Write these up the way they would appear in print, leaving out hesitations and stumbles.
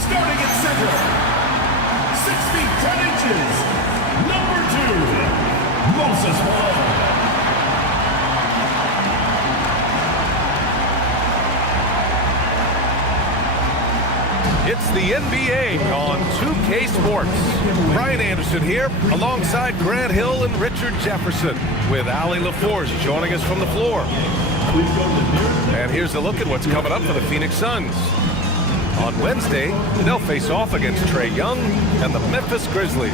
Starting at center, 6 feet 10 inches, number 2, Moses Hall. It's the NBA on 2K Sports. Brian Anderson here alongside Grant Hill and Richard Jefferson with Allie LaForce joining us from the floor. And here's a look at what's coming up for the Phoenix Suns. On Wednesday, they'll face off against Trae Young and the Memphis Grizzlies.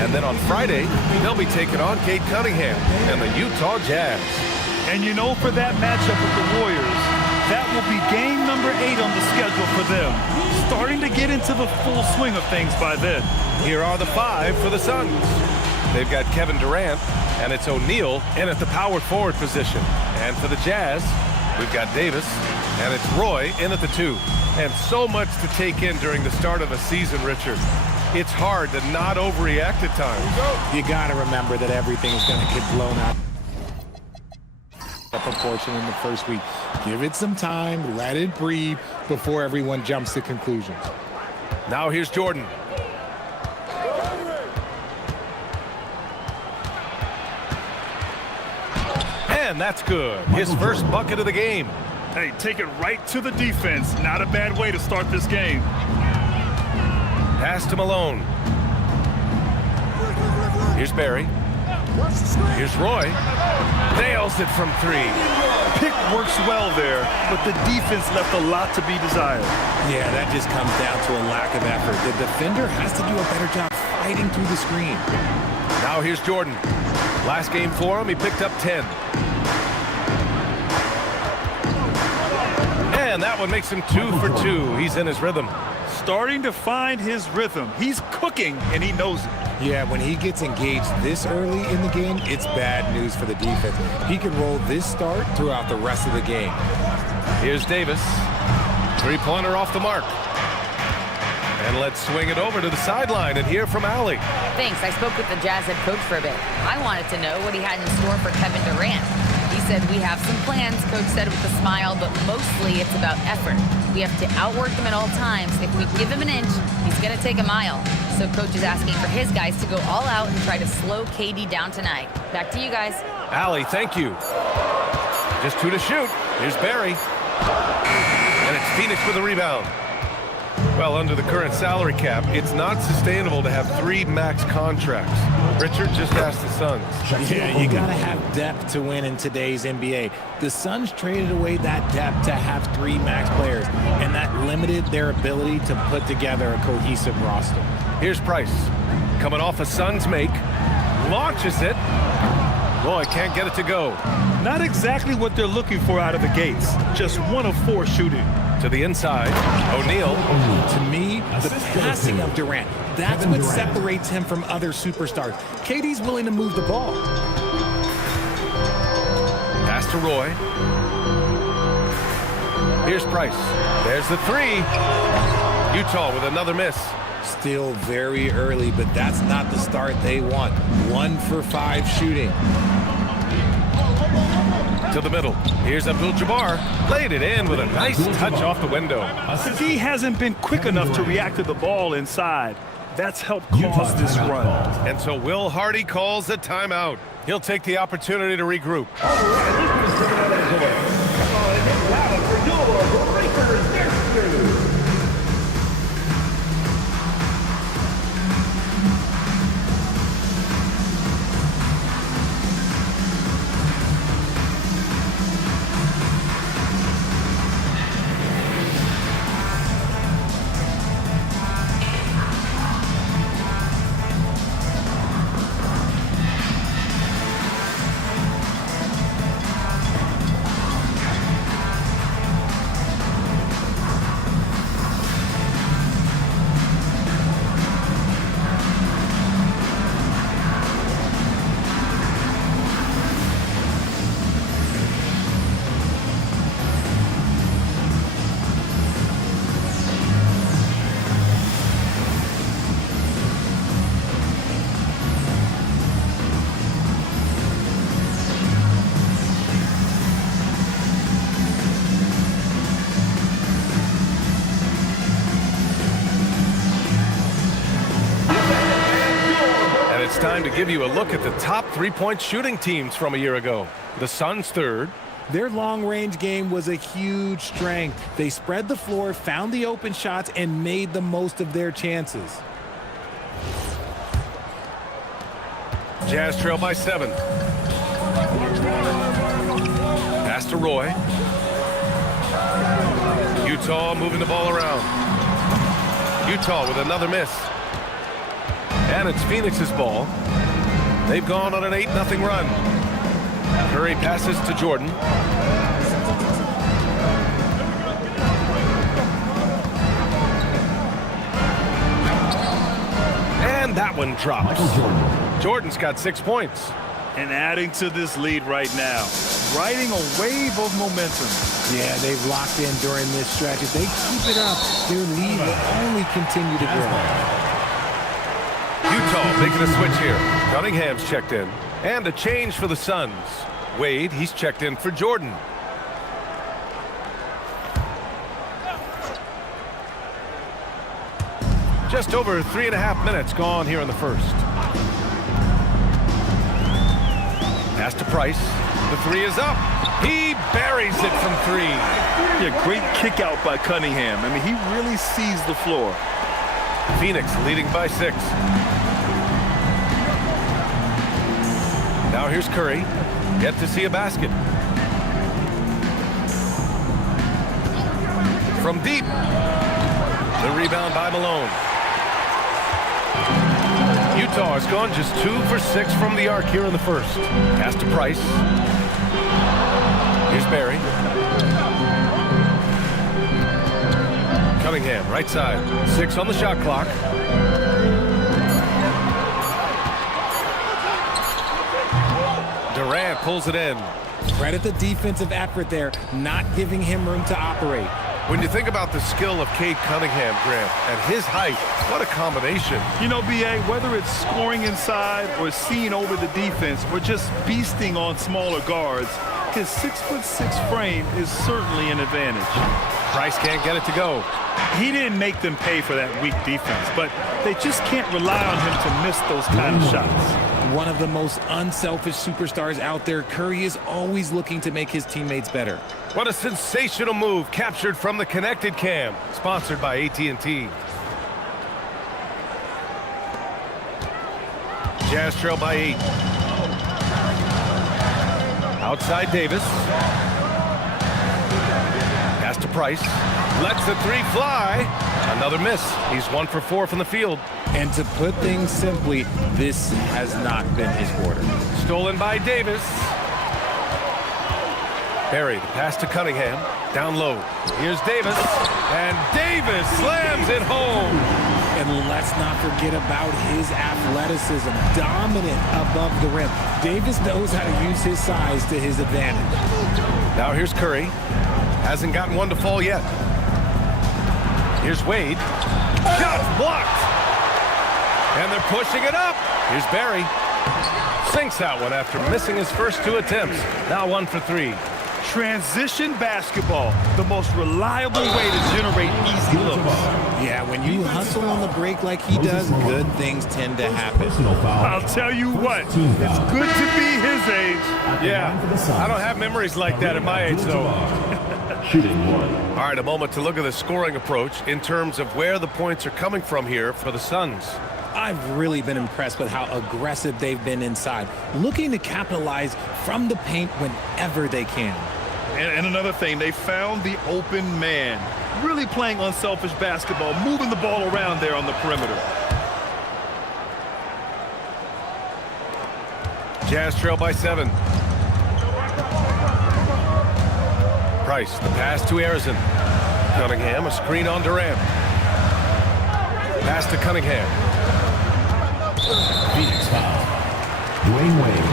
And then on Friday, they'll be taking on Cade Cunningham and the Utah Jazz. And you know, for that matchup with the Warriors, that will be game number 8 on the schedule for them. Starting to get into the full swing of things by then. Here are the 5 for the Suns. They've got Kevin Durant, and it's O'Neal in at the power forward position. And for the Jazz, we've got Davis, and it's Roy in at the 2. And so much to take in during the start of a season, Richard. It's hard to not overreact at times. You got to remember that everything is going to get blown out of proportion in the first week. Give it some time, let it breathe before everyone jumps to conclusions. Now here's Jordan. And that's good. His first bucket of the game. Hey, take it right to the defense. Not a bad way to start this game. Pass to Malone. Here's Barry. Here's Roy. Nails it from 3. Pick works well there, but the defense left a lot to be desired. Yeah, that just comes down to a lack of effort. The defender has to do a better job fighting through the screen. Now here's Jordan. Last game for him, he picked up 10. And that one makes him 2 for 2. He's in his rhythm. Starting to find his rhythm. He's cooking, and he knows it. Yeah, when he gets engaged this early in the game, it's bad news for the defense. He can roll this start throughout the rest of the game. Here's Davis. 3-pointer off the mark. And let's swing it over to the sideline and hear from Allie. Thanks. I spoke with the Jazz head coach for a bit. I wanted to know what he had in store for Kevin Durant. He said, we have some plans, Coach said with a smile, but mostly it's about effort. We have to outwork him at all times. If we give him an inch, he's going to take a mile. So Coach is asking for his guys to go all out and try to slow KD down tonight. Back to you guys. Allie, thank you. Just 2 to shoot. Here's Barry. And it's Phoenix with a rebound. Well, under the current salary cap, it's not sustainable to have 3 max contracts. Richard just asked the Suns. Yeah, you got to have depth to win in today's NBA. The Suns traded away that depth to have 3 max players, and that limited their ability to put together a cohesive roster. Here's Price. Coming off a Suns make. Launches it. Boy, can't get it to go. Not exactly what they're looking for out of the gates. Just 1 of 4 shooting. To the inside, O'Neal. To me, the passing of Durant, that's what separates him from other superstars. KD's willing to move the ball. Pass to Roy. Here's Price. There's the 3. Utah with another miss. Still very early, but that's not the start they want. 1 for 5 shooting. To the middle. Here's Abdul-Jabbar. Laid it in with a nice touch off the window. He hasn't been quick enough to react to the ball inside. That's helped cause this run. And so Will Hardy calls the timeout. He'll take the opportunity to regroup. it's time to give you a look at the top three-point shooting teams from a year ago. The Suns third. Their long-range game was a huge strength. They spread the floor, found the open shots, and made the most of their chances. Jazz trail by 7. Pass to Roy. Utah moving the ball around. Utah with another miss. And it's Phoenix's ball. They've gone on an 8-0 run. Curry passes to Jordan. And that one drops. Jordan's got 6 points. And adding to this lead right now, riding a wave of momentum. Yeah, they've locked in during this stretch. If they keep it up, their lead will only continue to grow. Utah making a switch here. Cunningham's checked in. And a change for the Suns. Wade, he's checked in for Jordan. Just over 3.5 minutes gone here in the first. Pass to Price. The three is up. He buries it from 3. Yeah, great kick out by Cunningham. I mean, he really sees the floor. Phoenix leading by 6. Now here's Curry. Yet to see a basket. From deep. The rebound by Malone. Utah has gone just 2 for 6 from the arc here in the first. Pass to Price. Here's Barry. Cunningham, right side. 6 on the shot clock. Durant pulls it in. Credit the defensive effort there, not giving him room to operate. When you think about the skill of Cade Cunningham, Grant, and his height, what a combination. You know, B.A., whether it's scoring inside or seeing over the defense or just beasting on smaller guards, his 6'6" frame is certainly an advantage. Price can't get it to go. He didn't make them pay for that weak defense, but they just can't rely on him to miss those kind of shots. One of the most unselfish superstars out there, Curry is always looking to make his teammates better. What a sensational move captured from the connected cam, sponsored by AT&T. Jazz trail by 8. Outside Davis. Pass to Price. Lets the 3 fly. Another miss. He's 1 for 4 from the field. And to put things simply, this has not been his quarter. Stolen by Davis. Barry, the pass to Cunningham. Down low. Here's Davis. And Davis slams it home. And let's not forget about his athleticism. Dominant above the rim. Davis knows how to use his size to his advantage. Now here's Curry. Hasn't gotten one to fall yet. Here's Wade. Shot blocked. And they're pushing it up. Here's Barry. Sinks that one after missing his first 2 attempts. Now 1 for 3. Transition basketball, the most reliable way to generate easy looks. Yeah, when you hustle on the break like he does, good things tend to happen. I'll tell you what, it's good to be his age. Yeah, I don't have memories like that at my age, though. Shooting 1. All right, a moment to look at the scoring approach in terms of where the points are coming from here for the Suns. I've really been impressed with how aggressive they've been inside, looking to capitalize from the paint whenever they can. And another thing, they found the open man. Really playing unselfish basketball, moving the ball around there on the perimeter. Jazz trail by 7. Price, the pass to Arizin. Cunningham, a screen on Durant. Pass to Cunningham. Phoenix foul. Dwayne Wade.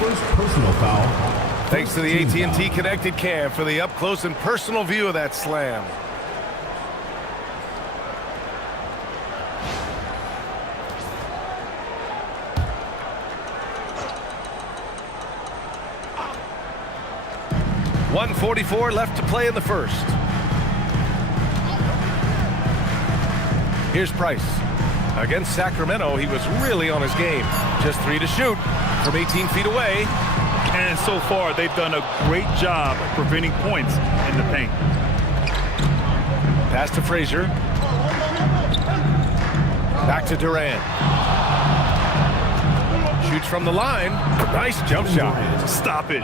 First personal foul. Thanks to the AT&T connected cam for the up-close and personal view of that slam. .144 left to play in the first. Here's Price. Against Sacramento, he was really on his game. Just 3 to shoot from 18 feet away. And so far, they've done a great job of preventing points in the paint. Pass to Frazier. Back to Durant. Shoots from the line. Nice jump shot. Stop it.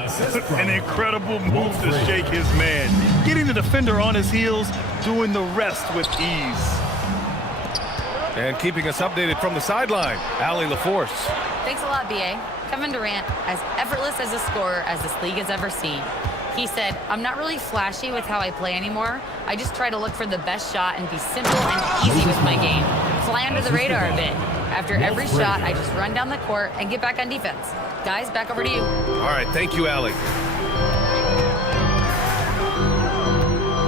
An incredible move to shake his man. Getting the defender on his heels, doing the rest with ease. And keeping us updated from the sideline, Allie LaForce. Thanks a lot, B.A. Kevin Durant, as effortless as a scorer as this league has ever seen. He said, I'm not really flashy with how I play anymore. I just try to look for the best shot and be simple and easy with my game. Fly under the radar a bit. After every shot, I just run down the court and get back on defense. Guys, back over to you. All right, thank you, Allie.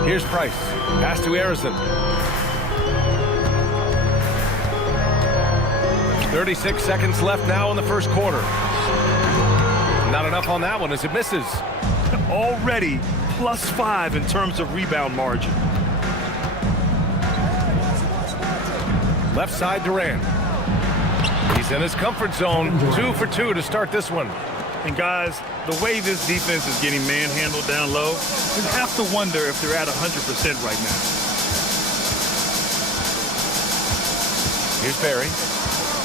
Here's Price. Pass to Harrison. 36 seconds left now in the first quarter. Not enough on that one as it misses. Already +5 in terms of rebound margin. Left side Durant. He's in his comfort zone. 2 for 2 to start this one. And guys, the way this defense is getting manhandled down low, you have to wonder if they're at 100% right now. Here's Barry.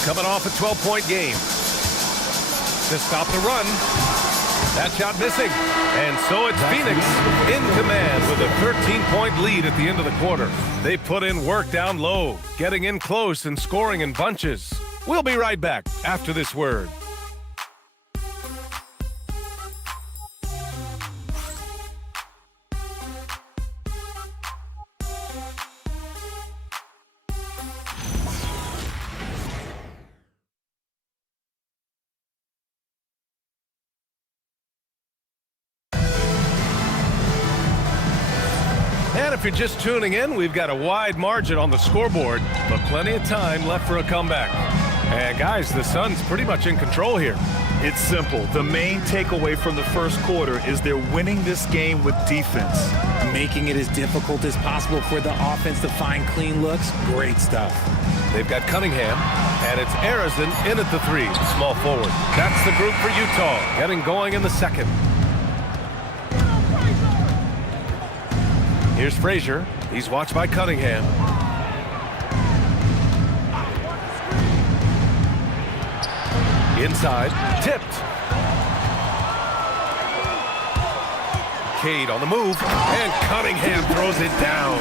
Coming off a 12-point game. To stop the run. That shot missing. And so it's Phoenix in command with a 13-point lead at the end of the quarter. They put in work down low, getting in close and scoring in bunches. We'll be right back after this word. And if you're just tuning in, we've got a wide margin on the scoreboard, but plenty of time left for a comeback. And guys, the Suns pretty much in control here. It's simple. The main takeaway from the first quarter is they're winning this game with defense. Making it as difficult as possible for the offense to find clean looks. Great stuff. They've got Cunningham, and it's Arizin in at the 3, small forward. That's the group for Utah, getting going in the second. Here's Frazier. He's watched by Cunningham. Inside, tipped. Cade on the move, and Cunningham throws it down.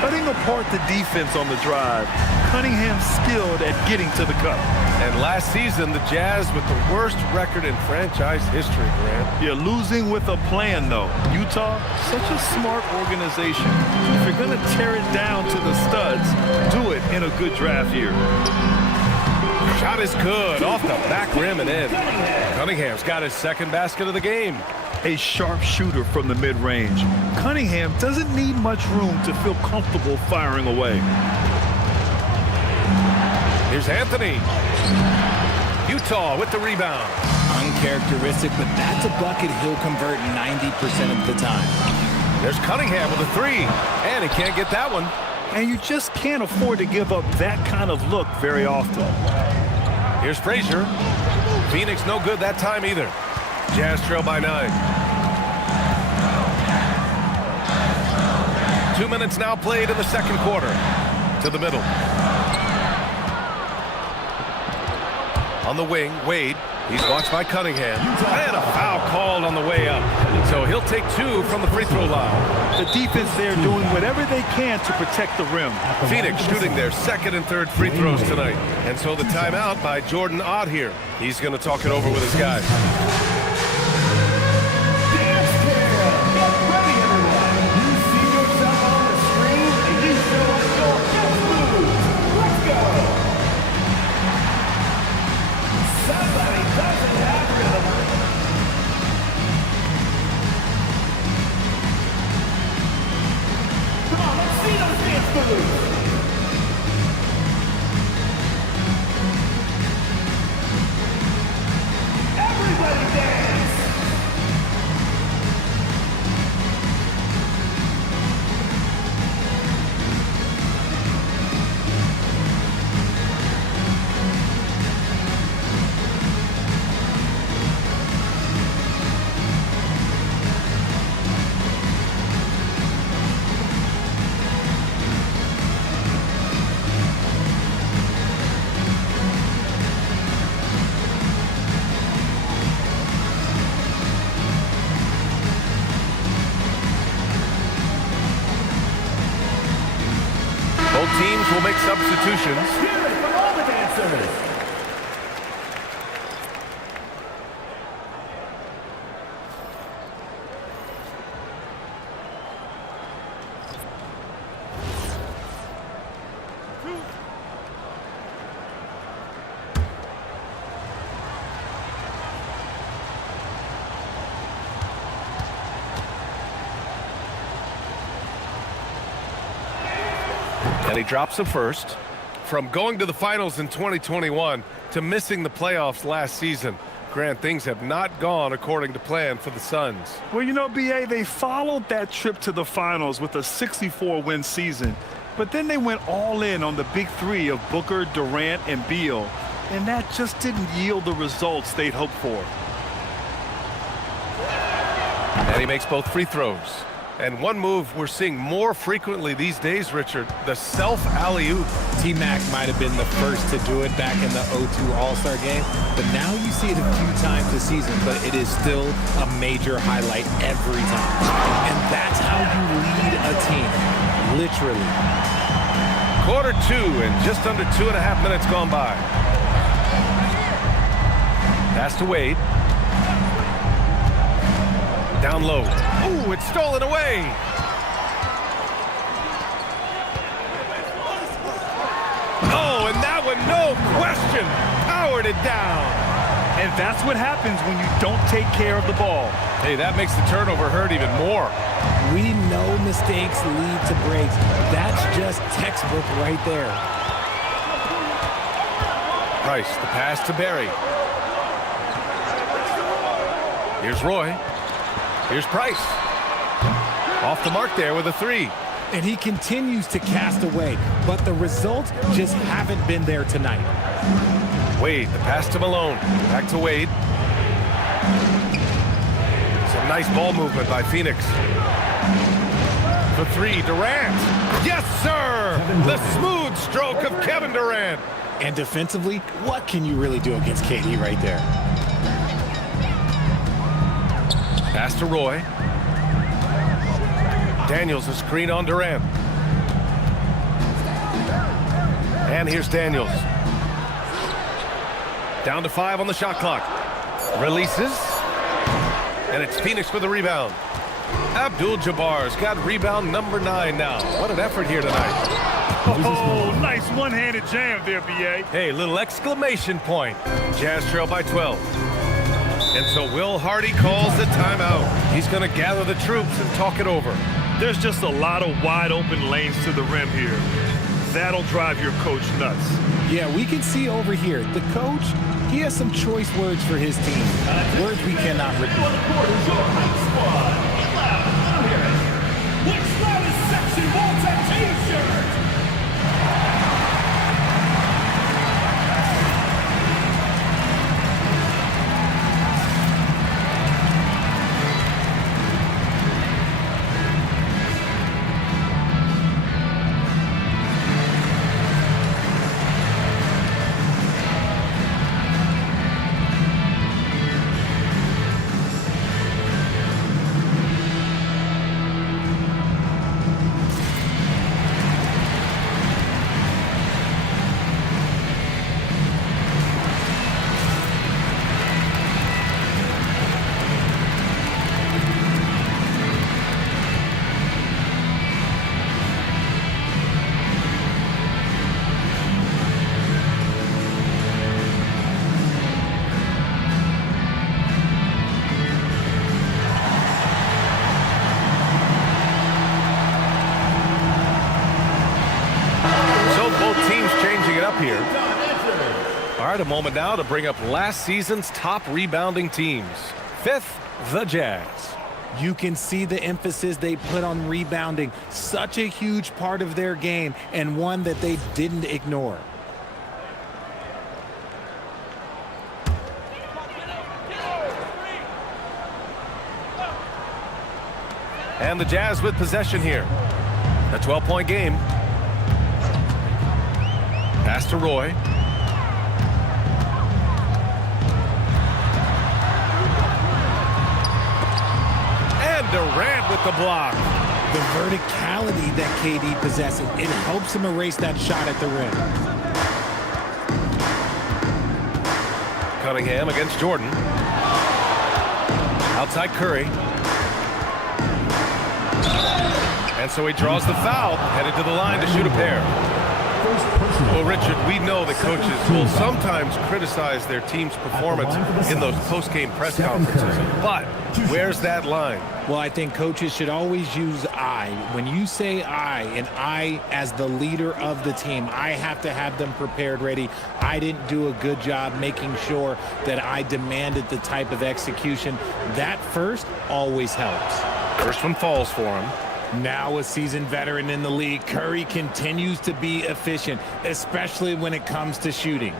Cutting apart the defense on the drive. Cunningham's skilled at getting to the cup. And last season, the Jazz with the worst record in franchise history, Grant. You're losing with a plan, though. Utah, such a smart organization. If you're going to tear it down to the studs, do it in a good draft year. Shot is good, off the back rim and in. Cunningham's got his second basket of the game. A sharp shooter from the mid-range. Cunningham doesn't need much room to feel comfortable firing away. Here's Anthony. Utah with the rebound. Uncharacteristic, but that's a bucket he'll convert 90% of the time. There's Cunningham with a 3, and he can't get that one. And you just can't afford to give up that kind of look very often. Here's Frazier. Phoenix no good that time either. Jazz trail by 9. 2 minutes now played in the second quarter. To the middle. On the wing, Wade. He's watched by Cunningham. And a foul called on the way up. So he'll take 2 from the free throw line. The defense there doing whatever they can to protect the rim. Phoenix shooting their second and third free throws tonight. And so the timeout by Jordan Ott here. He's going to talk it over with his guys. Everybody dance! congratulations. Hear it from all the dancers. And he drops the first. From going to the finals in 2021 to missing the playoffs last season, Grant, things have not gone according to plan for the Suns. Well, you know, B.A., they followed that trip to the finals with a 64-win season, but then they went all in on the big three of Booker, Durant, and Beal, and that just didn't yield the results they'd hoped for. And he makes both free throws. And one move we're seeing more frequently these days, Richard, the self-alley-oop. T-Mac might have been the first to do it back in the 0-2 All-Star game, but now you see it a few times this season, but it is still a major highlight every time. And that's how you lead a team, literally. Quarter two and just under 2.5 minutes gone by. Pass to Wade. Down low. Ooh, it's stolen away. Oh, and that one, no question, powered it down. And that's what happens when you don't take care of the ball. Hey, that makes the turnover hurt even more. We know mistakes lead to breaks. That's just textbook right there. Price, the pass to Barry. Here's Roy. Here's Price. Off the mark there with a three. And he continues to cast away, but the results just haven't been there tonight. Wade, the pass to Malone. Back to Wade. Some nice ball movement by Phoenix. For three, Durant. Yes, sir! The smooth stroke of Kevin Durant. And defensively, what can you really do against KD right there? Pass to Roy. Daniels, a screen on Durant. And here's Daniels. Down to 5 on the shot clock. Releases. And it's Phoenix with the rebound. Abdul-Jabbar's got rebound number 9 now. What an effort here tonight. Oh, nice one-handed jam there, B.A. Hey, little exclamation point. Jazz trail by 12. And so Will Hardy calls the timeout. He's going to gather the troops and talk it over. There's just a lot of wide-open lanes to the rim here. That'll drive your coach nuts. Yeah, we can see over here, the coach, he has some choice words for his team. Words we cannot repeat. Which loudest section wants a t-shirt? Here. All right, a moment now to bring up last season's top rebounding teams. 5th, the Jazz. You can see the emphasis they put on rebounding. Such a huge part of their game, and one that they didn't ignore. And the Jazz with possession here. A 12-point game. Pass to Roy. And Durant with the block. The verticality that KD possesses, it helps him erase that shot at the rim. Cunningham against Jordan. Outside Curry. And so he draws the foul, headed to the line to shoot a pair. Well, Richard, we know that coaches will sometimes criticize their team's performance in those post-game press conferences. But where's that line? Well, I think coaches should always use I. When you say I, and I as the leader of the team, I have to have them prepared, ready. I didn't do a good job making sure that I demanded the type of execution. That first always helps. First one falls for him. Now a seasoned veteran in the league, Curry continues to be efficient, especially when it comes to shooting.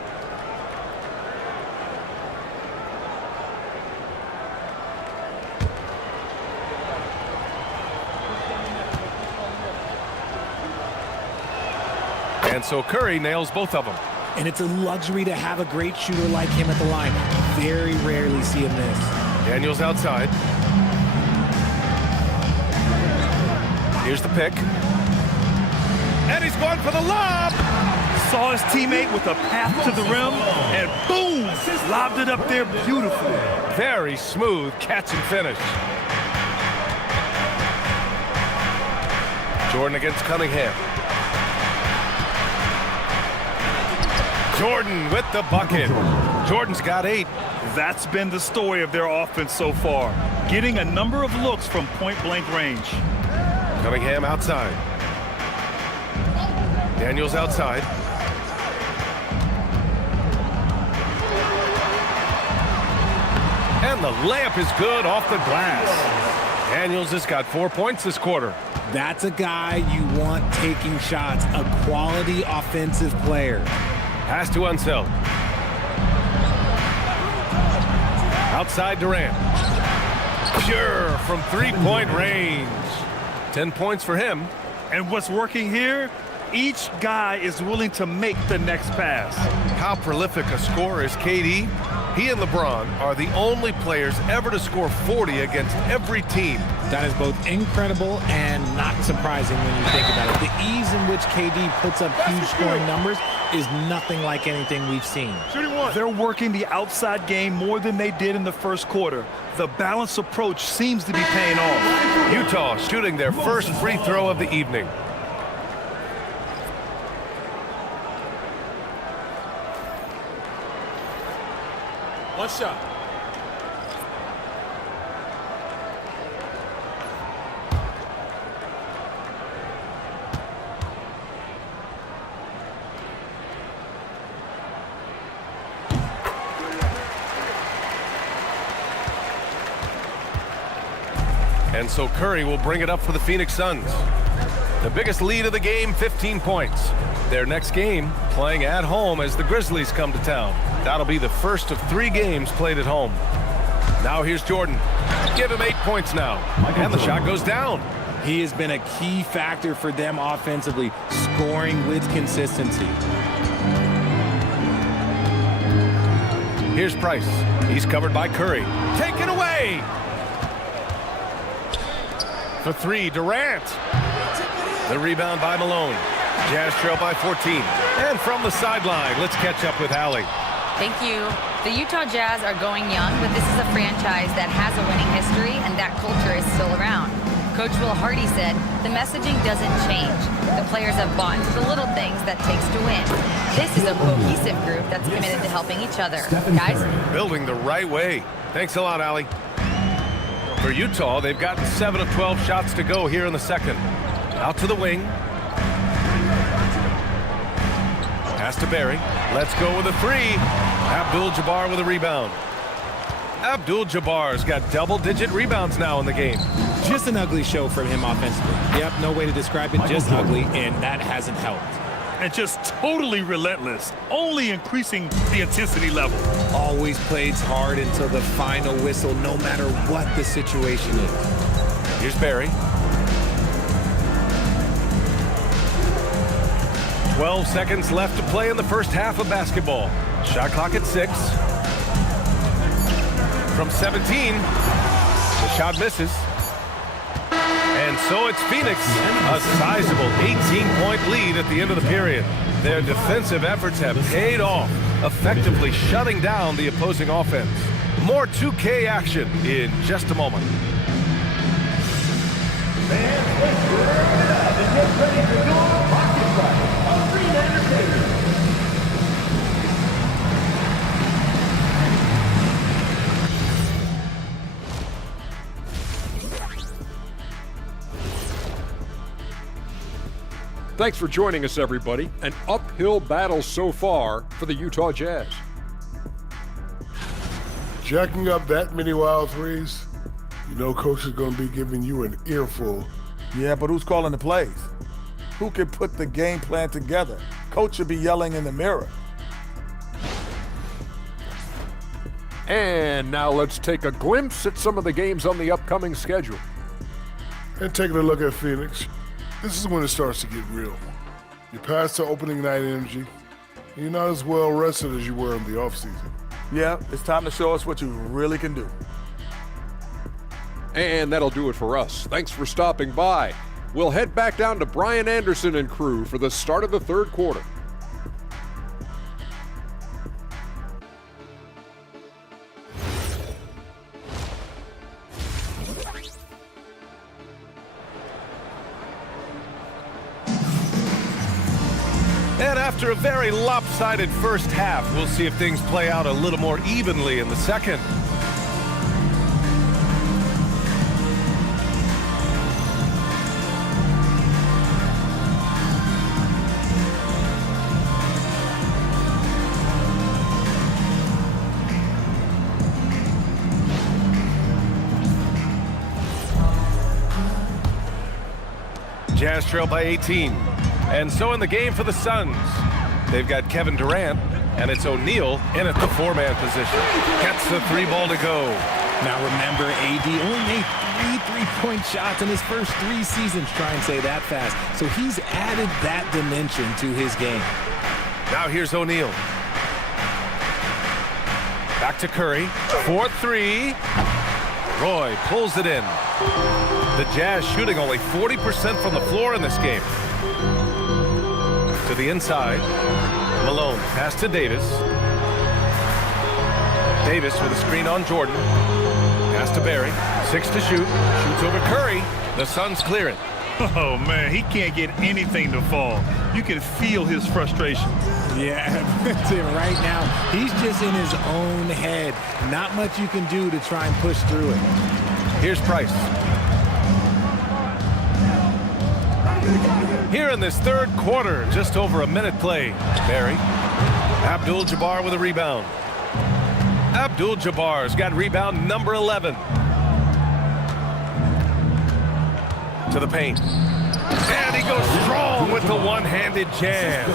And so Curry nails both of them. And it's a luxury to have a great shooter like him at the line. Very rarely see him miss. Daniels outside. Here's the pick. And he's going for the lob. Saw his teammate with a path to the rim, and boom, lobbed it up there beautifully. Very smooth catch and finish. Jordan against Cunningham. Jordan with the bucket. Jordan's got 8. That's been the story of their offense so far, getting a number of looks from point-blank range. Cunningham outside. Daniels outside. And the layup is good off the glass. Daniels has got 4 points this quarter. That's a guy you want taking shots, a quality offensive player. Pass to Unseld. Outside Durant. Pure from three-point range. 10 points for him. And what's working here? Each guy is willing to make the next pass. How prolific a scorer is KD? He and LeBron are the only players ever to score 40 against every team. That is both incredible and not surprising when you think about it. The ease in which KD puts up huge scoring numbers is nothing like anything we've seen. They're working the outside game more than they did in the first quarter. The balanced approach seems to be paying off. Utah shooting their first free throw of the evening. One shot. And so Curry will bring it up for the Phoenix Suns. The biggest lead of the game, 15 points. Their next game, playing at home as the Grizzlies come to town. That'll be the first of 3 games played at home. Now here's Jordan. Give him 8 points now. And the shot goes down. He has been a key factor for them offensively, scoring with consistency. Here's Price. He's covered by Curry. Taken away. For 3, Durant. The rebound by Malone. Jazz trail by 14. And from the sideline, let's catch up with Allie. Thank you. The Utah Jazz are going young, but this is a franchise that has a winning history, and that culture is still around. Coach Will Hardy said, the messaging doesn't change. The players have bought into the little things that takes to win. This is a cohesive group that's committed to helping each other. Guys? Building the right way. Thanks a lot, Allie. For Utah, they've gotten 7 of 12 shots to go here in the second. Out to the wing. Pass to Barry. Let's go with a 3. Abdul-Jabbar with a rebound. Abdul-Jabbar's got double-digit rebounds now in the game. Just an ugly show from him offensively. Yep, no way to describe it, just ugly, and that hasn't helped. And just totally relentless, only increasing the intensity level. Always plays hard until the final whistle, no matter what the situation is. Here's Barry. 12 seconds left to play in the first half of basketball. Shot clock at 6. From 17, the shot misses. And so it's Phoenix, a sizable 18-point lead at the end of the period. Their defensive efforts have paid off, effectively shutting down the opposing offense. More 2K action in just a moment. Fans, let's burn it up and get ready for your pocket fight on Green Entertainment. Thanks for joining us, everybody. An uphill battle so far for the Utah Jazz. Jacking up that many wild threes, you know Coach is going to be giving you an earful. Yeah, but who's calling the plays? Who can put the game plan together? Coach should be yelling in the mirror. And now let's take a glimpse at some of the games on the upcoming schedule. And taking a look at Phoenix, this is when it starts to get real. You're past the opening night energy, and you're not as well rested as you were in the offseason. Yeah, it's time to show us what you really can do. And that'll do it for us. Thanks for stopping by. We'll head back down to Brian Anderson and crew for the start of the third quarter. And after a very lopsided first half, we'll see if things play out a little more evenly in the second. Jazz trail by 18. And so in the game for the Suns, they've got Kevin Durant, and it's O'Neal in at the four-man position. Gets the three ball to go. Now remember, AD only made 3 three-point shots in his first 3 seasons. Try and say that fast. So he's added that dimension to his game. Now here's O'Neal. Back to Curry. 4-3. Roy pulls it in. The Jazz shooting only 40% from the floor in this game. To the inside. Malone pass to Davis. Davis with a screen on Jordan. Pass to Barry. 6 to shoot. Shoots over Curry. The Suns clear it. Oh, man, he can't get anything to fall. You can feel his frustration. Yeah, right now, he's just in his own head. Not much you can do to try and push through it. Here's Price. Here in this third quarter, just over a minute played. Barry. Abdul-Jabbar with a rebound. Abdul-Jabbar's got rebound number 11. To the paint. And he goes strong with the one-handed jam.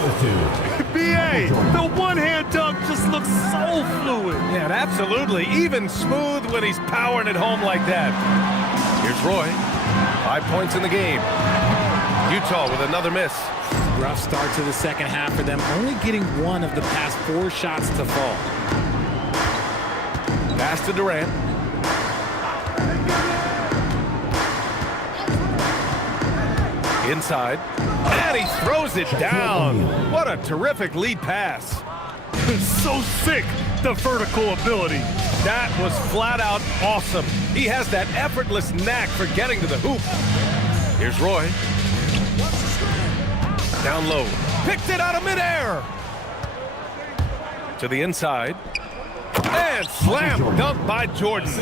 B.A., the one-hand dunk just looks so fluid. Yeah, absolutely. Even smooth when he's powering it home like that. Here's Roy. 5 points in the game. Utah with another miss. Rough start to the second half for them, only getting 1 of the past 4 shots to fall. Pass to Durant. Inside. And he throws it down. What a terrific lead pass. So sick, the vertical ability. That was flat out awesome. He has that effortless knack for getting to the hoop. Here's Roy. Down low. Picked it out of midair. To the inside. And slam dunk by Jordan.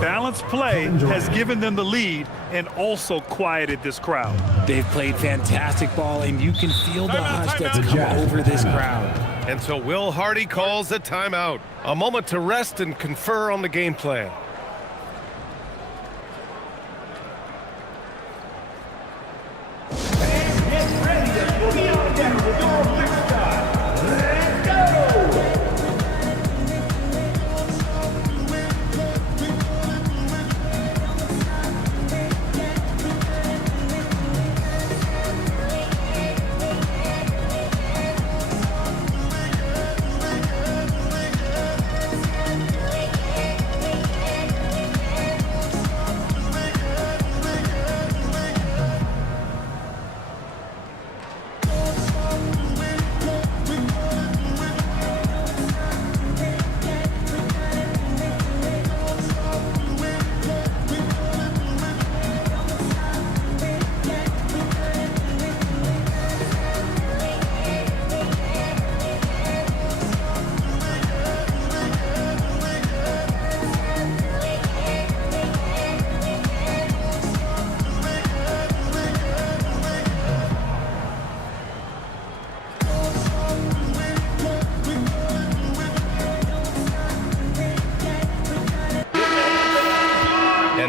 Balanced play has given them the lead and also quieted this crowd. They've played fantastic ball, and you can feel the hush that's come over this crowd. And so Will Hardy calls a timeout. A moment to rest and confer on the game plan. Get ready to boogie on down the door of Big Sky. Let's go!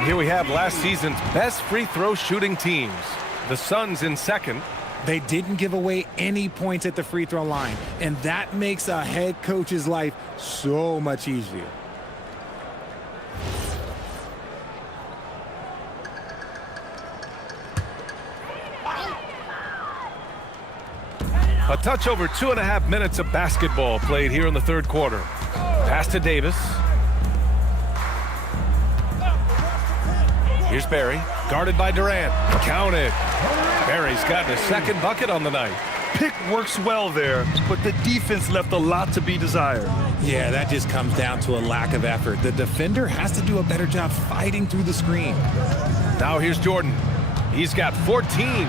And here we have last season's best free throw shooting teams. The Suns in second. They didn't give away any points at the free throw line, and that makes a head coach's life so much easier. A touch over 2.5 minutes of basketball played here in the third quarter. Pass to Davis. Here's Barry, guarded by Durant. Counted. Barry's gotten his second bucket on the night. Pick works well there, but the defense left a lot to be desired. Yeah, that just comes down to a lack of effort. The defender has to do a better job fighting through the screen. Now here's Jordan. He's got 14.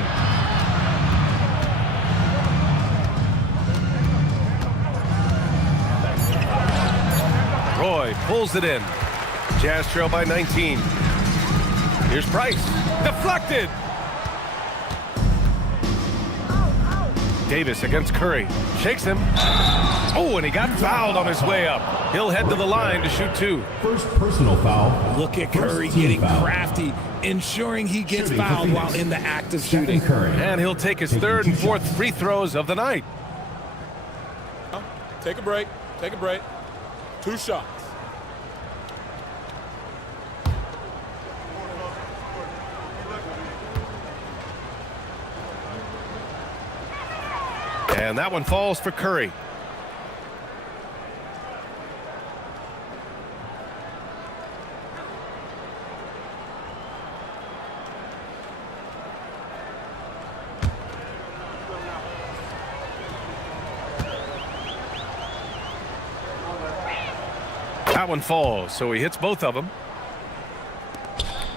Roy pulls it in. Jazz trail by 19. Here's Price. Deflected. Davis against Curry. Shakes him. Oh, and he got fouled on his way up. He'll head to the line to shoot two. First personal foul. Look at Curry getting crafty, ensuring he gets fouled while in the act of shooting. And he'll take his third and fourth free throws of the night. Take a break. Take a break. 2 shots. And that one falls for Curry. That one falls, so he hits both of them.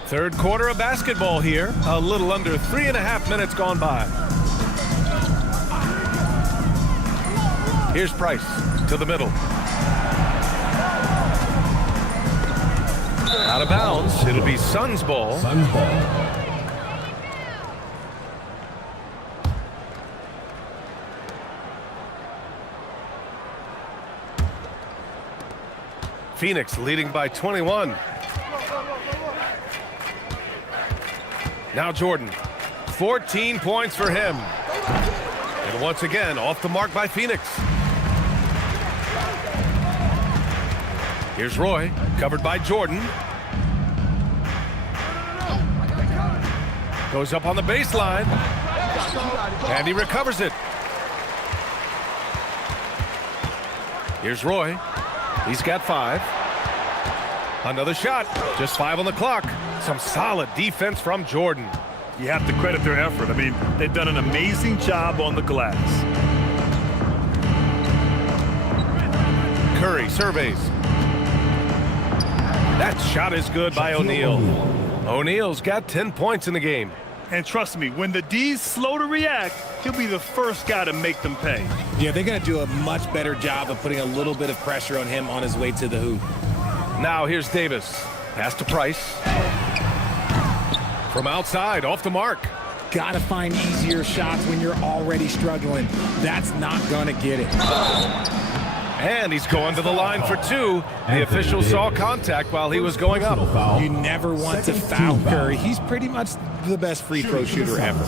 Third quarter of basketball here. A little under 3.5 minutes gone by. Here's Price to the middle. Out of bounds. It'll be Suns ball. Suns ball. Phoenix leading by 21. Now Jordan. 14 points for him. And once again, off the mark by Phoenix. Here's Roy, covered by Jordan. Goes up on the baseline. And he recovers it. Here's Roy. He's got 5. Another shot. Just 5 on the clock. Some solid defense from Jordan. You have to credit their effort. I mean, they've done an amazing job on the glass. Curry surveys. That shot is good by O'Neal. O'Neal's got 10 points in the game. And trust me, when the D's slow to react, he'll be the first guy to make them pay. Yeah, they're going to do a much better job of putting a little bit of pressure on him on his way to the hoop. Now here's Davis. Pass to Price. From outside, off the mark. Got to find easier shots when you're already struggling. That's not going to get it. And he's going to the line for 2. The official saw contact while he was going up. You never want to foul Curry. He's pretty much the best free throw shooter ever.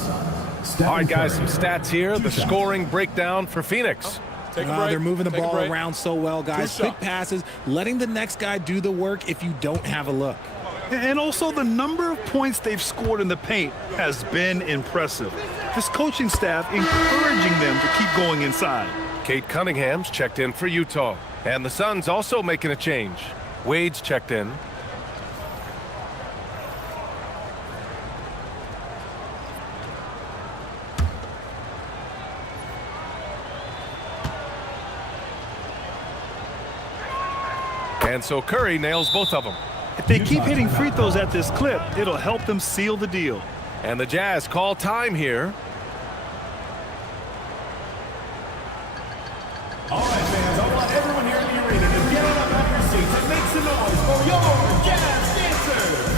All right, guys, some stats here. The scoring breakdown for Phoenix. They're moving the ball around so well, guys. Quick passes, letting the next guy do the work if you don't have a look. And also the number of points they've scored in the paint has been impressive. This coaching staff encouraging them to keep going inside. Kate Cunningham's checked in for Utah. And the Suns also making a change. Wade's checked in. And so Curry nails both of them. If they keep hitting free throws at this clip, it'll help them seal the deal. And the Jazz call time here. All right, fans, I want everyone here in the arena to get on up out of your seats and make some noise for your Jazz dancers.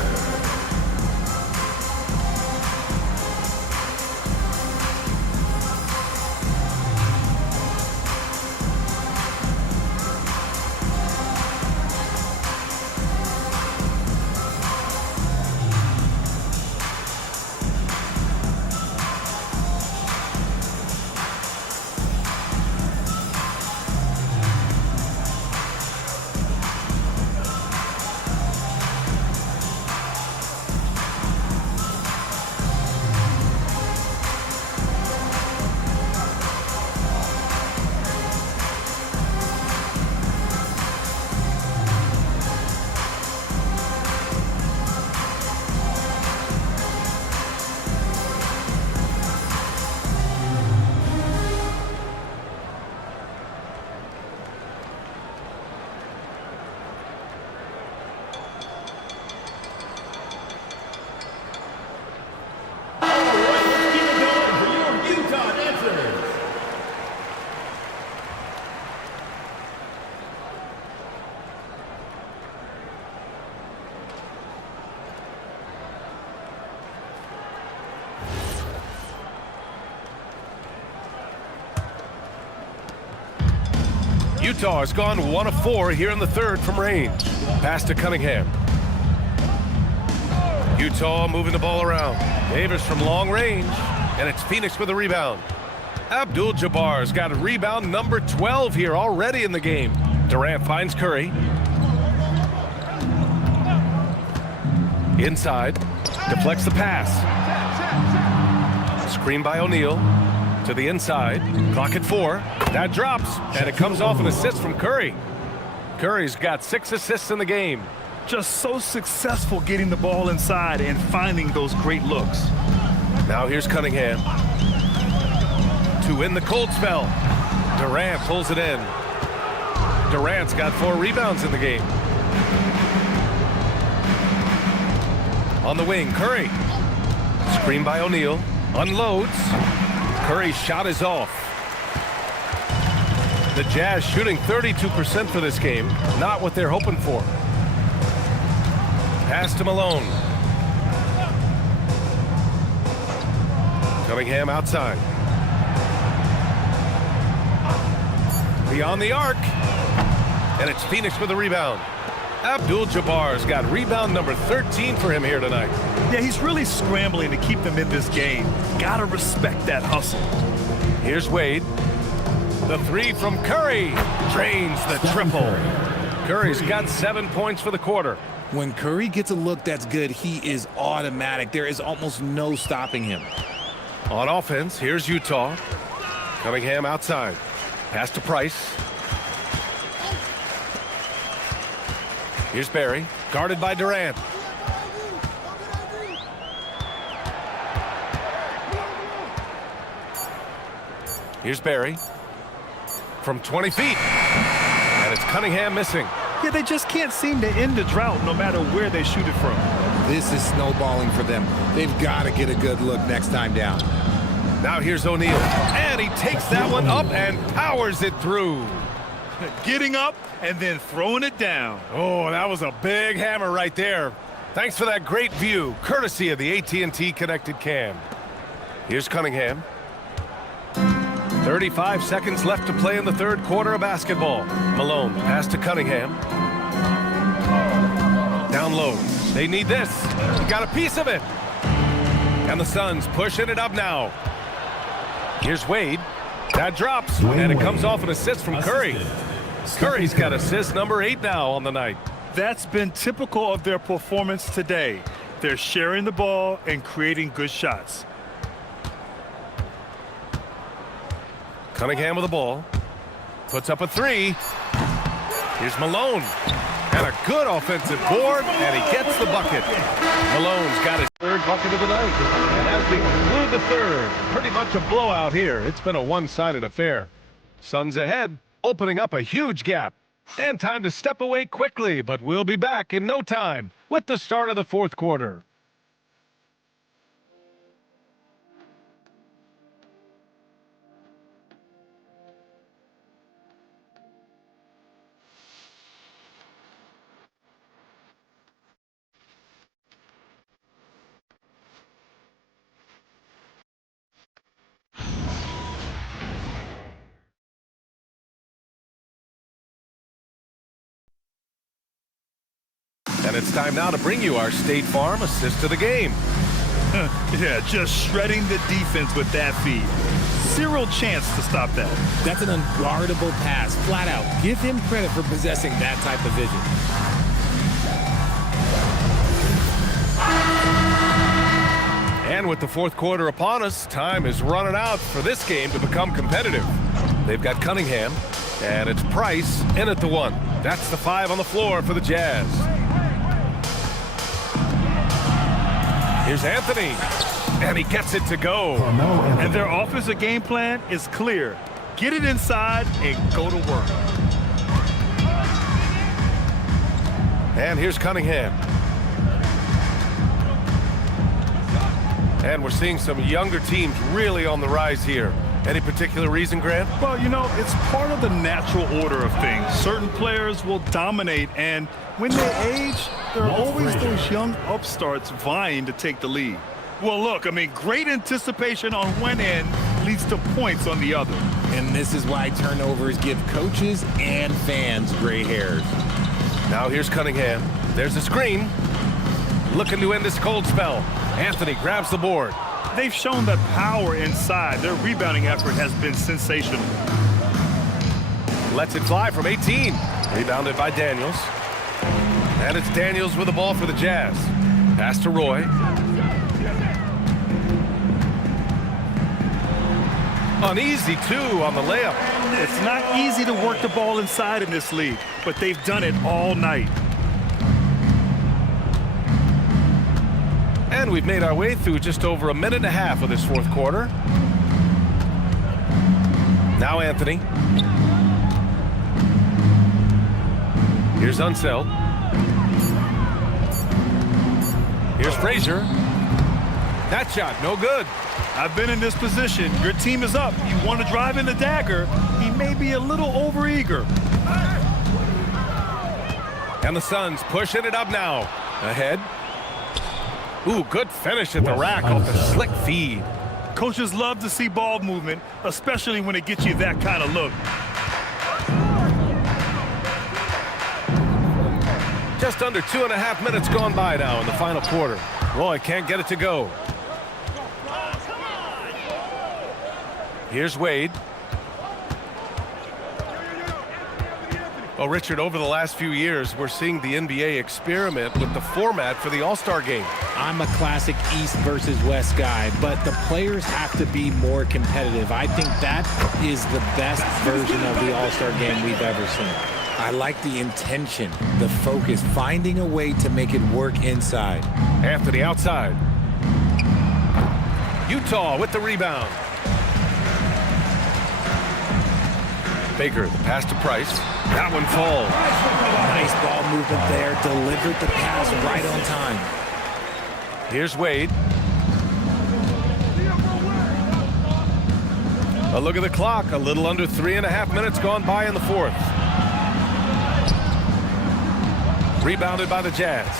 Utah has gone 1 of 4 here in the third from range. Pass to Cunningham. Utah moving the ball around. Davis from long range, and it's Phoenix with a rebound. Abdul-Jabbar's got a rebound number 12 here already in the game. Durant finds Curry. Inside, deflects the pass. Screen by O'Neal. To the inside, clock at 4. That drops, and it comes off an assist from Curry. Curry's got 6 assists in the game. Just so successful getting the ball inside and finding those great looks. Now here's Cunningham. To win the cold spell. Durant pulls it in. Durant's got 4 rebounds in the game. On the wing, Curry. Screen by O'Neal. Unloads. Curry's shot is off. The Jazz shooting 32% for this game. Not what they're hoping for. Pass to Malone. Cunningham outside. Beyond the arc. And it's Phoenix with a rebound. Abdul-Jabbar's got rebound number 13 for him here tonight. Yeah, he's really scrambling to keep them in this game. Gotta respect that hustle. Here's Wade. The 3 from Curry. Drains the triple. Curry's got 7 points for the quarter. When Curry gets a look that's good, he is automatic. There is almost no stopping him. On offense, here's Utah. Cunningham outside. Pass to Price. Here's Barry, guarded by Durant. Here's Barry. From 20 feet. And it's Cunningham missing. Yeah, they just can't seem to end the drought no matter where they shoot it from. This is snowballing for them. They've got to get a good look next time down. Now here's O'Neal. And he takes that one up and powers it through. Getting up and then throwing it down. Oh, that was a big hammer right there. Thanks for that great view, courtesy of the AT&T Connected Cam. Here's Cunningham. 35 seconds left to play in the third quarter of basketball. Malone, pass to Cunningham. Down low. They need this. He got a piece of it. And the Suns pushing it up now. Here's Wade. That drops, and it comes off an assist from Curry. Curry's got assist number 8 now on the night. That's been typical of their performance today. They're sharing the ball and creating good shots. Cunningham with the ball. Puts up a 3. Here's Malone. And a good offensive board, and he gets the bucket. Malone's got his third bucket of the night. And as we conclude the third, pretty much a blowout here. It's been a one-sided affair. Suns ahead, opening up a huge gap. And time to step away quickly, but we'll be back in no time with the start of the fourth quarter. And it's time now to bring you our State Farm assist of the game. Yeah, just shredding the defense with that feed. Zero chance to stop that. That's an unguardable pass, flat out. Give him credit for possessing that type of vision. And with the fourth quarter upon us, time is running out for this game to become competitive. They've got Cunningham, and it's Price in at the 1. That's the 5 on the floor for the Jazz. Here's Anthony, and he gets it to go. And their offensive game plan is clear. Get it inside and go to work. And here's Cunningham. And we're seeing some younger teams really on the rise here. Any particular reason, Grant? Well, you know, it's part of the natural order of things. Certain players will dominate, and when they age, there are always those young upstarts vying to take the lead. Well, look, I mean, great anticipation on one end leads to points on the other. And this is why turnovers give coaches and fans gray hairs. Now here's Cunningham. There's a screen. Looking to end this cold spell. Anthony grabs the board. They've shown that power inside. Their rebounding effort has been sensational. Lets it fly from 18. Rebounded by Daniels. And it's Daniels with the ball for the Jazz. Pass to Roy. Uneasy, too, on the layup. It's not easy to work the ball inside in this league, but they've done it all night. And we've made our way through just over a minute and a half of this fourth quarter. Now Anthony. Here's Unseld. Here's Frazier. That shot, no good. I've been in this position. Your team is up. You want to drive in the dagger. He may be a little overeager. And the Suns pushing it up now. Ahead. Ooh, good finish at the rack off the slick feed. Coaches love to see ball movement, especially when it gets you that kind of look. Just under 2.5 minutes gone by now in the final quarter. Roy can't get it to go. Here's Wade. Well, Richard, over the last few years, we're seeing the NBA experiment with the format for the All-Star game. I'm a classic East versus West guy, but the players have to be more competitive. I think that is the best version of the All-Star game we've ever seen. I like the intention, the focus, finding a way to make it work inside. Anthony outside. Utah with the rebound. Baker, the pass to Price. That one falls. Nice ball movement there. Delivered the pass right on time. Here's Wade. A look at the clock. A little under 3.5 minutes gone by in the fourth. Rebounded by the Jazz.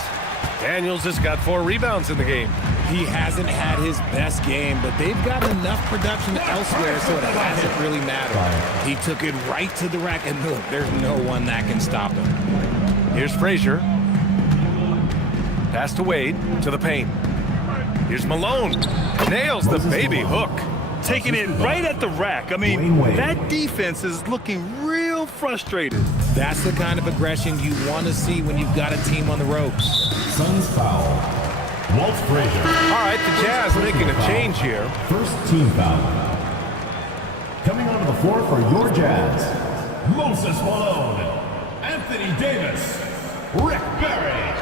Daniels has got 4 rebounds in the game. He hasn't had his best game, but they've got enough production elsewhere, so it hasn't really mattered. He took it right to the rack, and look, there's no one that can stop him. Here's Frazier. Pass to Wade, to the paint. Here's Malone. Nails the baby hook. Taking it right at the rack. I mean, that defense is looking real frustrated. That's the kind of aggression you want to see when you've got a team on the ropes. Suns foul. Walt Frazier. All right, the Jazz making a change here. First team foul. Coming onto the floor for your Jazz, Moses Malone, Anthony Davis, Rick Barry.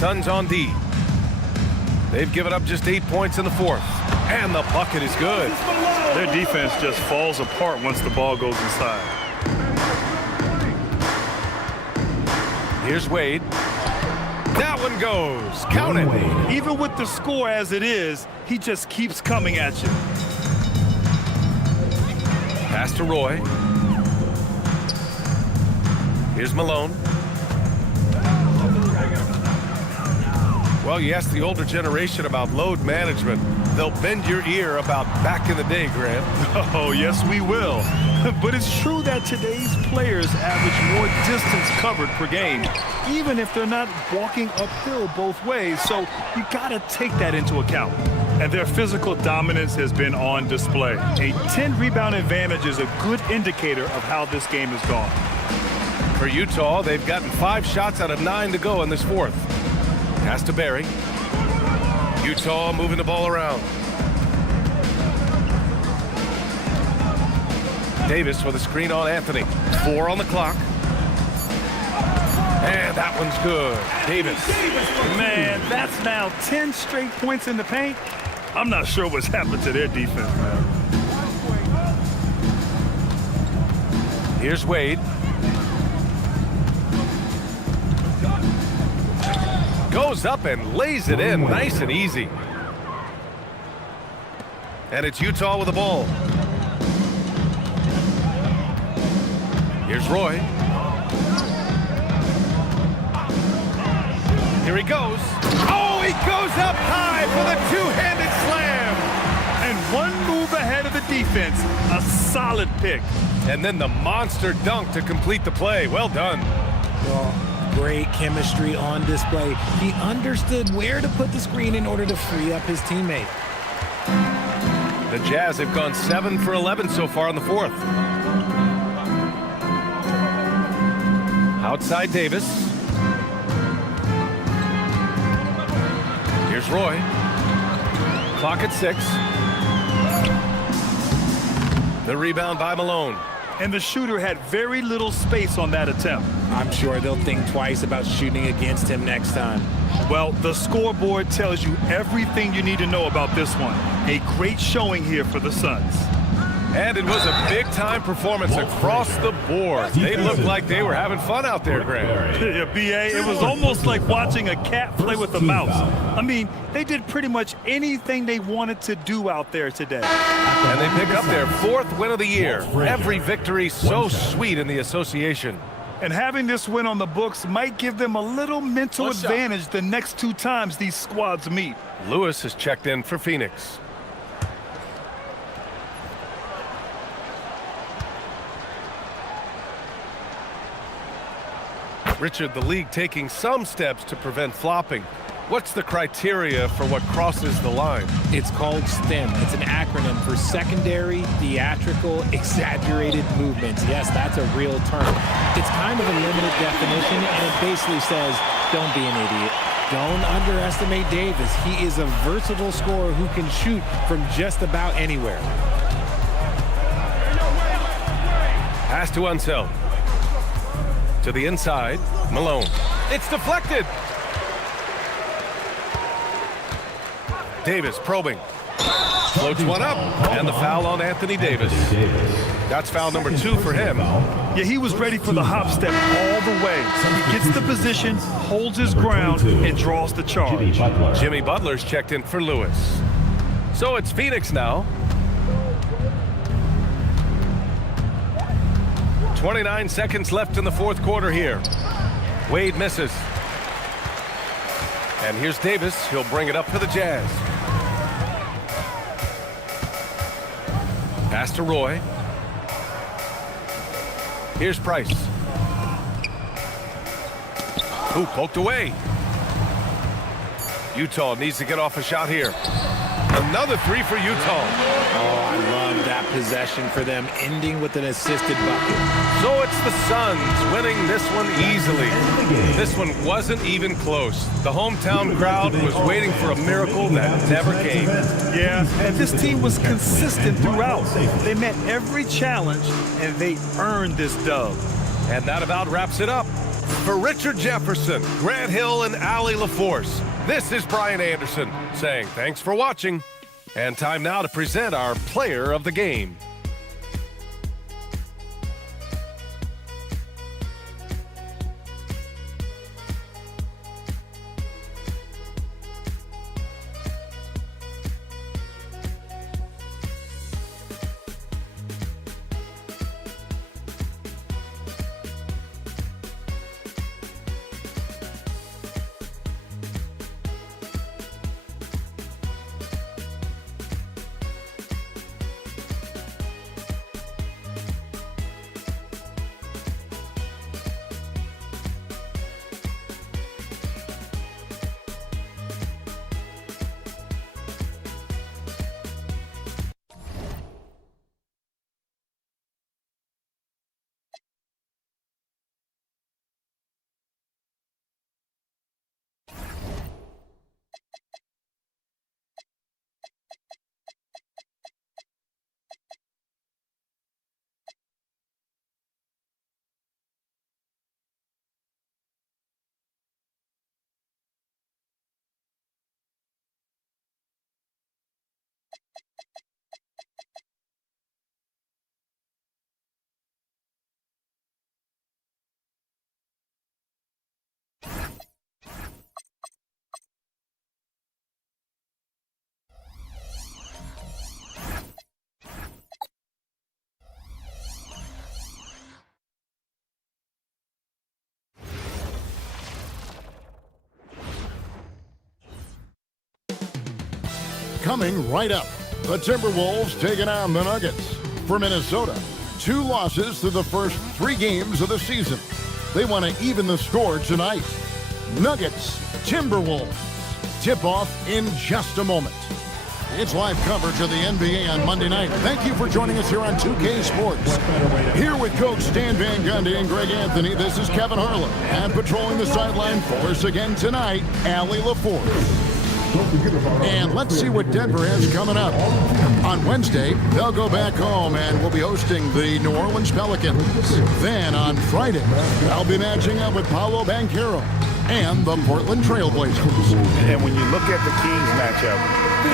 Suns on D. They've given up just 8 points in the fourth. And the bucket is good. Their defense just falls apart once the ball goes inside. Here's Wade. That one goes. Count it. Even with the score as it is, he just keeps coming at you. Pass to Roy. Here's Malone. Well, you ask the older generation about load management, they'll bend your ear about back in the day, Grant. Oh, yes, we will. But it's true that today's players average more distance covered per game, even if they're not walking uphill both ways. So you got to take that into account. And their physical dominance has been on display. A 10-rebound advantage is a good indicator of how this game has gone. For Utah, they've gotten 5 shots out of 9 to go in this fourth. Pass to Barry. Utah moving the ball around. Davis with a screen on Anthony. 4 on the clock. And that one's good. Davis. Man, that's now 10 straight points in the paint. I'm not sure what's happened to their defense, man. Here's Wade. Goes up and lays it in nice and easy. And it's Utah with the ball. Here's Roy. Here he goes. Oh, he goes up high for the two-handed slam. one move ahead of the defense. A solid pick. And then the monster dunk to complete the play. Well done. Well, great chemistry on display. He understood where to put the screen in order to free up his teammate. The Jazz have gone 7 for 11 so far in the fourth. Outside Davis. Here's Roy. Clock at 6. The rebound by Malone. And the shooter had very little space on that attempt. I'm sure they'll think twice about shooting against him next time. Well, the scoreboard tells you everything you need to know about this one. A great showing here for the Suns. And it was a big-time performance across the board. They looked like they were having fun out there, Grant. Yeah, B.A., it was almost like watching a cat play with a mouse. I mean, they did pretty much anything they wanted to do out there today. And they pick up their 4th win of the year. Every victory so sweet in the association. And having this win on the books might give them a little mental advantage the next 2 times these squads meet. Lewis has checked in for Phoenix. Richard, the league taking some steps to prevent flopping. What's the criteria for what crosses the line? It's called STEM. It's an acronym for secondary, theatrical, exaggerated movements. Yes, that's a real term. It's kind of a limited definition, and it basically says, don't be an idiot. Don't underestimate Davis. He is a versatile scorer who can shoot from just about anywhere. Pass to Unseld. To the inside, Malone. It's deflected. Davis probing. Floats one up, and the foul on Anthony Davis. That's foul number 2 for him. Yeah, he was ready for the hop step all the way. He gets the position, holds his ground, and draws the charge. Jimmy Butler's checked in for Lewis. So it's Phoenix now. 29 seconds left in the fourth quarter here. Wade misses. And here's Davis. He'll bring it up for the Jazz. Pass to Roy. Here's Price. Ooh, poked away. Utah needs to get off a shot here. Another 3 for Utah. Oh, I love that possession for them, ending with an assisted bucket. So it's the Suns winning this one easily. This one wasn't even close. The hometown crowd was waiting for a miracle that never came. Yeah, and this team was consistent throughout. They met every challenge, and they earned this dub. And that about wraps it up. For Richard Jefferson, Grant Hill, and Allie LaForce, this is Brian Anderson saying thanks for watching. And time now to present our player of the game. Coming right up, The Timberwolves taking on the Nuggets. For Minnesota, 2 losses through the first 3 games of the season. They want to even the score tonight. Nuggets, Timberwolves. Tip-off in just a moment. It's live coverage of the NBA on Monday night. Thank you for joining us here on 2K Sports. Here with Coach Stan Van Gundy and Greg Anthony, this is Kevin Harlan. And patrolling the sideline for us again tonight, Allie LaForce. And let's see what Denver has coming up. On Wednesday, they'll go back home and we'll be hosting the New Orleans Pelicans. Then on Friday, I'll be matching up with Paolo Banchero and the Portland Trail Blazers. And when you look at the Kings matchup,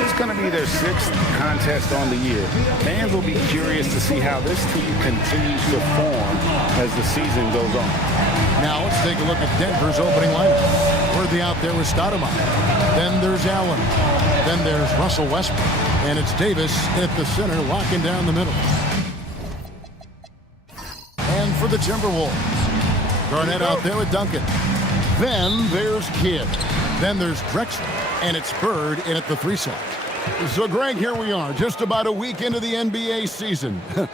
it's going to be their 6th contest on the year. Fans will be curious to see how this team continues to form as the season goes on. Now let's take a look at Denver's opening lineup. Worthy out there with Stoudemire. Then there's Allen. Then there's Russell Westbrook. And it's Davis at the center, locking down the middle. And for the Timberwolves, Garnett out there with Duncan. Then there's Kidd. Then there's Drexler. And it's Bird in at the 3 slot. So, Greg, here we are, just about a week into the NBA season. The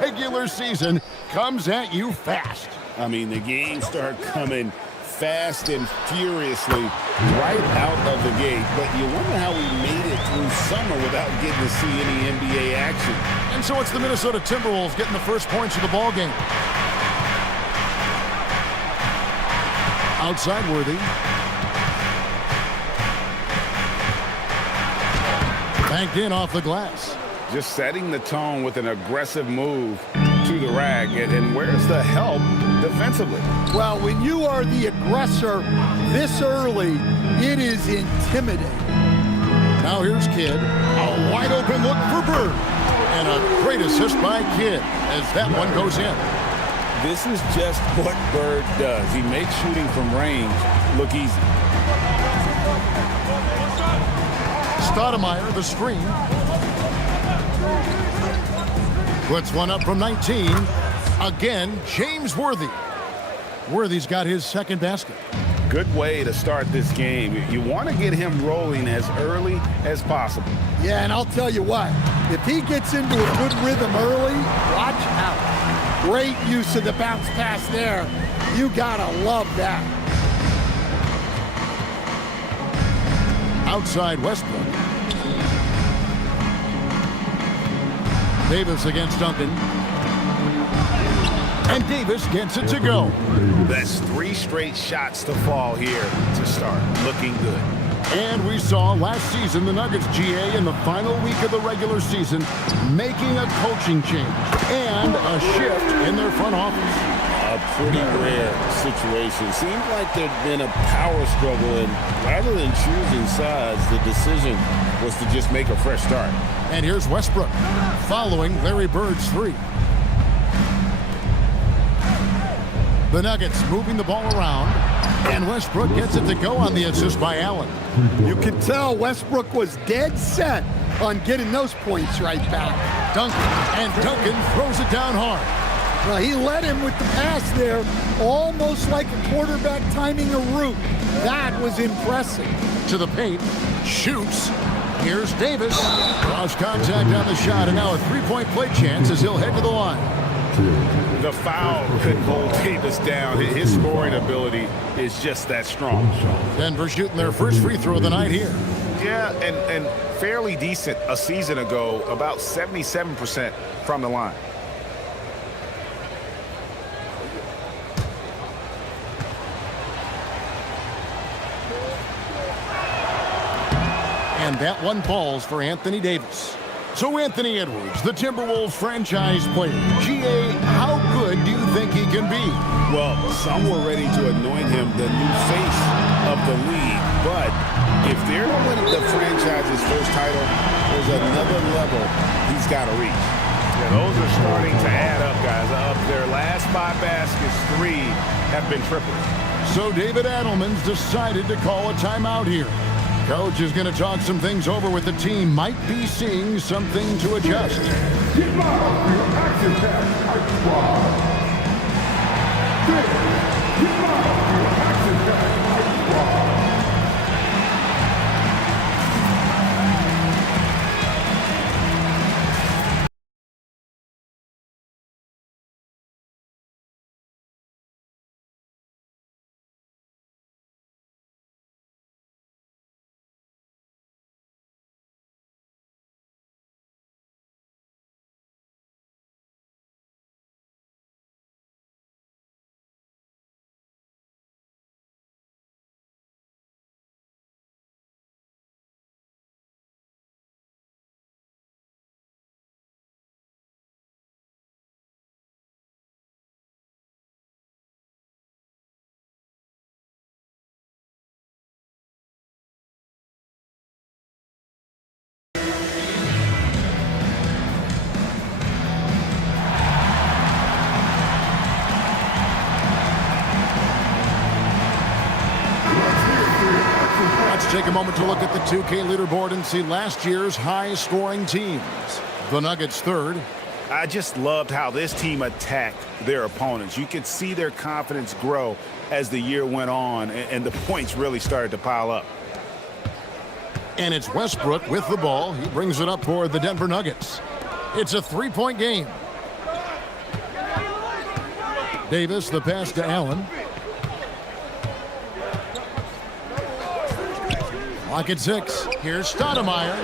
regular season comes at you fast. I mean, the games start coming fast and furiously right out of the gate. But you wonder how we made it through summer without getting to see any NBA action. And so it's the Minnesota Timberwolves getting the first points of the ball game. Outside Worthy. Banked in off the glass. Just setting the tone with an aggressive move to the rack. And where's the help defensively? Well, when you are the aggressor this early, it is intimidating. Now here's Kidd. A wide open look for Bird. And a great assist by Kidd as that one goes in. This is just what Bird does. He makes shooting from range look easy. Stoudemire, the screen. Puts one up from 19. Again, James Worthy. Worthy's got his second basket. Good way to start this game. You want to get him rolling as early as possible. Yeah, and I'll tell you what, if he gets into a good rhythm early, watch out. Great use of the bounce pass there. You gotta love that. Outside Westbrook. Davis against Duncan. And Davis gets it to go. That's 3 straight shots to fall here to start. Looking good. And we saw last season the Nuggets GA in the final week of the regular season making a coaching change and a shift in their front office. A pretty rare situation. Seems like there'd been a power struggle, and rather than choosing sides, the decision was to just make a fresh start. And here's Westbrook following Larry Bird's 3. The Nuggets moving the ball around, and Westbrook gets it to go on the assist by Allen. You could tell Westbrook was dead set on getting those points right back. Duncan throws it down hard. Well, he led him with the pass there, almost like a quarterback timing a route. That was impressive. To the paint, shoots. Here's Davis. Lost contact on the shot, and now a 3-point play chance as he'll head to the line. The foul couldn't hold Davis down. His scoring ability is just that strong. Denver shooting their first free throw of the night here. Yeah, and fairly decent a season ago, about 77% from the line. And that one falls for Anthony Davis. So Anthony Edwards, the Timberwolves franchise player. GA, how good do you think he can be? Well, some were ready to anoint him the new face of the league. But if they're to win the franchise's first title, there's another level he's got to reach. Yeah, those are starting to add up, guys. Of their last 5 baskets, 3 have been triples. So David Adelman's decided to call a timeout here. Coach is going to talk some things over with the team. Might be seeing something to adjust. Let's take a moment to look at the 2K leaderboard and see last year's high-scoring teams. The Nuggets third. I just loved how this team attacked their opponents. You could see their confidence grow as the year went on, and the points really started to pile up. And it's Westbrook with the ball. He brings it up for the Denver Nuggets. It's a three-point game. Davis, the pass to Allen. Lock at 6. Here's Stoudemire.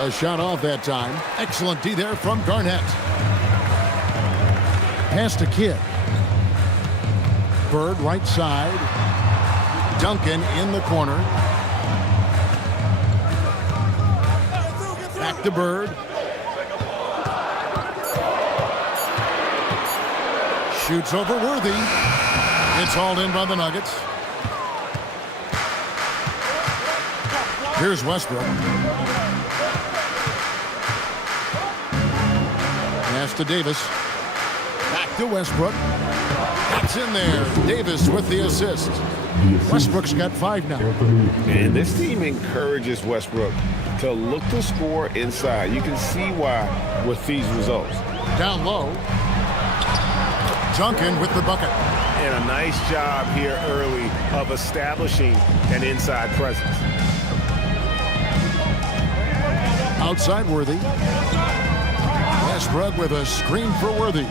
A shot off that time. Excellent D there from Garnett. Pass to Kidd. Bird right side. Duncan in the corner. Back to Bird. Shoots over Worthy. It's hauled in by the Nuggets. Here's Westbrook. Pass to Davis. Back to Westbrook. That's in there. Davis with the assist. Westbrook's got 5 now. And this team encourages Westbrook to look to score inside. You can see why with these results. Down low. Duncan with the bucket. And a nice job here early of establishing an inside presence. Outside Worthy. Westbrook with a screen for Worthy.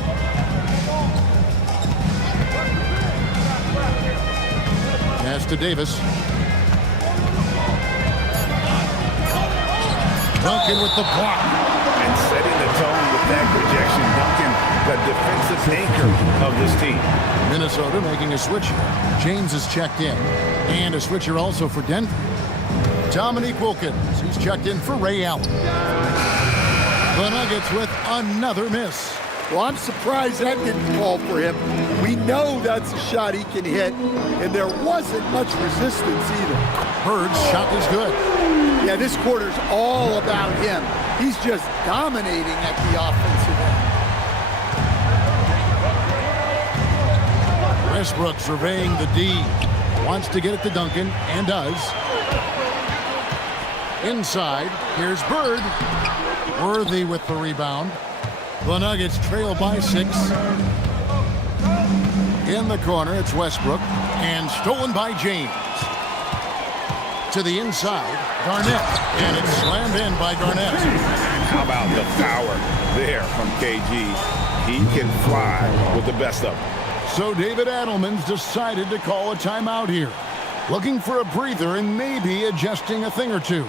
Pass to Davis. Duncan with the block. And setting the tone with that projection, Duncan, the defensive anchor of this team. Minnesota making a switch. James is checked in. And a switcher also for Denver. Dominique Wilkins. He's checked in for Ray Allen. The Nuggets with another miss. Well, I'm surprised that didn't fall for him. We know that's a shot he can hit, and there wasn't much resistance either. Bird's shot is good. Yeah, this quarter's all about him. He's just dominating at the offensive end. Westbrook surveying the D. Wants to get it to Duncan, and does. Inside, here's Bird. Worthy with the rebound. The Nuggets trail by 6. In the corner, it's Westbrook. And stolen by James. To the inside, Garnett. And it's slammed in by Garnett. How about the power there from KG? He can fly with the best of them. So David Adelman's decided to call a timeout here. Looking for a breather and maybe adjusting a thing or two.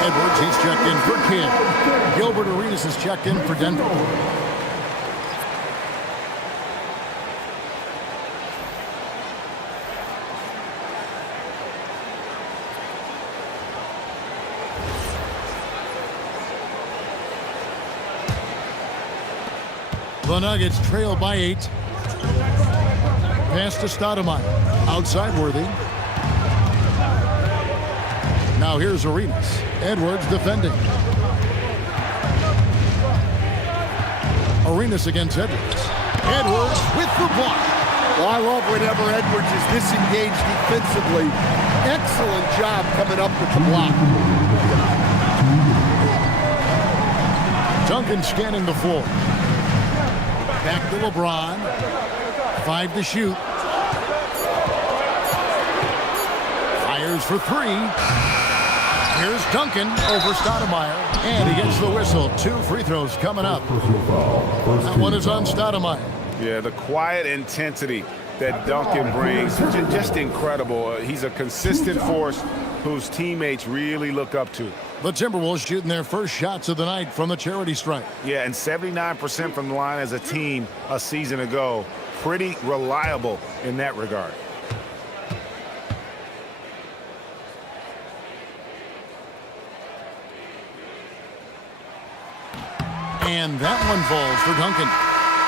Edwards, he's checked in for Kidd. Gilbert Arenas is checked in for Denver. The Nuggets trail by 8. Pass to Stoudemire. Outside Worthy. Now here's Arenas. Edwards defending. Arenas against Edwards. Edwards with the block. Well, I love whenever Edwards is disengaged defensively. Excellent job coming up with the block. Duncan scanning the floor. Back to LeBron. 5 to shoot. Fires for 3. Here's Duncan over Stoudemire. And he gets the whistle. 2 free throws coming up. That one is on Stoudemire. Yeah, the quiet intensity that Duncan brings, just incredible. He's a consistent force whose teammates really look up to. The Timberwolves shooting their first shots of the night from the charity stripe. Yeah, and 79% from the line as a team a season ago. Pretty reliable in that regard. And that one falls for Duncan.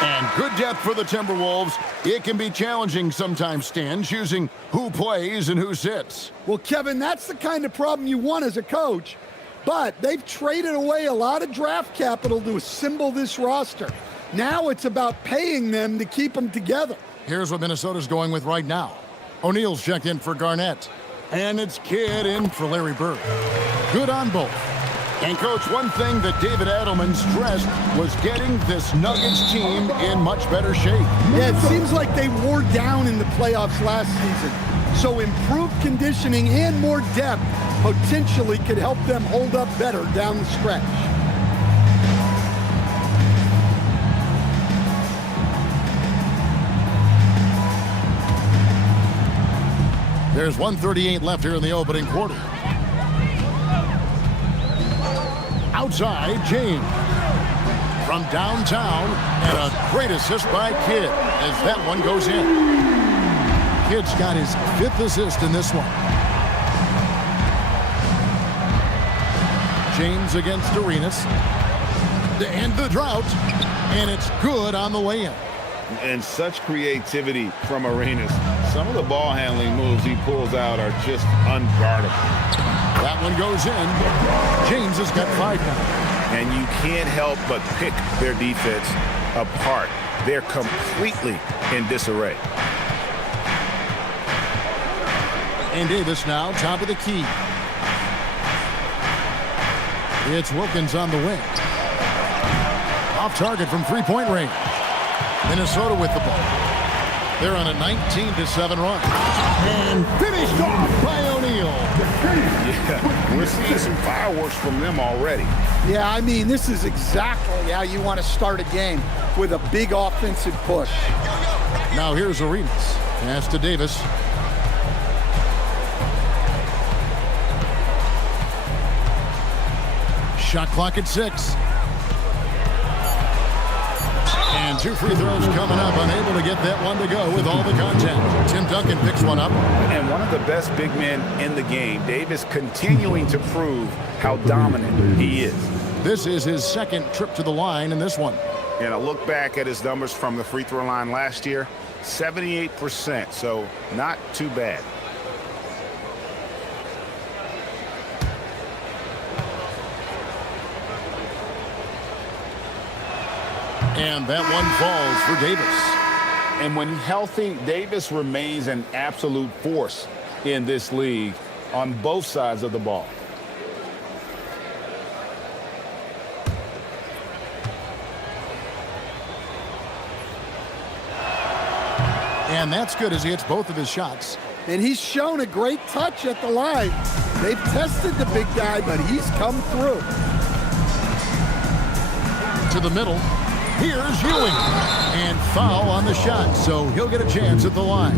And good depth for the Timberwolves. It can be challenging sometimes, Stan, choosing who plays and who sits. Well, Kevin, that's the kind of problem you want as a coach. But they've traded away a lot of draft capital to assemble this roster. Now it's about paying them to keep them together. Here's what Minnesota's going with right now. O'Neal's checked in for Garnett. And it's Kidd in for Larry Bird. Good on both. And, Coach, one thing that David Adelman stressed was getting this Nuggets team in much better shape. Yeah, it seems like they wore down in the playoffs last season. So improved conditioning and more depth potentially could help them hold up better down the stretch. There's 1:38 left here in the opening quarter. Outside, James. From downtown, and a great assist by Kidd as that one goes in. Kidd's got his 5th assist in this one. James against Arenas. To end the drought, and it's good on the way in. And such creativity from Arenas. Some of the ball handling moves he pulls out are just unguardable. That one goes in. James has got 5 now. And you can't help but pick their defense apart. They're completely in disarray. And Davis now, top of the key. It's Wilkins on the wing. Off target from 3-point range. Minnesota with the ball. They're on a 19-7 run. And finished off by O'Neal. Yeah, we're seeing some fireworks from them already. Yeah, I mean, this is exactly how you want to start a game, with a big offensive push. Now here's Arenas. Pass to Davis. Shot clock at 6. And 2 free throws coming up. Unable to get that one to go with all the contact. Tim Duncan picks one up. And one of the best big men in the game. Davis continuing to prove how dominant he is. This is his 2nd trip to the line in this one. And I look back at his numbers from the free throw line last year. 78%, so not too bad. And that one falls for Davis. And when healthy, Davis remains an absolute force in this league on both sides of the ball. And that's good as he hits both of his shots. And he's shown a great touch at the line. They've tested the big guy, but he's come through. To the middle. Here's Ewing. And foul on the shot, so he'll get a chance at the line.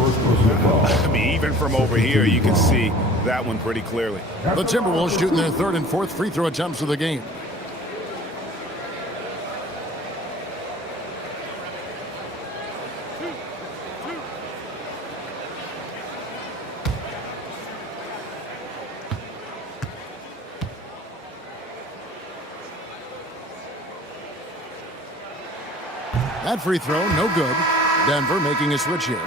I mean, even from over here, you can see that one pretty clearly. The Timberwolves shooting their 3rd and 4th free throw attempts of the game. That free throw, no good. Denver making a switch here.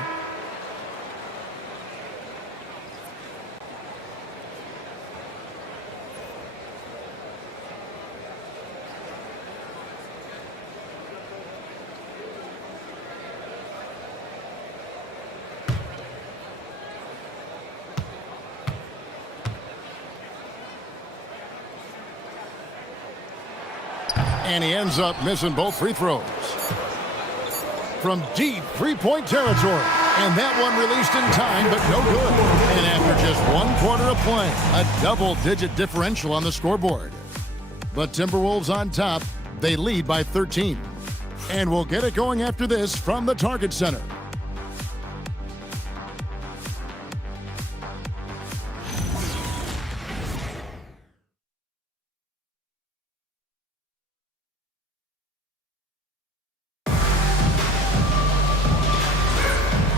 And he ends up missing both free throws. From deep three-point territory. And that one released in time, but no good. And after just 1 quarter of play, a double-digit differential on the scoreboard. But Timberwolves on top. They lead by 13. And we'll get it going after this from the Target Center.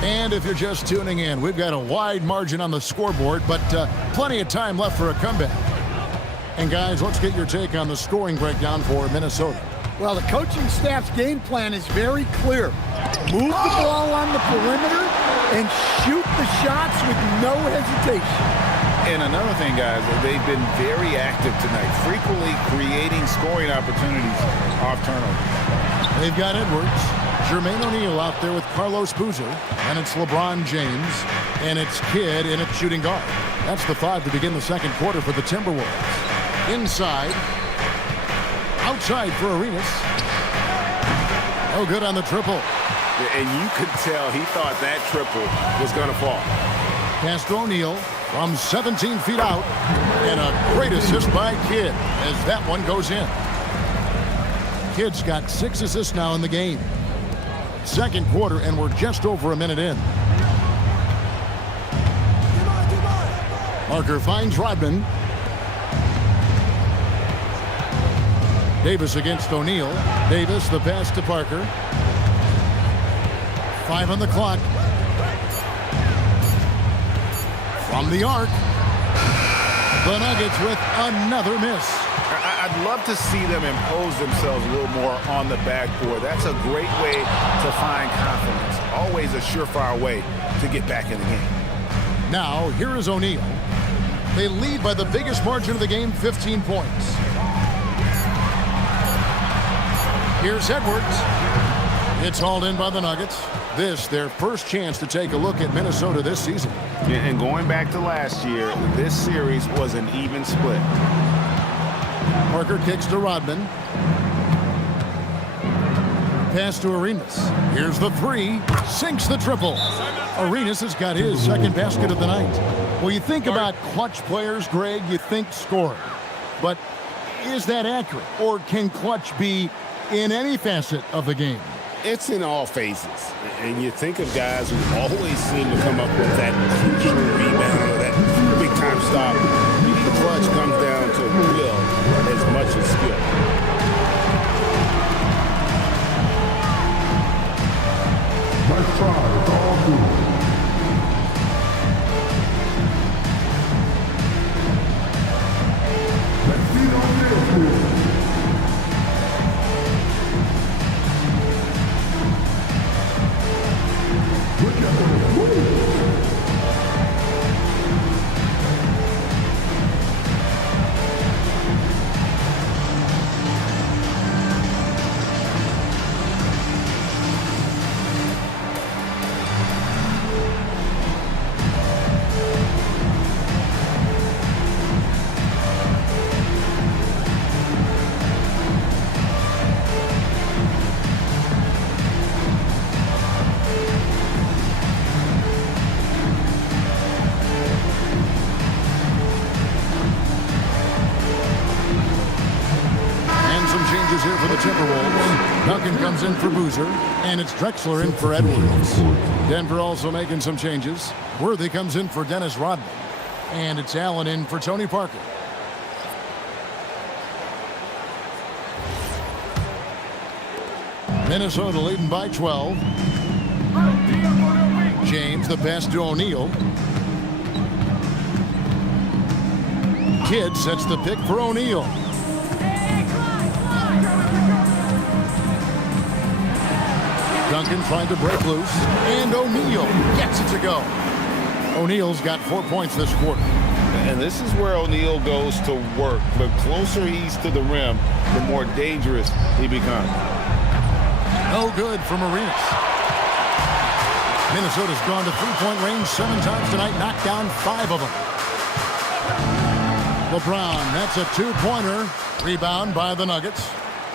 And if you're just tuning in, we've got a wide margin on the scoreboard, but plenty of time left for a comeback. And guys, let's get your take on the scoring breakdown for Minnesota. Well, the coaching staff's game plan is very clear. Move the ball on the perimeter and shoot the shots with no hesitation. And another thing, guys, they've been very active tonight, frequently creating scoring opportunities off turnover. They've got Edwards, Jermaine O'Neal out there with Carlos Boozer, and it's LeBron James, and it's Kidd in at shooting guard. That's the 5 to begin the second quarter for the Timberwolves. Inside, outside for Arenas. Oh, good on the triple. And you could tell he thought that triple was going to fall. Pass to O'Neal from 17 feet out, and a great assist by Kidd as that one goes in. Kidd's got 6 assists now in the game. Second quarter, and we're just over a minute in. Parker finds Rodman. Davis against O'Neal. Davis, the pass to Parker. 5 on the clock. From the arc. The Nuggets with another miss. I'd love to see them impose themselves a little more on the backboard. That's a great way to find confidence. Always a surefire way to get back in the game. Now, here is O'Neal. They lead by the biggest margin of the game, 15 points. Here's Edwards. It's hauled in by the Nuggets. This, their first chance to take a look at Minnesota this season. And going back to last year, this series was an even split. Parker kicks to Rodman. Pass to Arenas. Here's the 3. Sinks the triple. Arenas has got his second basket of the night. Well, you think about clutch players, Greg, you think scoring. But is that accurate? Or can clutch be in any facet of the game? It's in all phases. And you think of guys who always seem to come up with that crucial rebound or that big-time stop. The clutch comes down to will as much as skill. Nice try. It's all good. Let's see it on this, please. Here for the Timberwolves. Duncan comes in for Boozer, and it's Drexler in for Edwards. Denver also making some changes. Worthy comes in for Dennis Rodman, and it's Allen in for Tony Parker. Minnesota leading by 12. James, the pass to O'Neal. Kidd sets the pick for O'Neal. Duncan trying to break loose, and O'Neal gets it to go. O'Neal's got 4 points this quarter. And this is where O'Neal goes to work. The closer he's to the rim, the more dangerous he becomes. No good from Arenas. Minnesota's gone to three-point range 7 times tonight, knocked down 5 of them. LeBron, that's a 2-pointer. Rebound by the Nuggets.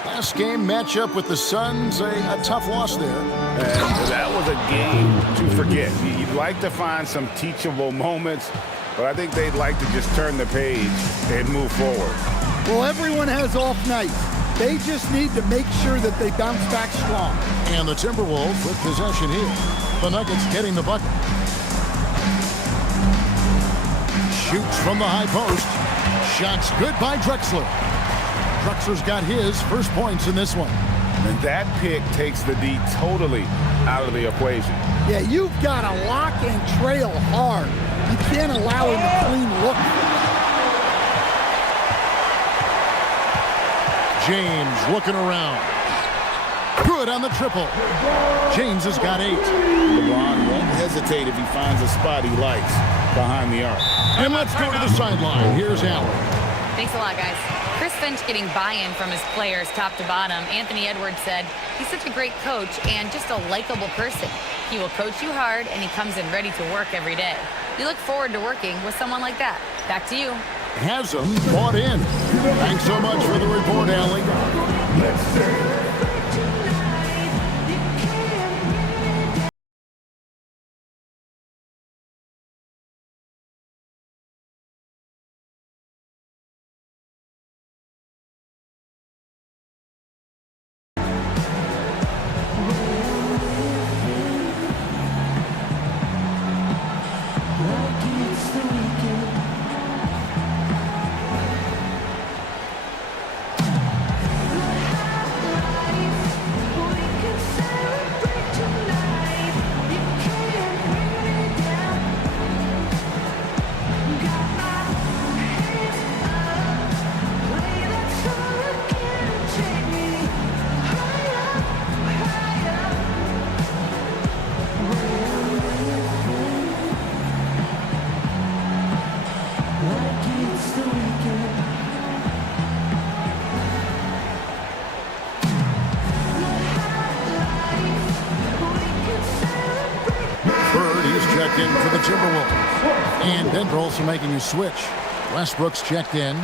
Last game matchup with the Suns, a tough loss there. That was a game to forget. You'd like to find some teachable moments, but I think they'd like to just turn the page and move forward. Well, everyone has off nights. They just need to make sure that they bounce back strong. And the Timberwolves with possession here. The Nuggets getting the bucket. Shoots from the high post. Shots good by Drexler. Drexler's got his first points in this one. And that pick takes the D totally out of the equation. Yeah, you've got to lock and trail hard. You can't allow him a clean look. James looking around. Good on the triple. James has got 8. LeBron won't hesitate if he finds a spot he likes behind the arc. And let's go to the sideline. Here's Allen. Thanks a lot, guys. Chris Finch getting buy-in from his players top to bottom. Anthony Edwards said he's such a great coach and just a likable person. He will coach you hard, and he comes in ready to work every day. We look forward to working with someone like that. Back to you. Has them bought in. Thanks so much for the report, Allie. Checked in for the Timberwolves. And Denver also making a switch. Westbrook's checked in.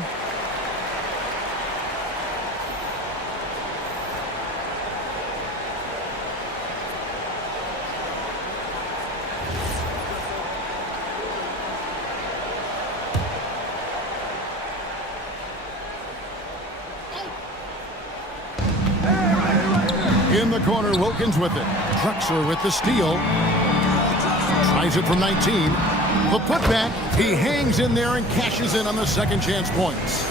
In the corner, Wilkins with it. Drexler with the steal. Tries it from 19. The putback, he hangs in there and cashes in on the second chance points.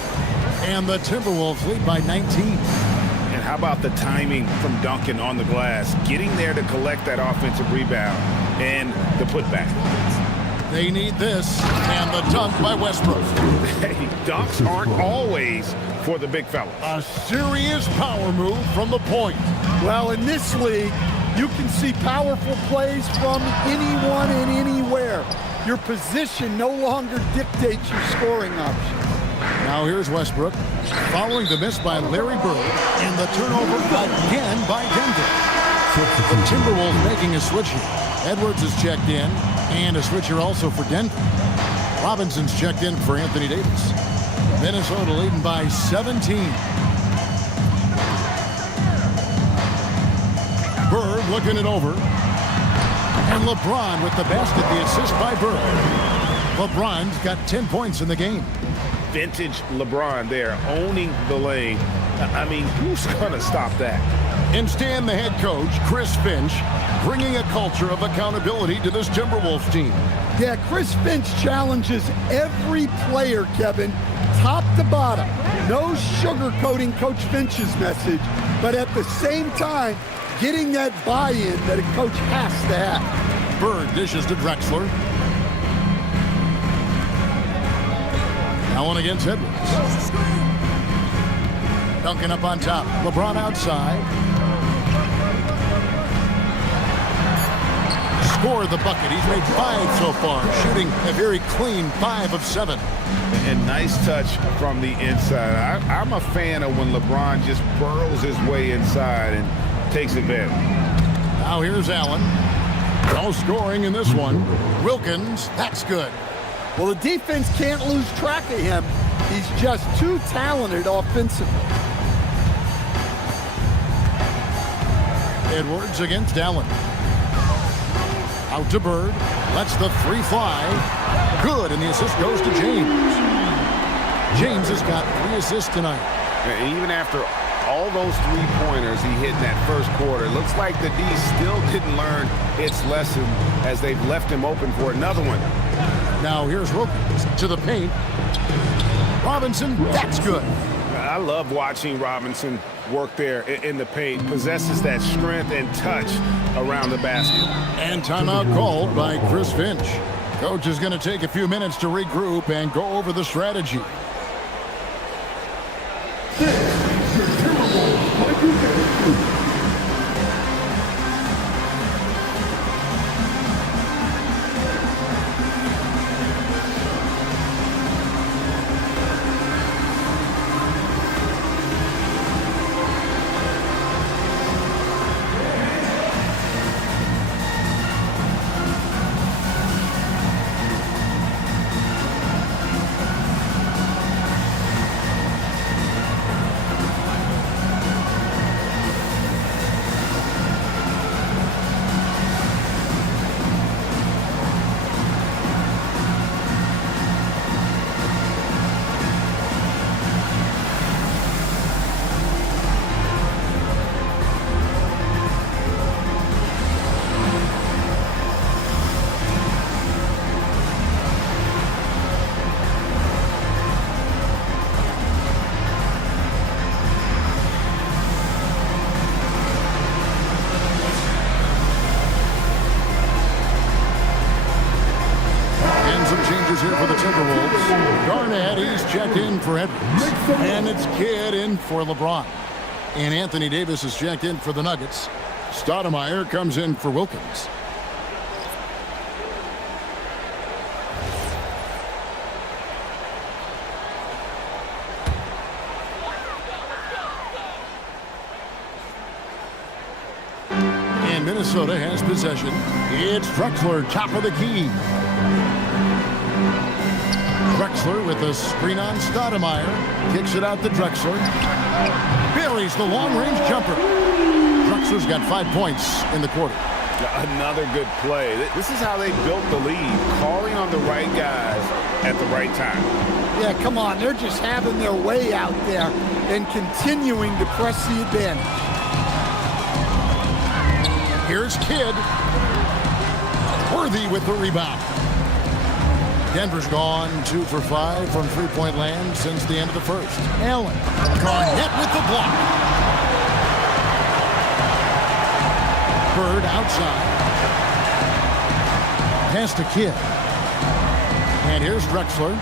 And the Timberwolves lead by 19. And how about the timing from Duncan on the glass, getting there to collect that offensive rebound and the putback. They need this, and the dunk by Westbrook. Hey, dunks aren't always for the big fella. A serious power move from the point. Well, in this league, you can see powerful plays from anyone and anywhere. Your position no longer dictates your scoring option. Now here's Westbrook, following the miss by Larry Bird, and the turnover again by Denver. The Timberwolves making a switch here. Edwards is checked in, and a switcher also for Denver. Robinson's checked in for Anthony Davis. Minnesota leading by 17. Bird looking it over. And LeBron with the basket, the assist by Bird. LeBron's got 10 points in the game. Vintage LeBron there, owning the lane. I mean, who's going to stop that? And Stan, the head coach, Chris Finch, bringing a culture of accountability to this Timberwolves team. Yeah, Chris Finch challenges every player, Kevin, top to bottom. No sugarcoating Coach Finch's message, but at the same time, getting that buy-in that a coach has to have. Bird dishes to Drexler. Now on against Edwards. Duncan up on top. LeBron outside. Scored the bucket. He's made 5 so far, shooting a very clean 5 of 7. And nice touch from the inside. I'm a fan of when LeBron just burrows his way inside and takes advantage. Now here's Allen. No scoring in this one. Wilkins, that's good. Well, the defense can't lose track of him. He's just too talented offensively. Edwards against Allen. Out to Bird. Lets the three fly. Good, and the assist goes to James. James has got 3 assists tonight. And even after all those three-pointers he hit in that first quarter, looks like the D still didn't learn its lesson as they've left him open for another one. Now here's Wilkins to the paint. Robinson, that's good. I love watching Robinson work there in the paint. Possesses that strength and touch around the basket. And timeout called by Chris Finch. Coach is going to take a few minutes to regroup and go over the strategy. Here for the Timberwolves. Garnett, he's checked in for Edwards. And it's Kidd in for LeBron. And Anthony Davis is checked in for the Nuggets. Stoudemire comes in for Wilkins. And Minnesota has possession. It's Drexler, top of the key. Drexler with a screen on Stoudemire. Kicks it out to Drexler. Buries the long-range jumper. Drexler's got 5 points in the quarter. Another good play. This is how they built the lead, calling on the right guys at the right time. Yeah, come on. They're just having their way out there and continuing to press the advantage. Here's Kidd. Worthy with the rebound. Denver's gone 2 for 5 from three-point land since the end of the first. Allen. Garnett with the block. Bird outside. Pass to Kidd. And here's Drexler.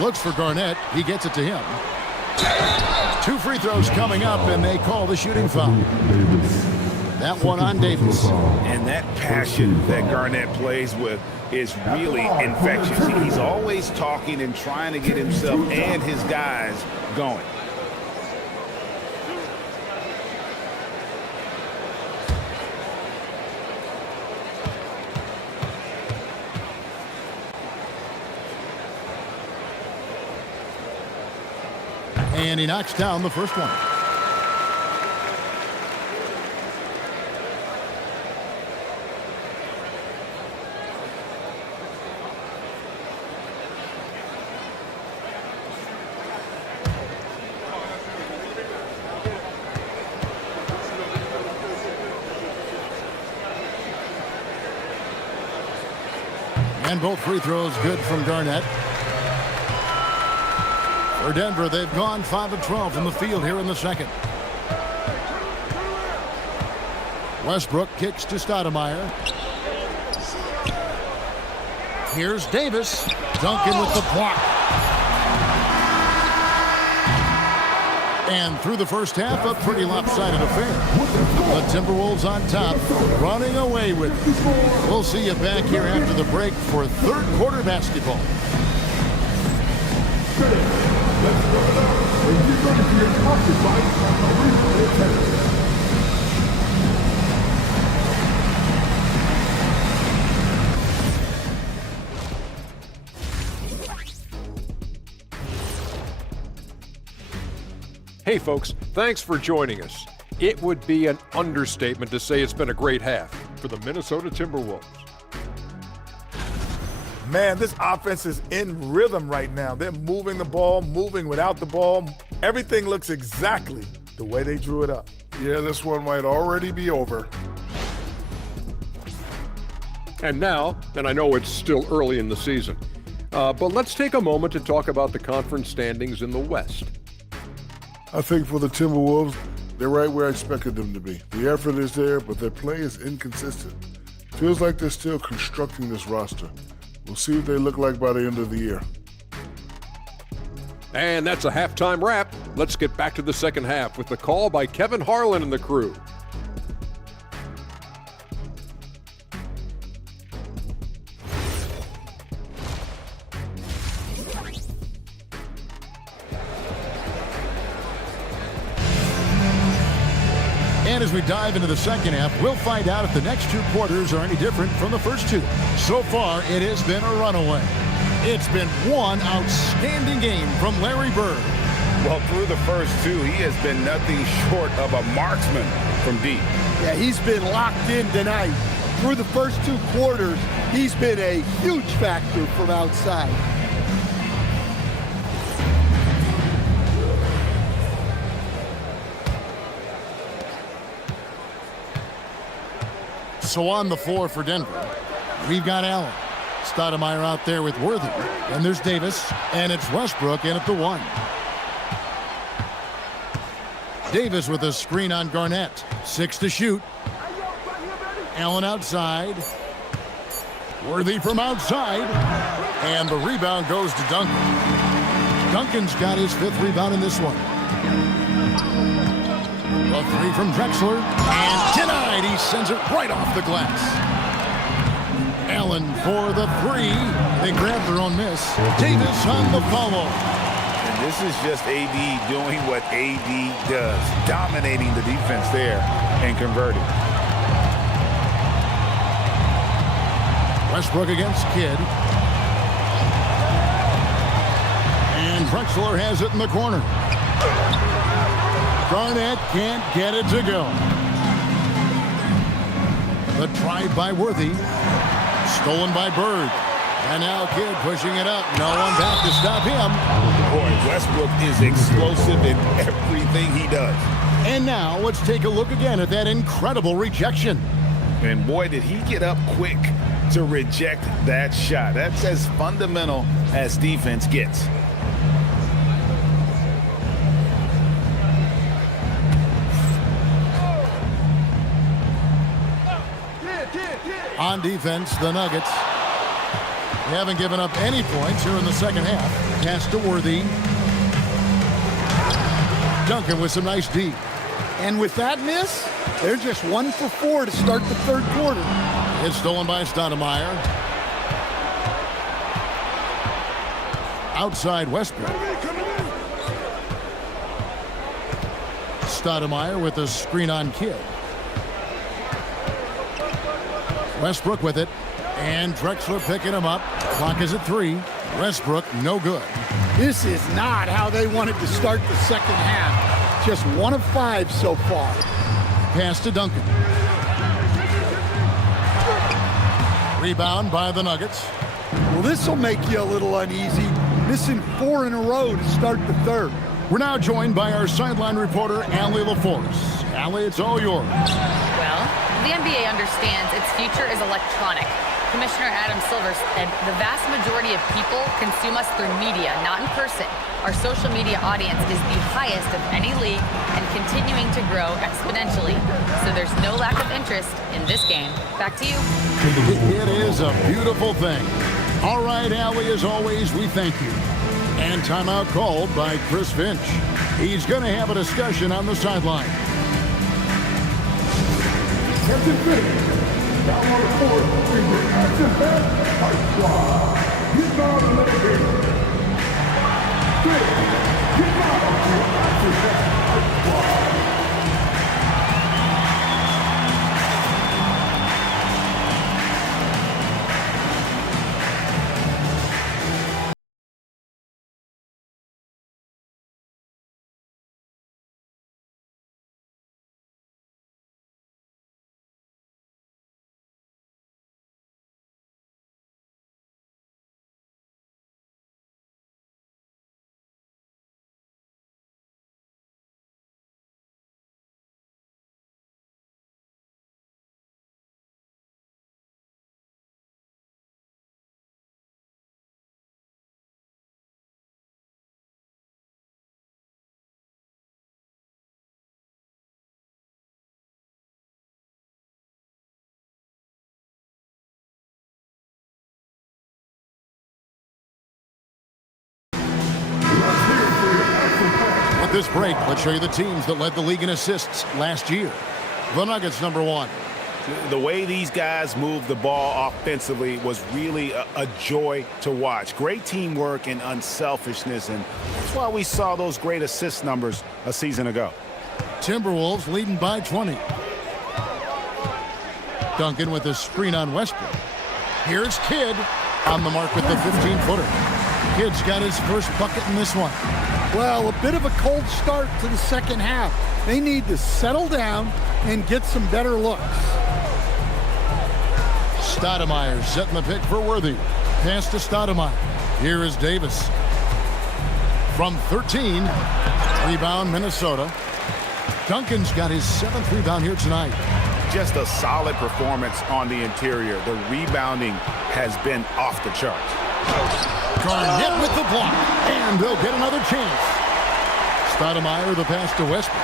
Looks for Garnett. He gets it to him. 2 free throws coming up, and they call the shooting foul. That one on Davis. And that passion that Garnett plays with is really infectious. He's always talking and trying to get himself and his guys going. And he knocks down the first one. And both free throws good from Garnett. For Denver, they've gone 5 of 12 from the field here in the second. Westbrook kicks to Stoudemire. Here's Davis. Duncan with the block. And through the first half, a pretty lopsided affair. The Timberwolves on top, running away with it. We'll see you back here after the break for third quarter basketball. Hey folks, thanks for joining us. It would be an understatement to say it's been a great half for the Minnesota Timberwolves. Man, this offense is in rhythm right now. They're moving the ball, moving without the ball. Everything looks exactly the way they drew it up. Yeah, this one might already be over. And now, and I know it's still early in the season, but let's take a moment to talk about the conference standings in the West. I think for the Timberwolves, they're right where I expected them to be. The effort is there, but their play is inconsistent. Feels like they're still constructing this roster. We'll see what they look like by the end of the year. And that's a halftime wrap. Let's get back to the second half with the call by Kevin Harlan and the crew. And as we dive into the second half, we'll find out if the next two quarters are any different from the first two. So far, it has been a runaway. It's been one outstanding game from Larry Bird. Well, through the first two, he has been nothing short of a marksman from deep. Yeah, he's been locked in tonight. Through the first two quarters, he's been a huge factor from outside. So on the floor for Denver, we've got Allen. Stoudemire out there with Worthy. And there's Davis. And it's Westbrook in at the one. Davis with a screen on Garnett. 6 to shoot. Allen outside. Worthy from outside. And the rebound goes to Duncan. Duncan's got his 5th rebound in this one. A 3 from Drexler. And denied. He sends it right off the glass. Allen for the 3. They grab their own miss. Davis on the follow. And this is just AD doing what AD does, dominating the defense there and converting. Westbrook against Kidd. And Drexler has it in the corner. Garnett can't get it to go. The try by Worthy. Stolen by Bird. And now Kidd pushing it up. No one back to stop him. Boy, Westbrook is explosive in everything he does. And now let's take a look again at that incredible rejection. And boy, did he get up quick to reject that shot. That's as fundamental as defense gets. On defense, the Nuggets haven't given up any points here in the second half. Pass to Worthy. Duncan with some nice D. And with that miss, they're just 1 for 4 to start the third quarter. It's stolen by Stoudemire. Outside Westbrook. Stoudemire with a screen on Kidd. Westbrook with it. And Drexler picking him up. Clock is at 3. Westbrook, no good. This is not how they wanted to start the second half. Just 1 of 5 so far. Pass to Duncan. Rebound by the Nuggets. Well, this will make you a little uneasy. Missing 4 in a row to start the third. We're now joined by our sideline reporter, Allie LaForce. Allie, it's all yours. Well, the NBA understands its future is electronic. Commissioner Adam Silver said the vast majority of people consume us through media, not in person. Our social media audience is the highest of any league and continuing to grow exponentially. So there's no lack of interest in this game. Back to you. It is a beautiful thing. All right, Allie, as always, we thank you. And timeout called by Chris Finch. He's going to have a discussion on the sideline. Captain Finch, down on the court, favorite action pass, high squad. He's not a little bit. Finch, he's not a action pass, high squad. this break, let's show you the teams that led the league in assists last year. The Nuggets, number 1. The way these guys moved the ball offensively was really a joy to watch. Great teamwork and unselfishness, and that's why we saw those great assist numbers a season ago. Timberwolves leading by 20. Duncan with a screen on Westbrook. Here's Kidd on the mark with the 15-footer. Kidd's got his first bucket in this one. Well, a bit of a cold start to the second half. They need to settle down and get some better looks. Stoudemire setting the pick for Worthy. Pass to Stoudemire. Here is Davis. From 13, rebound Minnesota. Duncan's got his 7th rebound here tonight. Just a solid performance on the interior. The rebounding has been off the charts. Garnett with the block, and they'll get another chance. Stoudemire the pass to Westbrook.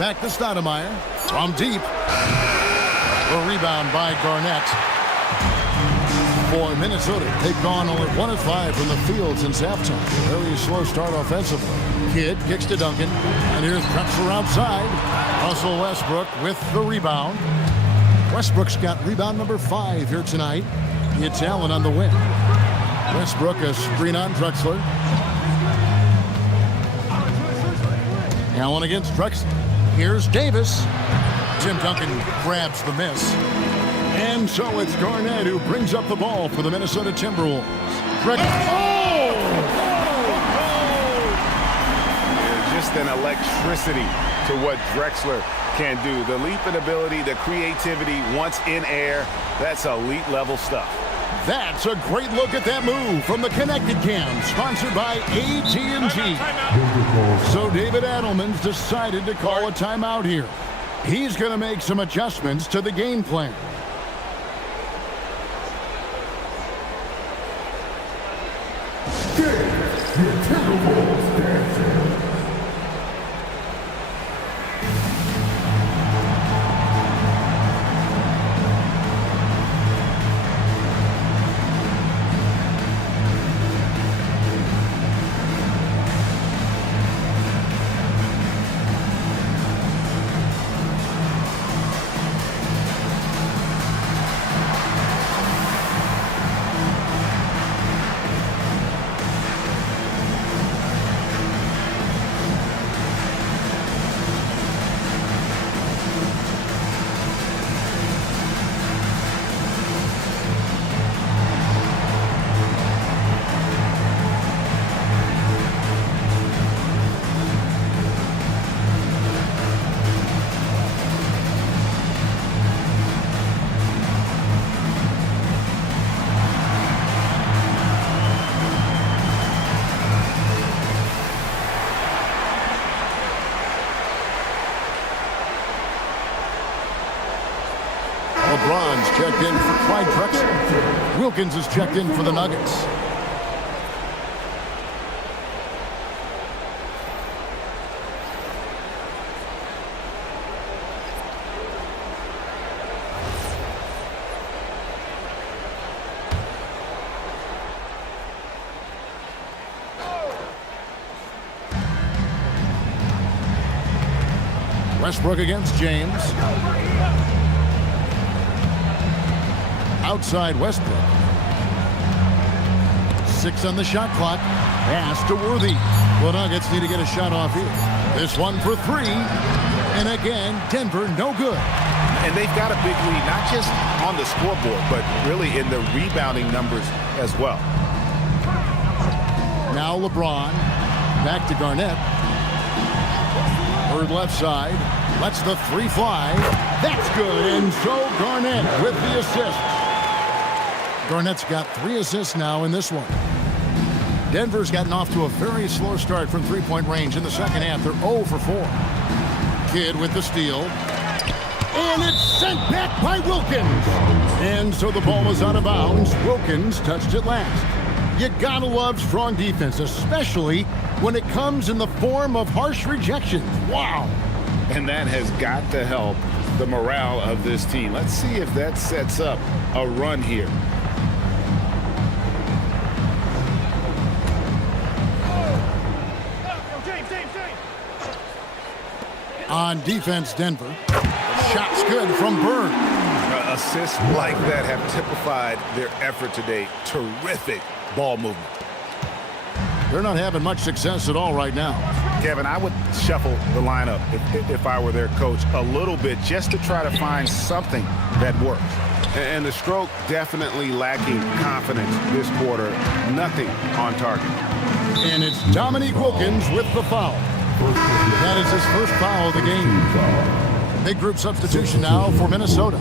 Back to Stoudemire from deep. A rebound by Garnett. For Minnesota, they've gone only 1 of 5 from the field since halftime. Very slow start offensively. Kidd kicks to Duncan, and here's Drexler outside. Russell Westbrook with the rebound. Westbrook's got rebound number 5 here tonight. It's Allen on the wing. Westbrook a screen on Drexler. Allen against Drexler. Here's Davis. Tim Duncan grabs the miss. And so it's Garnett who brings up the ball for the Minnesota Timberwolves. Just an electricity to what Drexler can do. The leaping ability, the creativity once in air, that's elite level stuff. That's a great look at that move from the Connected Cam, sponsored by AT&T. So David Adelman's decided to call a timeout here. He's going to make some adjustments to the game plan. LeBron's checked in for Clyde Drexler. Wilkins is checked in for the Nuggets. Westbrook against James. Outside Westbrook. 6 on the shot clock. Pass to Worthy. The Nuggets need to get a shot off here. This one for 3. And again, Denver no good. And they've got a big lead, not just on the scoreboard, but really in the rebounding numbers as well. Now LeBron. Back to Garnett. Third left side. Lets the 3 fly. That's good. And so Garnett with the assist. Garnett's got 3 assists now in this one. Denver's gotten off to a very slow start from three-point range in the second half. They're 0 for 4. Kidd with the steal. And it's sent back by Wilkins. And so the ball was out of bounds. Wilkins touched it last. You gotta love strong defense, especially when it comes in the form of harsh rejections. Wow. And that has got to help the morale of this team. Let's see if that sets up a run here. On defense, Denver. Shot's good from Bird. Assists like that have typified their effort today. Terrific ball movement. They're not having much success at all right now. Kevin, I would shuffle the lineup if I were their coach a little bit just to try to find something that works. And the stroke definitely lacking confidence this quarter. Nothing on target. And it's Dominique Wilkins with the foul. That is his first foul of the game. Big group substitution now for Minnesota.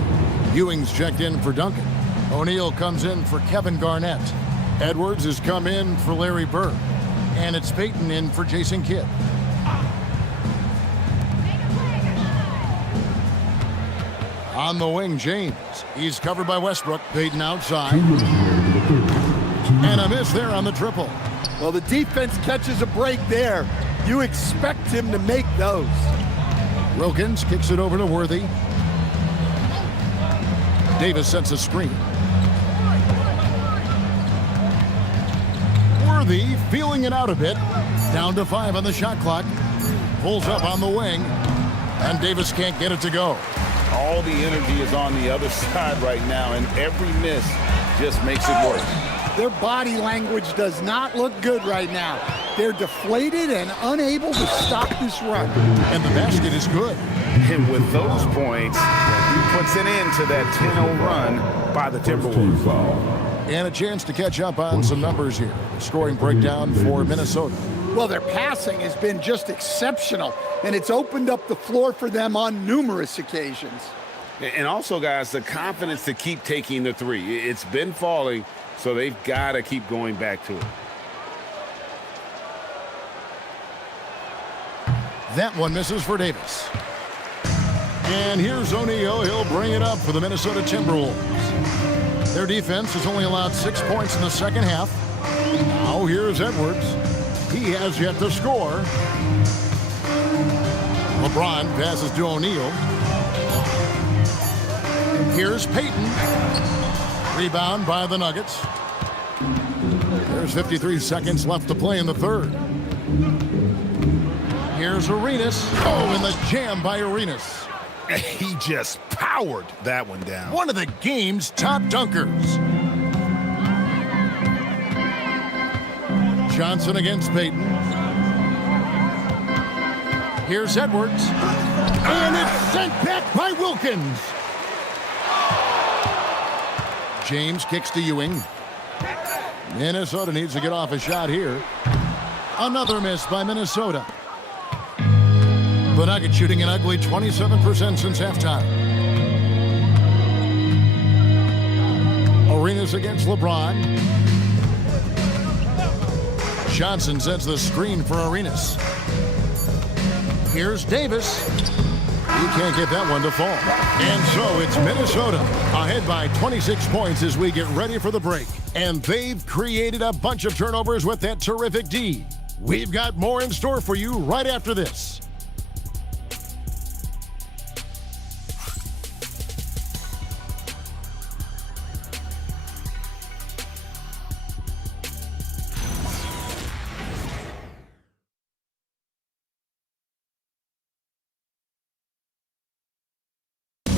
Ewing's checked in for Duncan. O'Neal comes in for Kevin Garnett. Edwards has come in for Larry Bird. And it's Payton in for Jason Kidd. On the wing, James. He's covered by Westbrook. Payton outside. And a miss there on the triple. Well, the defense catches a break there. You expect him to make those. Wilkins kicks it over to Worthy. Davis sets a screen. Worthy feeling it out a bit. Down to 5 on the shot clock. Pulls up on the wing. And Davis can't get it to go. All the energy is on the other side right now, and every miss just makes it worse. Their body language does not look good right now. They're deflated and unable to stop this run. And the basket is good. And with those points, he puts an end to that 10-0 run by the Timberwolves. And a chance to catch up on some numbers here. Scoring breakdown for Minnesota. Well, their passing has been just exceptional, and it's opened up the floor for them on numerous occasions. And also, guys, the confidence to keep taking the three. It's been falling, so they've got to keep going back to it. That one misses for Davis. And here's O'Neal. He'll bring it up for the Minnesota Timberwolves. Their defense has only allowed 6 points in the second half. Now here's Edwards. He has yet to score. LeBron passes to O'Neal. Here's Payton. Rebound by the Nuggets. There's 53 seconds left to play in the third. Here's Arenas. Oh, and the jam by Arenas. He just powered that one down. One of the game's top dunkers. Johnson against Payton. Here's Edwards. And it's sent back by Wilkins. James kicks to Ewing. Minnesota needs to get off a shot here. Another miss by Minnesota. The Nuggets shooting an ugly 27% since halftime. Arenas against LeBron. Johnson sets the screen for Arenas. Here's Davis. He can't get that one to fall. And so it's Minnesota ahead by 26 points as we get ready for the break. And they've created a bunch of turnovers with that terrific D. We've got more in store for you right after this.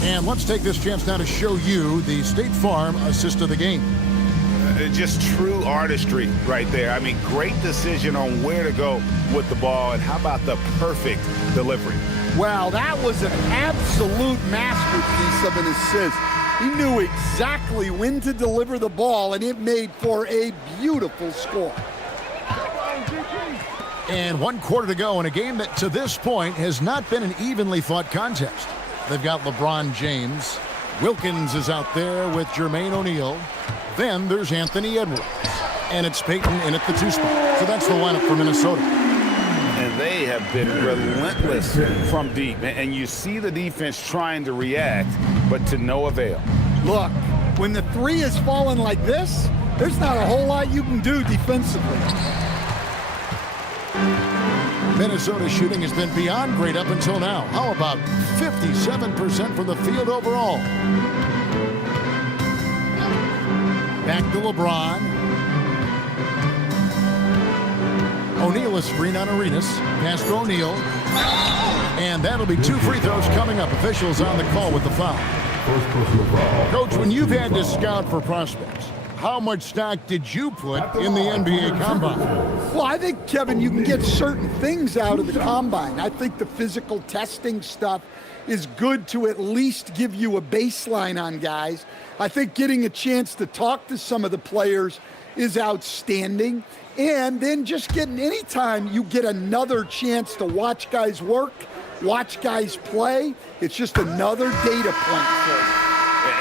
And let's take this chance now to show you the State Farm assist of the game. Just true artistry right there. I mean, great decision on where to go with the ball, and how about the perfect delivery? Wow, that was an absolute masterpiece of an assist. He knew exactly when to deliver the ball, and it made for a beautiful score. And 1 quarter to go in a game that to this point has not been an evenly fought contest. They've got LeBron James. Wilkins is out there with Jermaine O'Neal. Then there's Anthony Edwards. And it's Payton in at the 2 spot. So that's the lineup for Minnesota. And they have been relentless from deep. And you see the defense trying to react, but to no avail. Look, when the 3 is falling like this, there's not a whole lot you can do defensively. Minnesota shooting has been beyond great up until now. How about 57% from the field overall? Back to LeBron. O'Neal is screen on Arenas. Pass to O'Neal. And that'll be 2 free throws coming up. Officials on the call with the foul. Coach, when you've had to scout for prospects, how much stock did you put in the NBA Combine? Well, I think, Kevin, you can get certain things out of the Combine. I think the physical testing stuff is good to at least give you a baseline on guys. I think getting a chance to talk to some of the players is outstanding. And then just getting, anytime you get another chance to watch guys work, watch guys play, it's just another data point for you.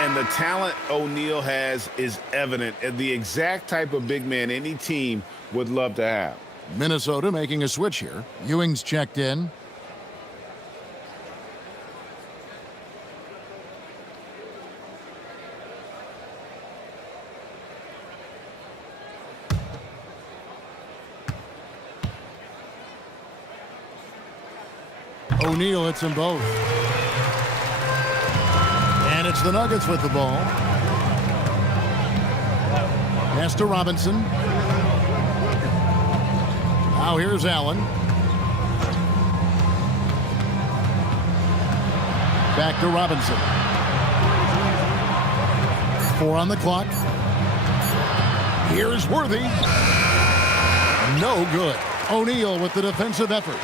And the talent O'Neal has is evident, and the exact type of big man any team would love to have. Minnesota making a switch here. Ewing's checked in. O'Neal hits them both. And it's the Nuggets with the ball. Pass to Robinson. Now here's Allen. Back to Robinson. 4 on the clock. Here's Worthy. No good. O'Neal with the defensive effort.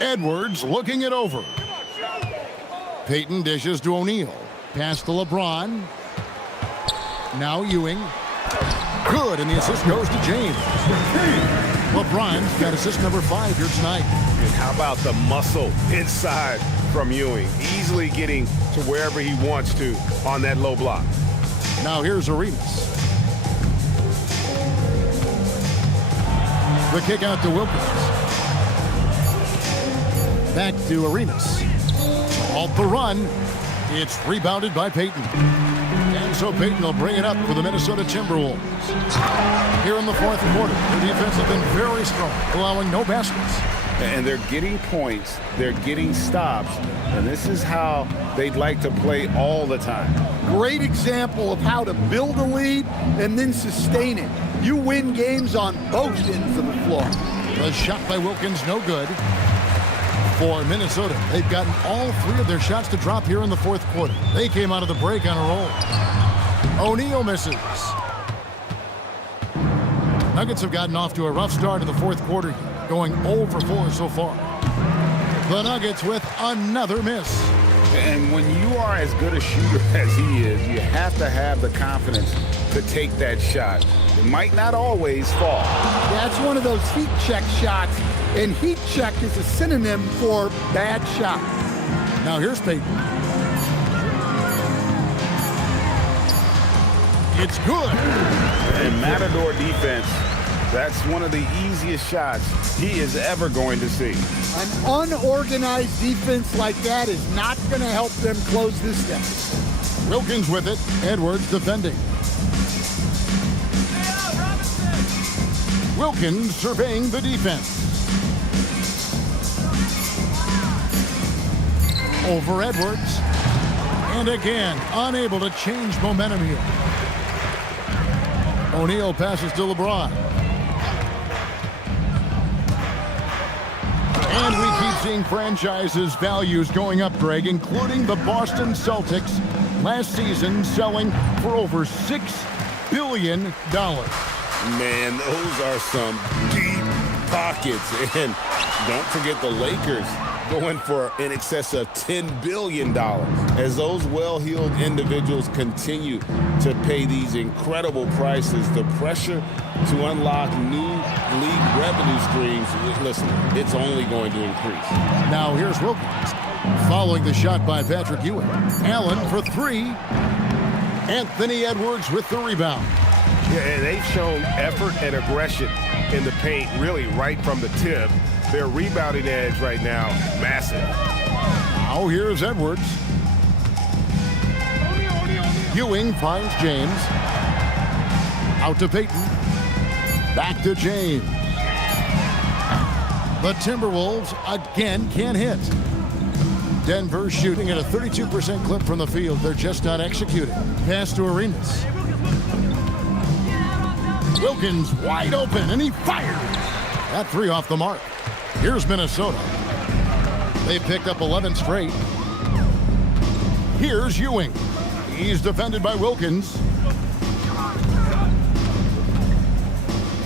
Edwards looking it over. Payton dishes to O'Neal. Pass to LeBron. Now Ewing. Good, and the assist goes to James. LeBron's got assist number 5 here tonight. And how about the muscle inside from Ewing? Easily getting to wherever he wants to on that low block. Now here's Arenas. The kick out to Wilkins. Back to Arenas. Halt the run. It's rebounded by Payton. And so Payton will bring it up for the Minnesota Timberwolves. Here in the 4th quarter, the defense has been very strong, allowing no baskets. And they're getting points, they're getting stops, and this is how they'd like to play all the time. Great example of how to build a lead and then sustain it. You win games on both ends of the floor. The shot by Wilkins, no good. For Minnesota, they've gotten all 3 of their shots to drop here in the 4th quarter. They came out of the break on a roll. O'Neal misses. Nuggets have gotten off to a rough start in the 4th quarter, going 0 for 4 so far. The Nuggets with another miss. And when you are as good a shooter as he is, you have to have the confidence to take that shot. It might not always fall. That's one of those heat check shots, and heat check is a synonym for bad shot. Now here's Payton. It's good. And Matador defense, that's one of the easiest shots he is ever going to see. An unorganized defense like that is not going to help them close this deficit. Wilkins with it. Edwards defending. Wilkins surveying the defense. Over Edwards. And again, unable to change momentum here. O'Neal passes to LeBron. And we keep seeing franchises' values going up, Greg, including the Boston Celtics last season selling for over $6 billion. Man, those are some deep pockets. And don't forget the Lakers going for in excess of $10 billion as those well-heeled individuals continue to pay these incredible prices. The pressure to unlock new league revenue streams, listen, it's only going to increase. Now here's Wilkins following the shot by Patrick Ewing. Allen for 3. Anthony Edwards with the rebound. Yeah, and they've shown effort and aggression in the paint, really right from the tip. Their rebounding edge right now, massive. Now here's Edwards. Ewing finds James. Out to Payton. Back to James. The Timberwolves again can't hit. Denver shooting at a 32% clip from the field. They're just not executing. Pass to Arenas. Wilkins wide open, and he fires. That three off the mark. Here's Minnesota. They picked up 11 straight. Here's Ewing. He's defended by Wilkins.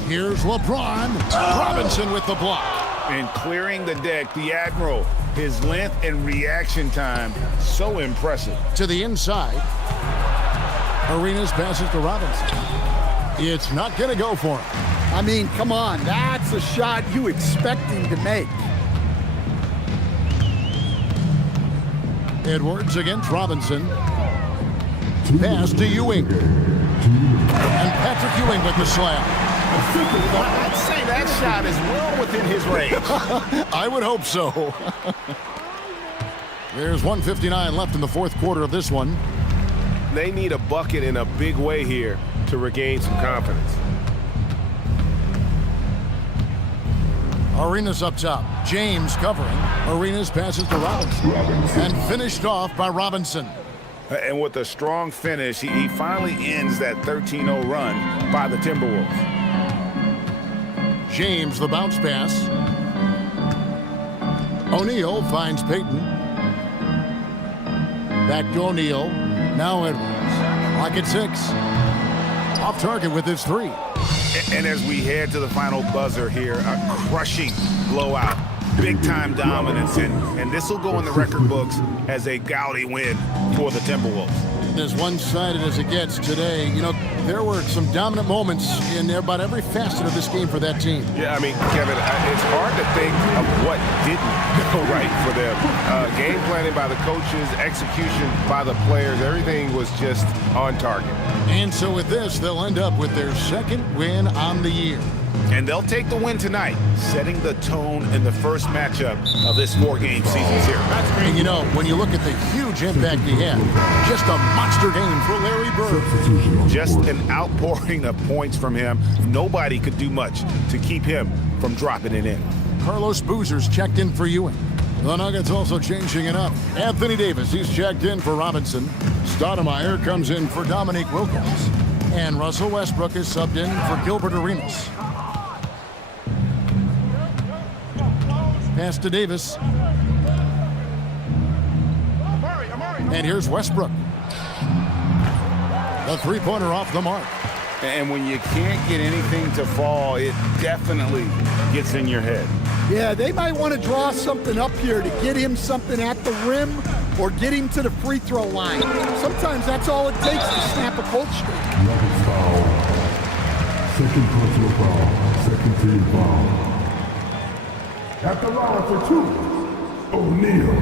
Here's LeBron. Robinson with the block. And clearing the deck, the Admiral. His length and reaction time, so impressive. To the inside. Arenas passes to Robinson. It's not going to go for him. I mean, come on, that's a shot you expect him to make. Edwards against Robinson. Pass to Ewing. And Patrick Ewing with the slam. I'd say that shot is well within his range. I would hope so. There's 1:59 left in the fourth quarter of this one. They need a bucket in a big way here to regain some confidence. Arenas up top. James covering. Arenas passes to Robinson. And finished off by Robinson. And with a strong finish, he finally ends that 13-0 run by the Timberwolves. James, the bounce pass. O'Neal finds Payton. Back to O'Neal. Now Edwards. Clock at 6. Off target with his three. And as we head to the final buzzer here, a crushing blowout, big-time dominance, and this will go in the record books as a gaudy win for the Timberwolves. As one-sided as it gets today, you know, there were some dominant moments in about every facet of this game for that team. Yeah, I mean, Kevin, it's hard to think of what didn't go right for them. Game planning by the coaches, execution by the players, everything was just on target. And so with this, they'll end up with their second win on the year. And they'll take the win tonight, setting the tone in the first matchup of this 4-game season series. And you know, when you look at the huge impact he had, just a monster game for Larry Bird. Just an outpouring of points from him. Nobody could do much to keep him from dropping it in. Carlos Boozer's checked in for Ewing. The Nuggets also changing it up. Anthony Davis, he's checked in for Robinson. Stoudemire comes in for Dominique Wilkins. And Russell Westbrook is subbed in for Gilbert Arenas. Pass to Davis. And here's Westbrook. The three-pointer off the mark. And when you can't get anything to fall, it definitely gets in your head. Yeah, they might want to draw something up here to get him something at the rim or get him to the free throw line. Sometimes that's all it takes to snap a cold streak. Second personal foul. Second team foul. At the line for 2, O'Neal.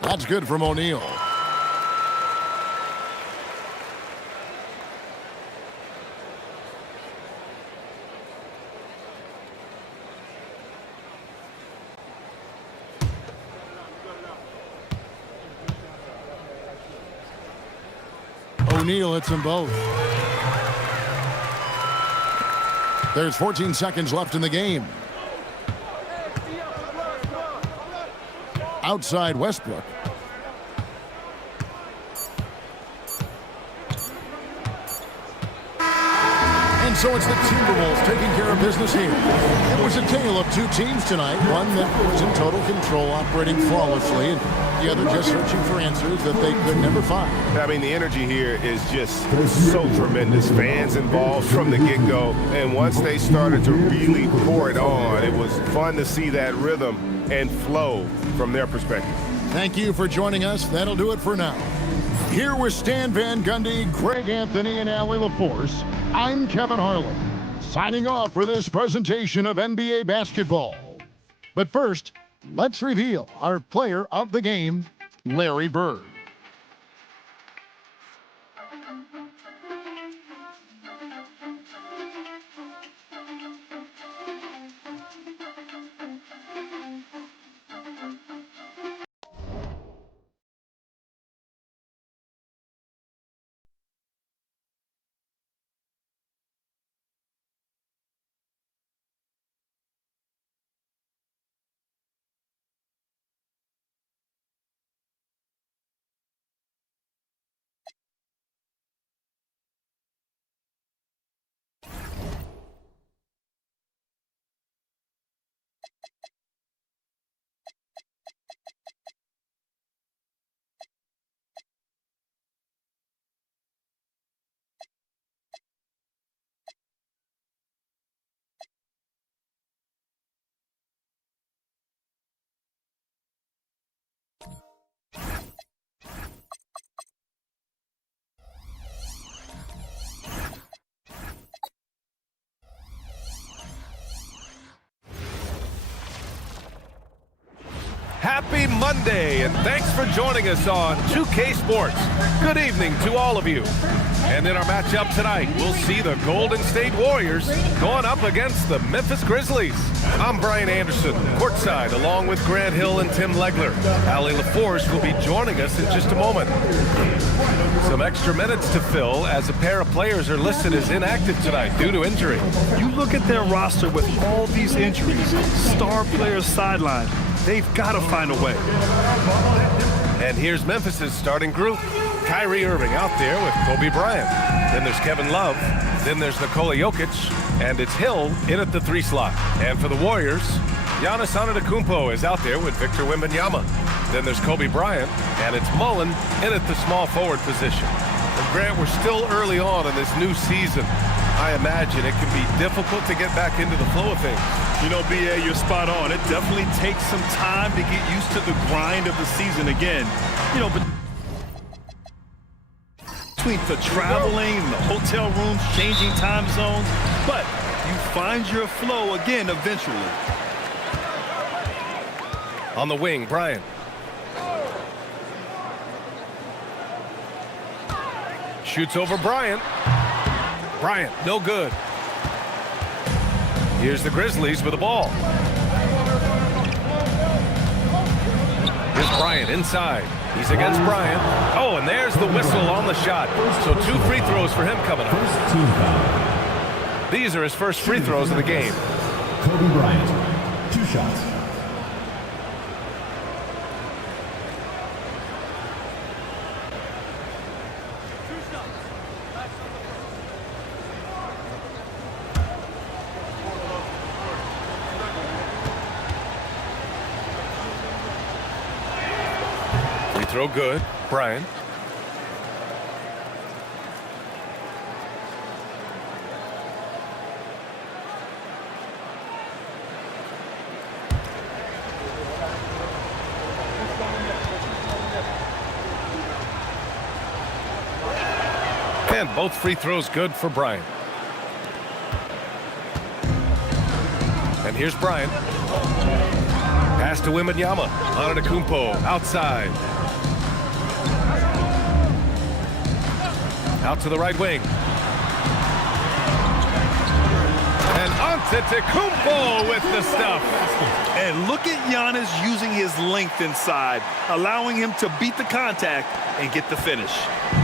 That's good from O'Neal. O'Neal hits them both. There's 14 seconds left in the game. Outside Westbrook. And so it's the Timberwolves taking care of business here. It was a tale of two teams tonight. One that was in total control, operating flawlessly, and the other just searching for answers that they could never find. I mean, the energy here is just so tremendous. Fans involved from the get-go. And once they started to really pour it on, it was fun to see that rhythm and flow from their perspective. Thank you for joining us. That'll do it for now. Here with Stan Van Gundy, Greg Anthony, and Allie LaForce, I'm Kevin Harlan, signing off for this presentation of NBA basketball. But first, let's reveal our player of the game, Larry Bird. Happy Monday, and thanks for joining us on 2K Sports. Good evening to all of you. And in our matchup tonight, we'll see the Golden State Warriors going up against the Memphis Grizzlies. I'm Brian Anderson, courtside, along with Grant Hill and Tim Legler. Allie LaForce will be joining us in just a moment. Some extra minutes to fill as a pair of players are listed as inactive tonight due to injury. You look at their roster with all these injuries, star players sidelined. They've got to find a way. And here's Memphis's starting group. Kyrie Irving out there with Kobe Bryant. Then there's Kevin Love. Then there's Nikola Jokic. And it's Hill in at the 3 slot. And for the Warriors, Giannis Antetokounmpo is out there with Victor Wembanyama. Then there's Kobe Bryant. And it's Mullen in at the small forward position. And Grant, we're still early on in this new season. I imagine it can be difficult to get back into the flow of things. You know, B.A., you're spot on. It definitely takes some time to get used to the grind of the season again. You know, but between the traveling, the hotel rooms, changing time zones, but you find your flow again eventually. On the wing, Bryant. Shoots over Bryant. Bryant, no good. Here's the Grizzlies with the ball. Here's Bryant inside. He's against Bryant. Oh, and there's the whistle on the shot. So 2 free throws for him coming up. These are his first free throws of the game. Kobe Bryant, 2 shots. Throw good. Bryant. And both free throws good for Bryant. And here's Bryant. Pass to Wembanyama. Antetokounmpo outside. Out to the right wing. And Antetokounmpo with the stuff. And look at Giannis using his length inside, allowing him to beat the contact and get the finish.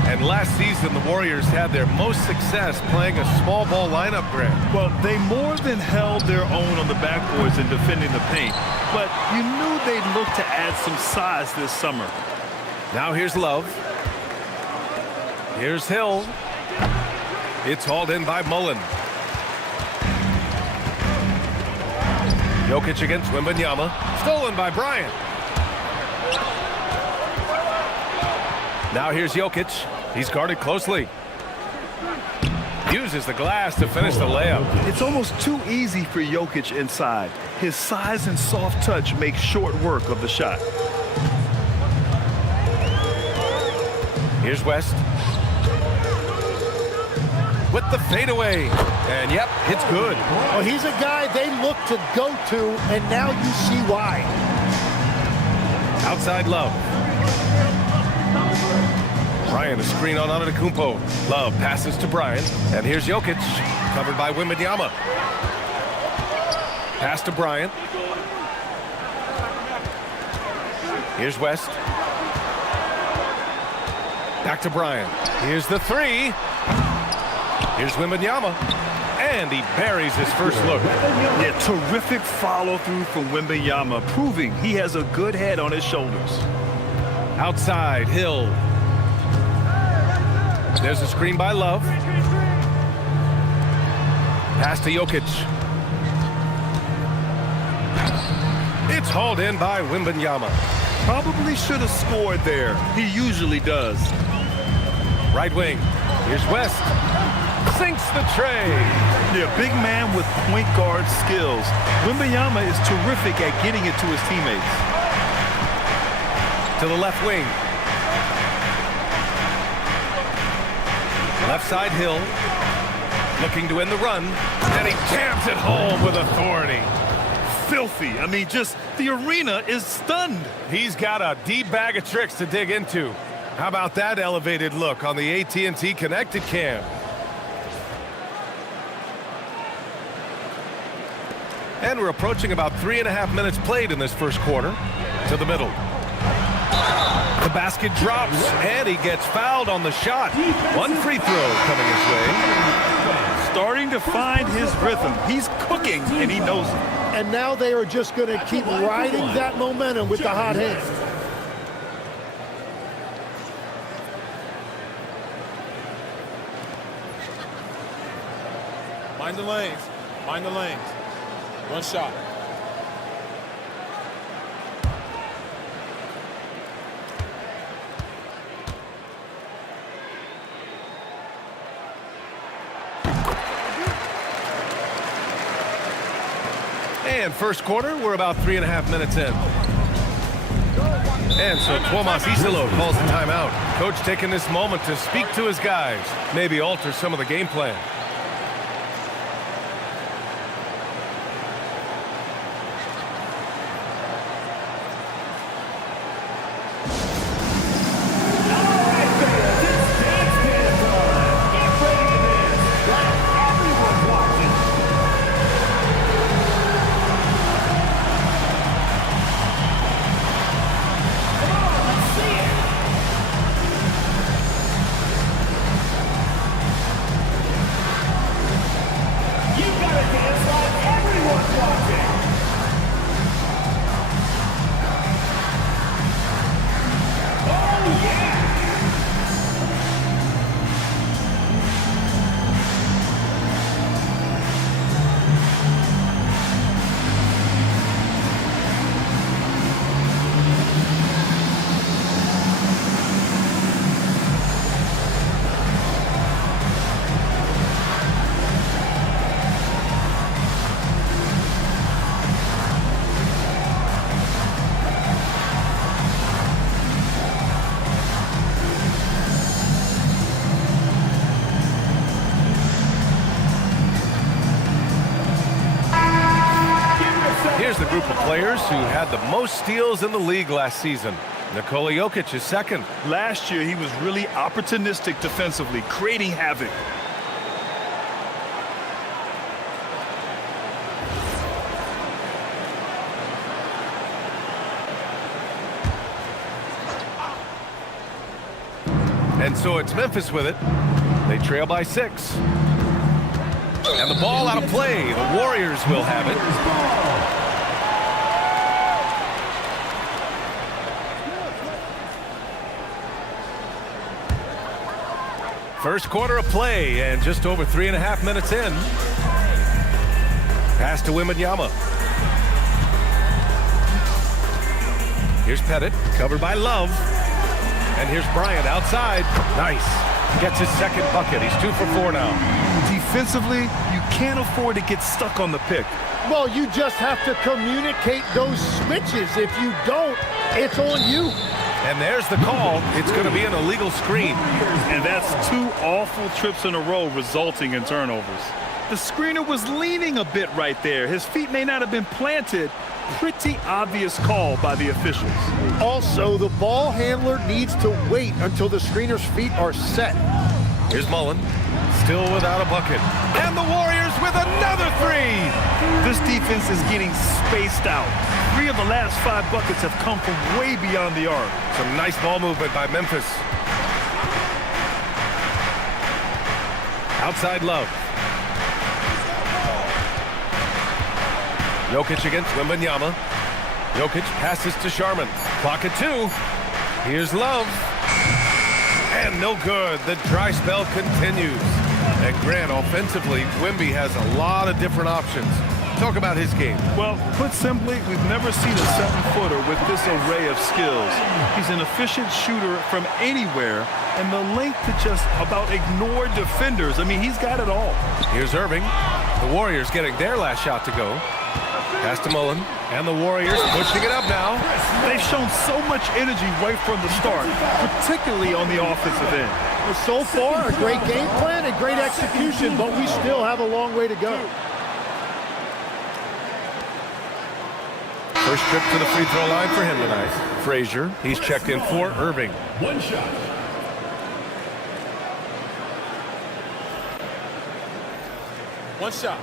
And last season, the Warriors had their most success playing a small ball lineup, Grant. Well, they more than held their own on the backboards in defending the paint, but you knew they'd look to add some size this summer. Now here's Love. Here's Hill. It's hauled in by Mullen. Jokic against Wembanyama. Stolen by Bryant. Now here's Jokic. He's guarded closely. Uses the glass to finish the layup. It's almost too easy for Jokic inside. His size and soft touch make short work of the shot. Here's West. With the fadeaway. And yep, it's good. Well, he's a guy they look to go to, and now you see why. Outside Love. Bryant, a screen on Antetokounmpo. Love passes to Bryant. And here's Jokic, covered by Wembanyama. Pass to Bryant. Here's West. Back to Bryant. Here's the 3. Here's Wembanyama. And he buries his first look. Yeah, terrific follow-through from Wembanyama, proving he has a good head on his shoulders. Outside, Hill. There's a screen by Love. Pass to Jokic. It's hauled in by Wembanyama. Probably should have scored there. He usually does. Right wing. Here's West. Sinks the tray. Yeah, big man with point guard skills. Wembanyama is terrific at getting it to his teammates. To the left wing. Left side Hill. Looking to end the run. And he jams it home with authority. Filthy. I mean, just The arena is stunned. He's got a deep bag of tricks to dig into. How about that elevated look on the AT&T connected cam? And we're approaching about 3.5 minutes played in this first quarter. To the middle. The basket drops, and he gets fouled on the shot. One free throw coming his way. Starting to find his rhythm. He's cooking, and he knows it. And now they are just going to keep riding that momentum with the hot hand. Mind the lanes. Mind the lanes. One shot. And first quarter, we're about 3.5 minutes in. And so Tomas Isilo calls the timeout. Coach taking this moment to speak to his guys, maybe alter some of the game plan. Here's the group of players who had the most steals in the league last season. Nikola Jokic is second. Last year, he was really opportunistic defensively, creating havoc. And so it's Memphis with it. They trail by 6. And the ball out of play. The Warriors will have it. First quarter of play, and just over 3.5 minutes in. Pass to Wembanyama. Here's Pettit, covered by Love. And here's Bryant outside. Nice. Gets his second bucket. He's 2 for 4 now. Defensively, you can't afford to get stuck on the pick. Well, you just have to communicate those switches. If you don't, it's on you. And there's the call. It's going to be an illegal screen. And that's 2 awful trips in a row resulting in turnovers. The screener was leaning a bit right there. His feet may not have been planted. Pretty obvious call by the officials. Also, the ball handler needs to wait until the screener's feet are set. Here's Mullen, still without a bucket. And the Warriors with another 3. This defense is getting spaced out. 3 of the last 5 buckets have come from way beyond the arc. Some nice ball movement by Memphis. Outside Love. Jokic against Wembanyama. Jokic passes to Sharman. Clock at 2. Here's Love. And no good. The dry spell continues. And Grant, offensively, Wemby has a lot of different options. Talk about his game. Well, put simply, we've never seen a 7-footer with this array of skills. He's an efficient shooter from anywhere, and the length to just about ignore defenders. I mean, he's got it all. Here's Irving. The Warriors getting their last shot to go. Pass to Mullen, and the Warriors pushing it up now. They've shown so much energy right from the start, particularly on the offensive end. Well, so far, a great game plan and great execution, but we still have a long way to go. First trip to the free throw line for him tonight. Frazier, he's checked in for Irving. One shot. One shot.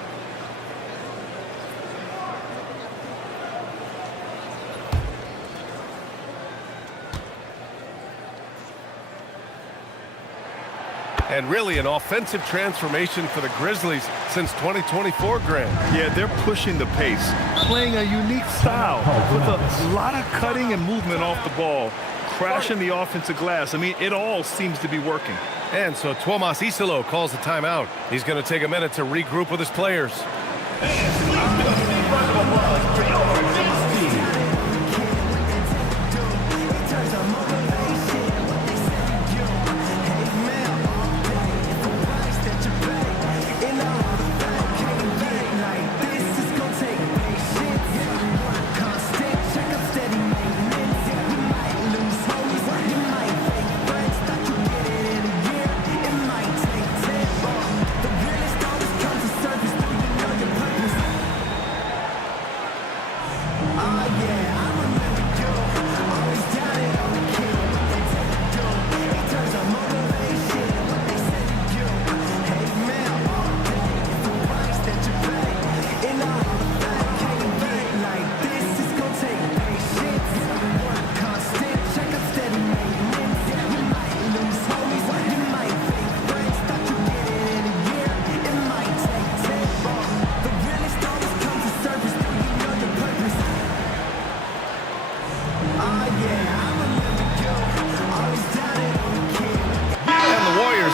And really an offensive transformation for the Grizzlies since 2024, Grant. Yeah, they're pushing the pace, playing a unique style with a lot of cutting and movement off the ball, crashing the offensive glass. I mean, it all seems to be working. And so Tuomas Isalo calls the timeout. He's going to take a minute to regroup with his players.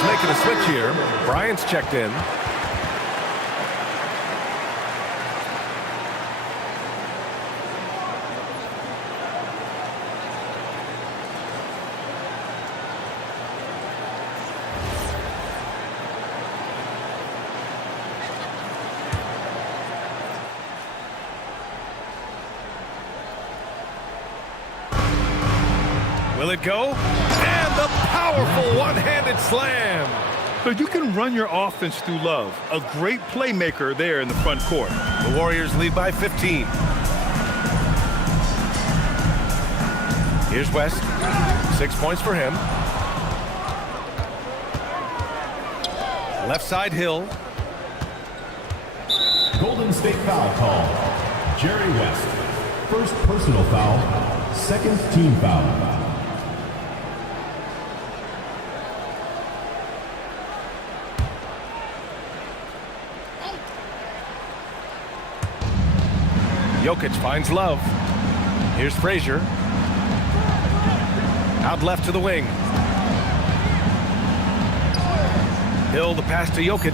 Making a switch here. Bryant's checked in. Will it go? And the powerful one-handed slam. But you can run your offense through Love, a great playmaker there in the front court. The Warriors lead by 15. Here's West. 6 points for him. Left side, Hill. Golden State foul call. Jerry West. First personal foul. Second team foul. Jokic finds Love. Here's Frazier. Out left to the wing. Hill, the pass to Jokic.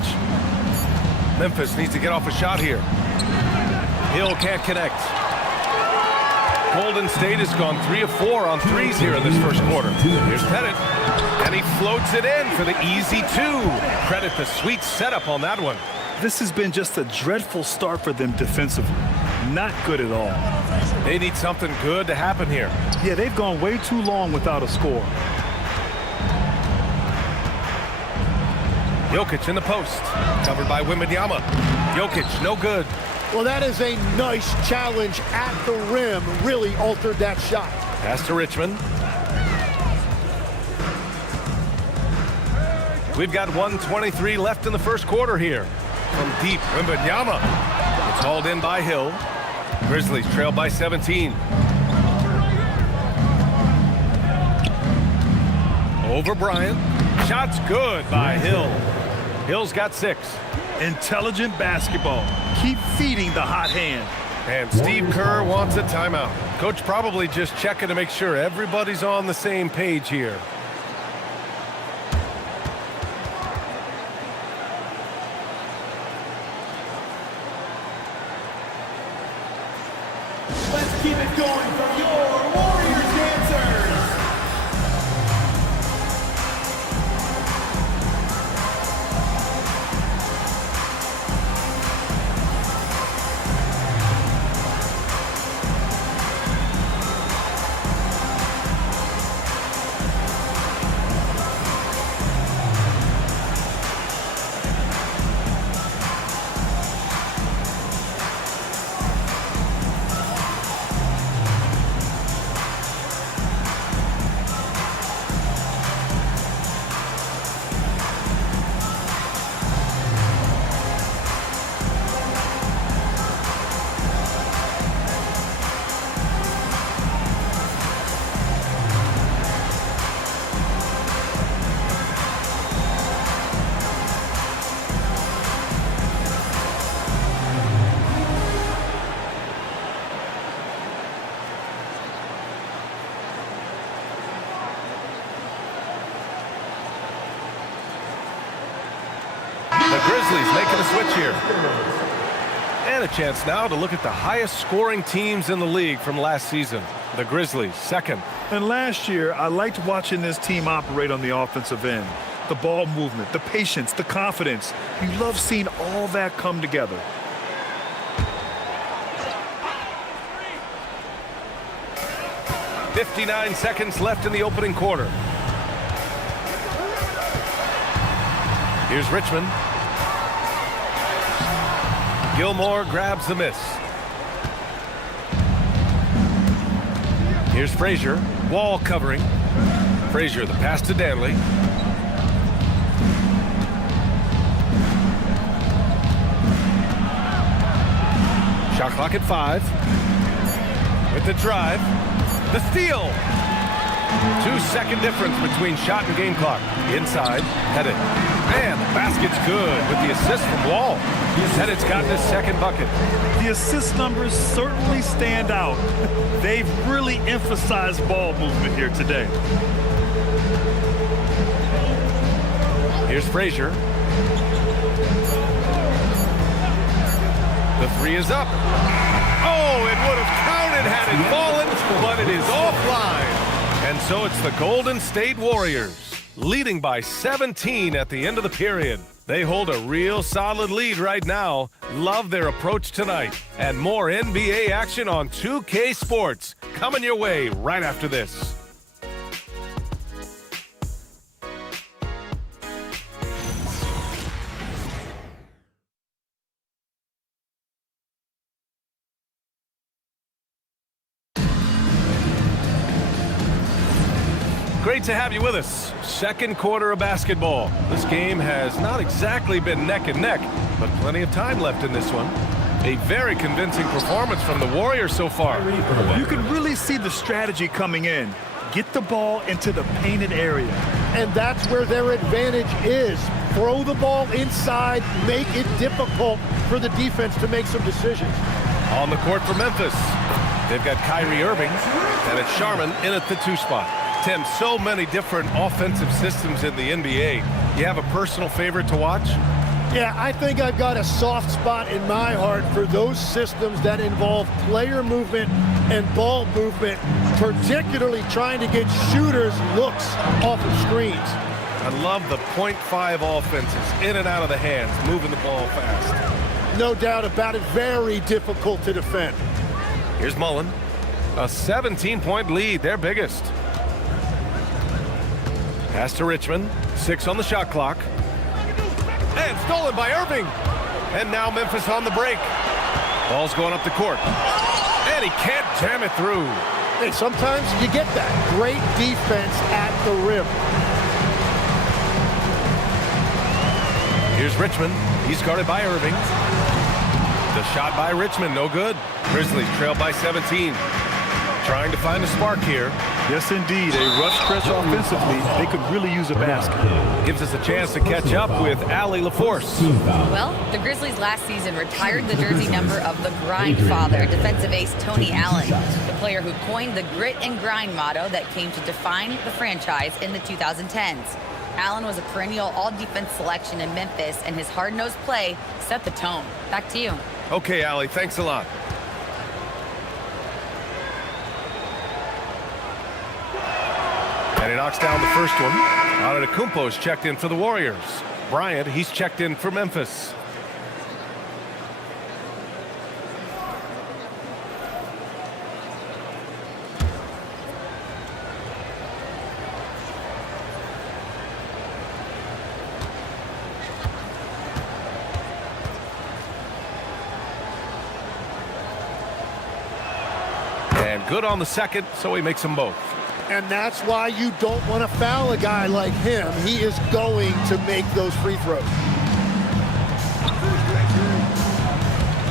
Memphis needs to get off a shot here. Hill can't connect. Golden State has gone 3 of 4 on threes here in this first quarter. Here's Pettit. And he floats it in for the easy 2. Credit the sweet setup on that one. This has been just a dreadful start for them defensively. Not good at all. They need something good to happen here. Yeah, they've gone way too long without a score. Jokic in the post. Covered by Wembanyama. Jokic, no good. Well, that is a nice challenge at the rim. Really altered that shot. Pass to Richmond. We've got 1:23 left in the first quarter here. From deep, Wembanyama. It's hauled in by Hill. Grizzlies trail by 17. Over Bryant. Shot's good by Hill. Hill's got 6. Intelligent basketball. Keep feeding the hot hand. And Steve Kerr wants a timeout. Coach probably just checking to make sure everybody's on the same page here. Let's keep it going from your Warriors dancers. Grizzlies making a switch here. And a chance now to look at the highest scoring teams in the league from last season. The Grizzlies, second. And last year, I liked watching this team operate on the offensive end. The ball movement, the patience, the confidence. You love seeing all that come together. .59 seconds left in the opening quarter. Here's Richmond. Gilmore grabs the miss. Here's Frazier. Wall covering. Frazier, the pass to Danley. Shot clock at 5. With the drive. The steal. 2-second difference between shot and game clock. Inside. Headed. And the basket's good with the assist from Wall. Headed's gotten his second bucket. The assist numbers certainly stand out. They've really emphasized ball movement here today. Here's Frazier. The 3 is up. Oh, it would have counted had it fallen, but it is offline. And so it's the Golden State Warriors, leading by 17 at the end of the period. They hold a real solid lead right now. Love their approach tonight. And more NBA action on 2K Sports coming your way right after this. Great to have you with us. Second quarter of basketball. This game has not exactly been neck and neck, but plenty of time left in this one. A very convincing performance from the Warriors so far. You can really see the strategy coming in. Get the ball into the painted area. And that's where their advantage is. Throw the ball inside, make it difficult for the defense to make some decisions. On the court for Memphis, they've got Kyrie Irving, and it's Sharman in at the 2 spot. Tim, so many different offensive systems in the NBA. You have a personal favorite to watch? Yeah, I think I've got a soft spot in my heart for those systems that involve player movement and ball movement, particularly trying to get shooters looks off of screens. I love the .5 offenses, in and out of the hands, moving the ball fast. No doubt about it, very difficult to defend. Here's Mullen. A 17-point lead, their biggest. Pass to Richmond. 6 on the shot clock. And stolen by Irving. And now Memphis on the break. Ball's going up the court. And he can't jam it through. And sometimes you get that great defense at the rim. Here's Richmond. He's guarded by Irving. The shot by Richmond, no good. Grizzlies trail by 17. Trying to find a spark here. Yes, indeed. A rush press offensively. They could really use a basket. Gives us a chance to catch up with Allie LaForce. Well, the Grizzlies last season retired the jersey number of the grind father, defensive ace Tony Allen, the player who coined the grit and grind motto that came to define the franchise in the 2010s. Allen was a perennial all-defense selection in Memphis, and his hard-nosed play set the tone. Back to you. Okay, Allie, thanks a lot. And he knocks down the first one. Antetokounmpo's checked in for the Warriors. Bryant, he's checked in for Memphis. And good on the second, so he makes them both. And that's why you don't want to foul a guy like him. He is going to make those free throws.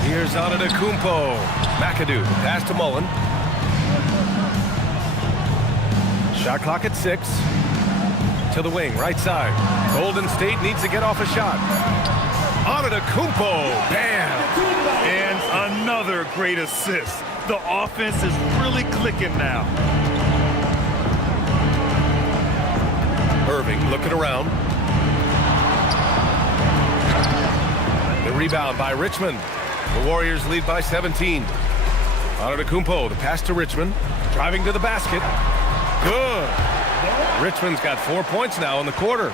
Here's Antetokounmpo. McAdoo, pass to Mullen. Shot clock at 6. To the wing, right side. Golden State needs to get off a shot. Antetokounmpo, bam! And another great assist. The offense is really clicking now. Irving looking around. The rebound by Richmond. The Warriors lead by 17. Antetokounmpo, the pass to Richmond. Driving to the basket. Good. Richmond's got 4 points now in the quarter.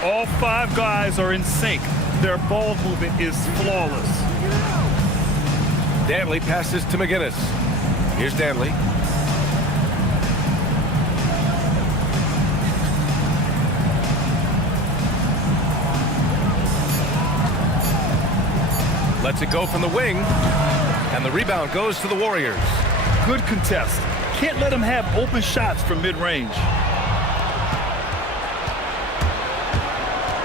All 5 guys are in sync. Their ball movement is flawless. Danley passes to McGinnis. Here's Danley. Lets it go from the wing, and the rebound goes to the Warriors. Good contest. Can't let them have open shots from mid-range.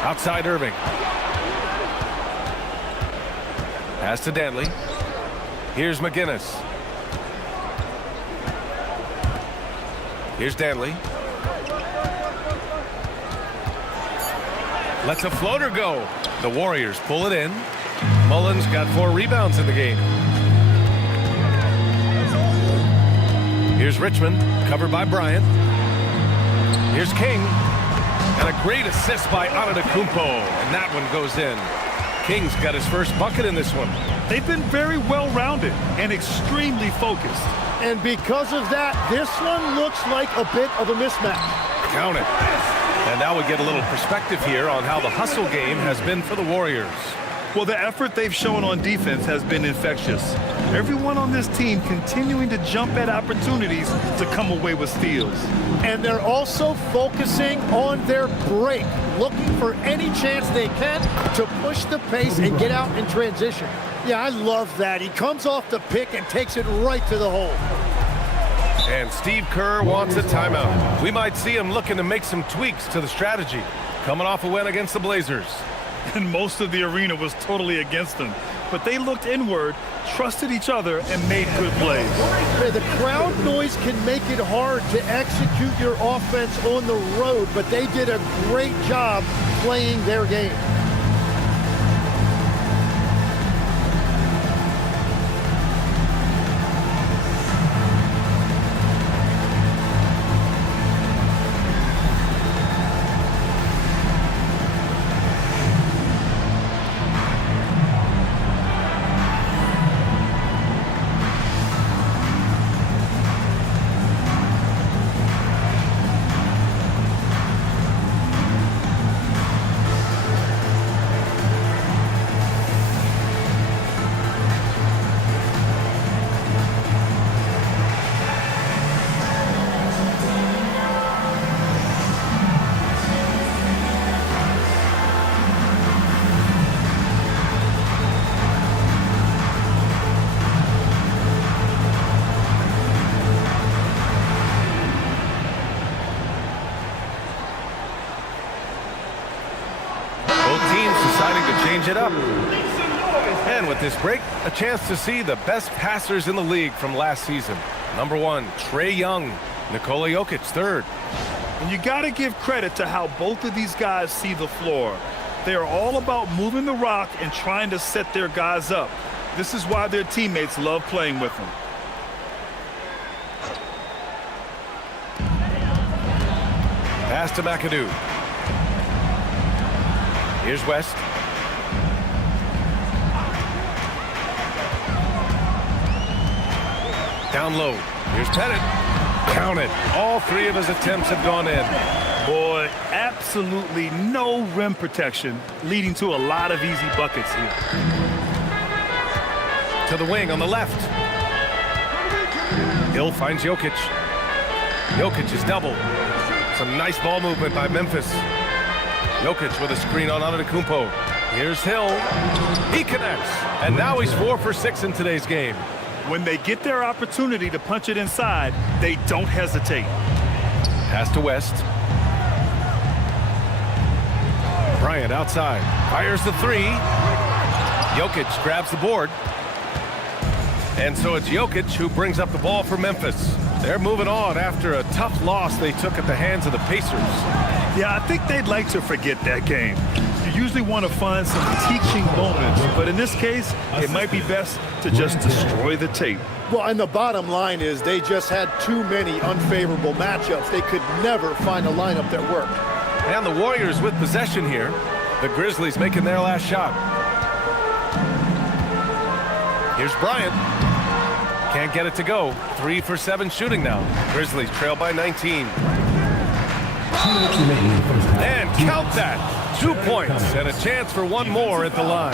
Outside Irving. Pass to Danley. Here's McGinnis. Here's Danley. Lets a floater go. The Warriors pull it in. Mullins got 4 rebounds in the game. Here's Richmond, covered by Bryant. Here's King. And a great assist by Antetokounmpo. And that one goes in. King's got his first bucket in this one. They've been very well-rounded and extremely focused. And because of that, this one looks like a bit of a mismatch. Count it. And now we get a little perspective here on how the hustle game has been for the Warriors. Well, the effort they've shown on defense has been infectious. Everyone on this team continuing to jump at opportunities to come away with steals. And they're also focusing on their break, looking for any chance they can to push the pace and get out in transition. Yeah, I love that. He comes off the pick and takes it right to the hole. And Steve Kerr wants a timeout. We might see him looking to make some tweaks to the strategy. Coming off a win against the Blazers. And most of the arena was totally against them. But they looked inward, trusted each other, and made good plays. Yeah, the crowd noise can make it hard to execute your offense on the road, but they did a great job playing their game. Change it up. And with this break, a chance to see the best passers in the league from last season. Number 1, Trae Young. Nikola Jokic, 3rd. And you got to give credit to how both of these guys see the floor. They are all about moving the rock and trying to set their guys up. This is why their teammates love playing with them. Pass to McAdoo. Here's West. Down low. Here's Pettit. Count it. All 3 of his attempts have gone in. Boy, absolutely no rim protection, leading to a lot of easy buckets here. To the wing on the left. Hill finds Jokic. Jokic is double. Some nice ball movement by Memphis. Jokic with a screen on Antetokounmpo. Here's Hill. He connects. And now he's 4 for 6 in today's game. When they get their opportunity to punch it inside, they don't hesitate. Pass to West. Bryant outside. Fires the 3. Jokic grabs the board. And so it's Jokic who brings up the ball for Memphis. They're moving on after a tough loss they took at the hands of the Pacers. Yeah, I think they'd like to forget that game. You usually want to find some teaching moments, but in this case, it might be best to just destroy the tape. Well, and the bottom line is they just had too many unfavorable matchups. They could never find a lineup that worked. And the Warriors with possession here. The Grizzlies making their last shot. Here's Bryant. Can't get it to go. 3 for 7 shooting now. Grizzlies trail by 19. And count that. 2 points and a chance for one more at the line.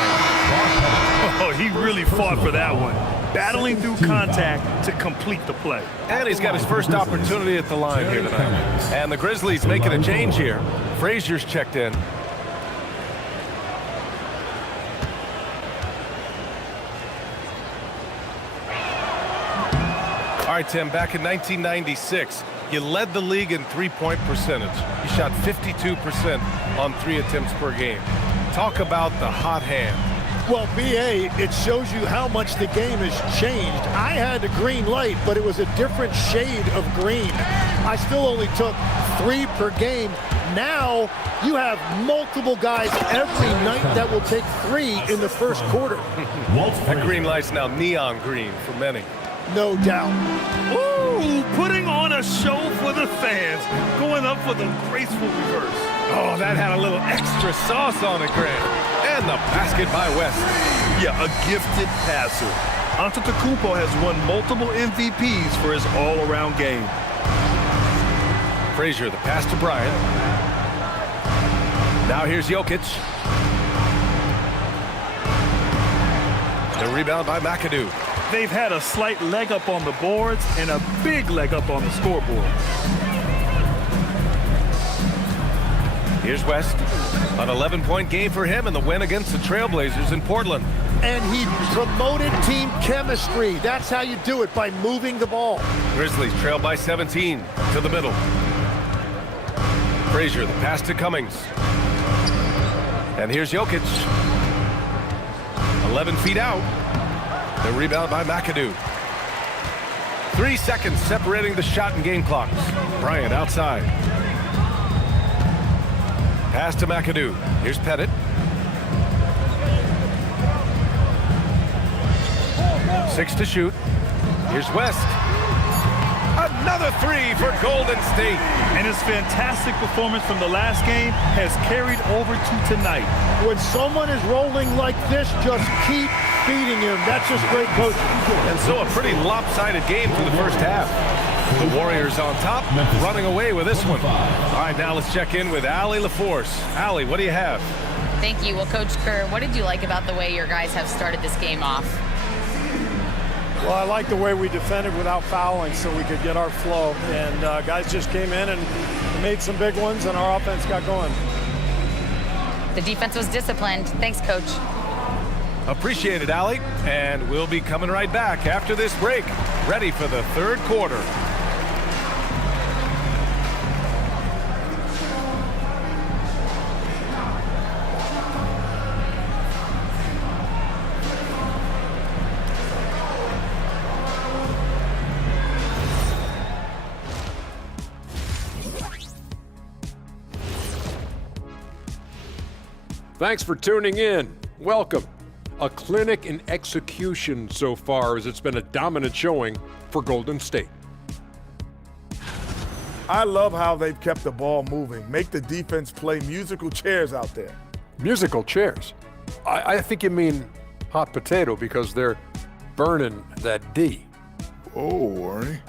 Oh, he really fought for that one. Battling through contact to complete the play. And he's got his first opportunity at the line here tonight. And the Grizzlies making a change here. Frazier's checked in. All right, Tim, back in 1996, you led the league in three-point percentage. You shot 52% on 3 attempts per game. Talk about the hot hand. Well, BA, it shows you how much the game has changed. I had a green light, but it was a different shade of green. I still only took 3 per game. Now you have multiple guys every night that will take 3 in the first quarter. That green light's now neon green for many. No doubt. Ooh, putting on a show for the fans. Going up with a graceful reverse. Oh, that had a little extra sauce on it, Grant. And the basket by West. Yeah, a gifted passer. Antetokounmpo has won multiple MVPs for his all-around game. Frazier, the pass to Bryant. Now here's Jokic. The rebound by McAdoo. They've had a slight leg up on the boards and a big leg up on the scoreboard. Here's West. An 11-point game for him in the win against the Trailblazers in Portland. And he promoted team chemistry. That's how you do it, by moving the ball. Grizzlies trail by 17 to the middle. Frazier, the pass to Cummings. And here's Jokic. 11 feet out. The rebound by McAdoo. 3 seconds separating the shot and game clocks. Bryant outside. Pass to McAdoo. Here's Pettit. 6 to shoot. Here's West. Another 3 for Golden State. And his fantastic performance from the last game has carried over to tonight. When someone is rolling like this, just keep feeding him. That's just great coaching. And so a pretty lopsided game through the first half. The Warriors on top, running away with this one. All right, now let's check in with Allie LaForce. Allie, what do you have? Thank you. Well, Coach Kerr, what did you like about the way your guys have started this game off? Well, I like the way we defended without fouling so we could get our flow. And guys just came in and made some big ones, and our offense got going. The defense was disciplined. Thanks, Coach. Appreciate it, Allie. And we'll be coming right back after this break, ready for the third quarter. Thanks for tuning in. Welcome. A clinic in execution so far, as it's been a dominant showing for Golden State. I love how they've kept the ball moving. Make the defense play musical chairs out there. Musical chairs? I think you mean hot potato, because they're burning that D. Oh, Arnie.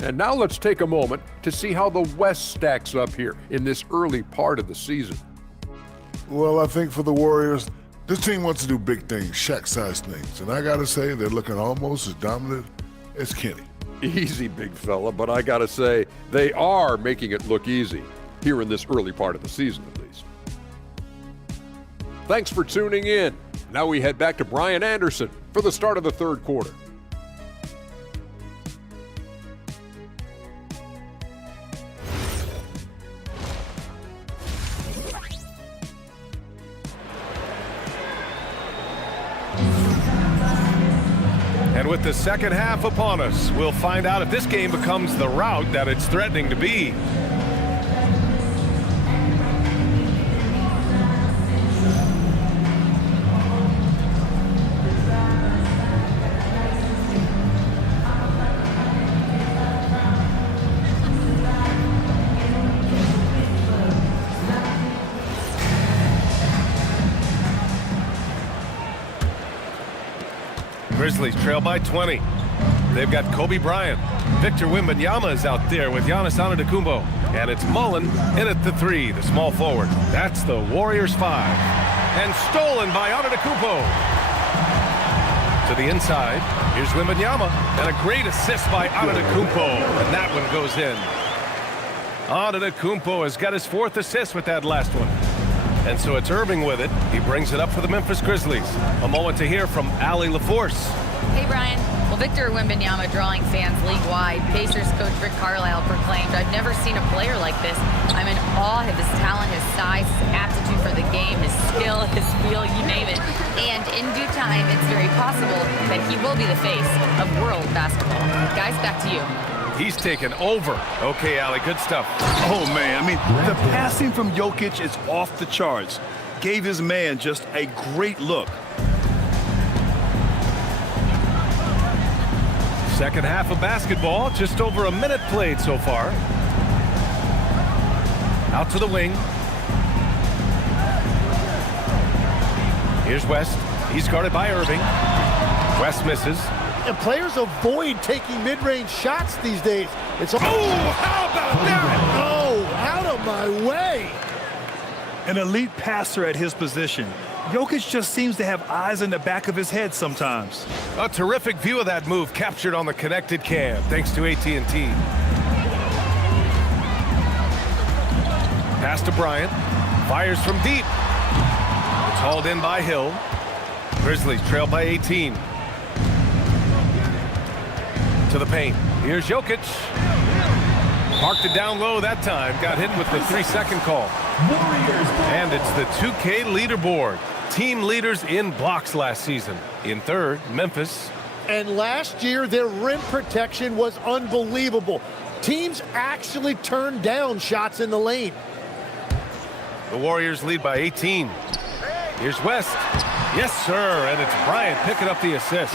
And now let's take a moment to see how the West stacks up here in this early part of the season. Well, I think for the Warriors, this team wants to do big things, Shaq-sized things. And I got to say, they're looking almost as dominant as Kenny. Easy, big fella, but I got to say, they are making it look easy here in this early part of the season, at least. Thanks for tuning in. Now we head back to Brian Anderson for the start of the third quarter. And with the second half upon us, we'll find out if this game becomes the rout that it's threatening to be. Grizzlies trail by 20. They've got Kobe Bryant. Victor Wembanyama is out there with Giannis Antetokounmpo. And it's Mullen in at the 3, the small forward. That's the Warriors 5. And stolen by Antetokounmpo. To the inside, here's Wembanyama. And a great assist by Antetokounmpo. And that one goes in. Antetokounmpo has got his 4th assist with that last one. And so it's Irving with it. He brings it up for the Memphis Grizzlies. A moment to hear from Allie LaForce. Hey, Brian. Well, Victor Wembanyama drawing fans league-wide. Pacers coach Rick Carlisle proclaimed, "I've never seen a player like this. I'm in awe of his talent, his size, his aptitude for the game, his skill, his feel, you name it." And in due time, it's very possible that he will be the face of world basketball. Guys, back to you. He's taken over. Okay, Allie, good stuff. Oh, man. I mean, the passing from Jokic is off the charts. Gave his man just a great look. Second half of basketball, just over a minute played so far. Out to the wing. Here's West. He's guarded by Irving. West misses. And players avoid taking mid-range shots these days. It's Oh, how about that? Oh, out of my way. An elite passer at his position. Jokic just seems to have eyes in the back of his head sometimes. A terrific view of that move captured on the connected cam, thanks to AT&T. Pass to Bryant. Fires from deep. It's hauled in by Hill. Grizzlies trail by 18. To the paint. Here's Jokic. Marked it down low that time. Got hit with the 3-second call. And it's the 2K leaderboard. Team leaders in blocks last season. In third, Memphis. And last year, their rim protection was unbelievable. Teams actually turned down shots in the lane. The Warriors lead by 18. Here's West. Yes, sir. And it's Bryant picking up the assist.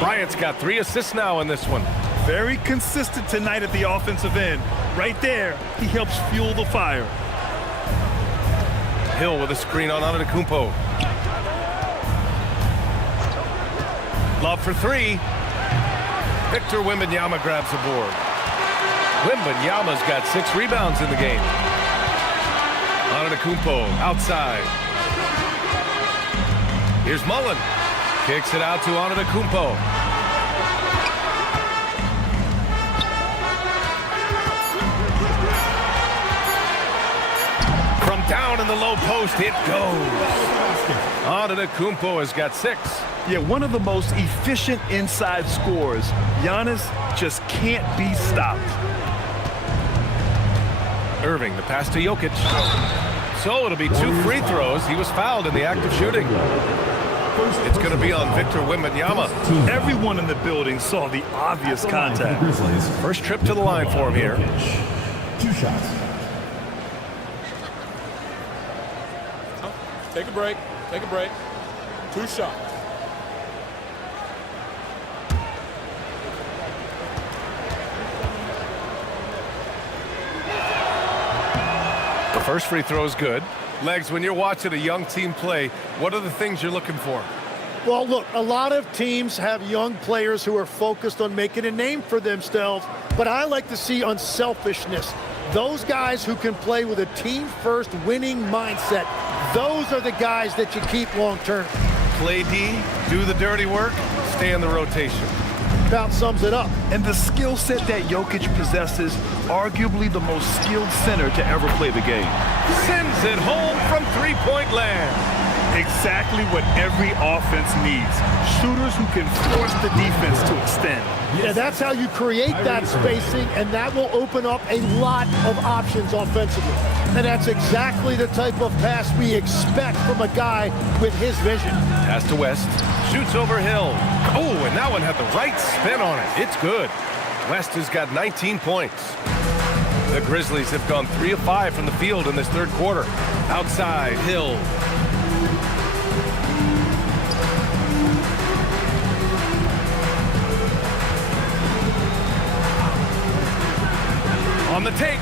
Bryant's got 3 assists now in this one. Very consistent tonight at the offensive end. Right there, he helps fuel the fire. Hill with a screen on Antetokounmpo. Love for 3. Victor Wembanyama grabs the board. Wembanyama's got 6 rebounds in the game. Antetokounmpo outside. Here's Mullen. Kicks it out to Antetokounmpo. From down in the low post, it goes. Antetokounmpo has got 6. Yeah, one of the most efficient inside scorers. Giannis just can't be stopped. Irving, the pass to Jokic. So it'll be 2 free throws. He was fouled in the act of shooting. It's going to be on Victor Wembanyama. Everyone in the building saw the obvious contact. First trip to the line for him here. 2 shots. Take a break. Take a break. 2 shots. The first free throw is good. Legs, when you're watching a young team play, what are the things you're looking for? Well, look, a lot of teams have young players who are focused on making a name for themselves, but I like to see unselfishness. Those guys who can play with a team-first winning mindset, those are the guys that you keep long-term. Play D, do the dirty work, stay in the rotation. About sums it up. And the skill set that Jokic possesses, arguably the most skilled center to ever play the game. Sends it home from three-point land. Exactly what every offense needs. Shooters who can force the defense to extend. Yeah, that's how you create that spacing, and that will open up a lot of options offensively. And that's exactly the type of pass we expect from a guy with his vision. Pass to West. Shoots over Hill. Oh, and that one had the right spin on it. It's good. West has got 19 points. The Grizzlies have gone 3 of 5 from the field in this third quarter. Outside, Hill. On the take.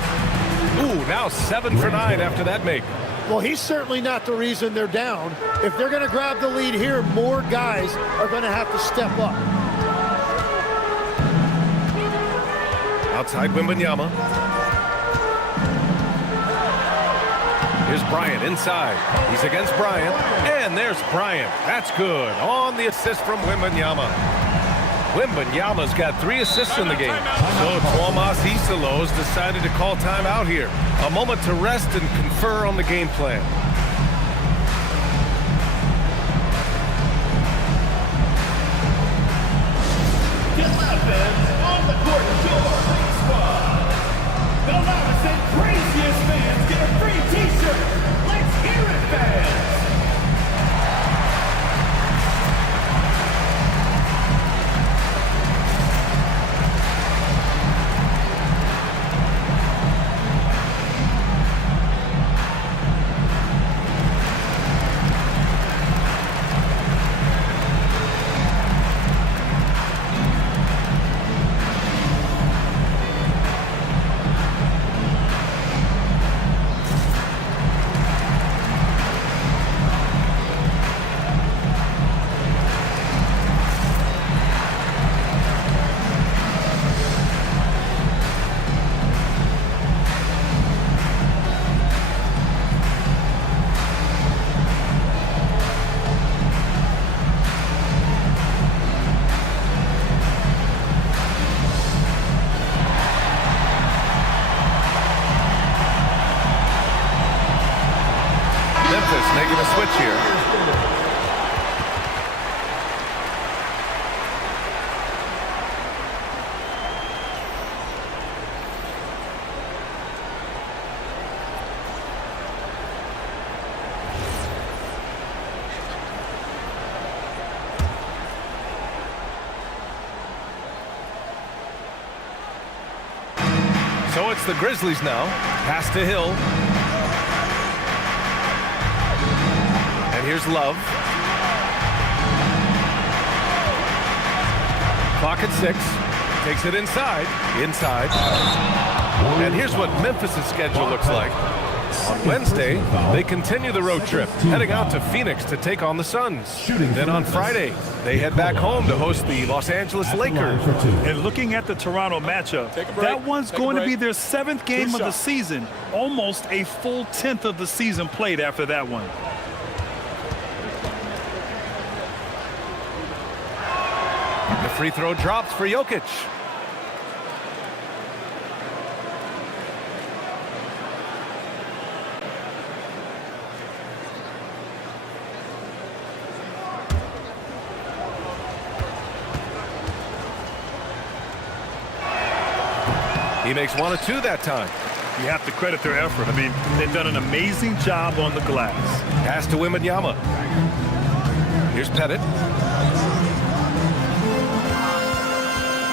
Ooh, now 7 for 9 after that make. Well, he's certainly not the reason they're down. If they're going to grab the lead here, more guys are going to have to step up. Outside Wembanyama. Here's Bryant inside. He's against Bryant. And there's Bryant. That's good. On the assist from Wembanyama. Wembanyama's got 3 assists in the game. So Tuomas Iselos decided to call timeout here. A moment to rest and confer on the game plan. Get loud, fans. On the court, your League Squad. The loudest and craziest fans get a free t-shirt. Let's hear it, fans. Making a switch here. So it's the Grizzlies now. Pass to Hill. Here's Love. Clock at 6. Takes it inside. And here's what Memphis' schedule looks like. On Wednesday, they continue the road trip, heading out to Phoenix to take on the Suns. Then on Friday, they head back home to host the Los Angeles Lakers. And looking at the Toronto matchup, that one's going to be their 7th game of the season. Almost a full 10th of the season played after that one. The free throw drops for Jokic. He makes 1 of 2 that time. You have to credit their effort. I mean, they've done an amazing job on the glass. Pass to Wembanyama. Here's Pettit.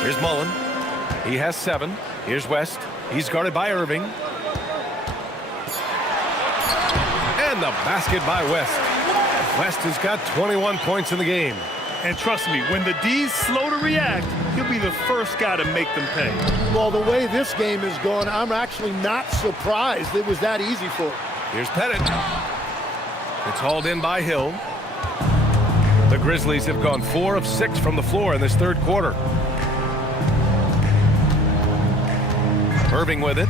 Here's Mullen. He has 7. Here's West. He's guarded by Irving. And the basket by West. West has got 21 points in the game. And trust me, when the D's slow to react, he'll be the first guy to make them pay. Well, the way this game is going, I'm actually not surprised it was that easy for him. Here's Pettit. It's hauled in by Hill. The Grizzlies have gone 4 of 6 from the floor in this 3rd quarter. Irving with it.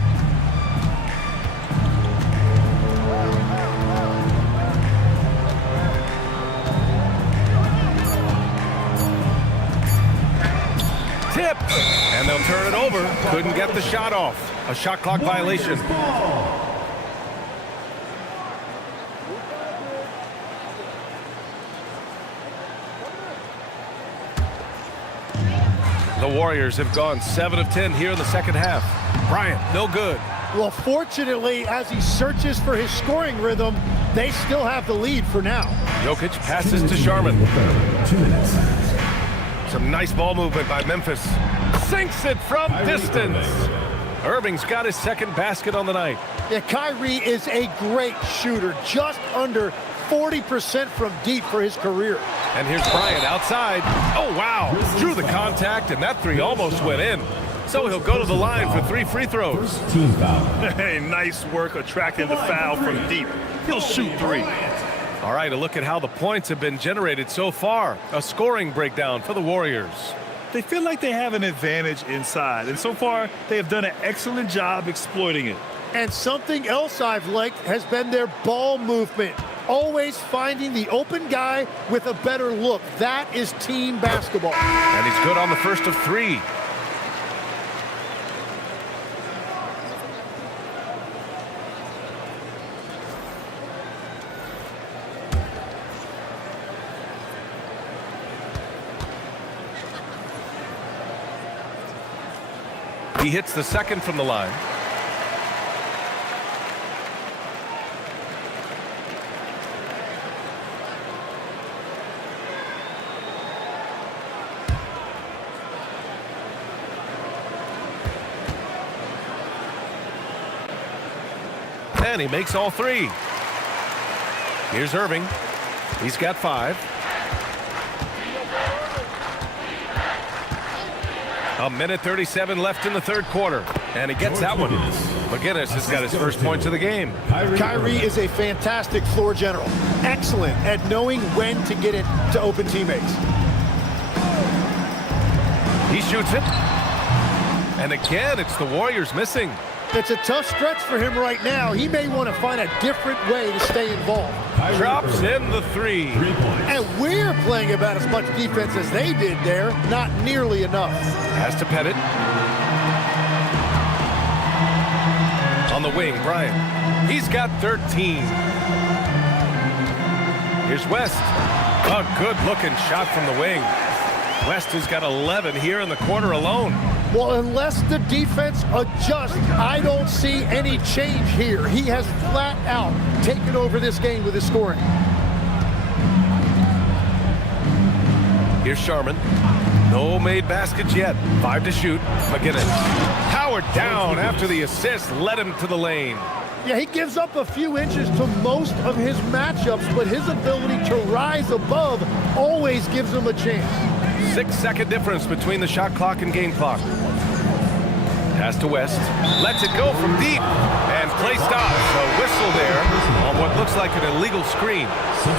Tip! And they'll turn it over. Couldn't get the shot off. A shot clock violation. The Warriors have gone 7 of 10 here in the 2nd half. Bryant, no good. Well, fortunately, as he searches for his scoring rhythm, they still have the lead for now. Jokic passes to Sharman. 2 minutes. Some nice ball movement by Memphis. Sinks it from distance. Irving's got his 2nd basket on the night. Yeah, Kyrie is a great shooter, just under 40% from deep for his career. And here's Bryant outside. Oh, wow. Drew the contact, and that 3 almost went in. So he'll go to the line for 3 free throws. Team foul. Hey, nice work attracting the foul from deep. He'll shoot 3. All right, a look at how the points have been generated so far. A scoring breakdown for the Warriors. They feel like they have an advantage inside, and so far they have done an excellent job exploiting it. And something else I've liked has been their ball movement. Always finding the open guy with a better look. That is team basketball. And he's good on the first of 3. He hits the second from the line. And he makes all 3. Here's Irving. He's got 5. A minute 37 left in the third quarter. And he gets that one. McGinnis has got his first points of the game. Kyrie is a fantastic floor general. Excellent at knowing when to get it to open teammates. He shoots it. And again, it's the Warriors missing. It's a tough stretch for him right now. He may want to find a different way to stay involved. Drops in the 3. And we're playing about as much defense as they did there. Not nearly enough. Has to pet it. On the wing, Bryant. He's got 13. Here's West. A good-looking shot from the wing. West has got 11 here in the quarter alone. Well, unless the defense adjusts, I don't see any change here. He has flat out taken over this game with his scoring. Here's Sharman. No made baskets yet. 5 to shoot. McGinnis. Powered down after the assist led him to the lane. Yeah, he gives up a few inches to most of his matchups, but his ability to rise above always gives him a chance. 6-second difference between the shot clock and game clock. Pass to West. Lets it go from deep. And play stops. A whistle there on what looks like an illegal screen.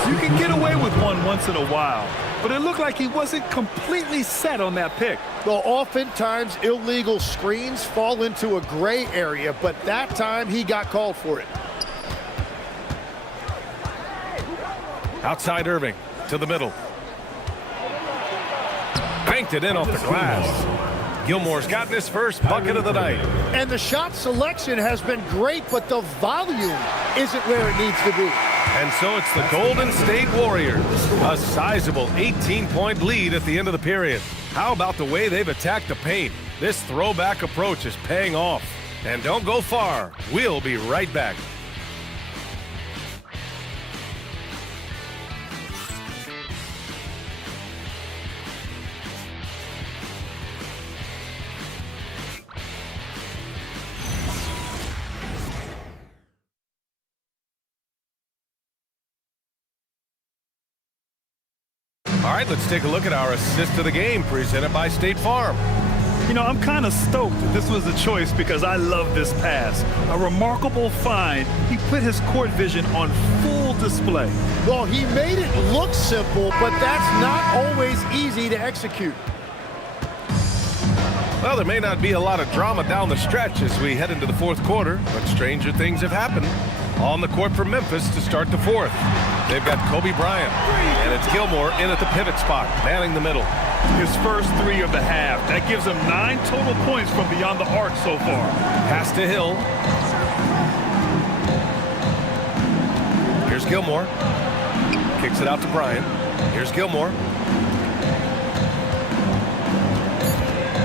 You can get away with one once in a while, but it looked like he wasn't completely set on that pick. Well, oftentimes illegal screens fall into a gray area, but that time he got called for it. Outside Irving to the middle. Banked it in off the glass. Gilmore's gotten his first bucket of the night. And the shot selection has been great, but the volume isn't where it needs to be. And so it's the Golden State Warriors. A sizable 18-point lead at the end of the period. How about the way they've attacked the paint? This throwback approach is paying off. And don't go far. We'll be right back. All right, let's take a look at our assist of the game presented by State Farm. You know, I'm kind of stoked that this was the choice because I love this pass. A remarkable find. He put his court vision on full display. Well, he made it look simple, but that's not always easy to execute. Well, there may not be a lot of drama down the stretch as we head into the fourth quarter, but stranger things have happened. On the court for Memphis to start the fourth. They've got Kobe Bryant, and it's Gilmore in at the pivot spot, manning the middle. His first 3 of the half. That gives him 9 total points from beyond the arc so far. Pass to Hill. Here's Gilmore. Kicks it out to Bryant. Here's Gilmore.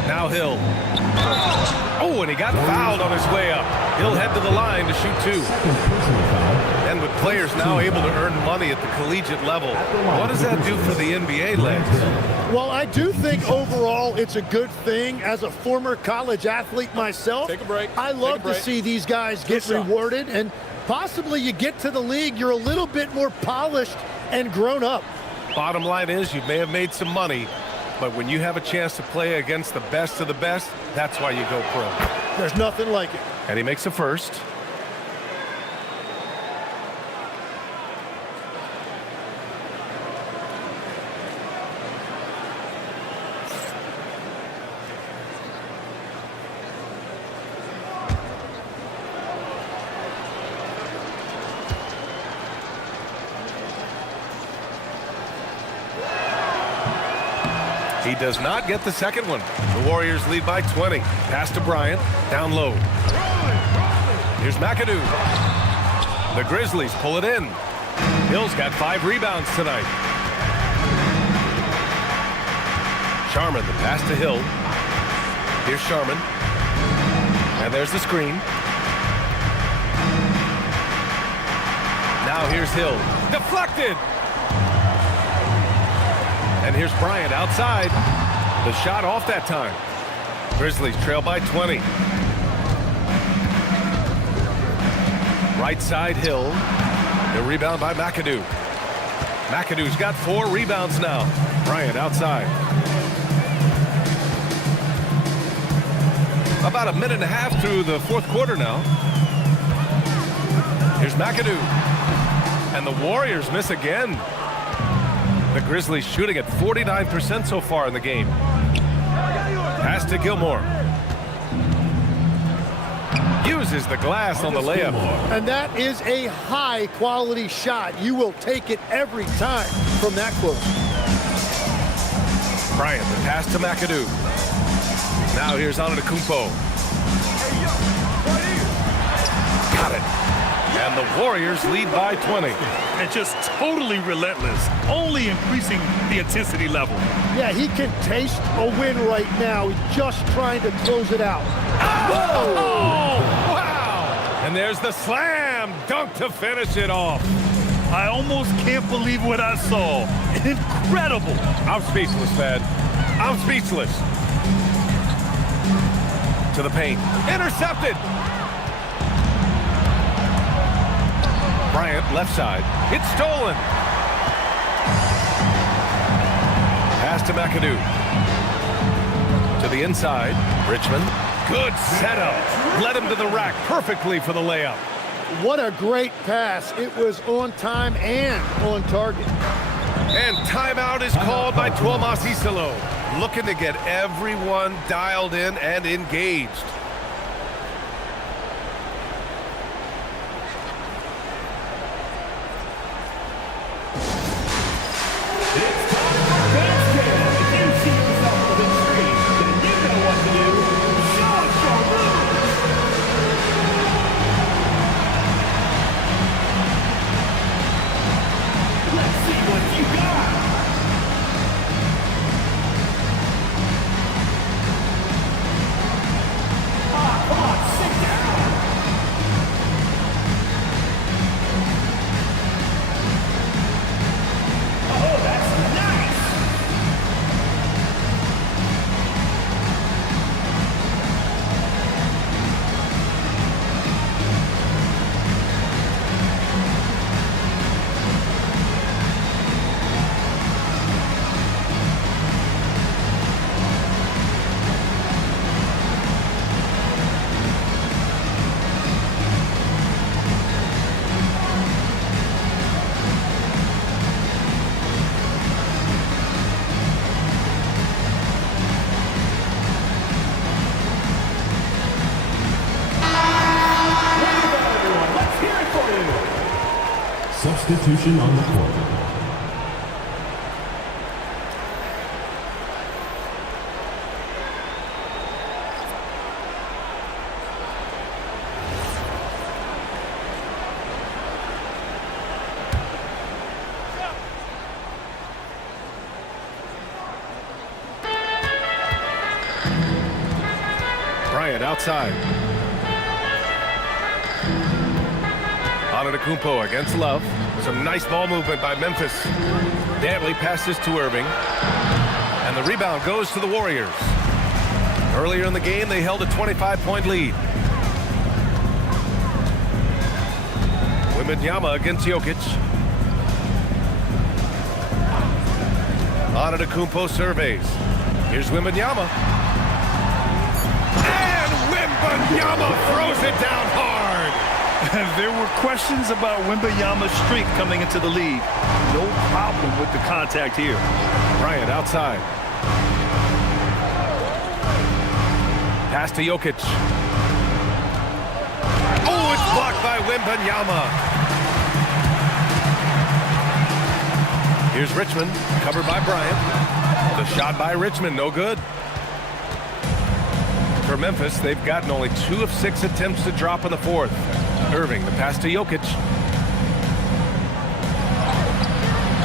Now Hill. Oh, and he got fouled on his way up. He'll head to the line to shoot 2. And with players now able to earn money at the collegiate level, what does that do for the NBA legs? Well, I do think overall it's a good thing. As a former college athlete myself, Take a break. I love to see these guys get rewarded, and possibly you get to the league, you're a little bit more polished and grown up. Bottom line is you may have made some money, But when you have a chance to play against the best of the best, that's why you go pro. There's nothing like it. And he makes a first. He does not get the second one. The Warriors lead by 20. Pass to Bryant. Down low. Here's McAdoo. The Grizzlies pull it in. Hill's got 5 rebounds tonight. Sharman, the pass to Hill. Here's Sharman. And there's the screen. Now here's Hill. Deflected! And here's Bryant outside. The shot off that time. Grizzlies trail by 20. Right side Hill. The rebound by McAdoo. McAdoo's got 4 rebounds now. Bryant outside. About a minute and a half through the fourth quarter now. Here's McAdoo. And the Warriors miss again. The Grizzlies shooting at 49% so far in the game. Pass to Gilmore. Uses the glass on the layup. And that is a high-quality shot. You will take it every time from that close. Bryant, the pass to McAdoo. Now here's Antetokounmpo. Got it. And the Warriors lead by 20. And just totally relentless, only increasing the intensity level. Yeah, he can taste a win right now. He's just trying to close it out. Whoa! Oh, wow! And there's the slam dunk to finish it off. I almost can't believe what I saw. Incredible. I'm speechless, man. I'm speechless. To the paint. Intercepted. Bryant, left side. It's stolen. Pass to McAdoo. To the inside. Richmond. Good setup. Led him to the rack perfectly for the layup. What a great pass. It was on time and on target. And timeout is called by Tuomas Isalo. Looking to get everyone dialed in and engaged. Substitution on the court. Bryant outside. Antetokounmpo against Love. Some nice ball movement by Memphis. Dantley passes to Irving. And the rebound goes to the Warriors. Earlier in the game, they held a 25-point lead. Wembanyama against Jokic. Antetokounmpo surveys. Here's Wembanyama. And Wembanyama throws it down hard. There were questions about Wembanyama's strength coming into the league. No problem with the contact here. Bryant outside. Pass to Jokic. Oh, it's blocked by Wembanyama. Here's Richmond, covered by Bryant. The shot by Richmond, no good. For Memphis, they've gotten only 2 of 6 attempts to drop in the fourth. Irving, the pass to Jokic.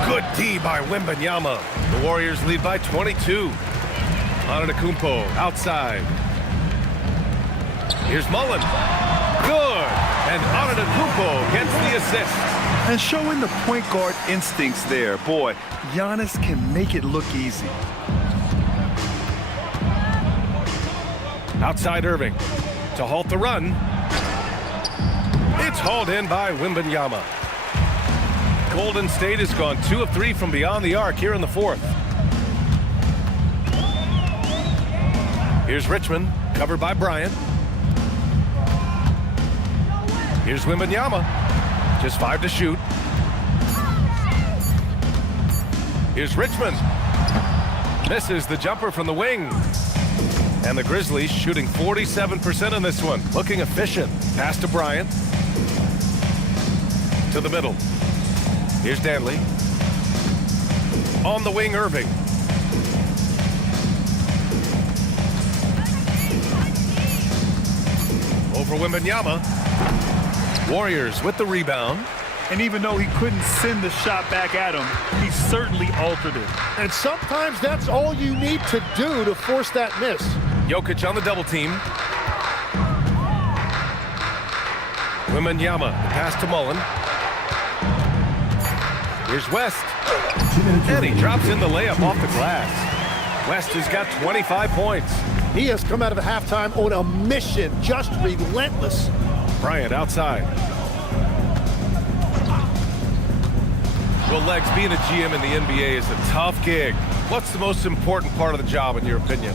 Good D by Wembanyama. The Warriors lead by 22. Antetokounmpo outside. Here's Mullen. Good. And Antetokounmpo gets the assist. And showing the point guard instincts there. Boy, Giannis can make it look easy. Outside Irving to halt the run. It's hauled in by Wembanyama. Golden State has gone 2 of 3 from beyond the arc here in the fourth. Here's Richmond, covered by Bryant. Here's Wembanyama. Just 5 to shoot. Here's Richmond. Misses the jumper from the wing. And the Grizzlies shooting 47% on this one. Looking efficient. Pass to Bryant. To the middle. Here's Danley. On the wing, Irving. Over Wembanyama. Warriors with the rebound. And even though he couldn't send the shot back at him, he certainly altered it. And sometimes that's all you need to do to force that miss. Jokic on the double team. Wembanyama, the pass to Mullen. Here's West. And he drops in the layup off the glass. West has got 25 points. He has come out of halftime on a mission, just relentless. Bryant outside. Well, Legs, being a GM in the NBA is a tough gig. What's the most important part of the job, in your opinion?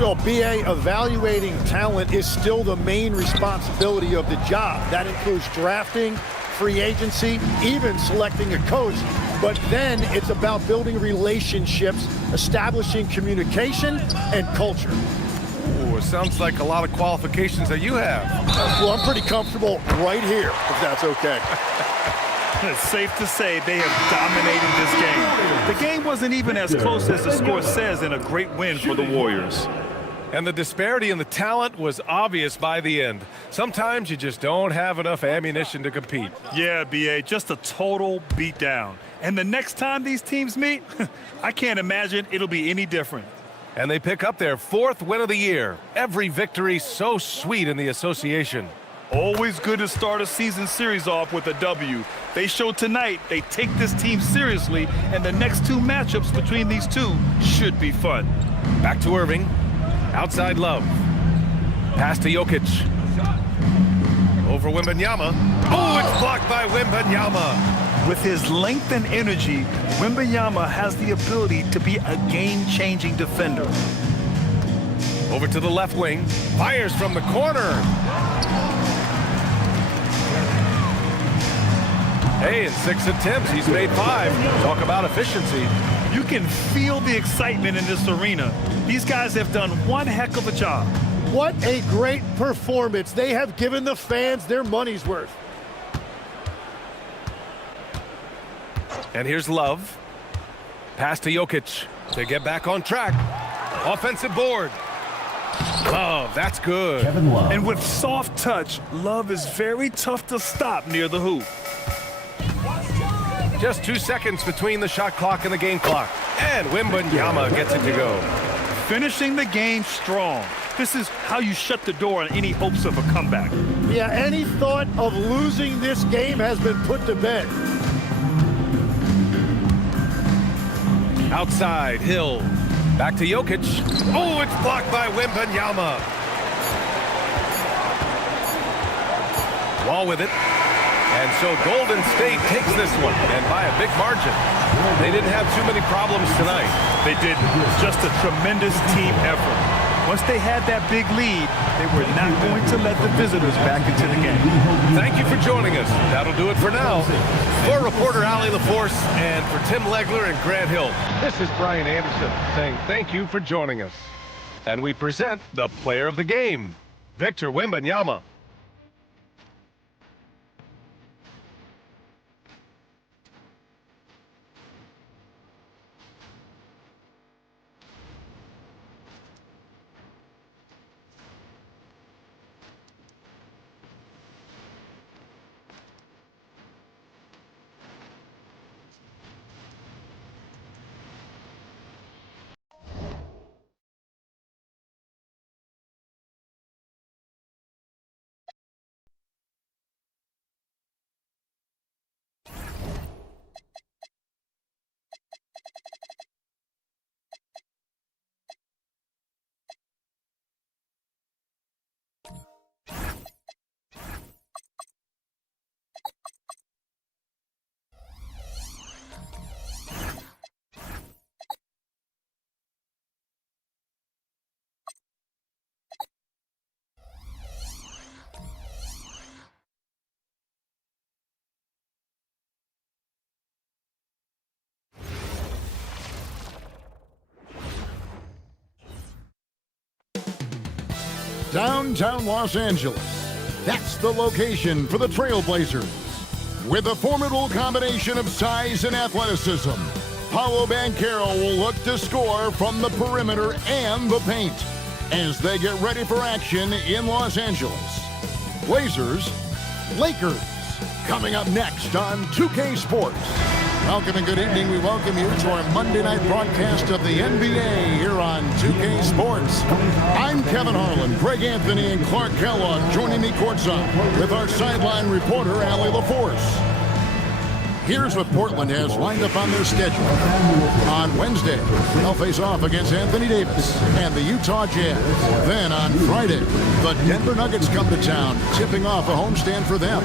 Well, BA, evaluating talent is still the main responsibility of the job. That includes drafting, free agency, even selecting a coach. But then it's about building relationships, establishing communication, and culture. Ooh, it sounds like a lot of qualifications that you have. Well, I'm pretty comfortable right here, if that's okay. It's safe to say they have dominated this game. The game wasn't even as close as the score says in a great win for the Warriors. And the disparity in the talent was obvious by the end. Sometimes you just don't have enough ammunition to compete. Yeah, BA, just a total beatdown. And the next time these teams meet, I can't imagine it'll be any different. And they pick up their 4th win of the year. Every victory so sweet in the association. Always good to start a season series off with a W. They showed tonight they take this team seriously, and the next 2 matchups between these two should be fun. Back to Irving. Outside Love. Pass to Jokic. Over Wembanyama. Oh, it's blocked by Wembanyama. With his length and energy, Wembanyama has the ability to be a game-changing defender. Over to the left wing. Fires from the corner. Hey, in 6 attempts, he's made 5. Talk about efficiency. You can feel the excitement in this arena. These guys have done one heck of a job. What a great performance. They have given the fans their money's worth. And here's Love. Pass to Jokic to get back on track. Offensive board. Love, that's good. Kevin Love. And with soft touch, Love is very tough to stop near the hoop. Just 2 seconds between the shot clock and the game clock. And Wembanyama gets it to go. Finishing the game strong. This is how you shut the door on any hopes of a comeback. Yeah, any thought of losing this game has been put to bed. Outside, Hill. Back to Jokic. Oh, it's blocked by Wembanyama. Wall with it. And so Golden State takes this one, and by a big margin. They didn't have too many problems tonight. They didn't. It was just a tremendous team effort. Once they had that big lead, they were not going to let the visitors back into the game. Thank you for joining us. That'll do it for now. For reporter Allie LaForce and for Tim Legler and Grant Hill, this is Brian Anderson saying thank you for joining us. And we present the player of the game, Victor Wembanyama. Downtown Los Angeles. That's the location for the Trailblazers. With a formidable combination of size and athleticism, Paolo Banchero will look to score from the perimeter and the paint as they get ready for action in Los Angeles. Blazers, Lakers, coming up next on 2K Sports. Welcome and good evening. We welcome you to our Monday night broadcast of the NBA here on 2K Sports. I'm Kevin Harlan, Greg Anthony, and Clark Kellogg joining me courtside with our sideline reporter, Allie LaForce. Here's what Portland has lined up on their schedule. On Wednesday, they'll face off against Anthony Davis and the Utah Jazz. Then on Friday, the Denver Nuggets come to town, tipping off a homestand for them.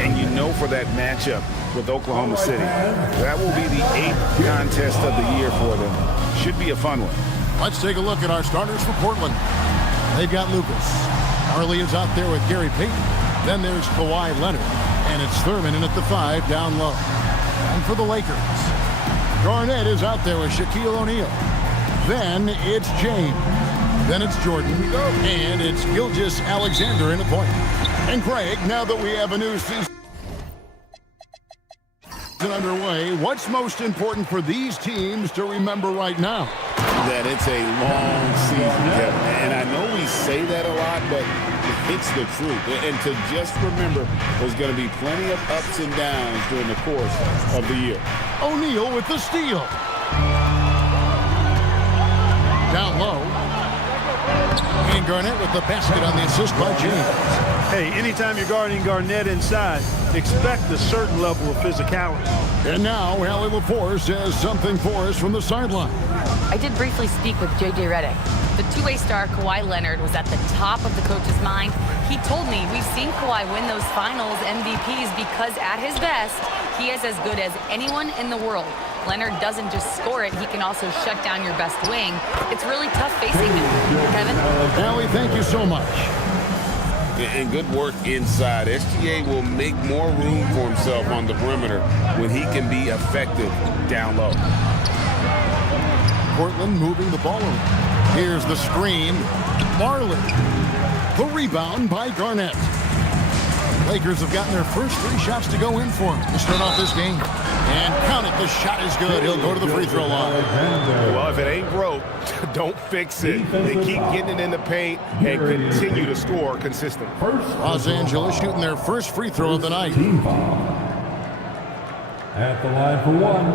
And you know, for that matchup with Oklahoma City, that will be the 8th contest of the year for them. Should be a fun one. Let's take a look at our starters for Portland. They've got Lucas. Harley is out there with Gary Payton. Then there's Kawhi Leonard. And it's Thurman in at the 5 down low. And for the Lakers, Garnett is out there with Shaquille O'Neal. Then it's James. Then it's Jordan. And it's Gilgeous Alexander in the point. And Craig, now that we have a new season underway, what's most important for these teams to remember right now? That it's a long season, Kevin. And I know we say that a lot, but it's the truth. And to just remember, there's going to be plenty of ups and downs during the course of the year. O'Neal with the steal. Down low. And Garnett with the basket on the assist by James. Hey, anytime you're guarding Garnett inside, expect a certain level of physicality. And now, Allie LaForce has something for us from the sideline. I did briefly speak with J.J. Redick. The two-way star Kawhi Leonard was at the top of the coach's mind. He told me we've seen Kawhi win those finals MVPs because at his best, he is as good as anyone in the world. Leonard doesn't just score it, he can also shut down your best wing. It's really tough facing him. Kevin? Allie, thank you so much. And good work inside. SGA will make more room for himself on the perimeter when he can be effective down low. Portland moving the ball around. Here's the screen. Marley. The rebound by Garnett. Lakers have gotten their first 3 shots to go in for him to start off this game. And count it, the shot is good. He'll go to the free throw line. Well, if it ain't broke, don't fix it. They keep getting it in the paint and continue to score consistently. Los Angeles shooting their first free throw of the night. At the line for one,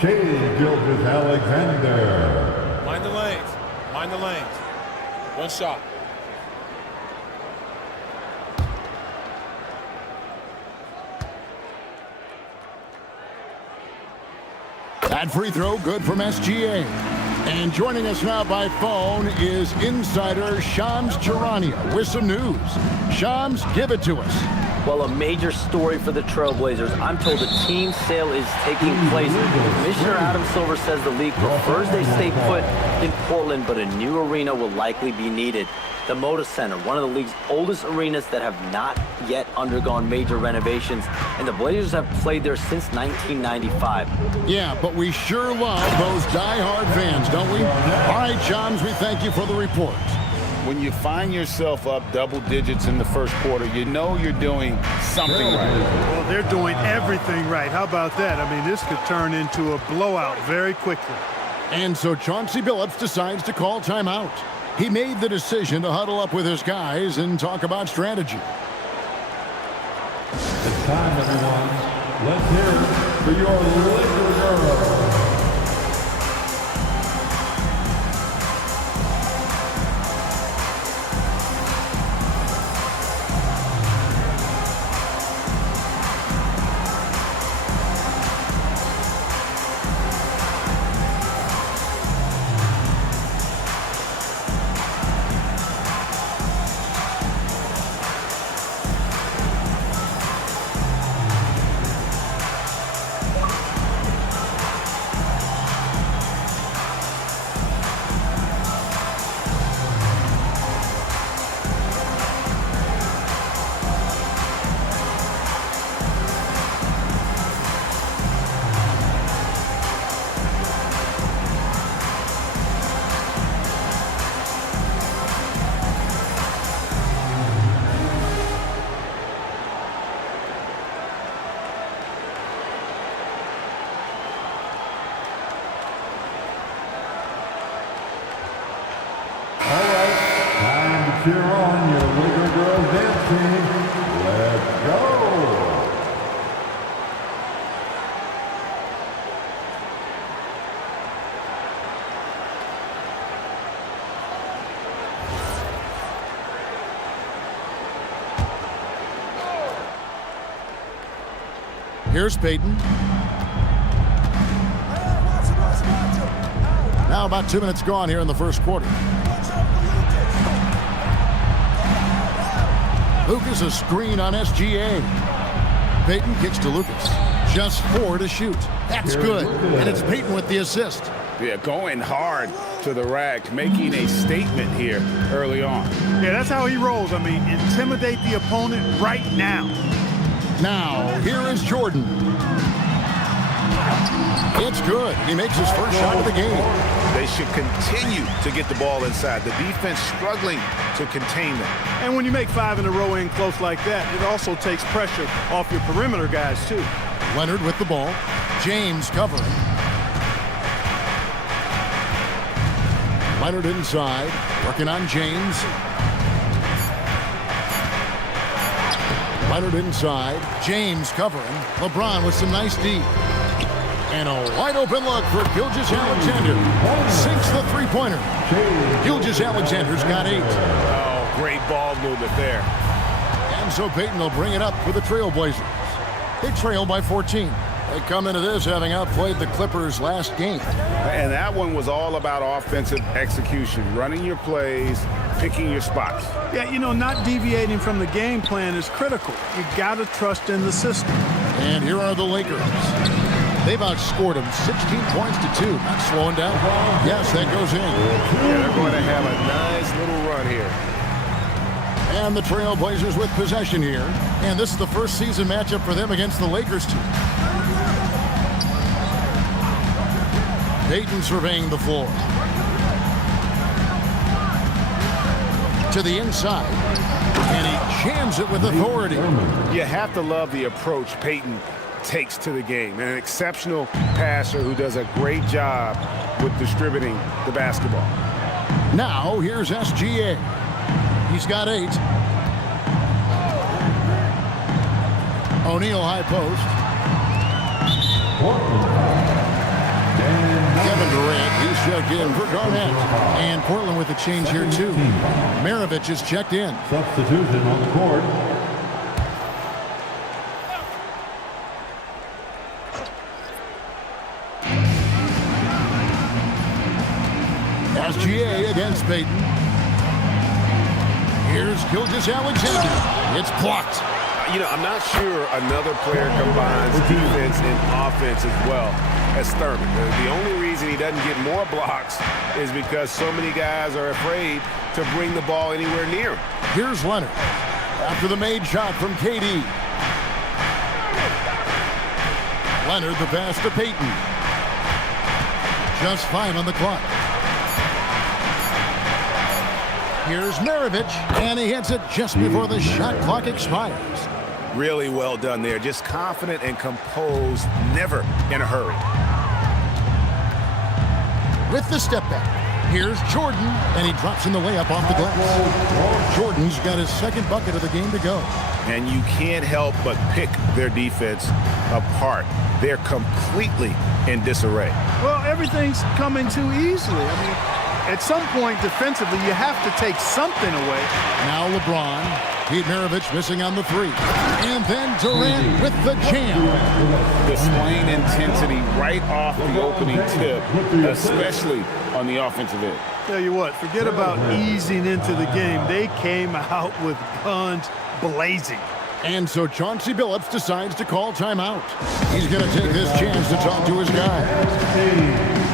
Gilgeous Alexander. Mind the lanes. Mind the lanes. One shot. That free throw good from SGA. And joining us now by phone is insider Shams Charania with some news. Shams, give it to us. Well, a major story for the Trailblazers. I'm told a team sale is taking place. Commissioner Adam Silver says the league prefers they stay put in Portland, but a new arena will likely be needed. The Moda Center, one of the league's oldest arenas that have not yet undergone major renovations, and the Blazers have played there since 1995. Yeah, but we sure love those die-hard fans, don't we? All right, Shams, we thank you for the report. When you find yourself up double digits in the first quarter, you know you're doing something right. Well, they're doing everything right. How about that? I mean, this could turn into a blowout very quickly. And so Chauncey Billups decides to call timeout. He made the decision to huddle up with his guys and talk about strategy. It's time, everyone. Let's hear it for your Laker girls. Cheer on your Laker girls dance team. Let's go. Here's Peyton. Now about 2 minutes gone here in the first quarter. Lucas a screen on SGA. Peyton kicks to Lucas. Just 4 to shoot. That's good. And it's Peyton with the assist. Yeah, going hard to the rack, making a statement here early on. Yeah, that's how he rolls. I mean, intimidate the opponent right now. Now, here is Jordan. It's good. He makes his first shot of the game. They should continue to get the ball inside. The defense struggling to contain them. And when you make 5 in a row in close like that, it also takes pressure off your perimeter guys, too. Leonard with the ball. James covering. Leonard inside, working on James. Leonard inside. James covering. LeBron with some nice D. And a wide-open look for Gilgeous-Alexander. Sinks the three-pointer. Gilgeous-Alexander's got 8. Oh, great ball movement there. And so Peyton will bring it up for the Trailblazers. They trail by 14. They come into this having outplayed the Clippers last game. And that one was all about offensive execution, running your plays, picking your spots. Yeah, you know, not deviating from the game plan is critical. You got to trust in the system. And here are the Lakers. They've outscored them 16 points to 2. Not slowing down. Yes, that goes in. Yeah, they're going to have a nice little run here. And the Trailblazers with possession here. And this is the first season matchup for them against the Lakers team. Peyton surveying the floor. To the inside. And he jams it with authority. You have to love the approach Peyton takes to the game. An exceptional passer who does a great job with distributing the basketball. Now, here's SGA. He's got 8. O'Neal high post. Kevin Durant, he's checked in for Garnett. And Portland with a change here, too. Maravich is checked in. Substitution on the court. Payton. Here's Gilgeous-Alexander. It's blocked. You know, I'm not sure another player combines defense and offense as well as Thurman. The only reason he doesn't get more blocks is because so many guys are afraid to bring the ball anywhere near him. Here's Leonard after the made shot from KD. Leonard the pass to Payton. Just 5 on the clock. Here's Maravich, and he hits it just before the shot clock expires. Really well done there. Just confident and composed, never in a hurry. With the step back, here's Jordan, and he drops in the layup off the glass. Jordan's got his second bucket of the game to go. And you can't help but pick their defense apart. They're completely in disarray. Well, everything's coming too easily. I mean, at some point defensively, you have to take something away. Now LeBron. Pete Maravich missing on the 3. And then Durant with the jam. Displaying intensity right off the opening tip, especially on the offensive end. Tell you what, forget about easing into the game. They came out with guns blazing. And so Chauncey Billups decides to call timeout. He's going to take this chance to talk to his guys.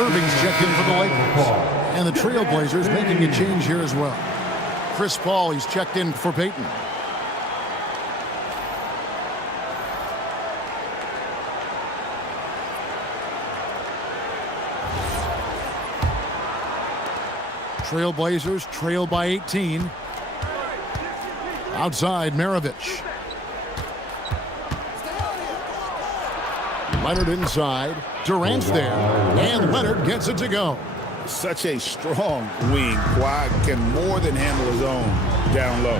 Irving's checked in for the Lakers. And the Trailblazers making a change here as well. Chris Paul, he's checked in for Payton. Trailblazers trail by 18. Outside, Maravich. Leonard inside. Durant's there. And Leonard gets it to go. Such a strong wing. Kawhi can more than handle his own down low.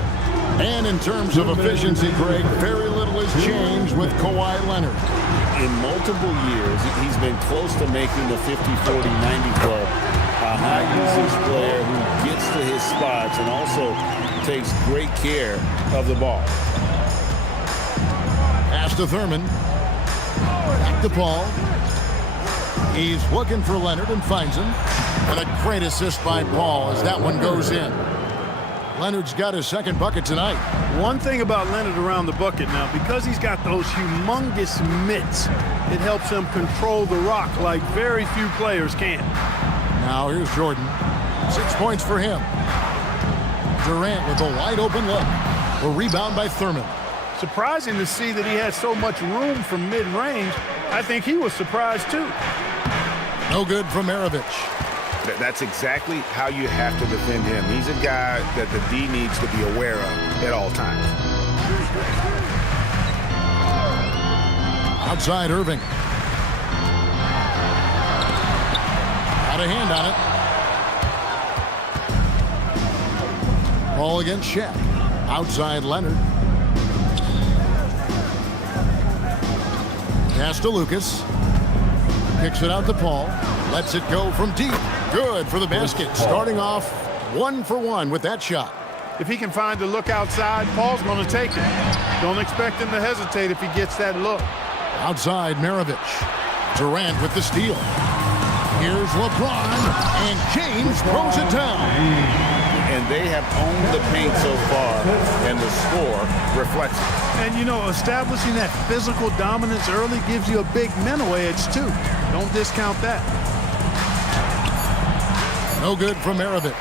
And in terms of efficiency, Greg, very little has changed with Kawhi Leonard. In multiple years, he's been close to making the 50-40-90 club. A high-usage player who gets to his spots and also takes great care of the ball. Pass to Thurman. Back to Paul. He's looking for Leonard and finds him. And a great assist by Paul as that one goes in. Leonard's got his second bucket tonight. One thing about Leonard around the bucket now, because he's got those humongous mitts, it helps him control the rock like very few players can. Now here's Jordan. 6 points for him. Durant with a wide open look. A rebound by Thurman. Surprising to see that he had so much room from mid-range. I think he was surprised too. No good from Maravich. That's exactly how you have to defend him. He's a guy that the D needs to be aware of at all times. Outside Irving. Got a hand on it. Ball against Shaq. Outside Leonard. Pass to Lucas. Kicks it out to Paul. Lets it go from deep. Good for the basket. Starting off 1 for 1 with that shot. If he can find the look outside, Paul's going to take it. Don't expect him to hesitate if he gets that look. Outside Maravich. Durant with the steal. Here's LeBron, and James throws it down. And they have owned the paint so far, and the score reflects it. And, you know, establishing that physical dominance early gives you a big mental edge, too. Don't discount that. No good from Maravich.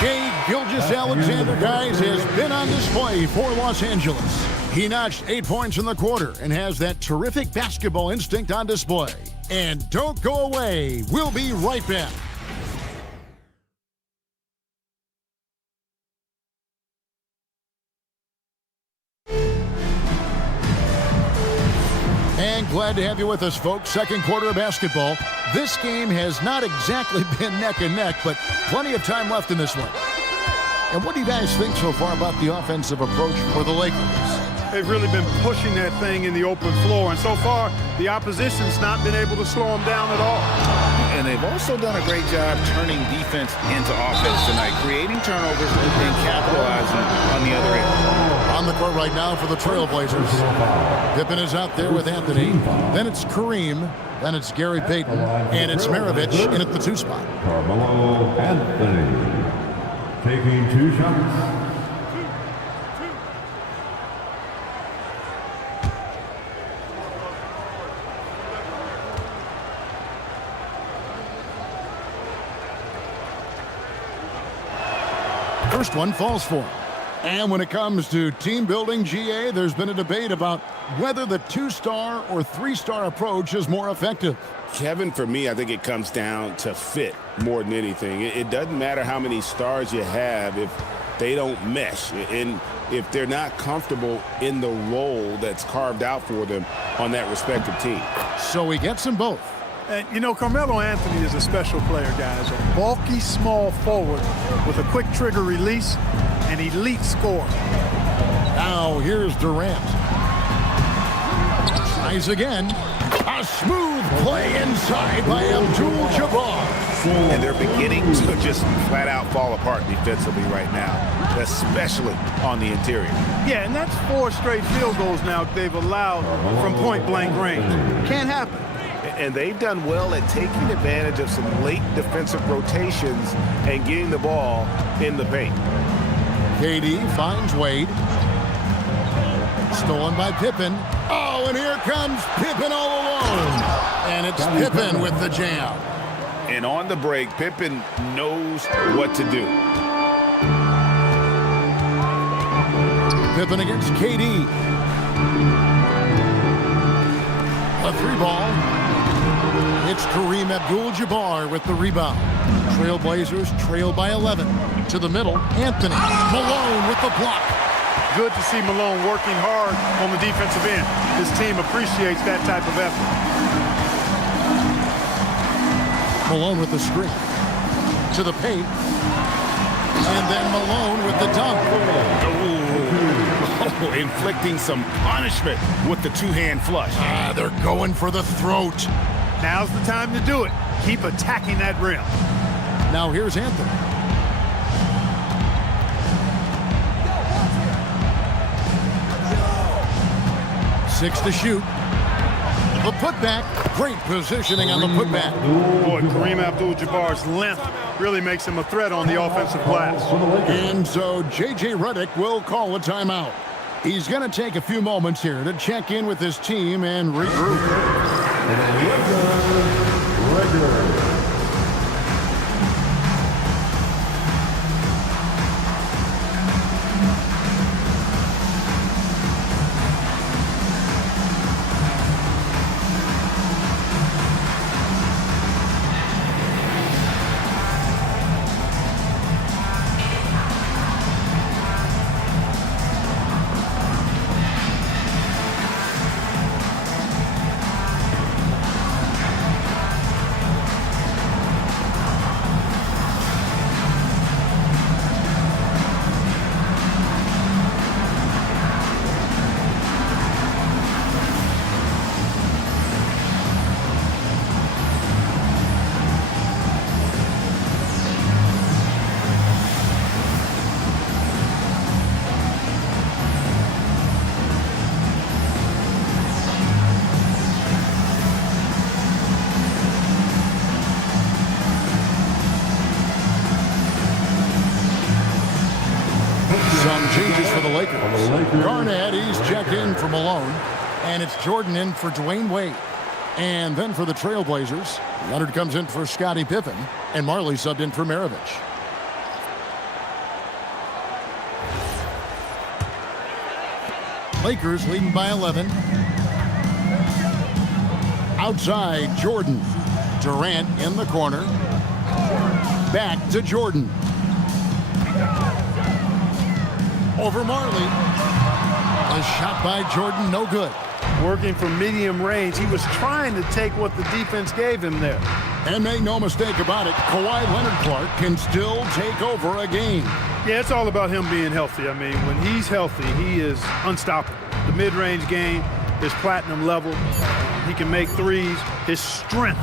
Shai Gilgeous-Alexander, guys, has been on display for Los Angeles. He notched 8 points in the quarter and has that terrific basketball instinct on display. And don't go away. We'll be right back. And glad to have you with us, folks. Second quarter of basketball. This game has not exactly been neck and neck, but plenty of time left in this one. And what do you guys think so far about the offensive approach for the Lakers? They've really been pushing that thing in the open floor, and so far, the opposition's not been able to slow them down at all. And they've also done a great job turning defense into offense tonight, creating turnovers and capitalizing on the other end. On the court right now for the Trailblazers. Pippen is out there with Anthony. Then it's Kareem. Then it's Gary Payton. And it's Maravich in at the 2 spot. Carmelo Anthony taking 2 shots. First one falls for him. And when it comes to team building, GA, there's been a debate about whether the 2-star or 3-star approach is more effective. Kevin, for me, I think it comes down to fit more than anything. It doesn't matter how many stars you have if they don't mesh, and if they're not comfortable in the role that's carved out for them on that respective team. So he gets them both. And, you know, Carmelo Anthony is a special player, guys. A bulky, small forward with a quick trigger release, an elite scorer. Now here's Durant. Tries again. A smooth play inside by Abdul-Jabbar. And they're beginning to just flat out fall apart defensively right now, especially on the interior. Yeah, and that's 4 straight field goals now they've allowed from point-blank range. Can't happen. And they've done well at taking advantage of some late defensive rotations and getting the ball in the paint. KD finds Wade. Stolen by Pippen. Oh, and here comes Pippen all alone. And it's Pippen with the jam. And on the break, Pippen knows what to do. Pippen against KD. A 3-ball. It's Kareem Abdul-Jabbar with the rebound. Trailblazers trail by 11. To the middle, Anthony. Malone with the block. Good to see Malone working hard on the defensive end. His team appreciates that type of effort. Malone with the screen. To the paint. And then Malone with the dunk. Oh, inflicting some punishment with the 2-hand flush. They're going for the throat. Now's the time to do it. Keep attacking that rim. Now here's Anthony. Six to shoot. The putback. Great positioning on the putback. Boy, Kareem Abdul-Jabbar's length really makes him a threat on the offensive glass. And so J.J. Redick will call a timeout. He's going to take a few moments here to check in with his team and regroup. changes for the Lakers. Garnett, he's checked in for Malone. And it's Jordan in for Dwayne Wade. And then for the Trailblazers, Leonard comes in for Scottie Pippen. And Marley subbed in for Maravich. Lakers leading by 11. Outside, Jordan. Durant in the corner. Back to Jordan. Over Marley. A shot by Jordan, no good. Working from medium range. He was trying to take what the defense gave him there. And make no mistake about it, Kawhi Leonard-Clark can still take over a game. Yeah, it's all about him being healthy. I mean, when he's healthy, he is unstoppable. The mid-range game is platinum level. He can make threes. His strength,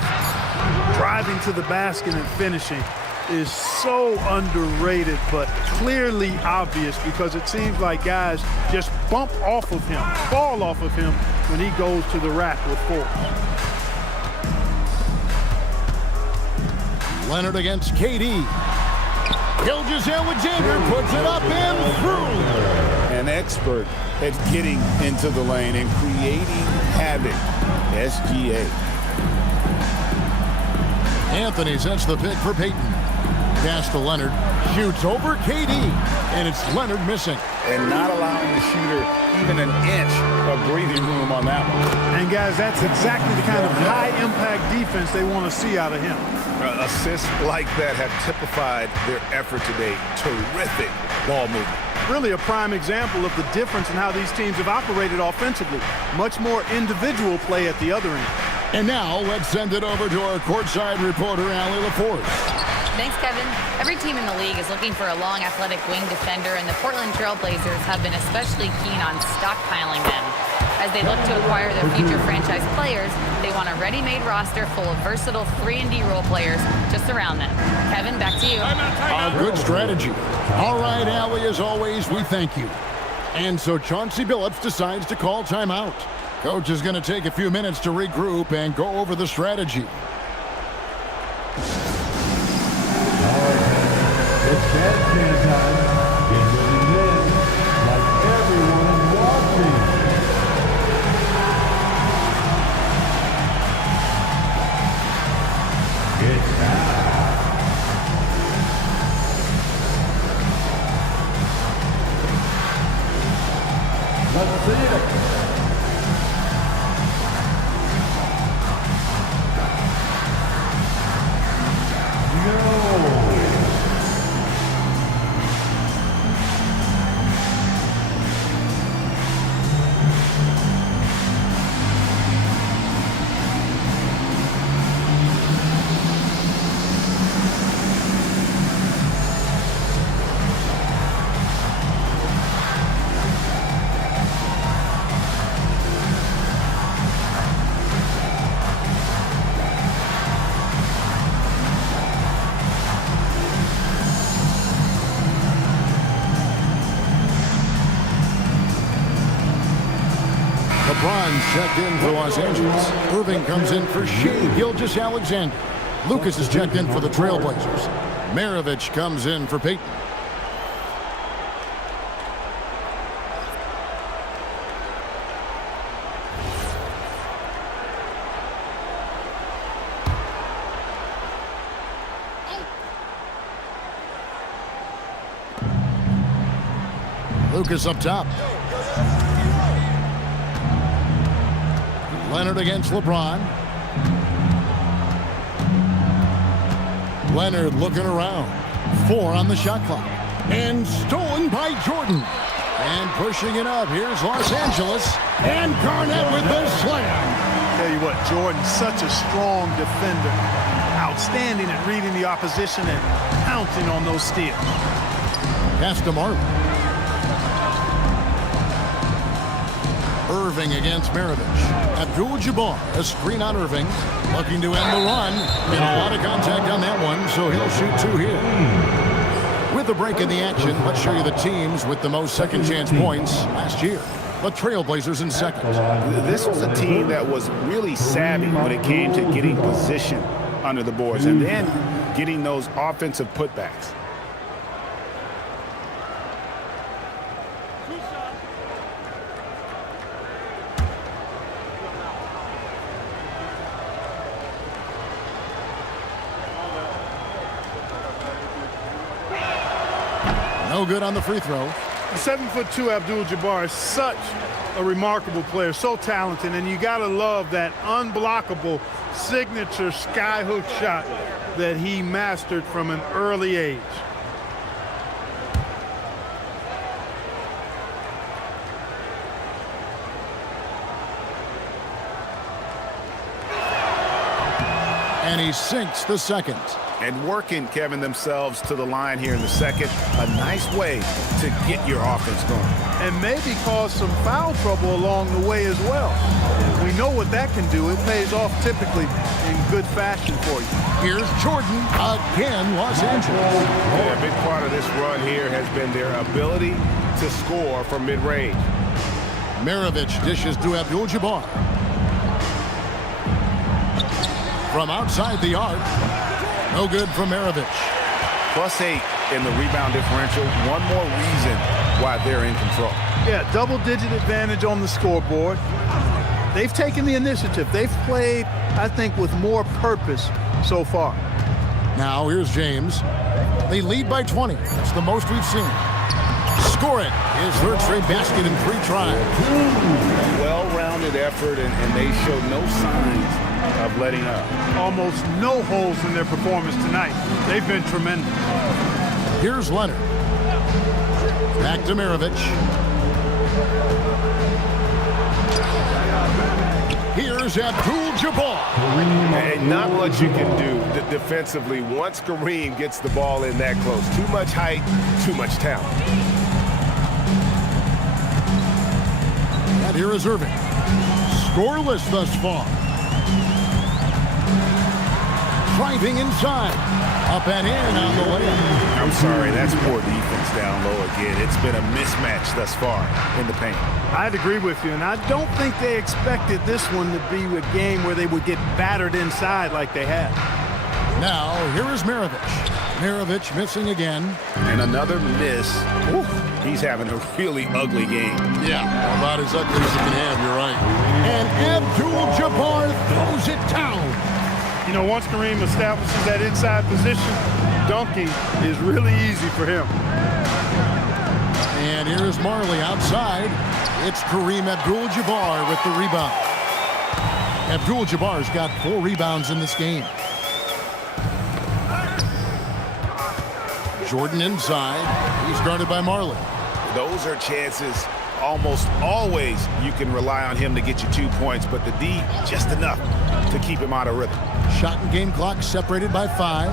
driving to the basket and finishing, is so underrated, but clearly obvious because it seems like guys just bump off of him, fall off of him when he goes to the rack with force. Leonard against KD. Gilgeous-Alexander puts it up and through. An expert at getting into the lane and creating havoc. SGA. Anthony sets the pick for Peyton. Pass to Leonard. Shoots over KD. And it's Leonard missing. And not allowing the shooter even an inch of breathing room on that one. And guys, that's exactly the kind of high-impact defense they want to see out of him. Assists like that have typified their effort today. Terrific ball movement. Really a prime example of the difference in how these teams have operated offensively. Much more individual play at the other end. And now let's send it over to our courtside reporter, Allie LaForce. Thanks, Kevin. Every team in the league is looking for a long, athletic wing defender, and the Portland Trailblazers have been especially keen on stockpiling them. As they look to acquire their future franchise players, they want a ready-made roster full of versatile 3-and-D role players to surround them. Kevin, back to you. A good strategy. All right, Allie, as always, we thank you. And so Chauncey Billups decides to call timeout. Coach is going to take a few minutes to regroup and go over the strategy. It's bandstand time. Get ready in like everyone is watching. It's time. Let's see it. LeBron's checked in for Los Angeles. Irving comes in for Shea Gilgeous-Alexander. Lucas is checked in for the Trailblazers. Maravich comes in for Peyton. Lucas up top. Leonard against LeBron. Leonard looking around. 4 on the shot clock. And stolen by Jordan. And pushing it up. Here's Los Angeles. And Garnett with the slam. Tell you what, Jordan's such a strong defender. Outstanding at reading the opposition and pouncing on those steals. Pass to Marley. Irving against Maravich. Abdul-Jabbar, a screen on Irving. Looking to end the run. And a lot of contact on that one, so he'll shoot 2 here. With a break in the action, let's show you the teams with the most second chance points last year. The Trailblazers in second. This was a team that was really savvy when it came to getting position under the boards and then getting those offensive putbacks. No good on the free throw. The 7'2" Abdul-Jabbar is such a remarkable player, so talented, and you gotta love that unblockable signature skyhook shot that he mastered from an early age. And he sinks the second. And working, Kevin, themselves to the line here in the second. A nice way to get your offense going. And maybe cause some foul trouble along the way as well. We know what that can do. It pays off typically in good fashion for you. Here's Jordan again, Los Angeles. Yeah, a big part of this run here has been their ability to score from mid-range. Maravich dishes to Abdul-Jabbar. From outside the arc. No good from Maravich. +8 in the rebound differential. One more reason why they're in control. Yeah, double-digit advantage on the scoreboard. They've taken the initiative. They've played, I think, with more purpose so far. Now here's James. They lead by 20. It's the most we've seen. Score it. His third straight basket in 3 tries. Well-rounded effort, and they showed no signs of letting up. Almost no holes in their performance tonight. They've been tremendous. Here's Leonard. Back to Maravich. Here's Abdul-Jabbar. And not much you can do defensively once Kareem gets the ball in that close. Too much height, too much talent. And here is Irving. Scoreless thus far. Driving inside. Up and in on the layup. I'm sorry, that's poor defense down low again. It's been a mismatch thus far in the paint. I'd agree with you, and I don't think they expected this one to be a game where they would get battered inside like they had. Now, here is Maravich. Maravich missing again. And another miss. Oof, he's having a really ugly game. Yeah, about as ugly as you can have, you're right. And Abdul-Jabbar throws it down. You know, once Kareem establishes that inside position, dunking is really easy for him. And here's Marley outside. It's Kareem Abdul-Jabbar with the rebound. Abdul-Jabbar's got 4 rebounds in this game. Jordan inside. He's guarded by Marley. Those are chances. Almost always you can rely on him to get you 2 points, but the D just enough to keep him out of rhythm. Shot and game clock separated by 5.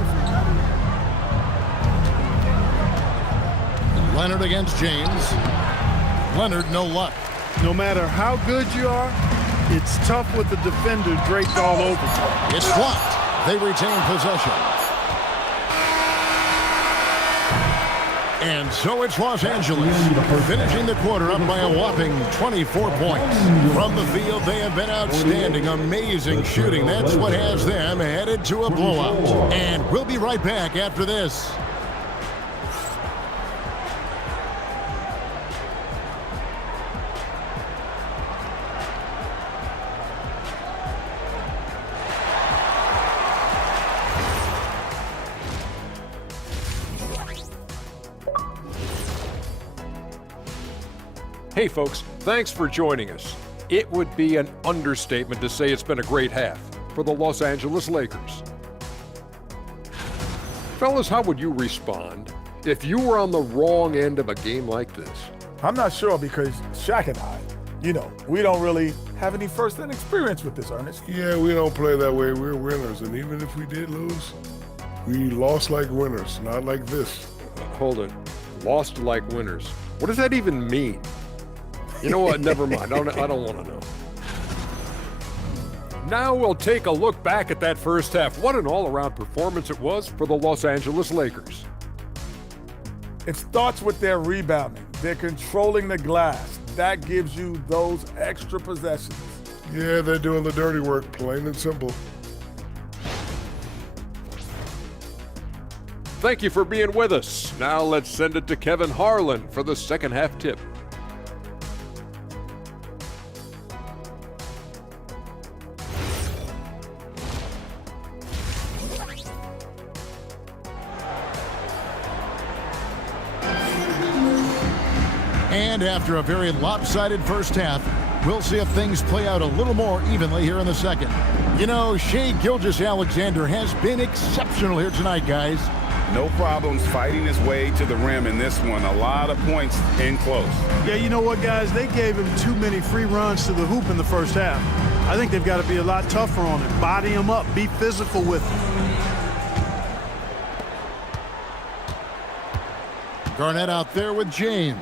Leonard against James. Leonard, no luck. No matter how good you are, it's tough with the defender draped all over you. It's blocked. They retain possession. And so it's Los Angeles, finishing the quarter up by a whopping 24 points. From the field, they have been outstanding, amazing shooting. That's what has them headed to a blowout. And we'll be right back after this. Hey folks, thanks for joining us. It would be an understatement to say it's been a great half for the Los Angeles Lakers. Fellas, how would you respond if you were on the wrong end of a game like this? I'm not sure because Shaq and I, we don't really have any first-hand experience with this, Ernest. Yeah, we don't play that way. We're winners, and even if we did lose, we lost like winners, not like this. Hold it. Lost like winners. What does that even mean? You know what? Never mind. I don't want to know. Now we'll take a look back at that first half. What an all-around performance it was for the Los Angeles Lakers. It starts with their rebounding. They're controlling the glass. That gives you those extra possessions. Yeah, they're doing the dirty work, plain and simple. Thank you for being with us. Now let's send it to Kevin Harlan for the second half tip. And after a very lopsided first half, we'll see if things play out a little more evenly here in the second. You know, Shai Gilgeous-Alexander has been exceptional here tonight, guys. No problems fighting his way to the rim in this one. A lot of points in close. Yeah, you know what, guys? They gave him too many free runs to the hoop in the first half. I think they've got to be a lot tougher on him. Body him up. Be physical with him. Garnett out there with James.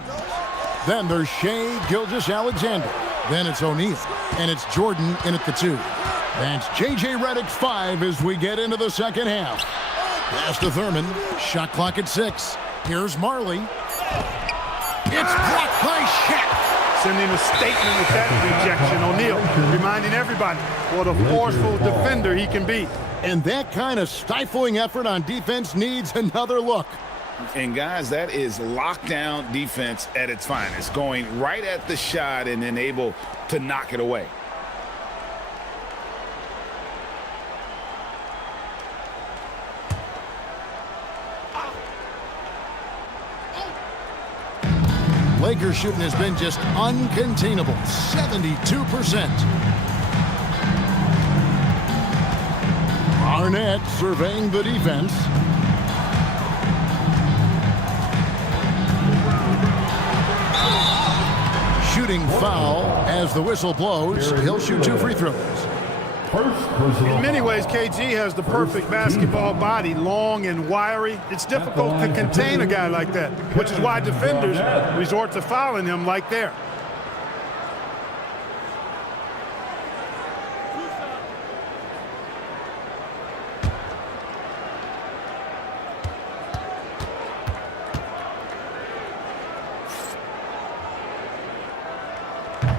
Then there's Shai Gilgeous-Alexander. Then it's O'Neal. And it's Jordan in at the 2. That's J.J. Redick 5 as we get into the second half. Pass to Thurman. Shot clock at 6. Here's Marley. It's blocked by Shaq. Sending a statement with that rejection. O'Neal reminding everybody what a forceful defender he can be. And that kind of stifling effort on defense needs another look. And guys, that is lockdown defense at its finest. Going right at the shot and then able to knock it away. Lakers shooting has been just uncontainable. 72%. Arnett surveying the defense. Shooting foul as the whistle blows. He'll shoot 2 free throws. In many ways, KG has the perfect basketball body, long and wiry. It's difficult to contain a guy like that, which is why defenders resort to fouling him like there.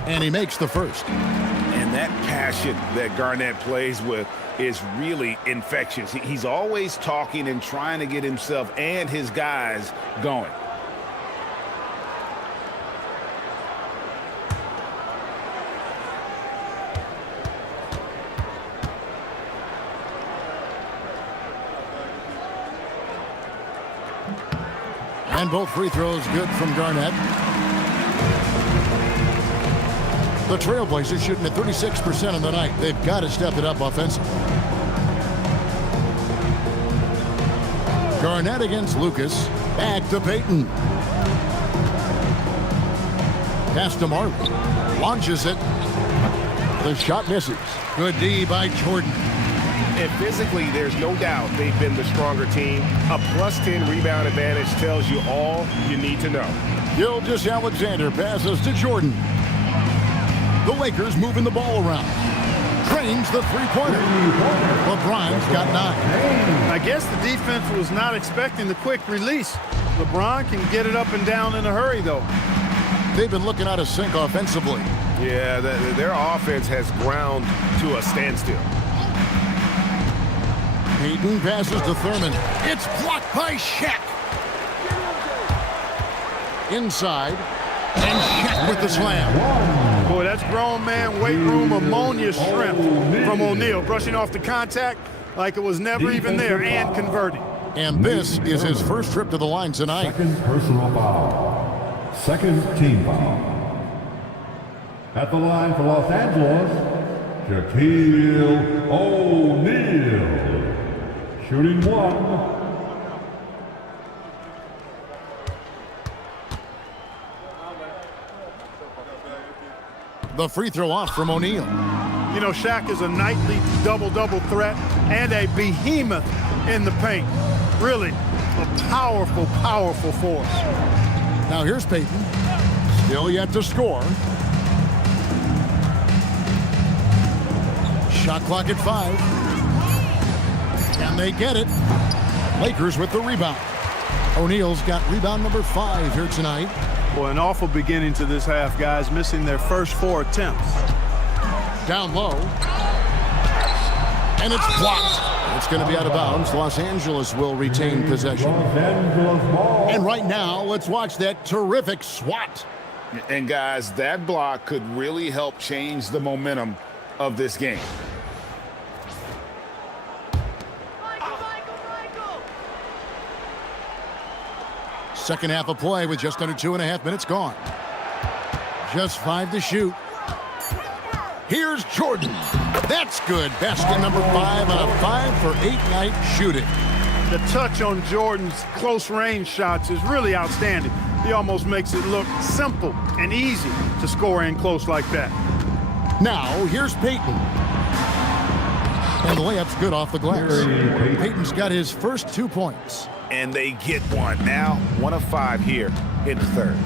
And he makes the first. And that passion that Garnett plays with is really infectious. He's always talking and trying to get himself and his guys going. And both free throws good from Garnett. The Trailblazers shooting at 36% on the night. They've got to step it up offensively. Garnett against Lucas. Back to Payton. Pass to Marley. Launches it. The shot misses. Good D by Jordan. And physically, there's no doubt they've been the stronger team. A +10 rebound advantage tells you all you need to know. Gilgeous-Alexander passes to Jordan. The Lakers moving the ball around. Trains the three-pointer. LeBron's got 9. I guess the defense was not expecting the quick release. LeBron can get it up and down in a hurry, though. They've been looking out of sync offensively. Yeah, their offense has ground to a standstill. Payton passes to Thurman. It's blocked by Shaq. Inside. And Shaq with the slam. Boy, that's grown man weight room ammonia strength from O'Neal. Brushing off the contact like it was never even there and converting. And this is his first trip to the line tonight. Second personal foul. Second team foul. At the line for Los Angeles, Shaquille O'Neal. Shooting 1. The free throw off from O'Neal. You know, Shaq is a nightly double-double threat and a behemoth in the paint. Really a powerful, powerful force. Now here's Payton. Still yet to score. Shot clock at 5. And they get it. Lakers with the rebound. O'Neal's got rebound number 5 here tonight. Boy, an awful beginning to this half, guys, missing their first 4 attempts. Down low. And it's blocked. It's going to be out of bounds. Los Angeles will retain possession. And right now, let's watch that terrific swat. And guys, that block could really help change the momentum of this game. Second half of play with just under 2.5 minutes gone. Just 5 to shoot. Here's Jordan. That's good. Basket number 5 on a 5-for-8 night shooting. The touch on Jordan's close range shots is really outstanding. He almost makes it look simple and easy to score in close like that. Now, here's Payton. And the layup's good off the glass. Payton's got his first 2 points. And they get one. Now, 1 of 5 here in the third.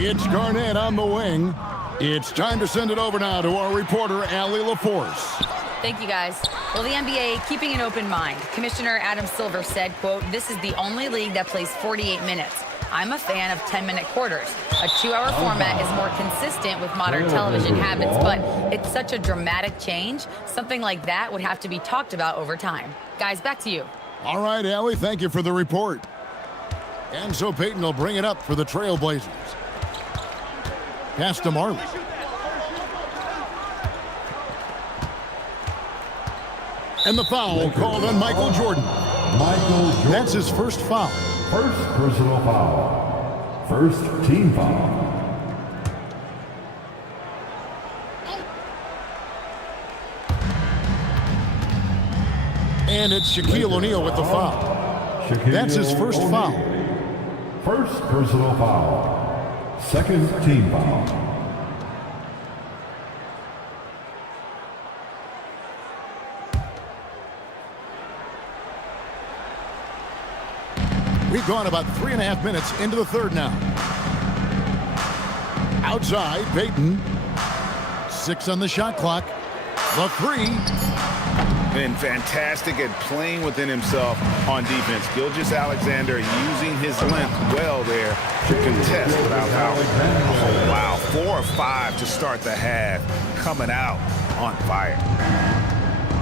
It's Garnett on the wing. It's time to send it over now to our reporter, Allie LaForce. Thank you, guys. Well, the NBA keeping an open mind. Commissioner Adam Silver said, quote, "This is the only league that plays 48 minutes. I'm a fan of 10-minute quarters. A 2-hour format is more consistent with modern television habits, but it's such a dramatic change. Something like that would have to be talked about over time." Guys, back to you. All right, Allie, thank you for the report. And so Payton will bring it up for the Trailblazers. Pass to Marley. And the foul called on Michael Jordan. That's his first foul. First personal foul. First team foul. And it's Shaquille O'Neal with the foul. That's his first foul. First personal foul. Second team foul. We've gone about 3.5 minutes into the third now. Outside, Payton. 6 on the shot clock. The 3. Been fantastic at playing within himself on defense. Gilgeous-Alexander using his length well there to contest without fouling. Oh, wow, 4 or 5 to start the half. Coming out on fire.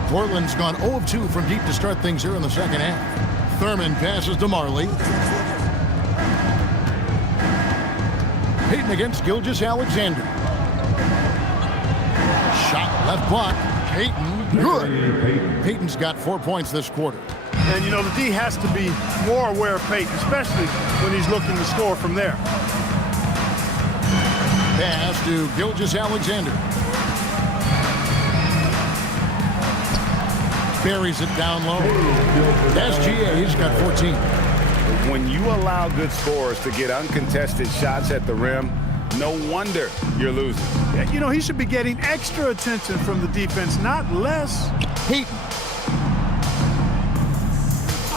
Portland's gone 0 of 2 from deep to start things here in the second half. Thurman passes to Marley. Payton against Gilgeous-Alexander. Shot left block. Payton, good. Payton's got 4 points this quarter. And, you know, the D has to be more aware of Payton, especially when he's looking to score from there. Pass to Gilgeous-Alexander. Buries it down low. SGA's got 14. When you allow good scorers to get uncontested shots at the rim, no wonder you're losing. Yeah, you know, he should be getting extra attention from the defense, not less. Payton.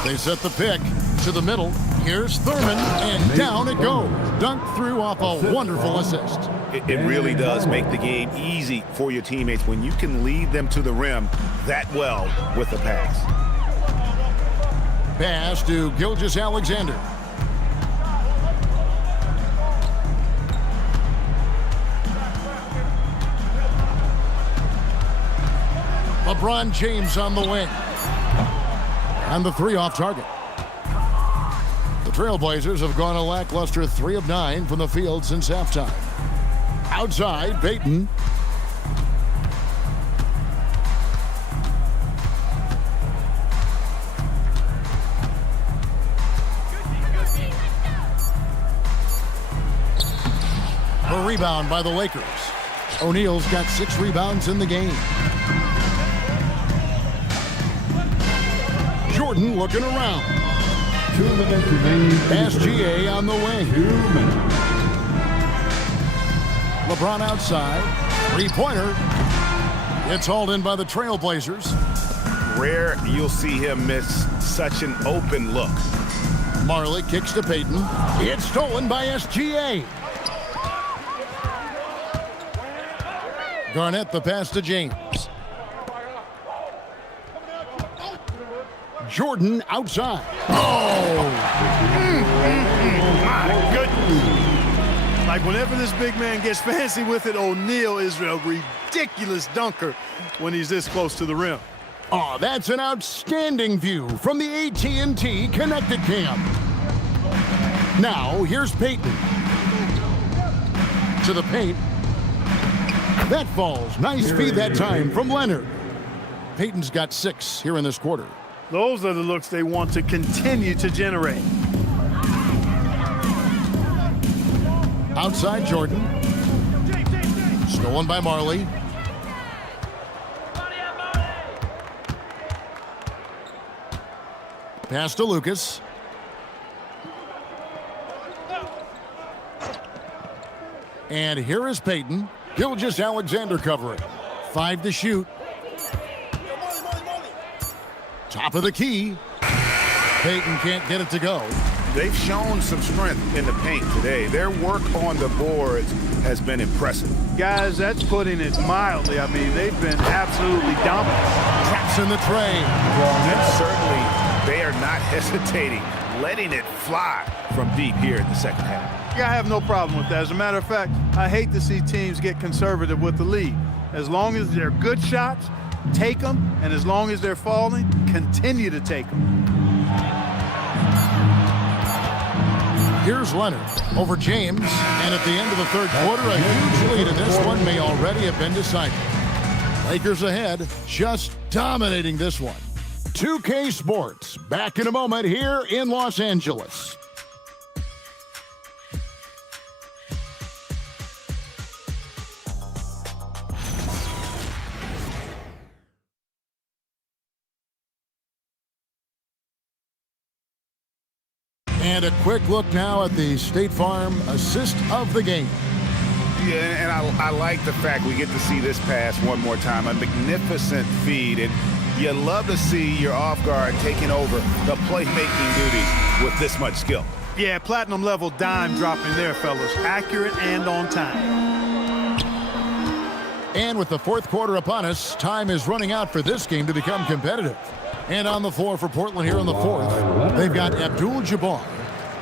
They set the pick to the middle. Here's Thurman, and down it goes. Dunked through off a wonderful assist. It really does make the game easy for your teammates when you can lead them to the rim that well with the pass. Pass to Gilgeous-Alexander. LeBron James on the wing. And the 3 off target. The Trailblazers have gone a lackluster 3 of 9 from the field since halftime. Outside, Payton. A rebound by the Lakers. O'Neal's got 6 rebounds in the game. Jordan looking around. 2 minutes remaining. SGA on the wing. 2 minutes. LeBron outside. 3-pointer. It's hauled in by the Trailblazers. Rare you'll see him miss such an open look. Marley kicks to Payton. It's stolen by SGA. Garnett the pass to James. Jordan outside. Oh! My goodness. Like whenever this big man gets fancy with it, O'Neal is a ridiculous dunker when he's this close to the rim. Oh, that's an outstanding view from the AT&T Connected Cam. Now, here's Payton. To the paint. That falls. Nice feed that time from Leonard. Payton's got 6 here in this quarter. Those are the looks they want to continue to generate. Outside Jordan. Stolen by Marley. Pass to Lucas. And here is Peyton. Gilgeous-Alexander covering. 5 to shoot. Top of the key. Peyton can't get it to go. They've shown some strength in the paint today. Their work on the boards has been impressive. Guys, that's putting it mildly. I mean, they've been absolutely dominant. Traps in the tray. And certainly they are not hesitating, letting it fly from deep here in the second half. I have no problem with that. As a matter of fact, I hate to see teams get conservative with the lead. As long as they're good shots, take them, and as long as they're falling, continue to take them. Here's Leonard over James, and at the end of the third quarter, a huge lead, and this one may already have been decided. Lakers ahead, just dominating this one. 2K Sports, back in a moment here in Los Angeles. And a quick look now at the State Farm assist of the game. Yeah, and I like the fact we get to see this pass one more time. A magnificent feed, and you love to see your off guard taking over the playmaking duties with this much skill. Yeah, platinum level dime dropping there, fellas. Accurate and on time. And with the fourth quarter upon us, time is running out for this game to become competitive. And on the floor for Portland here in the fourth, they've got Abdul-Jabbar.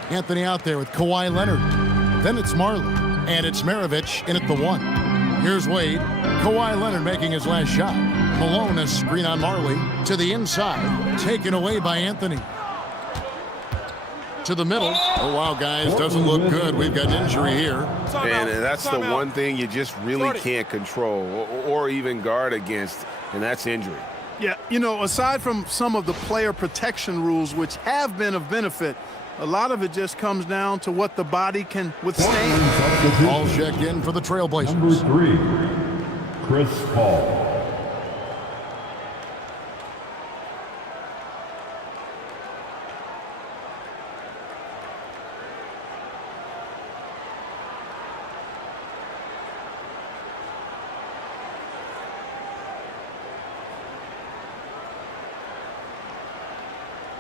Anthony out there with Kawhi Leonard. Then it's Marley. And it's Maravich in at the 1. Here's Wade. Kawhi Leonard making his last shot. Malone, a screen on Marley. To the inside. Taken away by Anthony. To the middle. Oh, wow, guys. Doesn't look good. We've got injury here. And that's the one thing you just really can't control or even guard against, and that's injury. Yeah, you know, aside from some of the player protection rules, which have been of benefit, a lot of it just comes down to what the body can withstand. Ball check in for the Trailblazers. Number 3, Chris Paul.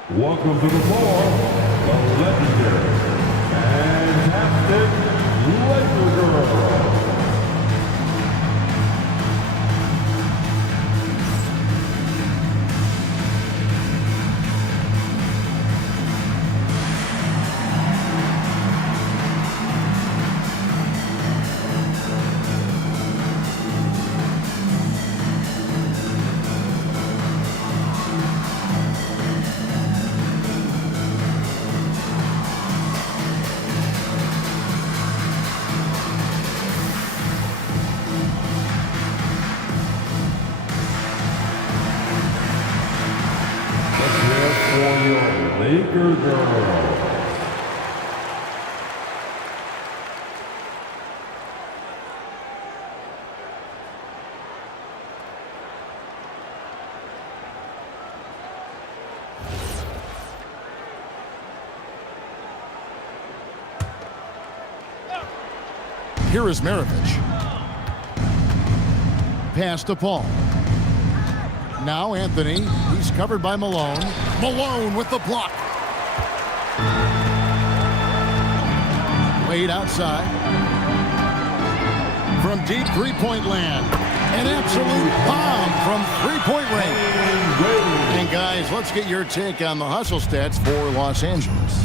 Welcome to the floor, the legendary, fantastic Laker Girl. Laker Girl. Here is Maravich. Pass to Paul. Now Anthony. He's covered by Malone. Malone with the block. Wade outside. From deep three-point land. An absolute bomb from three-point range. And guys, let's get your take on the hustle stats for Los Angeles.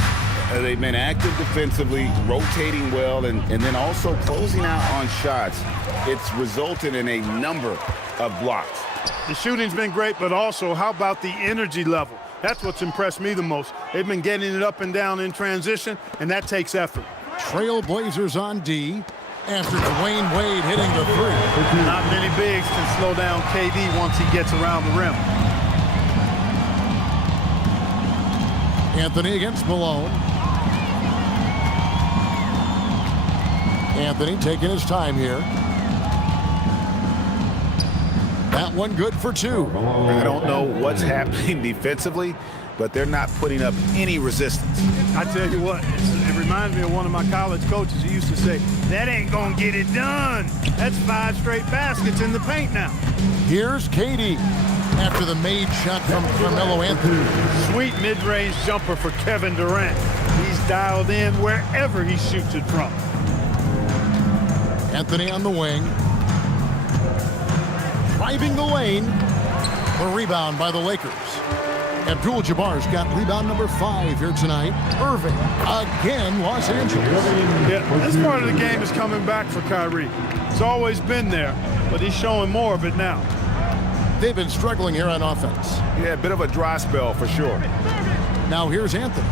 They've been active defensively, rotating well, and then also closing out on shots. It's resulted in a number of blocks. The shooting's been great, but also how about the energy level? That's what's impressed me the most. They've been getting it up and down in transition, and that takes effort. Trailblazers on D after Dwayne Wade hitting the three. Not many bigs can slow down KD once he gets around the rim. Anthony against Malone. Anthony taking his time here. That one good for 2. I don't know what's happening defensively, but they're not putting up any resistance. I tell you what, it reminds me of one of my college coaches. He used to say, that ain't gonna get it done. That's 5 straight baskets in the paint now. Here's KD after the made shot from Carmelo Anthony. Sweet mid-range jumper for Kevin Durant. He's dialed in wherever he shoots it from. Anthony on the wing. Driving the lane. The rebound by the Lakers. Abdul-Jabbar's got rebound number 5 here tonight. Irving again, Los Angeles. Yeah, this part of the game is coming back for Kyrie. It's always been there, but he's showing more of it now. They've been struggling here on offense. Yeah, a bit of a dry spell for sure. Now here's Anthony.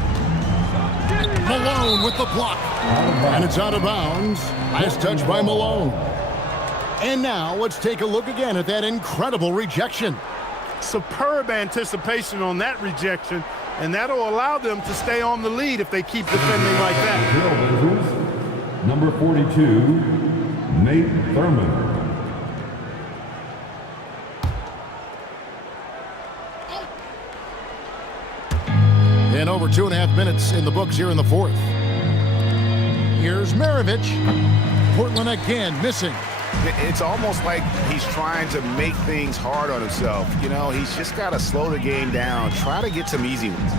Malone with the block. And it's out of bounds. Nice touch by Malone. And now let's take a look again at that incredible rejection. Superb anticipation on that rejection, and that'll allow them to stay on the lead if they keep defending like that. Trailblazers, number 42, Nate Thurman. And over 2.5 minutes in the books here in the 4th. Here's Maravich. Portland again missing. It's almost like he's trying to make things hard on himself. You know, he's just got to slow the game down, try to get some easy ones.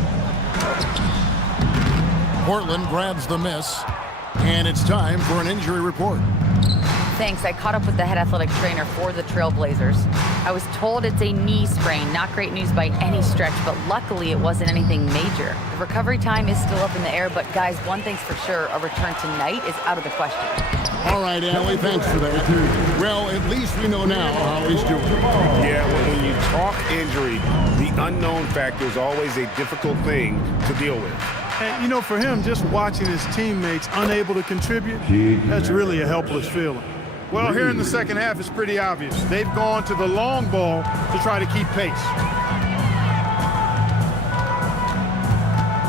Portland grabs the miss, and it's time for an injury report. Thanks. I caught up with the head athletic trainer for the Trailblazers. I was told it's a knee sprain. Not great news by any stretch, but luckily it wasn't anything major. The recovery time is still up in the air, but guys, one thing's for sure, a return tonight is out of the question. All right, Allie, thanks for that. Well, at least we know now how he's doing. Yeah, when you talk injury, the unknown factor is always a difficult thing to deal with. And, you know, for him, just watching his teammates unable to contribute, that's really a helpless feeling. Well, here in the second half, it's pretty obvious. They've gone to the long ball to try to keep pace.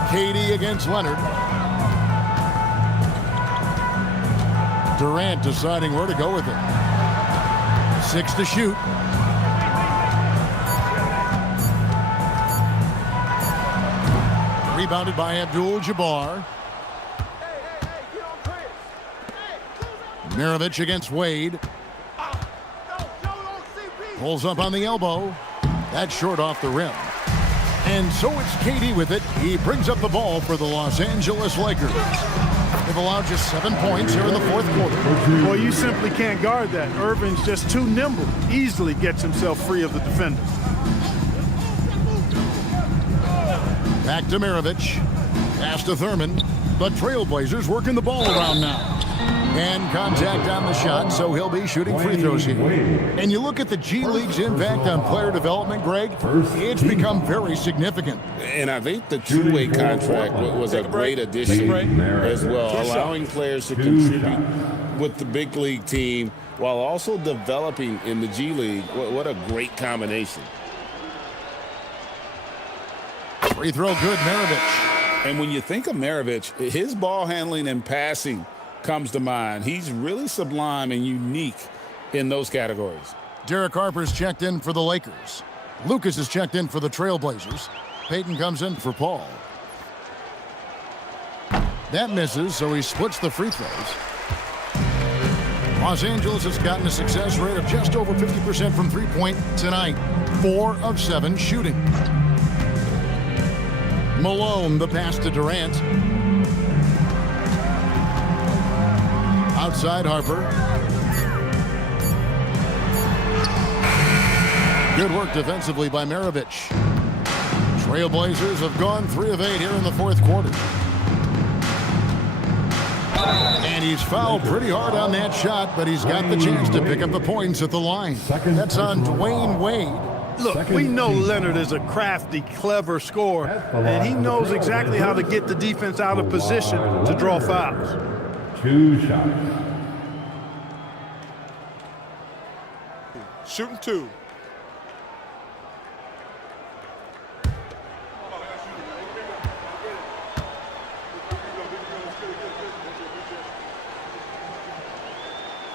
KD against Leonard. Durant deciding where to go with it. 6 to shoot. Rebounded by Abdul-Jabbar. Maravich against Wade. Pulls up on the elbow. That's short off the rim. And so it's KD with it. He brings up the ball for the Los Angeles Lakers. They've allowed just 7 points here in the 4th quarter. Well, you simply can't guard that. Irving's just too nimble. Easily gets himself free of the defender. Back to Maravich. Pass to Thurman. The Trailblazers working the ball around now. And contact on the shot, so he'll be shooting free throws here. And you look at the G League's impact on player development, Greg, it's become very significant. And I think the two-way contract was a great addition as well, allowing players to contribute with the big league team while also developing in the G League. What a great combination. Free throw good, Maravich. And when you think of Maravich, his ball handling and passing comes to mind. He's really sublime and unique in those categories. Derek Harper's checked in for the Lakers. Lucas is checked in for the Trailblazers. Payton comes in for Paul. That misses, so he splits the free throws. Los Angeles has gotten a success rate of just over 50% from three-point tonight. 4 of 7 shooting. Malone, the pass to Durant. Outside Harper. Good work defensively by Maravich. Trailblazers have gone 3 of 8 here in the 4th quarter. And he's fouled pretty hard on that shot, but he's got the chance to pick up the points at the line. That's on Dwayne Wade. Look, we know Leonard is a crafty, clever scorer, and he knows exactly how to get the defense out of position to draw fouls. 2 shots. Shooting 2.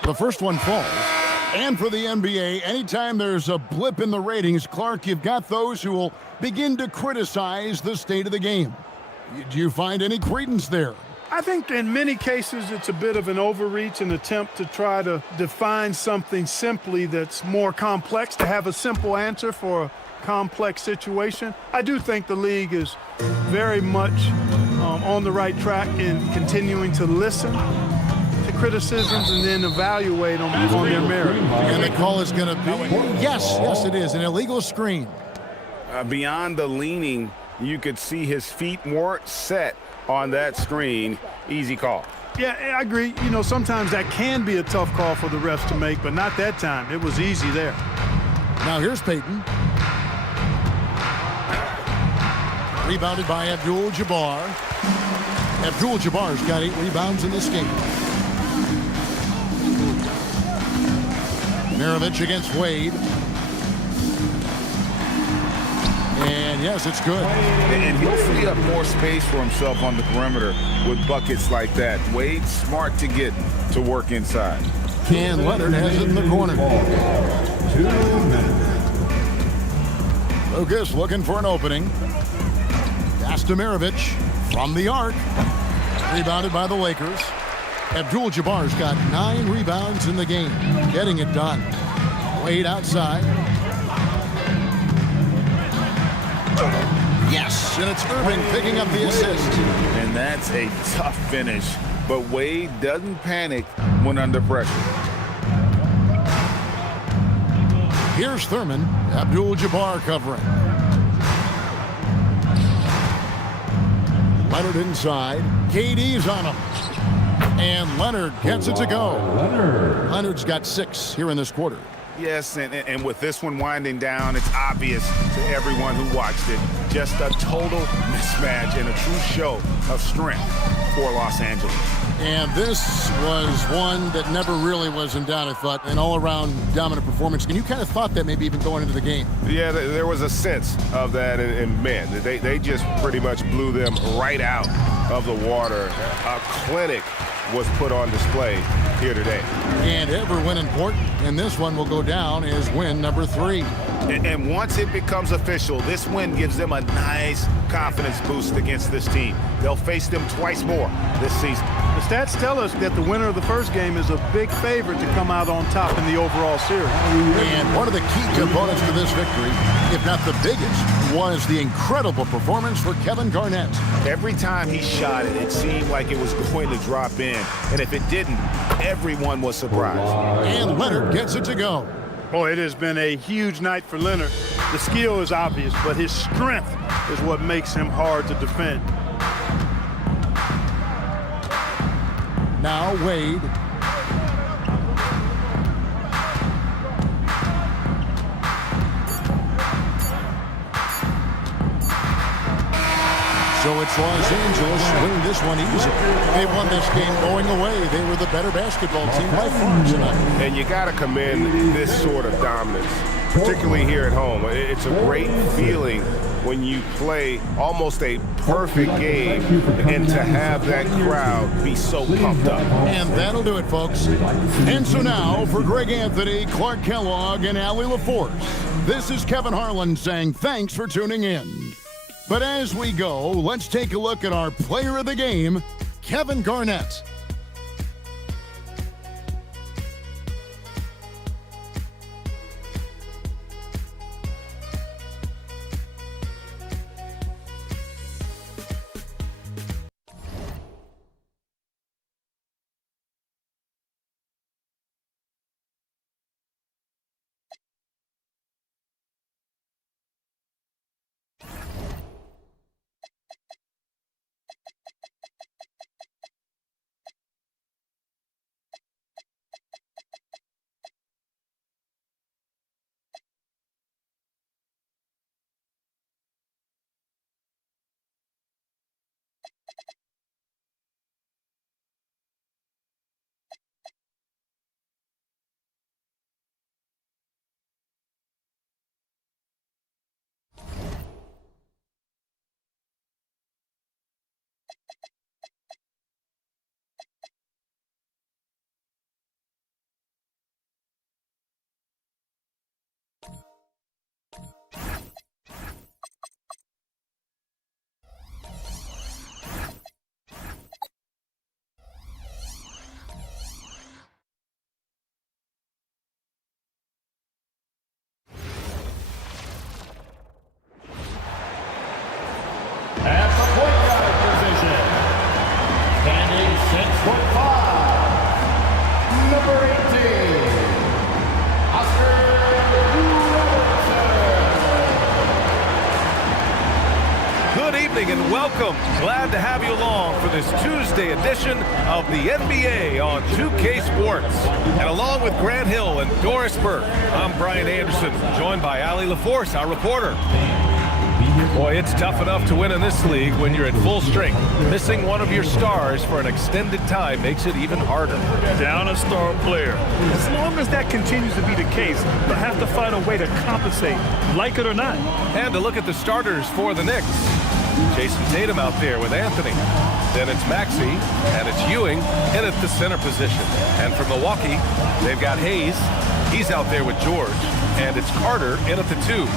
The first one falls. And for the NBA, anytime there's a blip in the ratings, Clark, you've got those who will begin to criticize the state of the game. Do you find any credence there? I think in many cases it's a bit of an overreach, an attempt to try to define something simply that's more complex, to have a simple answer for a complex situation. I do think the league is very much on the right track in continuing to listen to criticisms and then evaluate them on their merit. And the call is going to be, yes, it is, an illegal screen. Beyond the leaning, you could see his feet more set on that screen. Easy call. Yeah, I agree. You know, sometimes that can be a tough call for the refs to make, but not that time. It was easy there. Now here's Payton. Rebounded by Abdul-Jabbar. Abdul-Jabbar's got 8 rebounds in this game. Maravich against Wade. And yes, it's good. And he'll free up more space for himself on the perimeter with buckets like that. Wade's smart to get to work inside. Can Leonard has it in the corner. 2 minutes. Lucas looking for an opening. Pass to Maravich from the arc. Rebounded by the Lakers. Abdul-Jabbar's got 9 rebounds in the game. Getting it done. Wade outside. Yes, and it's Irving picking up the assist. And that's a tough finish, but Wade doesn't panic when under pressure. Here's Thurman. Abdul-Jabbar covering. Leonard inside. KD's on him. And Leonard gets it to go. Leonard's got 6 here in this quarter. Yes, and with this one winding down, it's obvious to everyone who watched it. Just a total mismatch and a true show of strength for Los Angeles. And this was one that never really was in doubt, I thought. An all-around dominant performance. And you kind of thought that maybe even going into the game. Yeah, there was a sense of that, and man, they just pretty much blew them right out of the water. A clinic was put on display here today. And every win important, and this one will go down as win number 3. And once it becomes official, this win gives them a nice confidence boost against this team. They'll face them twice more this season. The stats tell us that the winner of the first game is a big favorite to come out on top in the overall series. And one of the key components to this victory, if not the biggest, was the incredible performance for Kevin Garnett. Every time he shot it, it seemed like it was going to drop in. And if it didn't, everyone was surprised. And Leonard gets it to go. Boy, it has been a huge night for Leonard. The skill is obvious, but his strength is what makes him hard to defend. Now Wade. So it's Los Angeles winning this one easy. They won this game going away. They were the better basketball team by far tonight. And you got to commend this sort of dominance, particularly here at home. It's a great feeling when you play almost a perfect game and to have that crowd be so pumped up. And that'll do it, folks. And so now, for Greg Anthony, Clark Kellogg, and Allie LaForce, this is Kevin Harlan saying thanks for tuning in. But as we go, let's take a look at our player of the game, Kevin Garnett. Good evening and welcome. Glad to have you along for this Tuesday edition of the NBA on 2K Sports. And along with Grant Hill and Doris Burke, I'm Brian Anderson, joined by Allie LaForce, our reporter. Boy, it's tough enough to win in this league when you're at full strength. Missing one of your stars for an extended time makes it even harder. Down a star player. As long as that continues to be the case, they'll have to find a way to compensate, like it or not. And to look at the starters for the Knicks. Jason Tatum out there with Anthony. Then it's Maxey, and it's Ewing in at the center position. And for Milwaukee, they've got Hayes. He's out there with George. And it's Carter in at the 2.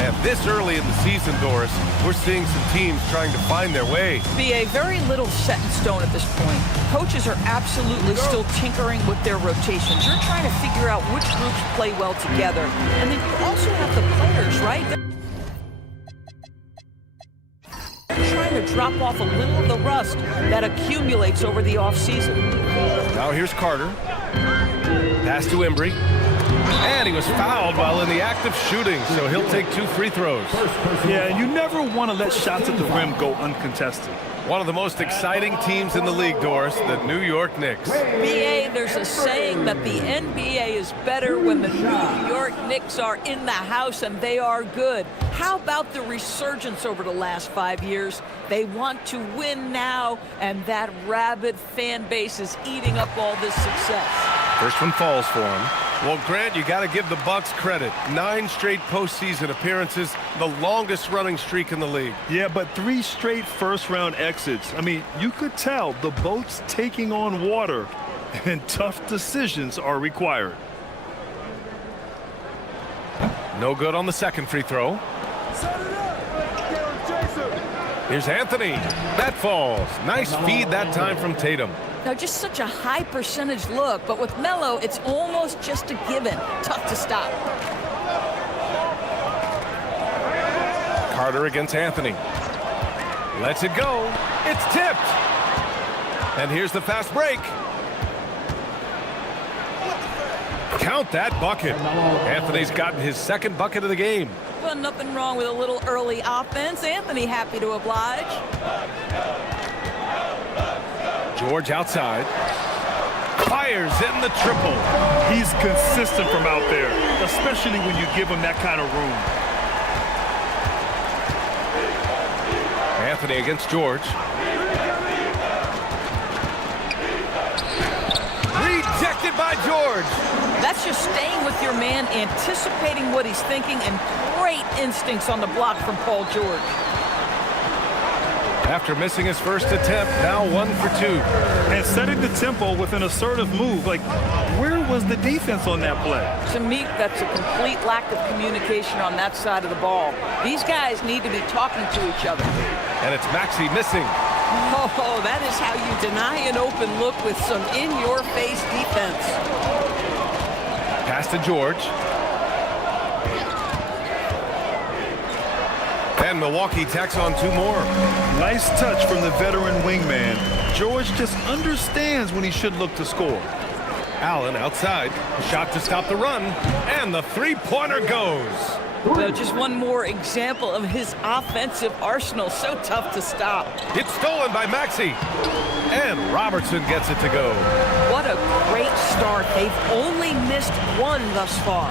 And this early in the season, Doris, we're seeing some teams trying to find their way. BA, very little set in stone at this point. Coaches are absolutely still tinkering with their rotations. You're trying to figure out which groups play well together. And then you also have the players, right? They're trying to drop off a little of the rust that accumulates over the offseason. Now here's Carter. Pass to Embry. And he was fouled while in the act of shooting, so he'll take 2 free throws. Yeah, you never want to let shots at the rim go uncontested. One of the most exciting teams in the league, Doris, the New York Knicks. BA, there's a saying that the NBA is better when the New York Knicks are in the house and they are good. How about the resurgence over the last 5 years? They want to win now, and that rabid fan base is eating up all this success. First one falls for him. Well, Grant, you got to give the Bucks credit. 9 straight postseason appearances, the longest running streak in the league. Yeah, but 3 straight first-round exits. I mean, you could tell the boat's taking on water, and tough decisions are required. No good on the second free throw. Here's Anthony. That falls. Nice feed that time from Tatum. Now, just such a high percentage look, but with Melo, it's almost just a given. Tough to stop. Carter against Anthony. Lets it go. It's tipped. And here's the fast break. Count that bucket. Anthony's gotten his second bucket of the game. Well, nothing wrong with a little early offense. Anthony happy to oblige. George outside. Fires in the triple. He's consistent from out there, especially when you give him that kind of room. Anthony against George. Rejected by George. That's just staying with your man, anticipating what he's thinking, and great instincts on the block from Paul George. After missing his first attempt, now 1 for 2. And setting the tempo with an assertive move. Like, where was the defense on that play? To me, that's a complete lack of communication on that side of the ball. These guys need to be talking to each other. And it's Maxey missing. Oh, that is how you deny an open look with some in-your-face defense. Pass to George. And Milwaukee tacks on 2 more. Nice touch from the veteran wingman. George just understands when he should look to score. Allen outside. Shot to stop the run. And the three-pointer goes. Well, just one more example of his offensive arsenal. So tough to stop. It's stolen by Maxey. And Robertson gets it to go. What a great start. They've only missed 1 thus far.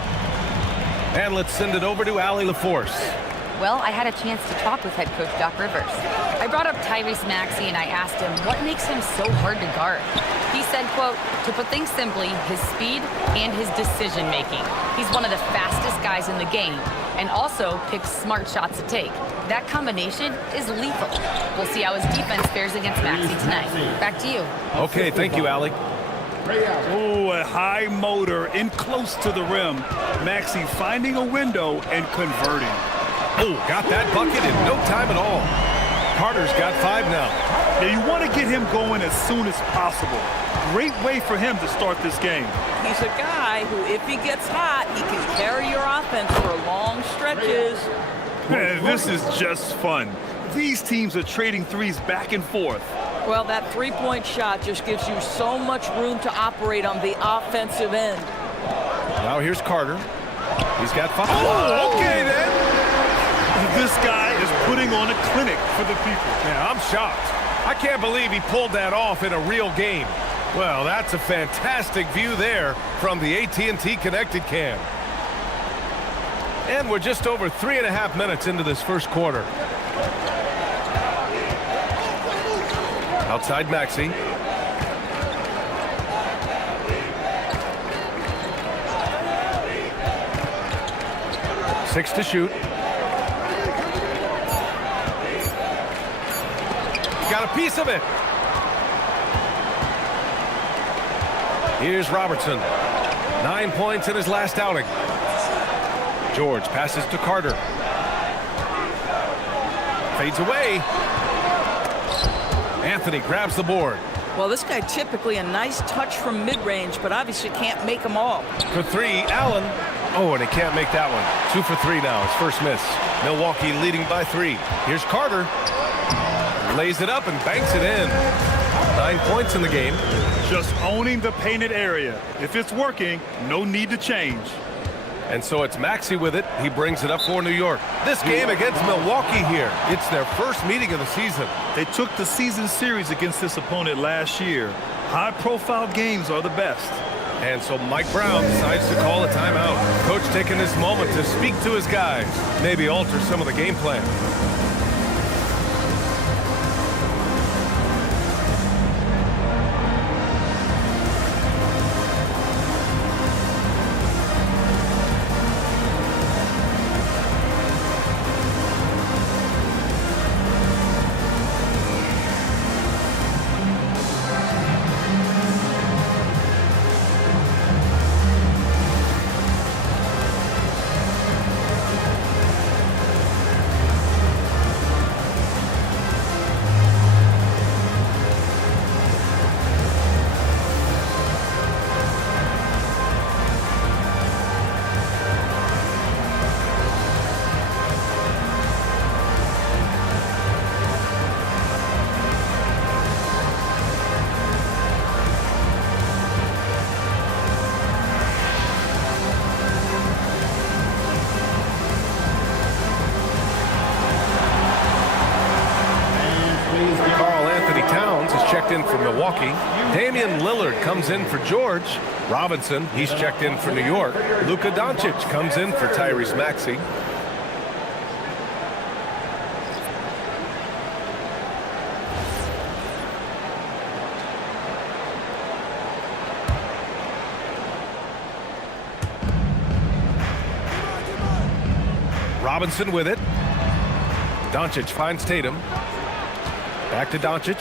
And let's send it over to Allie LaForce. Well, I had a chance to talk with head coach Doc Rivers. I brought up Tyrese Maxey and I asked him what makes him so hard to guard. He said, quote, to put things simply, his speed and his decision-making. He's one of the fastest guys in the game and also picks smart shots to take. That combination is lethal. We'll see how his defense fares against Maxey tonight. Back to you. Okay, thank you, Allie. Oh, a high motor in close to the rim. Maxey finding a window and converting. Oh, got that bucket in no time at all. Carter's got 5 now. Yeah, you want to get him going as soon as possible. Great way for him to start this game. He's a guy who, if he gets hot, he can carry your offense for long stretches. Man, this is just fun. These teams are trading threes back and forth. Well, that three-point shot just gives you so much room to operate on the offensive end. Now here's Carter. He's got 5. Oh, okay then. This guy is putting on a clinic for the people. Yeah, I'm shocked. I can't believe he pulled that off in a real game. Well, that's a fantastic view there from the AT&T Connected Cam. And we're just over 3.5 minutes into this first quarter. Outside Maxey. Six to shoot. Got a piece of it. Here's Robertson. 9 points in his last outing. George passes to Carter. Fades away. Anthony grabs the board. Well, this guy typically a nice touch from mid-range, but obviously can't make them all. For three, Allen. Oh, and he can't make that one. 2 for 3 now, his first miss. Milwaukee leading by 3. Here's Carter. Lays it up and banks it in. 9 points in the game. Just owning the painted area. If it's working, no need to change. And so it's Maxey with it. He brings it up for New York. This game against Milwaukee here. It's their first meeting of the season. They took the season series against this opponent last year. High-profile games are the best. And so Mike Brown decides to call a timeout. Coach taking this moment to speak to his guys. Maybe alter some of the game plan. In for Milwaukee. Damian Lillard comes in for George. Robinson, he's checked in for New York. Luka Doncic comes in for Tyrese Maxey. Robinson with it. Doncic finds Tatum. Back to Doncic.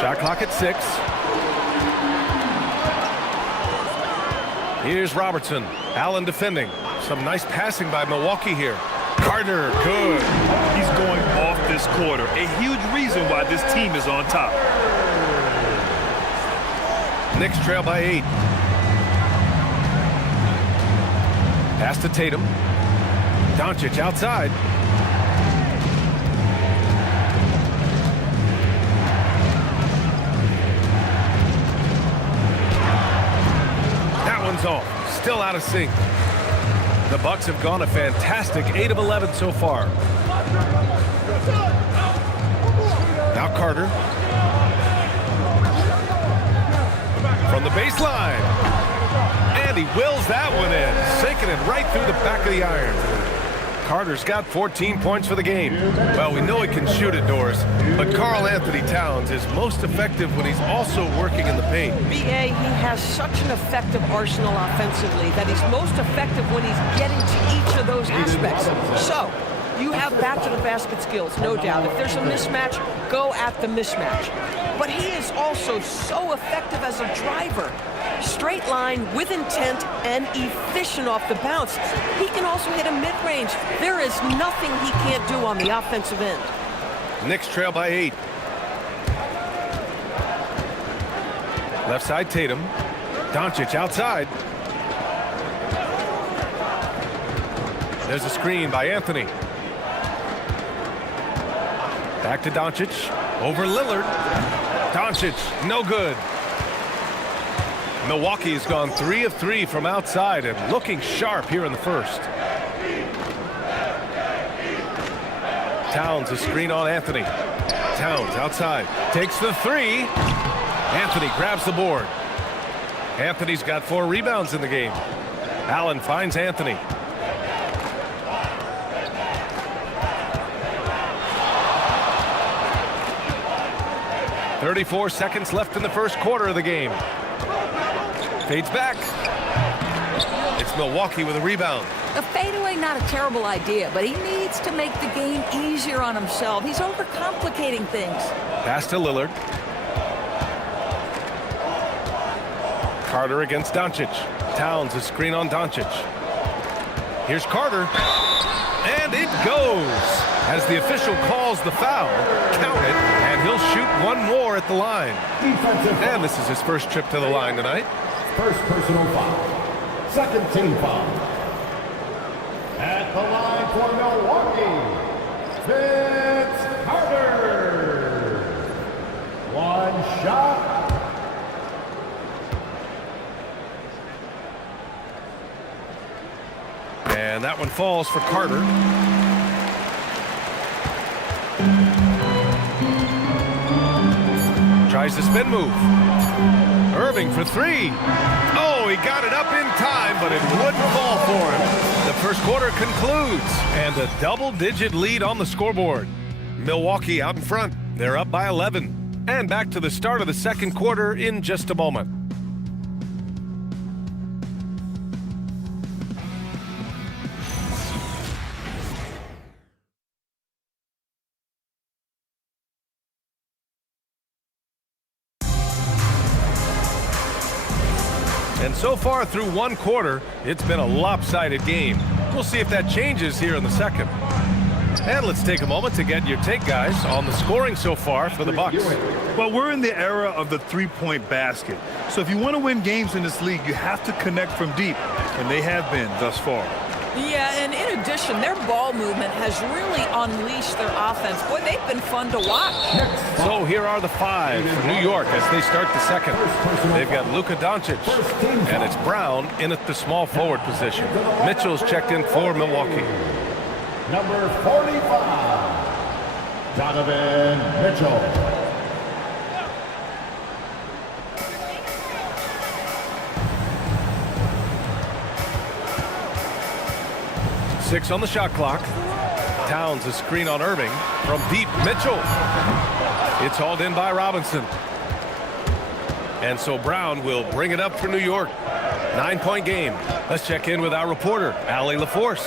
Shot clock at 6. Here's Robertson. Allen defending. Some nice passing by Milwaukee here. Carter, good. He's going off this quarter. A huge reason why this team is on top. Knicks trail by 8. Pass to Tatum. Doncic outside. Off. Still out of sync. The Bucks have gone a fantastic 8 of 11 so far. Now Carter. From the baseline. And he wills that one in. Sinking it right through the back of the iron. Carter's got 14 points for the game. Well, we know he can shoot it, Doris, but Karl Anthony Towns is most effective when he's also working in the paint. B.A., he has such an effective arsenal offensively that he's most effective when he's getting to each of those aspects. So, you have back-to-the-basket skills, no doubt. If there's a mismatch, go at the mismatch. But he is also so effective as a driver. Straight line, with intent, and efficient off the bounce. He can also hit a mid-range. There is nothing he can't do on the offensive end. Knicks trail by 8. Left side, Tatum. Doncic outside. There's a screen by Anthony. Back to Doncic. Over Lillard. Doncic, no good. Milwaukee's gone 3 of 3 from outside and looking sharp here in the first. Towns a screen on Anthony. Towns outside. Takes the three. Anthony grabs the board. Anthony's got 4 rebounds in the game. Allen finds Anthony. "34 seconds left in the first quarter of the game." Fades back. It's Milwaukee with a rebound. A fadeaway, not a terrible idea, but he needs to make the game easier on himself. He's overcomplicating things. Pass to Lillard. Carter against Doncic. Towns a screen on Doncic. Here's Carter. And it goes. As the official calls the foul, count it, and he'll shoot one more at the line. And this is his first trip to the line tonight. First personal foul. Second team foul. At the line for Milwaukee, Vince Carter. One shot. And that one falls for Carter. Tries the spin move. Irving for 3. Oh, he got it up in time, but it wouldn't fall for him. The first quarter concludes, and a double-digit lead on the scoreboard. Milwaukee out in front. They're up by 11. And back to the start of the second quarter in just a moment. And so far through one quarter, it's been a lopsided game. We'll see if that changes here in the second. And let's take a moment to get your take, guys, on the scoring so far for the Bucks. Well, we're in the era of the three-point basket. So if you want to win games in this league, you have to connect from deep, and they have been thus far. Yeah, and in addition, their ball movement has really unleashed their offense. Boy, they've been fun to watch. So here are the 5 for New York as they start the second. They've got Luka Doncic, and it's Brown in at the small forward position. Mitchell's checked in for Milwaukee. Number 45, Donovan Mitchell. Six on the shot clock. Towns a screen on Irving. From deep, Mitchell. It's hauled in by Robinson. And so Brown will bring it up for New York. 9-point game. Let's check in with our reporter, Allie LaForce.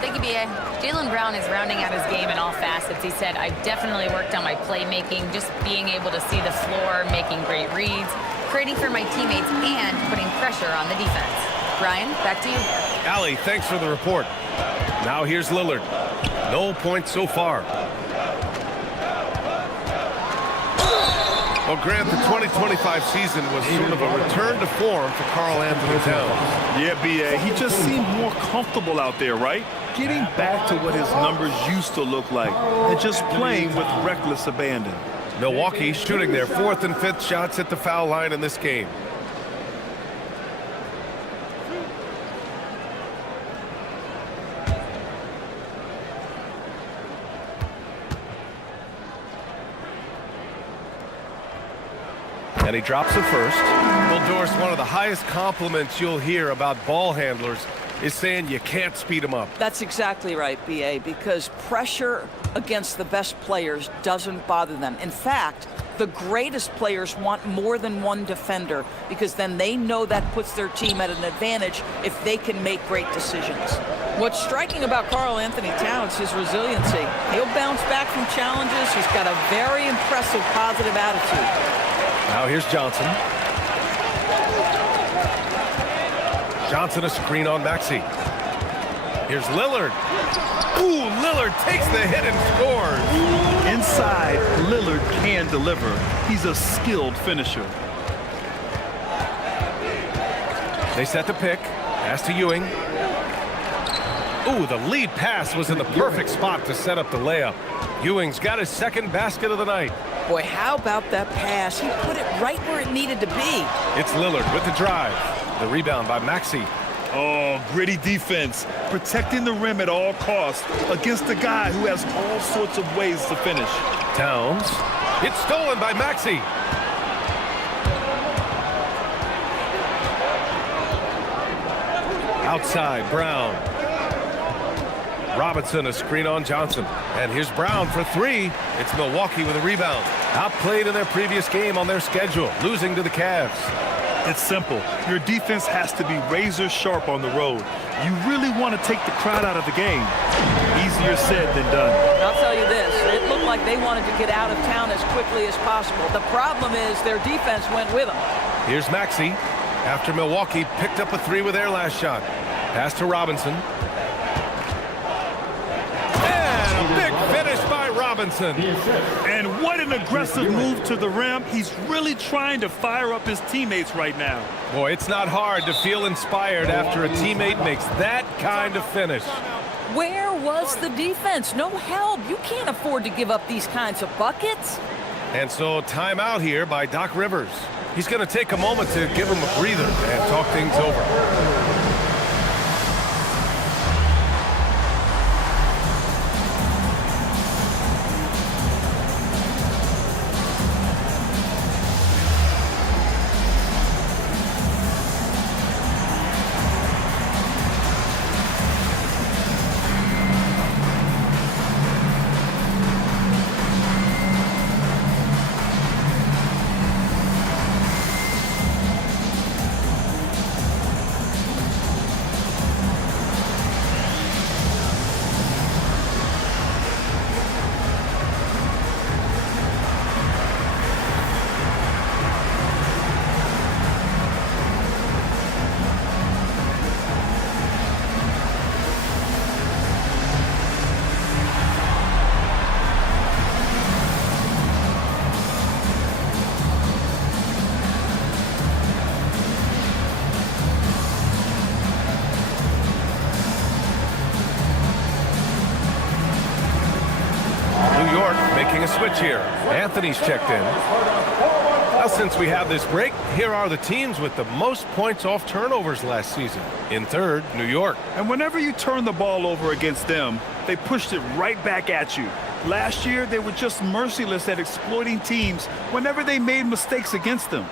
Thank you, B.A. Jaylen Brown is rounding out his game in all facets. He said, "I definitely worked on my playmaking, just being able to see the floor, making great reads, creating for my teammates, and putting pressure on the defense." Ryan, back to you. Allie, thanks for the report. Now here's Lillard. No points so far. Well, Grant, the 2025 season was sort of a return to form for Karl Anthony Towns. Yeah, B.A. He just seemed more comfortable out there, right? Getting back to what his numbers used to look like and just playing with reckless abandon. Milwaukee shooting their 4th and 5th shots at the foul line in this game. And he drops it first. Well, Doris, one of the highest compliments you'll hear about ball handlers is saying you can't speed them up. That's exactly right, B.A., because pressure against the best players doesn't bother them. In fact, the greatest players want more than one defender because then they know that puts their team at an advantage if they can make great decisions. What's striking about Karl Anthony Towns is his resiliency. He'll bounce back from challenges. He's got a very impressive positive attitude. Now here's Johnson. Johnson a screen on Maxey. Here's Lillard. Ooh, Lillard takes the hit and scores. Inside, Lillard can deliver. He's a skilled finisher. They set the pick. Pass to Ewing. Ooh, the lead pass was in the perfect spot to set up the layup. Ewing's got his second basket of the night. Boy, how about that pass? He put it right where it needed to be. It's Lillard with the drive. The rebound by Maxey. Oh, gritty defense, protecting the rim at all costs against a guy who has all sorts of ways to finish. Towns. It's stolen by Maxey. Outside, Brown. Robinson, a screen on Johnson. And here's Brown for three. It's Milwaukee with a rebound. Outplayed in their previous game on their schedule, losing to the Cavs. It's simple. Your defense has to be razor sharp on the road. You really want to take the crowd out of the game. Easier said than done. I'll tell you this, it looked like they wanted to get out of town as quickly as possible. The problem is their defense went with them. Here's Maxey after Milwaukee picked up a three with their last shot. Pass to Robinson. And a big finish by Robinson. And what an aggressive move to the rim. He's really trying to fire up his teammates right now. Boy, it's not hard to feel inspired after a teammate makes that kind of finish. Where was the defense? No help. You can't afford to give up these kinds of buckets. And so timeout here by Doc Rivers. He's going to take a moment to give him a breather and talk things over. Making a switch here. Anthony's checked in. Now, since we have this break, here are the teams with the most points off turnovers last season. In third, New York. And whenever you turn the ball over against them, they pushed it right back at you. Last year, they were just merciless at exploiting teams whenever they made mistakes against them.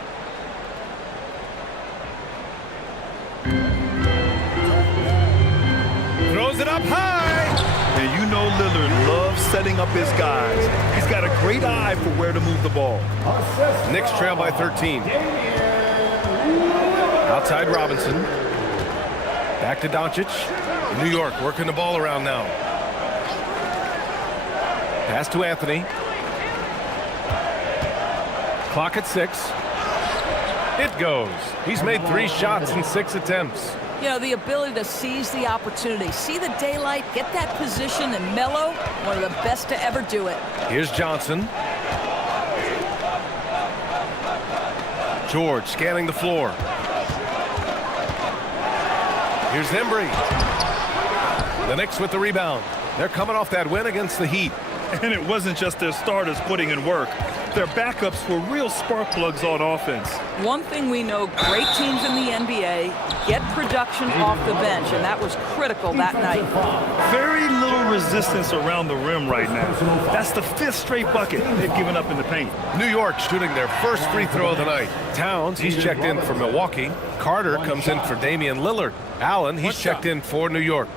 Throws it up high. And you know Lillard loves setting up his guys. He's got a great eye for where to move the ball. Knicks trail by 13. Outside Robinson. Back to Doncic. New York working the ball around now. Pass to Anthony. Clock at 6. It goes. He's made 3 shots in 6 attempts. You know, the ability to seize the opportunity, see the daylight, get that position, and mellow, one of the best to ever do it. Here's Johnson. George scanning the floor. Here's Embry. The Knicks with the rebound. They're coming off that win against the Heat. And it wasn't just their starters putting in work. Their backups were real spark plugs on offense. One thing we know, great teams in the NBA get production off the bench, and that was critical that night. Very little resistance around the rim right now. That's the 5th straight bucket they've given up in the paint. New York shooting their first free throw of the night. Towns, he's checked in for Milwaukee. Carter comes in for Damian Lillard. Allen, he's checked in for New York.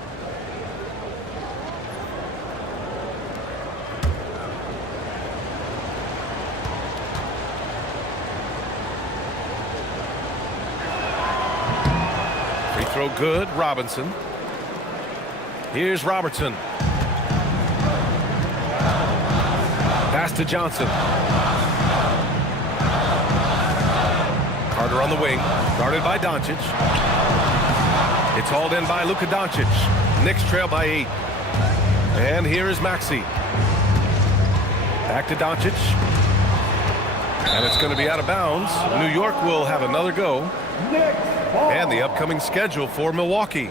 Throw good, Robinson. Here's Robertson. Pass to Johnson. Carter on the wing, guarded by Doncic. It's hauled in by Luka Doncic. Knicks trail by 8. And here is Maxey. Back to Doncic. And it's going to be out of bounds. New York will have another go. And the upcoming schedule for Milwaukee.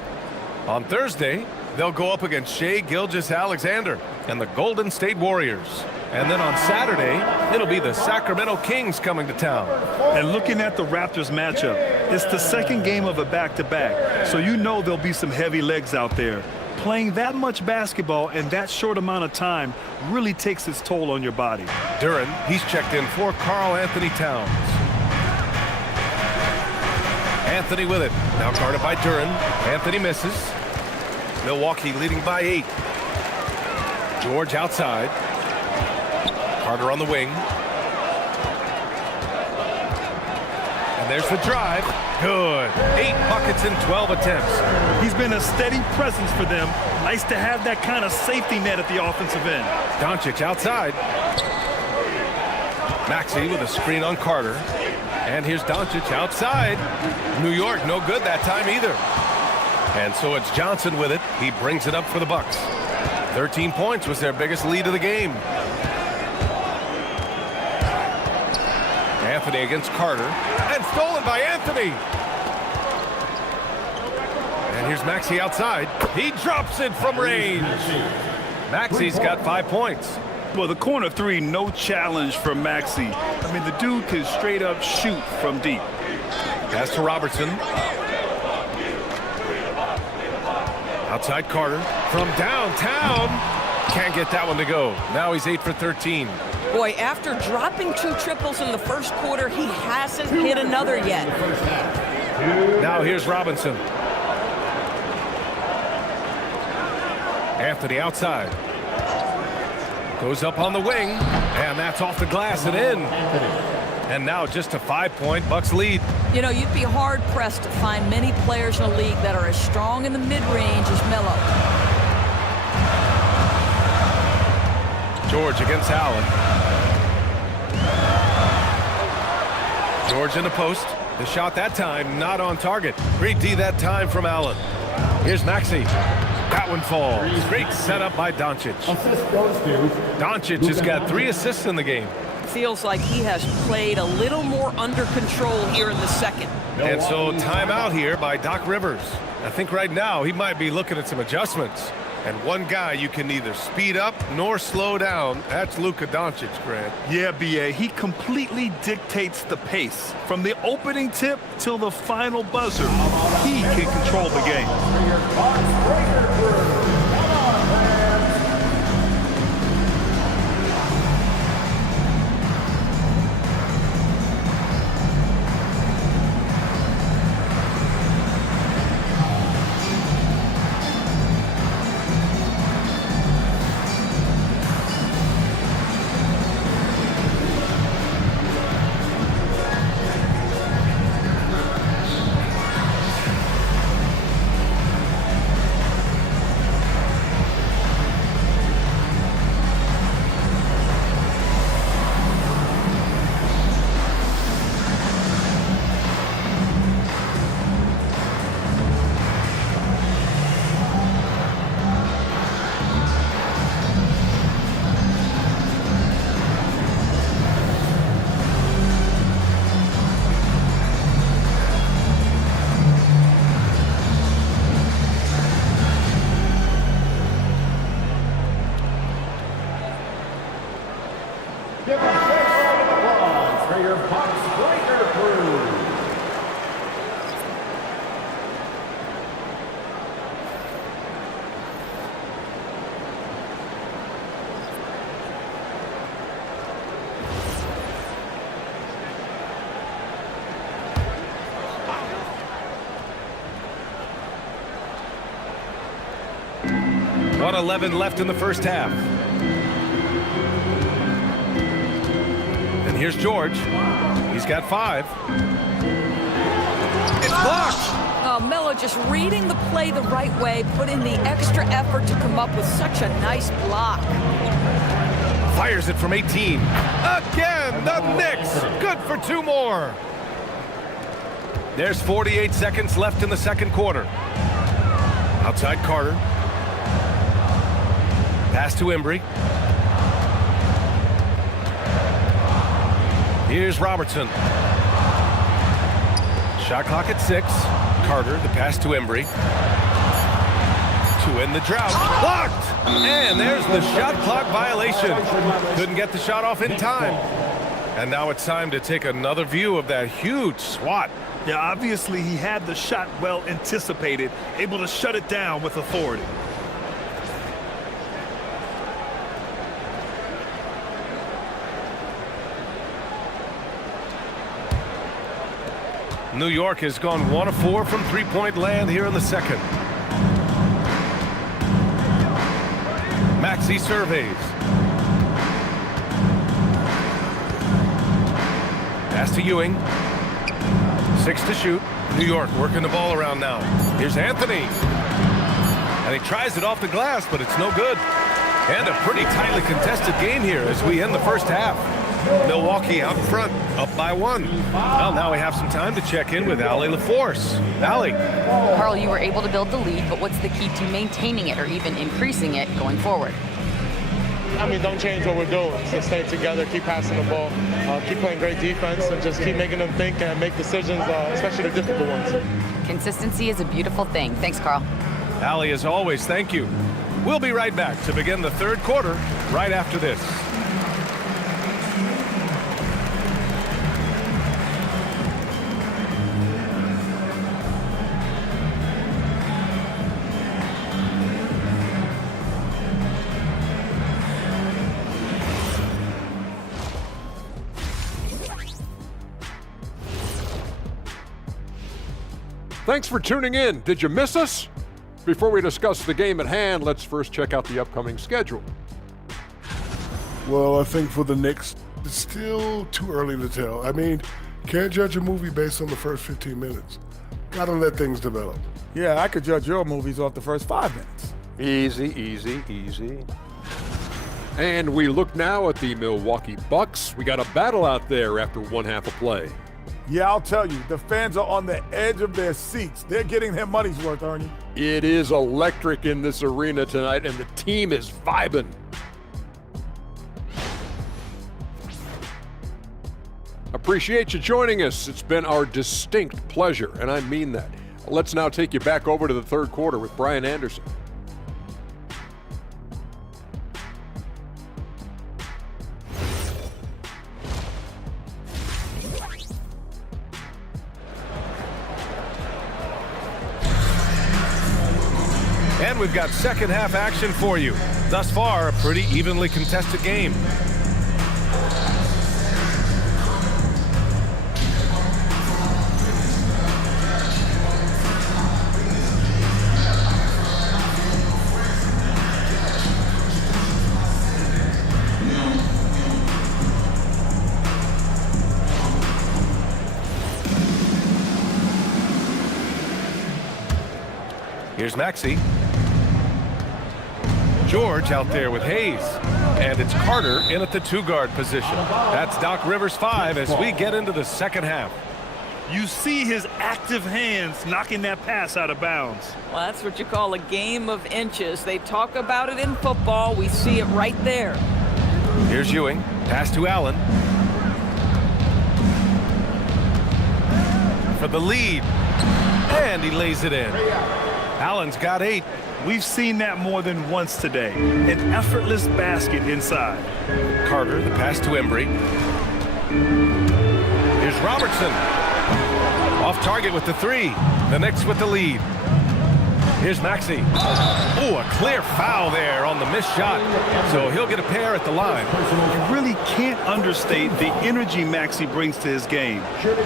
On Thursday, They'll go up against Shai Gilgeous-Alexander and the Golden State Warriors. And then on Saturday, it'll be the Sacramento Kings coming to town. And looking at the Raptors matchup, it's the second game of a back-to-back, so you know there'll be some heavy legs out there. Playing that much basketball in that short amount of time really takes its toll on your body. Duren, he's checked in for Karl Anthony Towns. Anthony with it. Now guarded by Duren. Anthony misses. Milwaukee leading by 8. George outside. Carter on the wing. And there's the drive. Good. 8 buckets in 12 attempts. He's been a steady presence for them. Nice to have that kind of safety net at the offensive end. Doncic outside. Maxey with a screen on Carter. And here's Doncic outside. New York no good that time either. And so it's Johnson with it. He brings it up for the Bucks. 13 points was their biggest lead of the game. Anthony against Carter. And stolen by Anthony. And here's Maxey outside. He drops it from range. Maxey's got 5 points. Well, the corner three, no challenge for Maxey. I mean, the dude can straight up shoot from deep. Pass to Robertson. Outside Carter from downtown. Can't get that one to go. Now he's 8 for 13. Boy, after dropping 2 triples in the first quarter, he hasn't hit another yet. Now here's Robinson. Anthony outside. Goes up on the wing, and that's off the glass and in. And now just a 5-point Bucks lead. You know, you'd be hard-pressed to find many players in the league that are as strong in the mid-range as Melo. George against Allen. George in the post. The shot that time not on target. Great D that time from Allen. Here's Maxey. That one falls. Great setup by Doncic. Doncic has got 3 assists in the game. Feels like he has played a little more under control here in the second. And so timeout here by Doc Rivers. I think right now he might be looking at some adjustments. And one guy you can neither speed up nor slow down. That's Luka Doncic, Grant. Yeah, B.A. He completely dictates the pace. From the opening tip till the final buzzer, he can control the game. .11 left in the first half. And here's George. He's got 5. It's blocked. Oh, Melo just reading the play the right way, put in the extra effort to come up with such a nice block. Fires it from 18. Again, the Knicks. Good for 2 more. There's 48 seconds left in the second quarter. Outside Carter. Pass to Embry. Here's Robertson. Shot clock at 6. Carter, the pass to Embry. to end the drought. Blocked! And there's the shot clock violation. Couldn't get the shot off in time. And now it's time to take another view of that huge swat. Yeah, obviously he had the shot well anticipated, able to shut it down with authority. New York has gone 1 of 4 from three-point land here in the second. Maxey surveys. Pass to Ewing. 6 to shoot. New York working the ball around now. Here's Anthony. And he tries it off the glass, but it's no good. And a pretty tightly contested game here as we end the first half. Milwaukee out front, up by 1. Well, now we have some time to check in with Allie LaForce. Allie. Carl, you were able to build the lead, but what's the key to maintaining it or even increasing it going forward? I mean, don't change what we're doing. So stay together, keep passing the ball, keep playing great defense, and just keep making them think and make decisions, especially the difficult ones. Consistency is a beautiful thing. Thanks, Carl. Allie, as always, thank you. We'll be right back to begin the third quarter right after this. Thanks for tuning in. Did you miss us? Before we discuss the game at hand, let's first check out the upcoming schedule. Well, I think for the Knicks, it's still too early to tell. I mean, can't judge a movie based on the first 15 minutes. Gotta let things develop. Yeah, I could judge your movies off the first 5 minutes. Easy, easy, easy. And we look now at the Milwaukee Bucks. We got a battle out there after one half of play. Yeah, I'll tell you, the fans are on the edge of their seats. They're getting their money's worth, Ernie. It is electric in this arena tonight, and the team is vibing. Appreciate you joining us. It's been our distinct pleasure, and I mean that. Let's now take you back over to the third quarter with Brian Anderson. And we've got second half action for you. Thus far, a pretty evenly contested game. Here's Maxey. George out there with Hayes. And it's Carter in at the 2-guard position. That's Doc Rivers 5 as we get into the second half. You see his active hands knocking that pass out of bounds. Well, that's what you call a game of inches. They talk about it in football. We see it right there. Here's Ewing. Pass to Allen. For the lead. And he lays it in. Allen's got 8. We've seen that more than once today. An effortless basket inside. Carter, the pass to Embry. Here's Robertson. Off target with the 3. The Knicks with the lead. Here's Maxey. Oh, a clear foul there on the missed shot. So he'll get a pair at the line. You really can't understate the energy Maxey brings to his game.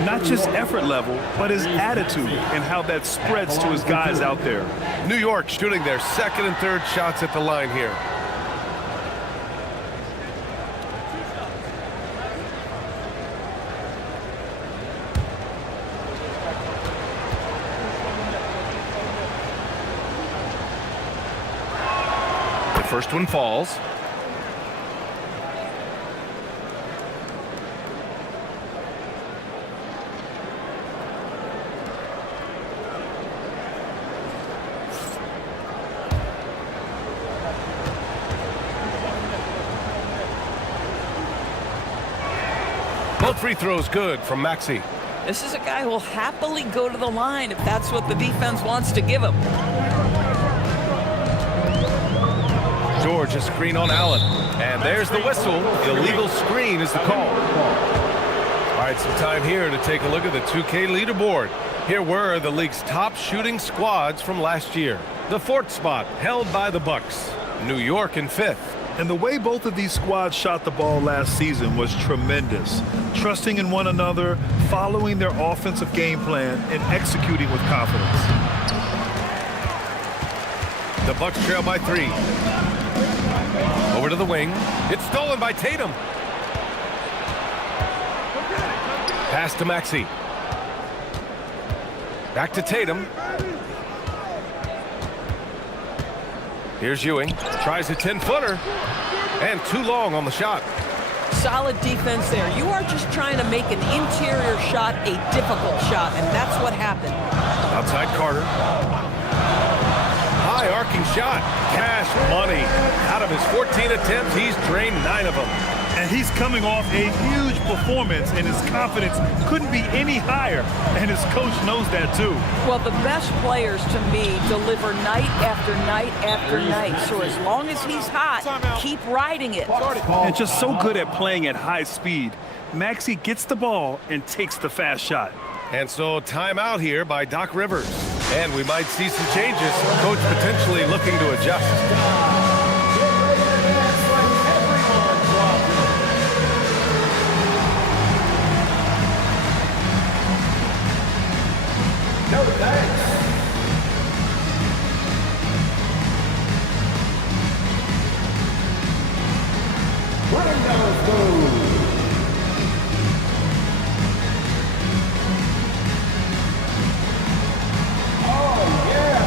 Not just effort level, but his attitude and how that spreads to his guys out there. New York shooting their second and third shots at the line here. First one falls. Both free throws good from Maxey. This is a guy who will happily go to the line if that's what the defense wants to give him. George, a screen on Allen. And there's the whistle. Illegal screen is the call. All right, some time here to take a look at the 2K leaderboard. Here were the league's top shooting squads from last year. The fourth spot held by the Bucks. New York in fifth. And the way both of these squads shot the ball last season was tremendous. Trusting in one another, following their offensive game plan, and executing with confidence. The Bucks trail by 3. Over to the wing. It's stolen by Tatum. Pass to Maxey. Back to Tatum. Here's Ewing. Tries a 10-footer. And too long on the shot. Solid defense there. You are just trying to make an interior shot a difficult shot, and that's what happened. Outside Carter. High arcing shot. Cash money. Out of his 14 attempts, he's drained 9 of them. And he's coming off a huge performance, and his confidence couldn't be any higher. And his coach knows that, too. Well, the best players, to me, deliver night after night after night. So as long as he's hot, keep riding it. And just so good at playing at high speed. Maxey gets the ball and takes the fast shot. And so timeout here by Doc Rivers. And we might see some changes. Coach potentially looking to adjust. No thanks. $20 goes. Oh, yeah.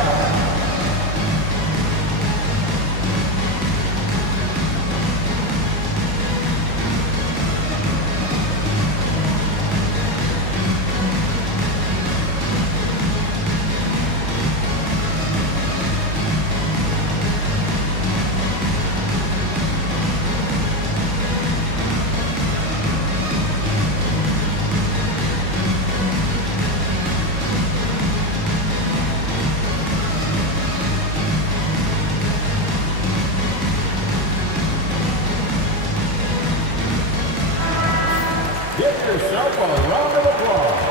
Give yourself a round of applause.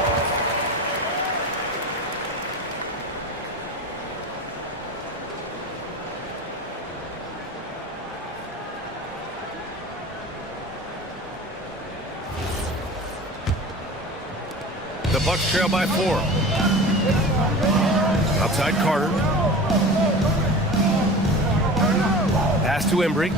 The Bucks trail by 4. Outside Carter. Pass to Embry.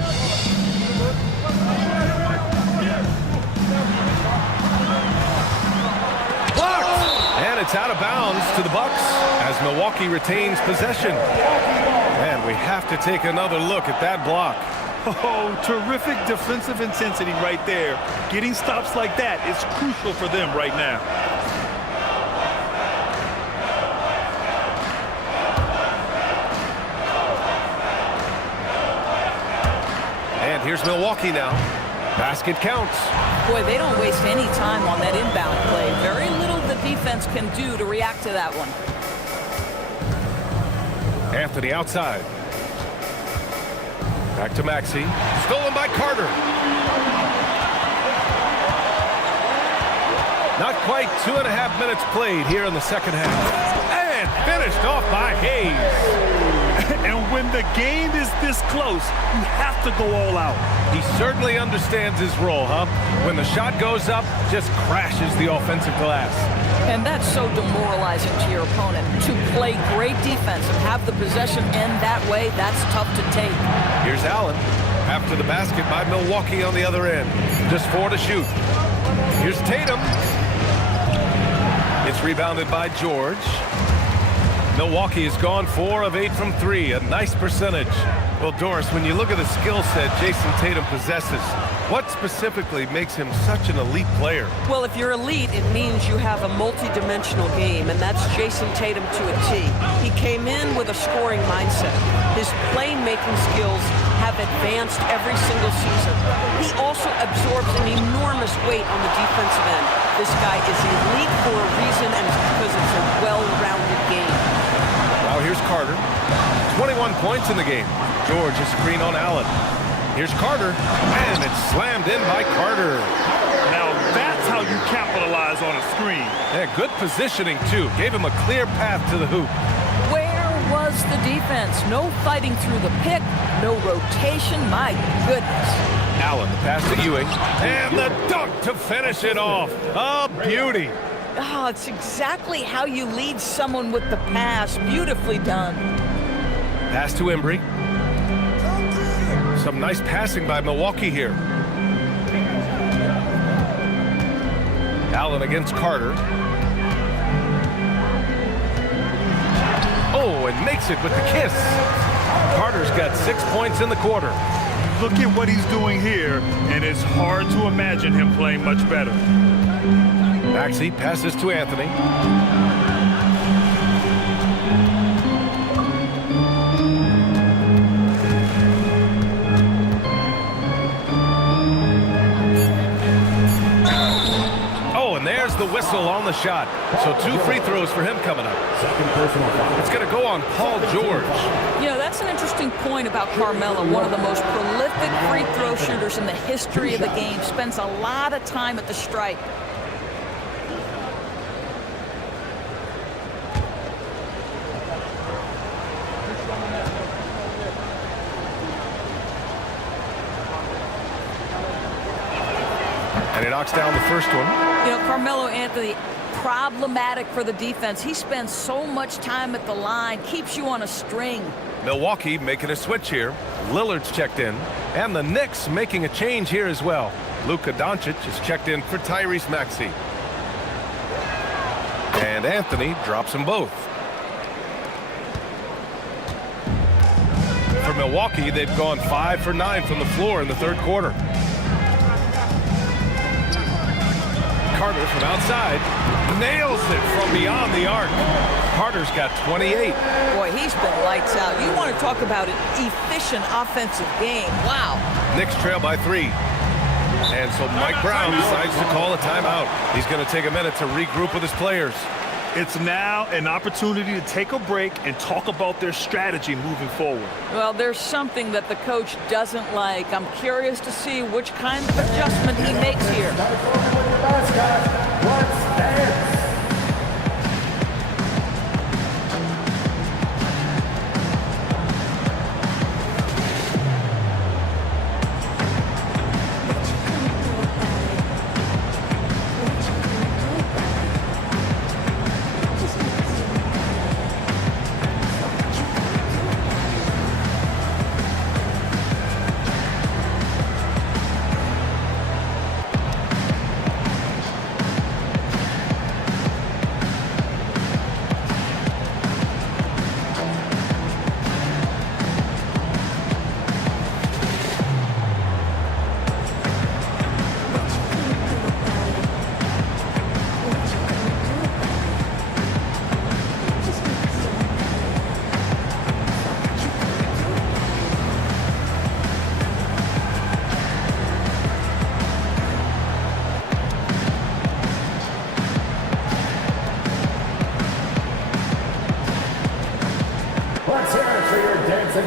And it's out of bounds to the Bucks as Milwaukee retains possession. And we have to take another look at that block. Oh, terrific defensive intensity right there. Getting stops like that is crucial for them right now. And here's Milwaukee now. Basket counts. Boy, they don't waste any time on that inbound play. Very little the defense can do to react to that one. Anthony outside. Back to Maxey. Stolen by Carter. Not quite 2.5 minutes played here in the second half. And finished off by Hayes. And when the game is this close, you have to go all out. He certainly understands his role, huh? When the shot goes up, just crashes the offensive glass. And that's so demoralizing to your opponent. To play great defense and have the possession end that way, that's tough to take. Here's Allen. After the basket by Milwaukee on the other end. Just 4 to shoot. Here's Tatum. It's rebounded by George. Milwaukee has gone 4 of 8 from 3, a nice percentage. Well, Doris, when you look at the skill set Jason Tatum possesses, what specifically makes him such an elite player? Well, if you're elite, it means you have a multi-dimensional game, and that's Jason Tatum to a T. He came in with a scoring mindset. His playmaking skills have advanced every single season. He also absorbs an enormous weight on the defensive end. This guy is elite for a reason, and it's because it's a well-rounded game. Now here's Carter. 21 points in the game. George, a screen on Allen. Here's Carter, and it's slammed in by Carter. Now that's how you capitalize on a screen. Yeah, good positioning, too. Gave him a clear path to the hoop. Where was the defense? No fighting through the pick, no rotation. My goodness. Allen, the pass to Ewing, and the dunk to finish it off. A beauty. Oh, it's exactly how you lead someone with the pass. Beautifully done. Pass to Embry. Some nice passing by Milwaukee here. Allen against Carter. Oh, and makes it with the kiss. Carter's got 6 points in the quarter. Look at what he's doing here, and it's hard to imagine him playing much better. Maxey passes to Anthony. Oh, and there's the whistle on the shot. So 2 free throws for him coming up. Second personal foul. It's going to go on Paul George. You know, that's an interesting point about Carmelo, one of the most prolific free throw shooters in the history of the game. Spends a lot of time at the stripe. And he knocks down the first one. You know, Carmelo Anthony, problematic for the defense. He spends so much time at the line, keeps you on a string. Milwaukee making a switch here. Lillard's checked in. And the Knicks making a change here as well. Luka Doncic is checked in for Tyrese Maxey. And Anthony drops them both. For Milwaukee, they've gone 5 for 9 from the floor in the third quarter. Carter from outside nails it from beyond the arc. Carter's got 28. Boy, he's been lights out. You want to talk about an efficient offensive game. Wow. Knicks trail by 3. And so Mike Brown decides to call a timeout. He's going to take a minute to regroup with his players. It's now an opportunity to take a break and talk about their strategy moving forward. Well, there's something that the coach doesn't like. I'm curious to see which kind of adjustment he makes here.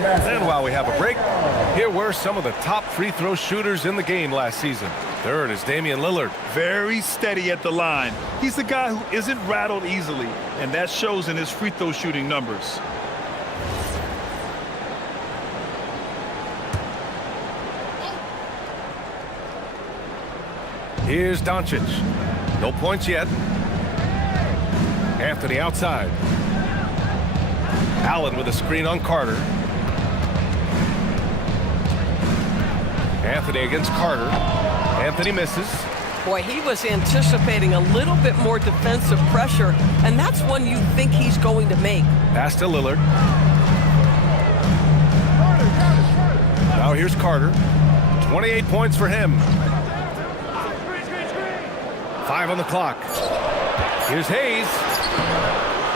And while we have a break, here were some of the top free throw shooters in the game last season. Third is Damian Lillard. Very steady at the line. He's the guy who isn't rattled easily, and that shows in his free throw shooting numbers. Here's Doncic. No points yet. Anthony outside. Allen with a screen on Carter. Anthony against Carter. Anthony misses. Boy, he was anticipating a little bit more defensive pressure, and that's one you think he's going to make. Pass to Lillard. Now here's Carter. 28 points for him. 5 on the clock. Here's Hayes.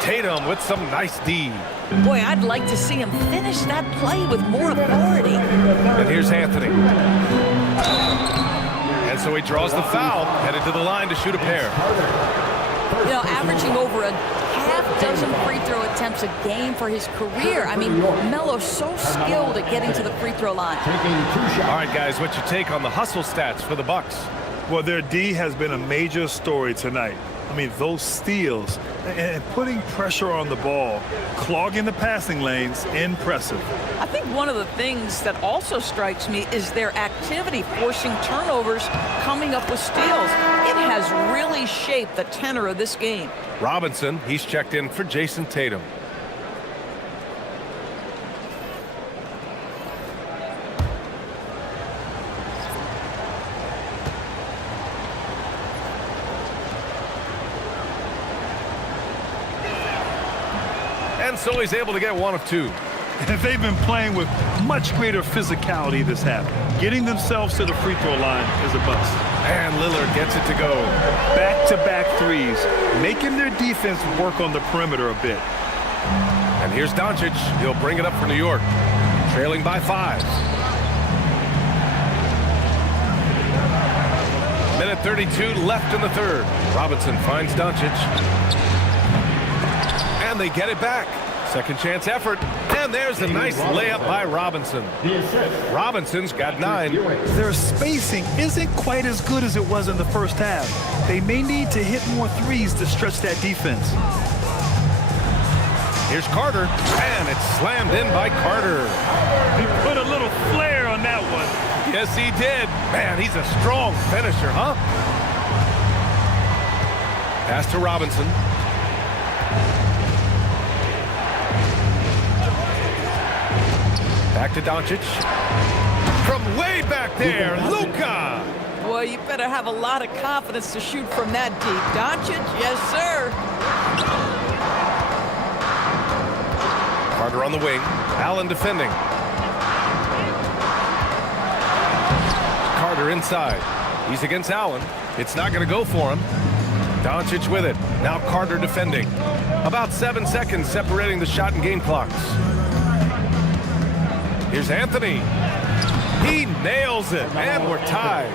Tatum with some nice D. Boy, I'd like to see him finish that play with more authority. And here's Anthony. And so he draws the foul, headed to the line to shoot a pair. You know, averaging over a half dozen free throw attempts a game for his career. I mean, Melo's so skilled at getting to the free throw line. All right, guys, what's your take on the hustle stats for the Bucks? Well, their D has been a major story tonight. I mean, those steals and putting pressure on the ball, clogging the passing lanes, impressive. I think one of the things that also strikes me is their activity, forcing turnovers, coming up with steals. It has really shaped the tenor of this game. Robinson, he's checked in for Jason Tatum. And so he's able to get one of two. And they've been playing with much greater physicality this half. Getting themselves to the free throw line is a bust. And Lillard gets it to go. Back-to-back threes, making their defense work on the perimeter a bit. And here's Doncic. He'll bring it up for New York, trailing by 5. Minute 32 left in the third. Robinson finds Doncic. And they get it back. Second chance effort. And there's a nice layup by Robinson. Robinson's got 9. Their spacing isn't quite as good as it was in the first half. They may need to hit more threes to stretch that defense. Here's Carter. And it's slammed in by Carter. He put a little flair on that one. Yes, he did. Man, he's a strong finisher, huh? Pass to Robinson. Back to Doncic. From way back there, Luka. Boy, you better have a lot of confidence to shoot from that deep. Doncic, yes, sir. Carter on the wing. Allen defending. Carter inside. He's against Allen. It's not going to go for him. Doncic with it. Now Carter defending. About 7 seconds separating the shot and game clocks. Here's Anthony. He nails it, and we're tied.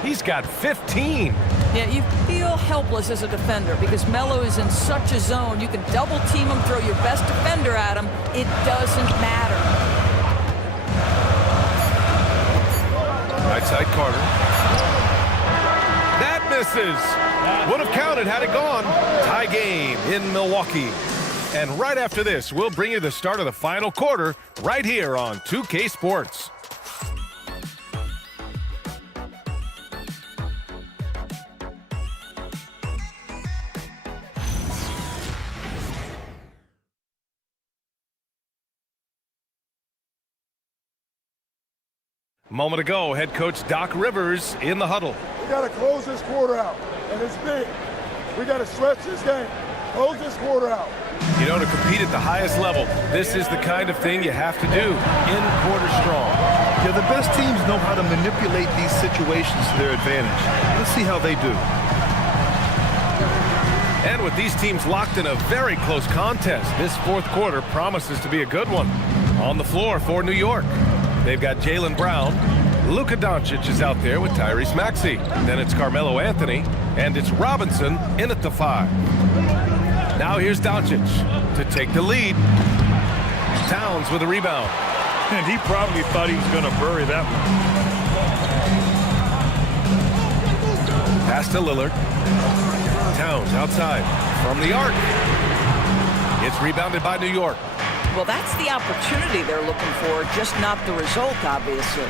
He's got 15. Yeah, you feel helpless as a defender because Melo is in such a zone. You can double team him, throw your best defender at him. It doesn't matter. Right side Carter. That misses. Would have counted had it gone. Tie game in Milwaukee. And right after this, we'll bring you the start of the final quarter right here on 2K Sports. A moment ago, head coach Doc Rivers in the huddle. We got to close this quarter out, and it's big. We got to stretch this game. Close this quarter out. You know, to compete at the highest level, this is the kind of thing you have to do in quarter strong. Yeah, the best teams know how to manipulate these situations to their advantage. Let's see how they do. And with these teams locked in a very close contest, this fourth quarter promises to be a good one. On the floor for New York, they've got Jaylen Brown. Luka Doncic is out there with Tyrese Maxey. Then it's Carmelo Anthony, and it's Robinson in at the 5. Now here's Doncic to take the lead. Towns with a rebound. And he probably thought he was going to bury that one. Pass to Lillard. Towns outside from the arc. It's rebounded by New York. Well, that's the opportunity they're looking for, just not the result, obviously.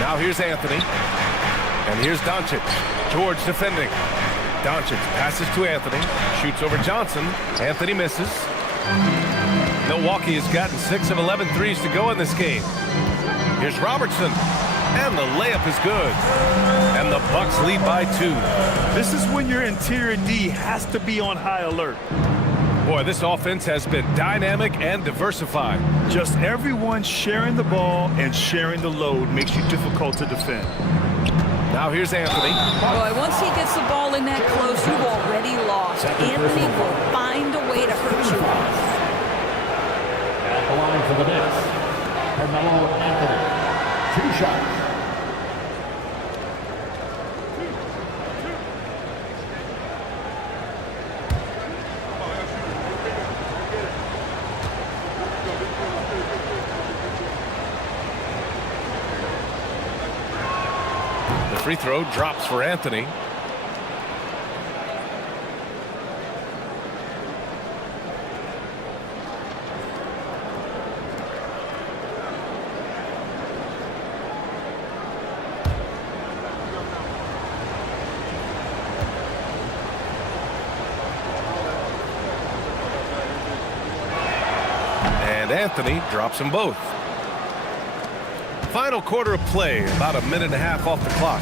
Now here's Anthony. And here's Doncic. George defending. Doncic passes to Anthony. Shoots over Johnson. Anthony misses. Milwaukee has gotten 6 of 11 threes to go in this game. Here's Robertson. And the layup is good. And the Bucks lead by 2. This is when your interior D has to be on high alert. Boy, this offense has been dynamic and diversified. Just everyone sharing the ball and sharing the load makes you difficult to defend. Now here's Anthony. Boy, once he gets the ball in that close, you've already lost. Anthony will find a way to hurt you. At the line for the Knicks, Carmelo Anthony. 2 shots. free throw drops for Anthony. And Anthony drops them both. Final quarter of play, about a minute and a half off the clock.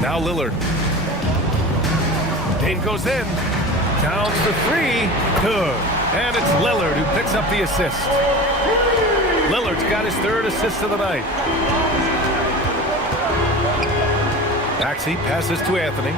Now Lillard. Dane goes in. Towns for three. Good. And it's Lillard who picks up the assist. Lillard's got his third assist of the night. Maxey passes to Anthony.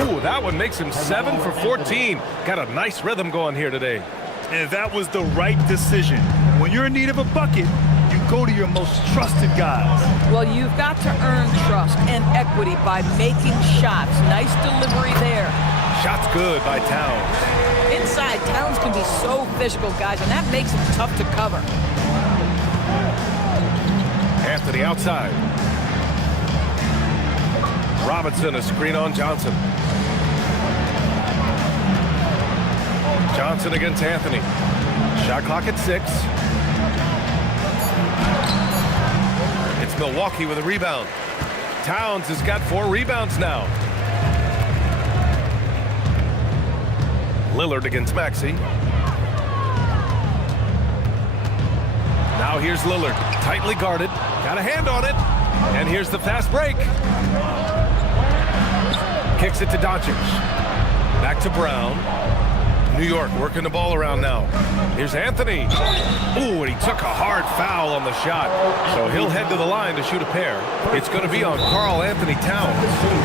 Ooh, that one makes him 7 for 14. Got a nice rhythm going here today. And that was the right decision. When you're in need of a bucket, you go to your most trusted guys. Well, you've got to earn trust and equity by making shots. Nice delivery there. Shot's good by Towns. Inside, Towns can be so physical, guys, and that makes him tough to cover. Anthony outside. Robinson, a screen on Johnson. Johnson against Anthony. Shot clock at 6. It's Milwaukee with a rebound. Towns has got 4 rebounds now. Lillard against Maxey. Now here's Lillard, tightly guarded. Got a hand on it. And here's the fast break. Kicks it to Doncic. Back to Brown. New York working the ball around now. Here's Anthony. Ooh, and he took a hard foul on the shot. So he'll head to the line to shoot a pair. It's going to be on Karl Anthony Towns.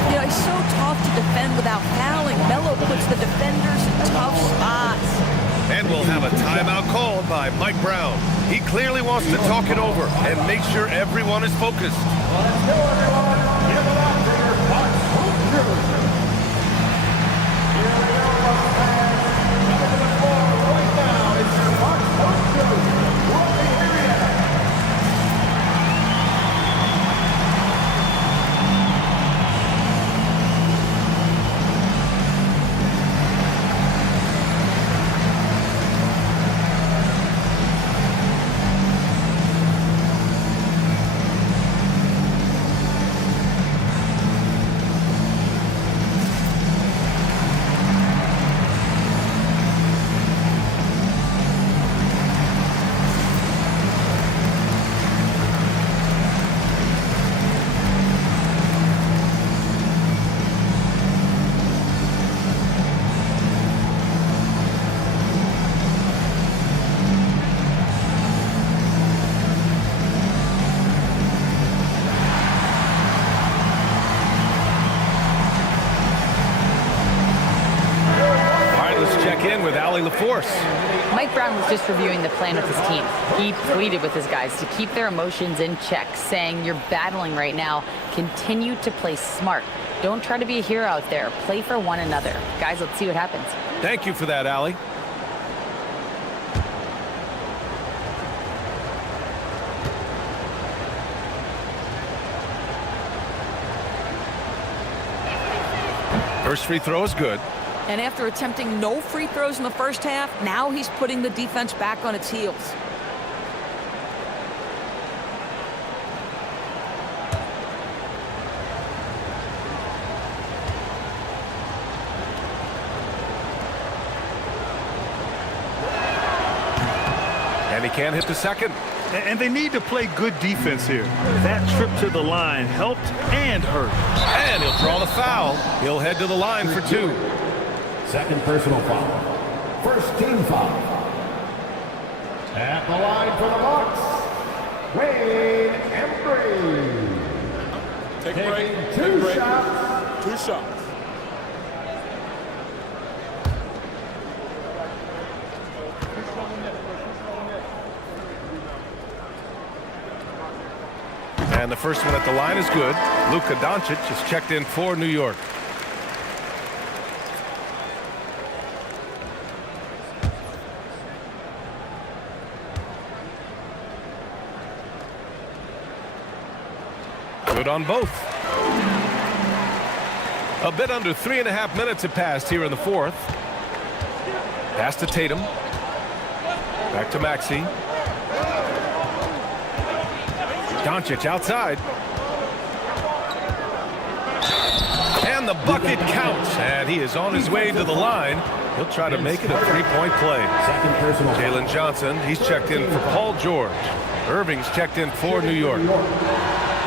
You know, he's so tough to defend without fouling. Melo puts the defenders in tough spots. And we'll have a timeout called by Mike Brown. He clearly wants to talk it over and make sure everyone is focused. With Allie LaForce. Mike Brown was just reviewing the plan with his team. He pleaded with his guys to keep their emotions in check, saying, you're battling right now. Continue to play smart. Don't try to be a hero out there. Play for one another. Guys, let's see what happens. Thank you for that, Allie. First free throw is good. And after attempting no free throws in the first half, now he's putting the defense back on its heels. And he can't hit the second. And they need to play good defense here. That trip to the line helped and hurt. And he'll draw the foul. He'll head to the line for 2. Second personal foul. First team foul. At the line for the Bucks, Wayne Embry. Take a break. Taking 2 shots. 2 shots. And the first one at the line is good. Luka Doncic is checked in for New York. Good on both. A bit under 3.5 minutes have passed here in the fourth. Pass to Tatum. Back to Maxey. Doncic outside. And the bucket counts. And he is on his way to the line. He'll try to make it a three-point play. Jalen Johnson, he's checked in for Paul George. Irving's checked in for New York.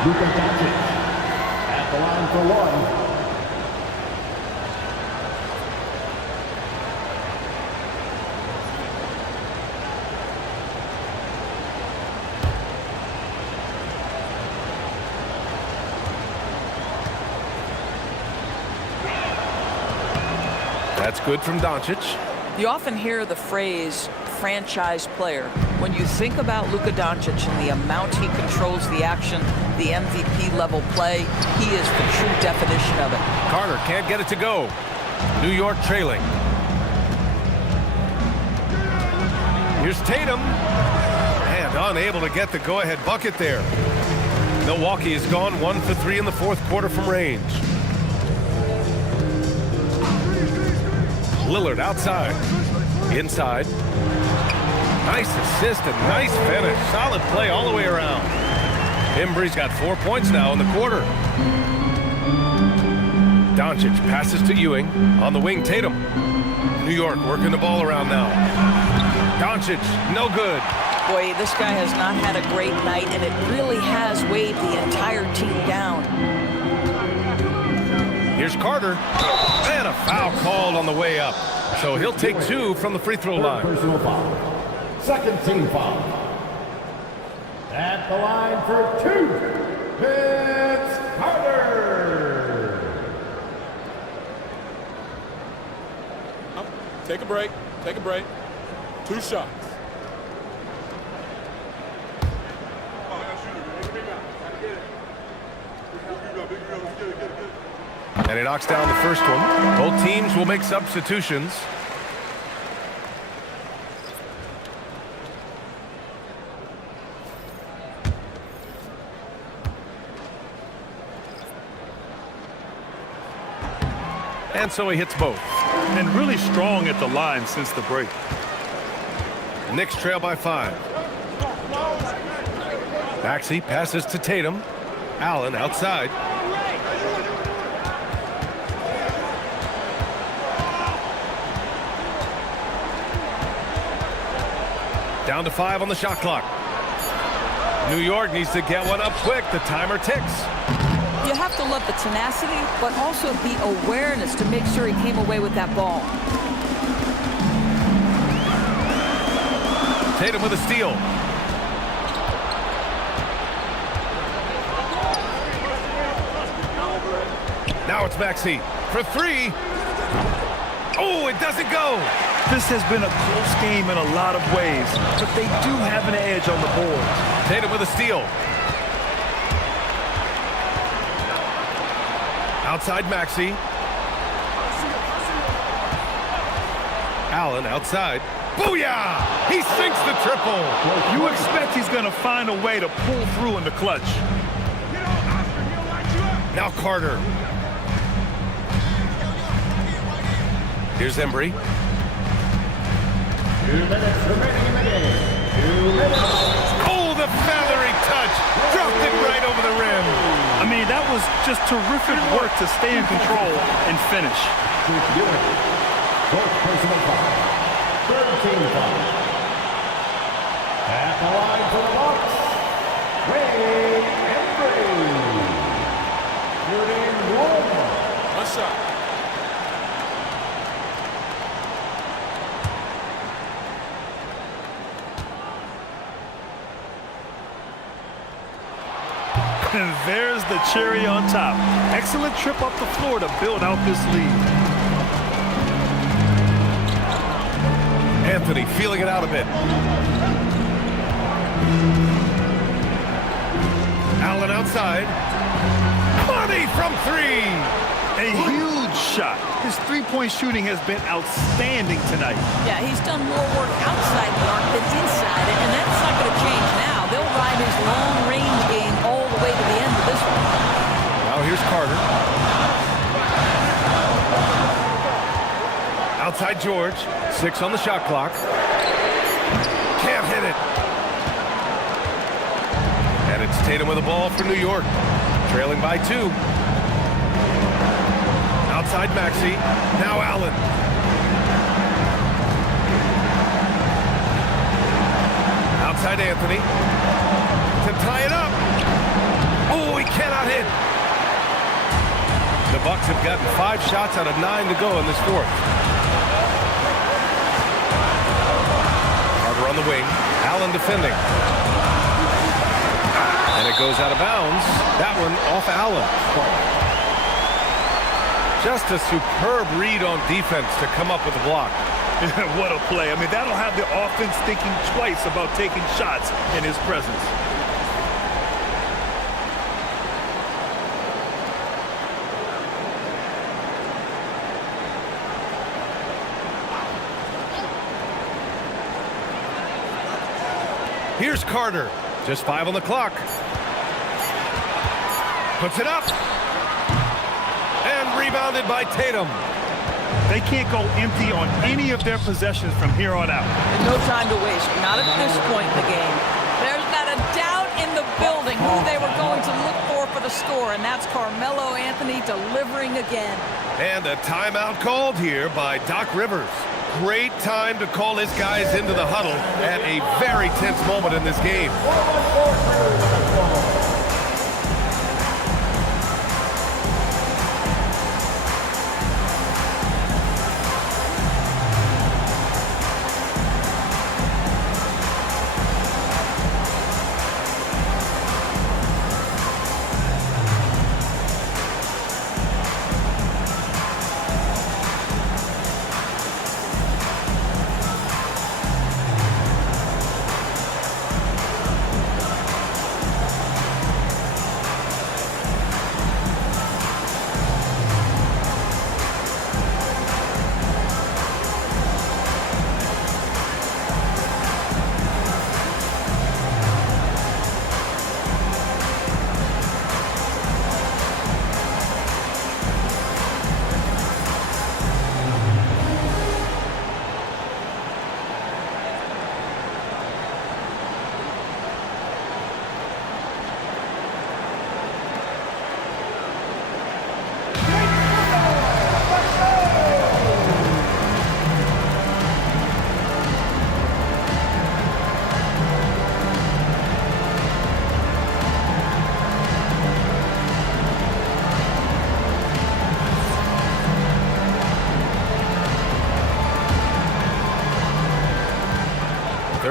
Luka Doncic at the line for one. That's good from Doncic. You often hear the phrase franchise player. When you think about Luka Doncic and the amount he controls the action, the MVP level play, he is the true definition of it. Carter can't get it to go. New York trailing. Here's Tatum. And unable to get the go-ahead bucket there. Milwaukee has gone 1 for 3 in the fourth quarter from range. Lillard outside. Inside. Nice assist and nice finish. Solid play all the way around. Embry's got 4 points now in the quarter. Doncic passes to Ewing. On the wing, Tatum. New York working the ball around now. Doncic, no good. Boy, this guy has not had a great night, and it really has weighed the entire team down. Here's Carter. And a foul called on the way up. So he'll take 2 from the free throw line. Personal foul. Second team foul. At the line for 2, it's Carter. Take a break. Take a break. 2 shots. And he knocks down the first one. Both teams will make substitutions. And so he hits both. And really strong at the line since the break. Knicks trail by 5. Maxey passes to Tatum. Allen outside. Down to 5 on the shot clock. New York needs to get one up quick. The timer ticks. You have to love the tenacity, but also the awareness to make sure he came away with that ball. Tatum with a steal. Now it's Maxey for 3. Oh, it doesn't go. This has been a close game in a lot of ways, but they do have an edge on the board. Tatum with a steal. Outside Maxey. Allen outside. Booyah! He sinks the triple. You expect he's going to find a way to pull through in the clutch. Now Carter. Here's Embry. 2 minutes remaining in the game. 2 minutes. Oh, the feathery touch. Dropped it right over the rim. I mean, that was just terrific work to stay in control and finish. Fourth personal foul. Third team foul. At the line for the Bucks, Wayne Embry. Shooting 1. One shot. And there's the cherry on top. Excellent trip up the floor to build out this lead. Anthony feeling it out a bit. Allen outside. Money from 3. A huge shot. His three-point shooting has been outstanding tonight. Yeah, he's done more work outside the arc than inside it, and that's not going to change now. They'll ride his long-range game all the way to the end of this one. Outside George. 6 on the shot clock. Can't hit it. And it's Tatum with the ball for New York. Trailing by 2. Outside Maxey. Now Allen. Outside Anthony. To tie it up. Oh, he cannot hit. The Bucks have gotten 5 shots out of 9 to go in this fourth. Carter on the wing. Allen defending. And it goes out of bounds. That one off Allen. Just a superb read on defense to come up with the block. What a play. I mean, that'll have the offense thinking twice about taking shots in his presence. Here's Carter. Just 5 on the clock. Puts it up. And rebounded by Tatum. They can't go empty on any of their possessions from here on out. No time to waste. Not at this point in the game. There's not a doubt in the building who they were going to look for the score, and that's Carmelo Anthony delivering again. And a timeout called here by Doc Rivers. Great time to call his guys into the huddle at a very tense moment in this game.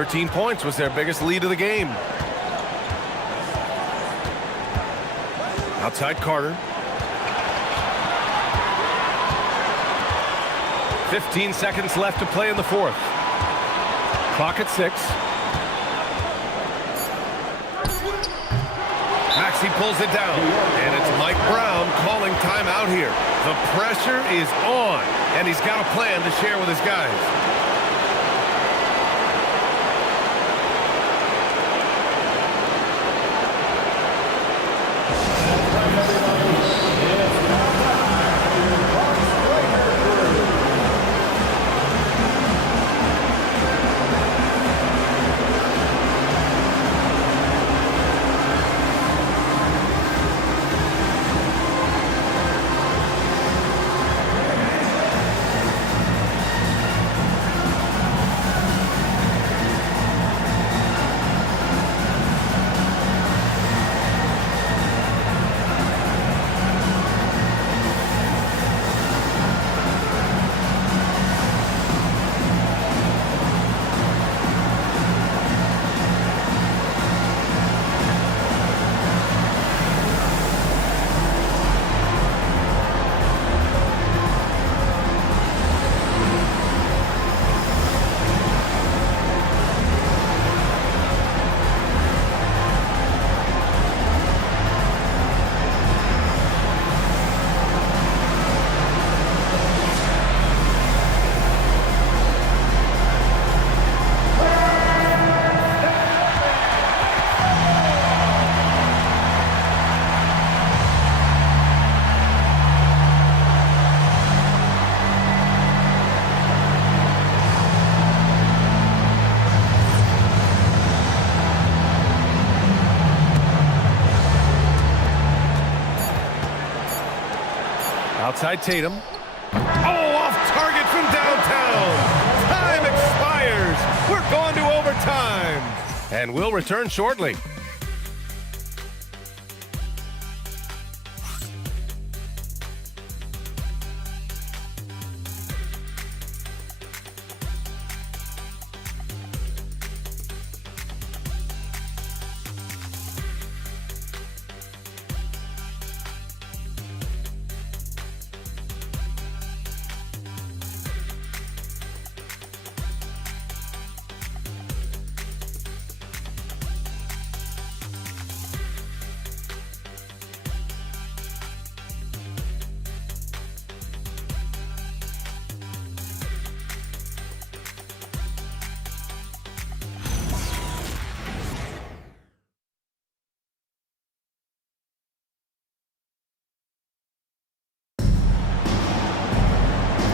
$13 points was their biggest lead of the game. Outside Carter. 15 seconds left to play in the fourth. Clock at 6. Maxey pulls it down, and it's Mike Brown calling timeout here. The pressure is on, and he's got a plan to share with his guys. Outside Tatum. Oh, off target from downtown. Time expires. We're going to overtime. And we'll return shortly.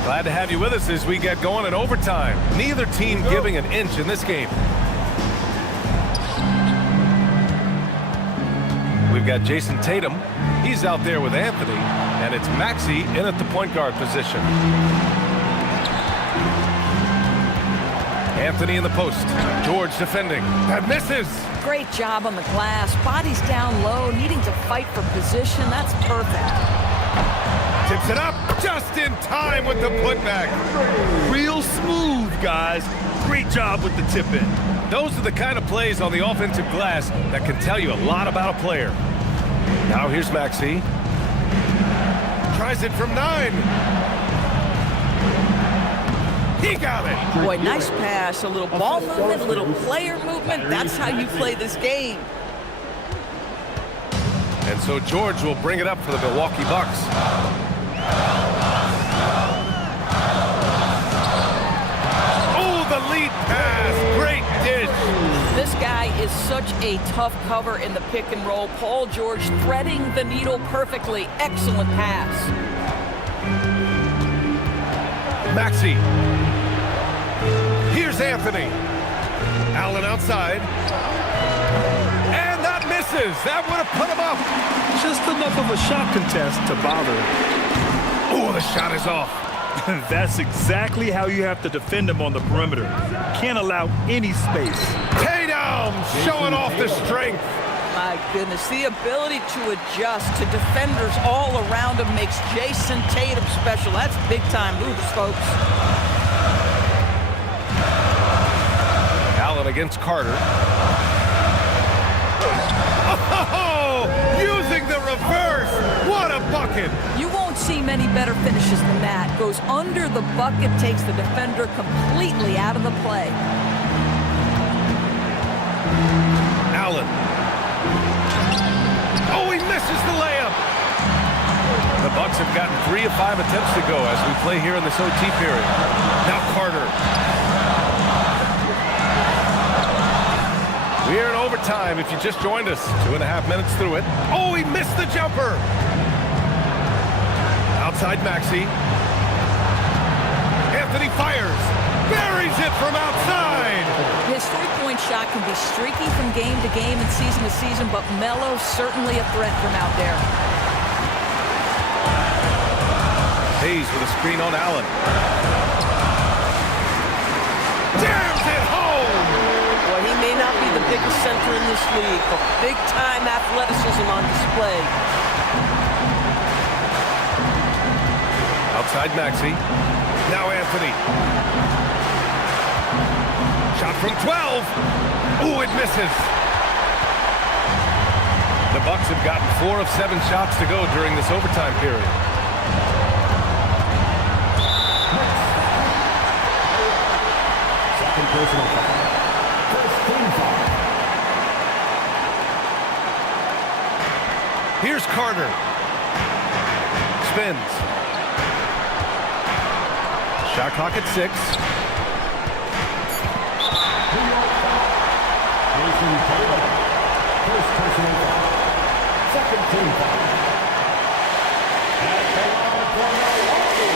Glad to have you with us as we get going in overtime. Neither team giving an inch in this game. We've got Jason Tatum. He's out there with Anthony. And it's Maxey in at the point guard position. Anthony in the post. George defending. That misses. Great job on the glass. Body's down low, needing to fight for position. That's perfect. Tips it up just in time with the putback. Real smooth, guys. Great job with the tip in. Those are the kind of plays on the offensive glass that can tell you a lot about a player. Now here's Maxey. Tries it from 9. He got it. Boy, nice pass. A little ball movement, a little player movement. That's how you play this game. And so George will bring it up for the Milwaukee Bucks. Oh, the lead pass. Great dish. This guy is such a tough cover in the pick and roll. Paul George threading the needle perfectly. Excellent pass. Maxey. Here's Anthony. Allen outside. And that misses. That would have put him up. Just enough of a shot contest to bother. Oh, the shot is off. That's exactly how you have to defend him on the perimeter. Can't allow any space. Tatum showing off the strength. My goodness, the ability to adjust to defenders all around him makes Jason Tatum special. That's big-time moves, folks. Allen against Carter. Oh, using the reverse. What a bucket. You won't see many better finishes than that. Goes under the bucket, takes the defender completely out of the play. Allen. Oh, he misses the layup. The Bucks have gotten 3 of 5 attempts to go as we play here in this OT period. Now Carter. We're in overtime if you just joined us. 2.5 minutes through it. Oh, he missed the jumper. Outside Maxey. Anthony fires. Buries it from outside. His three-point shot can be streaky from game to game and season to season, but Melo's certainly a threat from out there. Hayes with a screen on Allen. Jams it home. Boy, he may not be the biggest center in this league, but big-time athleticism on display. Outside Maxey. Now Anthony. Shot from 12. Ooh, it misses. The Bucks have gotten 4 of 7 shots to go during this overtime period. Second personal foul. First team foul. Here's Carter. Spins. Shot clock at 6. Jason Tatum. First personal foul. Second team foul. At the line for Milwaukee,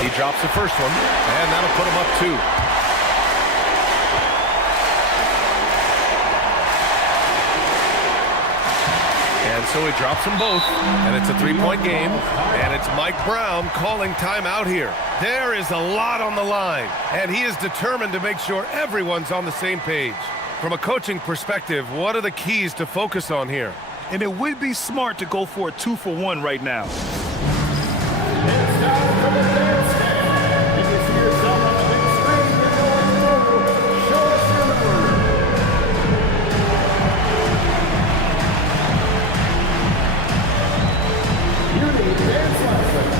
He drops drops the first one, and that'll put him up 2. And so he drops them both, and it's a 3-point game, and it's Mike Brown calling timeout here. There is a lot on the line, and he is determined to make sure everyone's on the same page. From a coaching perspective, what are the keys to focus on here? And it would be smart to go for a 2-for-1 right now. It's time for the dance stand. You can see yourself on the big screen. You're going forward. Show us your number. You need dance lessons.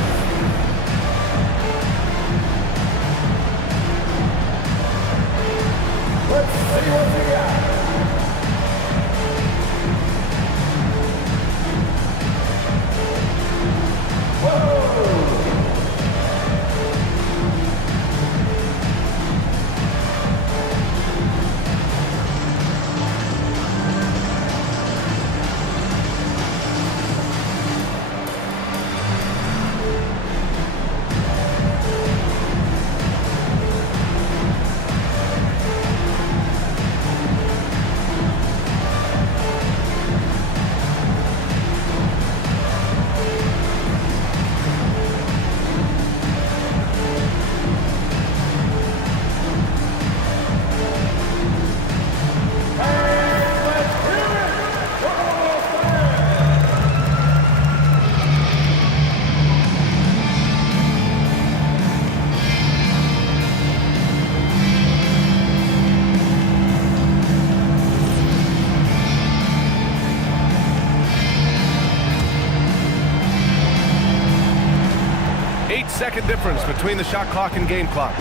Let's see what we got. Second difference between the shot clock and game clock.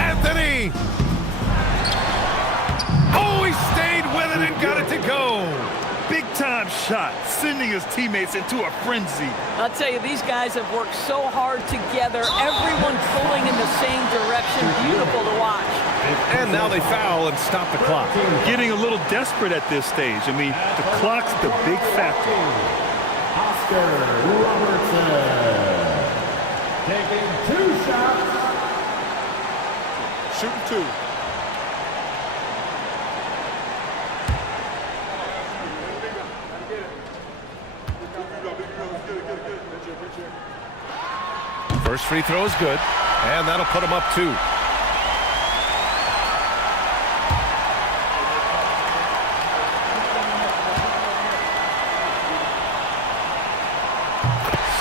Anthony! Oh, he stayed with it and got it to go. Big time shot, sending his teammates into a frenzy. I'll tell you, these guys have worked so hard together. Everyone pulling in the same direction. Beautiful to watch. And now they foul and stop the clock. Getting a little desperate at this stage. I mean, the clock's the big factor. Oscar Robertson taking 2 shots. Shooting 2. First free throw is good, and that'll put him up 2.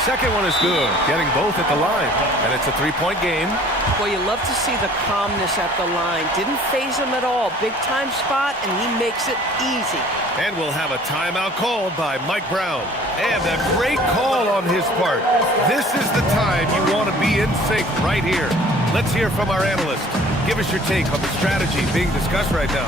Second one is good, getting both at the line, and it's a 3-point game. Well, you love to see the calmness at the line. Didn't faze him at all. Big time spot, and he makes it easy. And we'll have a timeout called by Mike Brown. And a great call on his part. This is the time you want to be in sync right here. Let's hear from our analyst. Give us your take on the strategy being discussed right now.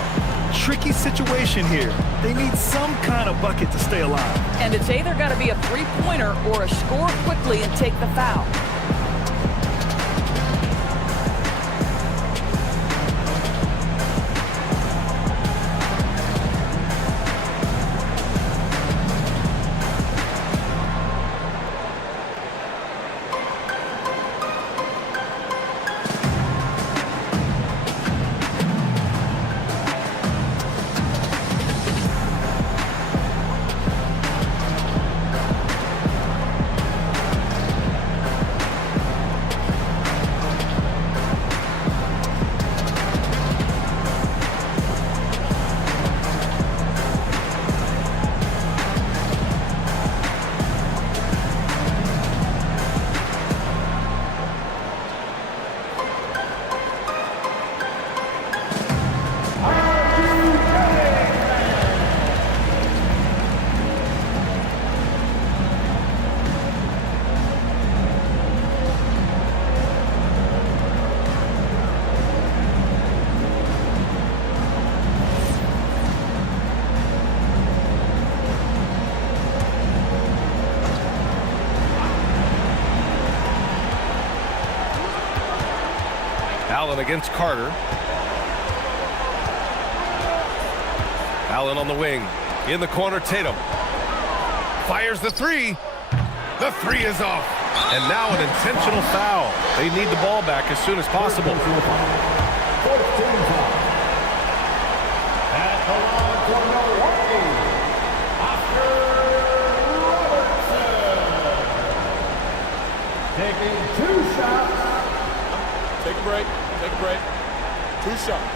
Tricky situation here. They need some kind of bucket to stay alive. And it's either got to be a three-pointer or a score quickly and take the foul. Allen against Carter. Allen on the wing. In the corner, Tatum. Fires the three. The three is off. And now an intentional foul. They need the ball back as soon as possible. At the line for Milwaukee, Oscar Robertson. Taking 2 shots. Take a break. Take a break. 2 shots.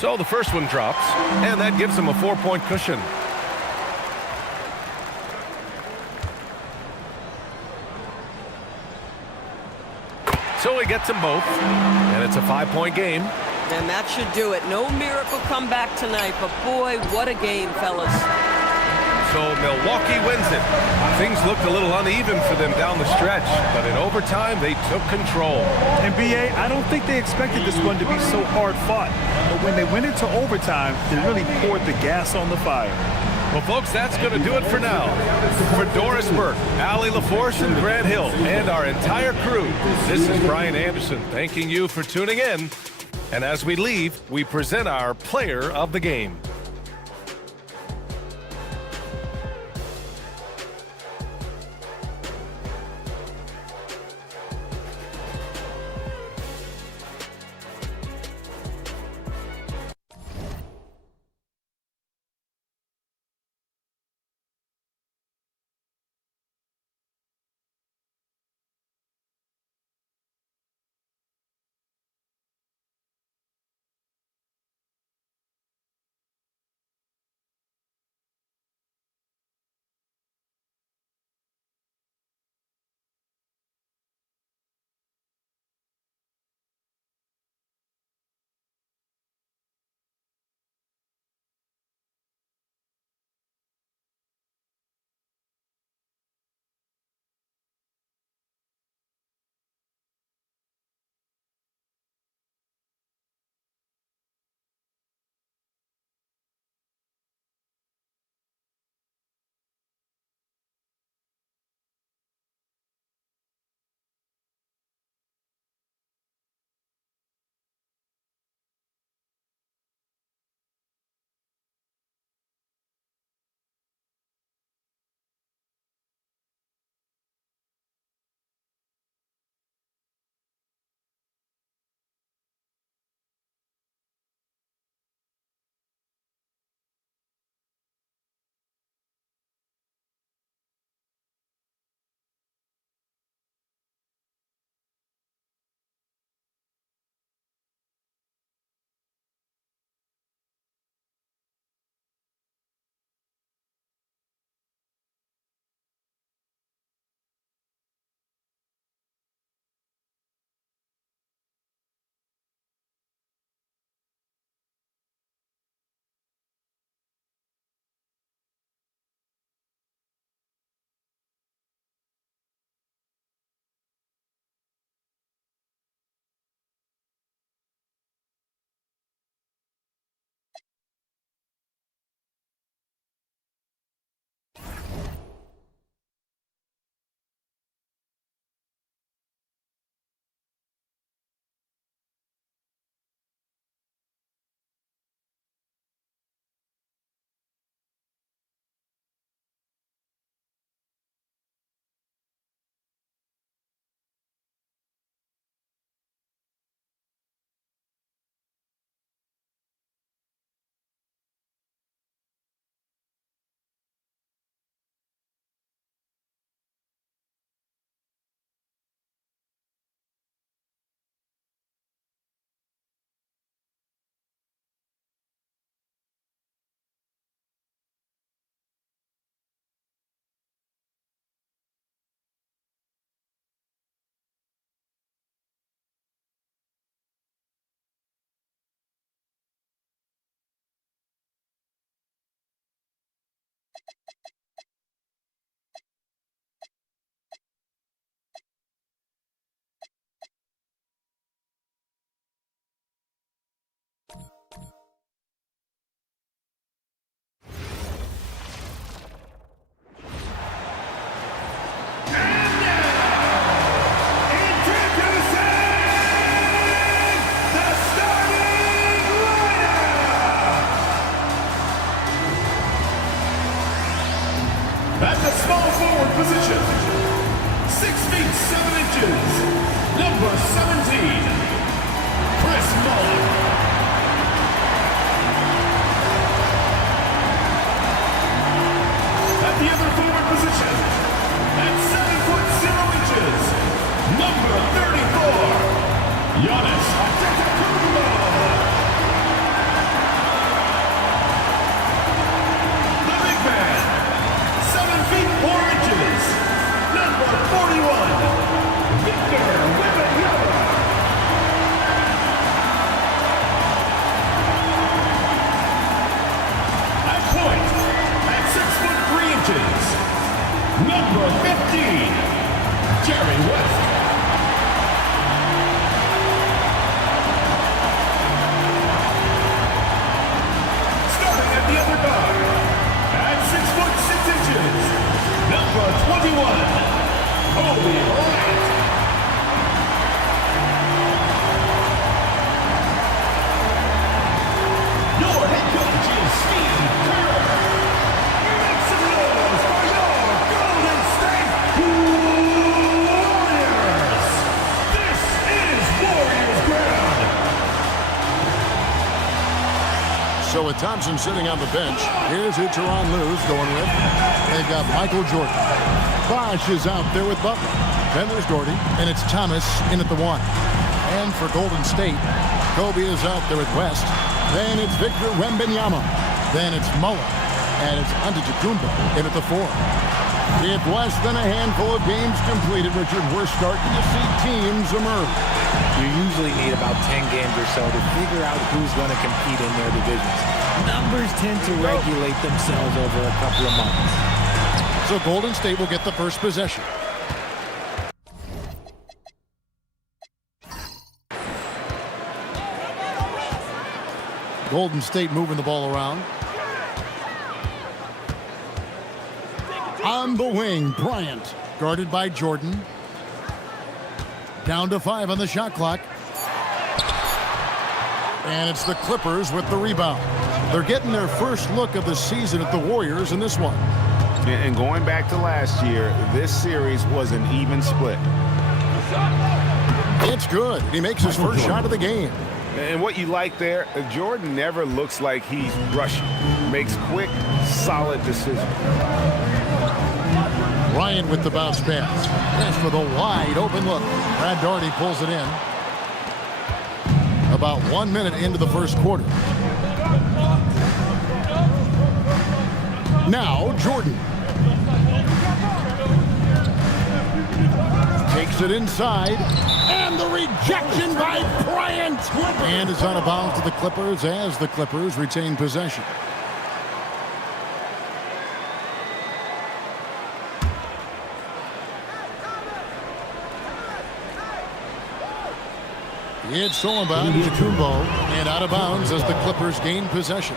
So the first one drops, and that gives them a 4-point cushion. So he gets them both, and it's a 5-point game. And that should do it. No miracle comeback tonight, but boy, what a game, fellas. So Milwaukee wins it. Things looked a little uneven for them down the stretch, but in overtime, they took control. And BA, I don't think they expected this one to be so hard fought. But when they went into overtime, they really poured the gas on the fire. Well, folks, that's going to do it for now. For Doris Burke, Allie LaForce, and Grant Hill, and our entire crew, this is Brian Anderson thanking you for tuning in. And as we leave, we present our player of the game. At the small forward position, 6 feet 7 inches, number 17, Chris Mullin. At the other forward position, at 7 foot 0 inches, number 34, Giannis Antetokounmpo. The big man, 7 feet 4 inches, number 41, Victor Wembanyama. At point, at 6 foot 3 inches, number 15, Jerry West. Starting at the other guard, at 6 foot 6 inches, number 21, Kobe Bryant. Your head coach is Steve Kerr. Make some noise for your Golden State Warriors. This is Warriors ground. So with Thompson sitting on the bench, here's who Tyronn Lue's going with. They've got Michael Jordan. Bosh is out there with Butler. Then there's Gordy, and it's Thomas in at the 1. And for Golden State, Kobe is out there with West. Then it's Victor Wembanyama. Then it's Mullin. And it's Antetokounmpo in at the 4. With less than a handful of games completed, Richard, we're starting to see teams emerge. You usually need about 10 games or so to figure out who's going to compete in their divisions. Numbers tend to regulate themselves over a couple of months. So Golden State will get the first possession. Golden State moving the ball around. On the wing, Bryant, guarded by Jordan. Down to 5 on the shot clock. And it's the Clippers with the rebound. They're getting their first look of the season at the Warriors in this one. And going back to last year, this series was an even split. It's good. He makes his first shot of the game. And what you like there, Jordan never looks like he's rushing. Makes quick, solid decisions. Bryant with the bounce pass. That's with a wide open look. Brad Daugherty pulls it in. About 1 minute into the first quarter. Now Jordan. Takes it inside. And the rejection by Bryant. And it's out of bounds to the Clippers as the Clippers retain possession. It's stolen by Antetokounmpo and out of bounds as the Clippers gain possession.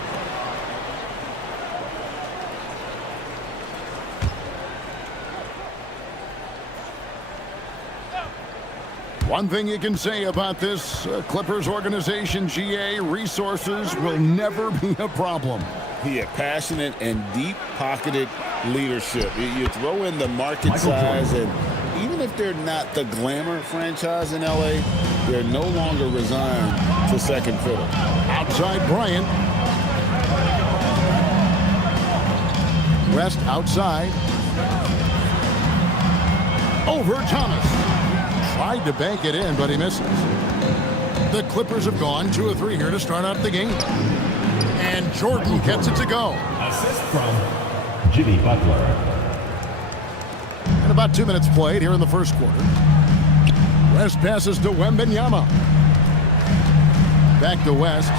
One thing you can say about this Clippers organization, GA, resources will never be a problem. Yeah, passionate and deep-pocketed leadership. You throw in the market size, and even if they're not the glamour franchise in LA, they're no longer resigned to second fiddle. Outside Bryant. West outside. Over Thomas. Tried to bank it in, but he misses. The Clippers have gone 2 of 3 here to start out the game. And Jordan gets it to go. Assist from Jimmy Butler. And about 2 minutes played here in the first quarter. West passes to Wembanyama. Back to West.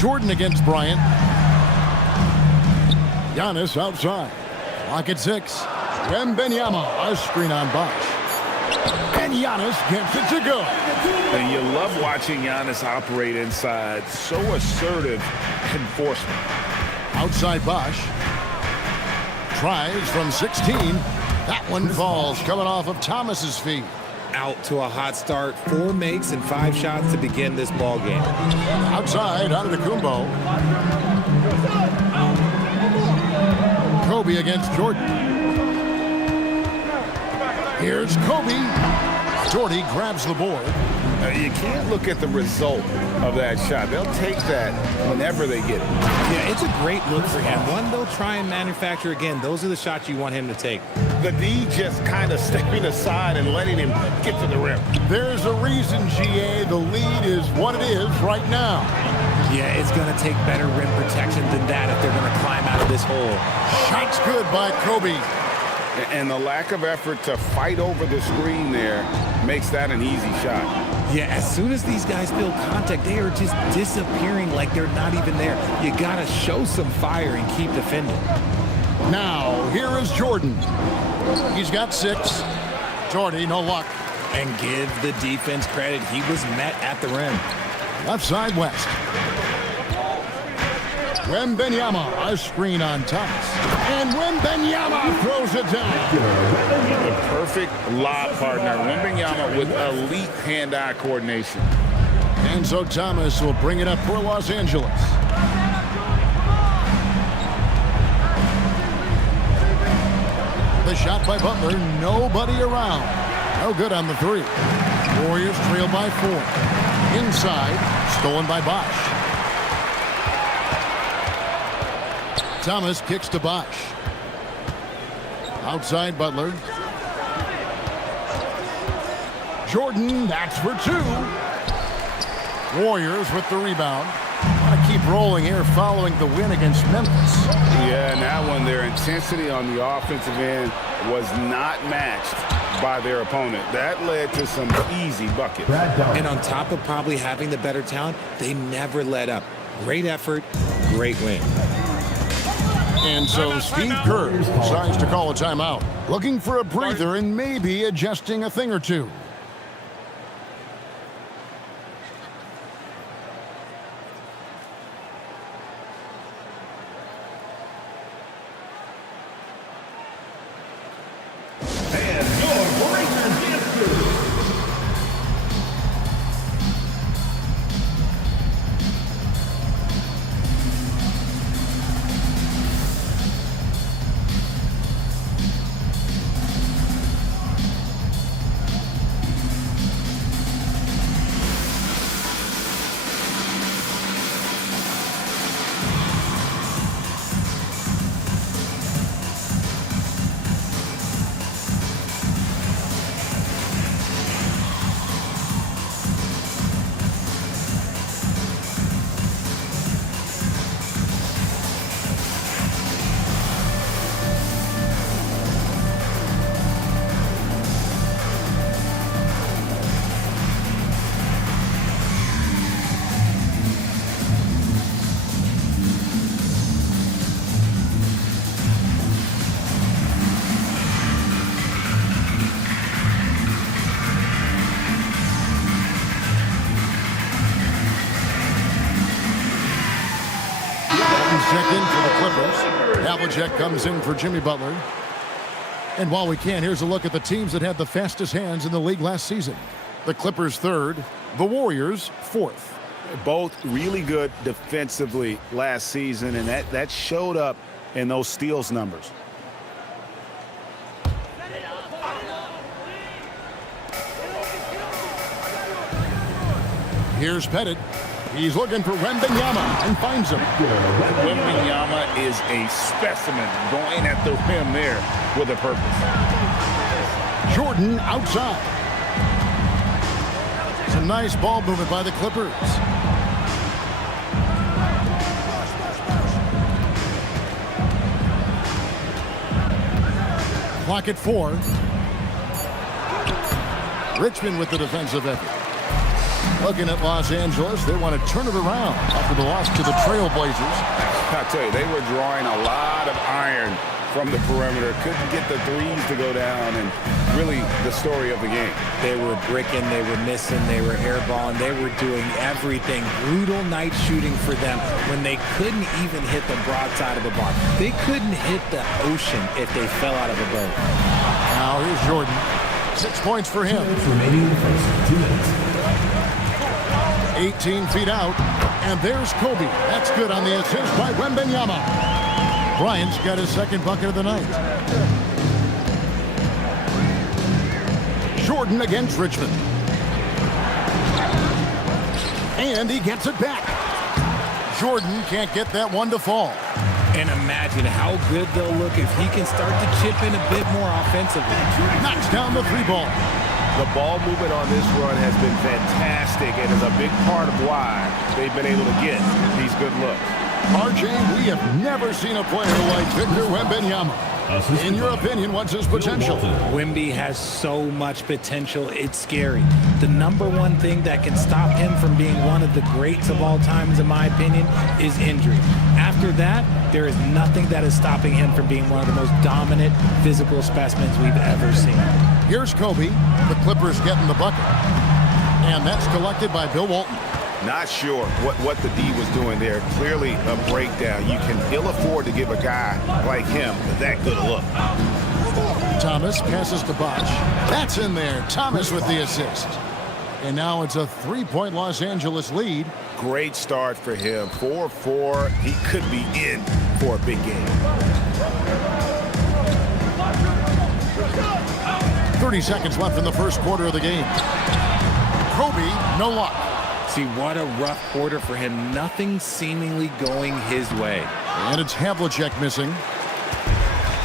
Jordan against Bryant. Giannis outside. Clock at 6. Wembanyama, a screen on Bosh. And Giannis gets it to go. And you love watching Giannis operate inside. So assertive enforcement. Outside Bosh. Tries from 16. That one falls, coming off of Thomas's feet. Out to a hot start. 4 makes and 5 shots to begin this ball game. Outside, Antetokounmpo. Kobe against Jordan. Here's Kobe. Jordy grabs the board. You can't look at the result of that shot. They'll take that whenever they get it. Yeah, it's a great look for him. One they'll try and manufacture again. Those are the shots you want him to take. The D just kind of stepping aside and letting him get to the rim. There's a reason, GA, the lead is what it is right now. Yeah, it's going to take better rim protection than that if they're going to climb out of this hole. Shot's good by Kobe. And the lack of effort to fight over the screen there makes that an easy shot. Yeah, as soon as these guys feel contact, they are just disappearing like they're not even there. You got to show some fire and keep defending. Now, here is Jordan. He's got 6. Jordy, no luck. And give the defense credit. He was met at the rim. Left side, West. Wembenyama, a screen on Thomas. And Wembenyama throws it down. The perfect lob partner. Wembenyama with elite hand-eye coordination. And so Thomas will bring it up for Los Angeles. The shot by Butler, nobody around. No good on the 3. Warriors trail by 4. Inside, stolen by Bosch. Thomas kicks to Bosch. Outside Butler. Jordan, that's for 2. Warriors with the rebound. Want to keep rolling here following the win against Memphis. Yeah, and that one, their intensity on the offensive end was not matched by their opponent. That led to some easy buckets. And on top of probably having the better talent, they never let up. Great effort, great win. And so Steve Kerr decides to call a timeout, looking for a breather and maybe adjusting a thing or two. Check in for the Clippers. Havlicek comes in for Jimmy Butler. And while we can, here's a look at the teams that had the fastest hands in the league last season. The Clippers 3rd, the Warriors 4th. Both really good defensively last season, and that showed up in those steals numbers. Here's Pettit. He's looking for Wembenyama and finds him. Wembenyama is a specimen going at the rim there with a purpose. Jordan outside. Some nice ball movement by the Clippers. Clock at 4. Richmond with the defensive effort. Looking at Los Angeles, they want to turn it around after the loss to the Trailblazers. I tell you, they were drawing a lot of iron from the perimeter. Couldn't get the threes to go down, and really the story of the game. They were bricking, they were missing, they were airballing, they were doing everything. Brutal night shooting for them when they couldn't even hit the broadside of the bar. They couldn't hit the ocean if they fell out of a boat. Now here's Jordan. 6 points for him. 18 feet out, and there's Kobe. That's good on the assist by Wembenyama. Bryant's got his second bucket of the night. Jordan against Richmond. And he gets it back. Jordan can't get that one to fall. And imagine how good they'll look if he can start to chip in a bit more offensively. Knocks down the 3-ball. The ball movement on this run has been fantastic and is a big part of why they've been able to get these good looks. RJ, we have never seen a player like Victor Wembanyama. In your opinion, what's his potential? Wemby has so much potential, it's scary. The number one thing that can stop him from being one of the greats of all times, in my opinion, is injury. After that, there is nothing that is stopping him from being one of the most dominant physical specimens we've ever seen. Here's Kobe. The Clippers getting the bucket. And that's collected by Bill Walton. Not sure what the D was doing there. Clearly a breakdown. You can ill afford to give a guy like him that good a look. Thomas passes to Bosh. That's in there. Thomas with the assist. And now it's a 3-point Los Angeles lead. Great start for him. 4-4. He could be in for a big game. 30 seconds left in the first quarter of the game. Kobe, no luck. See, what a rough quarter for him. Nothing seemingly going his way. And it's Havlicek missing.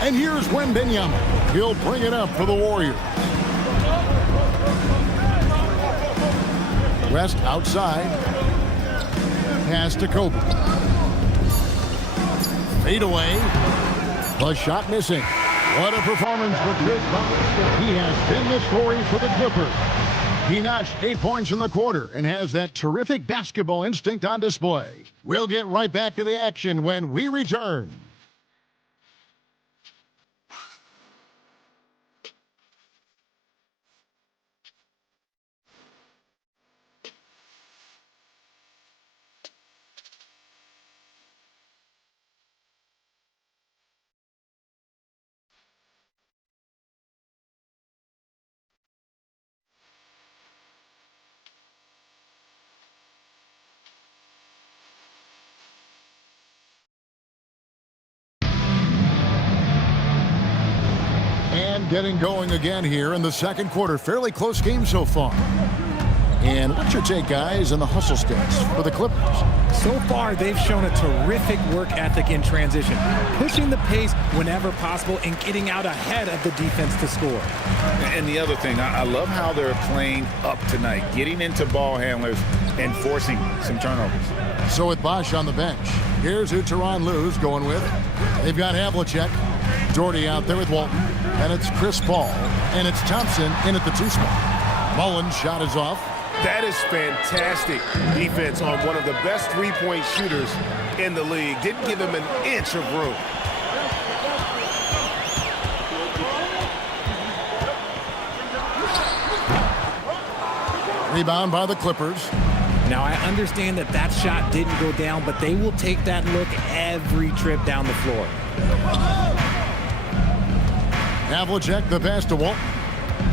And here's Wembanyama. He'll bring it up for the Warriors. West outside. Pass to Kobe. Fade away. The shot missing. What a performance for Chris Paul. He has been the story for the Clippers. He notched 8 points in the quarter and has that terrific basketball instinct on display. We'll get right back to the action when we return. And getting going again here in the second quarter. Fairly close game so far. And what's your take, guys, on the hustle stats for the Clippers? So far, they've shown a terrific work ethic in transition, pushing the pace whenever possible and getting out ahead of the defense to score. And the other thing, I love how they're playing up tonight, getting into ball handlers and forcing some turnovers. So with Bosh on the bench, here's who Tyronn Lue's going with. They've got Havlicek, Doherty out there with Walton, and it's Chris Paul, and it's Thompson in at the 2 spot. Mullins' shot is off. That is fantastic defense on one of the best three-point shooters in the league. Didn't give him an inch of room. Rebound by the Clippers. Now, I understand that that shot didn't go down, but they will take that look every trip down the floor. Havlicek, the pass to Walton.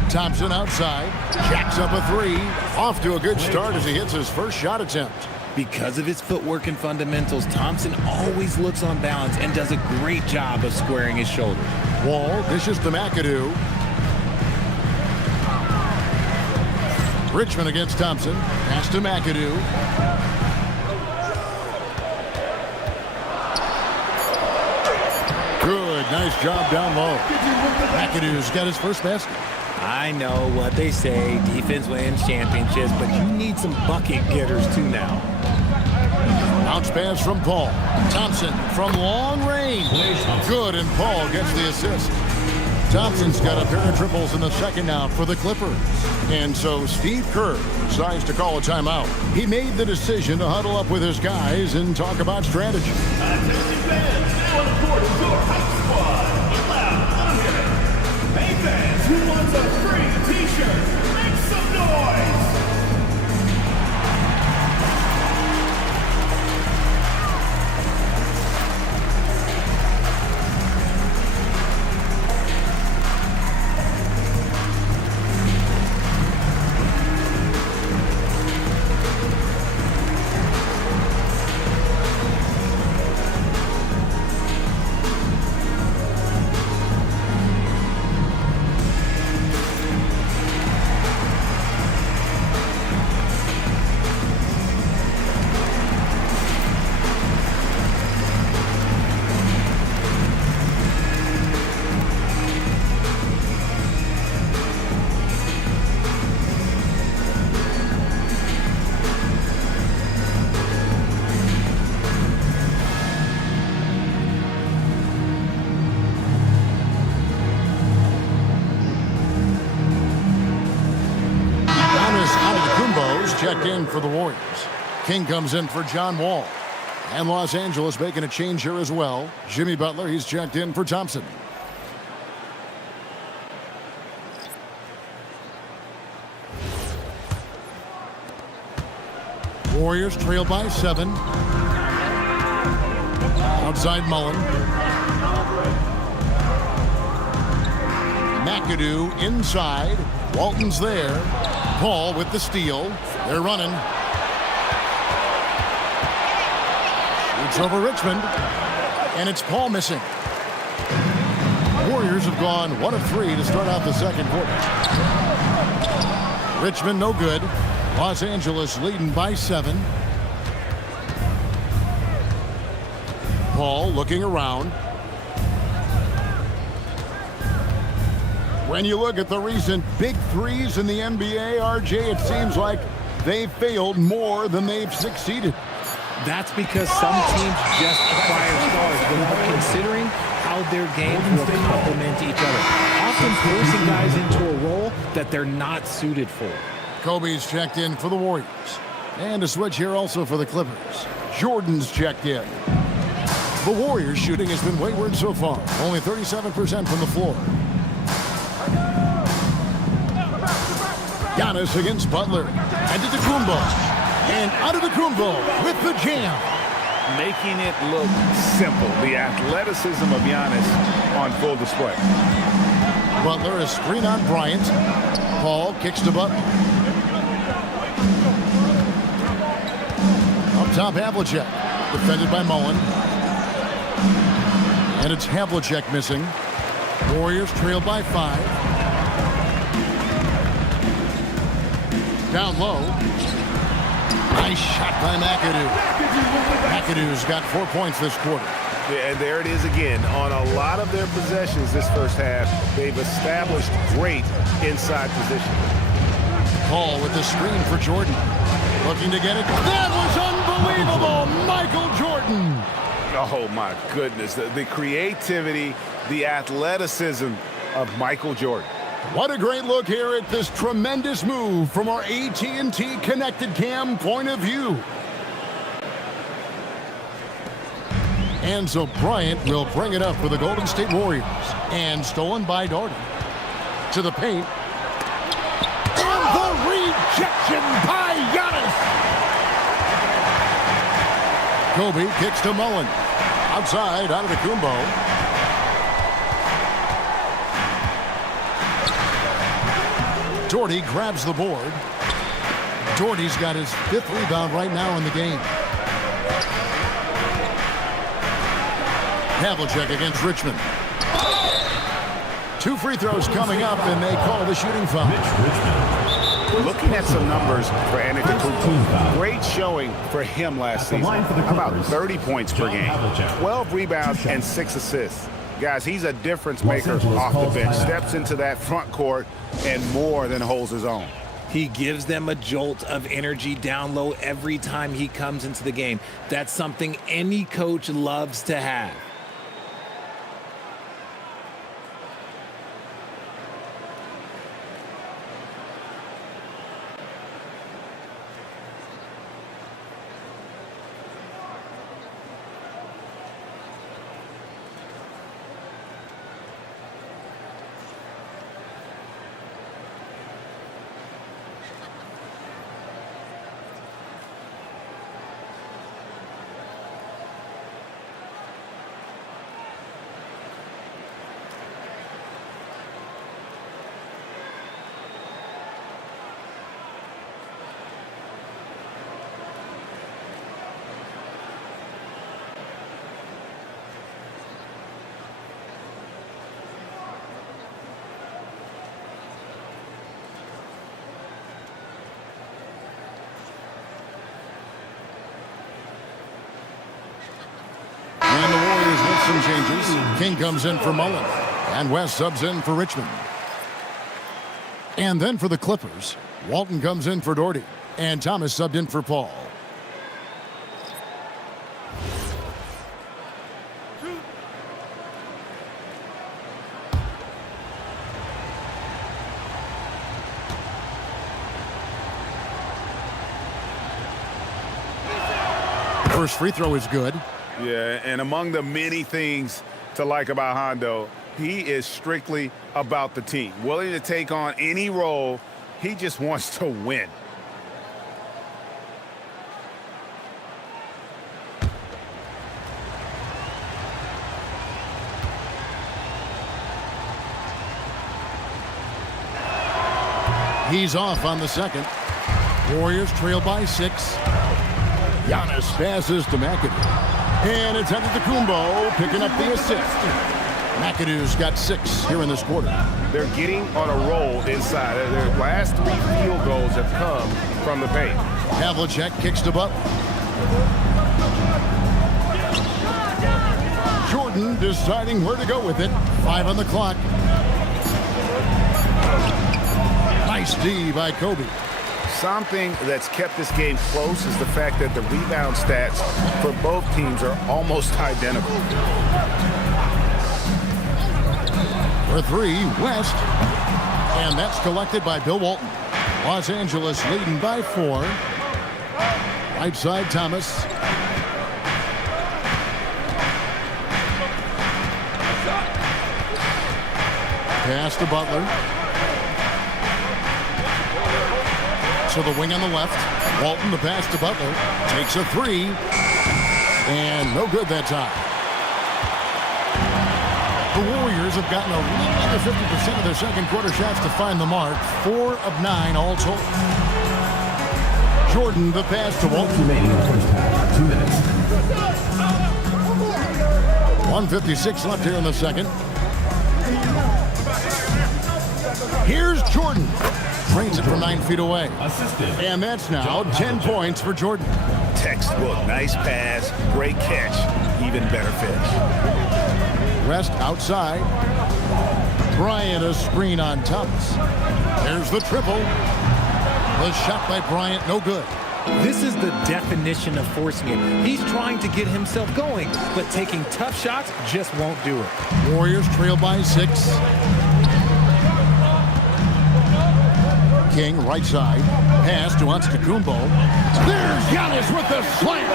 Thompson outside. Jacks up a 3. Off to a good start as he hits his first shot attempt. Because of his footwork and fundamentals, Thompson always looks on balance and does a great job of squaring his shoulders. Wall dishes to McAdoo. Richmond against Thompson. Pass to McAdoo. Good, nice job down low. McAdoo's got his first basket. I know what they say, defense wins championships, but you need some bucket getters too now. Bounce pass from Paul. Thompson from long range. Good, and Paul gets the assist. Thompson's got a pair of triples in the second now for the Clippers. And so Steve Kerr decides to call a timeout. He made the decision to huddle up with his guys and talk about strategy. Attention fans, now on the court is your hype squad. Get loud, let 'em hear it. Hey fans, who wants a free t-shirt? Make some noise! checked in for the Warriors. King comes in for John Wall. And Los Angeles making a change here as well. Jimmy Butler, he's checked in for Thompson. Warriors trail by 7. Outside Mullen. McAdoo inside. Walton's there. Paul with the steal. They're running. Shoots over Richmond. And it's Paul missing. Warriors have gone 1 of 3 to start out the second quarter. Richmond no good. Los Angeles leading by 7. Paul looking around. When you look at the recent big threes in the NBA, RJ, it seems like they've failed more than they've succeeded. That's because some teams just acquire stars without considering how their games will complement each other, often forcing guys into a role that they're not suited for. Kobe's checked in for the Warriors. And a switch here also for the Clippers. Jordan's checked in. The Warriors shooting has been wayward so far. Only 37% from the floor. Giannis against Butler. Antetokounmpo. And Antetokounmpo with the jam. Making it look simple. The athleticism of Giannis on full display. Butler is screen on Bryant. Paul kicks to Butler. Up top, Havlicek. Defended by Mullen. And it's Havlicek missing. Warriors trail by 5. Down low. Nice shot by McAdoo. McAdoo's got 4 points this quarter. Yeah, and there it is again. On a lot of their possessions this first half, they've established great inside position. Paul with the screen for Jordan. Looking to get it. That was unbelievable. Michael Jordan. Oh, my goodness. The creativity, the athleticism of Michael Jordan. What a great look here at this tremendous move from our AT&T Connected Cam point of view. And so Bryant will bring it up for the Golden State Warriors. And stolen by Darden. To the paint. And the rejection by Giannis. Kobe kicks to Mullen. Outside, Antetokounmpo. Doherty grabs the board. Doherty's got his 5th rebound right now in the game. Havlicek against Richmond. 2 free throws coming up, and they call the shooting foul. Looking at some numbers for Antetokounmpo, great showing for him last season. About 30 points per game, 12 rebounds, and 6 assists. Guys, he's a difference maker off the bench. Steps into that front court and more than holds his own. He gives them a jolt of energy down low every time he comes into the game. That's something any coach loves to have. And the Warriors with some changes. King comes in for Mullen. And West subs in for Richmond. And then for the Clippers, Walton comes in for Doherty. And Thomas subbed in for Paul. First free throw is good. Yeah, and among the many things to like about Hondo, he is strictly about the team. Willing to take on any role. He just wants to win. He's off on the second. Warriors trail by 6. Giannis passes to McAdoo. And it's Antetokounmpo picking up the assist. McAdoo's got 6 here in this quarter. They're getting on a roll inside. Their last 3 field goals have come from the paint. Havlicek kicks to Butler. Jordan deciding where to go with it. 5 on the clock. Nice D by Kobe. Something that's kept this game close is the fact that the rebound stats for both teams are almost identical. For 3, West. And that's collected by Bill Walton. Los Angeles leading by 4. Right side, Thomas. Pass to Butler. To the wing on the left. Walton, the pass to Butler. Takes a 3. And no good that time. The Warriors have gotten a little under 50% of their second quarter shots to find the mark. 4 of 9 all told. Jordan, the pass to Walton. Remaining in the first half. 2 minutes. 1:56 left here in the second. Here's Jordan. Drains it from 9 feet away. And that's now 10 points for Jordan. Textbook, nice pass, great catch, even better finish. West outside. Bryant a screen on Thomas. There's the triple. The shot by Bryant, no good. This is the definition of forcing it. He's trying to get himself going, but taking tough shots just won't do it. Warriors trail by 6. King, right side. Pass to Antetokounmpo. There's Giannis with the slam.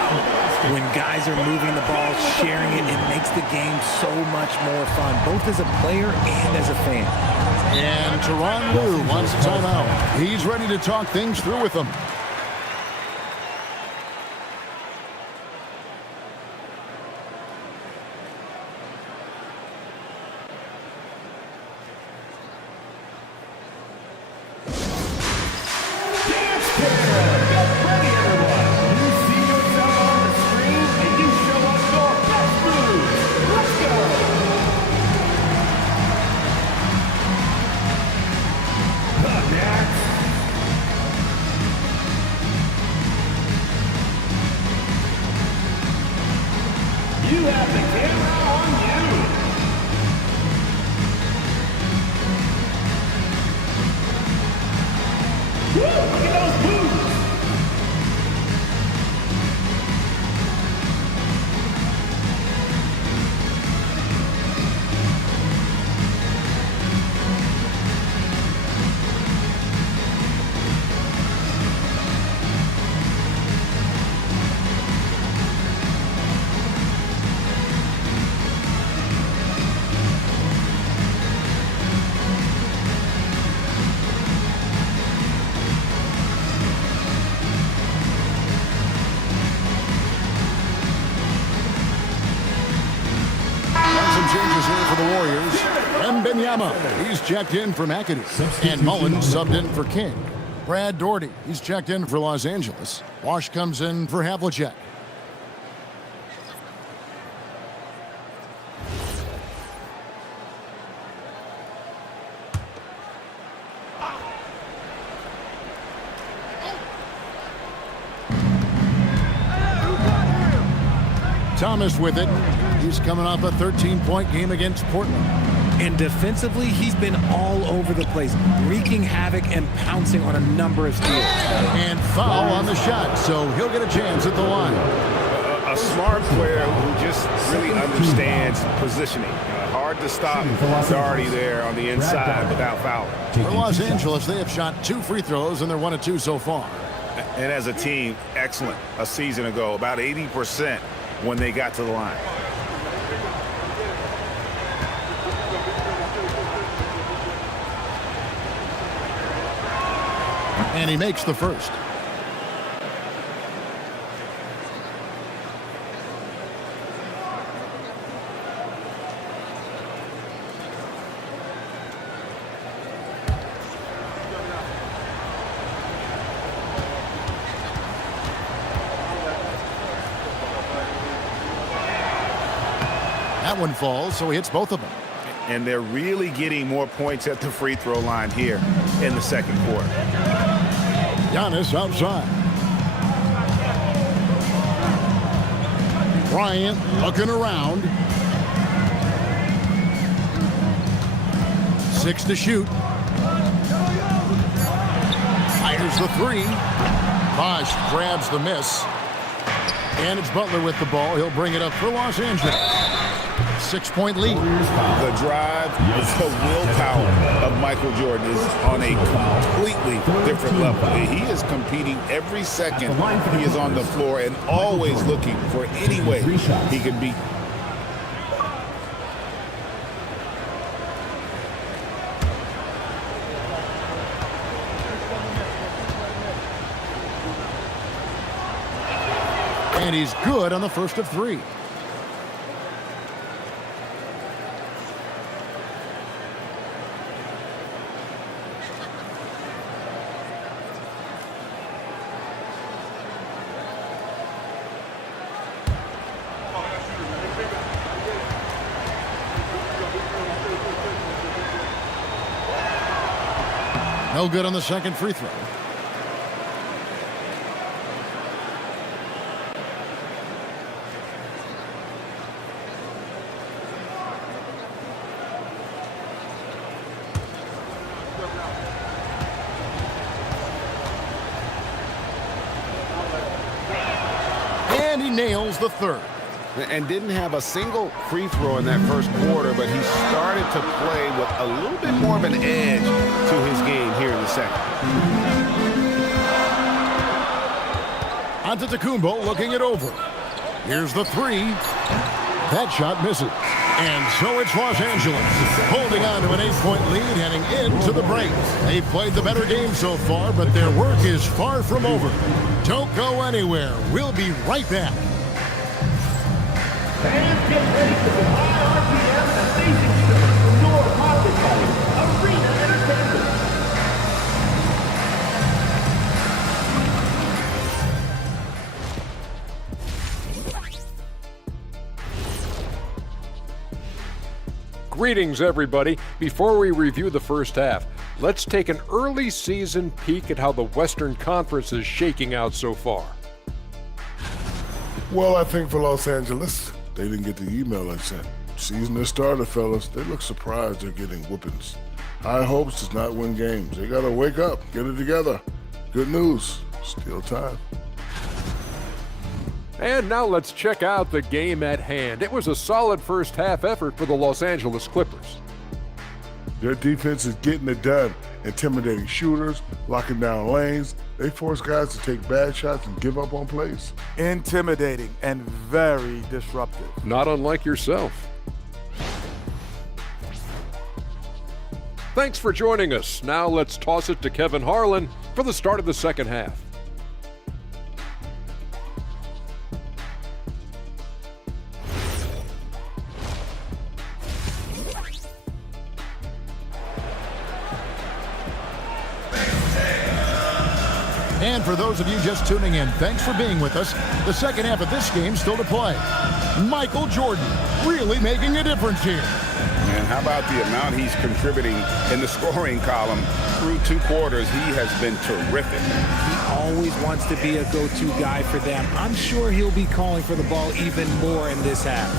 When guys are moving the ball, sharing it, it makes the game so much more fun, both as a player and as a fan. And Tyronn Lue wants a timeout. He's ready to talk things through with them. You have the camera on you. Woo, look at those moves. Changes here for the Warriors. Wembanyama, he's checked in for McAdoo. And Mullins subbed in for King. Brad Daugherty, he's checked in for Los Angeles. Wash comes in for Havlicek. Thomas with it. He's coming off a 13-point game against Portland. And defensively, he's been all over the place, wreaking havoc and pouncing on a number of steals. And foul on the shot, so he'll get a chance at the line. A smart player who just really understands positioning. Hard to stop Daugherty there on the inside without fouling. For Los Angeles, they have shot 2 free throws, and they're 1 of 2 so far. And as a team, excellent a season ago, about 80% when they got to the line. And he makes the first. That one falls, so he hits both of them. And they're really getting more points at the free throw line here in the second quarter. Giannis outside. Bryant looking around. 6 to shoot. Fires the 3. Bosch grabs the miss. And it's Butler with the ball. He'll bring it up for Los Angeles. 6-point lead. The drive, the willpower of Michael Jordan is on a completely different level. He is competing every second he is on the floor and always looking for any way he can beat. And he's good on the first of 3. No good on the second free throw. And he nails the third. And didn't have a single free throw in that first quarter, but he started to play with a little bit more of an edge to his game here in the second. Antetokounmpo looking it over. Here's the 3. That shot misses. And so it's Los Angeles holding on to an 8-point lead heading into the break. They've played the better game so far, but their work is far from over. Don't go anywhere. We'll be right back. Fans, get ready for the high RPM and amazing show from your hospitality, Arena Entertainment. Greetings, everybody. Before we review the first half, let's take an early season peek at how the Western Conference is shaking out so far. Well, I think for Los Angeles, they didn't get the email I sent. Season has started, fellas. They look surprised they're getting whoopings. High hopes does not win games. They got to wake up, get it together. Good news, still time. And now let's check out the game at hand. It was a solid first half effort for the Los Angeles Clippers. Their defense is getting it done, intimidating shooters, locking down lanes. They force guys to take bad shots and give up on plays. Intimidating and very disruptive. Not unlike yourself. Thanks for joining us. Now let's toss it to Kevin Harlan for the start of the second half. And for those of you just tuning in, thanks for being with us. The second half of this game still to play. Michael Jordan really making a difference here. And how about the amount he's contributing in the scoring column through 2 quarters? He has been terrific. He always wants to be a go-to guy for them. I'm sure he'll be calling for the ball even more in this half.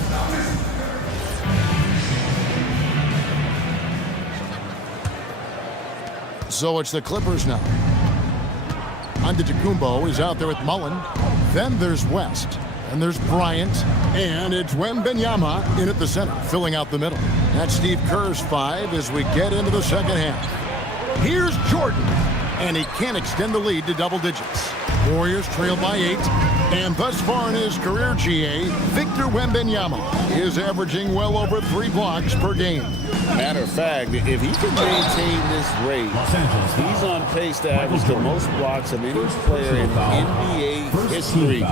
So it's the Clippers now. Antetokounmpo is out there with Mullen. Then there's West. And there's Bryant. And it's Wembanyama in at the center, filling out the middle. That's Steve Kerr's 5 as we get into the second half. Here's Jordan. And he can't extend the lead to double digits. Warriors trail by 8. And thus far in his career, GA, Victor Wembanyama is averaging well over 3 blocks per game. Matter of fact, if he can maintain this rate, he's on pace to average the most blocks of any player in NBA history,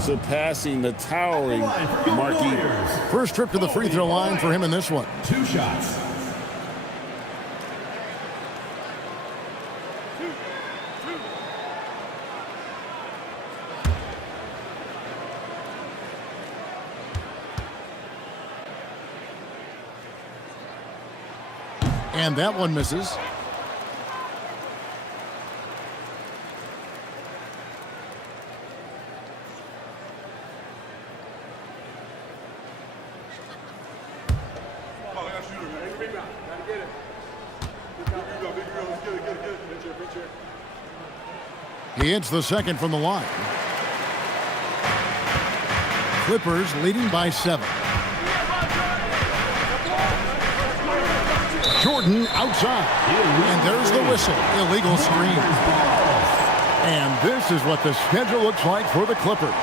surpassing the towering Mark Eaton. First trip to the free throw line for him in this one. 2 shots. And that one misses. He hits the second from the line. Clippers leading by 7. Jordan outside. And there's the whistle. Illegal screen. And this is what the schedule looks like for the Clippers.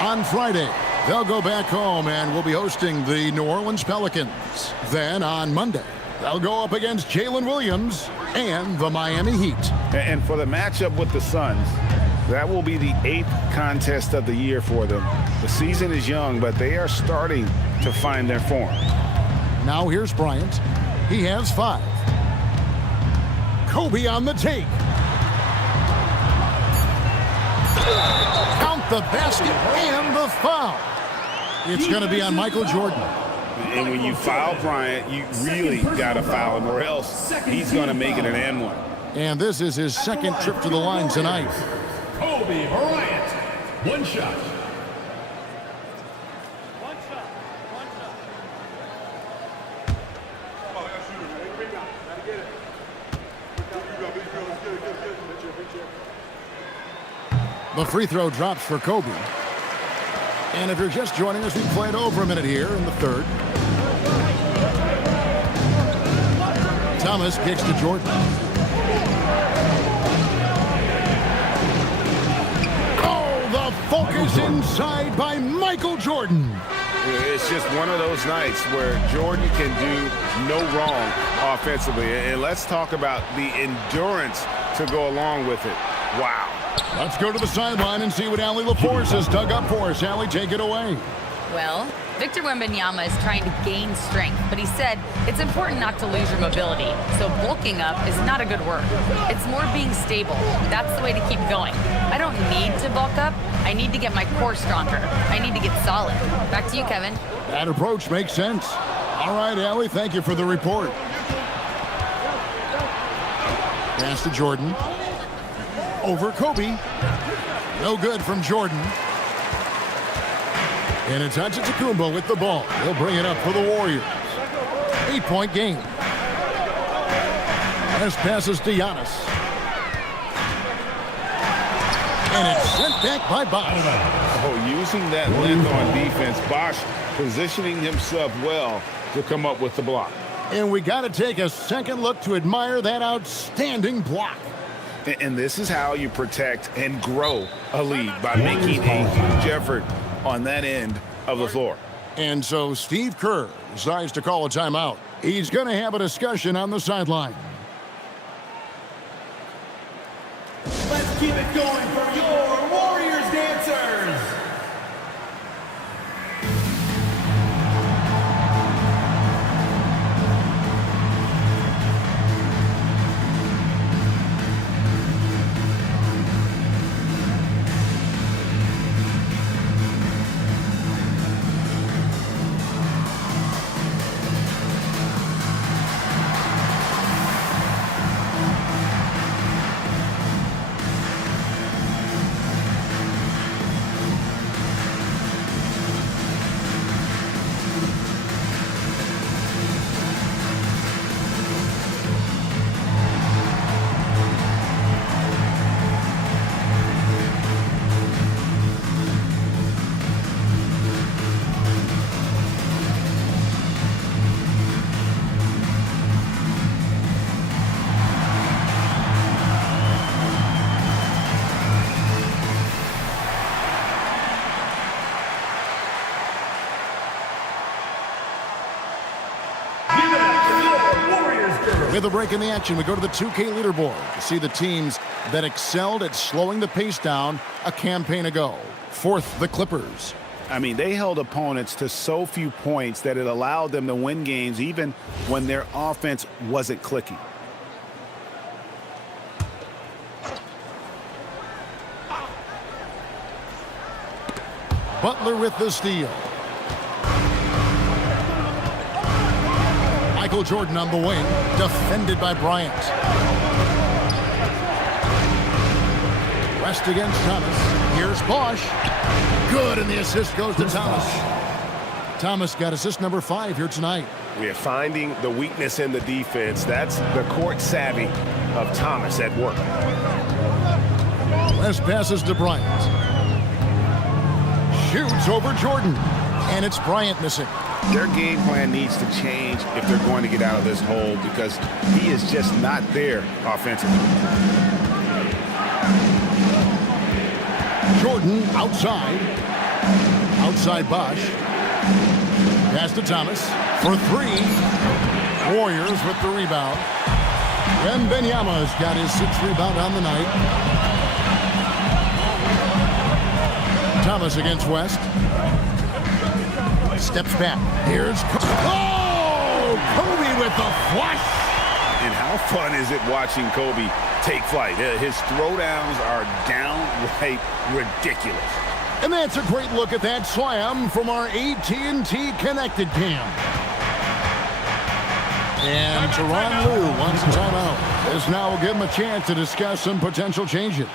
On Friday, they'll go back home and will be hosting the New Orleans Pelicans. Then on Monday, they'll go up against Jalen Williams and the Miami Heat. And for the matchup with the Suns, that will be the 8th contest of the year for them. The season is young, but they are starting to find their form. Now here's Bryant. He has 5. Kobe on the take. Count the basket and the foul. It's going to be on Michael Jordan. And when you foul Bryant, you really got to foul him, or else he's going to make it an and 1. And this is his second trip to the line tonight. Kobe Bryant. 1 shot. The free throw drops for Kobe. And if you're just joining us, we played over a minute here in the third. Thomas kicks to Jordan. Oh, the focus inside by Michael Jordan. It's just one of those nights where Jordan can do no wrong offensively. And let's talk about the endurance to go along with it. Wow. Let's go to the sideline and see what Allie LaForce has dug up for us. Allie, take it away. Well, Victor Wembanyama is trying to gain strength, but he said it's important not to lose your mobility. So bulking up is not a good word. It's more being stable. That's the way to keep going. I don't need to bulk up. I need to get my core stronger. I need to get solid. Back to you, Kevin. That approach makes sense. All right, Allie, thank you for the report. Pass to Jordan. Over Kobe. No good from Jordan. And it's Antetokounmpo with the ball. He'll bring it up for the Warriors. 8-point game. This passes to Giannis. And it's sent back by Bosch. Oh, using that length on defense, Bosch positioning himself well to come up with the block. And we got to take a second look to admire that outstanding block. And this is how you protect and grow a lead, by making a huge effort on that end of the floor. And so Steve Kerr decides to call a timeout. He's going to have a discussion on the sideline. Let's keep it going for your Warriors dancers. With a break in the action, we go to the 2K leaderboard to see the teams that excelled at slowing the pace down a campaign ago. Fourth, the Clippers. I mean, they held opponents to so few points that it allowed them to win games even when their offense wasn't clicking. Butler with the steal. Michael Jordan on the wing, defended by Bryant. West against Thomas. Here's Bosch. Good, and the assist goes to Thomas. Thomas got assist number 5 here tonight. We are finding the weakness in the defense. That's the court savvy of Thomas at work. West passes to Bryant. Shoots over Jordan, and it's Bryant missing. Their game plan needs to change if they're going to get out of this hole because he is just not there offensively. Jordan outside. Outside Bosch. Pass to Thomas for 3. Warriors with the rebound. Wembanyama's got his 6th rebound on the night. Thomas against West. Steps back. Here's Kobe with the flush. And how fun is it watching Kobe take flight? His throwdowns are downright ridiculous. And that's a great look at that slam from our AT&T Connected Cam. And Tyronn Lue wants a timeout. This now will give him a chance to discuss some potential changes.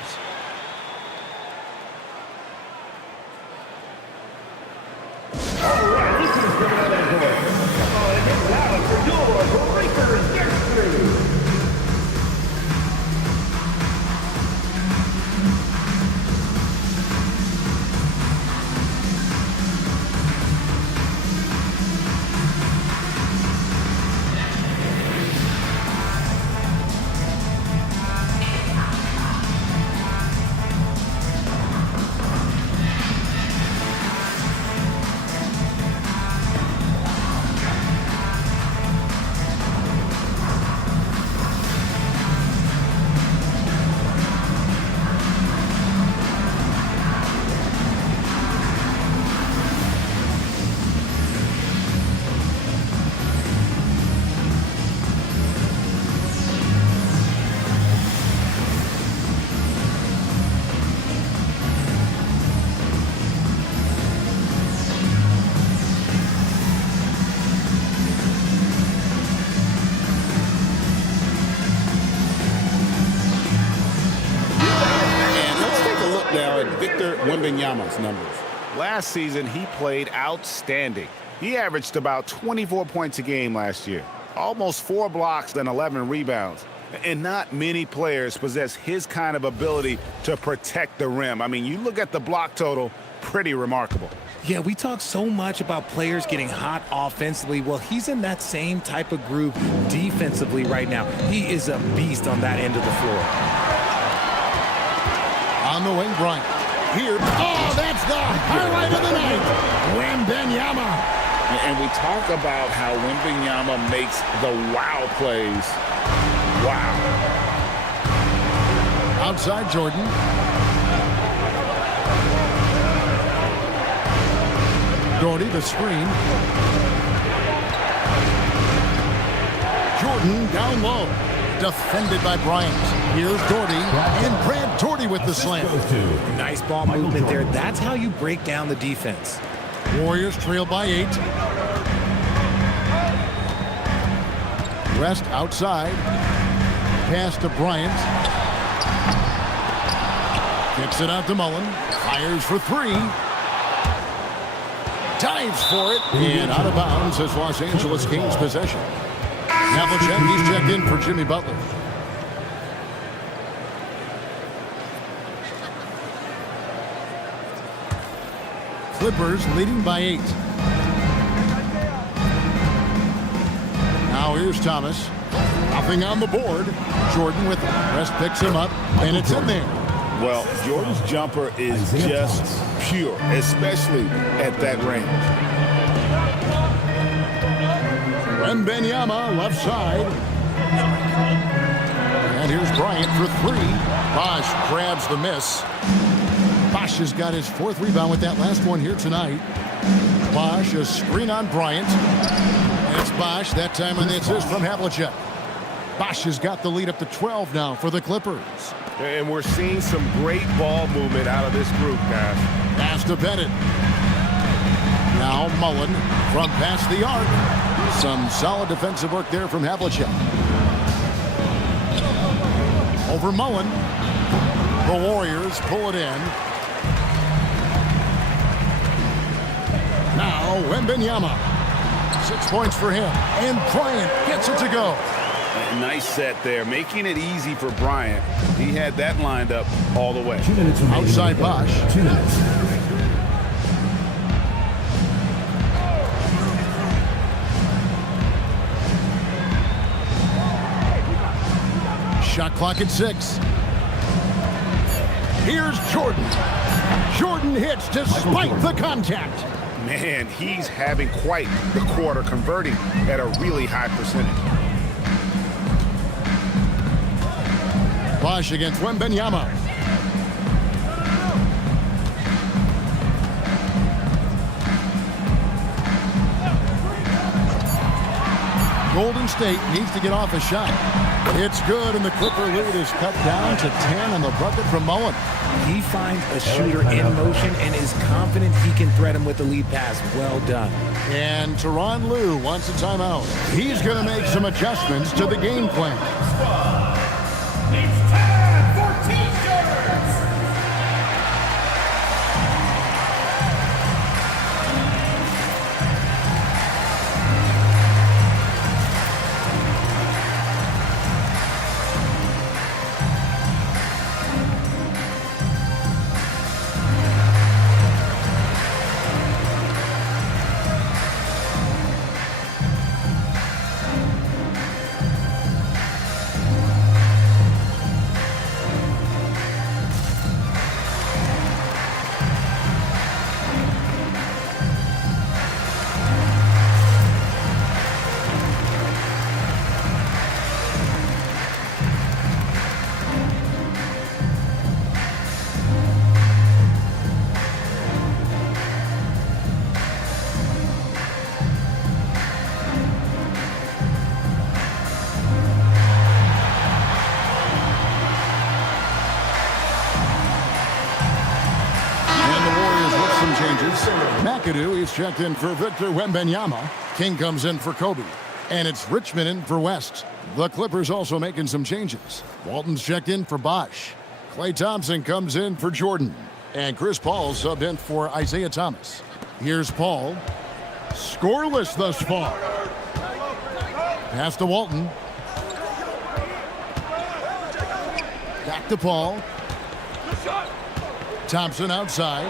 Wembanyama's numbers. Last season, he played outstanding. He averaged about 24 points a game last year, almost 4 blocks and 11 rebounds. And not many players possess his kind of ability to protect the rim. I mean, you look at the block total, pretty remarkable. Yeah, we talk so much about players getting hot offensively. Well, he's in that same type of groove defensively right now. He is a beast on that end of the floor. On the wing, Bryant. Here. Oh, that's the highlight of the night. Wembanyama. And we talk about how Wembanyama makes the wow plays. Wow. Outside Jordan. Doherty, the screen. Jordan down low. Defended by Bryant. Here's Doherty, and Brad Doherty with the slam. Nice ball movement there. That's how you break down the defense. Warriors trail by 8. West outside. Pass to Bryant. Kicks it out to Mullen. Fires for 3. Dives for it. And out of bounds as Los Angeles gains possession. Havlicek, he's checked in for Jimmy Butler. Clippers leading by 8. Now here's Thomas. Nothing on the board. Jordan with it. West picks him up, and it's in there. Well, Jordan's jumper is just pure, especially at that range. Wembanyama left side. And here's Bryant for three. Bosch grabs the miss. Bosch has got his 4th rebound with that last one here tonight. Bosch, a screen on Bryant. And it's Bosch, that time on the assist from Havlicek. Bosch has got the lead up to 12 now for the Clippers. And we're seeing some great ball movement out of this group, guys. Pass to Bennett. Now Mullen from past the arc. Some solid defensive work there from Havlicek. Over Mullen. The Warriors pull it in. Now Wembanyama. 6 points for him. And Bryant gets it to go. Nice set there, making it easy for Bryant. He had that lined up all the way. 2 minutes remaining. Outside Bosch. 2 minutes. Shot clock at 6. Here's Jordan. Jordan hits despite the contact. Man, he's having quite the quarter, converting at a really high percentage. Bosch against Wembanyama. Golden State needs to get off a shot. It's good, and the Clipper lead is cut down to 10 on the bucket from Mullen. He finds a shooter in motion and is confident he can thread him with the lead pass. Well done. And Tyronn Lue wants a timeout. He's going to make some adjustments to the game plan. It's time for T-shirts! McAdoo, he's checked in for Victor Wembanyama. King comes in for Kobe. And it's Richmond in for West. The Clippers also making some changes. Walton's checked in for Bosch. Klay Thompson comes in for Jordan. And Chris Paul subbed in for Isaiah Thomas. Here's Paul. Scoreless thus far. Pass to Walton. Back to Paul. Thompson outside.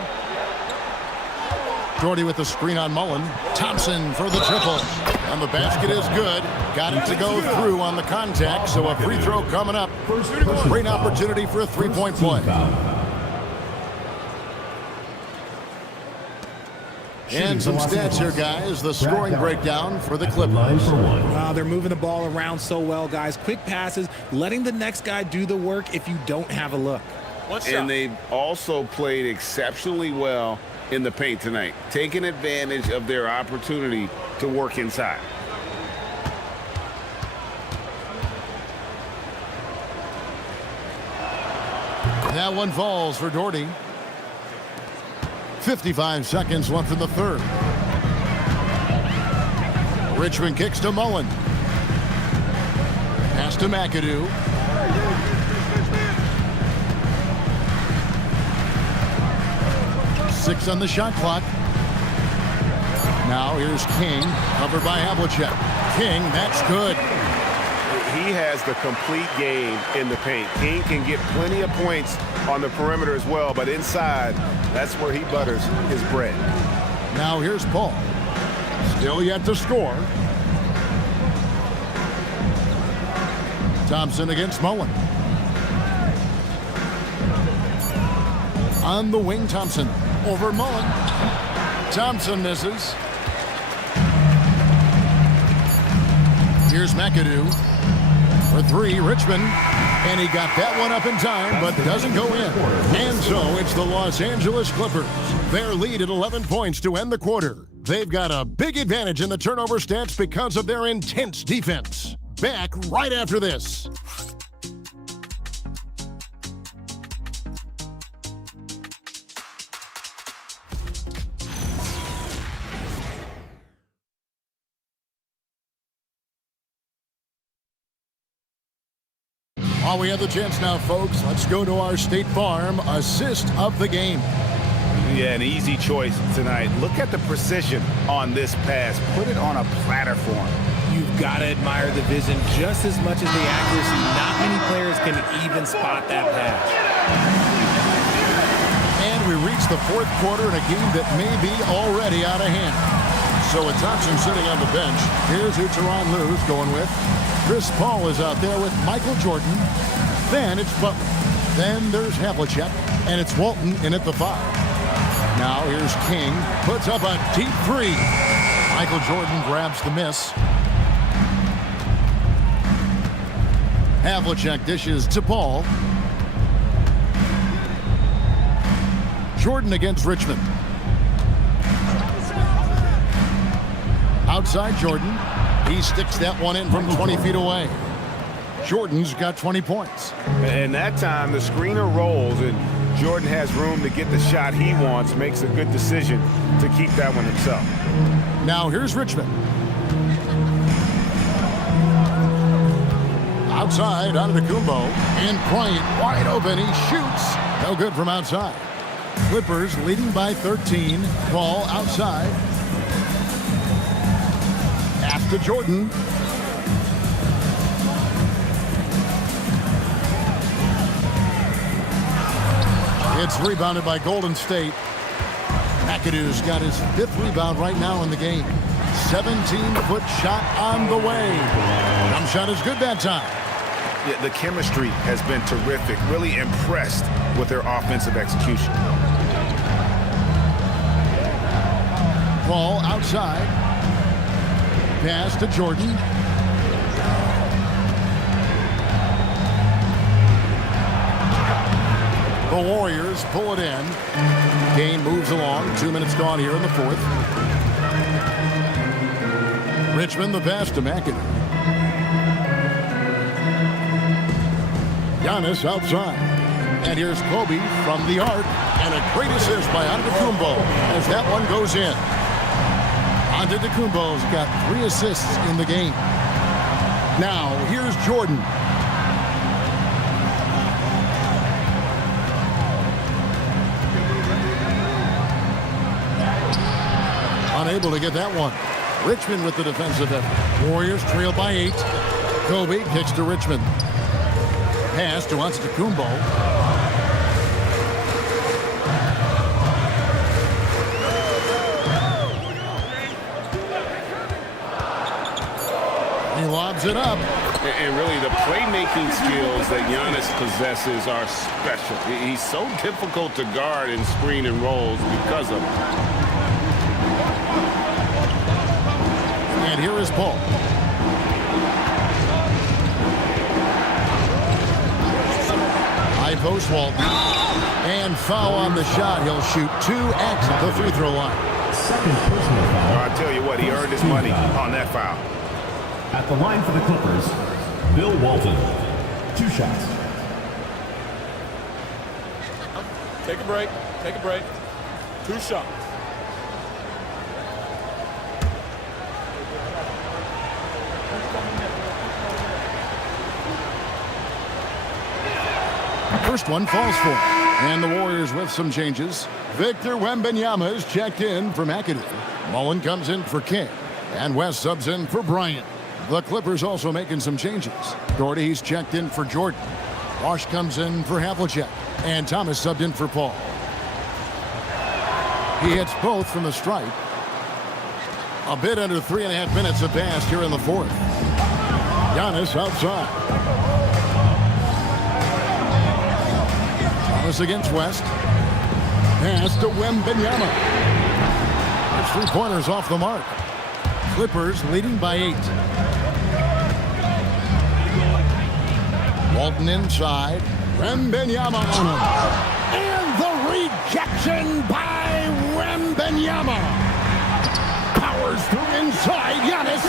Jordy with the screen on Mullen. Thompson for the triple. And the basket is good. Got it to go through on the contact, so a free throw coming up. Great opportunity for a three-point play. And some stats here, guys. The scoring breakdown for the Clippers. Wow, they're moving the ball around so well, guys. Quick passes, letting the next guy do the work if you don't have a look. And they've also played exceptionally well in the paint tonight, taking advantage of their opportunity to work inside. That one falls for Doherty. 55 seconds left in the third. Richmond kicks to Mullen. Pass to McAdoo. Six on the shot clock. Now here's King, covered by Havlicek. King, that's good. He has the complete game in the paint. King can get plenty of points on the perimeter as well, but inside, that's where he butters his bread. Now here's Paul. Still yet to score. Thompson against Mullen. On the wing, Thompson. Over Mullen. Thompson misses. Here's McAdoo. For three, Richmond. And he got that one up in time, but doesn't go in. And so it's the Los Angeles Clippers. Their lead at 11 points to end the quarter. They've got a big advantage in the turnover stats because of their intense defense. Back right after this. While we have the chance now, folks, let's go to our State Farm assist of the game. Yeah, an easy choice tonight. Look at the precision on this pass. Put it on a platter for him. You've got to admire the vision just as much as the accuracy. Not many players can even spot that pass. And we reach the fourth quarter in a game that may be already out of hand. So with Thompson sitting on the bench, here's who Tyronn Lue's going with. Chris Paul is out there with Michael Jordan. Then it's Butler. Then there's Havlicek. And it's Walton in at the 5. Now here's King. Puts up a deep three. Michael Jordan grabs the miss. Havlicek dishes to Paul. Jordan against Richmond. Outside Jordan. He sticks that one in from 20 feet away. Jordan's got 20 points. And that time the screener rolls and Jordan has room to get the shot he wants. Makes a good decision to keep that one himself. Now here's Richmond. Outside, Antetokounmpo, and Bryant wide open. He shoots. No good from outside. Clippers leading by 13. Ball outside. After Jordan. It's rebounded by Golden State. McAdoo's got his 5th rebound right now in the game. 17-foot shot on the way. Jump shot is good that time. Yeah, the chemistry has been terrific. Really impressed with their offensive execution. Ball outside. Pass to Jordan. The Warriors pull it in. Game moves along. 2 minutes gone here in the fourth. Richmond the pass to McAdoo. Giannis outside. And here's Kobe from the arc. And a great assist by Antetokounmpo as that one goes in. Antetokounmpo's got 3 assists in the game. Now, here's Jordan. Unable to get that one. Richmond with the defensive effort. Warriors trail by 8. Kobe kicks to Richmond. Pass to Antetokounmpo. He lobs it up. And really, the playmaking skills that Giannis possesses are special. He's so difficult to guard in screen and rolls because of it. And here is Paul. High post Walton. And foul on the shot. He'll shoot 2 at the free throw line. Second personal foul. I'll tell you what, he earned his money on that foul. At the line for the Clippers, Bill Walton. 2 shots. Take a break. Take a break. 2 shots. First one falls for him. And the Warriors with some changes. Victor Wembanyama is checked in for McAdoo. Mullen comes in for King. And West subs in for Bryant. The Clippers also making some changes. Doherty's checked in for Jordan. Bosch comes in for Havlicek. And Thomas subbed in for Paul. He hits both from the stripe. A bit under 3.5 minutes have passed here in the fourth. Giannis outside. Thomas against West. Pass to Wembanyama. His 3-pointers off the mark. Clippers leading by 8. Walton inside. Wembanyama on him. And the rejection by Wembanyama. Powers through inside. Giannis.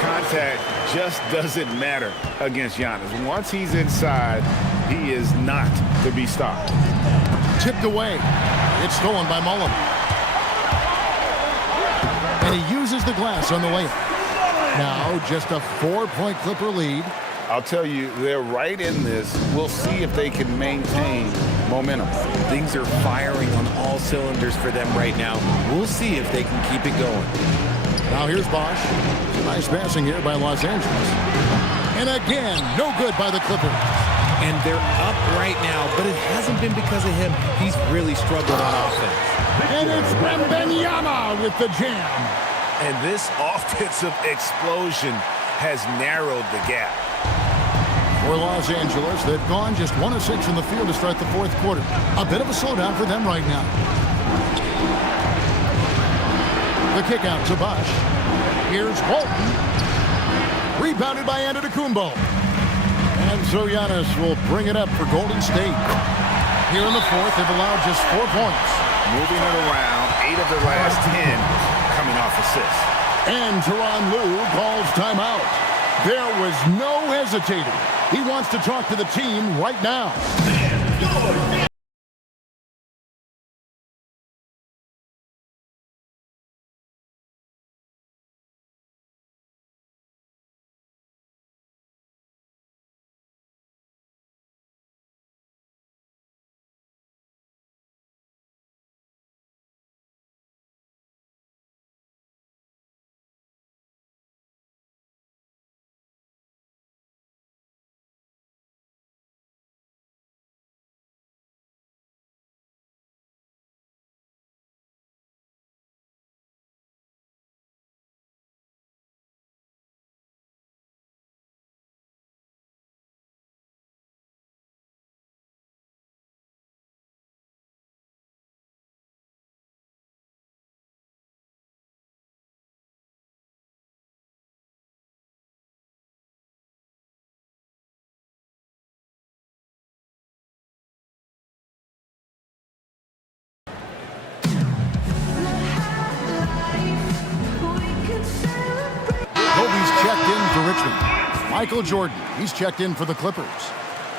Contact just doesn't matter against Giannis. Once he's inside, he is not to be stopped. Tipped away. It's stolen by Mullen. And he uses the glass on the layup. Now just a 4-point Clipper lead. I'll tell you, they're right in this. We'll see if they can maintain momentum. Things are firing on all cylinders for them right now. We'll see if they can keep it going. Now here's Bosch. Nice passing here by Los Angeles. And again, no good by the Clippers. And they're up right now, but it hasn't been because of him. He's really struggled on offense. And it's Wembanyama with the jam. And this offensive explosion has narrowed the gap. For Los Angeles, they've gone just 1 of 6 from the field to start the fourth quarter. A bit of a slowdown for them right now. The kick out to Bosch. Here's Walton. Rebounded by Antetokounmpo. And so Giannis will bring it up for Golden State. Here in the fourth, they've allowed just 4 points. Moving it around, 8 of their last 10 coming off assists. And Tyronn Lue calls timeout. There was no hesitating. He wants to talk to the team right now. Kobe's checked in for Richmond. Michael Jordan, he's checked in for the Clippers.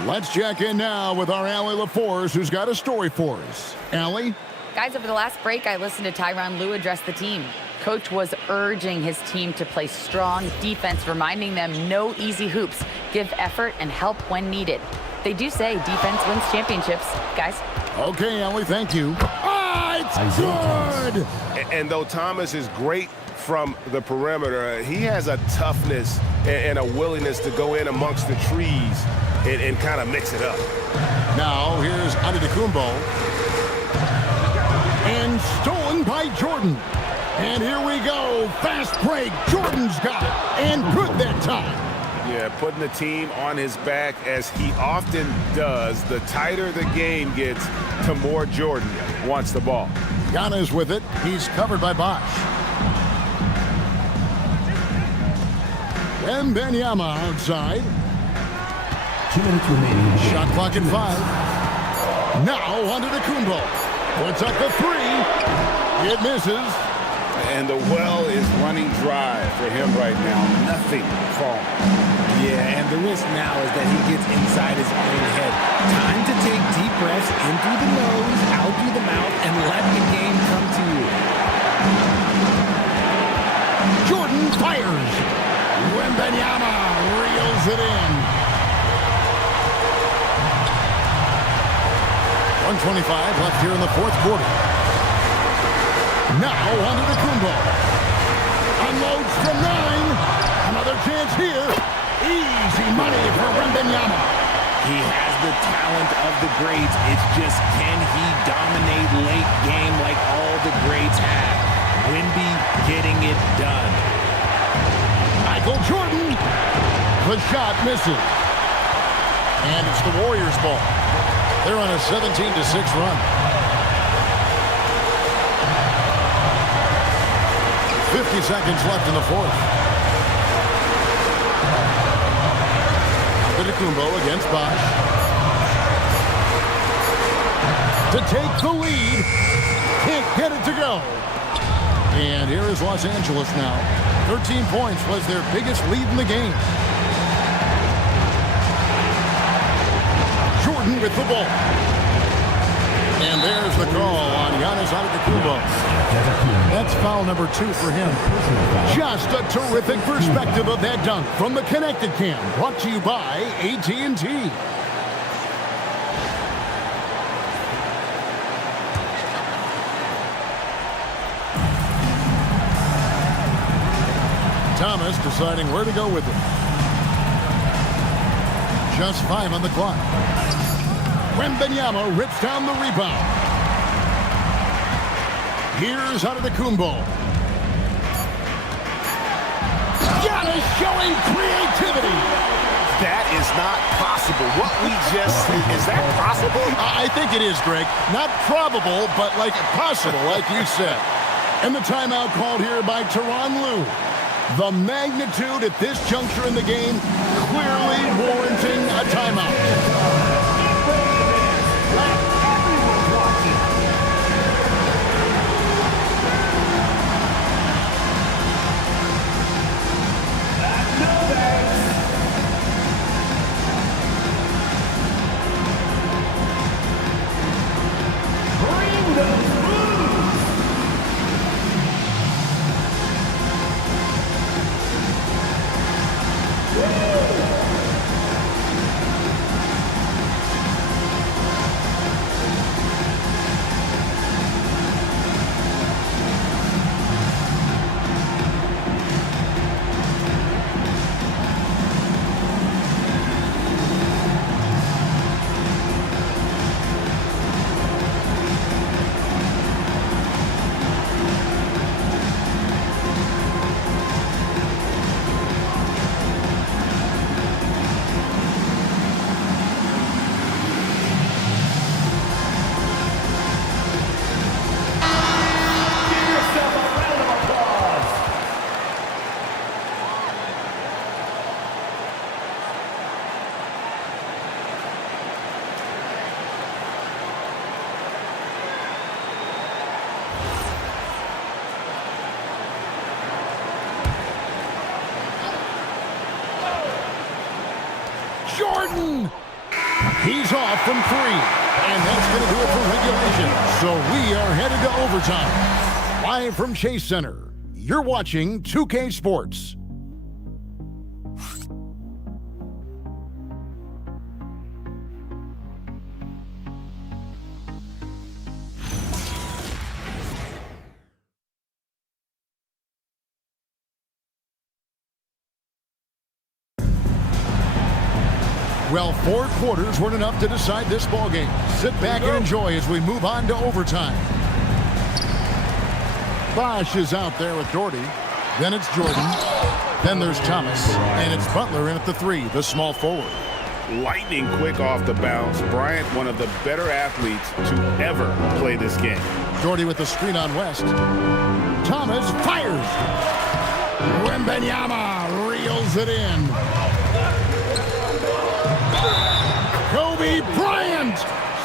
Let's check in now with our Allie LaForce, who's got a story for us. Allie? Guys, over the last break, I listened to Tyronn Lue address the team. Coach was urging his team to play strong defense, reminding them no easy hoops, give effort, and help when needed. They do say defense wins championships, guys. Okay, Allie, thank you. It's good! And though Thomas is great from the perimeter, he has a toughness and a willingness to go in amongst the trees and kind of mix it up. Now, here's Antetokounmpo. And stolen by Jordan. And here we go. Fast break. Jordan's got it. And good that time. Yeah, putting the team on his back as he often does. The tighter the game gets, the more Jordan wants the ball. Giannis with it. He's covered by Bosch. Wembanyama outside. 2 minutes remaining. Shot clock at 5. Now Antetokounmpo. Puts up the 3. It misses. And the well is running dry for him right now. Nothing falling. Yeah, and the risk now is that he gets inside his own head. Time to take deep breaths in through the nose, out through the mouth, and let the game come to you. Jordan fires. Wembanyama reels it in. 1:25 left here in the fourth quarter. Now Antetokounmpo. Unloads from 9. Another chance here. Easy money for Wembanyama. He has the talent of the greats. It's just, can he dominate late game like all the greats have? Wemby getting it done. Michael Jordan. The shot misses. And it's the Warriors' ball. They're on a 17-6 run. 50 seconds left in the fourth. Antetokounmpo against Bosch. To take the lead. Can't get it to go. And here is Los Angeles now. 13 points was their biggest lead in the game. Jordan with the ball. And there's the call on Giannis Antetokounmpo. That's foul number 2 for him. Just a terrific perspective of that dunk from the Connected Cam. Brought to you by AT&T. Thomas deciding where to go with it. Just 5 on the clock. Wembanyama rips down the rebound. Here's Antetokounmpo. Giannis showing creativity. That is not possible. What we just is that possible? I think it is, Greg. Not probable, but like possible, like you said. And the timeout called here by Tyronn Lue. The magnitude at this juncture in the game clearly warranting a timeout. Jordan! He's off from 3. And that's going to do it for regulation. So we are headed to overtime. Live from Chase Center, you're watching 2K Sports. Well, 4 quarters weren't enough to decide this ballgame. Sit back and enjoy as we move on to overtime. Bosch is out there with Doherty. Then it's Jordan. Then there's Thomas. And it's Butler in at the 3, the small forward. Lightning quick off the bounce. Bryant, one of the better athletes to ever play this game. Doherty with the screen on West. Thomas fires. Wembanyama reels it in. Kobe Bryant,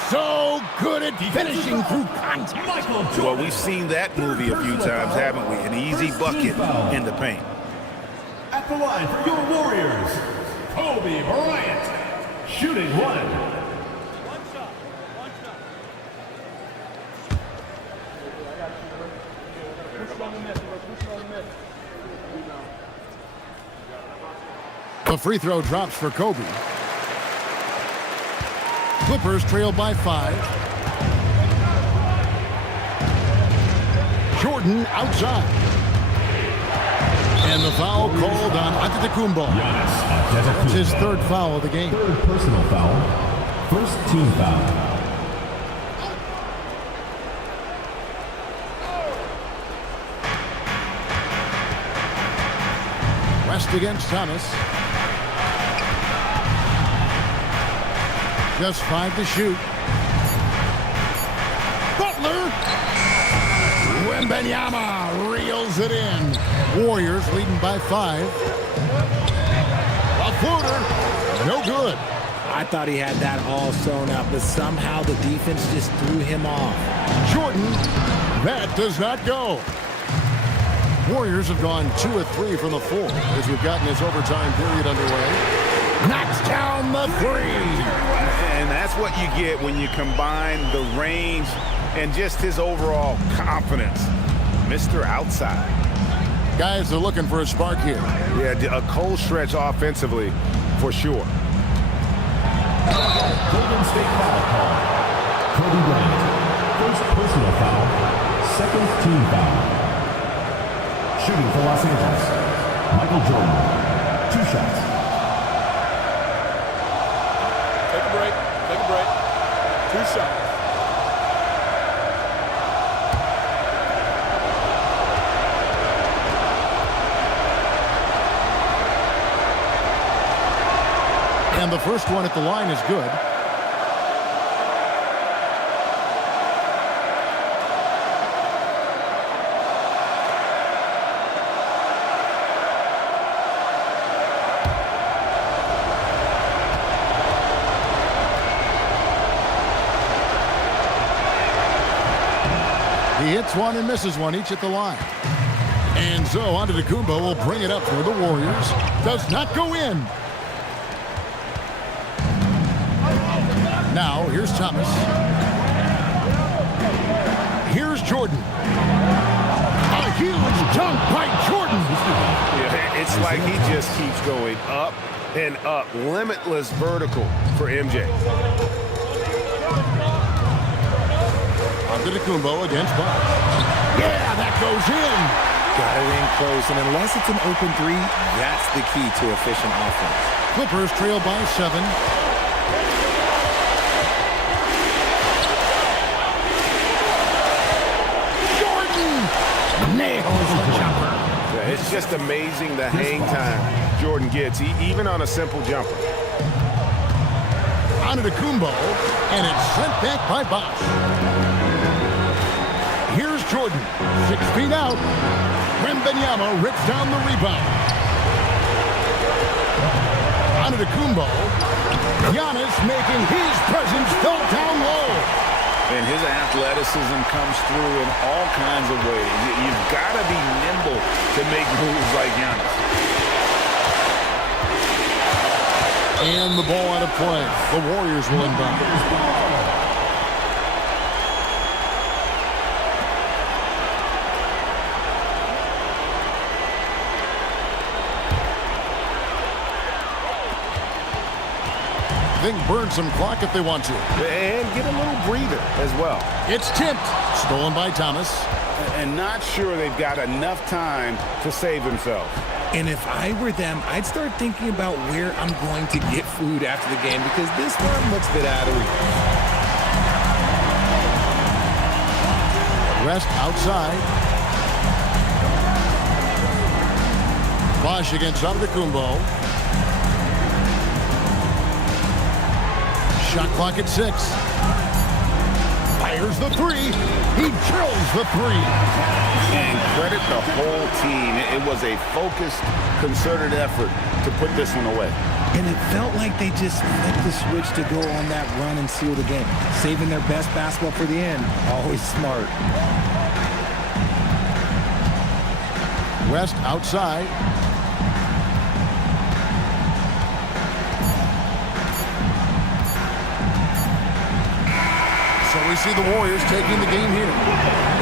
so good at finishing through contact. Well, we've seen that movie a few times, haven't we? An easy bucket in the paint. At the line for your Warriors, Kobe Bryant, shooting 1. The free throw drops for Kobe. Clippers trail by 5. Jordan outside. And the foul called on Antetokounmpo. That's his 3rd foul of the game. 3rd personal foul. 1st team foul. West against Thomas. Just 5 to shoot. Butler. Wembanyama reels it in. Warriors leading by 5. A floater. No good. I thought he had that all sewn up, but somehow the defense just threw him off. Jordan, that does not go. Warriors have gone 2 of 3 from the floor as we've gotten this overtime period underway. Knocks down the three. And that's what you get when you combine the range and just his overall confidence. Mr. Outside. Guys are looking for a spark here. Yeah, a cold stretch offensively for sure. Golden State foul call. Kobe Bryant. First personal foul. Second team foul. Shooting for Los Angeles. Michael Jordan. 2 shots. Take a break. 2 shots. And the first one at the line is good. He hits one and misses one, each at the line. And so Antetokounmpo will bring it up for the Warriors. Does not go in. Now, here's Thomas. Here's Jordan. A huge dunk by Jordan. Yeah, it's like he just keeps going up and up. Limitless vertical for MJ. Antetokounmpo against Bosch. Yeah, that goes in. Got it in close, and unless it's an open three, that's the key to efficient offense. Clippers trail by 7. Nails the jumper. Yeah, it's just amazing the hang time Jordan gets, even on a simple jumper. Antetokounmpo, and it's sent back by Bosch. Here's Jordan, 6 feet out. Wembanyama rips down the rebound. Antetokounmpo, Giannis making his presence felt down low. And his athleticism comes through in all kinds of ways. You've got to be nimble to make moves like Giannis. And the ball out of play. The Warriors will inbound. Burn some clock if they want to. And get a little breather as well. It's tipped. Stolen by Thomas. And not sure they've got enough time to save themselves. And if I were them, I'd start thinking about where I'm going to get food after the game because this one looks a bit out of reach. Rest outside. Bosch against Antetokounmpo. Shot clock at 6. Fires the 3. He drills the 3. And credit the whole team. It was a focused, concerted effort to put this one away. And it felt like they just flipped the switch to go on that run and seal the game. Saving their best basketball for the end. Always smart. West outside. So we see the Warriors taking the game here.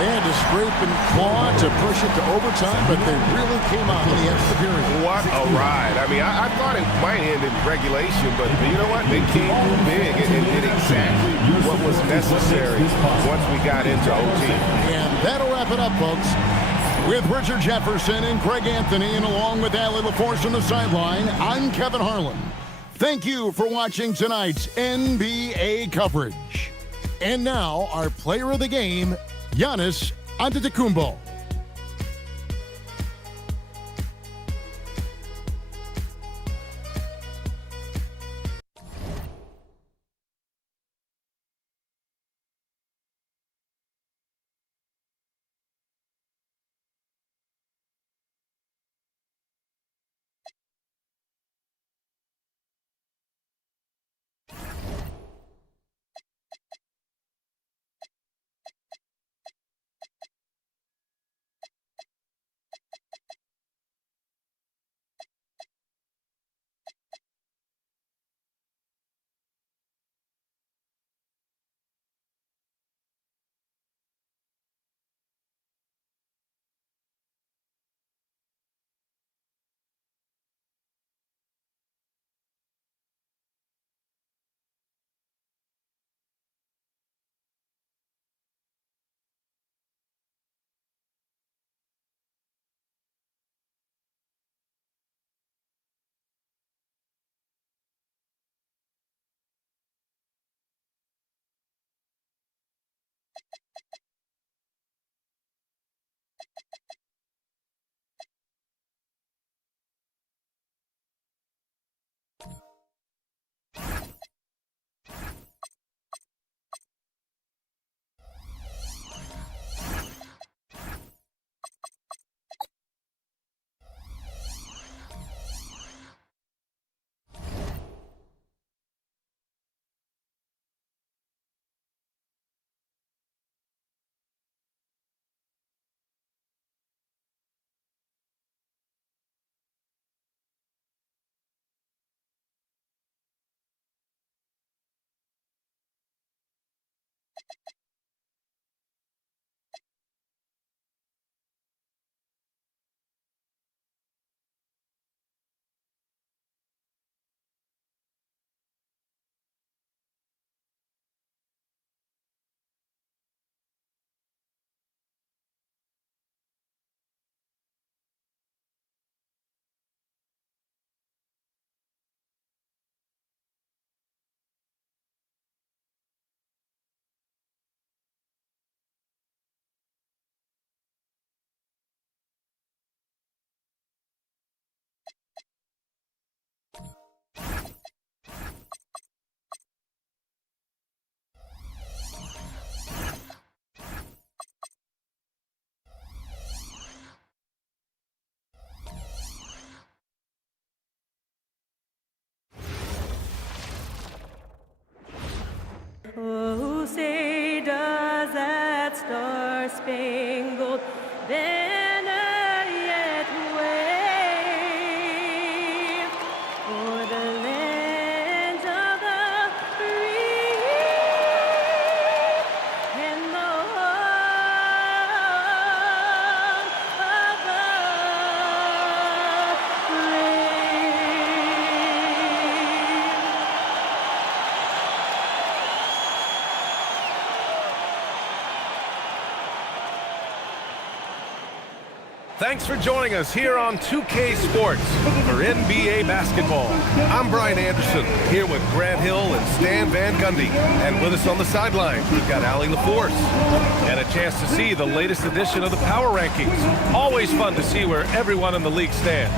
They had to scrape and claw to push it to overtime, but they really came out in the extra period. What a ride. I mean, I thought it might end in regulation, but you know what? They came big and did exactly what was necessary once we got into OT. And that'll wrap it up, folks. With Richard Jefferson and Greg Anthony, and along with Allie LaForce on the sideline, I'm Kevin Harlan. Thank you for watching tonight's NBA coverage. And now, our player of the game, Giannis Antetokounmpo. Oh, say does that star-spangled banner yet wave o'er the lands of the free and the home of the Thanks for joining us here on 2K Sports for NBA basketball. I'm Brian Anderson, here with Grant Hill and Stan Van Gundy. And with us on the sideline, we've got Allie LaForce. And a chance to see the latest edition of the Power Rankings. Always fun to see where everyone in the league stands.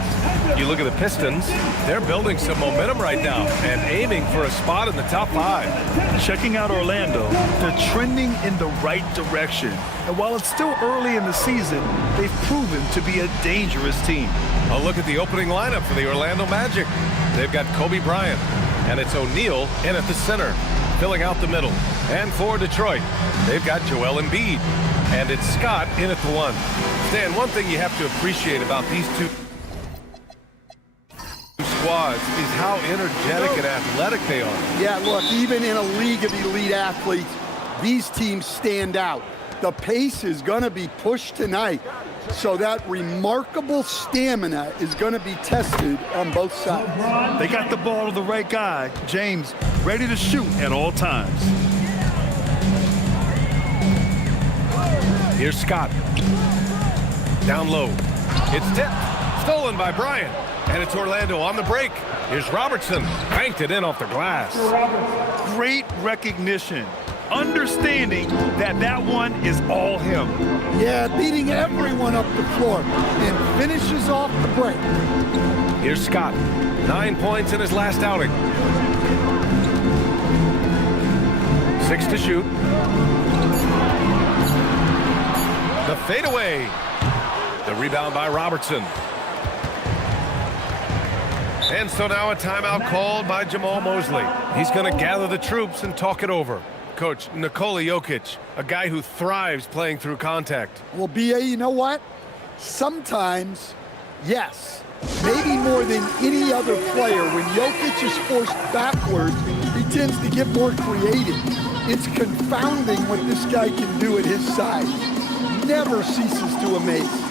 You look at the Pistons, they're building some momentum right now and aiming for a spot in the top 5. Checking out Orlando, they're trending in the right direction. And while it's still early in the season, they've proven to be a dangerous team. A look at the opening lineup for the Orlando Magic. They've got Kobe Bryant, and it's O'Neal in at the center, filling out the middle. And for Detroit, they've got Joel Embiid, and it's Scott in at the 1. Stan, one thing you have to appreciate about these two squads is how energetic and athletic they are. Yeah, look, even in a league of elite athletes, these teams stand out. The pace is going to be pushed tonight, so that remarkable stamina is going to be tested on both sides. They got the ball to the right guy, James, ready to shoot at all times. Here's Scott. Down low. It's tipped. Stolen by Bryant. And it's Orlando on the break. Here's Robertson. Banked it in off the glass. Great recognition. Understanding that that one is all him. Yeah, beating everyone up the floor and finishes off the break. Here's Scott. 9 points in his last outing. 6 to shoot. The fadeaway. The rebound by Robertson. And so now a timeout called by Jamal Mosley. He's going to gather the troops and talk it over. Coach, Nikola Jokic, a guy who thrives playing through contact. Well, B.A., you know what? Sometimes, yes, maybe more than any other player, when Jokic is forced backwards, he tends to get more creative. It's confounding what this guy can do at his size. Never ceases to amaze.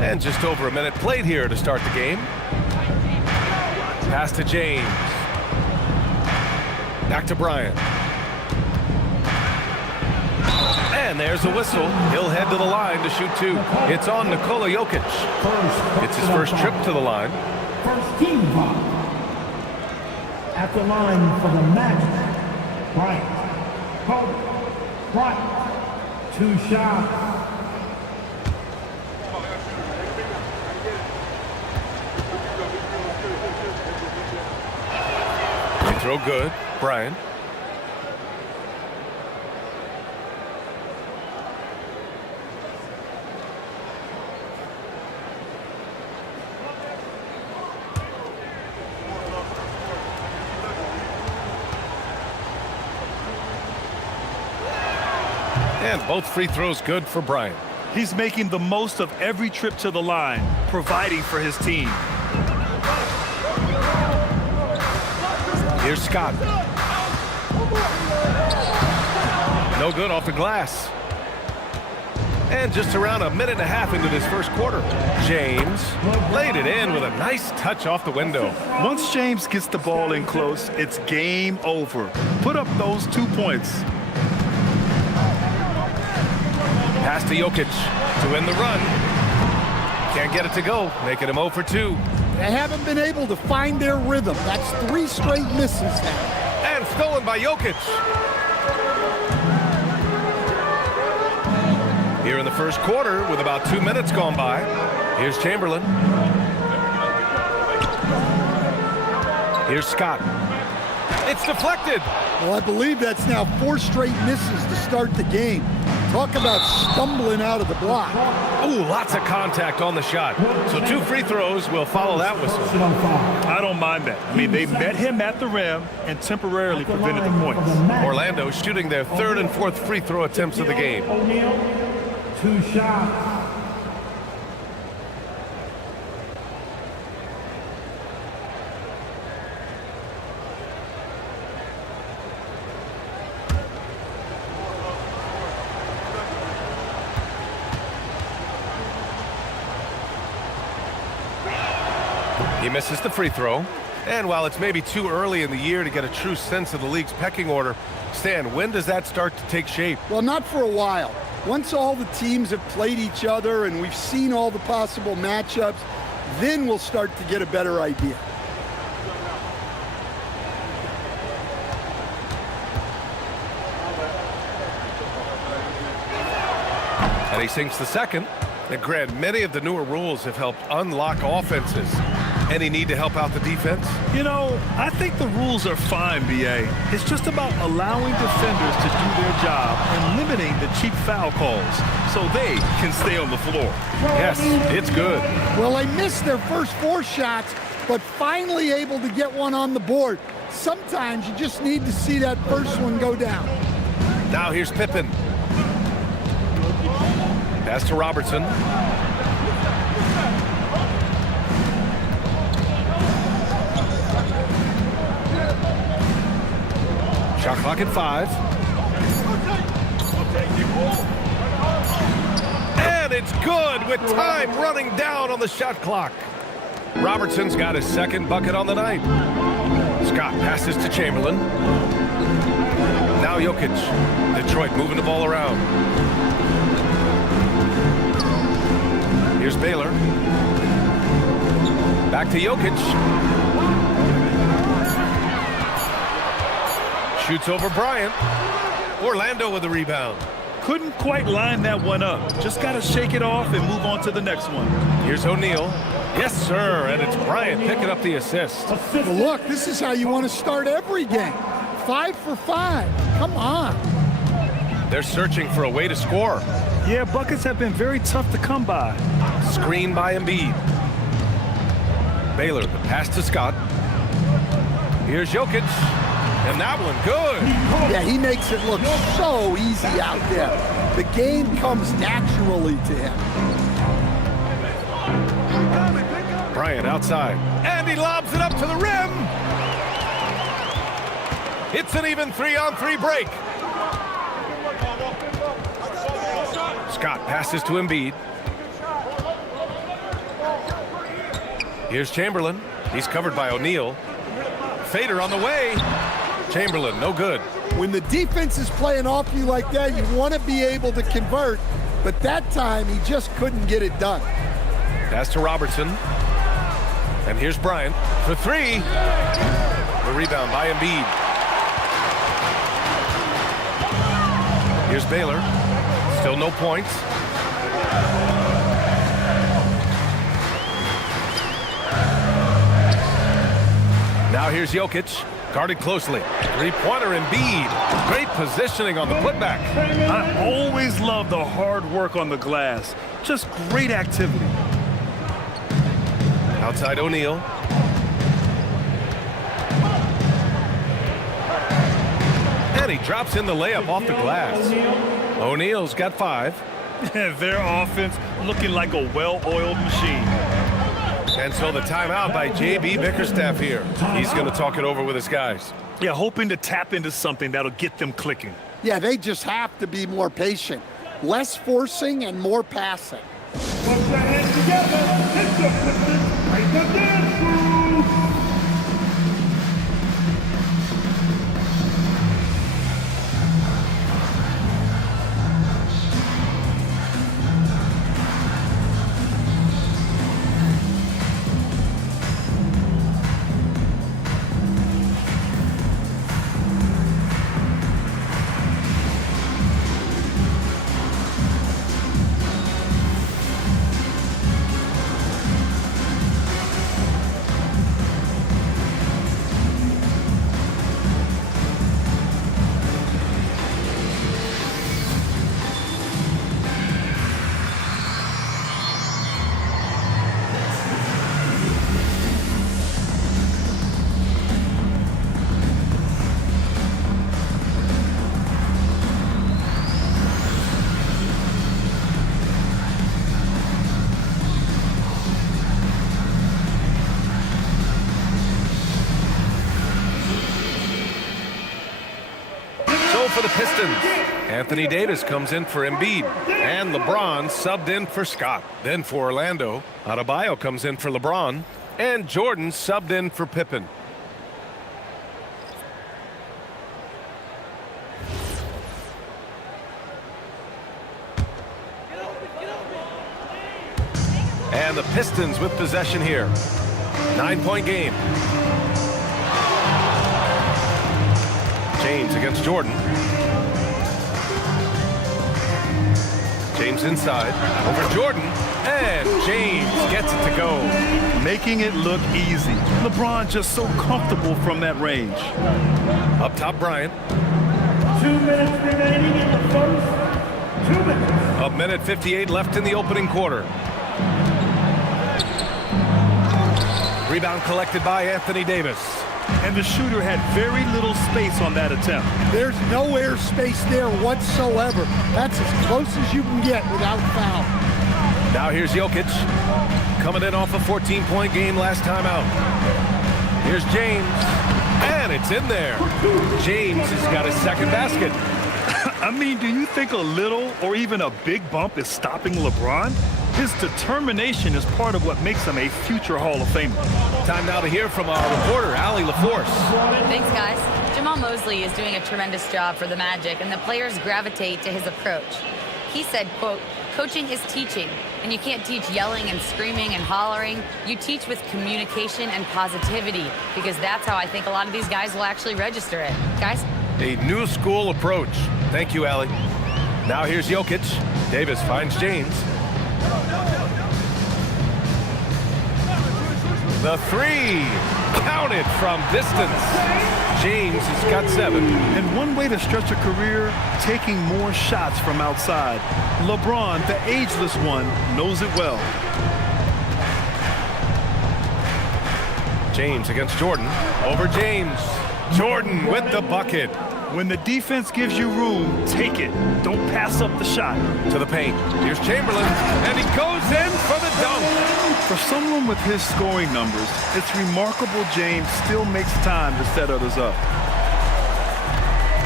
And just over a minute played here to start the game. Pass to James. Back to Bryant. And there's the whistle. He'll head to the line to shoot 2. It's on Nikola Jokic. It's his first trip to the line. First team foul. At the line for the Magic, Bryant. Kobe Bryant. 2 shots. Throw good. Bryant. And both free throws good for Bryant. He's making the most of every trip to the line, providing for his team. Here's Scott. No good off the glass. And just around a minute and a half into this first quarter, James laid it in with a nice touch off the window. Once James gets the ball in close, it's game over. Put up those 2 points. Pass to Jokic to win the run. Can't get it to go, making him 0 for 2. They haven't been able to find their rhythm. That's 3 straight misses now. And stolen by Jokic. Here in the first quarter, with about 2 minutes gone by, here's Chamberlain. Here's Scott. It's deflected. Well, I believe that's now 4 straight misses to start the game. Talk about stumbling out of the block. Ooh, lots of contact on the shot. So 2 free throws will follow that whistle. I don't mind that. I mean, they met him at the rim and temporarily prevented the points. Orlando shooting their 3rd and 4th free throw attempts of the game. 2 shots. He misses the free throw. And while it's maybe too early in the year to get a true sense of the league's pecking order, Stan, when does that start to take shape? Well, not for a while. Once all the teams have played each other and we've seen all the possible matchups, then we'll start to get a better idea. And he sinks the second. And Grant, many of the newer rules have helped unlock offenses. Any need to help out the defense? You know, I think the rules are fine, B.A. It's just about allowing defenders to do their job and limiting the cheap foul calls so they can stay on the floor. Yes, it's good. Well, they missed their first 4 shots, but finally able to get one on the board. Sometimes you just need to see that first one go down. Now here's Pippen. Pass to Robertson. Shot clock at 5. And it's good with time running down on the shot clock. Robertson's got his 2nd bucket on the night. Scott passes to Chamberlain. Now Jokic. Detroit moving the ball around. Here's Baylor. Back to Jokic. Shoots over Bryant. Orlando with the rebound. Couldn't quite line that one up. Just got to shake it off and move on to the next one. Here's O'Neal. Yes, sir. And it's Bryant picking up the assist. Well, look, this is how you want to start every game. 5 for 5. Come on. They're searching for a way to score. Yeah, buckets have been very tough to come by. Screen by Embiid. Baylor, the pass to Scott. Here's Jokic. And that one, good. Yeah, he makes it look so easy out there. The game comes naturally to him. Bryant outside. And he lobs it up to the rim. It's an even 3-on-3 break. Scott passes to Embiid. Here's Chamberlain. He's covered by O'Neal. Fader on the way. Chamberlain, no good. When the defense is playing off you like that, you want to be able to convert, but that time he just couldn't get it done. Pass to Robertson. And here's Bryant for 3. The rebound by Embiid. Here's Baylor. Still no points. Now here's Jokic. Guarded closely. 3-pointer Embiid. Great positioning on the putback. I always love the hard work on the glass. Just great activity. Outside O'Neal. And he drops in the layup off the glass. O'Neal's got 5. Their offense looking like a well-oiled machine. And so the timeout by J.B. Bickerstaff here. He's going to talk it over with his guys. Yeah, hoping to tap into something that'll get them clicking. Yeah, they just have to be more patient. Less forcing and more passing. Put your hands together. It's the Pistons break the dance groove. For the Pistons, Anthony Davis comes in for Embiid, and LeBron subbed in for Scott. Then for Orlando, Adebayo comes in for LeBron, and Jordan subbed in for Pippen. And the Pistons with possession here. 9-point game. James against Jordan. James inside, over Jordan, and James gets it to go. Making it look easy. LeBron just so comfortable from that range. Up top, Bryant. 2 minutes remaining in the first. 2 minutes. 1:58 left in the opening quarter. Rebound collected by Anthony Davis. And the shooter had very little space on that attempt. There's no air space there whatsoever. That's as close as you can get without foul. Now here's Jokic, coming in off a 14-point game last time out. Here's James, and it's in there. James has got his second basket. I mean, do you think a little or even a big bump is stopping LeBron? His determination is part of what makes him a future Hall of Famer. Time now to hear from our reporter, Allie LaForce. Thanks, guys. Jamal Mosley is doing a tremendous job for the Magic, and the players gravitate to his approach. He said, quote, "Coaching is teaching, and you can't teach yelling and screaming and hollering. You teach with communication and positivity, because that's how I think a lot of these guys will actually register it." Guys? A new school approach. Thank you, Allie. Now here's Jokic. Davis finds James. The three, counted from distance. James has got 7. And one way to stretch a career, taking more shots from outside. LeBron, the ageless one, knows it well. James against Jordan. Over James. Jordan with the bucket. When the defense gives you room, take it. Don't pass up the shot. To the paint. Here's Chamberlain, and he goes in for the dunk. For someone with his scoring numbers, it's remarkable James still makes time to set others up.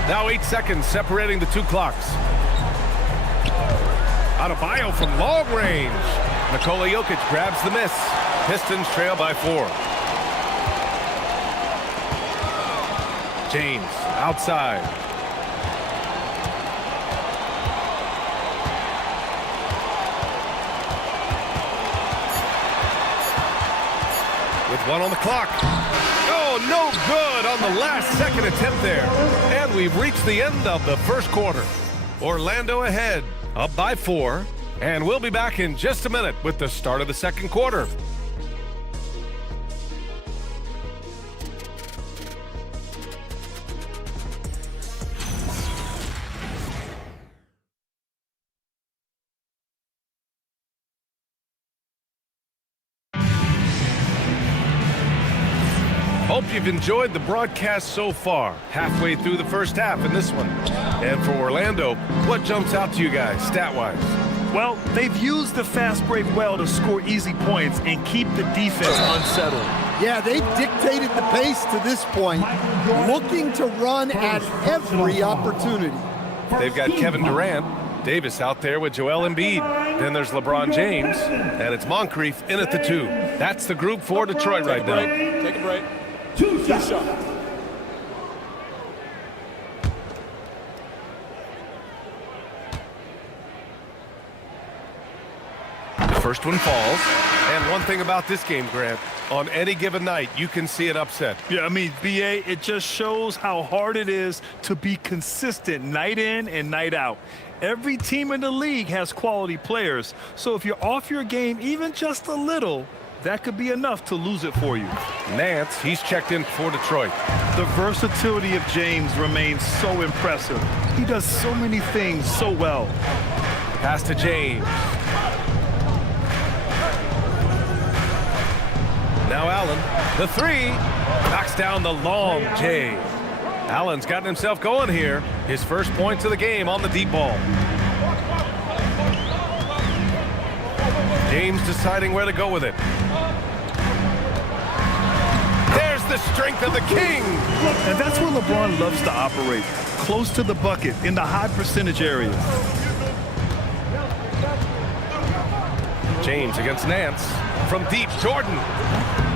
Now 8 seconds separating the two clocks. Adebayo from long range. Nikola Jokic grabs the miss. Pistons trail by 4. James outside. With 1 on the clock. Oh, no good on the last second attempt there. And we've reached the end of the first quarter. Orlando ahead, up by 4. And we'll be back in just a minute with the start of the second quarter. Hope you've enjoyed the broadcast so far. Halfway through the first half in this one. And for Orlando, what jumps out to you guys stat-wise? Well, they've used the fast break well to score easy points and keep the defense unsettled. Yeah, they've dictated the pace to this point, looking to run at every opportunity. They've got Kevin Durant, Davis out there with Joel Embiid. Then there's LeBron James, and it's Moncrief in at the 2. That's the group for Detroit right now. Take a break. Two shots. First one falls. And one thing about this game, Grant, on any given night, you can see an upset. Yeah, I mean, BA, it just shows how hard it is to be consistent night in and night out. Every team in the league has quality players, so if you're off your game even just a little, that could be enough to lose it for you. Nance, he's checked in for Detroit. The versatility of James remains so impressive. He does so many things so well. Pass to James. Now Allen, the 3, knocks down the long J. Allen's gotten himself going here. His first points of the game on the deep ball. James deciding where to go with it. There's the strength of the king. And that's where LeBron loves to operate, close to the bucket in the high percentage area. James against Nance. From deep, Jordan.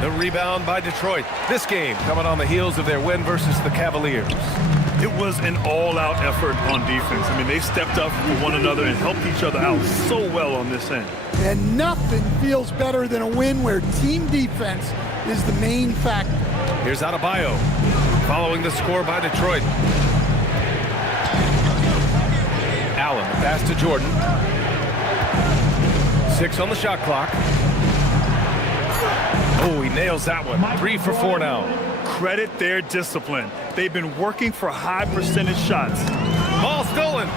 The rebound by Detroit. This game coming on the heels of their win versus the Cavaliers. It was an all-out effort on defense. I mean, they stepped up for one another and helped each other out so well on this end. And nothing feels better than a win where team defense is the main factor. Here's Adebayo following the score by Detroit. Allen, the pass to Jordan. 6 on the shot clock. Oh, he nails that one. 3 for 4 now. Credit their discipline. They've been working for high percentage shots. Ball stolen.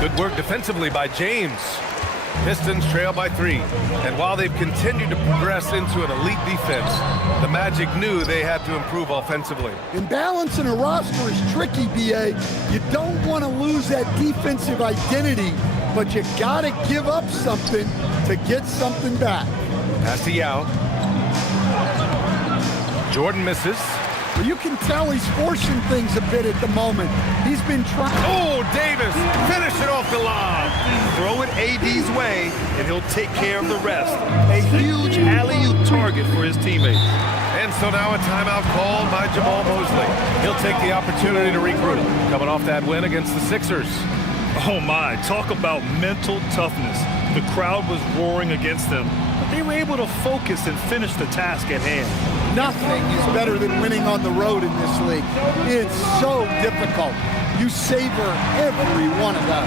Good work defensively by James. Pistons trail by 3. And while they've continued to progress into an elite defense, the Magic knew they had to improve offensively. And balancing a roster is tricky, BA. You don't want to lose that defensive identity, but you got to give up something to get something back. Pass to Yao. Jordan misses. But you can tell he's forcing things a bit at the moment. He's been trying. Oh, Davis, finish it off the lob. Throw it AD's way, and he'll take care of the rest. A huge alley-oop target for his teammates. And so now a timeout called by Jamal Mosley. He'll take the opportunity to regroup, coming off that win against the Sixers. Oh my, talk about mental toughness. The crowd was roaring against them, but they were able to focus and finish the task at hand. Nothing is better than winning on the road in this league. It's so difficult. You savor every one of those.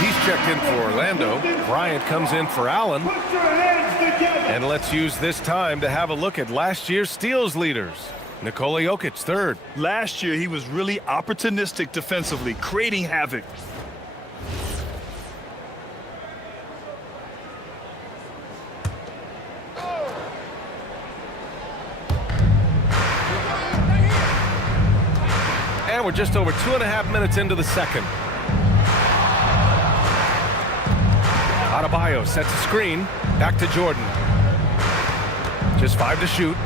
He's checked in for Orlando. Bryant comes in for Allen. And let's use this time to have a look at last year's steals leaders. Nikola Jokic, 3rd. Last year, he was really opportunistic defensively, creating havoc. And we're just over 2.5 minutes into the second. Adebayo sets a screen. Back to Jordan. Just 5 to shoot.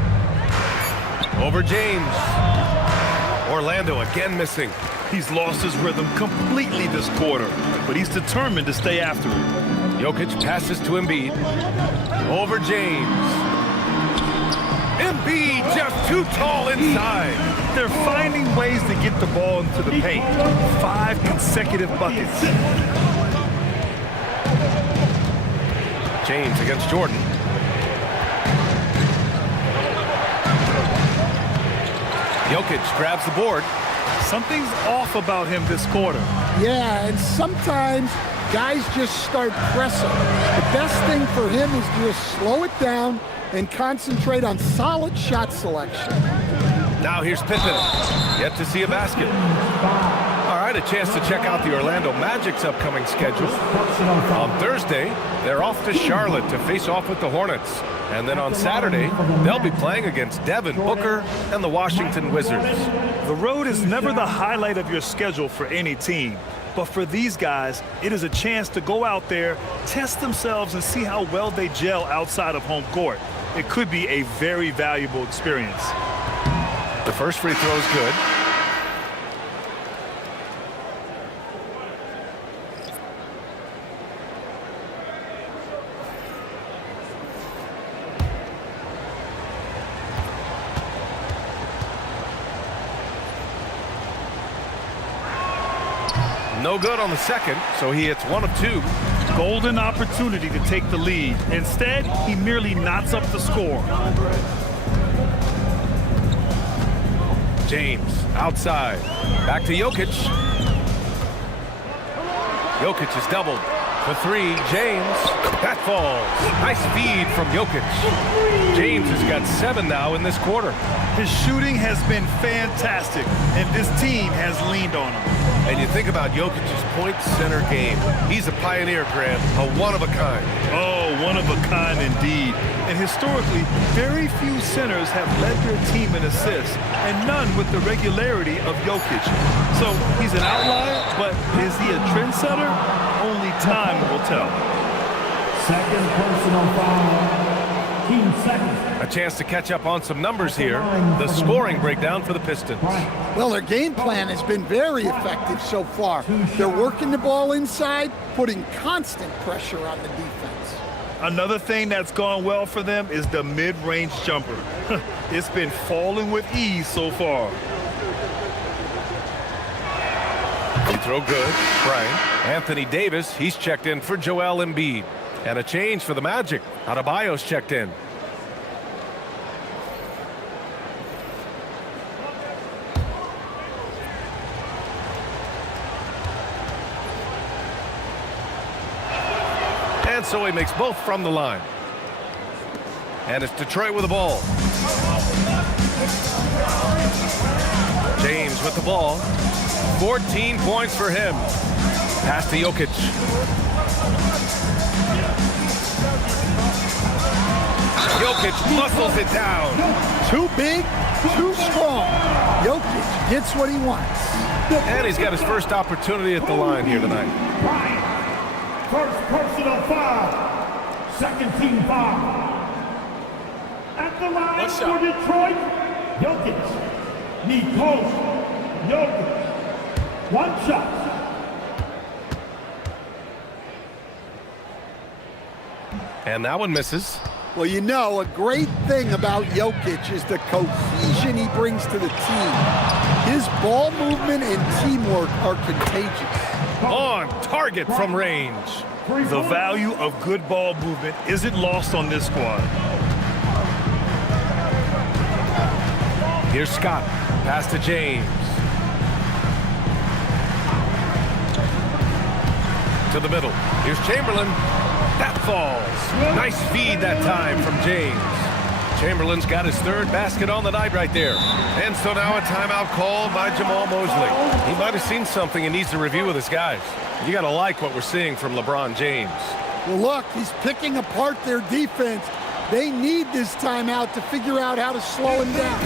Over James. Orlando again missing. He's lost his rhythm completely this quarter, but he's determined to stay after it. Jokic passes to Embiid. Over James. Embiid just too tall inside. They're finding ways to get the ball into the paint. 5 consecutive buckets. James against Jordan. Jokic grabs the board. Something's off about him this quarter. Yeah, and sometimes guys just start pressing. The best thing for him is to just slow it down and concentrate on solid shot selection. Now here's Pippen. Yet to see a basket. All right, a chance to check out the Orlando Magic's upcoming schedule. On Thursday, they're off to Charlotte to face off with the Hornets. And then on Saturday, they'll be playing against Devin Booker and the Washington Wizards. The road is never the highlight of your schedule for any team. But for these guys, it is a chance to go out there, test themselves, and see how well they gel outside of home court. It could be a very valuable experience. The first free throw is good. No good on the second, so he hits 1 of 2. Golden opportunity to take the lead. Instead, he merely knots up the score. James outside. Back to Jokic. Jokic is doubled. For 3, James. That falls. Nice feed from Jokic. James has got 7 now in this quarter. His shooting has been fantastic, and this team has leaned on him. And you think about Jokic's point center game. He's a pioneer, Grant, a one-of-a-kind. Oh, one-of-a-kind indeed. And historically, very few centers have led their team in assists, and none with the regularity of Jokic. So he's an outlier, but is he a trendsetter? Only time will tell. Second personal foul. Team second. A chance to catch up on some numbers here. The scoring breakdown for the Pistons. Well, their game plan has been very effective so far. They're working the ball inside, putting constant pressure on the defense. Another thing that's gone well for them is the mid-range jumper. It's been falling with ease so far. Free throw good. Brian. Anthony Davis, he's checked in for Joel Embiid. And a change for the Magic. Adebayo's checked in. And so he makes both from the line. And it's Detroit with the ball. James with the ball. 14 points for him. Pass to Jokic. Jokic muscles it down. Too big, too strong. Jokic gets what he wants. And he's got his first opportunity at the line here tonight. First personal foul. Second team foul. At the line for Detroit, Jokic. Need post. Jokic. 1 shot. And that one misses. Well, you know, a great thing about Jokic is the cohesion he brings to the team. His ball movement and teamwork are contagious. On target from range. The value of good ball movement isn't lost on this squad. Here's Scott. Pass to James. To the middle. Here's Chamberlain. That falls. Nice feed that time from James. Chamberlain's got his 3rd basket on the night right there. And so now a timeout called by Jamal Mosley. He might have seen something and needs to review with his guys. You got to like what we're seeing from LeBron James. Well, look, he's picking apart their defense. They need this timeout to figure out how to slow him down.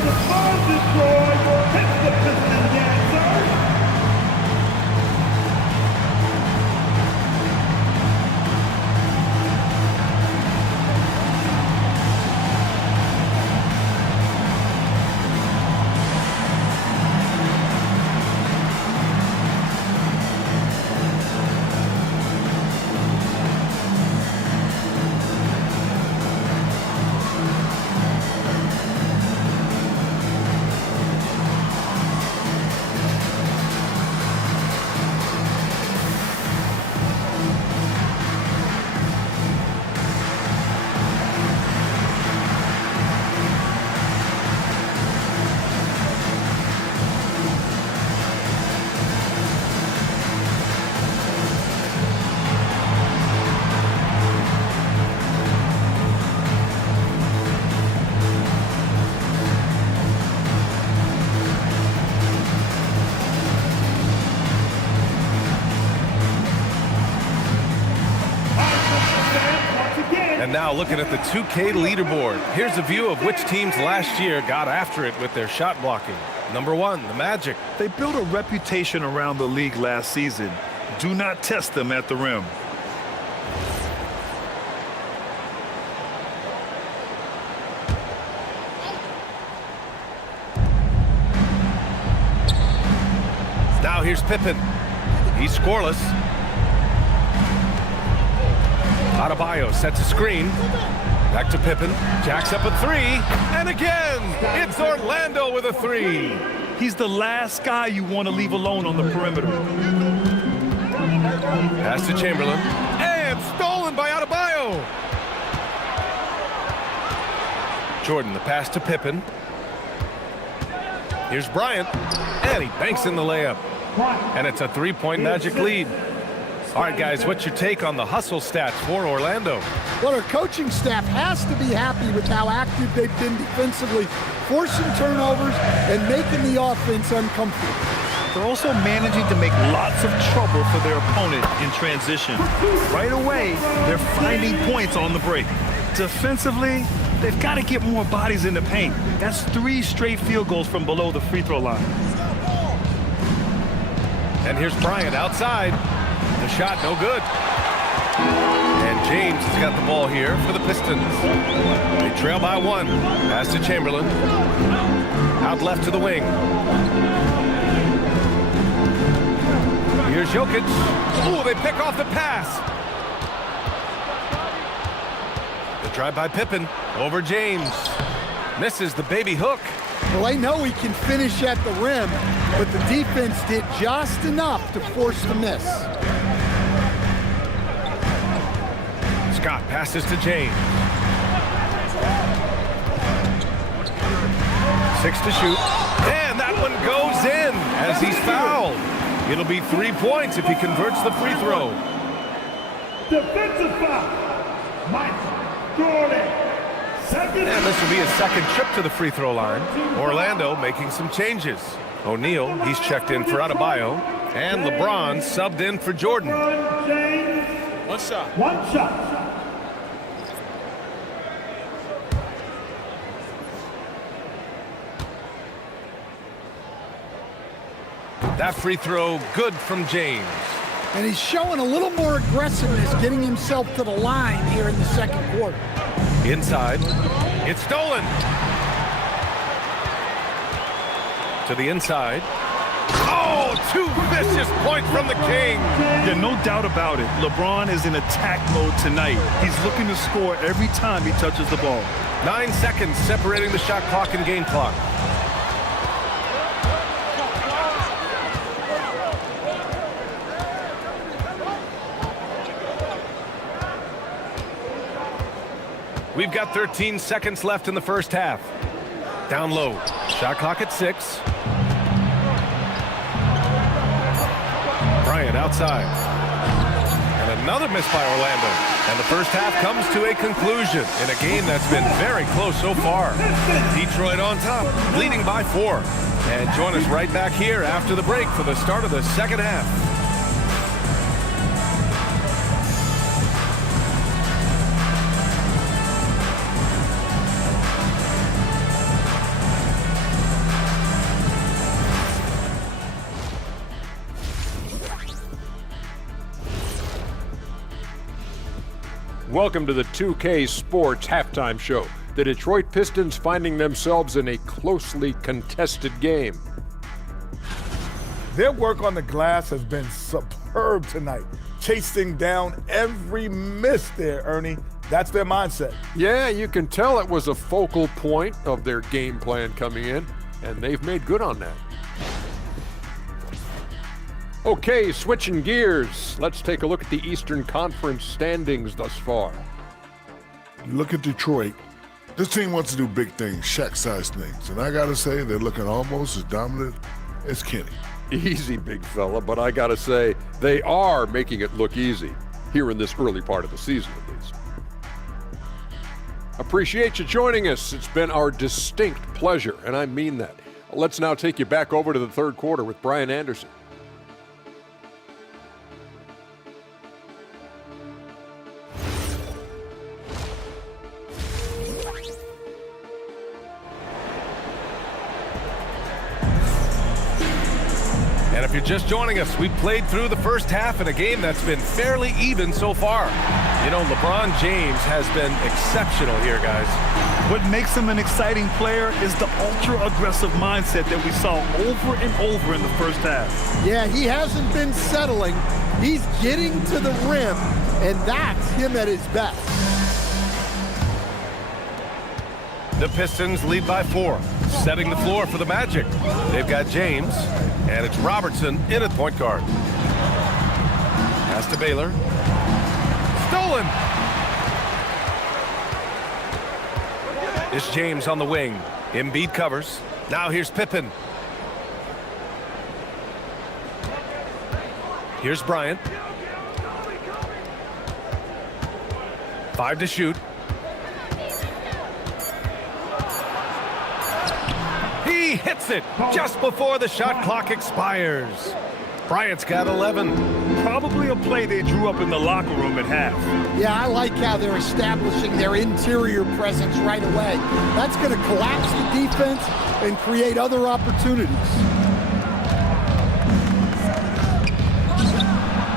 And now looking at the 2K leaderboard. Here's a view of which teams last year got after it with their shot blocking. Number 1, the Magic. They built a reputation around the league last season. Do not test them at the rim. Now here's Pippen. He's scoreless. Adebayo sets a screen. Back to Pippen. Jacks up a 3. And again, it's Orlando with a 3. He's the last guy you want to leave alone on the perimeter. Pass to Chamberlain. And stolen by Adebayo. Jordan, the pass to Pippen. Here's Bryant. And he banks in the layup. And it's a 3-point Magic lead. All right, guys, what's your take on the hustle stats for Orlando? Well, our coaching staff has to be happy with how active they've been defensively, forcing turnovers and making the offense uncomfortable. They're also managing to make lots of trouble for their opponent in transition. Right away, they're finding points on the break. Defensively, they've got to get more bodies in the paint. That's 3 straight field goals from below the free throw line. And here's Bryant outside. The shot, no good. And James has got the ball here for the Pistons. They trail by 1. Pass to Chamberlain. Out left to the wing. Here's Jokic. Ooh, they pick off the pass. The drive by Pippen over James. Misses the baby hook. Well, they know he can finish at the rim, but the defense did just enough to force the miss. Scott passes to James. 6 to shoot. And that one goes in as he's fouled. It'll be 3 points if he converts the free throw. Defensive foul. Mike Jordan. And this will be his second trip to the free throw line. Orlando making some changes. O'Neal, he's checked in for Adebayo. And LeBron subbed in for Jordan. One shot. That free throw good from James. And he's showing a little more aggressiveness, getting himself to the line here in the second quarter. Inside. It's stolen. To the inside. Oh, 2 vicious points from the King. Yeah, no doubt about it. LeBron is in attack mode tonight. He's looking to score every time he touches the ball. 9 seconds separating the shot clock and game clock. We've got 13 seconds left in the first half. Down low. Shot clock at 6. Bryant outside. And another miss by Orlando. And the first half comes to a conclusion in a game that's been very close so far. Detroit on top, leading by 4. And join us right back here after the break for the start of the second half. Welcome to the 2K Sports Halftime Show. The Detroit Pistons finding themselves in a closely contested game. Their work on the glass has been superb tonight, chasing down every miss there, Ernie. That's their mindset. Yeah, you can tell it was a focal point of their game plan coming in, and they've made good on that. Okay, switching gears. Let's take a look at the Eastern Conference standings thus far. You look at Detroit. This team wants to do big things, Shaq-sized things. And I got to say, they're looking almost as dominant as Kenny. Easy, big fella, but I got to say, they are making it look easy here in this early part of the season, at least. Appreciate you joining us. It's been our distinct pleasure, and I mean that. Let's now take you back over to the third quarter with Brian Anderson. And if you're just joining us, we played through the first half in a game that's been fairly even so far. You know, LeBron James has been exceptional here, guys. What makes him an exciting player is the ultra-aggressive mindset that we saw over and over in the first half. Yeah, he hasn't been settling. He's getting to the rim, and that's him at his best. The Pistons lead by 4, setting the floor for the Magic. They've got James, and it's Robertson in at point guard. Pass to Baylor. Stolen! It's James on the wing. Embiid covers. Now here's Pippen. Here's Bryant. 5 to shoot. He hits it just before the shot clock expires. Bryant's got 11. Probably a play they drew up in the locker room at half. Yeah, I like how they're establishing their interior presence right away. That's going to collapse the defense and create other opportunities.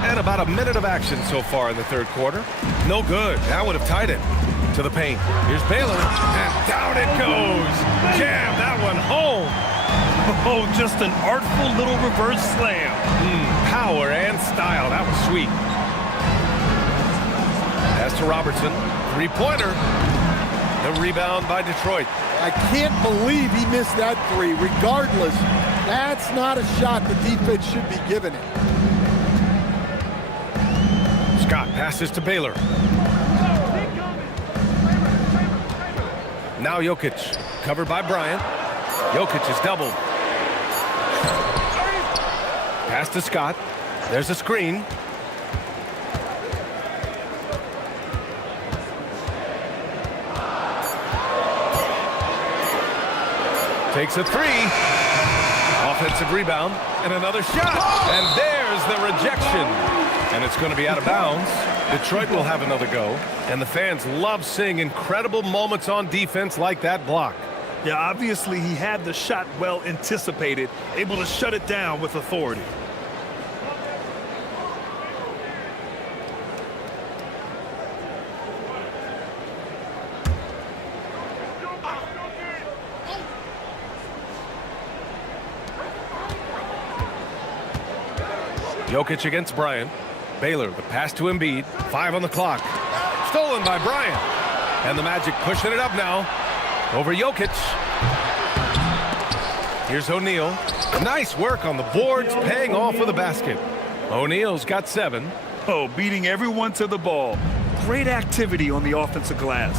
And about a minute of action so far in the third quarter. No good. That would have tied it. To the paint. Here's Baylor. And down it goes. Jam that one home. Oh, just an artful little reverse slam. Power and style. That was sweet. Pass to Robertson. Three-pointer. The rebound by Detroit. I can't believe he missed that three. Regardless, that's not a shot the defense should be giving it. Scott passes to Baylor. Now Jokic, covered by Bryant. Jokic is doubled. Pass to Scott. There's a screen. Takes a three. Offensive rebound and another shot. And there's the rejection. And it's going to be out of bounds. Detroit will have another go. And the fans love seeing incredible moments on defense like that block. Yeah, obviously he had the shot well anticipated, able to shut it down with authority. Jokic against Bryant. Baylor, the pass to Embiid. 5 on the clock. Stolen by Bryant. And the Magic pushing it up now. Over Jokic. Here's O'Neal. Nice work on the boards, paying off with a basket. O'Neal's got 7. Oh, beating everyone to the ball. Great activity on the offensive glass.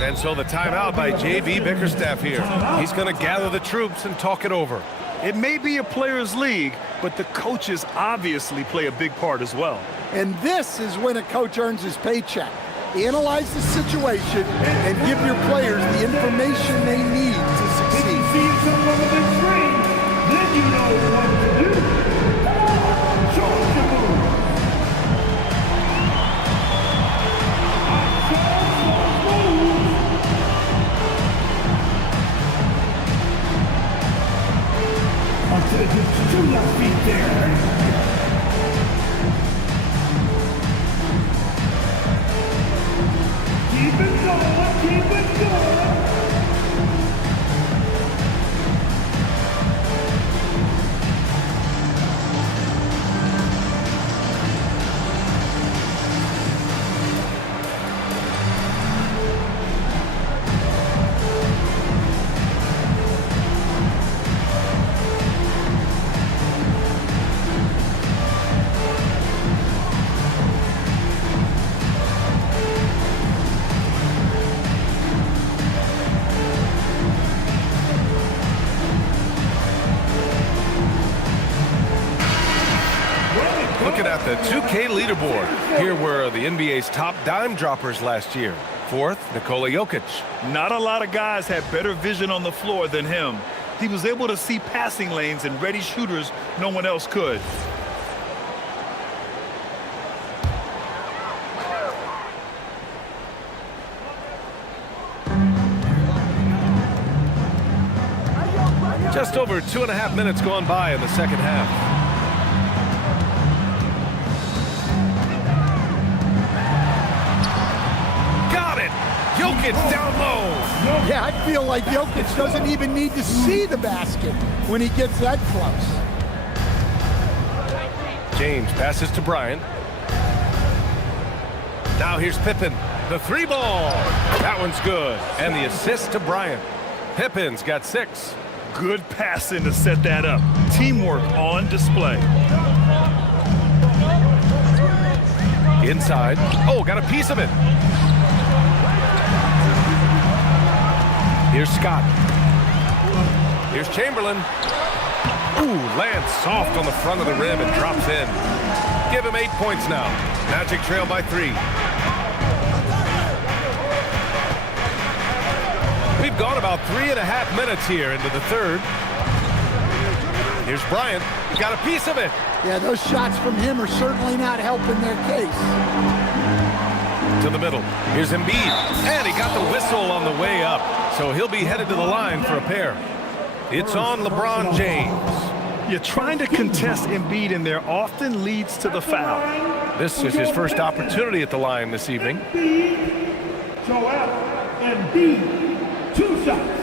And so the timeout by J.B. Bickerstaff here. He's going to gather the troops and talk it over. It may be a players' league, but the coaches obviously play a big part as well. And this is when a coach earns his paycheck. Analyze the situation and give your players the information they need to succeed. See someone on the screen, then you know what to do. Show the move. I'll take it to your feet there. Keep it going, keep it going. Looking at the 2K leaderboard, here were the NBA's top dime droppers last year. 4th, Nikola Jokic. Not a lot of guys had better vision on the floor than him. He was able to see passing lanes and ready shooters no one else could. Just over 2.5 minutes gone by in the second half. Jokic down low. Yeah, I feel like Jokic doesn't even need to see the basket when he gets that close. James passes to Bryant. Now here's Pippen. The 3 ball. That one's good. And the assist to Bryant. Pippen's got 6. Good passing to set that up. Teamwork on display. Inside. Oh, got a piece of it. Here's Scott. Here's Chamberlain. Ooh, lands soft on the front of the rim and drops in. Give him 8 points now. Magic trail by 3. We've gone about 3.5 minutes here into the third. Here's Bryant. Got a piece of it. Yeah, those shots from him are certainly not helping their case. To the middle. Here's Embiid. And he got the whistle on the way up. So he'll be headed to the line for a pair. It's on LeBron James. You're trying to contest Embiid in there often leads to the foul. This is his first opportunity at the line this evening. Joel Embiid. 2 shots.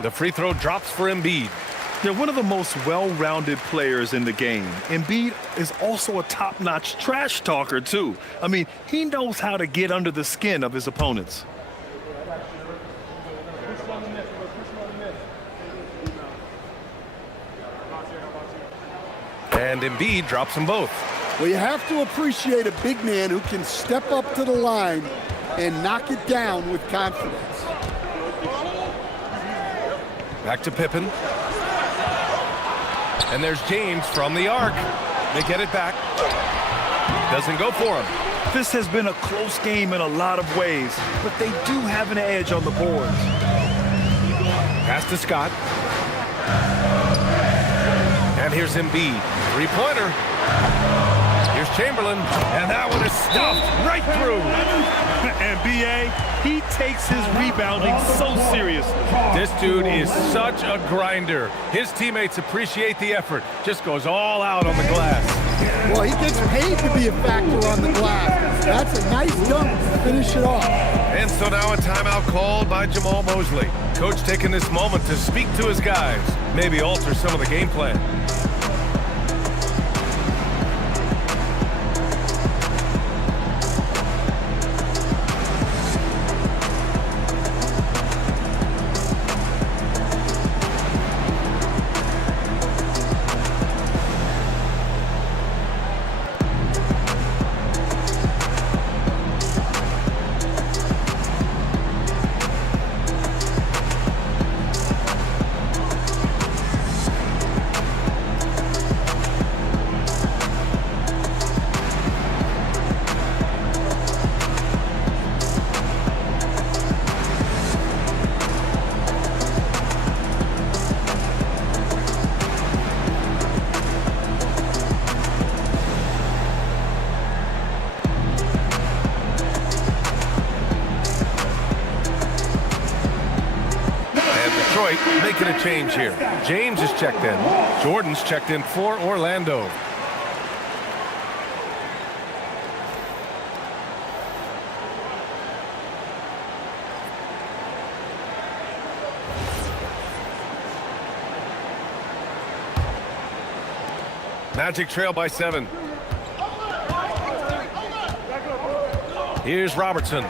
The free throw drops for Embiid. They're one of the most well-rounded players in the game. Embiid is also a top-notch trash talker, too. I mean, he knows how to get under the skin of his opponents. And Embiid drops them both. Well, you have to appreciate a big man who can step up to the line and knock it down with confidence. Back to Pippen. And there's James from the arc. They get it back. Doesn't go for him. This has been a close game in a lot of ways, but they do have an edge on the boards. Pass to Scott. And here's Embiid. 3-pointer. Here's Chamberlain. And that one is stuffed right through. And B.A., he takes his rebounding so seriously. This dude is such a grinder. His teammates appreciate the effort. Just goes all out on the glass. Well, he gets paid to be a factor on the glass. That's a nice dunk to finish it off. And so now a timeout called by Jamal Mosley. Coach taking this moment to speak to his guys. Maybe alter some of the game plan. Making a change here. James is checked in. Jordan's checked in for Orlando. Magic trail by 7. Here's Robertson.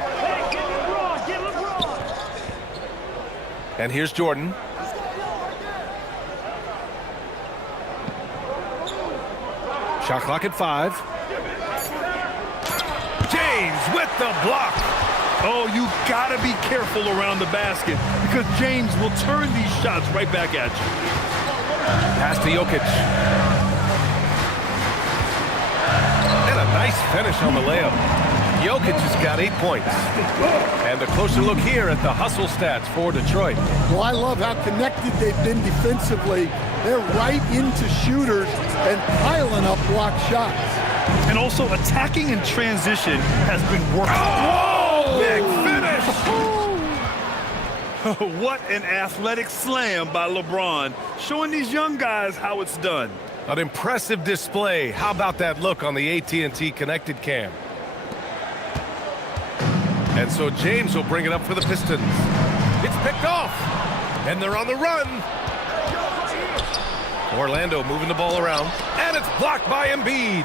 And here's Jordan. Shot clock at 5. James with the block. Oh, you gotta be careful around the basket because James will turn these shots right back at you. Pass to Jokic. And a nice finish on the layup. Jokic has got 8 points. And a closer look here at the hustle stats for Detroit. Well, I love how connected they've been defensively. They're right into shooters and piling up block shots. And also attacking in transition has been working. Oh, big finish! What an athletic slam by LeBron, showing these young guys how it's done. An impressive display. How about that look on the AT&T connected cam? And so James will bring it up for the Pistons. It's picked off, and they're on the run. Orlando moving the ball around, and it's blocked by Embiid.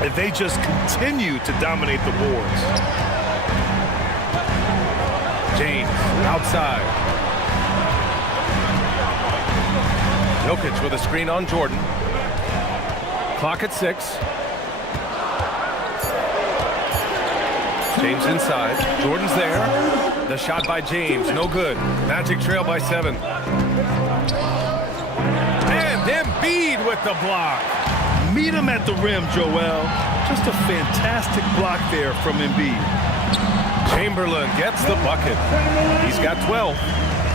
And they just continue to dominate the boards. James outside. Jokic with a screen on Jordan. Clock at 6. James inside. Jordan's there. The shot by James, no good. Magic trail by 7. And Embiid with the block. Meet him at the rim, Joel. Just a fantastic block there from Embiid. Chamberlain gets the bucket. He's got 12.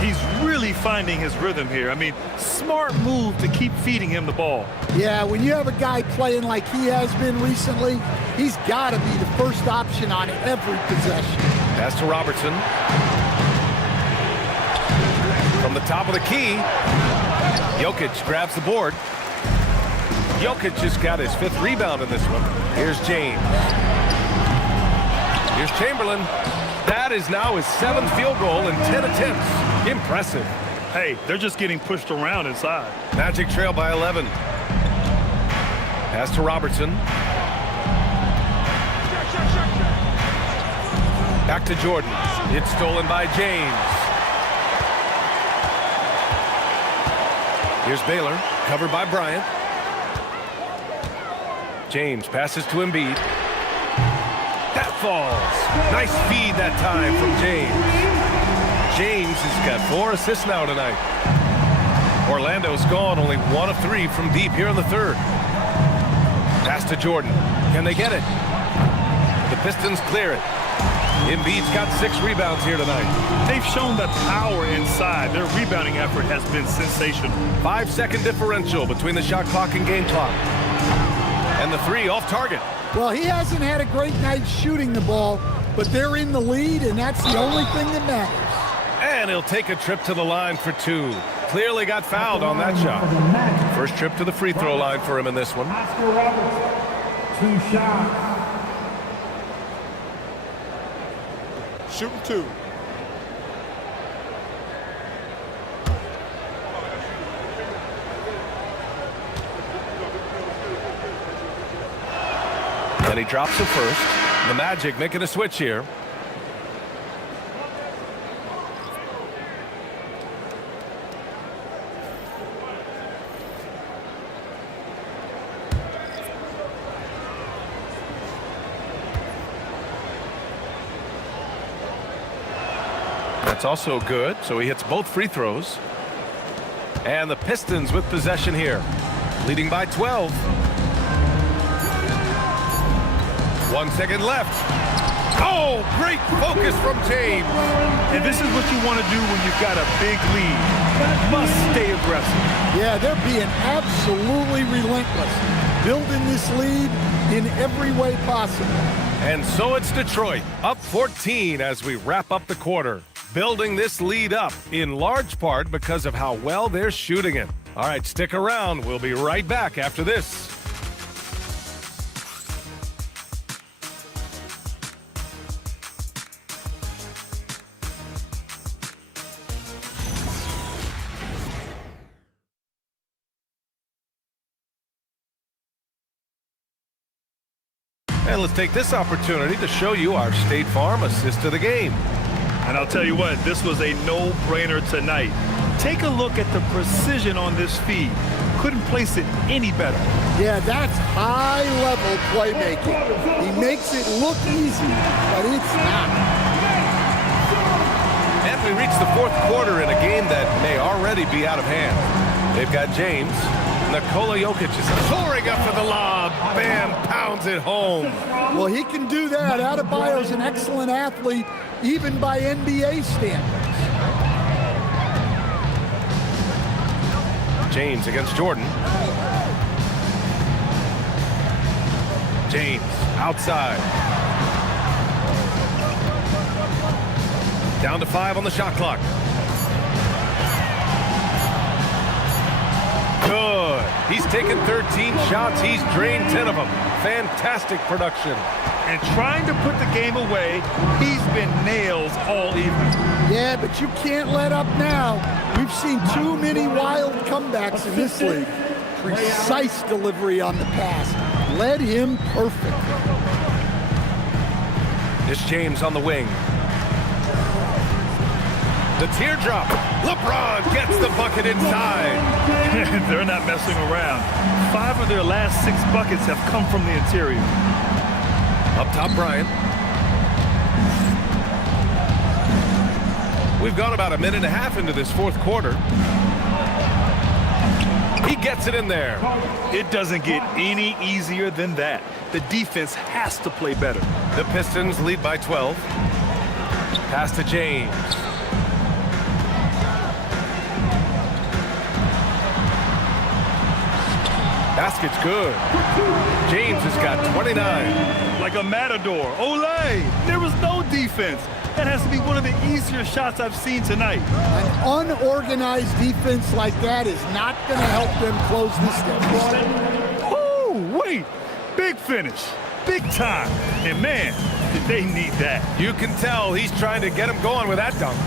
He's really finding his rhythm here. I mean, smart move to keep feeding him the ball. Yeah, when you have a guy playing like he has been recently, he's got to be the first option on every possession. Pass to Robertson. From the top of the key, Jokic grabs the board. Jokic just got his 5th rebound in this one. Here's James. Here's Chamberlain. That is now his 7th field goal in 10 attempts. Impressive. Hey, they're just getting pushed around inside. Magic trail by 11. Pass to Robertson. Back to Jordan. It's stolen by James. Here's Baylor, covered by Bryant. James passes to Embiid. That falls. Nice feed that time from James. James has got 4 assists now tonight. Orlando's gone only 1 of 3 from deep here in the 3rd. Pass to Jordan. Can they get it? The Pistons clear it. Embiid's got 6 rebounds here tonight. They've shown the power inside. Their rebounding effort has been sensational. 5-second differential between the shot clock and game clock. And the 3 off target. Well, he hasn't had a great night shooting the ball, but they're in the lead, and that's the only thing that matters. And he'll take a trip to the line for 2. Clearly got fouled on that shot. First trip to the free throw line for him in this one. 2 shots. Shooting 2. And he drops it first. The Magic making a switch here. That's also good, so he hits both free throws. And the Pistons with possession here, leading by 12. 1 second left. Oh, great focus from James. And this is what you want to do when you've got a big lead. Must stay aggressive. Yeah, they're being absolutely relentless, building this lead in every way possible. And so it's Detroit, up 14 as we wrap up the quarter. Building this lead up in large part because of how well they're shooting it. All right, stick around. We'll be right back after this. And let's take this opportunity to show you our State Farm assist of the game. And I'll tell you what, this was a no-brainer tonight. Take a look at the precision on this feed. Couldn't place it any better. Yeah, that's high-level playmaking. He makes it look easy, but it's not. And we reach the 4th quarter in a game that may already be out of hand. They've got James. Nikola Jokic is soaring up for the lob. Bam, pounds it home. Well, he can do that. Adebayo's an excellent athlete, even by NBA standards. James against Jordan. James outside. Down to 5 on the shot clock. Good. He's taken 13 shots. He's drained 10 of them. Fantastic production. And trying to put the game away, he's been nails all evening. Yeah, but you can't let up now. We've seen too many wild comebacks in this league. Precise delivery on the pass. Led him perfect. It's James on the wing. The teardrop. LeBron gets the bucket inside. They're not messing around. 5 of their last 6 buckets have come from the interior. Up top, Bryant. We've gone about a minute and a half into this fourth quarter. He gets it in there. It doesn't get any easier than that. The defense has to play better. The Pistons lead by 12. Pass to James. Basket's good. James has got 29. Like a matador. Olay! There was no defense. That has to be one of the easier shots I've seen tonight. An unorganized defense like that is not going to help them close this deficit. Oh, wait. Big finish. Big time. And man, did they need that. You can tell he's trying to get him going with that dunk.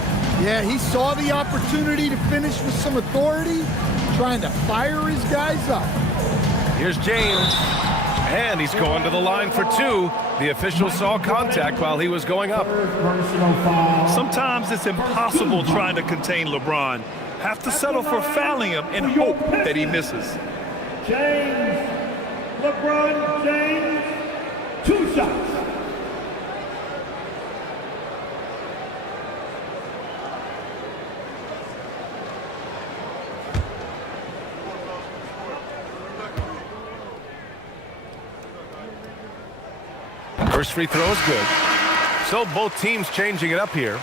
Yeah, he saw the opportunity to finish with some authority, trying to fire his guys up. Here's James. And he's going to the line for 2. The official saw contact while he was going up. Sometimes it's impossible trying to contain LeBron. Have to settle for fouling him and hope that he misses. James. LeBron James. 2 shots. First free throw is good. So both teams changing it up here.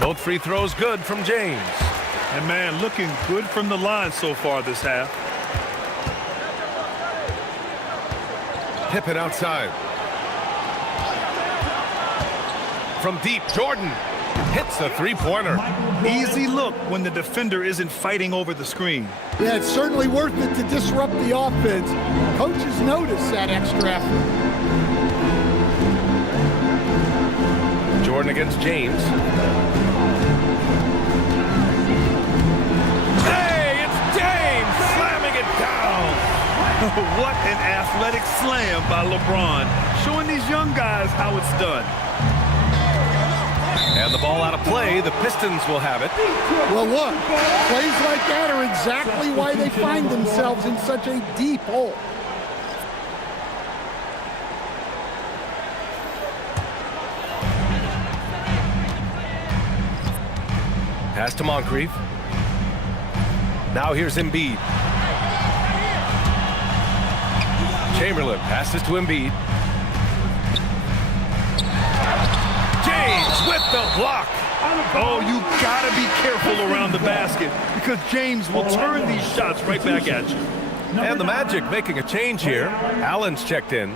Both free throws good from James. And man, looking good from the line so far this half. Pippen outside. From deep, Jordan hits the three-pointer. Easy look when the defender isn't fighting over the screen. Yeah, it's certainly worth it to disrupt the offense. Coaches notice that extra effort. Jordan against James. Hey, it's James slamming it down. What an athletic slam by LeBron, showing these young guys how it's done. And the ball out of play. The Pistons will have it. Well, look, plays like that are exactly why they find themselves in such a deep hole. Pass to Moncrief. Now here's Embiid. Chamberlain passes to Embiid. James with the block. Oh, you gotta be careful around the basket because James will turn these shots right back at you. And the Magic making a change here. Allen's checked in.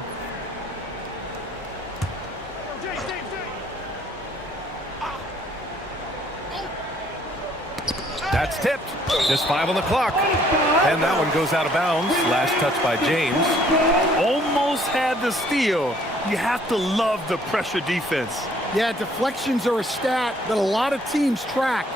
That's tipped. Just 5 on the clock. And that one goes out of bounds. Last touch by James. Almost had the steal. You have to love the pressure defense. Yeah, deflections are a stat that a lot of teams track,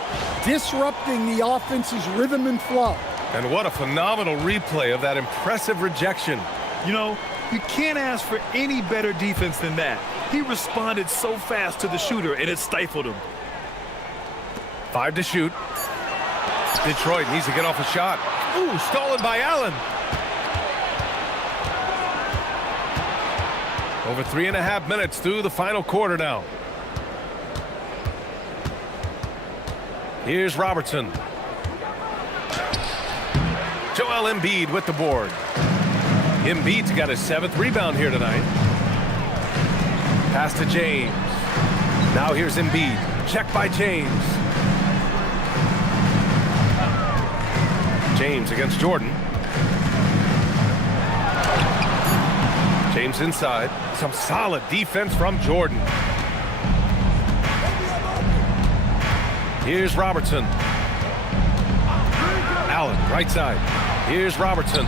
disrupting the offense's rhythm and flow. And what a phenomenal replay of that impressive rejection. You know, you can't ask for any better defense than that. He responded so fast to the shooter, and it stifled him. 5 to shoot. Detroit needs to get off a shot. Ooh, stolen by Allen. Over 3.5 minutes through the final quarter now. Here's Robertson. Joel Embiid with the board. Embiid's got his 7th rebound here tonight. Pass to James. Now here's Embiid. Check by James. James against Jordan. James inside. Some solid defense from Jordan. Here's Robertson. Allen, right side. Here's Robertson.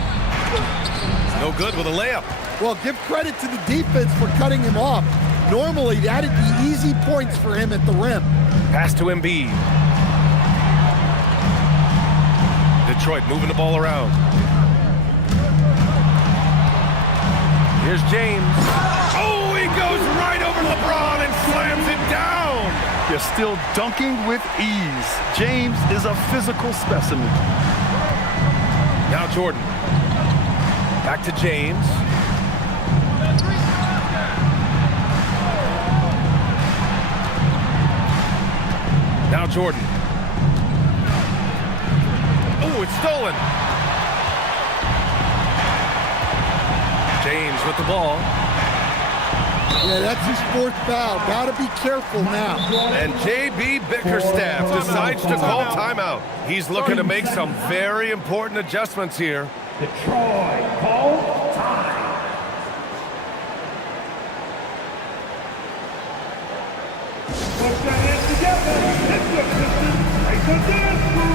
No good with a layup. Well, give credit to the defense for cutting him off. Normally, that'd be easy points for him at the rim. Pass to Embiid. Detroit moving the ball around. Here's James. Oh, he goes right over LeBron and slams it down. They're still dunking with ease. James is a physical specimen. Now Jordan. Back to James. Now Jordan. Oh, it's stolen. James with the ball. Yeah, that's his fourth foul. Gotta be careful now. And J.B. Bickerstaff decides to call timeout. He's looking to make some very important adjustments here. Detroit calls time. Put your hands together. Hit the Pistons. Make the dance move.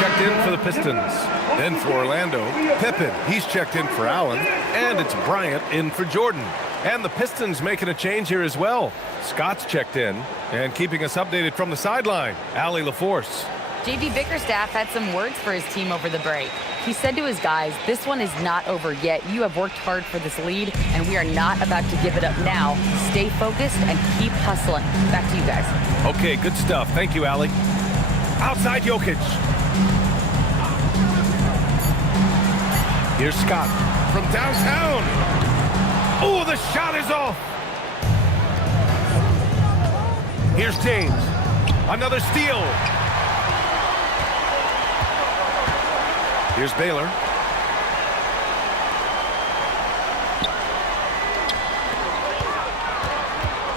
Checked in for the Pistons. Then for Orlando, Pippen, he's checked in for Allen, and it's Bryant in for Jordan. And the Pistons making a change here as well. Scott's checked in, and keeping us updated from the sideline, Allie LaForce. J.B. Bickerstaff had some words for his team over the break. He said to his guys, this one is not over yet. You have worked hard for this lead, and we are not about to give it up now. Stay focused and keep hustling. Back to you guys. Okay, good stuff. Thank you, Allie. Outside Jokic. Here's Scott from downtown. Oh, the shot is off. Here's James. Another steal. Here's Baylor.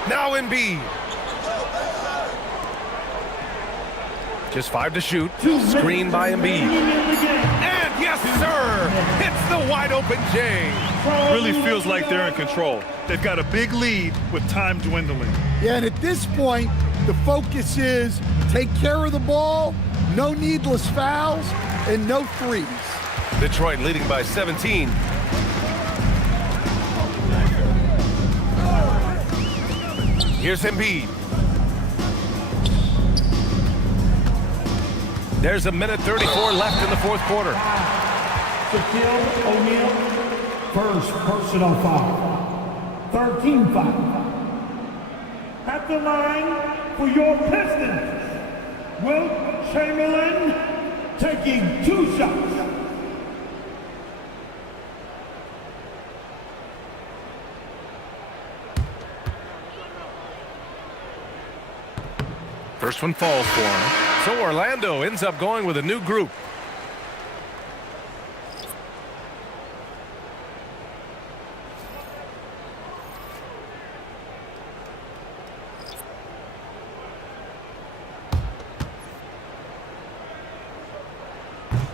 Now Embiid. Just 5 to shoot. Screen by Embiid. And yes, sir! Hits the wide open J. Really feels like they're in control. They've got a big lead with time dwindling. Yeah, and at this point, the focus is take care of the ball, no needless fouls, and no threes. Detroit leading by 17. Here's Embiid. There's a minute 34 left in the fourth quarter. Shaquille O'Neal, first personal foul. 13 foul. At the line for your Pistons, Wilt Chamberlain taking 2 shots. First one falls for him. So Orlando ends up going with a new group.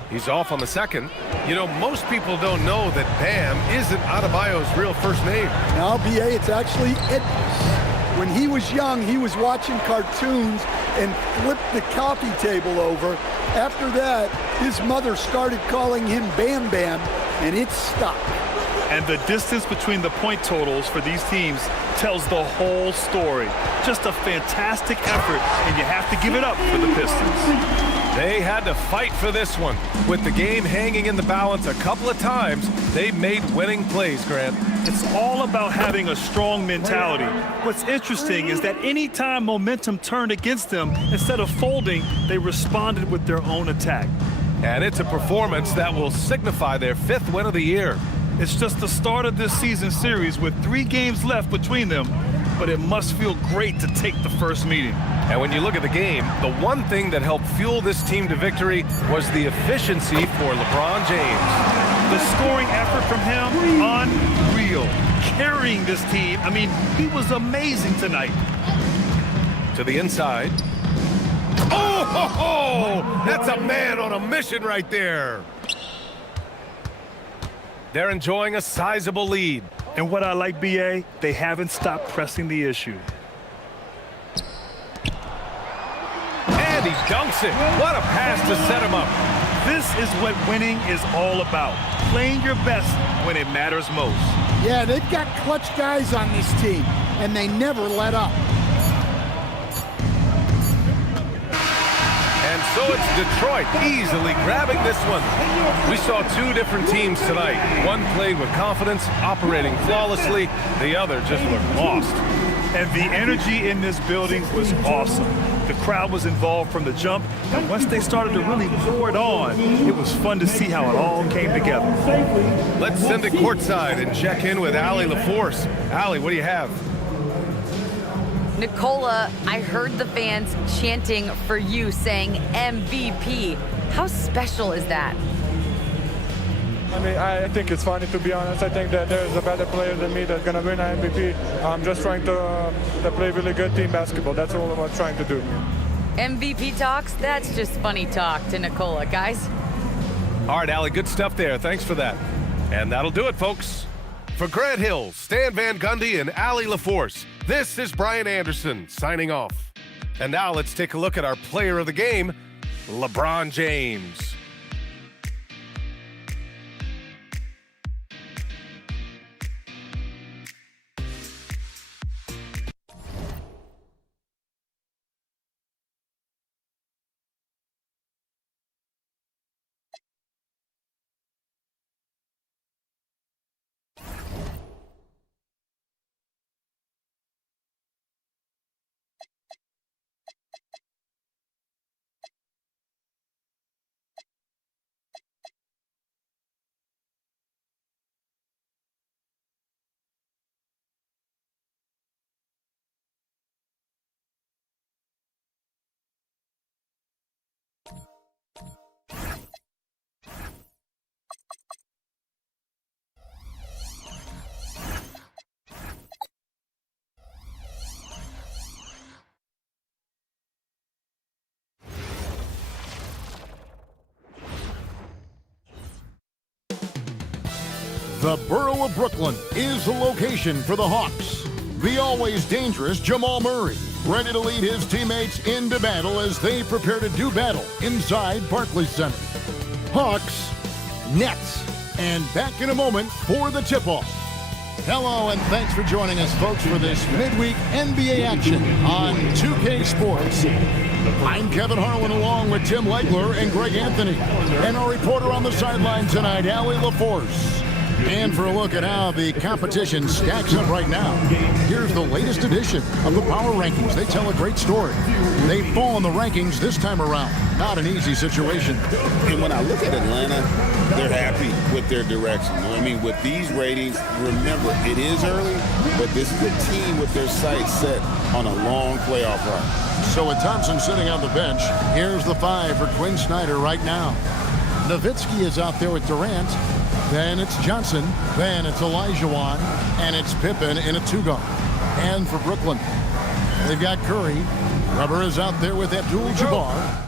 He's off on the second. You know, most people don't know that Bam isn't Adebayo's real first name. Now, B.A., it's actually Edwards. When he was young, he was watching cartoons, and flipped the coffee table over. After that, his mother started calling him Bam Bam, and it stuck. And the distance between the point totals for these teams tells the whole story. Just a fantastic effort, and you have to give it up for the Pistons. They had to fight for this one. With the game hanging in the balance a couple of times, they made winning plays, Grant. It's all about having a strong mentality. What's interesting is that anytime momentum turned against them, instead of folding, they responded with their own attack. And it's a performance that will signify their 5th win of the year. It's just the start of this season series with 3 games left between them, but it must feel great to take the first meeting. And when you look at the game, the one thing that helped fuel this team to victory was the efficiency for LeBron James. The scoring effort from him, unreal. Carrying this team, I mean, he was amazing tonight. To the inside. Oh, ho, ho! That's a man on a mission right there. They're enjoying a sizable lead. And what I like, BA, they haven't stopped pressing the issue. And he dunks it. What a pass to set him up. This is what winning is all about. Playing your best when it matters most. Yeah, they've got clutch guys on this team, and they never let up. And so it's Detroit easily grabbing this one. We saw 2 different teams tonight. One played with confidence, operating flawlessly. The other just looked lost. And the energy in this building was awesome. The crowd was involved from the jump, and once they started to really pour it on, it was fun to see how it all came together. Let's send it courtside and check in with Allie LaForce. Allie, what do you have? Nicola, I heard the fans chanting for you, saying MVP. How special is that? I mean, I think it's funny, to be honest. I think that there's a better player than me that's going to win an MVP. I'm just trying to play really good team basketball. That's all I'm trying to do. MVP talks? That's just funny talk to Nicola, guys. All right, Allie, good stuff there. Thanks for that. And that'll do it, folks. For Grant Hill, Stan Van Gundy, and Allie LaForce, this is Brian Anderson signing off. And now let's take a look at our player of the game, LeBron James. The borough of Brooklyn is the location for the Hawks. The always dangerous Jamal Murray, ready to lead his teammates into battle as they prepare to do battle inside Barclays Center. Hawks, Nets, and back in a moment for the tip-off. Hello, and thanks for joining us, folks, for this midweek NBA action on 2K Sports. I'm Kevin Harlan, along with Tim Legler and Greg Anthony, and our reporter on the sideline tonight, Allie LaForce. And for a look at how the competition stacks up right now, here's the latest edition of the Power Rankings. They tell a great story. They fall in the rankings this time around. Not an easy situation. And when I look at Atlanta, they're happy with their direction. I mean, with these ratings, remember, it is early, but this is a team with their sights set on a long playoff run. So with Thompson sitting on the bench, here's the 5 for Quinn Snyder right now. Nowitzki is out there with Durant. Then it's Johnson, then it's Olajuwon, and it's Pippen in a 2-guard. And for Brooklyn, they've got Curry. Rubber is out there with Abdul-Jabbar.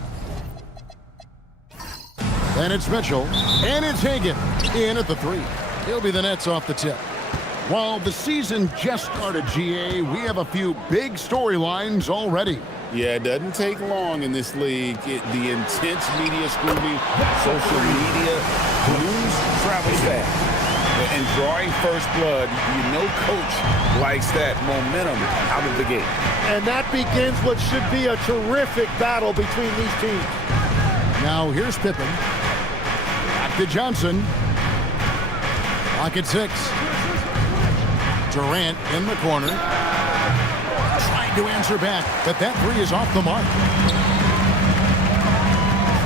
Then it's Mitchell, and it's Hagan in at the 3. He'll be the Nets off the tip. While the season just started, GA, we have a few big storylines already. Yeah, it doesn't take long in this league. The intense media scrutiny, social media, news travels fast. And drawing first blood, you know coach likes that momentum out of the gate. And that begins what should be a terrific battle between these teams. Now here's Pippen. Back to Johnson. Clock at 6. Durant in the corner. Trying to answer back, but that three is off the mark.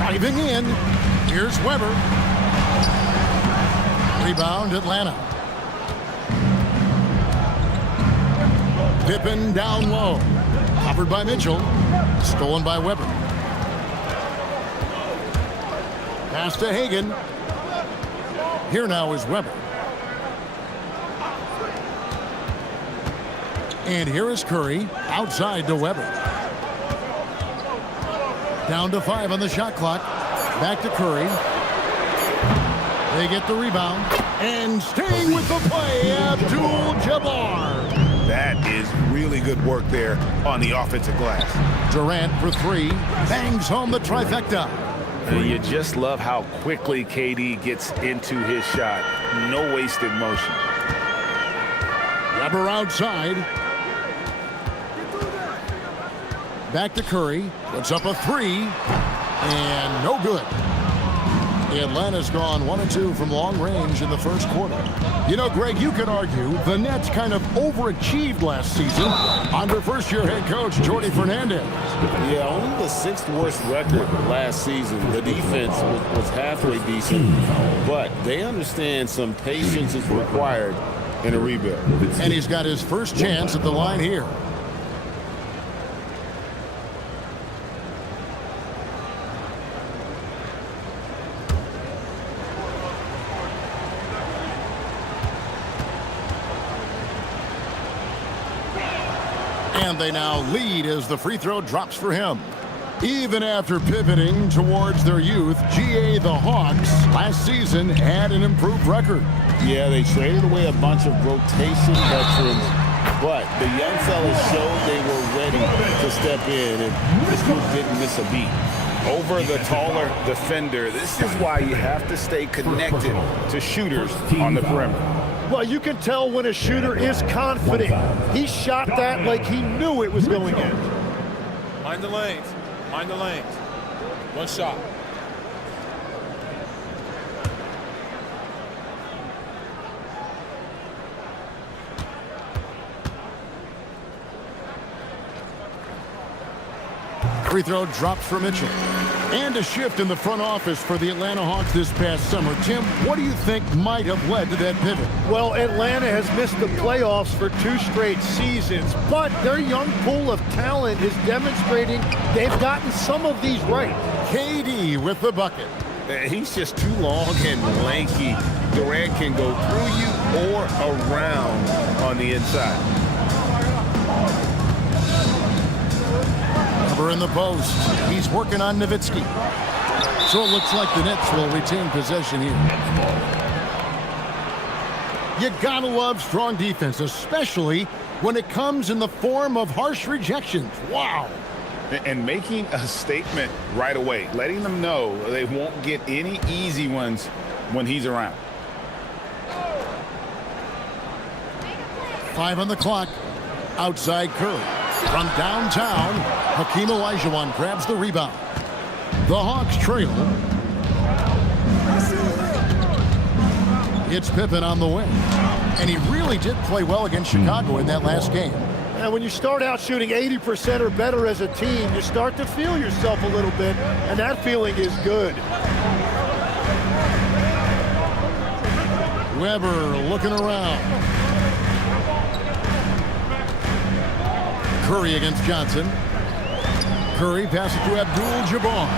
Driving in. Here's Weber. Rebound, Atlanta. Pippen down low. Covered by Mitchell. Stolen by Weber. Pass to Hagan. Here now is Weber. And here is Curry, outside to Weber. Down to 5 on the shot clock. Back to Curry. They get the rebound. And staying with the play, Abdul-Jabbar. That is really good work there on the offensive glass. Durant for 3. Bangs home the trifecta. And you just love how quickly KD gets into his shot. No wasted motion. Weber outside. Back to Curry. Puts up a 3. And no good. Atlanta's gone 1 of 2 from long range in the first quarter. You know, Greg, you could argue the Nets kind of overachieved last season under first-year head coach Jordi Fernandez. Yeah, only the 6th worst record last season. The defense was halfway decent, but they understand some patience is required in a rebuild. And he's got his first chance at the line here. And they now lead as the free throw drops for him. Even after pivoting towards their youth, GA the Hawks last season had an improved record. Yeah, they traded away a bunch of rotation veterans, but the young fellas showed they were ready to step in, and this group didn't miss a beat. Over the taller defender, this is why you have to stay connected to shooters on the perimeter. Well, you can tell when a shooter is confident. He shot that like he knew it was going in. Mind the lanes. Mind the lanes. One shot. Free throw drops for Mitchell. And a shift in the front office for the Atlanta Hawks this past summer. Tim, what do you think might have led to that pivot? Well, Atlanta has missed the playoffs for 2 straight seasons, but their young pool of talent is demonstrating they've gotten some of these right. KD with the bucket. He's just too long and lanky. Durant can go through you or around on the inside. Weber in the post. He's working on Nowitzki. So it looks like the Nets will retain possession here. You gotta love strong defense, especially when it comes in the form of harsh rejections. Wow. And making a statement right away, letting them know they won't get any easy ones when he's around. 5 on the clock. Outside Curry. From downtown, Hakeem Olajuwon grabs the rebound. The Hawks trail. It's Pippen on the wing. And he really did play well against Chicago in that last game. And when you start out shooting 80% or better as a team, you start to feel yourself a little bit, and that feeling is good. Weber looking around. Curry against Johnson. Curry passes to Abdul-Jabbar.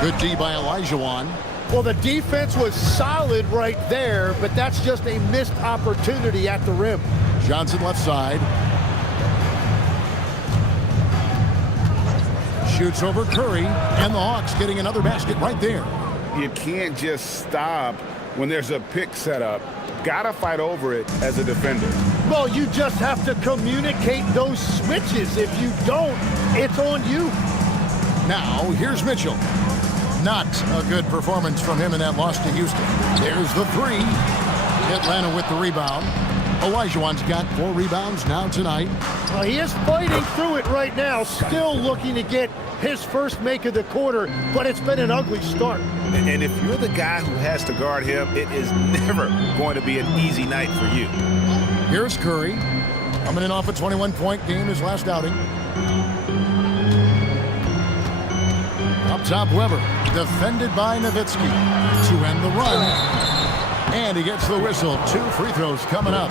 Good D by Olajuwon. Well, the defense was solid right there, but that's just a missed opportunity at the rim. Johnson left side. Shoots over Curry, and the Hawks getting another basket right there. You can't just stop when there's a pick set up. Gotta fight over it as a defender. Well, you just have to communicate those switches. If you don't, it's on you. Now, here's Mitchell. Not a good performance from him in that loss to Houston. There's the three. Atlanta with the rebound. Olajuwon's got 4 rebounds now tonight. Well, he is fighting through it right now, still looking to get his first make of the quarter, but it's been an ugly start. And if you're the guy who has to guard him, it is never going to be an easy night for you. Here's Curry, coming in off a 21-point game his last outing. Up top, Weber, defended by Nowitzki to end the run. And he gets the whistle. 2 free throws coming up.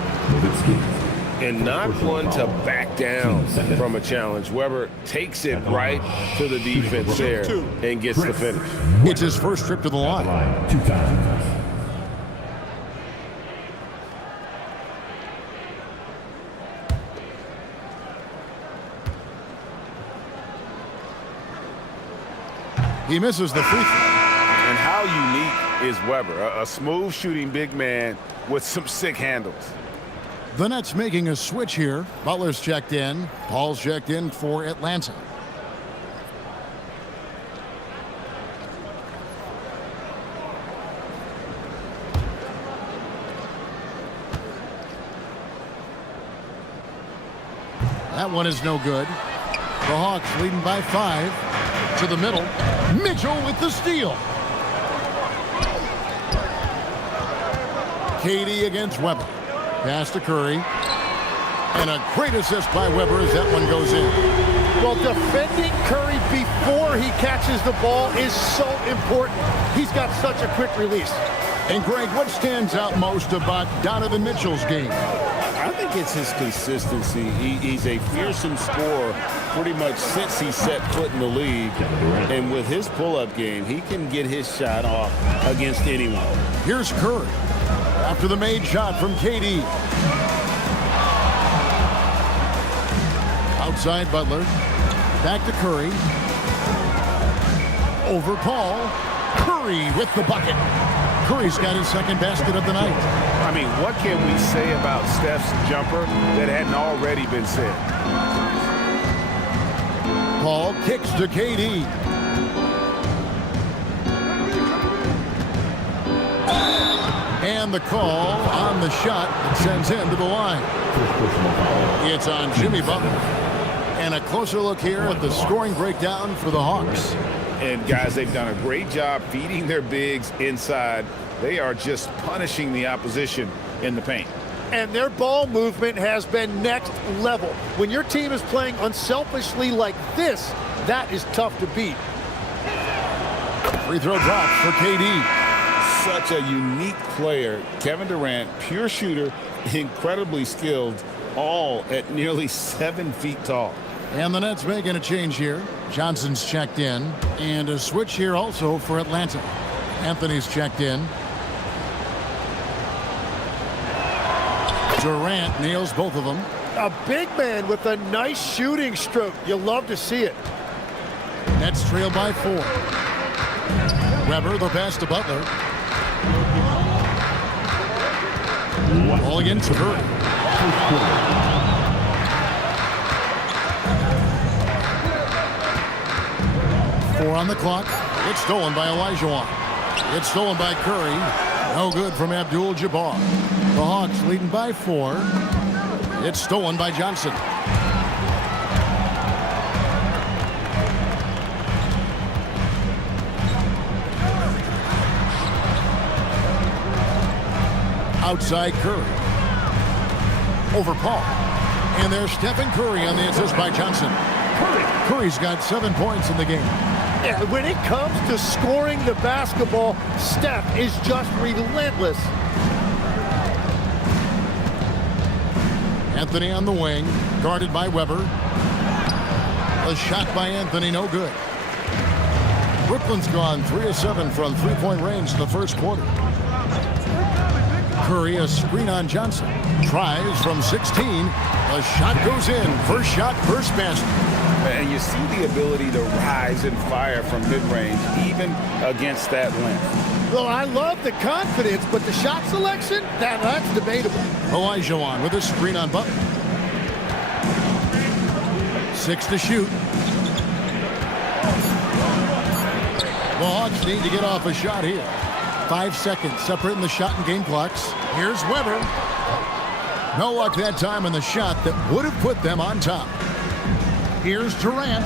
And not one to back down from a challenge. Weber takes it right to the defense there and gets the finish. It's his first trip to the line. 2 times. He misses the free throw. And how unique is Weber? A smooth shooting big man with some sick handles. The Nets making a switch here. Butler's checked in. Paul's checked in for Atlanta. That one is no good. The Hawks leading by 5. To the middle. Mitchell with the steal. KD against Weber. Pass to Curry. And a great assist by Weber as that one goes in. Well, defending Curry before he catches the ball is so important. He's got such a quick release. And Greg, what stands out most about Donovan Mitchell's game? I think it's his consistency. He's a fearsome scorer pretty much since he set foot in the league. And with his pull-up game, he can get his shot off against anyone. Here's Curry after the made shot from KD. Outside Butler. Back to Curry. Over Paul. Curry with the bucket. Curry's got his second basket of the night. I mean, what can we say about Steph's jumper that hadn't already been said? Paul kicks to KD. And the call on the shot that sends him to the line. It's on Jimmy Butler. And a closer look here at the scoring breakdown for the Hawks. And guys, they've done a great job feeding their bigs inside. They are just punishing the opposition in the paint. And their ball movement has been next level. When your team is playing unselfishly like this, that is tough to beat. Free throw drops for KD. Such a unique player. Kevin Durant, pure shooter, incredibly skilled, all at nearly 7 feet tall. And the Nets making a change here. Johnson's checked in. And a switch here also for Atlanta. Anthony's checked in. Durant nails both of them. A big man with a nice shooting stroke. You love to see it. Nets trail by 4. Weber, the pass to Butler. All against Curry. 4 on the clock. It's stolen by Olajuwon. It's stolen by Curry. No good from Abdul-Jabbar. The Hawks leading by 4. It's stolen by Johnson. Outside Curry. Over Paul. And there's Stephen Curry on the assist by Johnson. Curry's got 7 points in the game. Yeah, when it comes to scoring the basketball, Steph is just relentless. Anthony on the wing, guarded by Weber. A shot by Anthony, no good. Brooklyn's gone 3 of 7 from three-point range in the first quarter. Curry, a screen on Johnson. Tries from 16. A shot goes in. First shot, first basket. And you see the ability to rise and fire from mid-range, even against that length. Well, I love the confidence, but the shot selection, that's debatable. Olajuwon with a screen on Butler. 6 to shoot. The Hawks need to get off a shot here. 5 seconds separating the shot and game clocks. Here's Weber. No luck that time on the shot that would have put them on top. Here's Durant.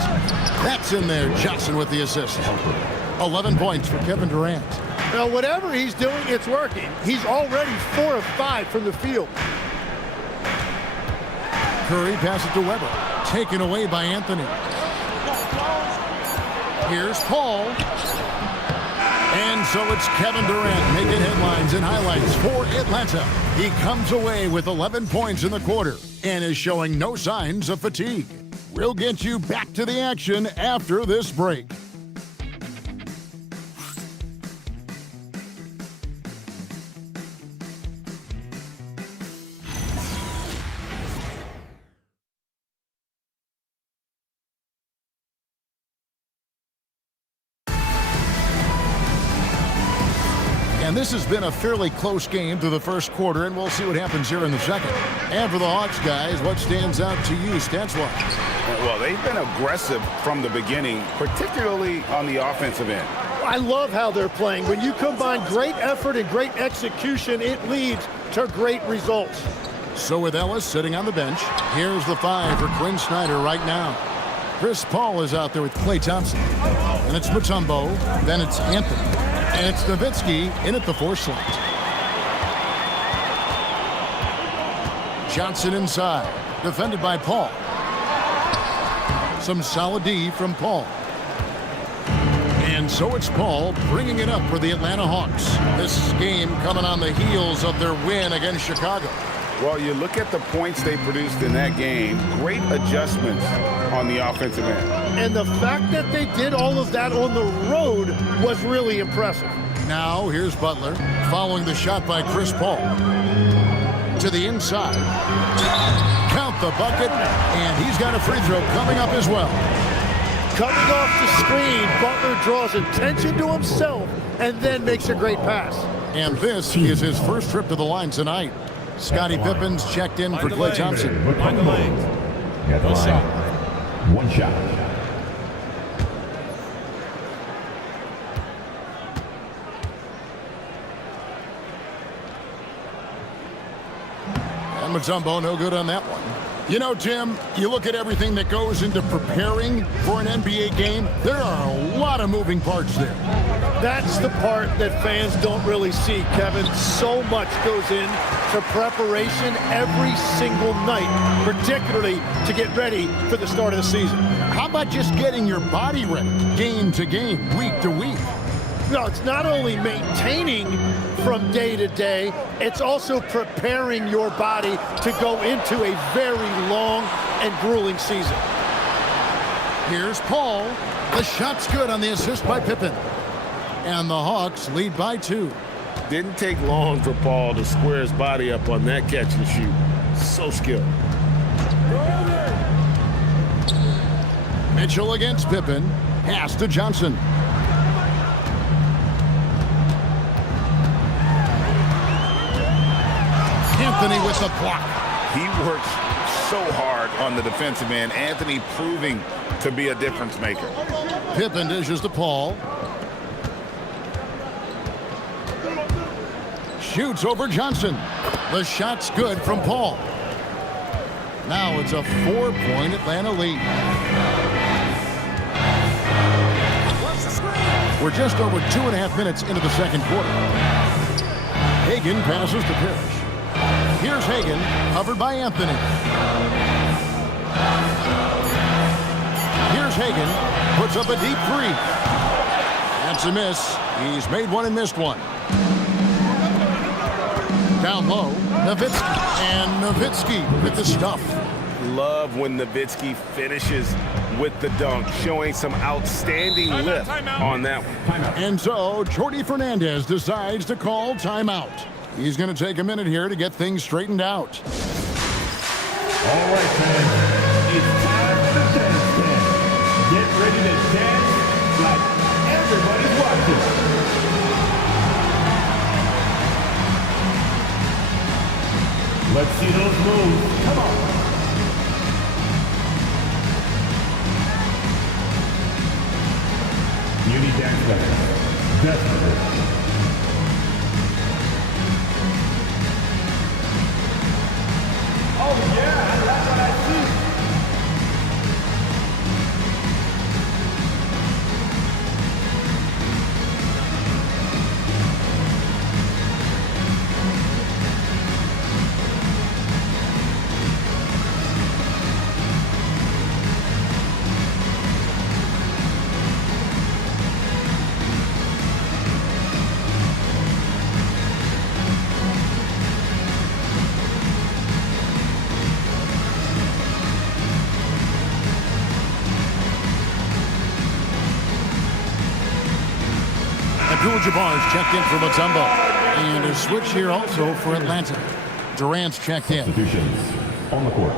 That's in there. Johnson with the assist. 11 points for Kevin Durant. Now, whatever he's doing, it's working. He's already 4 of 5 from the field. Curry passes to Weber. Taken away by Anthony. Here's Paul. And so it's Kevin Durant making headlines and highlights for Atlanta. He comes away with 11 points in the quarter and is showing no signs of fatigue. We'll get you back to the action after this break. And this has been a fairly close game through the first quarter, and we'll see what happens here in the second. And for the Hawks, guys, what stands out to you stats-wise? Well, they've been aggressive from the beginning, particularly on the offensive end. I love how they're playing. When you combine great effort and great execution, it leads to great results. So with Ellis sitting on the bench, here's the 5 for Quinn Snyder right now. Chris Paul is out there with Klay Thompson. And it's Mutombo, then it's Anthony. And it's Nowitzki in at the 4 slot. Johnson inside, defended by Paul. Some solid D from Paul. And so it's Paul bringing it up for the Atlanta Hawks. This game coming on the heels of their win against Chicago. Well, you look at the points they produced in that game, great adjustments on the offensive end. And the fact that they did all of that on the road was really impressive. Now here's Butler following the shot by Chris Paul. To the inside. Count the bucket, and he's got a free throw coming up as well. Coming off the screen, Butler draws attention to himself and then makes a great pass. And this is his first trip to the line tonight. Scottie Pippen's checked in for Klay Thompson. Find the lane. One shot. One shot. And Mutombo, no good on that one. You know, Tim, you look at everything that goes into preparing for an NBA game, there are a lot of moving parts there. That's the part that fans don't really see, Kevin. So much goes into preparation every single night, particularly to get ready for the start of the season. How about just getting your body ready, game to game, week to week? No, it's not only maintaining from day to day, it's also preparing your body to go into a very long and grueling season. Here's Paul. The shot's good on the assist by Pippen. And the Hawks lead by 2. Didn't take long for Paul to square his body up on that catch and shoot. So skilled. Mitchell against Pippen. Pass to Johnson. Anthony with the block. He works so hard on the defensive end. Anthony proving to be a difference maker. Pippen dishes to Paul. Shoots over Johnson. The shot's good from Paul. Now it's a 4-point Atlanta lead. We're just over 2.5 minutes into the second quarter. Hagan passes to Parrish. Here's Hagan, covered by Anthony. Here's Hagan, puts up a deep 3. That's a miss. He's made one and missed one. Down low, Nowitzki. And Nowitzki with the stuff. Love when Nowitzki finishes with the dunk, showing some outstanding lift on that one. And so, Jordi Fernandez decides to call timeout. He's going to take a minute here to get things straightened out. All right, fans. It's time for the dance. Let's see those moves. Come on. Unidax weapon. Definitely. Oh yeah, that's what I see. Abdul-Jabbar is checked in for Mutombo. And a switch here also for Atlanta. Durant's checked in. Substitutions on the court.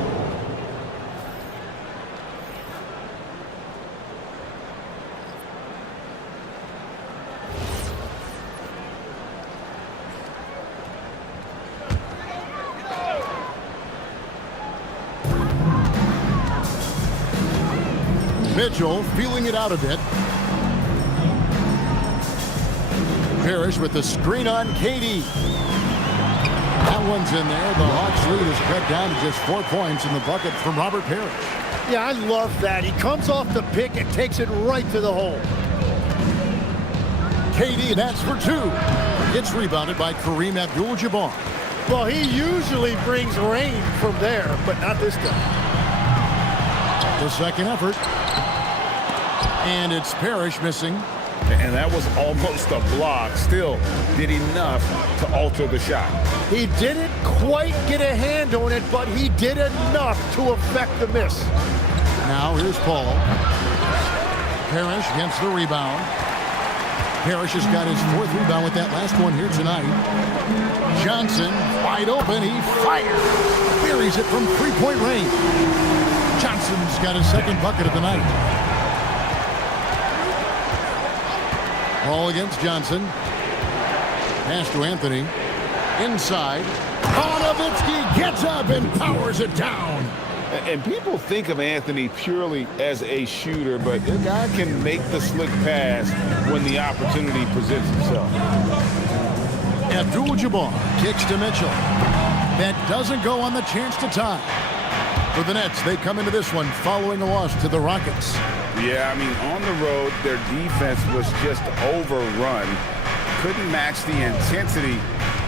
Mitchell feeling it out a bit. Parrish with the screen on KD. That one's in there. The Hawks lead is cut down to just 4 points in the bucket from Robert Parrish. Yeah, I love that. He comes off the pick and takes it right to the hole. KD, that's for 2. It's rebounded by Kareem Abdul-Jabbar. Well, he usually brings rain from there, but not this time. The second effort. And it's Parrish missing. And that was almost a block. Still did enough to alter the shot. He didn't quite get a hand on it, but he did enough to affect the miss. Now here's Paul. Parrish gets the rebound. Parrish has got his 4th rebound with that last one here tonight. Johnson wide open. He fires. Buries it from 3-point range. Johnson's got his 2nd bucket of the night. Ball against Johnson. Pass to Anthony. Inside. Nowitzki gets up and powers it down. And people think of Anthony purely as a shooter, but the guy can make the slick pass when the opportunity presents itself. Abdul-Jabbar kicks to Mitchell. That doesn't go on the chance to tie. For the Nets, they come into this one following a loss to the Rockets. Yeah, I mean, on the road, their defense was just overrun. Couldn't match the intensity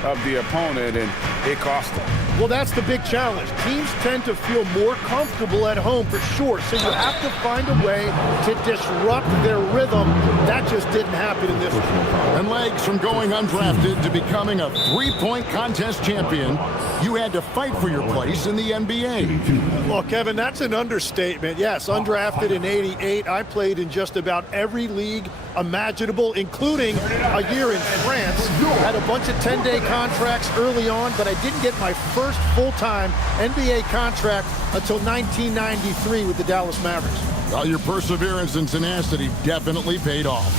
of the opponent, and it cost them. Well, that's the big challenge. Teams tend to feel more comfortable at home for sure, so you have to find a way to disrupt their rhythm. That just didn't happen in this one. And legs from going undrafted to becoming a 3-point contest champion, you had to fight for your place in the NBA. Well, Kevin, that's an understatement. Yes, undrafted in '88. I played in just about every league imaginable, including a year in France. Had a bunch of 10-day contracts early on, but I didn't get my first full-time NBA contract until 1993 with the Dallas Mavericks. Well, your perseverance and tenacity definitely paid off.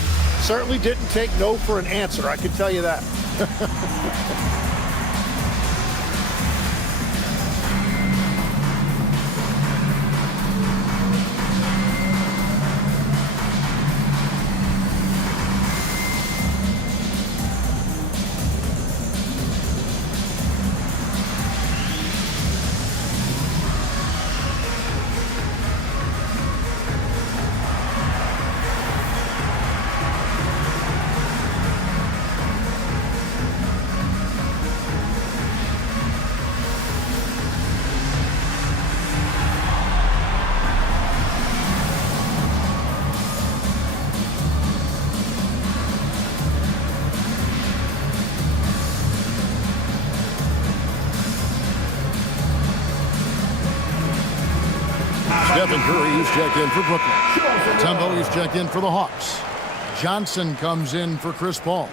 Certainly didn't take no for an answer, I can tell you that. Stephen Curry, who's checked in for Brooklyn. Mutombo, who's checked in for the Hawks. Johnson comes in for Chris Paul.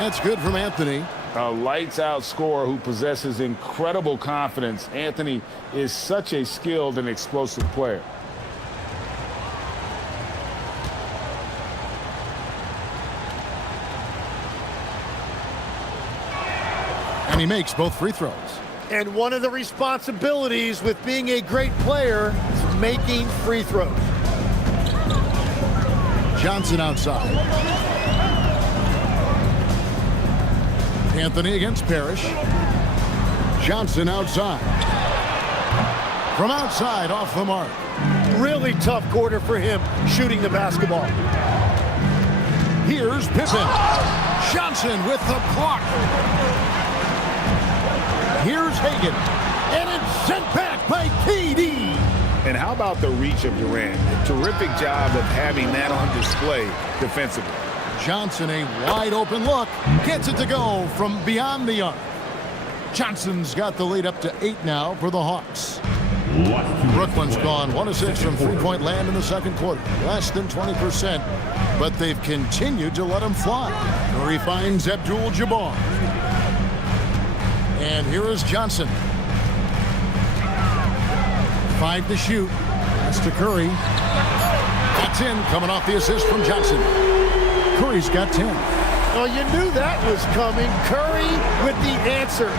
That's good from Anthony. A lights-out scorer who possesses incredible confidence. Anthony is such a skilled and explosive player. And he makes both free throws. And one of the responsibilities with being a great player is making free throws. Johnson outside. Anthony against Parrish. Johnson outside. From outside, off the mark. Really tough quarter for him shooting the basketball. Here's Pippen. Johnson with the block. Here's Hagan. And it's sent back by KD. And how about the reach of Durant? A terrific job of having that on display defensively. Johnson, a wide open look. Gets it to go from beyond the arc. Johnson's got the lead up to 8 now for the Hawks. Brooklyn's gone 1 of 6 from three-point land in the second quarter. Less than 20%, but they've continued to let him fly. Curry finds Abdul-Jabbar. And here is Johnson. 5 to shoot. That's to Curry. That's in, coming off the assist from Johnson. Curry's got 10. Well, you knew that was coming. Curry with the answer.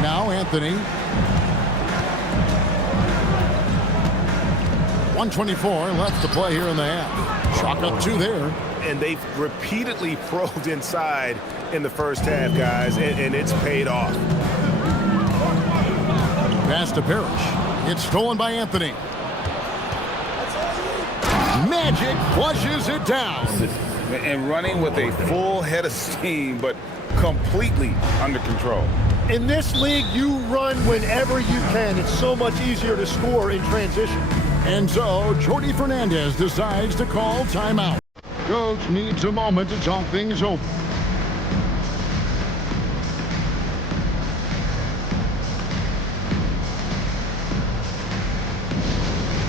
Now Anthony. 1:24 left to play here in the half. Chalk up 2 there. And they've repeatedly probed inside in the first half, guys, and it's paid off. Pass to Parrish. It's stolen by Anthony. Magic flushes it down. And running with a full head of steam, but completely under control. In this league, you run whenever you can. It's so much easier to score in transition. And so, Jordi Fernandez decides to call timeout. Coach needs a moment to talk things over.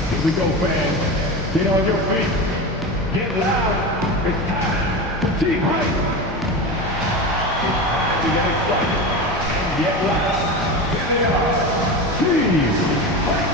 Here we go, fans. Get on your feet. Get loud. It's time for team hype. We get excited. Get loud. Here they are. Team hype.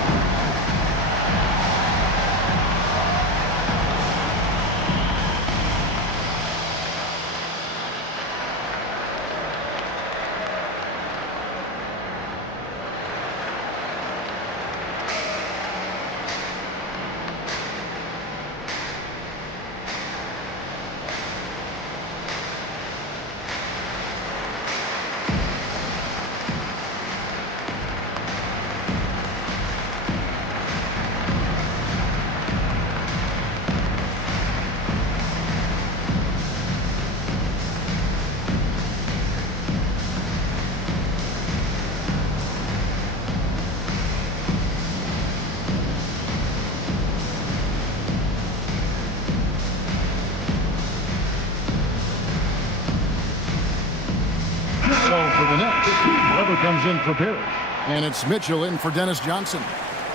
So for the Nets, whoever comes in for Parrish. And it's Mitchell in for Dennis Johnson.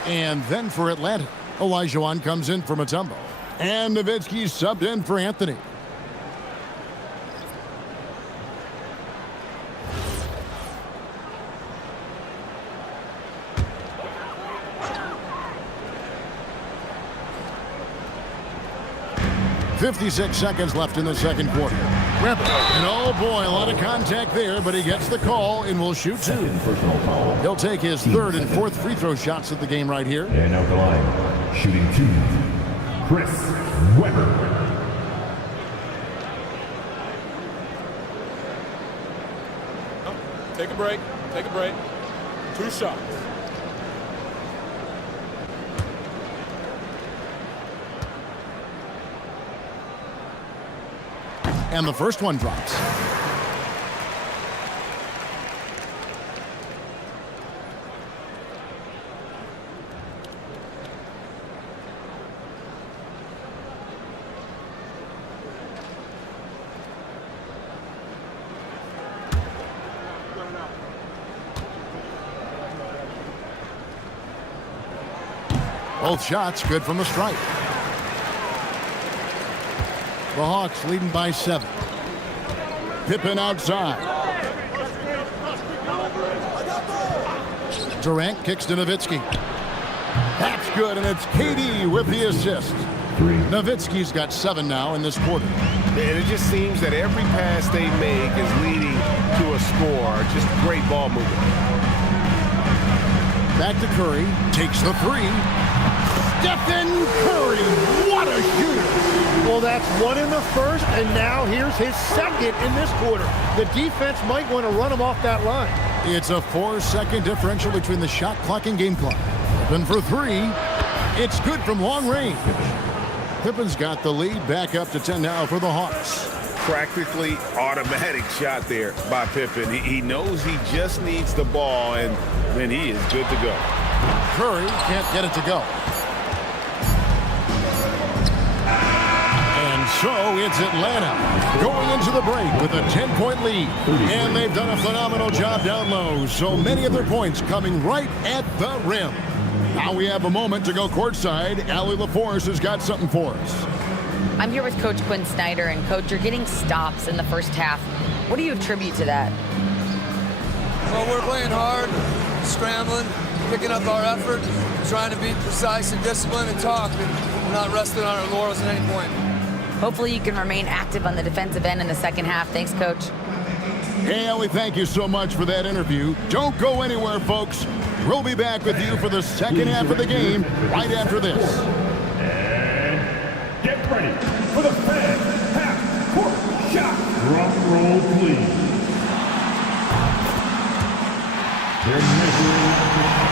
And then for Atlanta, Olajuwon comes in for Mutombo. And Nowitzki subbed in for Anthony. .56 seconds left in the second quarter. And oh boy, a lot of contact there, but he gets the call and will shoot 2. He'll take his 3rd and 4th free throw shots of the game right here. And out the line, shooting 2, Chris Webber. Take a break. Take a break. 2 shots. And the first one drops. Both shots good from the stripe. The Hawks leading by 7. Pippen outside. Durant kicks to Nowitzki. That's good, and it's KD with the assist. Nowitzki's got 7 now in this quarter. And it just seems that every pass they make is leading to a score. Just great ball movement. Back to Curry. Takes the 3. Stephen Curry. What a shooter. Well, that's 1 in the first, and now here's his 2nd in this quarter. The defense might want to run him off that line. It's a 4-second differential between the shot clock and game clock. Pippen for 3. It's good from long range. Pippen's got the lead, back up to 10 now for the Hawks. Practically automatic shot there by Pippen. He knows he just needs the ball, and then he is good to go. Curry can't get it to go. And so it's Atlanta going into the break with a 10-point lead. And they've done a phenomenal job down low. So many of their points coming right at the rim. Now we have a moment to go courtside. Allie LaForce has got something for us. I'm here with Coach Quinn Snyder, and Coach, you're getting stops in the first half. What do you attribute to that? Well, we're playing hard, scrambling, picking up our effort, trying to be precise and disciplined and talk, and we're not resting on our laurels at any point. Hopefully you can remain active on the defensive end in the second half. Thanks, Coach. Hey, Allie, thank you so much for that interview. Don't go anywhere, folks. We'll be back with you for the second half of the game right after this. And get ready for the fan half-court shot. Drum roll, please. They're measuring.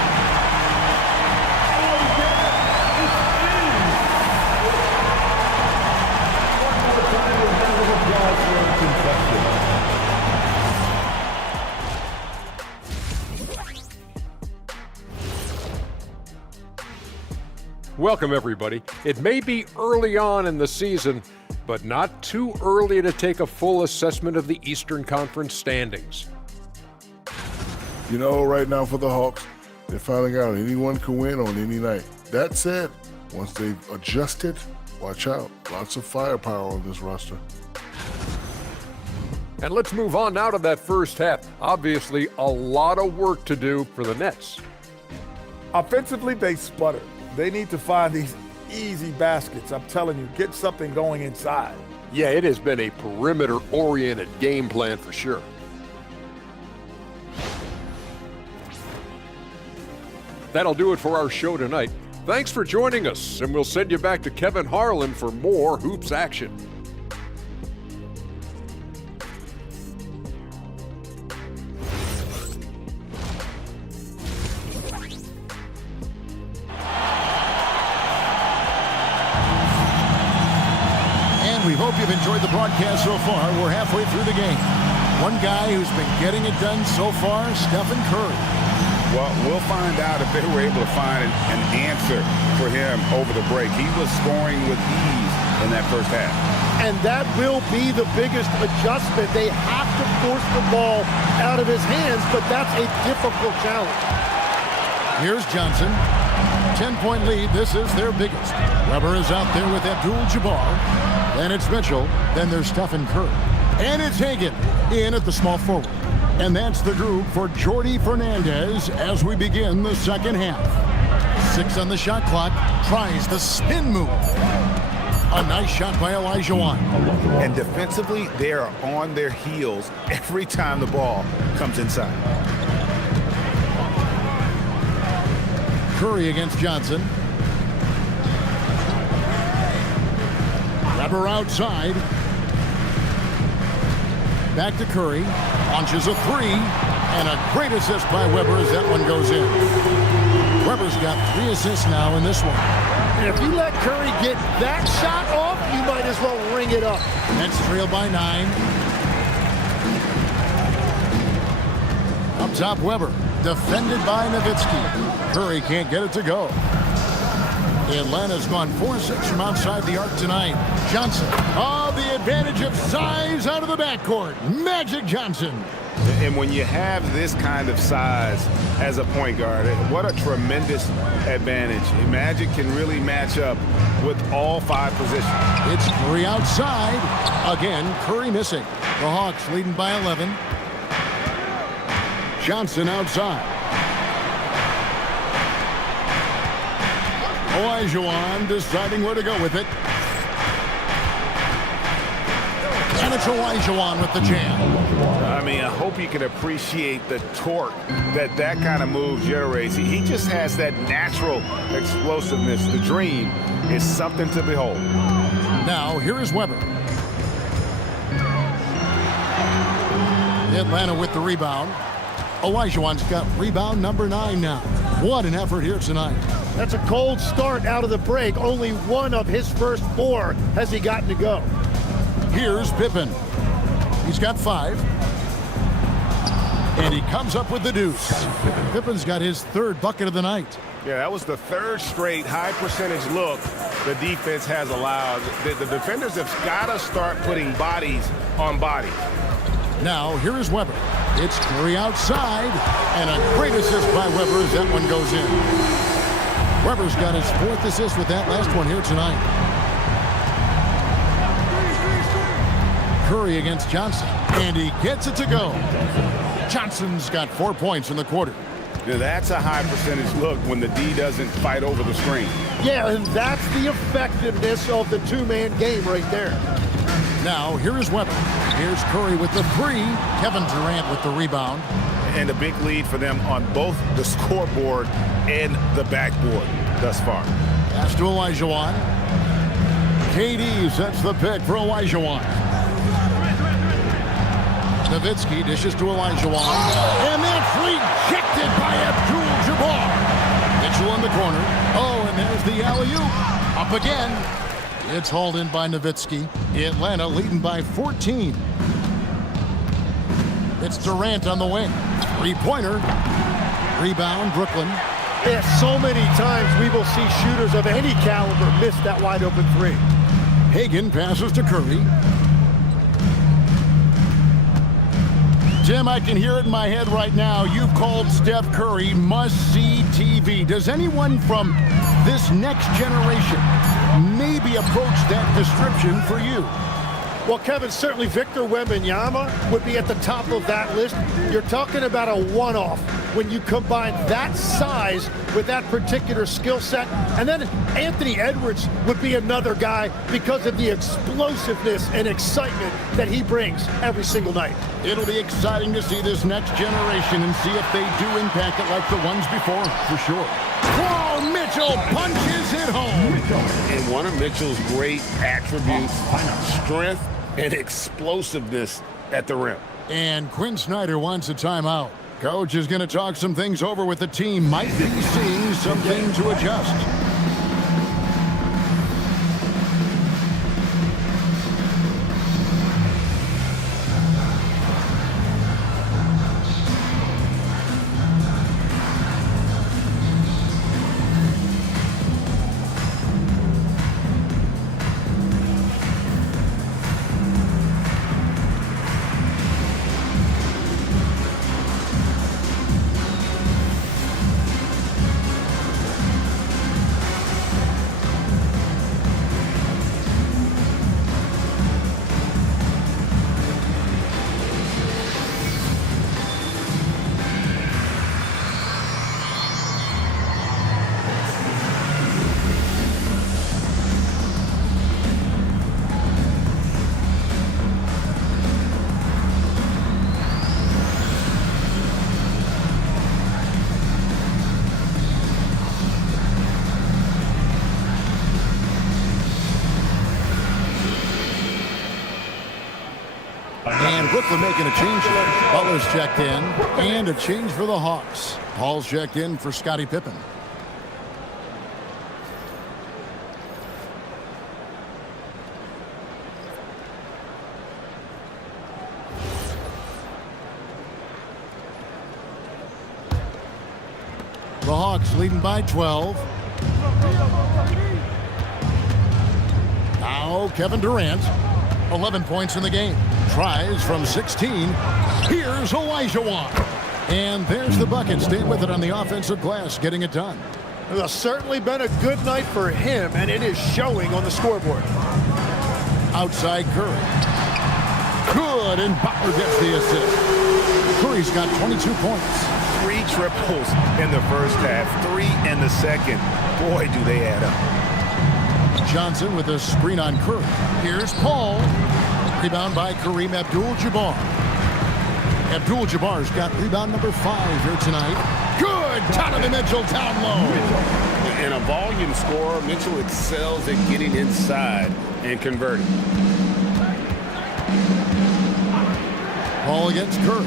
Welcome, everybody. It may be early on in the season, but not too early to take a full assessment of the Eastern Conference standings. You know, right now for the Hawks, they're finding out anyone can win on any night. That said, once they've adjusted, watch out. Lots of firepower on this roster. And let's move on now to that first half. Obviously, a lot of work to do for the Nets. Offensively, they sputter. They need to find these easy baskets. I'm telling you, get something going inside. Yeah, it has been a perimeter-oriented game plan for sure. That'll do it for our show tonight. Thanks for joining us, and we'll send you back to Kevin Harlan for more hoops action. We hope you've enjoyed the broadcast so far. We're halfway through the game. One guy who's been getting it done so far, Stephen Curry. Well, we'll find out if they were able to find an answer for him over the break. He was scoring with ease in that first half. And that will be the biggest adjustment. They have to force the ball out of his hands, but that's a difficult challenge. Here's Johnson. 10-point lead. This is their biggest. Weber is out there with Abdul-Jabbar. Then it's Mitchell. Then there's Stephen Curry. And it's Hagan in at the small forward. And that's the group for Jordi Fernandez as we begin the second half. 6 on the shot clock. Tries the spin move. A nice shot by Elijah Wan. And defensively, they are on their heels every time the ball comes inside. Curry against Johnson. Weber outside. Back to Curry. Launches a 3. And a great assist by Weber as that one goes in. Weber's got 3 assists now in this one. And if you let Curry get that shot off, you might as well ring it up. Nets trail by 9. Up top, Weber. Defended by Nowitzki. Curry can't get it to go. Atlanta's gone 4-6 from outside the arc tonight. Johnson. Oh, the advantage of size out of the backcourt. Magic Johnson. And when you have this kind of size as a point guard, what a tremendous advantage. Magic can really match up with all 5 positions. It's Curry outside. Again, Curry missing. The Hawks leading by 11. Johnson outside. Olajuwon deciding where to go with it. And it's Olajuwon with the jam. I mean, I hope you can appreciate the torque that kind of move generates. He just has that natural explosiveness. The dream is something to behold. Now, here is Weber. Atlanta with the rebound. Olajuwon's got rebound number 9 now. What an effort here tonight. That's a cold start out of the break. Only one of his first 4 has he gotten to go. Here's Pippen. He's got 5. And he comes up with the deuce. Pippen's got his 3rd bucket of the night. Yeah, that was the 3rd straight high percentage look the defense has allowed. The defenders have got to start putting bodies on bodies. Now, here is Weber. It's Curry outside. And a great assist by Weber as that one goes in. Weber's got his 4th assist with that last one here tonight. Curry against Johnson. And he gets it to go. Johnson's got 4 points in the quarter. Now that's a high percentage look when the D doesn't fight over the screen. Yeah, and that's the effectiveness of the 2-man game right there. Now, here is Weber. Here's Curry with the 3. Kevin Durant with the rebound. And a big lead for them on both the scoreboard and the backboard thus far. Pass to Olajuwon. KD sets the pick for Olajuwon. Nowitzki dishes to Olajuwon. And that's rejected by Abdul-Jabbar. Mitchell in the corner. Oh, and there's the alley-oop. Up again. It's hauled in by Nowitzki. Atlanta leading by 14. It's Durant on the wing. 3-pointer. Rebound, Brooklyn. Yeah, so many times we will see shooters of any caliber miss that wide-open 3. Hagan passes to Curry. Tim, I can hear it in my head right now. You've called Steph Curry must-see TV. Does anyone from this next generation maybe approach that description for you? Well, Kevin, certainly Victor Wembanyama would be at the top of that list. You're talking about a one-off when you combine that size with that particular skill set. And then Anthony Edwards would be another guy because of the explosiveness and excitement that he brings every single night. It'll be exciting to see this next generation and see if they do impact it like the ones before, for sure. Whoa, Mitchell punches it home. And one of Mitchell's great attributes, strength and explosiveness at the rim. And Quinn Snyder wants a timeout. Coach is going to talk some things over with the team. Might be seeing something to adjust. And Brooklyn making a change. Butler's checked in. And a change for the Hawks. Paul's checked in for Scottie Pippen. The Hawks leading by 12. Now Kevin Durant. 11 points in the game. Tries from 16. Here's Olajuwon. And there's the bucket. Stayed with it on the offensive glass, getting it done. It's certainly been a good night for him, and it is showing on the scoreboard. Outside Curry. Good, and Butler gets the assist. Curry's got 22 points. 3 triples in the first half, 3 in the second. Boy, do they add up. Johnson with a screen on Curry. Here's Paul. Rebound by Kareem Abdul-Jabbar. Abdul-Jabbar's got rebound number 5 here tonight. Good! Donovan Mitchell down low. And a volume scorer, Mitchell excels at getting inside and converting. Ball against Curry.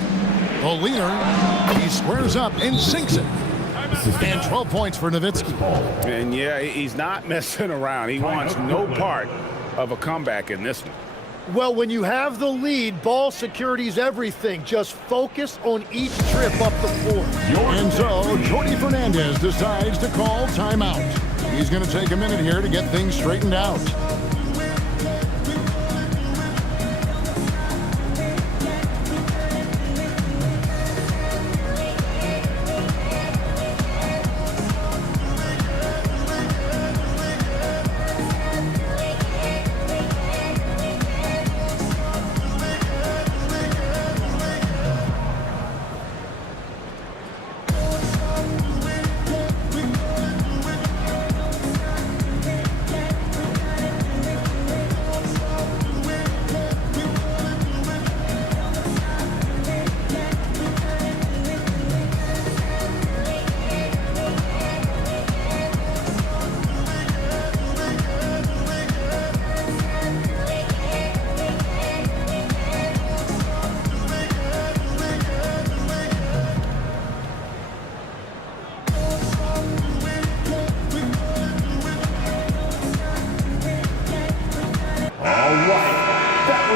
The leaner, he squares up and sinks it. And 12 points for Nowitzki. And yeah, he's not messing around. He wants no part of a comeback in this one. Well, when you have the lead, ball security is everything. Just focus on each trip up the floor. And so, Jordi Fernandez decides to call timeout. He's going to take a minute here to get things straightened out.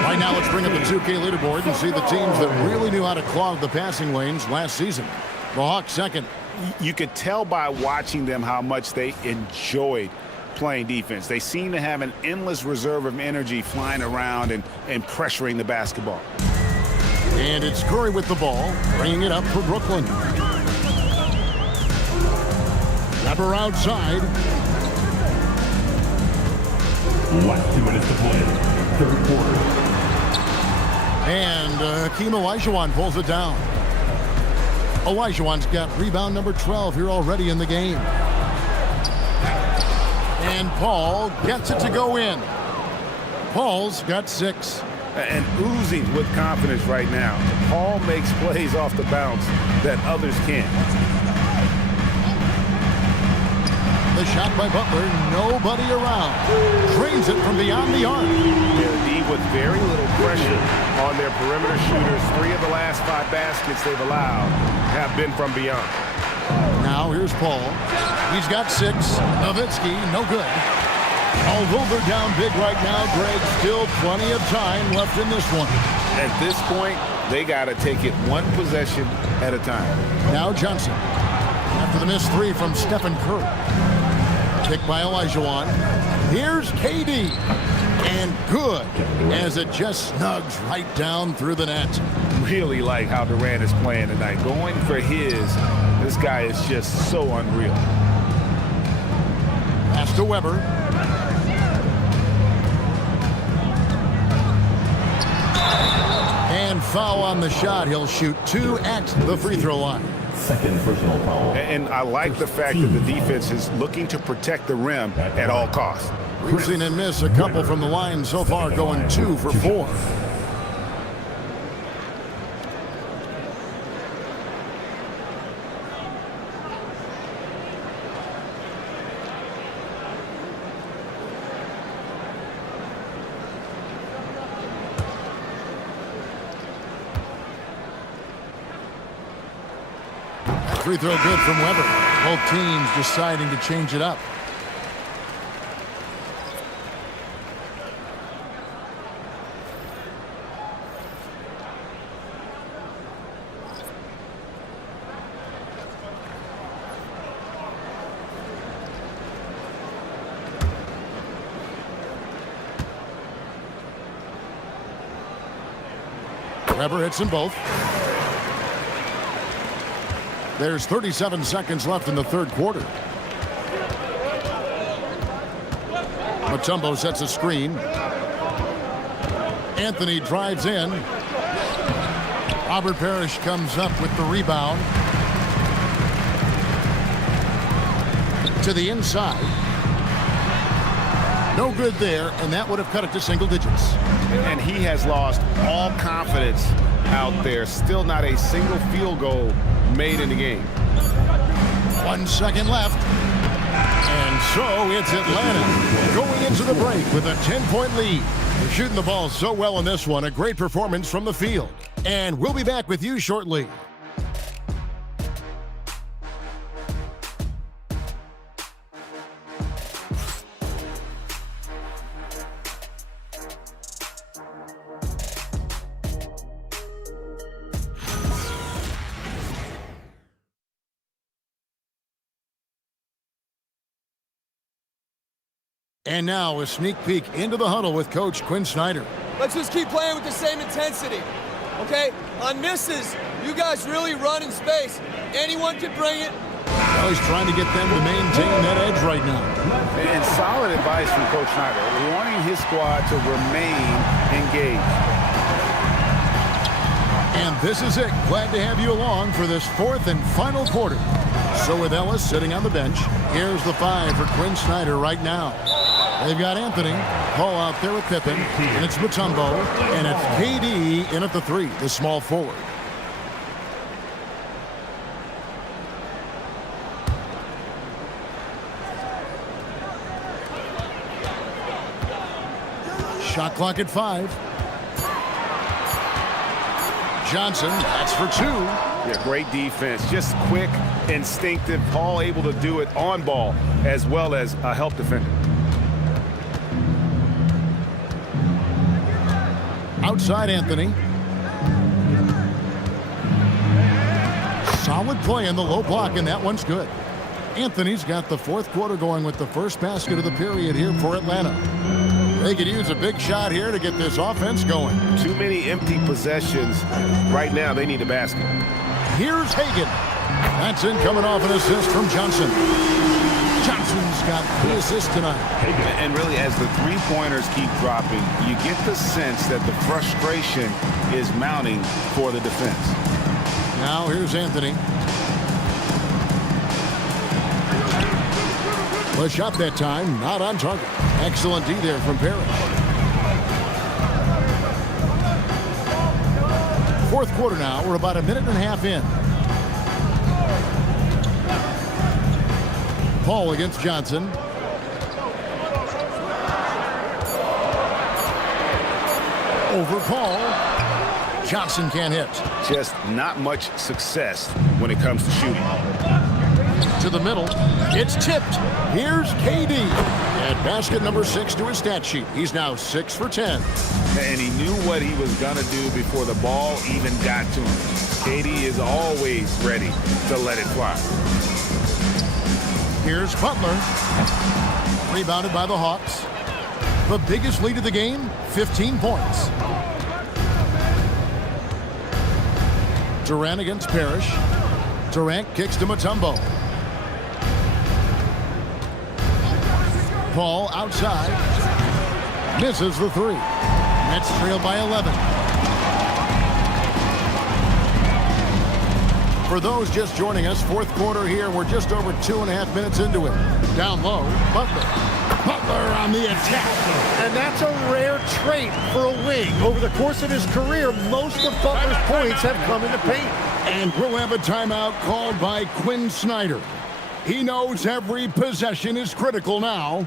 Right now, let's bring up the 2K leaderboard and see the teams that really knew how to clog the passing lanes last season. The Hawks second. You could tell by watching them how much they enjoyed playing defense. They seem to have an endless reserve of energy flying around and pressuring the basketball. And it's Curry with the ball, bringing it up for Brooklyn. Weber outside. Last 2 minutes to play. Third quarter. And Hakeem Olajuwon pulls it down. Olajuwon's got rebound number 12 here already in the game. And Paul gets it to go in. Paul's got 6. And oozing with confidence right now. Paul makes plays off the bounce that others can't. The shot by Butler, nobody around. Drains it from beyond the arc. They're deep with very little pressure on their perimeter shooters. 3 of the last 5 baskets they've allowed have been from beyond. Now here's Paul. He's got 6. Nowitzki, no good. Although they're down big right now, Greg, still plenty of time left in this one. At this point, they got to take it one possession at a time. Now Johnson. After the missed 3 from Stephen Curry. Kick by Olajuwon. Here's KD. And good, as it just snugs right down through the net. Really like how Durant is playing tonight. Going for his, this guy is just so unreal. Pass to Weber. And foul on the shot. He'll shoot 2 at the free throw line. Second personal foul. And I like the fact that the defense is looking to protect the rim at all costs. We've seen him miss a couple from the line so far, going 2 for 4. Free throw good from Weber. Both teams deciding to change it up. Weber hits them both. There's 37 seconds left in the third quarter. Mutombo sets a screen. Anthony drives in. Robert Parrish comes up with the rebound. To the inside. No good there, and that would have cut it to single digits. And he has lost all confidence out there. Still not a single field goal made in the game. 1 second left. And so it's Atlanta going into the break with a 10-point lead. They're shooting the ball so well in this one. A great performance from the field. And we'll be back with you shortly. And now a sneak peek into the huddle with Coach Quinn Snyder. Let's just keep playing with the same intensity, okay? On misses, you guys really run in space. Anyone can bring it. Well, he's trying to get them to maintain that edge right now. And solid advice from Coach Snyder, wanting his squad to remain engaged. And this is it. Glad to have you along for this fourth and final quarter. So with Ellis sitting on the bench, here's the 5 for Quinn Snyder right now. They've got Anthony, Paul out there with Pippen, and it's Mutombo, and it's KD in at the 3, the small forward. Shot clock at 5. Johnson, that's for 2. Yeah, great defense. Just quick, instinctive. Paul able to do it on ball as well as a help defender. Outside Anthony. Solid play in the low block, and that one's good. Anthony's got the fourth quarter going with the first basket of the period here for Atlanta. They could use a big shot here to get this offense going. Too many empty possessions. Right now, they need a basket. Here's Hagan. That's in coming off an assist from Johnson. Johnson's got the assist tonight. And really, as the three-pointers keep dropping, you get the sense that the frustration is mounting for the defense. Now here's Anthony. The shot that time, not on target. Excellent D there from Parrish. Fourth quarter now. We're about a minute and a half in. Paul against Johnson. Over Paul. Johnson can't hit. Just not much success when it comes to shooting. To the middle. It's tipped. Here's KD. And basket number 6 to his stat sheet. He's now 6 for 10. And he knew what he was going to do before the ball even got to him. KD is always ready to let it fly. Here's Butler. Rebounded by the Hawks. The biggest lead of the game, 15 points. Durant against Parrish. Durant kicks to Mutombo. Paul outside. Misses the 3. Nets trail by 11. For those just joining us, fourth quarter here. We're just over 2.5 minutes into it. Down low, Butler. Butler on the attack. And that's a rare trait for a wing. Over the course of his career, most of Butler's points have come in the paint. And we'll have a timeout called by Quinn Snyder. He knows every possession is critical now.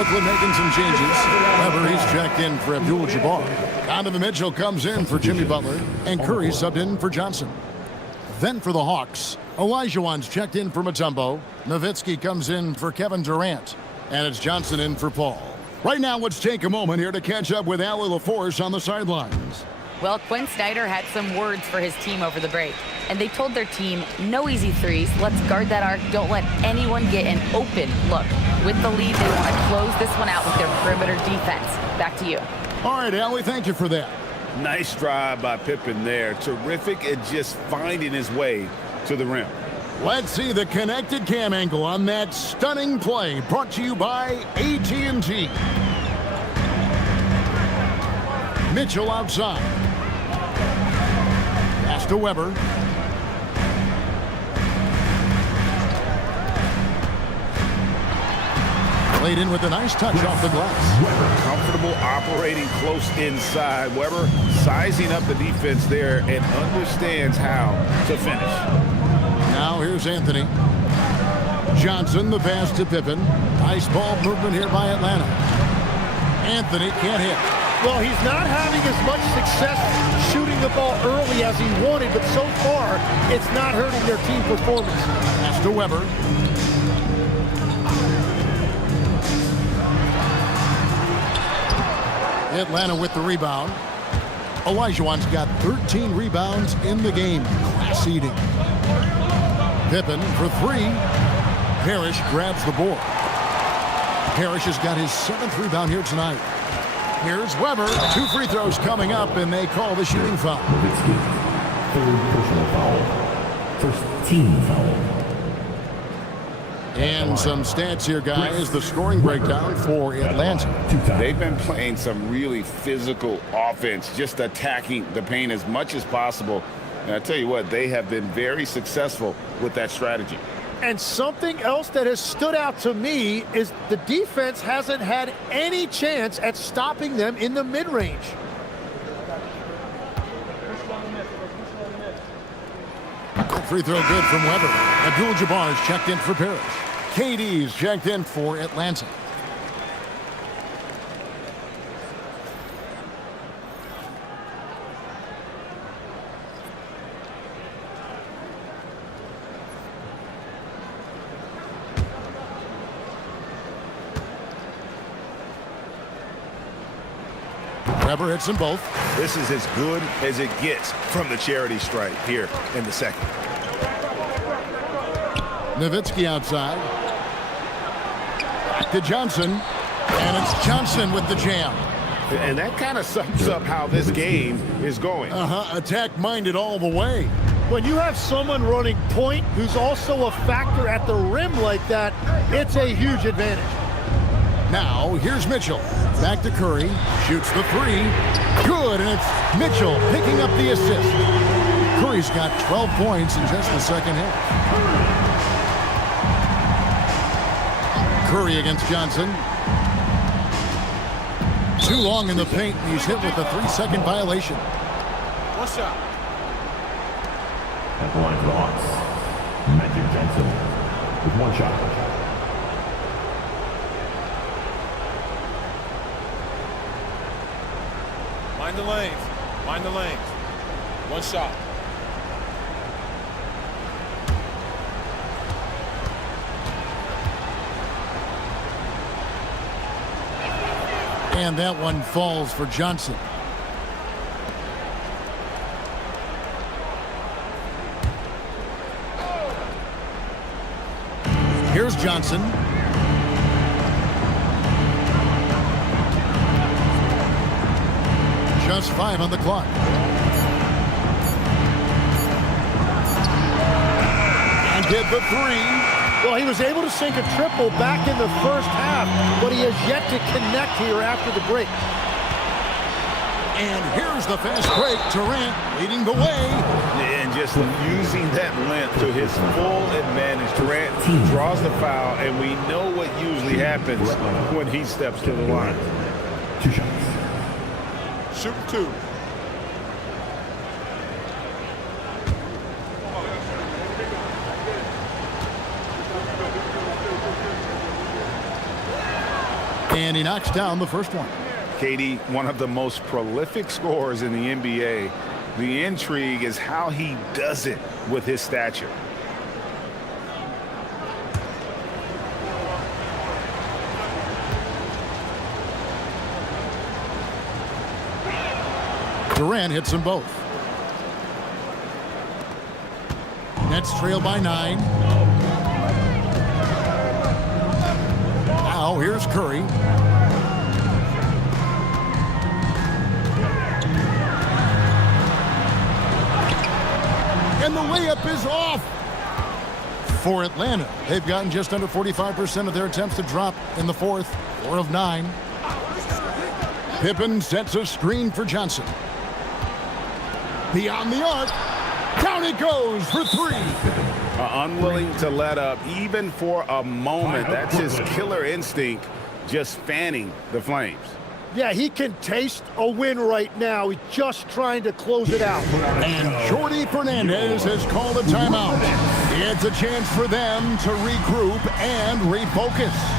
Brooklyn making some changes. Weber, he's checked in for Abdul-Jabbar. Donovan Mitchell comes in for Jimmy Butler, and Curry subbed in for Johnson. Then for the Hawks, Olajuwon's checked in for Mutombo. Nowitzki comes in for Kevin Durant, and it's Johnson in for Paul. Right now, let's take a moment here to catch up with Allie LaForce on the sidelines. Well, Quinn Snyder had some words for his team over the break, and they told their team, no easy threes, let's guard that arc, don't let anyone get an open look. With the lead, they want to close this one out with their perimeter defense. Back to you. All right, Allie, thank you for that. Nice drive by Pippen there. Terrific at just finding his way to the rim. Let's see the connected cam angle on that stunning play, brought to you by AT&T. Mitchell outside. Pass to Weber. Played in with a nice touch off the glass. Comfortable operating close inside. Weber sizing up the defense there and understands how to finish. Now here's Anthony. Johnson, the pass to Pippen. Nice ball movement here by Atlanta. Anthony can't hit. Well, he's not having as much success shooting the ball early as he wanted, but so far, it's not hurting their team performance. Pass to Weber. Atlanta with the rebound. Olajuwon's got 13 rebounds in the game. Class eating. Pippen for three. Parrish grabs the board. Parrish has got his 7th rebound here tonight. Here's Weber. 2 free throws coming up, and they call the shooting foul. Third personal foul. First team foul. And some stats here, guys. The scoring breakdown for Atlanta. They've been playing some really physical offense, just attacking the paint as much as possible. And I tell you what, they have been very successful with that strategy. And something else that has stood out to me is the defense hasn't had any chance at stopping them in the mid-range. Free throw good from Weber. Abdul-Jabbar is checked in for Parrish. KD's checked in for Atlanta. Weber hits them both. This is as good as it gets from the charity stripe here in the second. Nowitzki outside. Back to Johnson. And it's Johnson with the jam. And that kind of sums up how this game is going. Attack-minded all the way. When you have someone running point who's also a factor at the rim like that, it's a huge advantage. Now, here's Mitchell. Back to Curry. Shoots the three. Good, and it's Mitchell picking up the assist. Curry's got 12 points in just the second half. Curry against Johnson. Too long in the paint, and he's hit with a 3-second violation. One shot. At the line for the Hawks, Magic Johnson with 1 shot. Mind the lanes. Mind the lanes. 1 shot. And that one falls for Johnson. Here's Johnson. Just 5 on the clock. And get the three. Well, he was able to sink a triple back in the first half, but he has yet to connect here after the break. And here's the fast break. Durant leading the way. And just using that length to his full advantage. Durant draws the foul, and we know what usually happens when he steps to the line. 2 shots. Shooting 2. And he knocks down the first one. Katie, one of the most prolific scorers in the NBA. The intrigue is how he does it with his stature. Durant hits them both. Nets trail by 9. Now here's Curry. And the layup is off. For Atlanta, they've gotten just under 45% of their attempts to drop in the fourth. 4 of 9. Pippen sets a screen for Johnson. Beyond the arc. Down it goes for 3. Unwilling to let up even for a moment. That's his killer instinct, just fanning the flames. Yeah, he can taste a win right now. He's just trying to close it out. And Jordy Fernandez has called a timeout. It's a chance for them to regroup and refocus.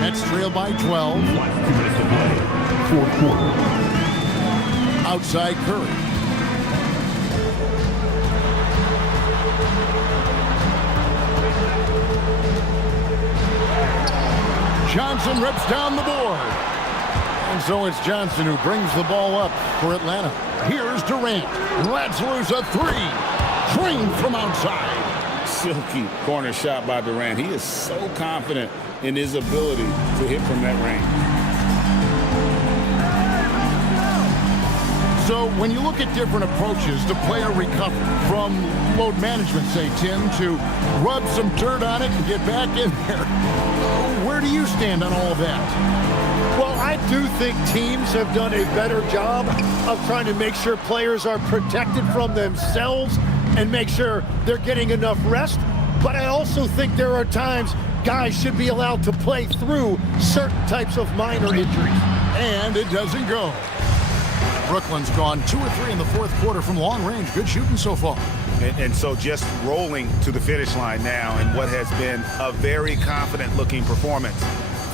Nets trail by 12. 2 minutes to play. Fourth quarter. Outside Curry. Johnson rips down the board. And so it's Johnson who brings the ball up for Atlanta. Here's Durant. Lets loose a 3. Drained from outside. Silky corner shot by Durant. He is so confident in his ability to hit from that range. So when you look at different approaches to player recovery, from load management, say, Tim, to rub some dirt on it and get back in there, where do you stand on all of that? Well, I do think teams have done a better job of trying to make sure players are protected from themselves and make sure they're getting enough rest. But I also think there are times guys should be allowed to play through certain types of minor injuries. And it doesn't go. Brooklyn's gone 2 or 3 in the fourth quarter from long range. Good shooting so far. And so just rolling to the finish line now in what has been a very confident-looking performance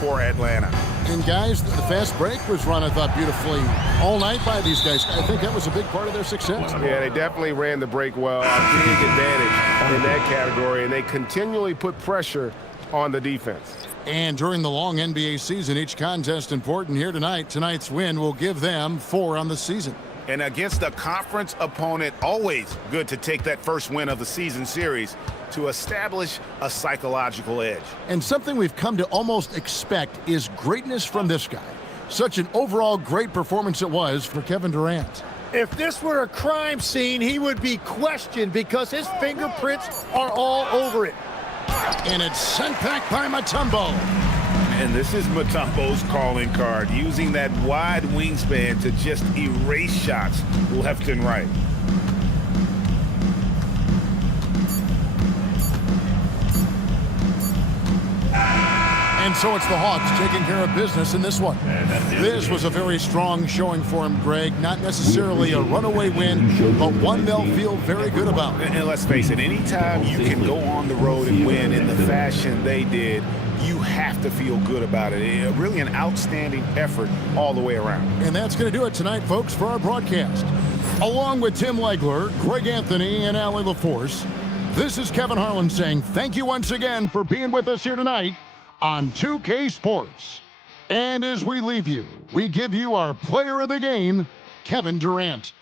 for Atlanta. And guys, the fast break was run, I thought, beautifully all night by these guys. I think that was a big part of their success. Yeah, they definitely ran the break well. A big advantage in that category, and they continually put pressure on the defense. And during the long NBA season, each contest important here tonight. Tonight's win will give them 4 on the season. And against a conference opponent, always good to take that first win of the season series to establish a psychological edge. And something we've come to almost expect is greatness from this guy. Such an overall great performance it was for Kevin Durant. If this were a crime scene, he would be questioned because his fingerprints are all over it. And it's sent back by Mutombo. And this is Mutombo's calling card, using that wide wingspan to just erase shots left and right. And And so it's the Hawks taking care of business in this one. This was a very strong showing for him, Greg. Not necessarily a runaway win, but one they'll feel very good about. And let's face it, anytime you can go on the road and win in the fashion they did, you have to feel good about it. Really an outstanding effort all the way around. And that's going to do it tonight, folks, for our broadcast. Along with Tim Legler, Greg Anthony, and Allie LaForce, this is Kevin Harlan saying thank you once again for being with us here tonight on 2K Sports. And as we leave you, we give you our player of the game, Kevin Durant.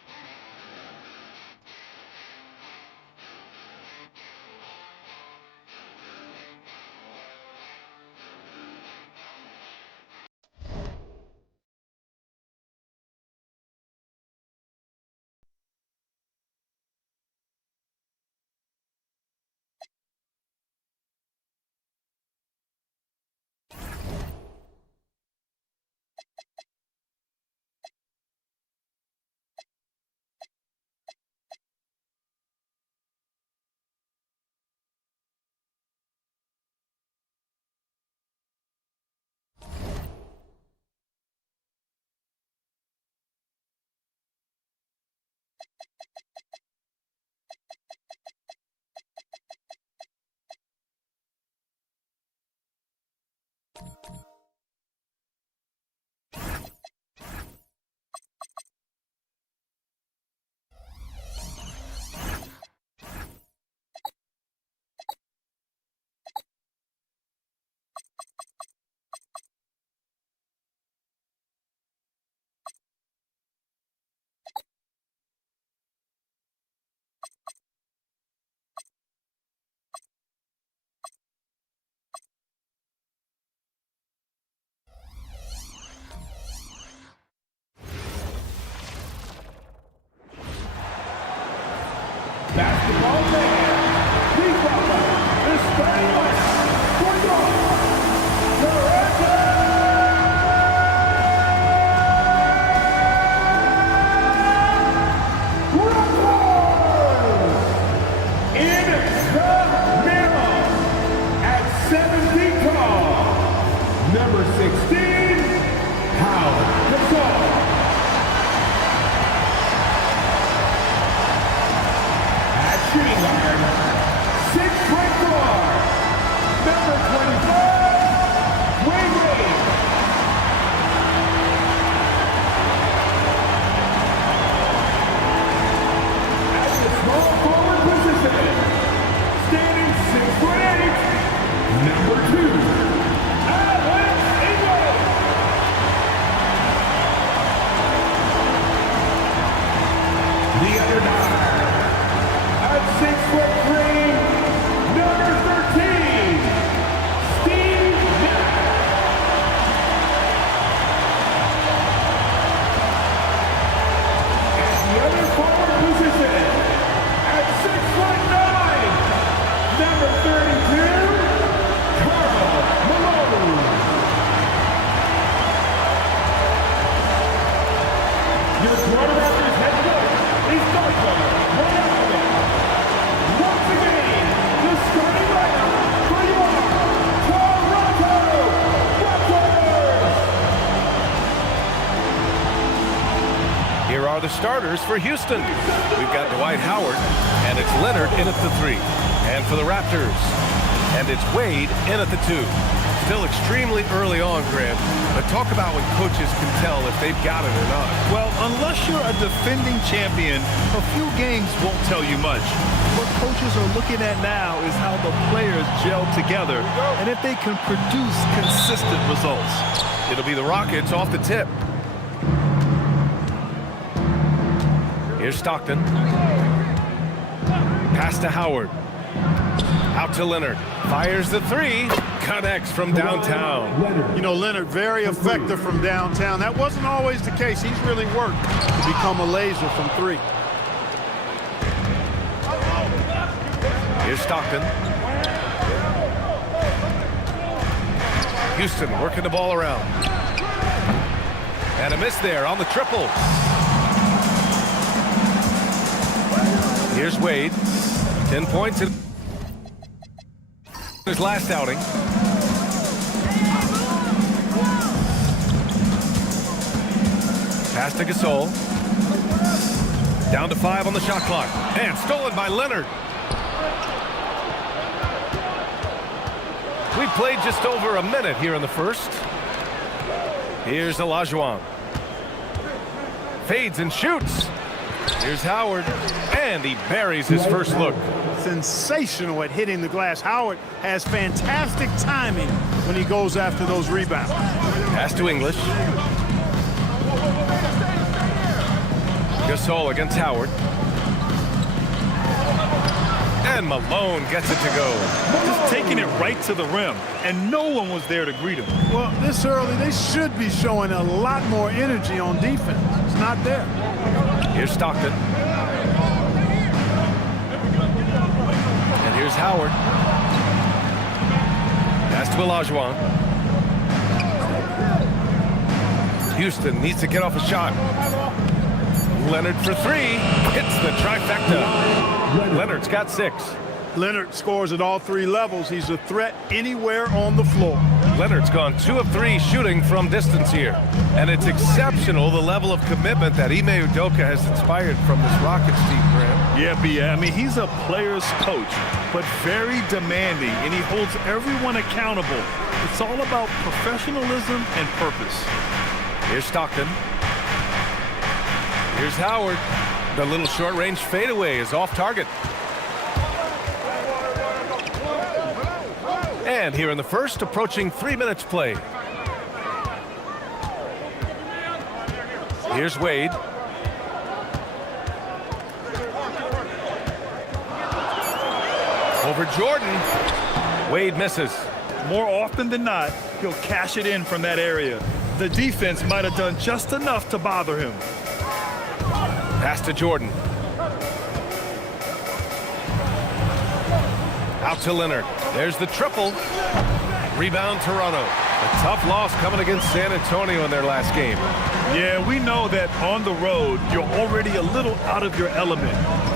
Basketball man, please welcome the starting lineup for your Toronto Raptors. In the middle, at 7 feet tall, number 16, Howard Gasol. Shooting guard, 6'4", number 25, Wade. At the small forward position, standing 6'8", number 2, Alex Ingram. The other 9. 6'3", number 13, Steve Nash. At the other forward position, at 6'9", number 32, Karl Malone. Your quarterback's head coach is Darko Moraga. Once again, the starting lineup for your Toronto Raptors. Here are the starters for Houston. We've got Dwight Howard, and it's Leonard in at the 3. And for the Raptors, and it's Wade in at the 2. Still extremely early on, Grant, but talk about when coaches can tell if they've got it or not. Well, unless you're a defending champion, a few games won't tell you much. What coaches are looking at now is how the players gel together and if they can produce consistent results. It'll be the Rockets off the tip. Here's Stockton. Pass to Howard. Out to Leonard. Fires the 3. Connects from downtown. You know, Leonard, very effective from downtown. That wasn't always the case. He's really worked to become a laser from 3. Here's Stockton. Houston working the ball around. And a miss there on the triple. Here's Wade. 10 points in his last outing. Pass to Gasol. Down to 5 on the shot clock. And stolen by Leonard. We played just over a minute here in the first. Here's Olajuwon. Fades and shoots. Here's Howard. And he buries his first look. Sensational at hitting the glass. Howard has fantastic timing when he goes after those rebounds. Pass to English. Gasol against Howard. And Malone gets it to go. Just taking it right to the rim, and no one was there to greet him. Well, this early, they should be showing a lot more energy on defense. It's not there. Here's Stockton. And here's Howard. Pass to Olajuwon. Houston needs to get off a shot. Leonard for 3. Hits the trifecta. Leonard's got 6. Leonard scores at all 3 levels. He's a threat anywhere on the floor. Leonard's gone 2 of 3 shooting from distance here. And it's exceptional the level of commitment that Ime Udoka has inspired from this Rockets team, Grant. Yeah, B.A. I mean, he's a player's coach, but very demanding, and he holds everyone accountable. It's all about professionalism and purpose. Here's Stockton. Here's Howard. The little short-range fadeaway is off target. And here in the first, approaching 3 minutes played. Here's Wade. Over Jordan. Wade misses. More often than not, he'll cash it in from that area. The defense might have done just enough to bother him. Pass to Jordan. Out to Leonard. There's the triple. Rebound Toronto. A tough loss coming against San Antonio in their last game. Yeah, we know that on the road, you're already a little out of your element.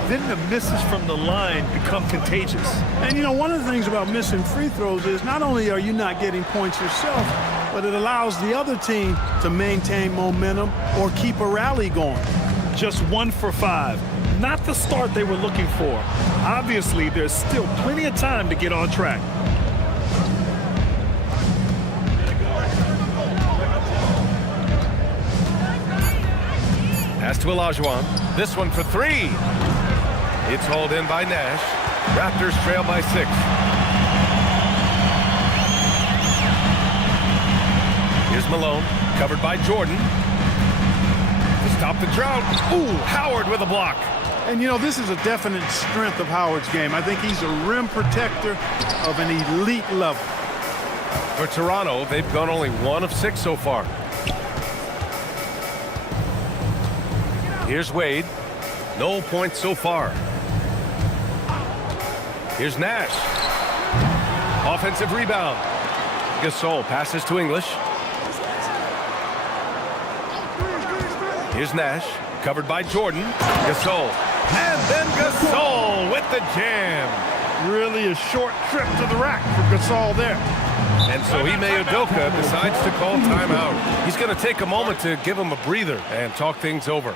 Then the misses from the line become contagious. And, you know, one of the things about missing free throws is not only are you not getting points yourself, but it allows the other team to maintain momentum or keep a rally going. Just 1 for 5. Not the start they were looking for. Obviously, there's still plenty of time to get on track. Pass to Olajuwon. This one for 3. It's hauled in by Nash. Raptors trail by 6. Here's Malone, covered by Jordan. To stop the drought. Ooh, Howard with a block. And, you know, this is a definite strength of Howard's game. I think he's a rim protector of an elite level. For Toronto, they've gone only 1 of 6 so far. Here's Wade. No points so far. Here's Nash. Offensive rebound. Gasol passes to English. Here's Nash, covered by Jordan. Gasol. And then Gasol with the jam. Really a short trip to the rack for Gasol there. And so Ime Udoka decides to call timeout. He's going to take a moment to give him a breather and talk things over.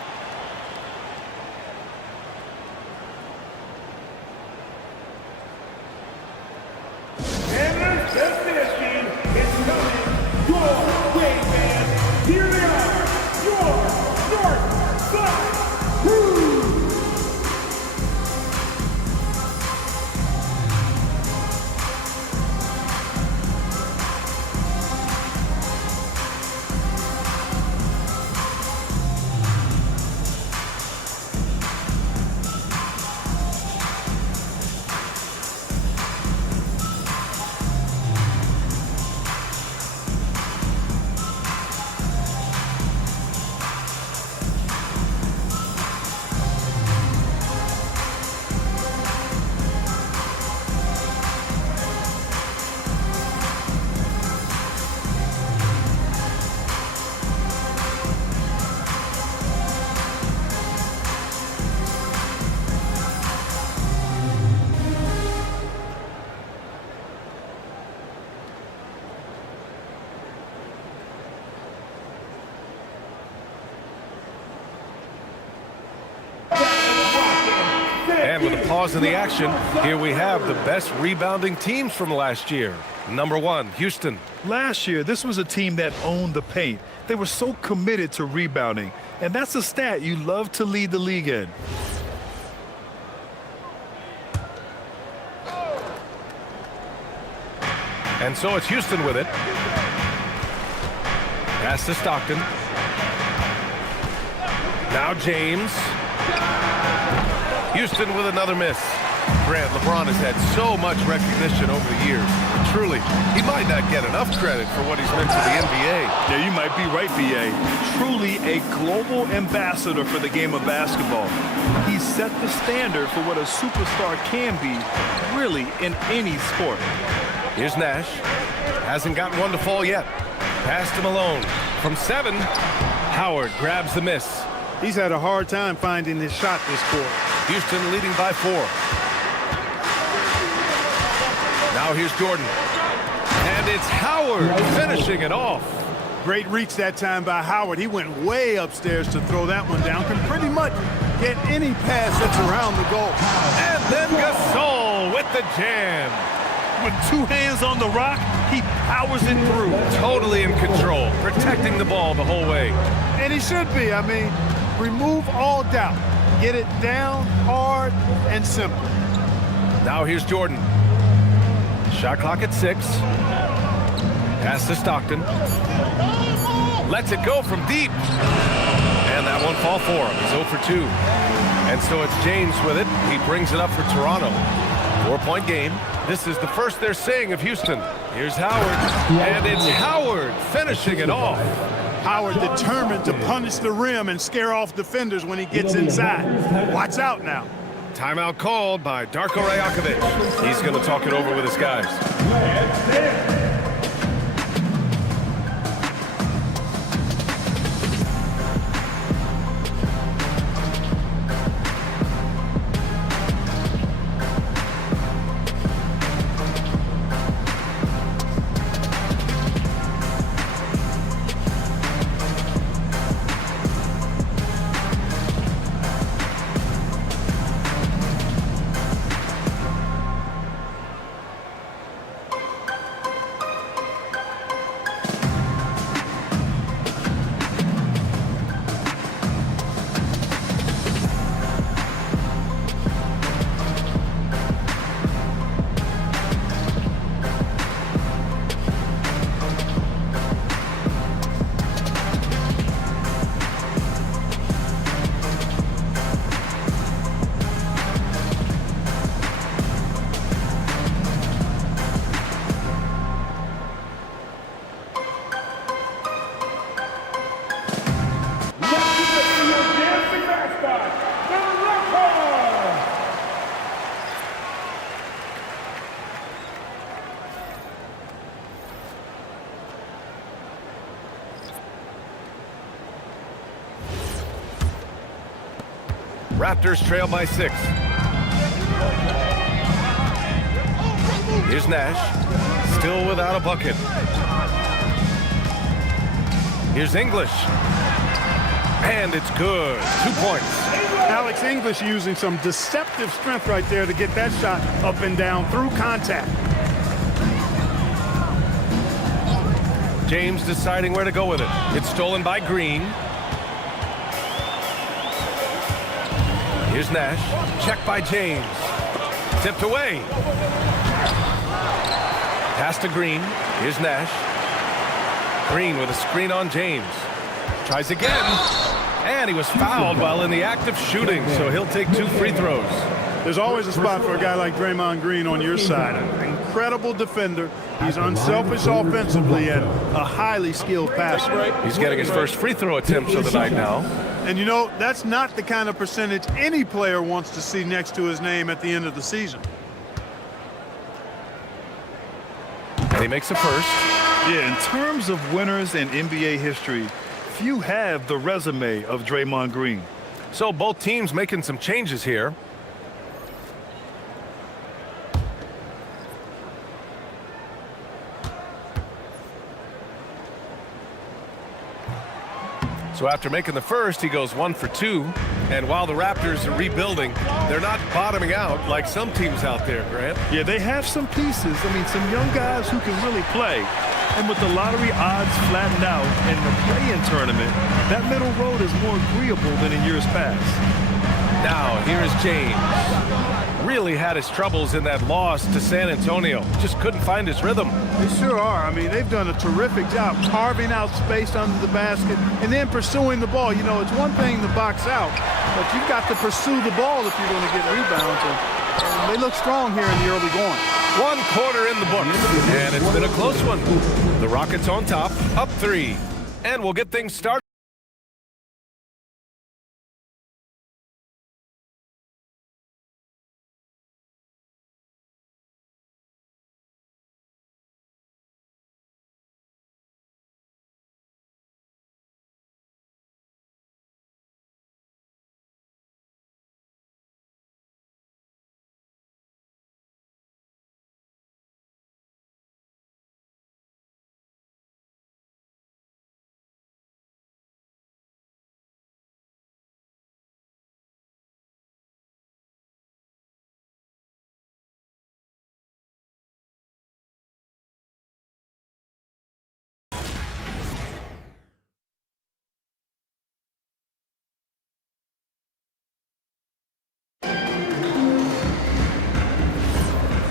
pause in the action, here we have the best rebounding teams from last year. Number 1, Houston. Last year, this was a team that owned the paint. They were so committed to rebounding, and that's a stat you love to lead the league in. And so it's Houston with it. Pass to Stockton. Now James. Houston with another miss. Grant, LeBron has had so much recognition over the years. Truly, he might not get enough credit for what he's meant to the NBA. Yeah, you might be right, B.A. Truly a global ambassador for the game of basketball. He set the standard for what a superstar can be, really, in any sport. Here's Nash. Hasn't gotten one to fall yet. Pass to Malone. From 7, Howard grabs the miss. He's had a hard time finding his shot this quarter. Houston leading by 4. Now here's Jordan. And it's Howard finishing it off. Great reach that time by Howard. He went way upstairs to throw that one down. Can pretty much get any pass that's around the goal. And then Gasol with the jam. With 2 hands on the rock, he powers it through. Totally in control, protecting the ball the whole way. And he should be. I mean, remove all doubt. Get it down, hard, and simple. Now here's Jordan. Shot clock at 6. Pass to Stockton. Lets it go from deep. And that one fall for him. He's 0 for 2. And so it's James with it. He brings it up for Toronto. 4-point game. This is the first they're seeing of Houston. Here's Howard. And it's Howard finishing it off. Howard determined to punish the rim and scare off defenders when he gets inside. Watch out now. Timeout called by Darko Rajakovic. He's going to talk it over with his guys. Raptors trail by 6. Here's Nash, still without a bucket. Here's English, and it's good. 2 points. Alex English using some deceptive strength right there to get that shot up and down through contact. James deciding where to go with it. It's stolen by Green. Here's Nash. Checked by James. Tipped away. Pass to Green. Here's Nash. Green with a screen on James. Tries again. And he was fouled while in the act of shooting, so he'll take 2 free throws. There's always a spot for a guy like Draymond Green on your side. An incredible defender. He's unselfish offensively and a highly skilled passer. He's getting his first free throw attempts of the night now. And you know, that's not the kind of percentage any player wants to see next to his name at the end of the season. And he makes a first. Yeah, in terms of winners in NBA history, few have the resume of Draymond Green. So both teams making some changes here. So after making the first, he goes 1 for 2. And while the Raptors are rebuilding, they're not bottoming out like some teams out there, Grant. Yeah, they have some pieces. I mean, some young guys who can really play. And with the lottery odds flattened out in the play-in tournament, that middle road is more agreeable than in years past. Now, here's James. Really had his troubles in that loss to San Antonio. Just couldn't find his rhythm. They sure are. I mean, they've done a terrific job carving out space under the basket and then pursuing the ball. You know, it's one thing to box out, but you've got to pursue the ball if you're going to get rebounds. And they look strong here in the early going. 1 quarter in the books, and it's been a close one. The Rockets on top, up 3. And we'll get things started.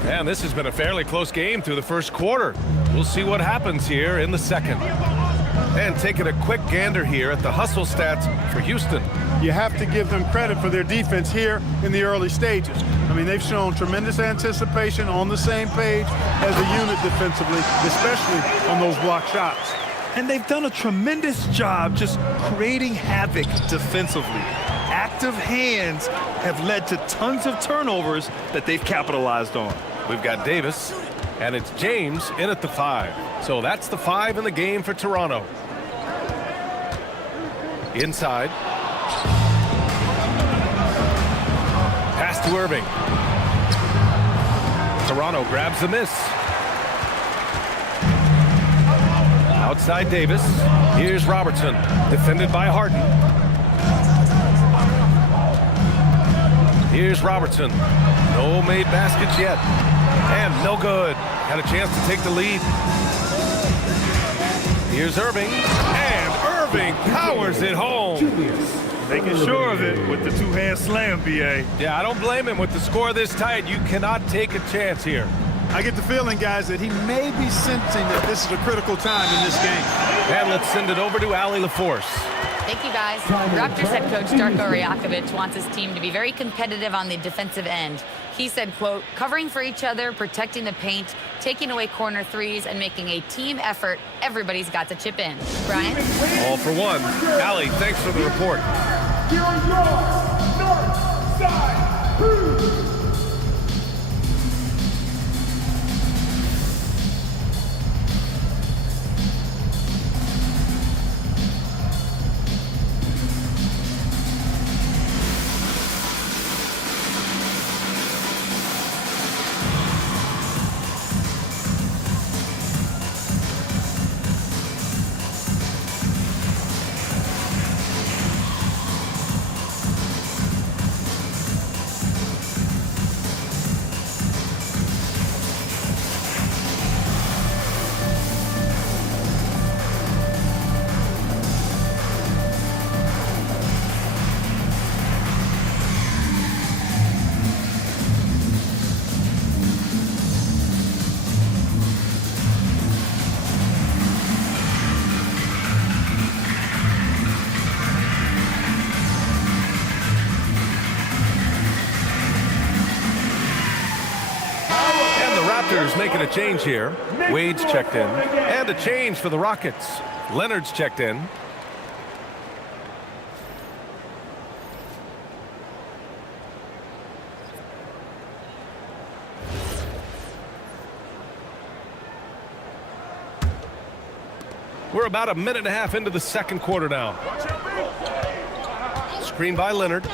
And this has been a fairly close game through the first quarter. We'll see what happens here in the second. And taking a quick gander here at the hustle stats for Houston. You have to give them credit for their defense here in the early stages. I mean, they've shown tremendous anticipation, on the same page as a unit defensively, especially on those block shots. And they've done a tremendous job just creating havoc defensively. Active hands have led to tons of turnovers that they've capitalized on. We've got Davis, and it's James in at the 5. So that's the 5 in the game for Toronto. Inside. Pass to Irving. Toronto grabs the miss. Outside Davis. Here's Robertson, defended by Harden. Here's Robertson. No made baskets yet. And no good. Had a chance to take the lead. Here's Irving. And Irving powers it home. Making sure of it with the two-hand slam, B.A. Yeah, I don't blame him. With the score this tight, you cannot take a chance here. I get the feeling, guys, that he may be sensing that this is a critical time in this game. And let's send it over to Allie LaForce. Thank you, guys. Raptors head coach Darko Rajakovic wants his team to be very competitive on the defensive end. He said, quote, covering for each other, protecting the paint, taking away corner threes, and making a team effort. Everybody's got to chip in. Brian? All for one. Allie, thanks for the report. Here are your North Side Crew. Making a change here. Wade's checked in. And a change for the Rockets. Leonard's checked in. We're about a minute and a half into the second quarter now. Screen by Leonard.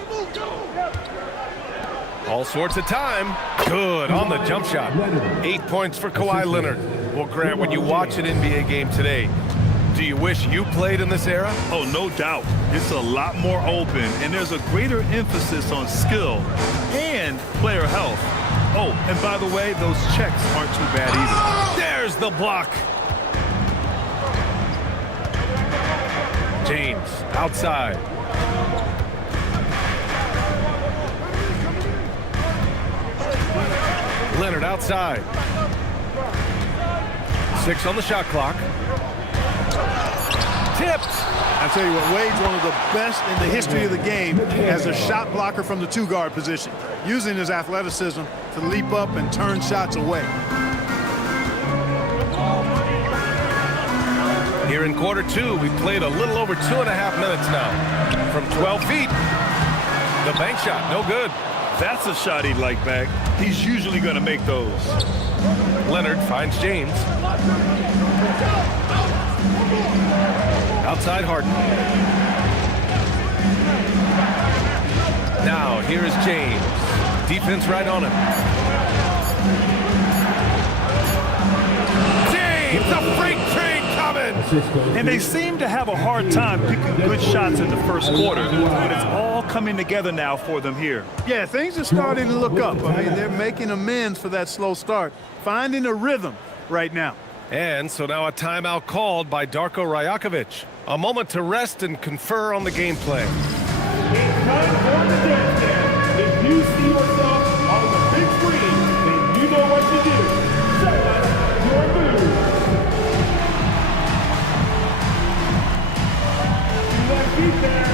All sorts of time. Good on the jump shot. 8 points for Kawhi Leonard. Well, Grant, when you watch an NBA game today, Do you wish you played in this era? Oh, no doubt. It's a lot more open, and there's a greater emphasis on skill and player health. Oh, and by the way, those checks aren't too bad either. There's the block. James, outside. Leonard outside. 6 on the shot clock. Tipped. I tell you what, Wade's one of the best in the history of the game as a shot blocker from the 2-guard position, using his athleticism to leap up and turn shots away. Here in quarter 2, we've played a little over 2.5 minutes now. From 12 feet, the bank shot, no good. That's a shot he'd like back. He's usually going to make those. Leonard finds James. Outside Harden. Now, here is James. Defense right on him. James, a freight train coming! And they seem to have a hard time picking good shots in the first quarter, but it's all coming together now for them here. Yeah, things are starting to look up. I mean, they're making amends for that slow start, finding a rhythm right now. And so now a timeout called by Darko Rajakovic. A moment to rest and confer on the game plan. It's time for the dance dance. If you see yourself on the big screen, then you know what to do. Select your move. You want to beat there.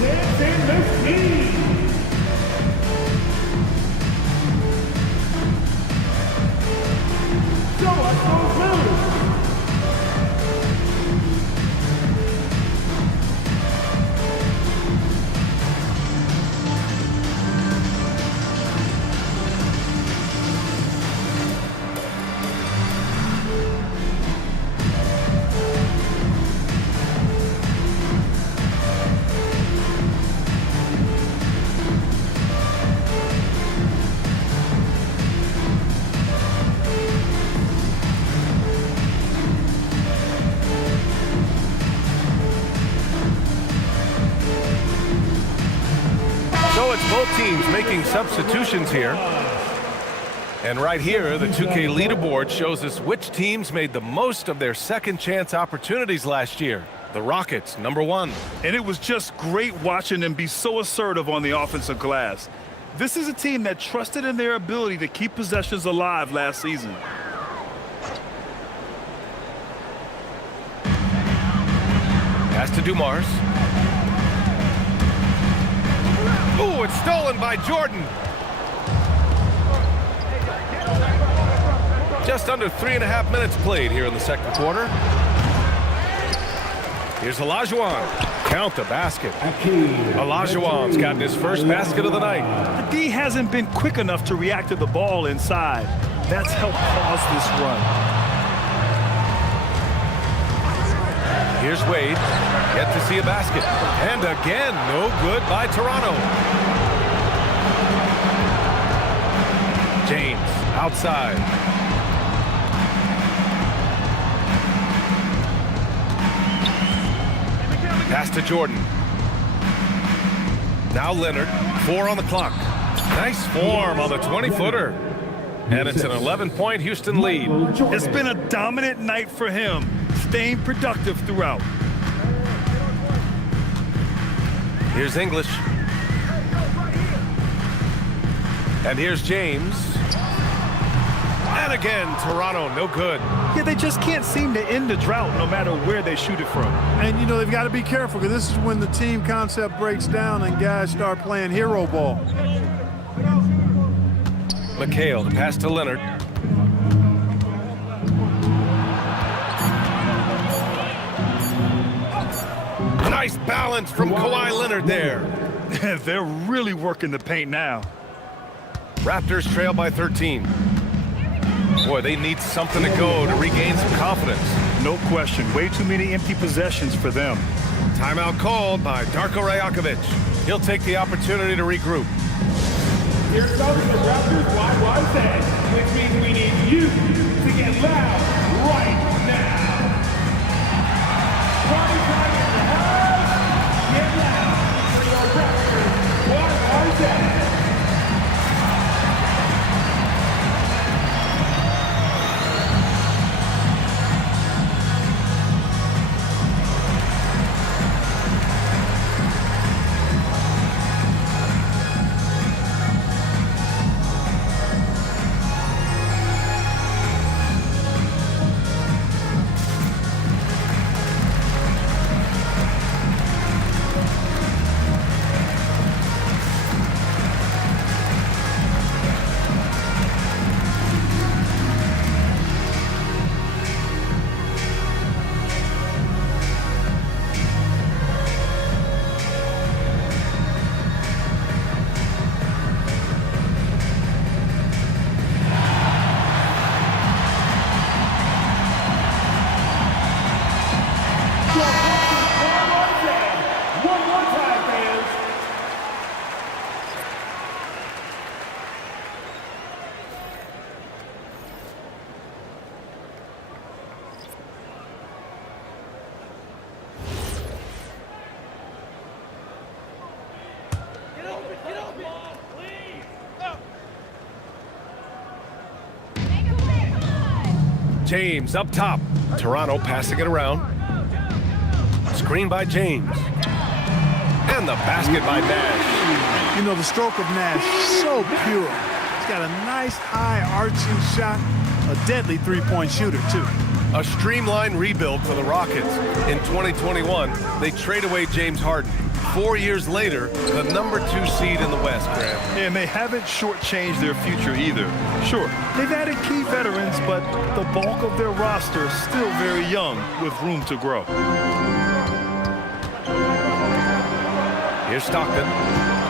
Dancing machine. Show us those moves. So it's both teams making substitutions here. And right here, the 2K leaderboard shows us which teams made the most of their second chance opportunities last year. The Rockets, #1. And it was just great watching them be so assertive on the offensive glass. This is a team that trusted in their ability to keep possessions alive last season. Pass to Dumars. Ooh, it's stolen by Jordan. Just under 3.5 minutes played here in the second quarter. Here's Olajuwon. Count the basket. Olajuwon's gotten his first basket of the night. The D hasn't been quick enough to react to the ball inside. That's helped cause this run. Here's Wade. Yet to see a basket. And again, no good by Toronto. James outside. Pass to Jordan. Now Leonard. 4 on the clock. Nice form on the 20-footer. And it's an 11-point Houston lead. It's been a dominant night for him, staying productive throughout. Here's English. And here's James. And again, Toronto, no good. Yeah, they just can't seem to end the drought no matter where they shoot it from. And, you know, they've got to be careful because this is when the team concept breaks down and guys start playing hero ball. McHale, the pass to Leonard. Nice balance from Kawhi Leonard there. They're really working the paint now. Raptors trail by 13. Boy, they need something to go to regain some confidence. No question. Way too many empty possessions for them. Timeout called by Darko Rajakovic. He'll take the opportunity to regroup. Here comes the Raptors wide set, which means we need you to get loud right now. Party time in the house. Get loud for your Raptors wide set. James up top. Toronto passing it around. Screen by James. And the basket by Nash. You know, the stroke of Nash, so pure. He's got a nice high arching shot, a deadly three-point shooter, too. A streamlined rebuild for the Rockets. In 2021, they trade away James Harden. 4 years later, the #2 seed in the West, Graham. And they haven't shortchanged their future either. Sure, they've added key veterans, but the bulk of their roster is still very young with room to grow. Here's Stockton.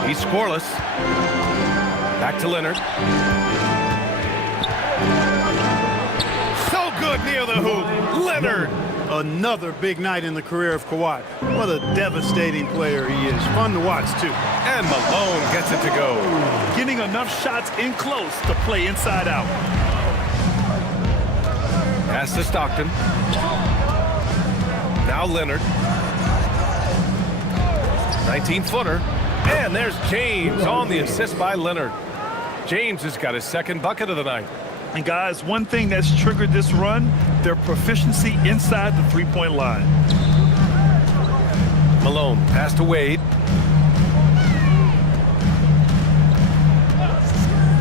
He's scoreless. Back to Leonard. So good near the hoop. Leonard. Another big night in the career of Kawhi. What a devastating player he is. Fun to watch, too. And Malone gets it to go. Getting enough shots in close to play inside out. Pass to Stockton. Now Leonard. 19-footer. And there's James on the assist by Leonard. James has got his second bucket of the night. And guys, one thing that's triggered this run, their proficiency inside the three-point line. Malone, pass to Wade.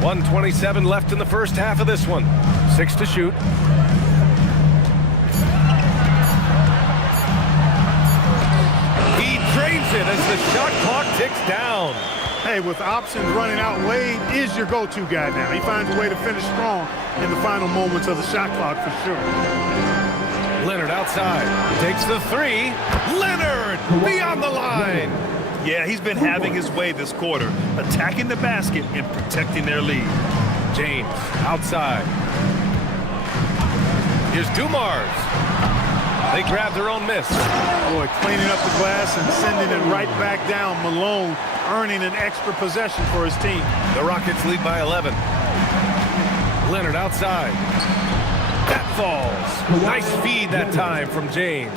1:27 left in the first half of this one. 6 to shoot. He drains it as the shot clock ticks down. Hey, with options running out, Wade is your go-to guy now. He finds a way to finish strong in the final moments of the shot clock for sure. Leonard outside, takes the three. Leonard beyond the line. Yeah, he's been having his way this quarter, attacking the basket and protecting their lead. James outside. Here's Dumars. They grab their own miss. Boy, cleaning up the glass and sending it right back down. Malone earning an extra possession for his team. The Rockets lead by 11. Leonard outside. That falls. Nice feed that time from James.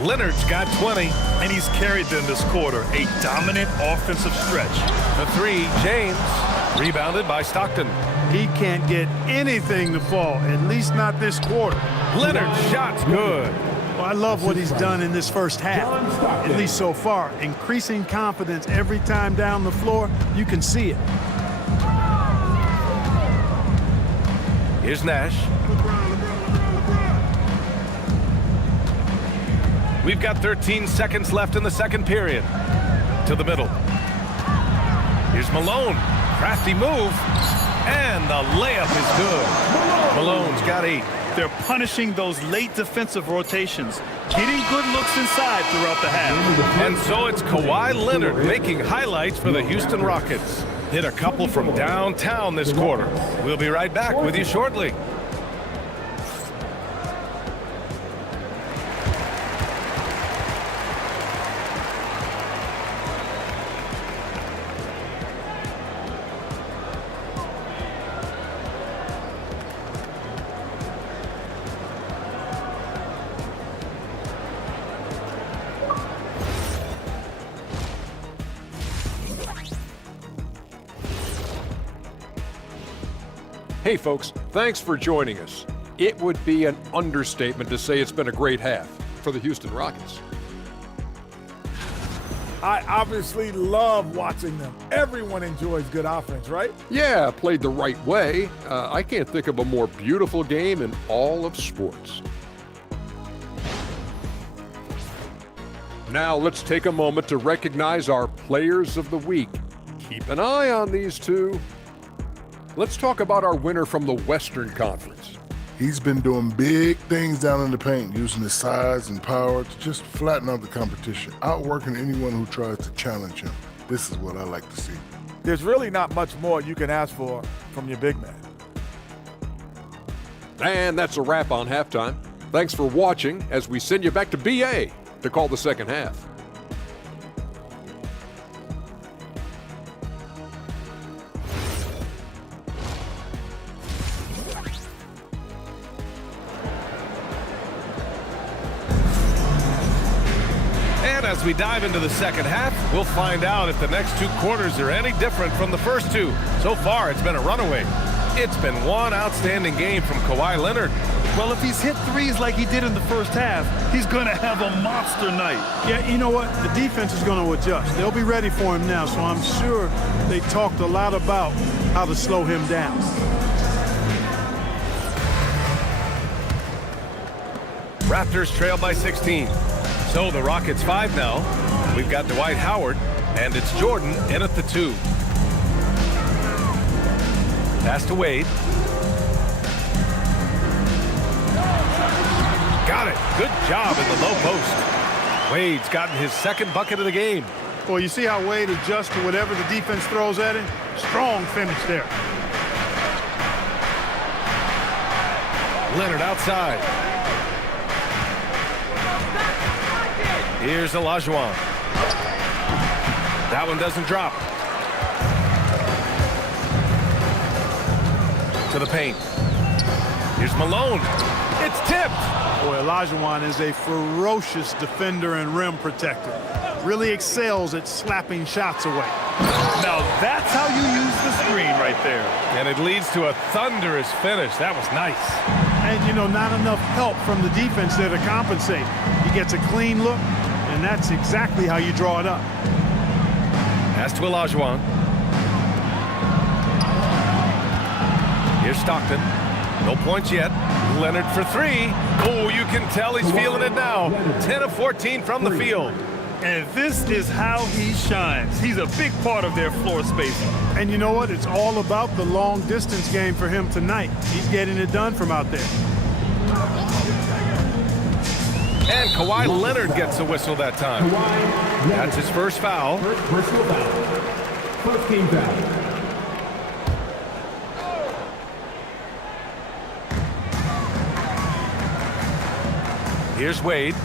Leonard's got 20. And he's carried them this quarter. A dominant offensive stretch. The three, James. Rebounded by Stockton. He can't get anything to fall, at least not this quarter. Leonard's shot's good. Well, I love what he's done in this first half, at least so far. Increasing confidence every time down the floor. You can see it. Here's Nash. We've got 13 seconds left in the second period. To the middle. Here's Malone. Crafty move. And the layup is good. Malone's got 8. They're punishing those late defensive rotations, getting good looks inside throughout the half. And so it's Kawhi Leonard making highlights for the Houston Rockets. Hit a couple from downtown this quarter. We'll be right back with you shortly. Hey, folks, thanks for joining us. It would be an understatement to say it's been a great half for the Houston Rockets. I obviously love watching them. Everyone enjoys good offense, right? Yeah, played the right way. I can't think of a more beautiful game in all of sports. Now let's take a moment to recognize our Players of the Week. Keep an eye on these two. Let's talk about our winner from the Western Conference. He's been doing big things down in the paint, using his size and power to just flatten out the competition, outworking anyone who tries to challenge him. This is what I like to see. There's really not much more you can ask for from your big man. And that's a wrap on halftime. Thanks for watching as we send you back to BA to call the second half. As we dive into the second half, we'll find out if the next two quarters are any different from the first two. So far, it's been a runaway. It's been one outstanding game from Kawhi Leonard. Well, if he's hit threes like he did in the first half, he's going to have a monster night. Yeah, you know what? The defense is going to adjust. They'll be ready for him now, so I'm sure they talked a lot about how to slow him down. Raptors trail by 16. So the Rockets 5 now. We've got Dwight Howard, and it's Jordan in at the 2. Pass to Wade. Got it. Good job in the low post. Wade's gotten his second bucket of the game. Well, you see how Wade adjusts to whatever the defense throws at him? Strong finish there. Leonard outside. Here's Olajuwon. That one doesn't drop. To the paint. Here's Malone. It's tipped. Boy, Olajuwon is a ferocious defender and rim protector. Really excels at slapping shots away. Now that's how you use the screen right there. And it leads to a thunderous finish. That was nice. And, you know, not enough help from the defense there to compensate. He gets a clean look, and that's exactly how you draw it up. Pass to Olajuwon. Here's Stockton. No points yet. Leonard for 3. Oh, you can tell he's feeling it now. 10 of 14 from the field. And this is how he shines. He's a big part of their floor spacing. And you know what? It's all about the long distance game for him tonight. He's getting it done from out there. And Kawhi Leonard gets a whistle that time. That's his first foul. First personal foul. First team foul. Here's Wade.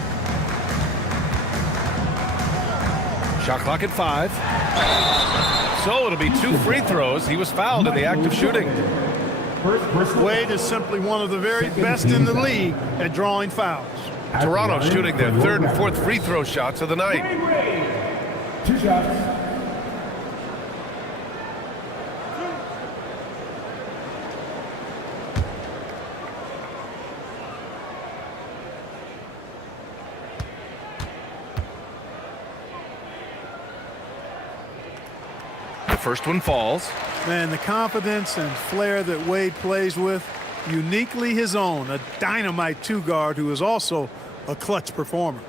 Shot clock at 5. So it'll be 2 free throws. He was fouled in the act of shooting. Wade is simply one of the very best in the league at drawing fouls. Toronto shooting their 3rd and 4th free throw shots of the night. 2 shots. The first one falls. Man, the confidence and flair that Wade plays with, uniquely his own, a dynamite 2-guard who is also a clutch performer.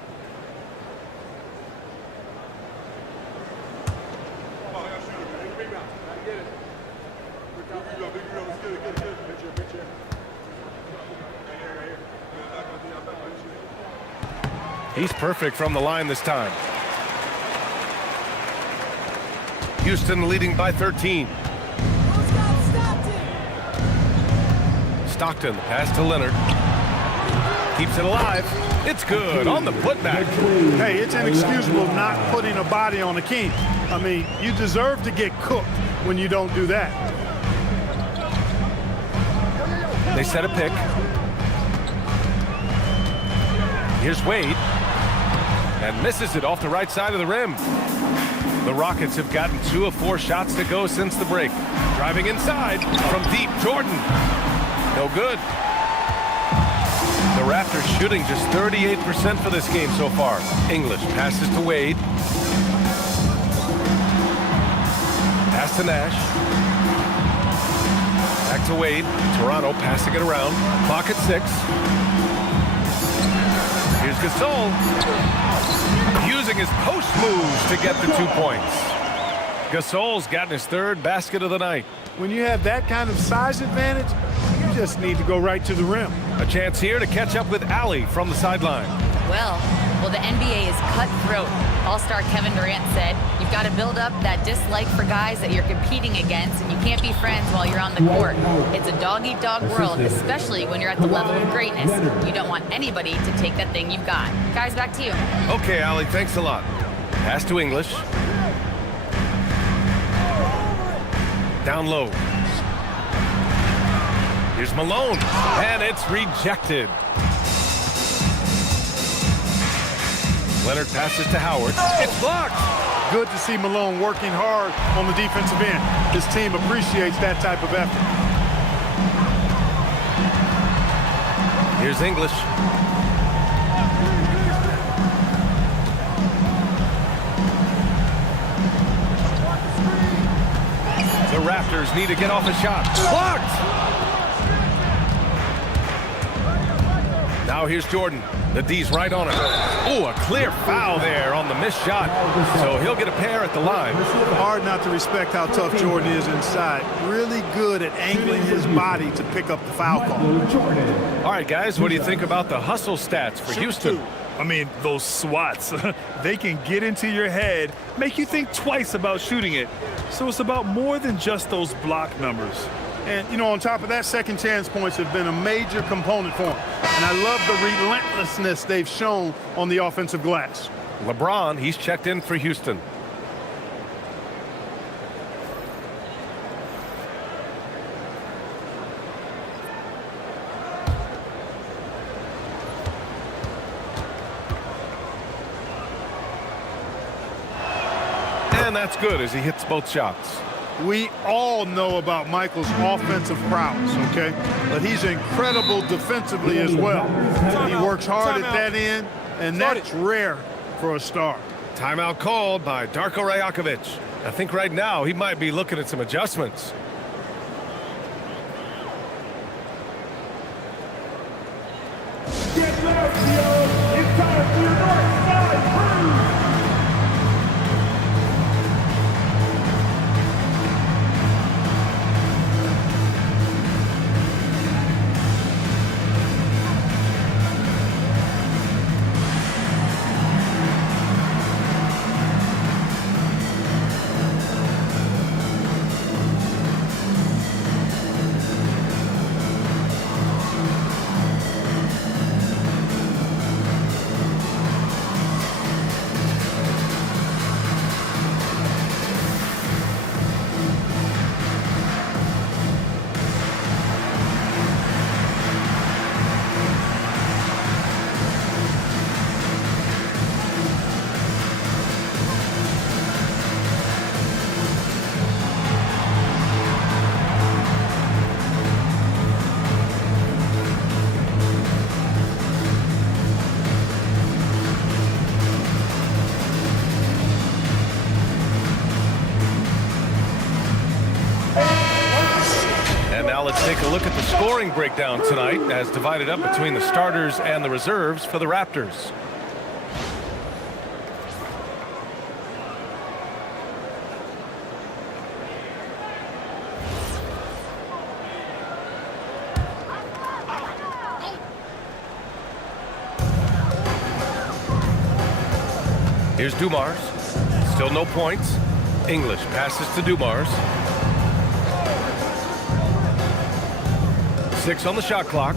He's perfect from the line this time. Houston leading by 13. Stockton, pass to Leonard. Keeps it alive. It's good on the putback. Hey, it's inexcusable not putting a body on a king. I mean, you deserve to get cooked when you don't do that. They set a pick. Here's Wade. And misses it off the right side of the rim. The Rockets have gotten 2 of 4 shots to go since the break. Driving inside from deep, Jordan. No good. The Raptors shooting just 38% for this game so far. English passes to Wade. Pass to Nash. Back to Wade. Toronto passing it around. Clock at 6. Here's Gasol. Using his post moves to get the 2 points. Gasol's gotten his 3rd basket of the night. When you have that kind of size advantage, you just need to go right to the rim. A chance here to catch up with Allie from the sideline. Well, the NBA is cutthroat. All-star Kevin Durant said, you've got to build up that dislike for guys that you're competing against, and you can't be friends while you're on the court. It's a dog-eat-dog world, especially when you're at the level of greatness. You don't want anybody to take that thing you've got. Guys, back to you. Okay, Allie, thanks a lot. Pass to English. Down low. Here's Malone, and it's rejected. Leonard passes to Howard. It's blocked. Good to see Malone working hard on the defensive end. His team appreciates that type of effort. Here's English. The Raptors need to get off a shot. Blocked! Now here's Jordan. The D's right on him. Oh, a clear foul there on the missed shot. So he'll get a pair at the line. Hard not to respect how tough Jordan is inside. Really good at angling his body to pick up the foul call. All right, guys, what do you think about the hustle stats for Houston? I mean, those swats, they can get into your head, make you think twice about shooting it. So it's about more than just those block numbers. And, you know, on top of that, second chance points have been a major component for them. And I love the relentlessness they've shown on the offensive glass. LeBron, he's checked in for Houston. And that's good as he hits both shots. We all know about Michael's offensive prowess, okay? But he's incredible defensively as well. He works hard at that end, and that's rare for a star. Timeout called by Darko Rajakovic. I think right now he might be looking at some adjustments. Get loud, Theo. It's time for your North Side Cruise. Let's take a look at the scoring breakdown tonight as divided up between the starters and the reserves for the Raptors. Here's Dumars. Still no points. English passes to Dumars. 6 on the shot clock.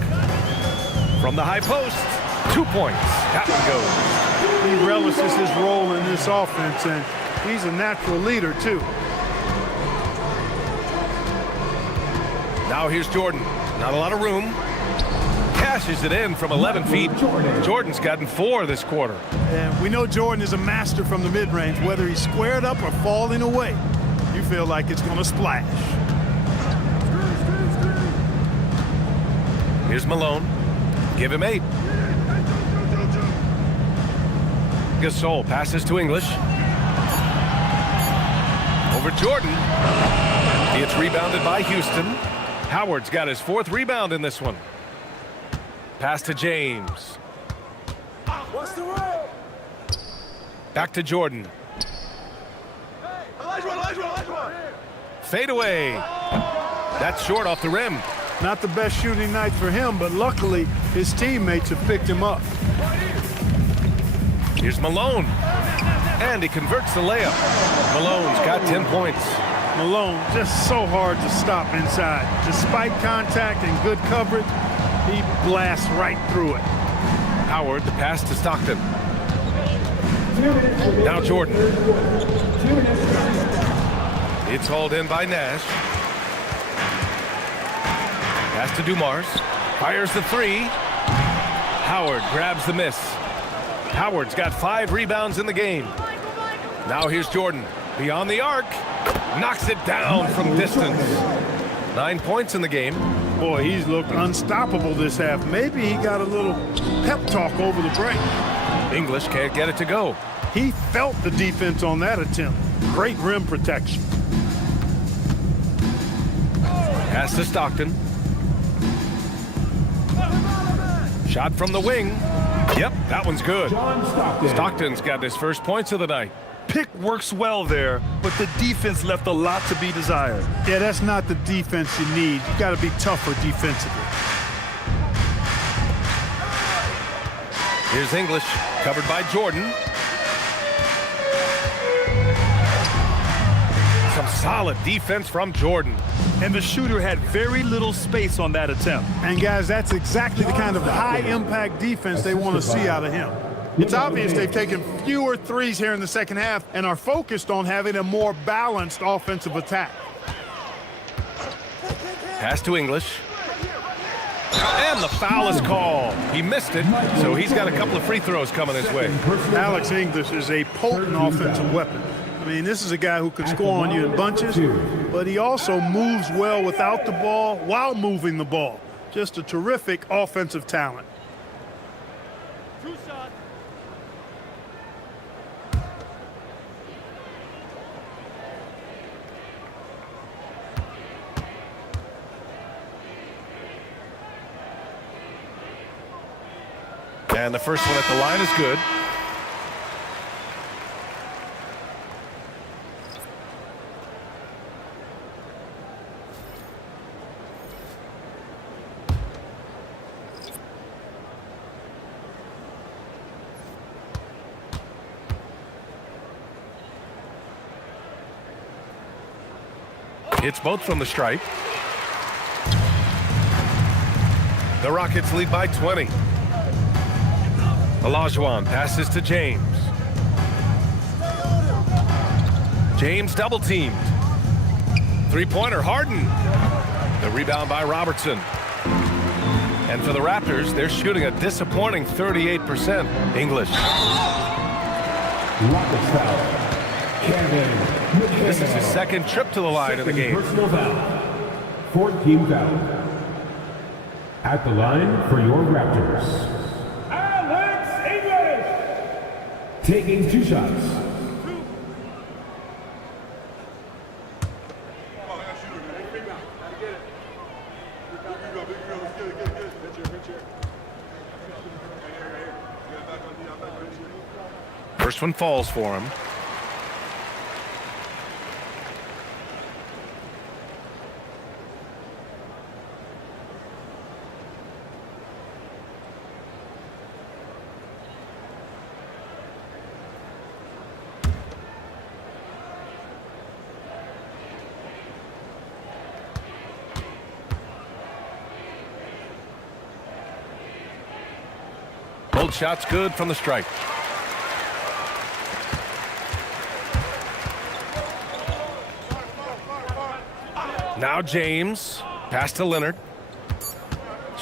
From the high post, 2 points. That one goes. He relishes his role in this offense, and he's a natural leader, too. Now here's Jordan. Not a lot of room. bashes it in from 11 feet. Jordan's gotten 4 this quarter. And we know Jordan is a master from the mid-range. Whether he's squared up or falling away, you feel like it's going to splash. Here's Malone. Give him 8. Gasol passes to English. Over Jordan. It's rebounded by Houston. Howard's got his 4th rebound in this one. Pass to James. Back to Jordan. Fade away. That's short off the rim. Not the best shooting night for him, but luckily his teammates have picked him up. Here's Malone. And he converts the layup. Malone's got 10 points. Malone just so hard to stop inside. Despite contact and good coverage, he blasts right through it. Howard, the pass to Stockton. Now Jordan. It's hauled in by Nash. Pass to Dumars. Fires the 3. Howard grabs the miss. Howard's got 5 rebounds in the game. Now here's Jordan. Beyond the arc. Knocks it down from distance. 9 points in the game. Boy, he's looked unstoppable this half. Maybe he got a little pep talk over the break. English can't get it to go. He felt the defense on that attempt. Great rim protection. Pass to Stockton. Shot from the wing. Yep, that one's good. Stockton's got his first points of the night. Pick works well there, but the defense left a lot to be desired. Yeah, that's not the defense you need. You got to be tougher defensively. Here's English, covered by Jordan. Some solid defense from Jordan. And the shooter had very little space on that attempt. And guys, that's exactly the kind of high-impact defense they want to see out of him. It's obvious they've taken fewer threes here in the second half and are focused on having a more balanced offensive attack. Pass to English. And the foul is called. He missed it, so he's got a couple of free throws coming his way. Alex English is a potent offensive weapon. I mean, this is a guy who can score on you in bunches, but he also moves well without the ball while moving the ball. Just a terrific offensive talent. And the first one at the line is good. It's both from the stripe. The Rockets lead by 20. Olajuwon passes to James. James double teamed. Three-pointer, Harden. The rebound by Robertson. And for the Raptors, they're shooting a disappointing 38%. English. Rockets foul. This is his second trip to the line in the game. Personal foul. 14 foul. At the line for your Raptors. Taking 2 shots. First one falls for him. Both shots good from the stripe. Now James. Pass to Leonard.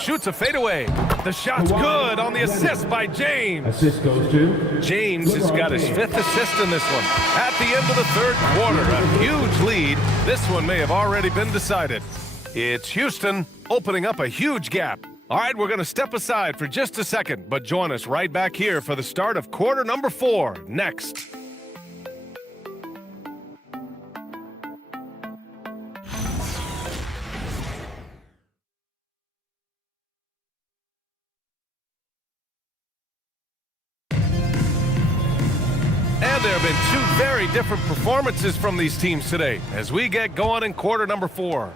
shoots a fadeaway. The shot's good on the assist by James. Assist goes to James has got his 5th assist in this one. At the end of the 3rd quarter, a huge lead. This one may have already been decided. It's Houston opening up a huge gap. All right, we're going to step aside for just a second, but join us right back here for the start of quarter number 4 next. And there have been 2 very different performances from these teams today as we get going in quarter number 4.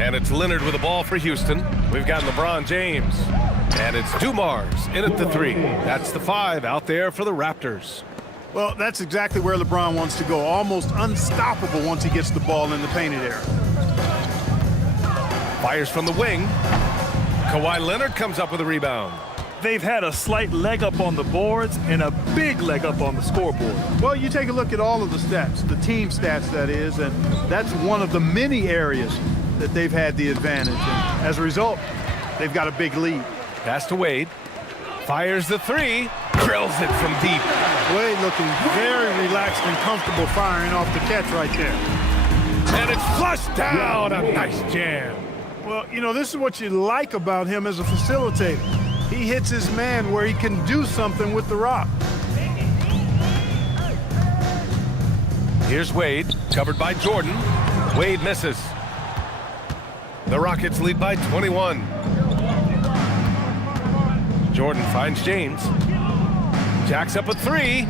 And it's Leonard with the ball for Houston. We've got LeBron James. And it's Dumars in at the 3. That's the 5 out there for the Raptors. Well, that's exactly where LeBron wants to go. Almost unstoppable once he gets the ball in the painted area. Fires from the wing. Kawhi Leonard comes up with a rebound. They've had a slight leg up on the boards and a big leg up on the scoreboard. Well, you take a look at all of the stats, the team stats that is, and that's one of the many areas that they've had the advantage. And as a result, they've got a big lead. Pass to Wade. Fires the 3. Drills it from deep. Wade looking very relaxed and comfortable firing off the catch right there. And it's flushed down. A nice jam. Well, you know, this is what you like about him as a facilitator. He hits his man where he can do something with the rock. Here's Wade, covered by Jordan. Wade misses. The Rockets lead by 21. Jordan finds James. Jacks up a 3.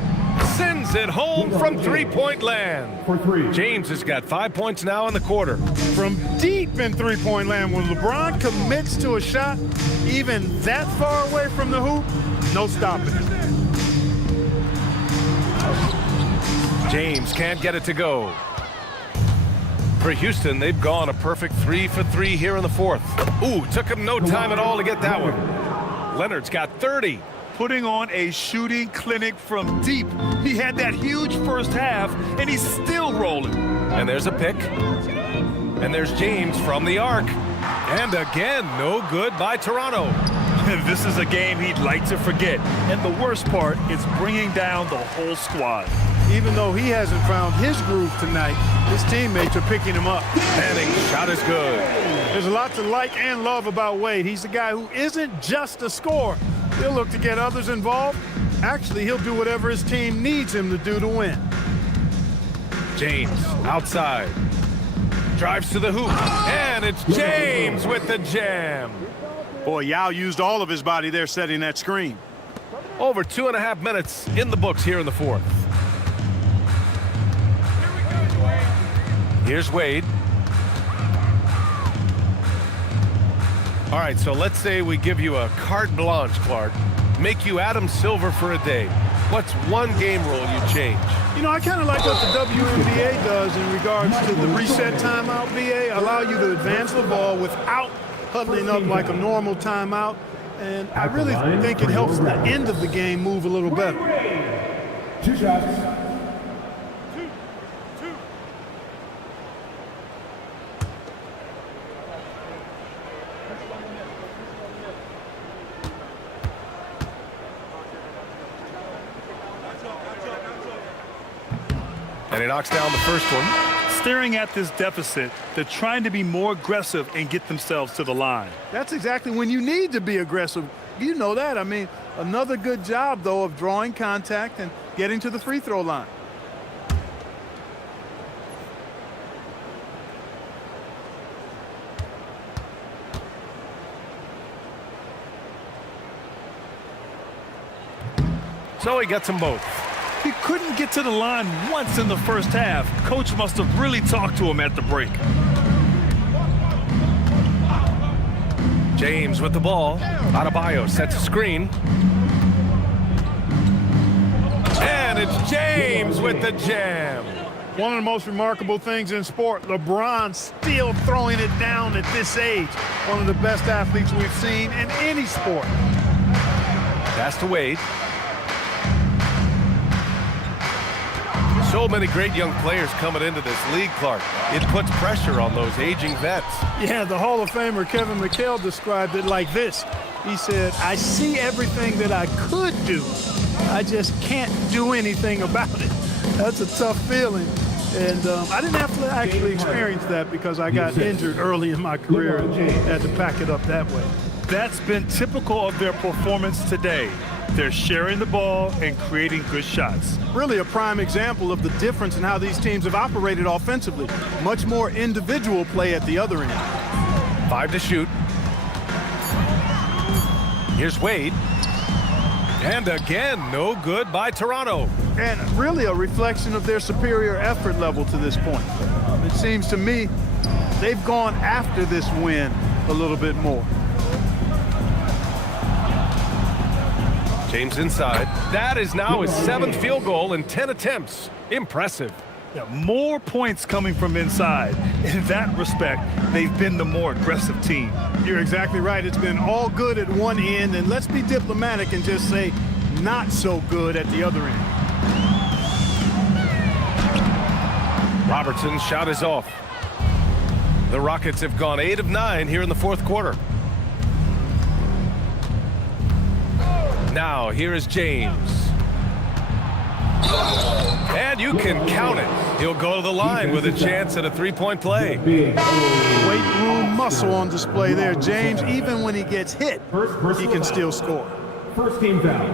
Sends it home from 3-point land. For 3. James has got 5 points now in the quarter. From deep in 3-point land, when LeBron commits to a shot, even that far away from the hoop, no stopping it. James can't get it to go. For Houston, they've gone a perfect 3 for 3 here in the 4th. Ooh, took him no time at all to get that one. Leonard's got 30. Putting on a shooting clinic from deep. He had that huge first half, and he's still rolling. And there's a pick. And there's James from the arc. And again, no good by Toronto. This is a game he'd like to forget. And the worst part is bringing down the whole squad. Even though he hasn't found his groove tonight, his teammates are picking him up. Manning's shot is good. There's a lot to like and love about Wade. He's a guy who isn't just a scorer. He'll look to get others involved. Actually, he'll do whatever his team needs him to do to win. James outside. Drives to the hoop. And it's James with the jam. Boy, Yao used all of his body there setting that screen. Over 2.5 minutes in the books here in the 4th. Here's Wade. All right, so let's say we give you a carte blanche, Clark. Make you Adam Silver for a day. What's one game rule you change? You know, I kind of like what the WNBA does in regards to the reset timeout, BA. Allow you to advance the ball without huddling up like a normal timeout. And I really think it helps the end of the game move a little better. 2 shots. And he knocks down the first one. Staring at this deficit, they're trying to be more aggressive and get themselves to the line. That's exactly when you need to be aggressive. You know that. I mean, another good job, though, of drawing contact and getting to the free throw line. So he gets them both. He couldn't get to the line once in the first half. Coach must have really talked to him at the break. James with the ball. Adebayo sets a screen. And it's James with the jam. One of the most remarkable things in sport, LeBron still throwing it down at this age. One of the best athletes we've seen in any sport. Pass to Wade. So many great young players coming into this league, Clark. It puts pressure on those aging vets. Yeah, the Hall of Famer Kevin McHale described it like this. He said, I see everything that I could do. I just can't do anything about it. That's a tough feeling. And I didn't have to actually experience that because I got injured early in my career and had to pack it up that way. That's been typical of their performance today. They're sharing the ball and creating good shots. Really a prime example of the difference in how these teams have operated offensively. Much more individual play at the other end. 5 to shoot. Here's Wade. And again, no good by Toronto. And really a reflection of their superior effort level to this point. It seems to me they've gone after this win a little bit more. James inside. That is now his 7th field goal in 10 attempts. Impressive. Yeah, more points coming from inside. In that respect, they've been the more aggressive team. You're exactly right. It's been all good at one end, and let's be diplomatic and just say not so good at the other end. Robertson's shot is off. The Rockets have gone 8 of 9 here in the 4th quarter. Now, here is James. And you can count it. He'll go to the line with a chance at a 3-point play. Weight room muscle on display there. James, even when he gets hit, he can still score. First team foul.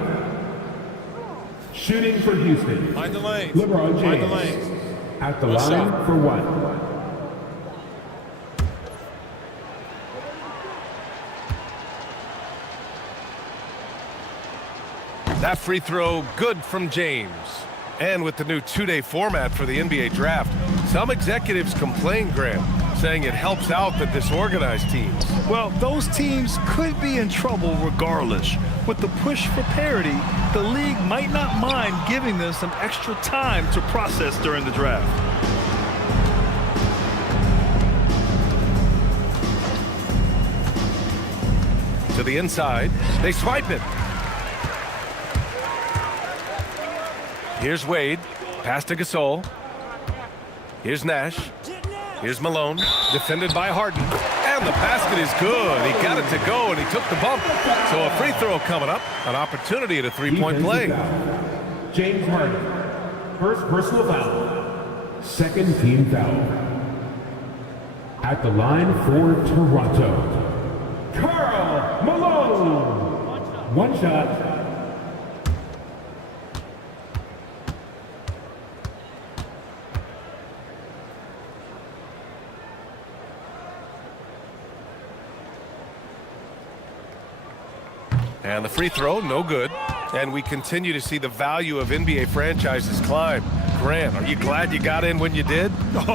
Shooting for Houston. Mind the lanes. LeBron James. Mind the lanes. At the One line shot. for 1. That free throw good from James. And with the new 2-day format for the NBA draft, some executives complain, Graham, saying it helps out the disorganized teams. Well, those teams could be in trouble regardless. With the push for parity, the league might not mind giving them some extra time to process during the draft. To the inside, they swipe it. Here's Wade, pass to Gasol. Here's Nash. Here's Malone, defended by Harden. And the basket is good. He got it to go, and he took the bump. So a free throw coming up, an opportunity at a 3-point play. James Harden. First personal foul. Second team foul. At the line for Toronto, Karl Malone. One shot. And the free throw, no good. And we continue to see the value of NBA franchises climb. Grant, are you glad you got in when you did?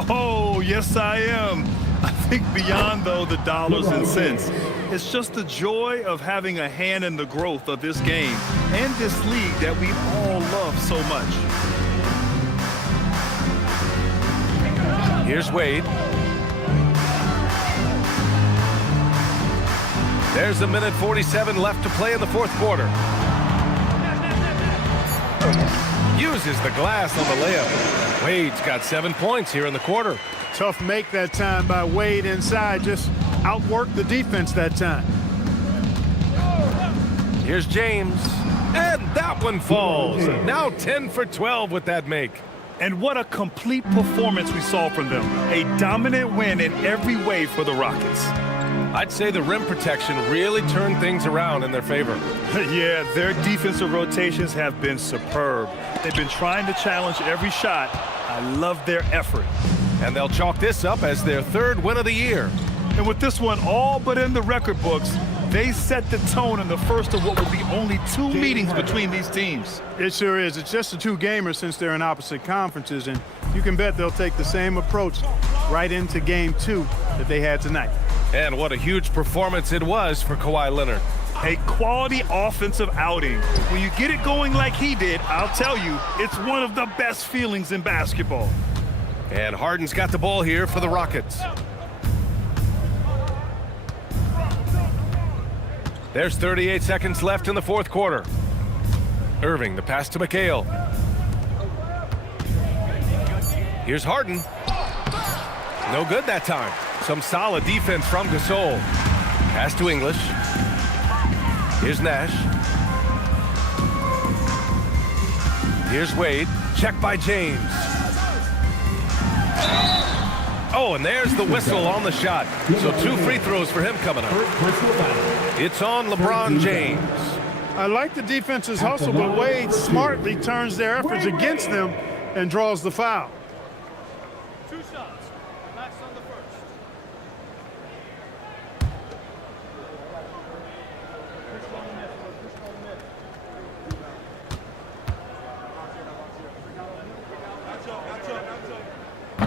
Oh, yes, I am. I think beyond, though, the dollars and cents, it's just the joy of having a hand in the growth of this game and this league that we all love so much. Here's Wade. There's a minute 47 left to play in the 4th quarter. Uses the glass on the layup. Wade's got 7 points here in the quarter. Tough make that time by Wade inside. Just outworked the defense that time. Here's James. And that one falls. Now 10 for 12 with that make. And what a complete performance we saw from them. A dominant win in every way for the Rockets. I'd say the rim protection really turned things around in their favor. Yeah, their defensive rotations have been superb. They've been trying to challenge every shot. I love their effort. And they'll chalk this up as their 3rd win of the year. And with this one all but in the record books, they set the tone in the first of what will be only 2 meetings between these teams. It sure is. It's just the 2 gamers since they're in opposite conferences, and you can bet they'll take the same approach right into game 2 that they had tonight. And what a huge performance it was for Kawhi Leonard. A quality offensive outing. When you get it going like he did, I'll tell you, it's one of the best feelings in basketball. And Harden's got the ball here for the Rockets. There's 38 seconds left in the 4th quarter. Irving, the pass to McHale. Here's Harden. No good that time. Some solid defense from Gasol. Pass to English. Here's Nash. Here's Wade. Check by James. Oh, and there's the whistle on the shot. So 2 free throws for him coming up. It's on LeBron James. I like the defense's hustle, but Wade smartly turns their efforts against them and draws the foul. 2 shots. Max on the first.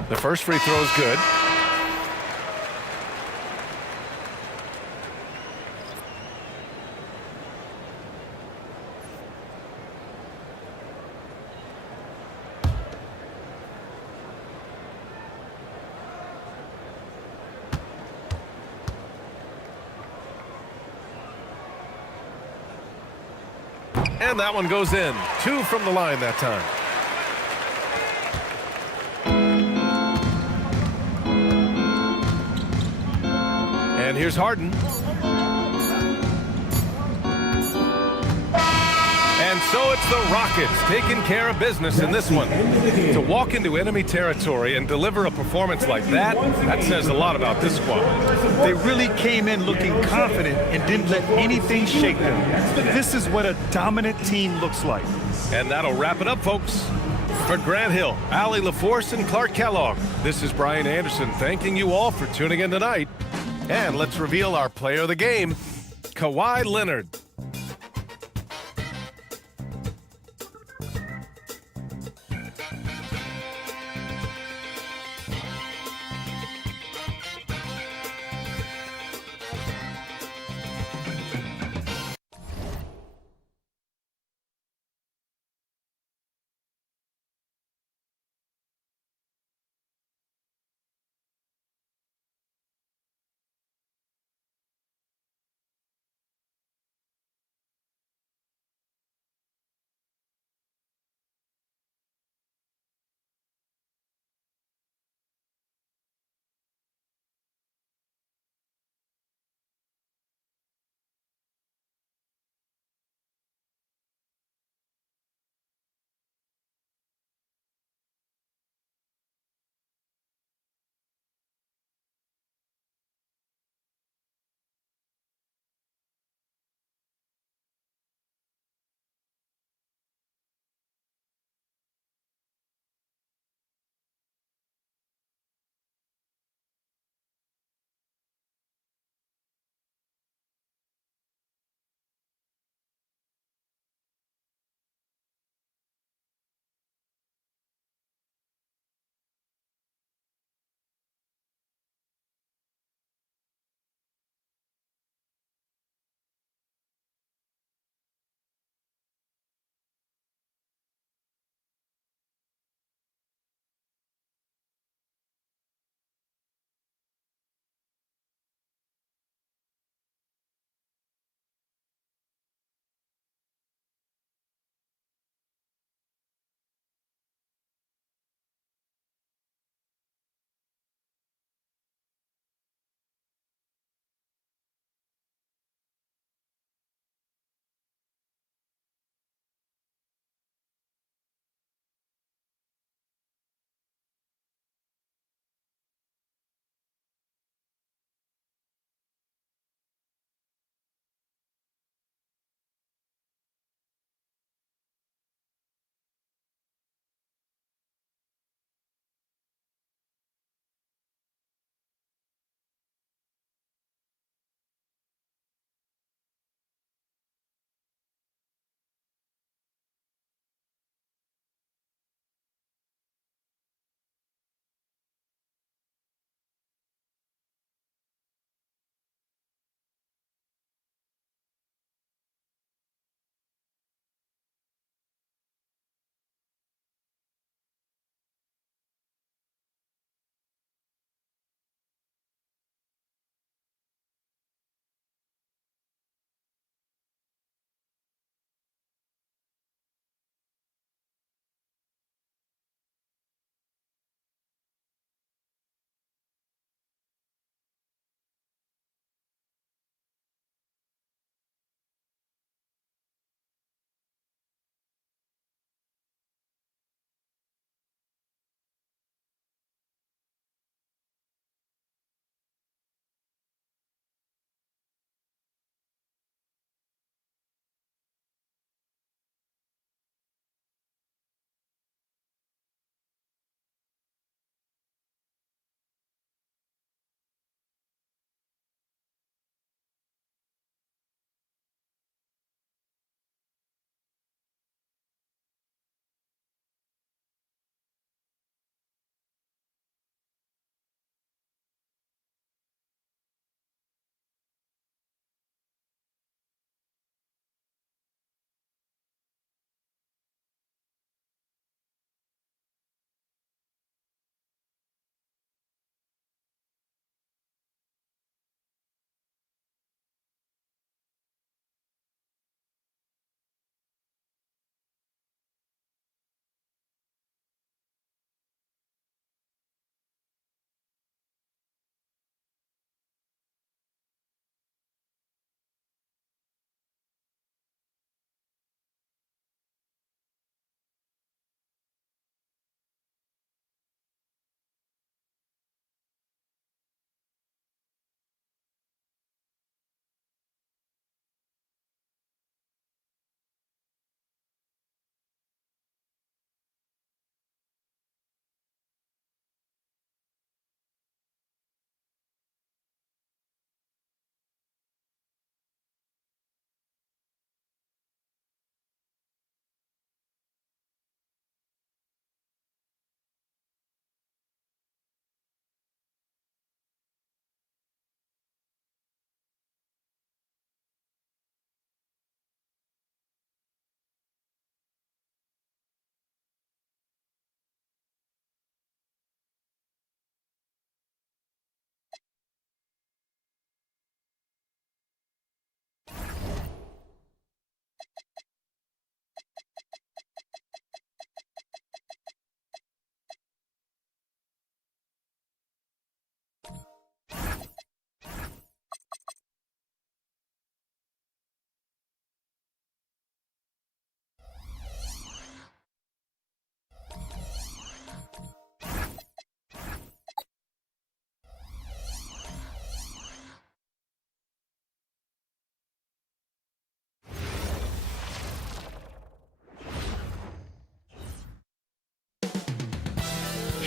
The first free throw is good. And that one goes in. 2 from the line that time. And here's Harden. And so it's the Rockets taking care of business in this one. To walk into enemy territory and deliver a performance like that, that says a lot about this squad. They really came in looking confident and didn't let anything shake them. This is what a dominant team looks like. And that'll wrap it up, folks. For Grant Hill, Allie LaForce, and Clark Kellogg, this is Brian Anderson thanking you all for tuning in tonight. And let's reveal our player of the game, Kawhi Leonard.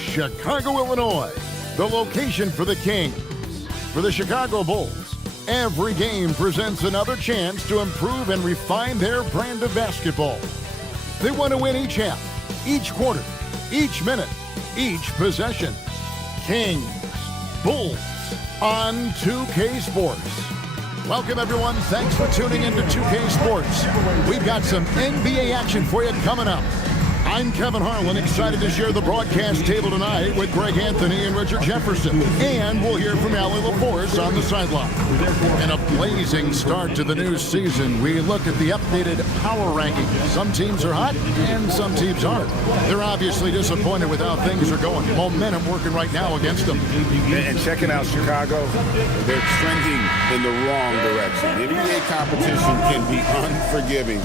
Chicago, Illinois, the location for the Kings. For the Chicago Bulls, every game presents another chance to improve and refine their brand of basketball. They want to win each half, each quarter, each minute, each possession. Kings, Bulls, on 2K Sports. Welcome, everyone. Thanks for tuning into 2K Sports. We've got some NBA action for you coming up. I'm Kevin Harlan, excited to share the broadcast table tonight with Greg Anthony and Richard Jefferson. And we'll hear from Allie LaForce on the sideline. In a blazing start to the new season, we look at the updated power rankings. Some teams are hot and some teams aren't. They're obviously disappointed with how things are going. Momentum working right now against them. And checking out Chicago, they're trending in the wrong direction. NBA competition can be unforgiving.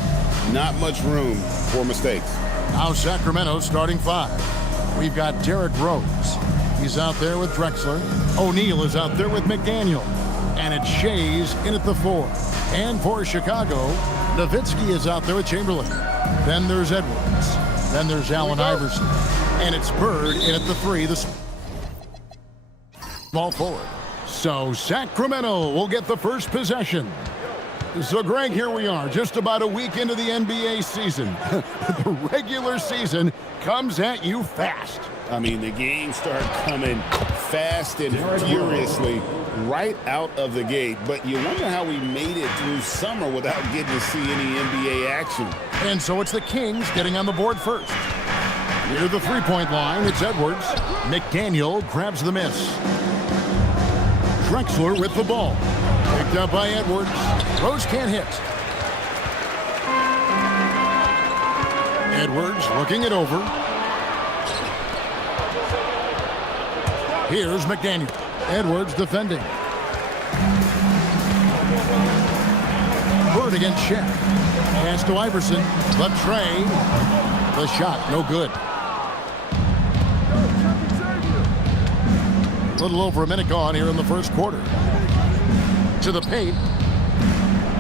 Not much room for mistakes. Now Sacramento starting five. We've got Derrick Rose. He's out there with Drexler. O'Neal is out there with McDaniel. And it's Shays in at the four. And for Chicago, Nowitzki is out there with Chamberlain. Then there's Edwards. Then there's Allen Iverson. And it's Bird in at the three, the small forward. So Sacramento will get the first possession. So, Greg, here we are, just about a week into the NBA season. The regular season comes at you fast. I mean, the games start coming fast and furiously right out of the gate. But you wonder how we made it through summer without getting to see any NBA action. And so it's the Kings getting on the board first. Near the three-point line, it's Edwards. McDaniel grabs the miss. Drexler with the ball. Picked up by Edwards. Rose can't hit. Edwards looking it over. Here's McDaniel. Edwards defending. Bird against Shaq. Pass to Iverson. The tray. The shot, no good. A little over a minute gone here in the first quarter. To the paint.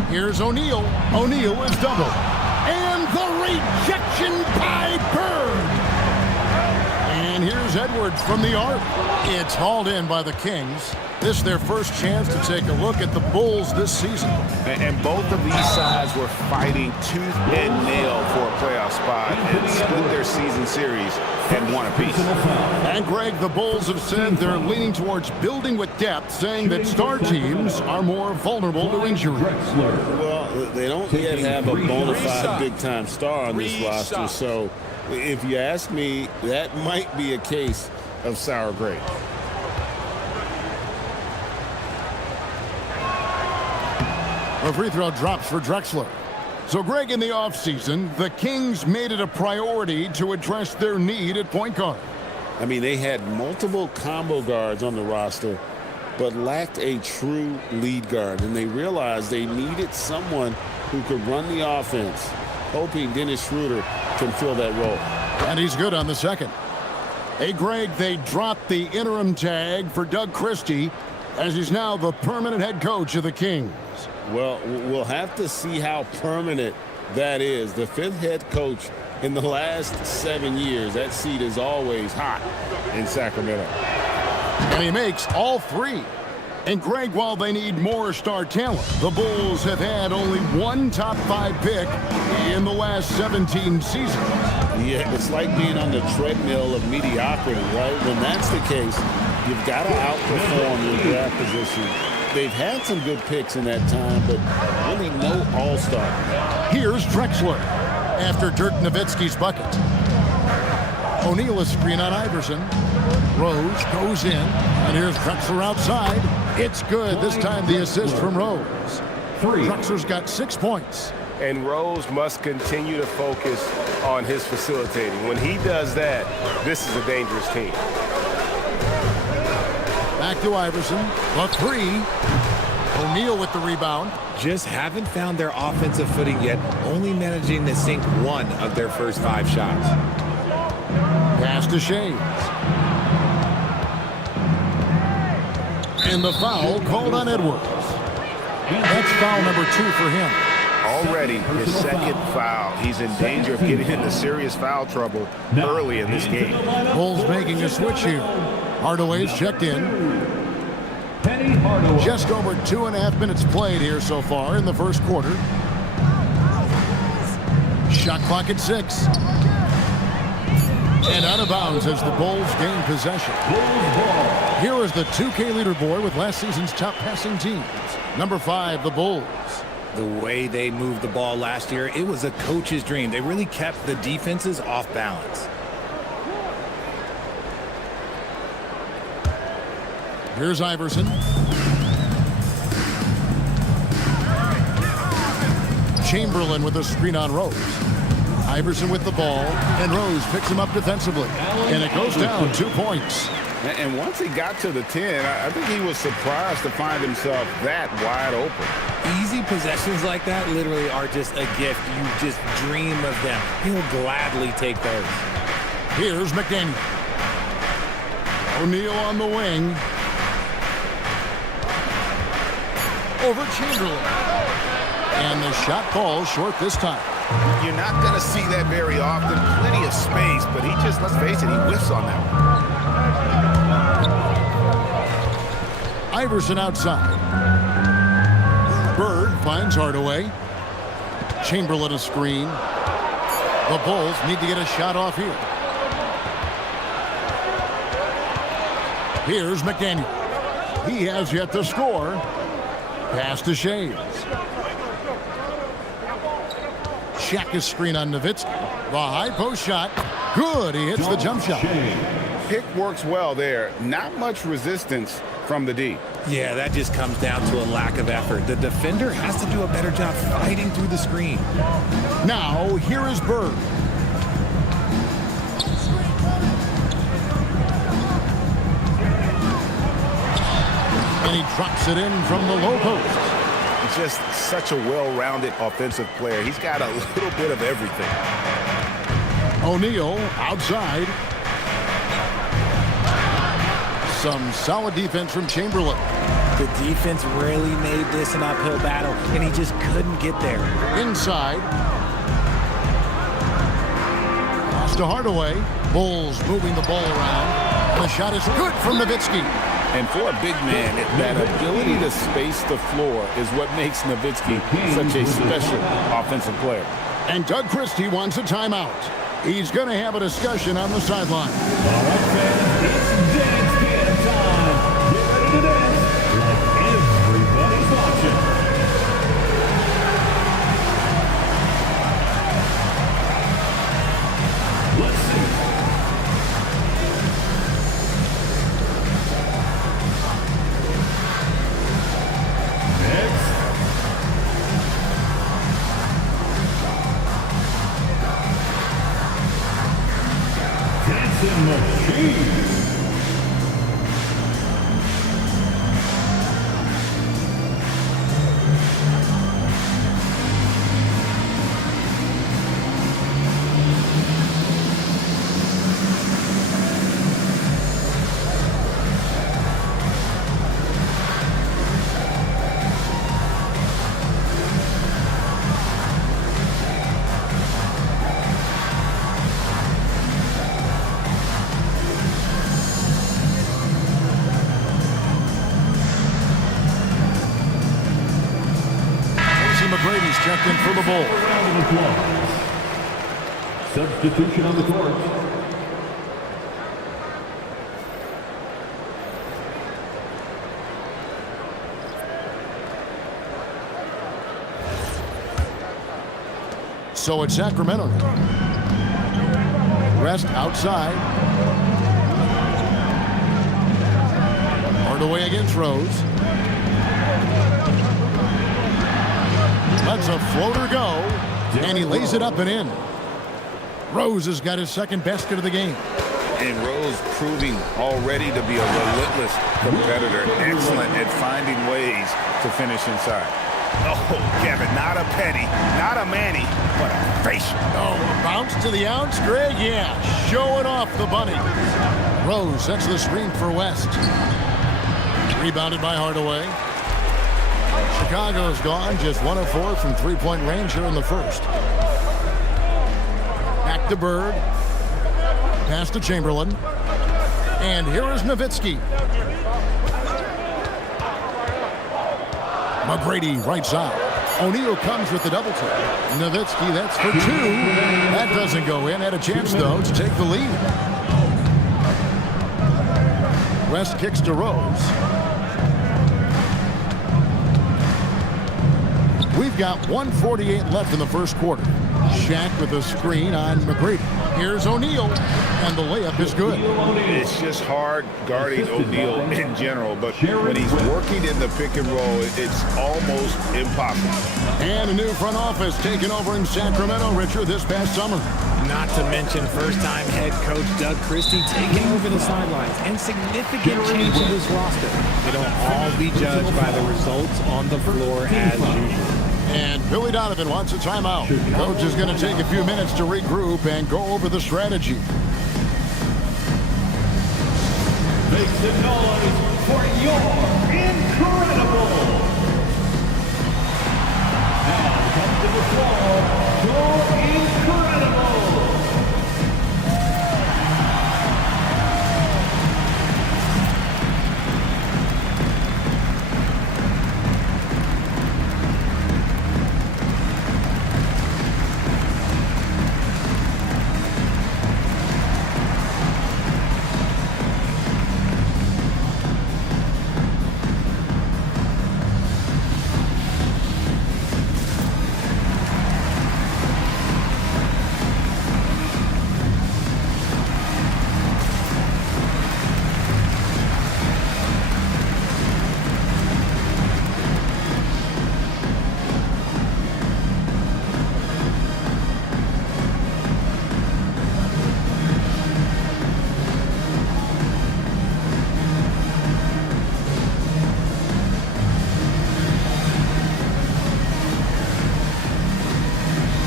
Here's O'Neal. O'Neal is double. And the rejection by Bird. And here's Edwards from the arc. It's hauled in by the Kings. This is their first chance to take a look at the Bulls this season. And both of these sides were fighting tooth and nail for a playoff spot and split their season series and one apiece. And Greg, the Bulls have said they're leaning towards building with depth, saying that star teams are more vulnerable to injury. Well, they don't yet have a bona fide big-time star on this roster, so if you ask me, that might be a case of sour grapes. The free throw drops for Drexler. So, Greg, in the offseason, the Kings made it a priority to address their need at point guard. I mean, they had multiple combo guards on the roster, but lacked a true lead guard. And they realized they needed someone who could run the offense, hoping Dennis Schroeder can fill that role. And he's good on the second. Hey, Greg, they dropped the interim tag for Doug Christie, as he's now the permanent head coach of the Kings. Well, we'll have to see how permanent that is. The fifth head coach in the last 7 years. That seat is always hot in Sacramento. And he makes all three. And Greg, while they need more star talent, the Bulls have had only one top 5 pick in the last 17 seasons. Yeah, it's like being on the treadmill of mediocrity, right? When that's the case, you've got to outperform your draft position. They've had some good picks in that time, but really no all-star. Here's Drexler after Dirk Nowitzki's bucket. O'Neal is screen on Iverson. Rose goes in, and here's Drexler outside. It's good. This time the assist from Rose. Drexler's got 6 points. And Rose must continue to focus on his facilitating. When he does that, this is a dangerous team. Back to Iverson. The three. O'Neal with the rebound. Just haven't found their offensive footing yet, only managing to sink one of their first 5 shots. Pass to Shays. And the foul called on Edwards. That's foul number 2 for him. already his second foul. He's in danger of getting into serious foul trouble early in this game. Bulls making a switch here. Hardaway's checked in. Just over 2.5 minutes played here so far in the first quarter. Shot clock at 6. And out of bounds as the Bulls gain possession. Here is the 2K leaderboard with last season's top passing teams. Number 5, the Bulls. The way they moved the ball last year, it was a coach's dream. They really kept the defenses off balance. Here's Iverson. Chamberlain with a screen on Rose. Iverson with the ball, and Rose picks him up defensively. And it goes down 2 points. And once he got to the 10, I think he was surprised to find himself that wide open. Easy possessions like that literally are just a gift. You just dream of them. He'll gladly take those. Here's McDaniel. O'Neal on the wing. Over Chamberlain. And the shot falls short this time. You're not going to see that very often. Plenty of space, but he just, let's face it, he whiffs on that one. Iverson outside. Bird finds Hardaway. Chamberlain a screen. The Bulls need to get a shot off here. Here's McDaniel. He has yet to score. Pass to Shades. Shaq's screen on Nowitzki. The high post shot. Good. He hits the jump shot. Pick works well there. Not much resistance from the D. Yeah, that just comes down to a lack of effort. The defender has to do a better job fighting through the screen. Now, here is Bird. And he drops it in from the low post. Just such a well-rounded offensive player. He's got a little bit of everything. O'Neal outside. Some solid defense from Chamberlain. The defense really made this an uphill battle, and he just couldn't get there. Inside. Pass to Hardaway. Bulls moving the ball around. The shot is good from Nowitzki. And for a big man, that ability to space the floor is what makes Nowitzki such a special offensive player. And Doug Christie wants a timeout. He's going to have a discussion on the sideline. All right, fans, it's dance game time. Get ready to dance like everybody's watching. Let's see. Dancing Machine. McGrady's checked in for the Bulls. Substitution on the court. So it's Sacramento. Rest outside. Hardaway against Rose. Lets a floater go, and he lays it up and in. Rose has got his second basket of the game. And Rose proving already to be a relentless competitor. Excellent at finding ways to finish inside. Oh, Kevin, not a penny, not a Manny, but a facial. Oh, bounce to the ounce, Greg? Yeah, showing off the bunny. Rose sets the screen for West. Rebounded by Hardaway. Chicago's gone just 1 of 4 from three-point range here in the first. Back to Bird. Pass to Chamberlain. And here is Nowitzki. McGrady right side. O'Neal comes with the double team. Nowitzki, that's for 2. That doesn't go in. Had a chance, though, to take the lead. West kicks to Rose. We've got 1:48 left in the first quarter. Shaq with a screen on McGrady. Here's O'Neal, and the layup is good. It's just hard guarding O'Neal in general, but when he's working in the pick and roll, it's almost impossible. And a new front office taken over in Sacramento, Richard, this past summer. Not to mention first-time head coach Doug Christie taking over the sidelines and significant change in this roster. It'll all be judged by the results on the floor as usual. And Billy Donovan wants a timeout. Coach is going to take a few minutes to regroup and go over the strategy. Make some noise for your incredible. Now come to the floor, your incredible.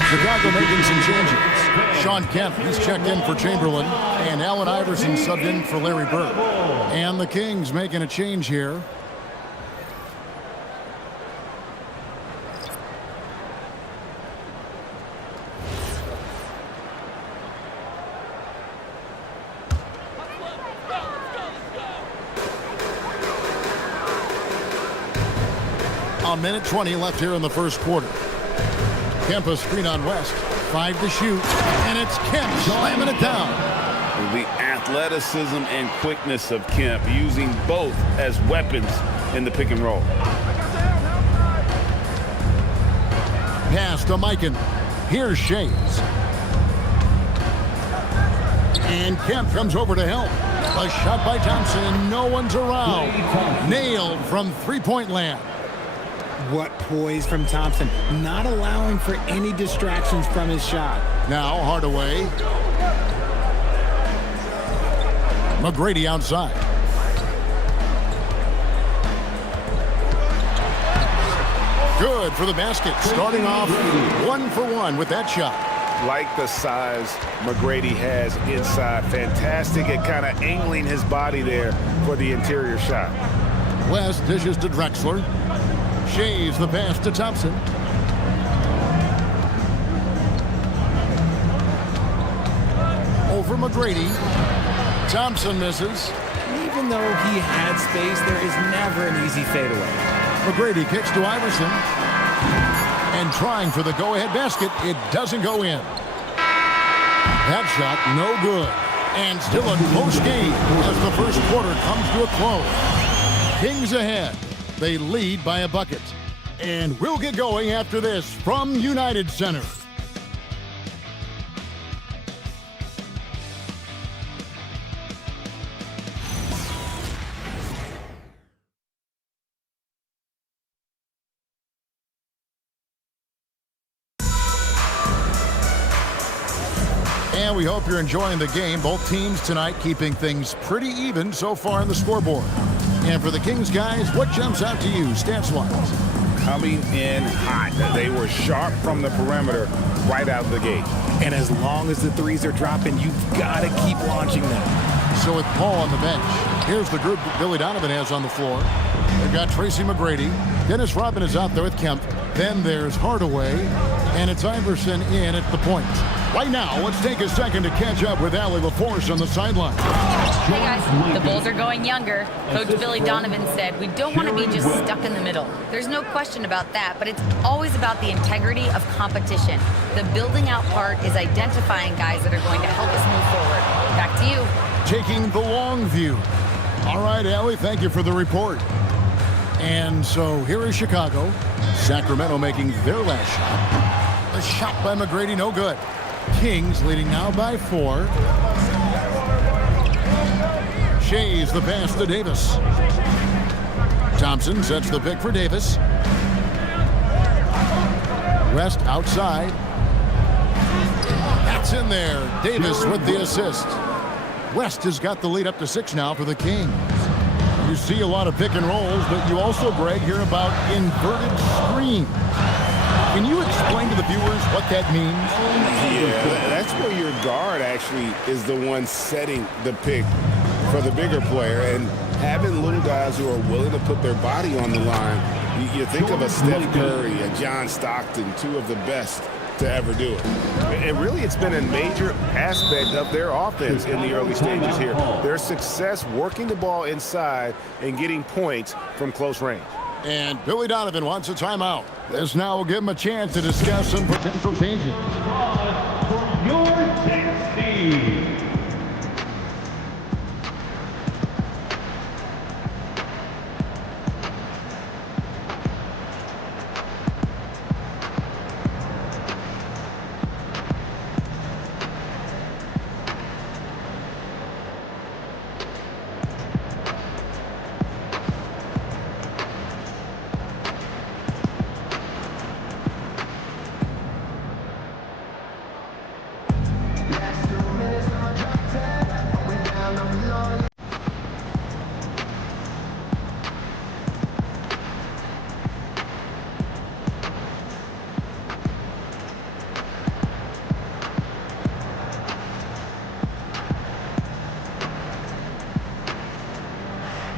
Chicago making some changes. Sean Kemp, he's checked in for Chamberlain, and Allen Iverson subbed in for Larry Bird. And the Kings making a change here. A minute 20 left here in the first quarter. Kemp a screen on West. 5 to shoot. And it's Kemp slamming it down. The athleticism and quickness of Kemp, using both as weapons in the pick and roll. Pass to Mikan. Here's Shays. And Kemp comes over to help. A shot by Thompson, and no one's around. Nailed from three-point land. What poise from Thompson, not allowing for any distractions from his shot. Now Hardaway. McGrady outside. Good for the basket. Starting off 1 for 1 with that shot. Like the size McGrady has inside. Fantastic at kind of angling his body there for the interior shot. West dishes to Drexler. Shays the pass to Thompson. Over McGrady. Thompson misses. Even though he had space, there is never an easy fadeaway. McGrady kicks to Iverson. And trying for the go-ahead basket, it doesn't go in. That shot, no good. And still a close game as the first quarter comes to a close. Kings ahead. They lead by a bucket. And we'll get going after this from United Center. And we hope you're enjoying the game. Both teams tonight keeping things pretty even so far on the scoreboard. And for the Kings guys, what jumps out to you stats-wise? Coming in hot. They were sharp from the perimeter right out of the gate. And as long as the threes are dropping, you've got to keep launching them. So with Paul on the bench, here's the group that Billy Donovan has on the floor. They've got Tracy McGrady. Dennis Rodman is out there with Kemp. Then there's Hardaway. And it's Iverson in at the point. Right now, let's take a second to catch up with Allie LaForce on the sideline. Hey guys, the Bulls are going younger. Coach Billy Donovan said we don't want to be just stuck in the middle. There's no question about that, but it's always about the integrity of competition. The building out part is identifying guys that are going to help us move forward. Back to you. Taking the long view. All right, Allie, thank you for the report. And so here is Chicago. Sacramento making their last shot. A shot by McGrady, no good. Kings leading now by 4. Shea's the pass to Davis. Thompson sets the pick for Davis. West outside. That's in there. Davis with the assist. West has got the lead up to 6 now for the Kings. You see a lot of pick and rolls, but you also, Greg, hear about inverted screen. Can you explain to the viewers what that means? Yeah, that's where your guard actually is the one setting the pick for the bigger player, and having little guys who are willing to put their body on the line. You think of a Steph Curry, a John Stockton, 2 of the best to ever do it. And really, it's been a major aspect of their offense in the early stages here. Their success working the ball inside and getting points from close range. And Billy Donovan wants a timeout. This now will give him a chance to discuss some potential changes. Your Dynasty.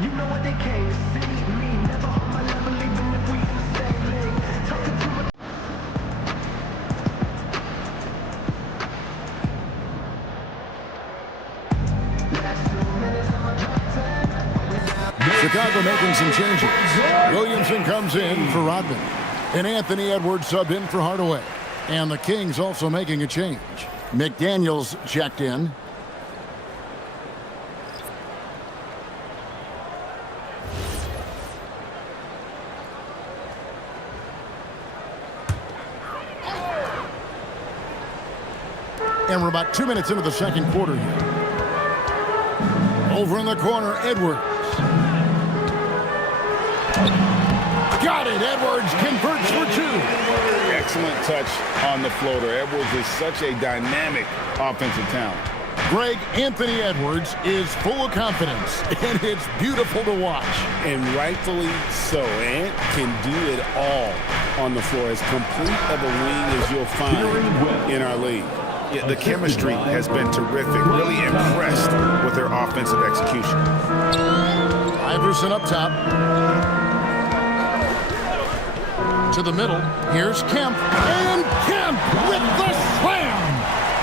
You know what they came to see me, never on my level, even if we in the same league. Talking to my Chicago making some changes. Williamson comes in for Rodman. And Anthony Edwards subbed in for Hardaway. And the Kings also making a change. McDaniels checked in. And we're about 2 minutes into the second quarter here. Over in the corner, Edwards. Got it. Edwards converts for 2. Excellent touch on the floater. Edwards is such a dynamic offensive talent. Greg, Anthony Edwards is full of confidence, and it's beautiful to watch. And rightfully so. Ant can do it all on the floor. As complete of a wing as you'll find in our league. Yeah, the chemistry has been terrific. Really impressed with their offensive execution. Iverson up top. To the middle. Here's Kemp. And Kemp with the slam.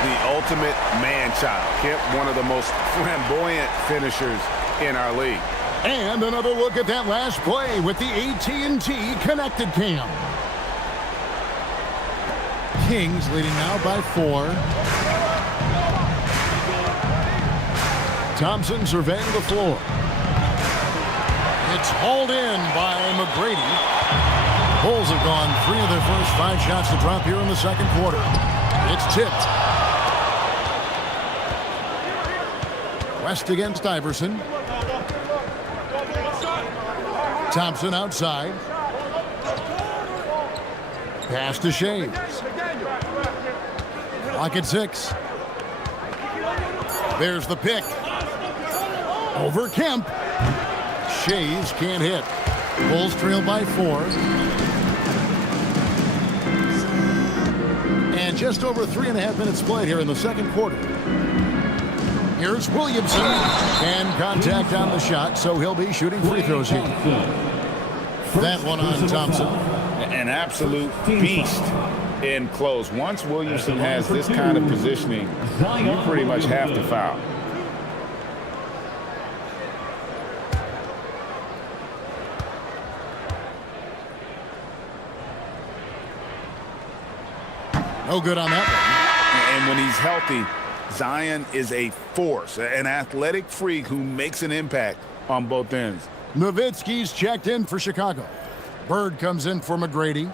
The ultimate man-child. Kemp, one of the most flamboyant finishers in our league. And another look at that last play with the AT&T connected cam. Kings leading now by 4. Thompson surveying the floor. It's hauled in by McGrady. Bulls have gone 3 of their first 5 shots to drop here in the second quarter. It's tipped. West against Iverson. Thompson outside. Pass to Shea. Clock at 6. There's the pick. Over Kemp. Shays can't hit. Bulls trail by 4. And just over 3.5 minutes played here in the second quarter. Here's Williamson, and contact on the shot, so he'll be shooting free throws here. That one on Thompson. An absolute beast in close. Once Williamson has this kind of positioning, you pretty much have to foul. No good on that one. And when he's healthy, Zion is a force, an athletic freak who makes an impact on both ends. Nowitzki's checked in for Chicago. Bird comes in for McGrady.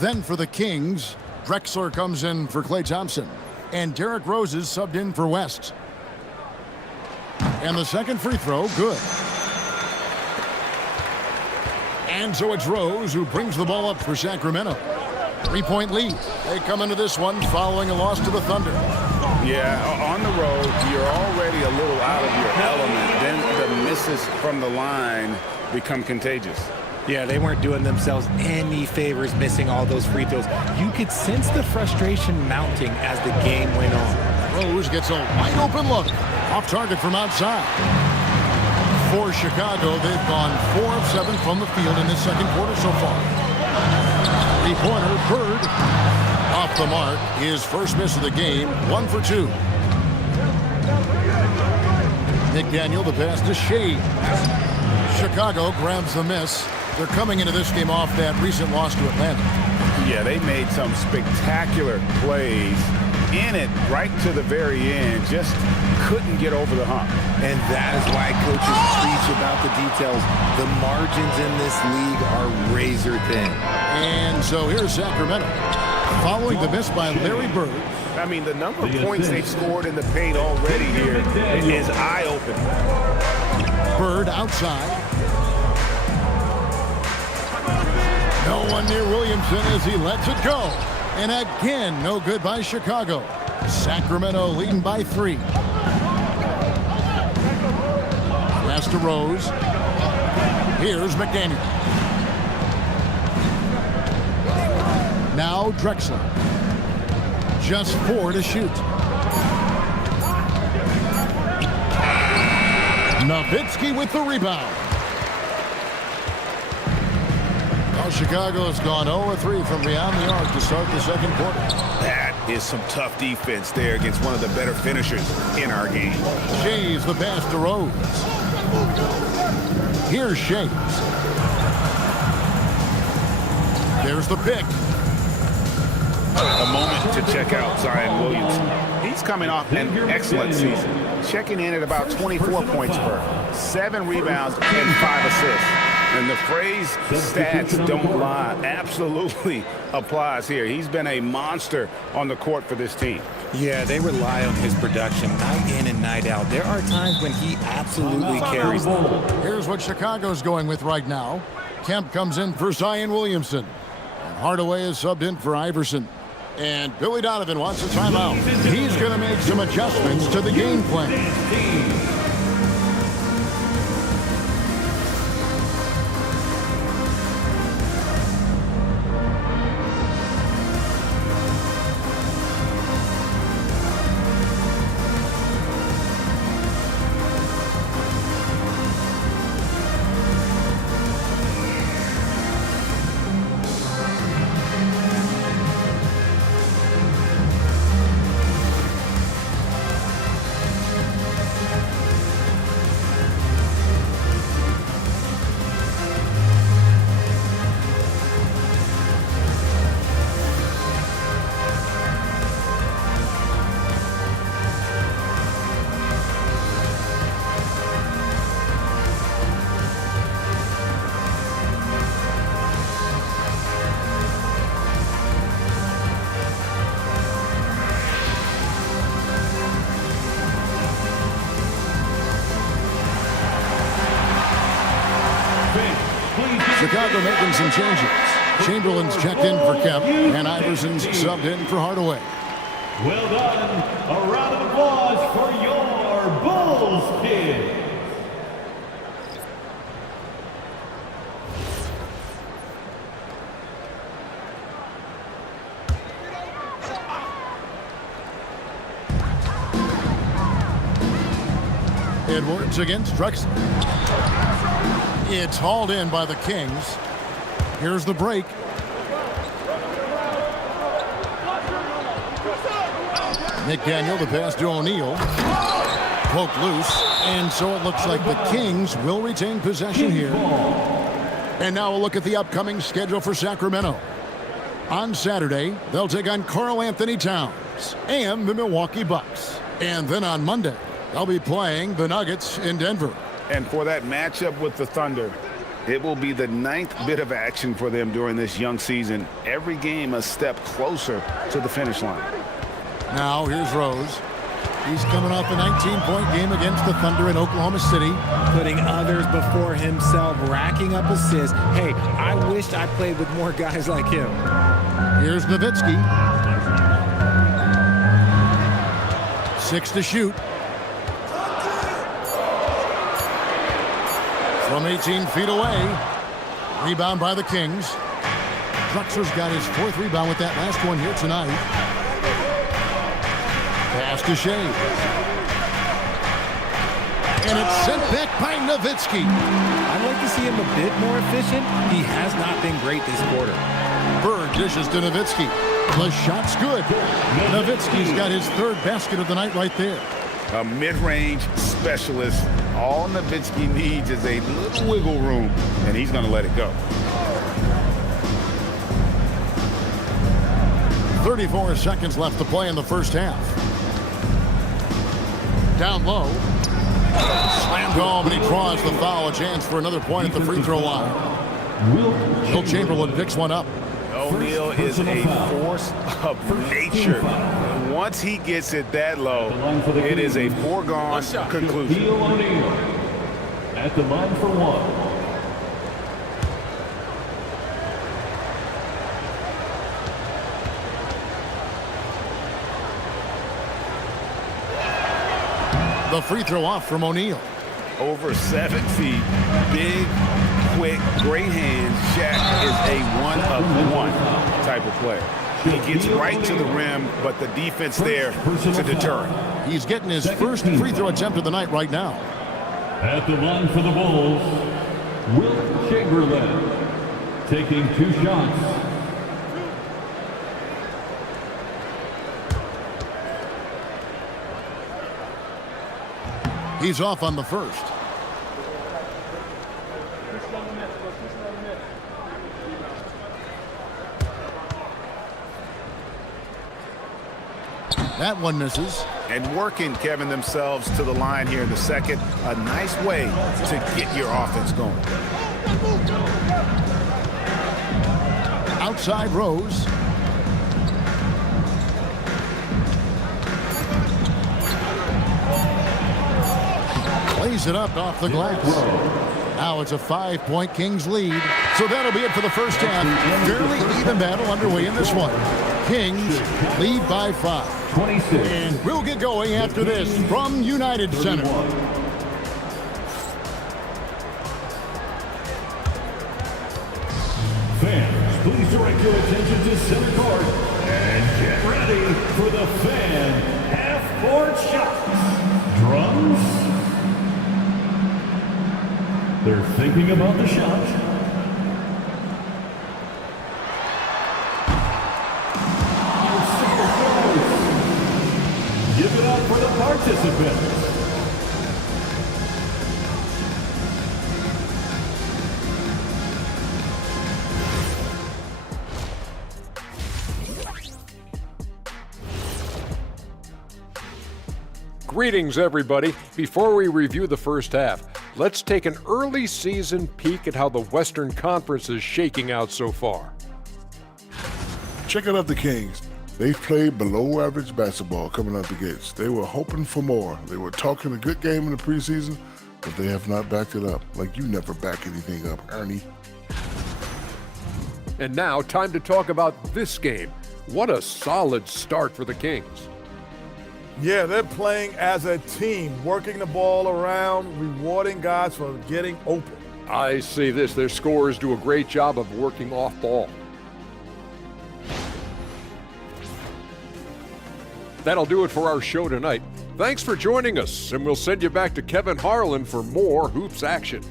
Then for the Kings, Drexler comes in for Klay Thompson. And Derrick Rose is subbed in for West. And the second free throw, good. And so it's Rose who brings the ball up for Sacramento. 3-point lead. They come into this one following a loss to the Thunder. Yeah, on the road, you're already a little out of your element. Then the misses from the line become contagious. Yeah, they weren't doing themselves any favors missing all those free throws. You could sense the frustration mounting as the game went on. Rose gets a wide open look. Off target from outside. For Chicago, they've gone 4 of 7 from the field in this second quarter so far. Three-pointer, Bird. Off the mark. His first miss of the game, 1 for 2. McDaniel, the pass to Shea. Chicago grabs the miss. They're coming into this game off that recent loss to Atlanta. Yeah, they made some spectacular plays in it right to the very end. Just couldn't get over the hump. And that is why coaches preach about the details. The margins in this league are razor thin. And so here's Sacramento. Following the miss by Larry Bird. I mean, the number of points they've scored in the paint already here is eye-opening. Bird outside. No one near Williamson as he lets it go. And again, no good by Chicago. Sacramento leading by 3. Pass to Rose. Here's McDaniel. Now Drexler. Just 4 to shoot. Nowitzki with the rebound. Well, Chicago has gone 0-3 from beyond the arc to start the second quarter. That is some tough defense there against one of the better finishers in our game. Shea's the pass to Rose. Here's Shea. There's the pick. A moment to check out Zion Williamson. He's coming off an excellent season, checking in at about 24 points per, 7 rebounds, and 5 assists. And the phrase stats don't lie absolutely applies here. He's been a monster on the court for this team. Yeah, they rely on his production night in and night out. There are times when he absolutely carries them. Here's what Chicago's going with right now. Kemp comes in for Zion Williamson. And Hardaway is subbed in for Iverson. And Billy Donovan wants a timeout. He's going to make some adjustments to the game plan. Chicago making some changes. Chamberlain's checked in for Kemp, and Iverson's subbed in for Hardaway. Well done. A round of applause for your Bulls kid. Edwards against Drexel. It's hauled in by the Kings. Here's the break. McDaniel, the pass to O'Neal. Poked loose, and so it looks like the Kings will retain possession here. And now a look at the upcoming schedule for Sacramento. On Saturday, they'll take on Karl Anthony Towns and the Milwaukee Bucks. And then on Monday, they'll be playing the Nuggets in Denver. And for that matchup with the Thunder, it will be the 9th bit of action for them during this young season. Every game a step closer to the finish line. Now here's Rose. He's coming off a 19-point game against the Thunder in Oklahoma City. Putting others before himself, racking up assists. Hey, I wished I played with more guys like him. Here's Nowitzki. 6 to shoot. From 18 feet away. Rebound by the Kings. Drexler's got his 4th rebound with that last one here tonight. Pass to Shea. And it's sent back by Nowitzki. I'd like to see him a bit more efficient. He has not been great this quarter. Bird dishes to Nowitzki. The shot's good. Nowitzki's got his 3rd basket of the night right there. A mid-range specialist. All Nowitzki needs is a little wiggle room, and he's going to let it go. 34 seconds left to play in the first half. Down low. Slammed home, and he draws the foul. A chance for another point at the free throw line. Will Chamberlain picks one up. O'Neal is a force of nature. Once he gets it that low, it is a foregone conclusion. O'Neal at the line for one. The free throw off from O'Neal. Over 7 feet, big, quick, great hands. Shaq is a one-of-one type of player. He gets right to the rim, but the defense there to deter him. He's getting his first free throw attempt of the night right now. At the line for the Bulls, Will Chamberlain taking 2 shots. He's off on the first. That one misses. And working, Kevin, themselves to the line here in the second. A nice way to get your offense going. Outside Rose. Plays it up off the glass. Now it's a 5-point Kings lead. So that'll be it for the first half. Fairly even battle underway in this one. Kings lead by 5. 26. And we'll get going after this from United Center. Fans, please direct your attention to center court and get ready for the fan half-court shots. Drums. They're thinking about the shot. Give it up for the participants. Greetings, everybody. Before we review the first half, let's take an early season peek at how the Western Conference is shaking out so far. Checking out the Kings. They've played below average basketball coming out the gates. They were hoping for more. They were talking a good game in the preseason, but they have not backed it up. Like you never back anything up, Ernie. And now, time to talk about this game. What a solid start for the Kings. Yeah, they're playing as a team, working the ball around, rewarding guys for getting open. I see this. Their scorers do a great job of working off ball. That'll do it for our show tonight. Thanks for joining us, and we'll send you back to Kevin Harlan for more hoops action.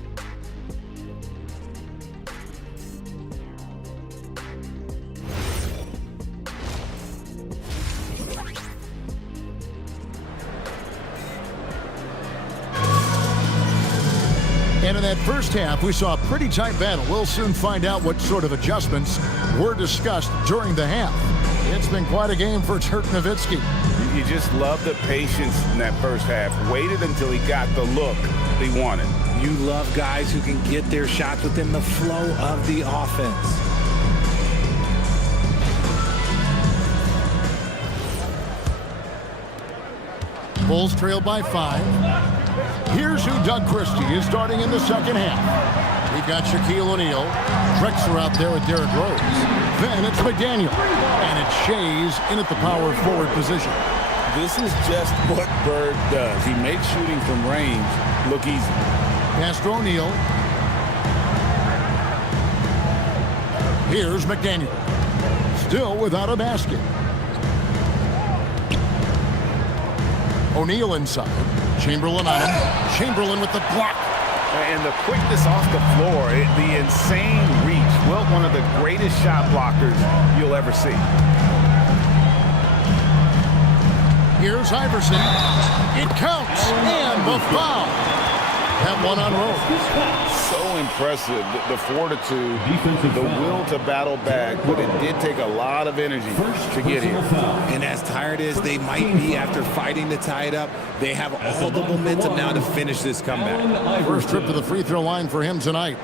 And in that first half, we saw a pretty tight battle. We'll soon find out what sort of adjustments were discussed during the half. It's been quite a game for Dirk Nowitzki. You just love the patience in that first half. Waited until he got the look he wanted. You love guys who can get their shots within the flow of the offense. Bulls trail by 5. Here's who Doug Christie is starting in the second half. We've got Shaquille O'Neal. Drexler out there with Derrick Rose. Then it's McDaniel. And it's Shays in at the power forward position. This is just what Bird does. He makes shooting from range look easy. Pass to O'Neal. Here's McDaniel. Still without a basket. O'Neal inside. Chamberlain on him. Chamberlain with the block. And the quickness off the floor, the insane reach. Wilt, one of the greatest shot blockers you'll ever see. Here's Iverson. It counts. And the foul. That one on Rose. So impressive. The fortitude, the will to battle back, but it did take a lot of energy to get here. And as tired as they might be after fighting to tie it up, they have all the momentum now to finish this comeback. First trip to the free throw line for him tonight.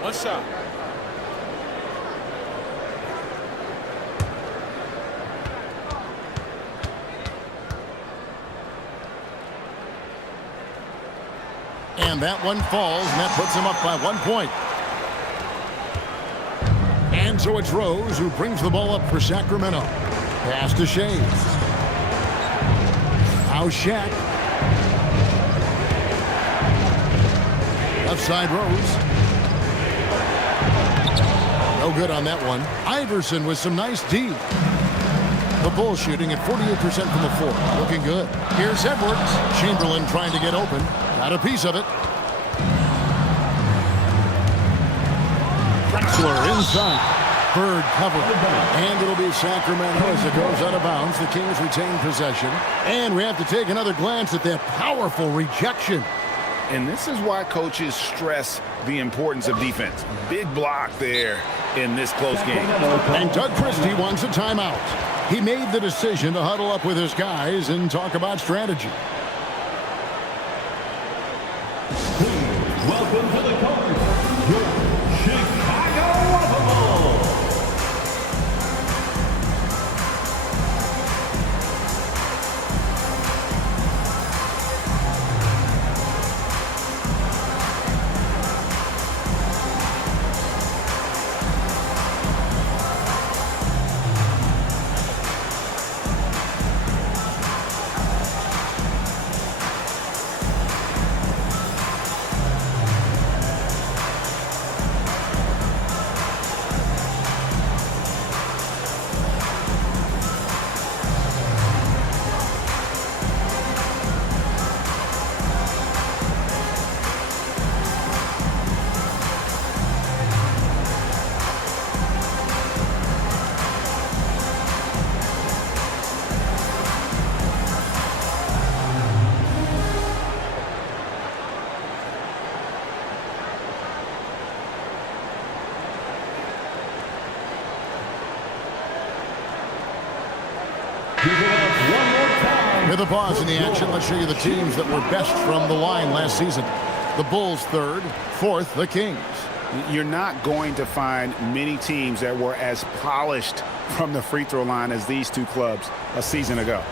One shot. And that one falls, and that puts him up by 1 point. And so it's Rose who brings the ball up for Sacramento. Pass to Shays. Now Shaq. Left side Rose. No good on that one. Iverson with some nice D. The Bulls shooting at 48% from the floor. Looking good. Here's Edwards. Chamberlain trying to get open. Got a piece of it. Drexler inside. Bird covered. And it'll be Sacramento as it goes out of bounds. The Kings retain possession. And we have to take another glance at that powerful rejection. And this is why coaches stress the importance of defense. Big block there in this close game. And Doug Christie wants a timeout. He made the decision to huddle up with his guys and talk about strategy. Welcome to the court, your Chicago Bulls. With a pause in the action, let's show you the teams that were best from the line last season. The Bulls third, fourth, the Kings. You're not going to find many teams that were as polished from the free throw line as these two clubs a season ago.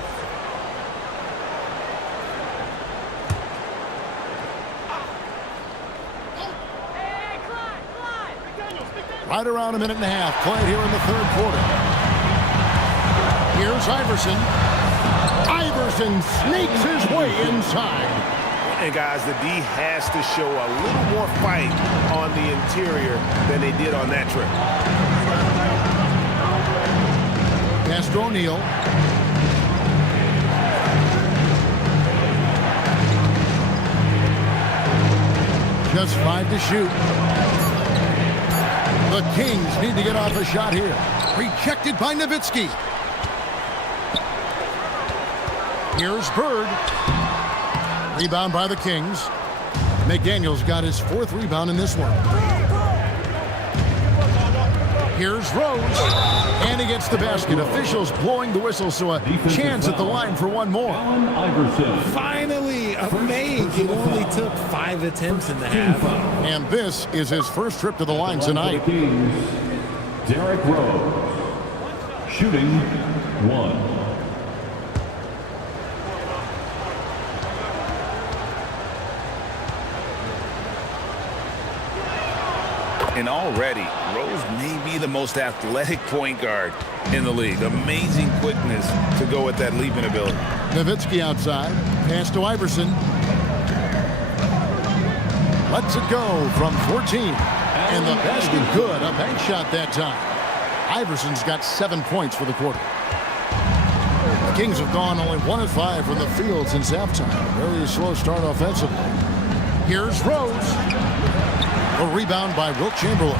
Right around a minute and a half played here in the third quarter. Here's Iverson. Iverson sneaks his way inside. And guys, the D has to show a little more fight on the interior than they did on that trip. Pass to O'Neal. Just 5 to shoot. The Kings need to get off a shot here. Rejected by Nowitzki. Here's Bird. Rebound by the Kings. McDaniel's got his 4th rebound in this one. Here's Rose. And he gets the basket. Officials blowing the whistle, so a chance at the line for one more. Finally, a make. It only took 5 attempts in the half. And this is his first trip to the line tonight. Derrick Rose, shooting 1. And already, Rose may be the most athletic point guard in the league. Amazing quickness to go with that leaping ability. Nowitzki outside. Pass to Iverson. Lets it go from 14. And the basket good. A bank shot that time. Iverson's got 7 points for the quarter. The Kings have gone only 1 of 5 from the field since halftime. Very slow start offensively. Here's Rose. A rebound by Wilt Chamberlain.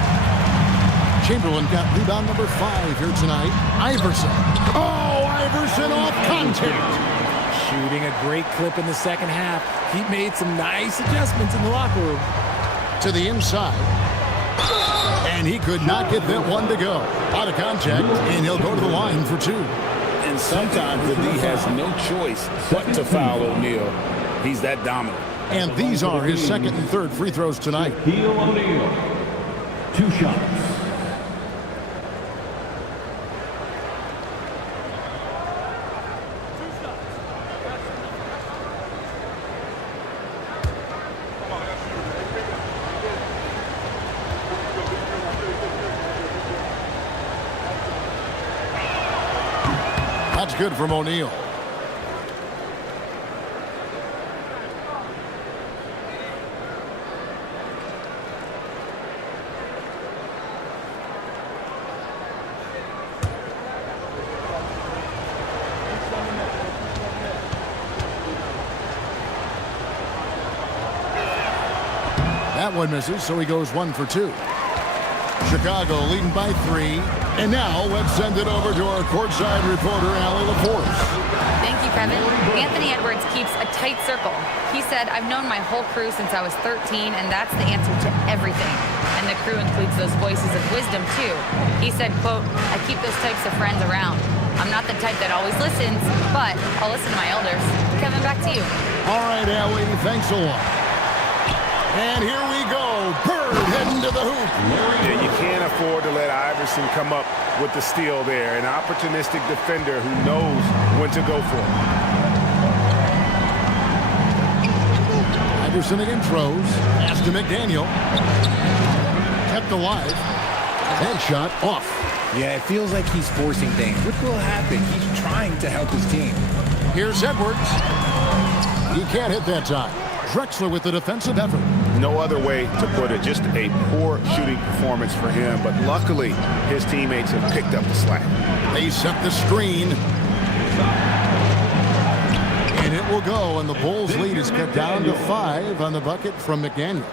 Chamberlain got rebound number 5 here tonight. Iverson. Oh, Iverson off contact. Shooting a great clip in the second half. He made some nice adjustments in the locker room. To the inside. And he could not get that one to go. Out of contact, and he'll go to the line for 2. And sometimes the D has no choice but to foul O'Neal. He's that dominant. And these are his 2nd and 3rd free throws tonight. Shaquille O'Neal, 2 shots. That's good from O'Neal. That one misses, so he goes 1 for 2. Chicago leading by 3. And now let's send it over to our courtside reporter, Allie LaForce. Thank you, Kevin. Anthony Edwards keeps a tight circle. He said, I've known my whole crew since I was 13, and that's the answer to everything. And the crew includes those voices of wisdom, too. He said, quote, I keep those types of friends around. I'm not the type that always listens, but I'll listen to my elders. Kevin, back to you. All right, Allie, thanks a lot. And here we go. Bird heading to the hoop. Yeah, you can't afford to let Iverson come up with the steal there. An opportunistic defender who knows when to go for it. Iverson again throws. Pass to McDaniel. Kept alive. And shot off. Yeah, it feels like he's forcing things, which will happen. He's trying to help his team. Here's Edwards. He can't hit that time. Drexler with the defensive effort. No other way to put it. Just a poor shooting performance for him. But luckily, his teammates have picked up the slack. They set the screen. And it will go. And the Bulls' lead is cut down to 5 on the bucket from McDaniel.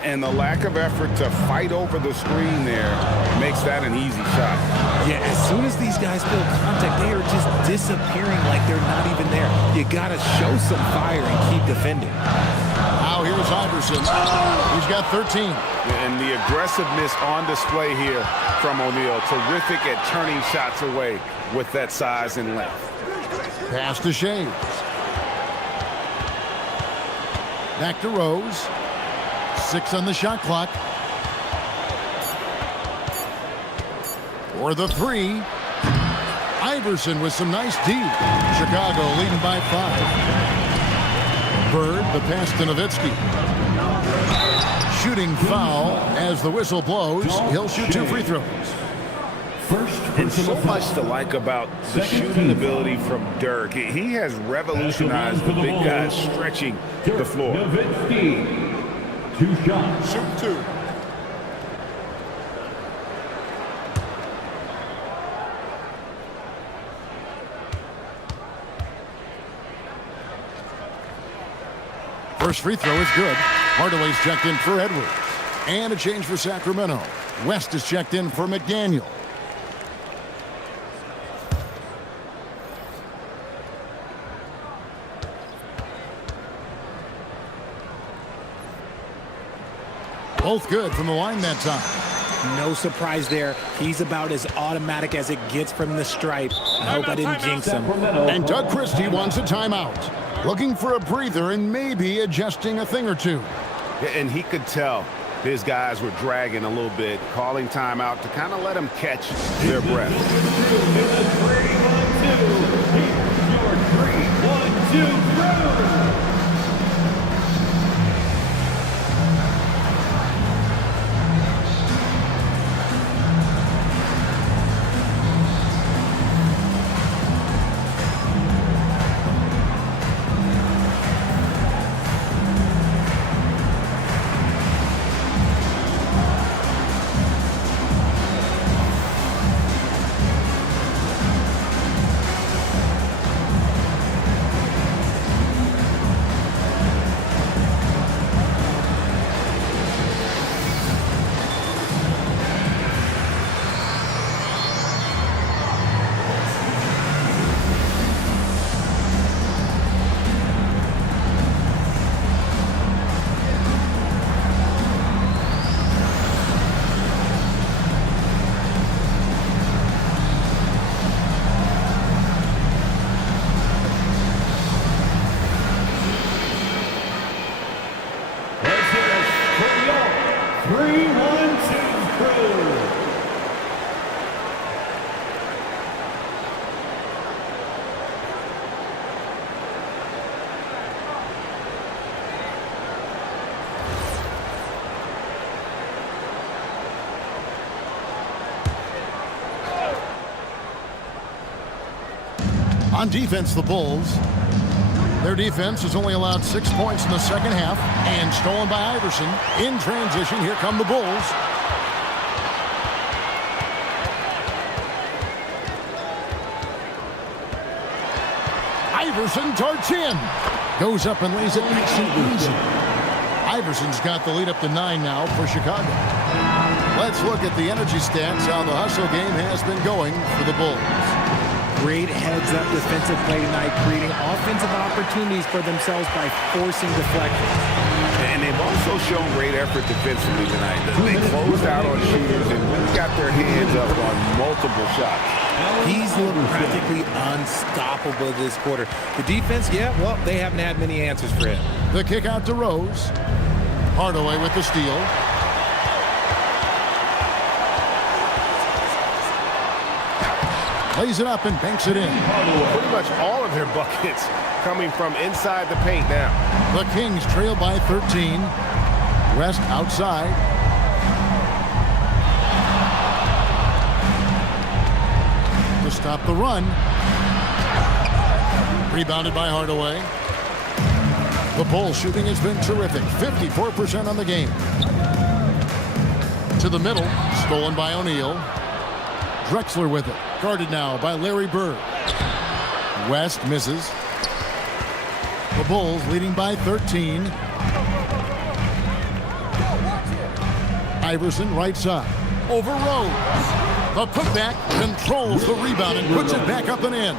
And the lack of effort to fight over the screen there makes that an easy shot. Yeah, as soon as these guys feel contact, they are just disappearing like they're not even there. You got to show some fire and keep defending. Now here's Iverson. He's got 13. And the aggressiveness on display here from O'Neal. Terrific at turning shots away with that size and length. Pass to Shea. Back to Rose. 6 on the shot clock. For the 3. Iverson with some nice D. Chicago leading by 5. Bird, the pass to Nowitzki. Shooting foul as the whistle blows. He'll shoot 2 free throws. And so much to like about the shooting ability from Dirk. He has revolutionized the big guys stretching the floor. 2 shots. Shoot 2. First free throw is good. Hardaway's checked in for Edwards. And a change for Sacramento. West is checked in for McDaniel. Both good from the line that time. No surprise there. He's about as automatic as it gets from the stripe. I hope I didn't jinx him. And Doug Christie wants a timeout. Looking for a breather and maybe adjusting a thing or two. And he could tell his guys were dragging a little bit, calling timeout to kind of let them catch their breath. 3-1-2 crew. On defense, the Bulls. Their defense has only allowed 6 points in the second half and stolen by Iverson. In transition, here come the Bulls. Iverson darts in. Goes up and lays it nice and easy. Iverson's got the lead up to 9 now for Chicago. Let's look at the energy stats, how the hustle game has been going for the Bulls. Great heads-up defensive play tonight, creating offensive opportunities for themselves by forcing deflections. And they've also shown great effort defensively tonight. They closed out on shooters and really got their hands up on multiple shots. He's looked practically unstoppable this quarter. The defense, yeah, well, they haven't had many answers for him. The kick out to Rose. Hardaway with the steal. Lays it up and banks it in. Pretty much all of their buckets coming from inside the paint now. The Kings trail by 13. West outside. To stop the run. Rebounded by Hardaway. The Bulls shooting has been terrific. 54% on the game. To the middle. Stolen by O'Neal. Drexler with it. Guarded now by Larry Bird. West misses. The Bulls leading by 13. Iverson right side. Over Rose. The putback controls the rebound and puts it back up and in.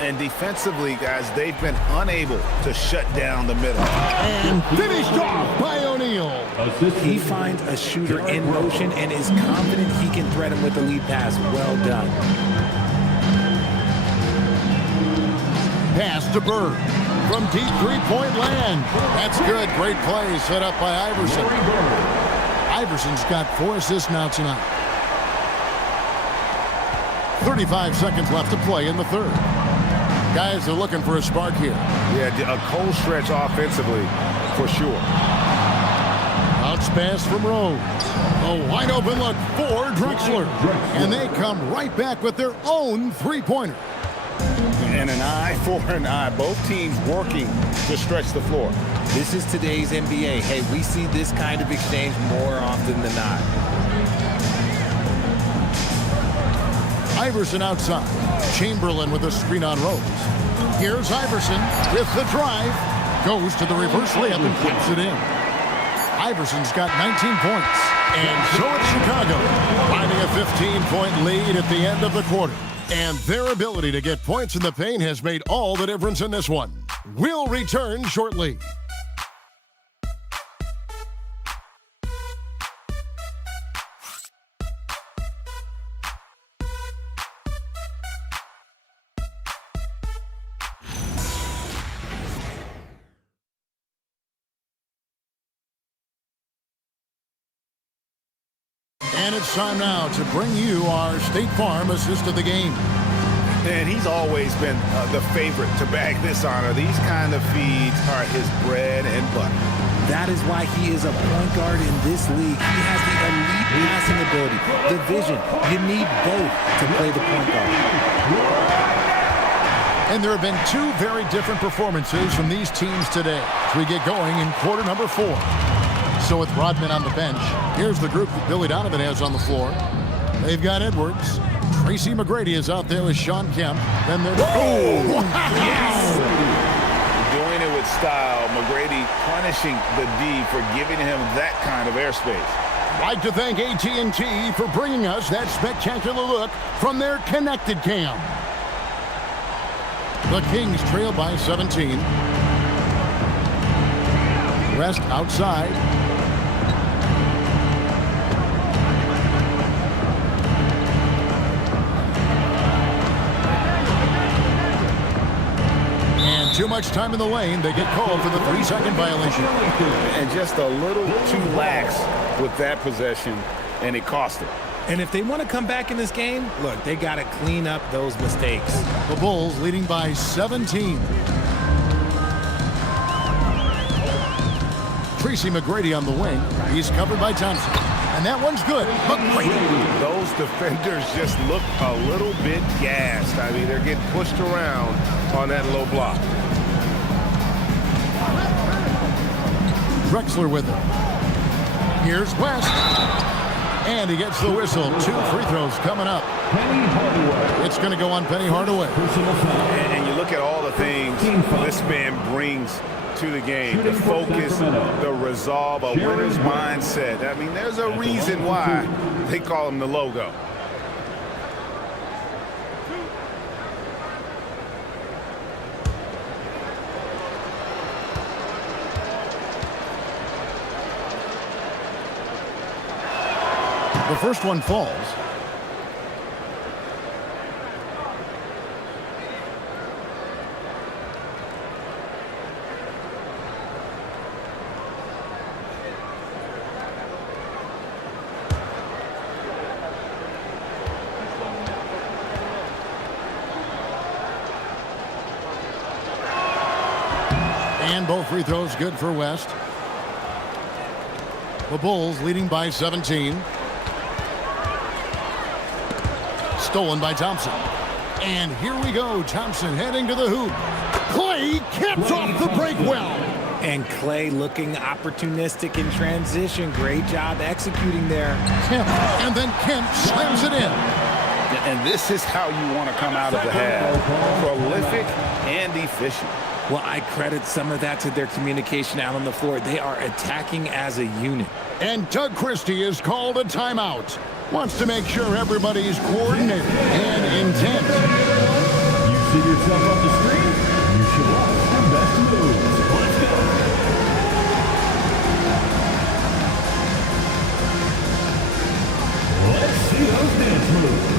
And defensively, guys, they've been unable to shut down the middle. And finished off by O'Neal. He finds a shooter in motion and is confident he can thread him with the lead pass. Well done. Pass to Bird from deep three-point land. That's good. Great play set up by Iverson. Iverson's got 4 assists now tonight. 35 seconds left to play in the third. Guys are looking for a spark here. Yeah, a cold stretch offensively for sure. Bounce pass from Rose. A wide open look for Drexler. And they come right back with their own three-pointer. And an eye for an eye. Both teams working to stretch the floor. This is today's NBA. Hey, we see this kind of exchange more often than not. Iverson outside. Chamberlain with a screen on Rose. Here's Iverson with the drive. Goes to the reverse layup and puts it in. Iverson's got 19 points. And so it's Chicago, finding a 15-point lead at the end of the quarter. And their ability to get points in the paint has made all the difference in this one. We'll return shortly. And it's time now to bring you our State Farm assist of the game. And he's always been the favorite to bag this honor. These kind of feeds are his bread and butter. That is why he is a point guard in this league. He has the elite passing ability, the vision. You need both to play the point guard. And there have been two very different performances from these teams today as we get going in quarter number 4. So with Rodman on the bench, here's the group that Billy Donovan has on the floor. They've got Edwards. Tracy McGrady is out there with Sean Kemp. Then they're... Oh! Wow! Yes! Doing it with style. McGrady punishing the D for giving him that kind of airspace. I'd like to thank AT&T for bringing us that spectacular look from their connected cam. The Kings trail by 17. Rest outside. And too much time in the lane. They get called for the 3-second violation. And just a little too lax with that possession, and it cost it. And if they want to come back in this game, look, they got to clean up those mistakes. The Bulls leading by 17. Tracy McGrady on the wing. He's covered by Thompson. And that one's good. McGrady. Those defenders just look a little bit gassed. I mean, they're getting pushed around on that low block. Drexler with him. Here's West. And he gets the whistle. 2 free throws coming up. It's going to go on Penny Hardaway. And you look at all the things this man brings to the game. The focus, the resolve, a winner's mindset. I mean, there's a reason why they call him the logo. The first one falls. And both free throws good for West. The Bulls leading by 17. Stolen by Thompson. And here we go. Thompson heading to the hoop. Clay caps off the break well. And Clay looking opportunistic in transition. Great job executing there. Kemp. And then Kemp slams it in. And this is how you want to come out of the half. Prolific and efficient. Well, I credit some of that to their communication out on the floor. They are attacking as a unit. And Doug Christie is called a timeout. Wants to make sure everybody's coordinated and intent. You see yourself on the screen? You should watch the best moves. Let's go. Let's see those dance moves.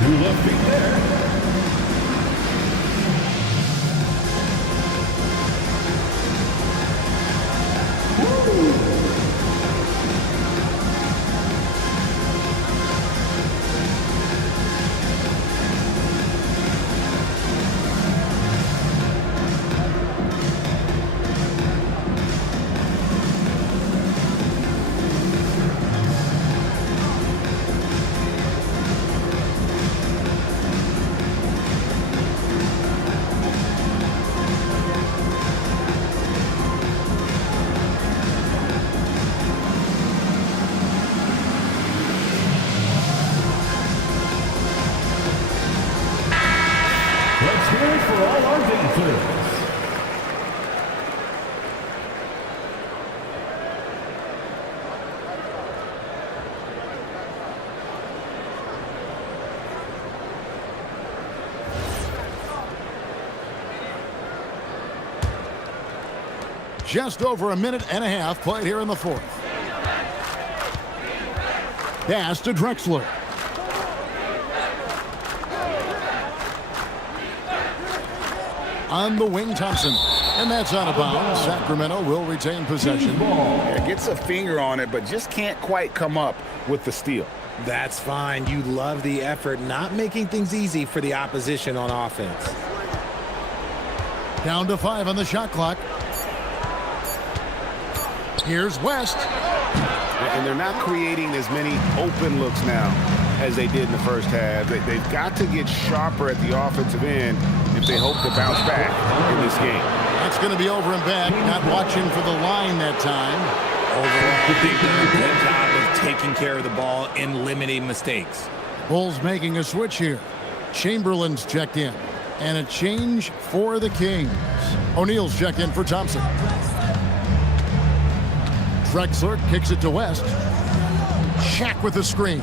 Two left feet there. clearance. Just over a minute and a half played here in the fourth. Pass to Drexler. On the wing, Thompson. And that's out of bounds. Sacramento will retain possession. Yeah, gets a finger on it, but just can't quite come up with the steal. That's fine. You love the effort, not making things easy for the opposition on offense. Down to 5 on the shot clock. Here's West. And they're not creating as many open looks now as they did in the first half. They've got to get sharper at the offensive end if they hope to bounce back in this game. That's going to be over and back. Not watching for the line that time. Overall, they've done a good job of taking care of the ball and limiting mistakes. Bulls making a switch here. Chamberlain's checked in. And a change for the Kings. O'Neal's checked in for Thompson. Drexler kicks it to West. Shaq with the screen.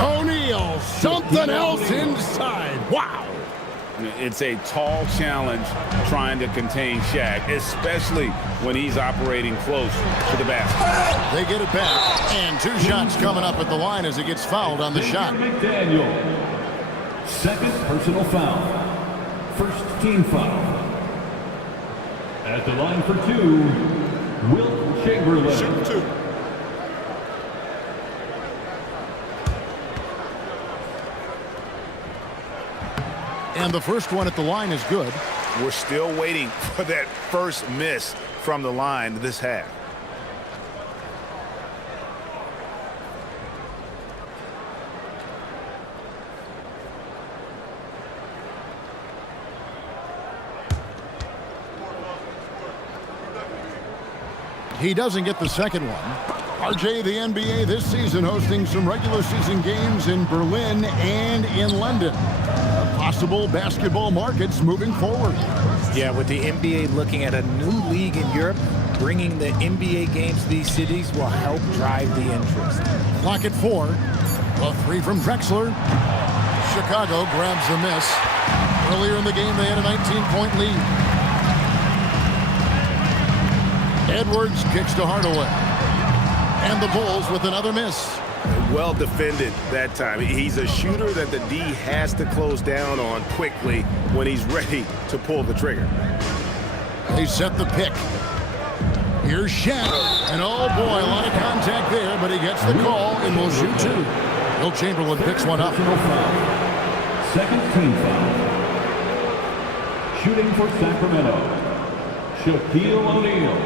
O'Neal, something else inside. Wow. It's a tall challenge trying to contain Shaq, especially when he's operating close to the basket. They get it back, and 2 shots coming up at the line as he gets fouled on the shot. McDaniel. Second personal foul. First team foul. At the line for 2, Wilt Chamberlain. Shoot 2. And the first one at the line is good. We're still waiting for that first miss from the line this half. He doesn't get the second one. RJ, the NBA this season hosting some regular season games in Berlin and in London. Possible basketball markets moving forward. Yeah, with the NBA looking at a new league in Europe, bringing the NBA games to these cities will help drive the interest. Clock at 4. A 3 from Drexler. Chicago grabs the miss. Earlier in the game, they had a 19-point lead. Edwards kicks to Hardaway. And the Bulls with another miss. Well defended that time. He's a shooter that the D has to close down on quickly when he's ready to pull the trigger. They set the pick. Here's Shaq. And oh boy, a lot of contact there, but he gets the call and will shoot 2. Wilt Chamberlain picks one up. Second team foul. Shooting for Sacramento, Shaquille O'Neal.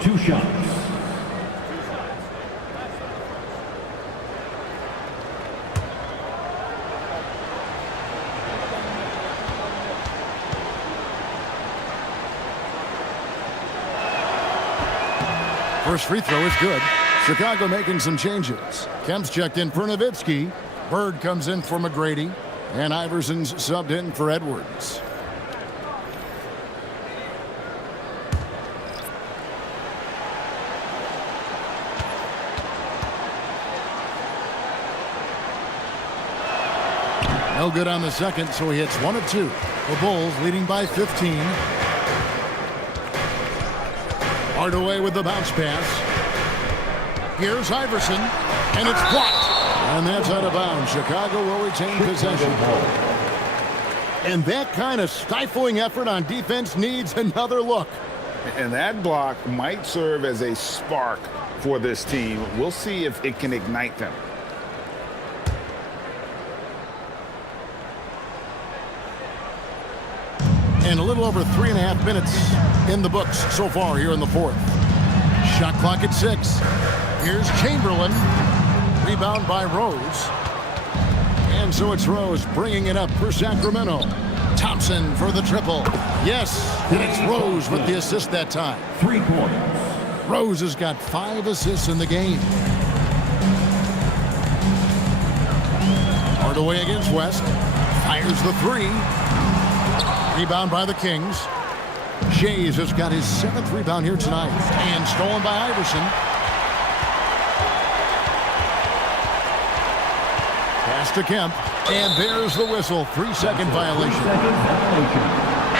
2 shots. First free throw is good. Chicago making some changes. Kemp's checked in for Nowitzki. Bird comes in for McGrady. And Iverson's subbed in for Edwards. No good on the second, so he hits 1 of 2. The Bulls leading by 15. Hardaway with the bounce pass. Here's Iverson, and it's blocked. And that's out of bounds. Chicago will retain possession. And that kind of stifling effort on defense needs another look. And that block might serve as a spark for this team. We'll see if it can ignite them. And a little over 3.5 minutes in the books so far here in the fourth. Shot clock at 6. Here's Chamberlain. Rebound by Rose. And so it's Rose bringing it up for Sacramento. Thompson for the triple. Yes, and it's Rose with the assist that time. 3 points. Rose has got 5 assists in the game. Hardaway against West. Fires the 3. Rebound by the Kings. Shays has got his 7th rebound here tonight. And stolen by Iverson. Pass to Kemp. And there's the whistle. 3-second violation.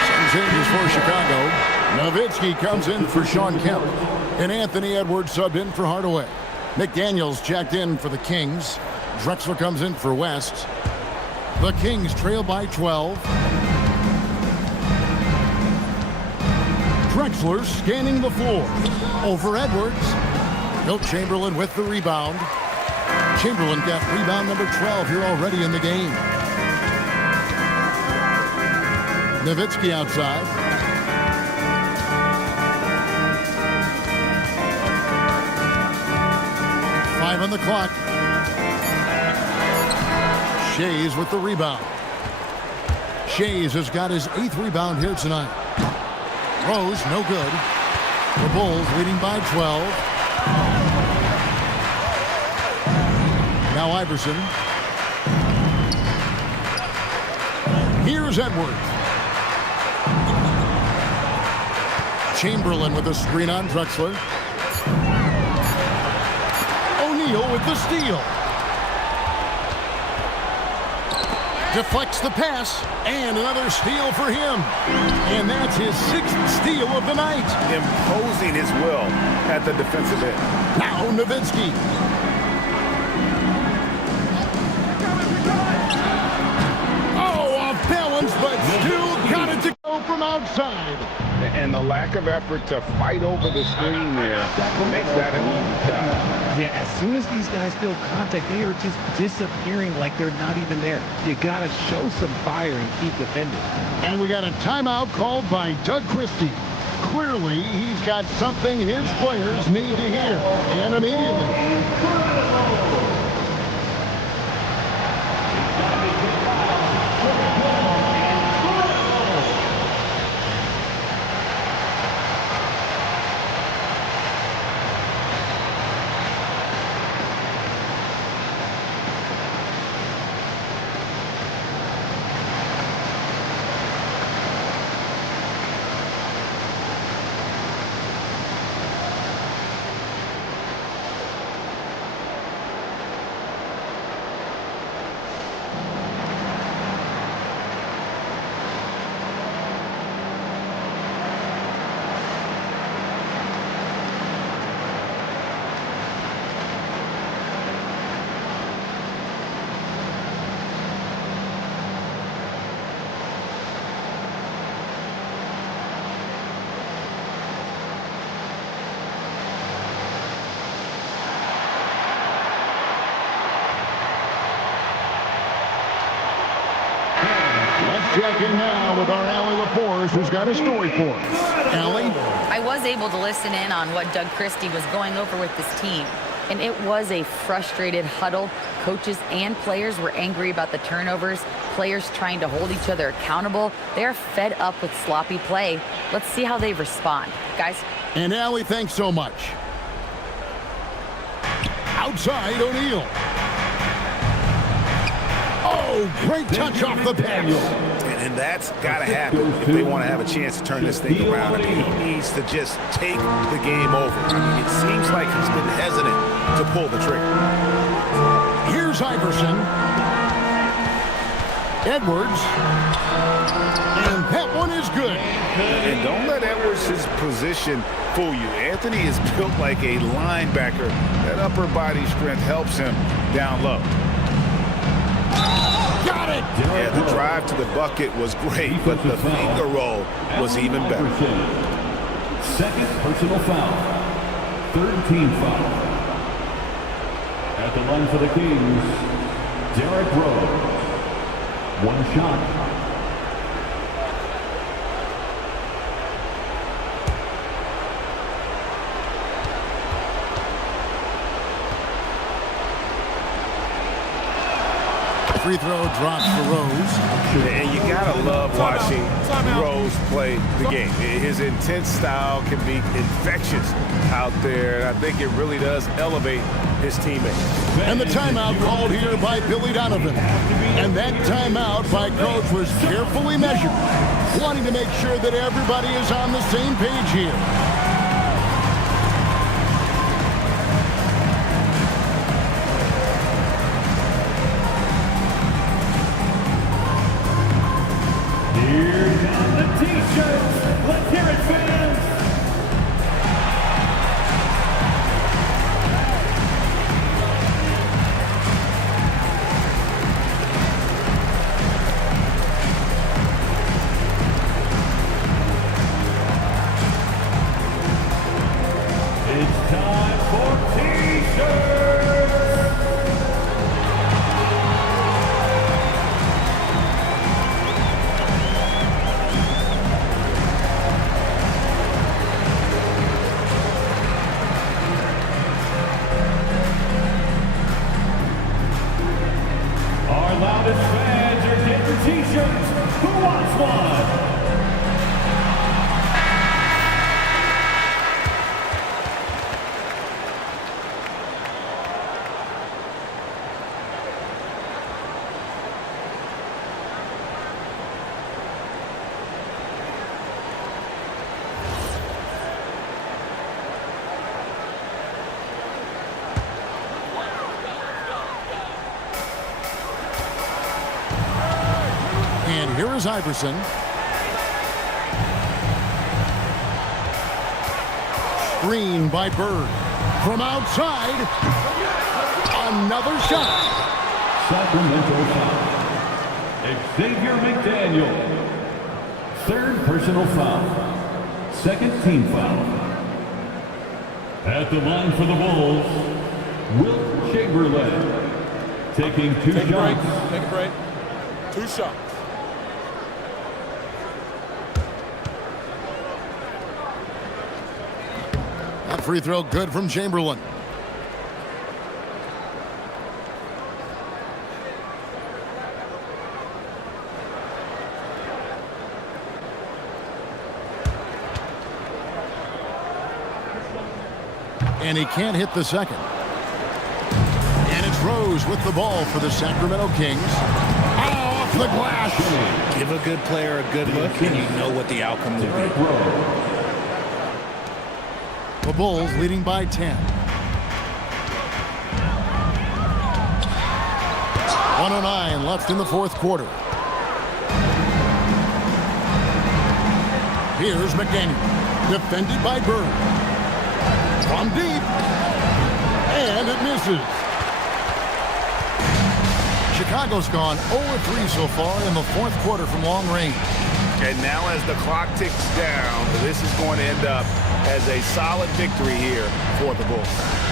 Some changes for Chicago. Nowitzki comes in for Sean Kemp. And Anthony Edwards subbed in for Hardaway. McDaniels checked in for the Kings. Drexler comes in for West. The Kings trail by 12. Drexler scanning the floor. Over Edwards. Wilt Chamberlain with the rebound. Chamberlain got rebound number 12 here already in the game. Nowitzki outside. Five on the clock. Shays with the rebound. Shays has got his 8th rebound here tonight. Rose, no good. The Bulls leading by 12. Now Iverson. Here's Edwards. Chamberlain with a screen on Drexler. O'Neal with the steal. Deflects the pass, and another steal for him. And that's his 6th steal of the night. Imposing his will at the defensive end. Now Nowitzki. Oh, off balance, but still got it to go from outside. And the lack of effort to fight over the screen there makes that an easy shot. Yeah, as soon as these guys feel contact, they are just disappearing like they're not even there. You got to show some fire and keep defending. And we got a timeout called by Doug Christie. Clearly, he's got something his players need to hear. And immediately. Let's check in now with our Allie LaForce, who's got a story for us. Allie? I was able to listen in on what Doug Christie was going over with this team, and it was a frustrated huddle. Coaches and players were angry about the turnovers, players trying to hold each other accountable. They're fed up with sloppy play. Let's see how they respond. Guys? And Allie, thanks so much. Outside, O'Neal. Oh, great touch off the pass. And that's got to happen if they want to have a chance to turn this thing around. I mean, he needs to just take the game over. I mean, it seems like he's been hesitant to pull the trigger. Here's Iverson. Edwards. And that one is good. And don't let Edwards' position fool you. Anthony is built like a linebacker. That upper body strength helps him down low. Got it! Yeah, the drive to the bucket was great, but the finger roll was even better. Second personal foul. Third team foul. At the line for the Kings, Derrick Rose. One shot. Free throw drops for Rose. And you gotta love watching Rose play the game. His intense style can be infectious out there, and I think it really does elevate his teammates. And the timeout called here by Billy Donovan. And that timeout by Coach was carefully measured, wanting to make sure that everybody is on the same page here. Here come the T-shirts. Let's hear it, fans. It's time for T-shirts. Our loudest fans are getting T-shirts. Who wants one? And here is Iverson. Screen by Bird. From outside. Another shot. Sacramento foul. Xavier McDaniel. Third personal foul. Second team foul. At the line for the Wolves, Wilt Chamberlain. Taking two shots. Take a break. 2 shots. That free throw good from Chamberlain. And he can't hit the second. And it's Rose with the ball for the Sacramento Kings. Off the glass. Give a good player a good look, and you know what the outcome will be. The Bulls leading by 10. 1:09 left in the fourth quarter. Here's McDaniel, defended by Bird. From deep, and it misses. Chicago's gone 0-3 so far in the fourth quarter from long range. And now as the clock ticks down, this is going to end up as a solid victory here for the Bulls.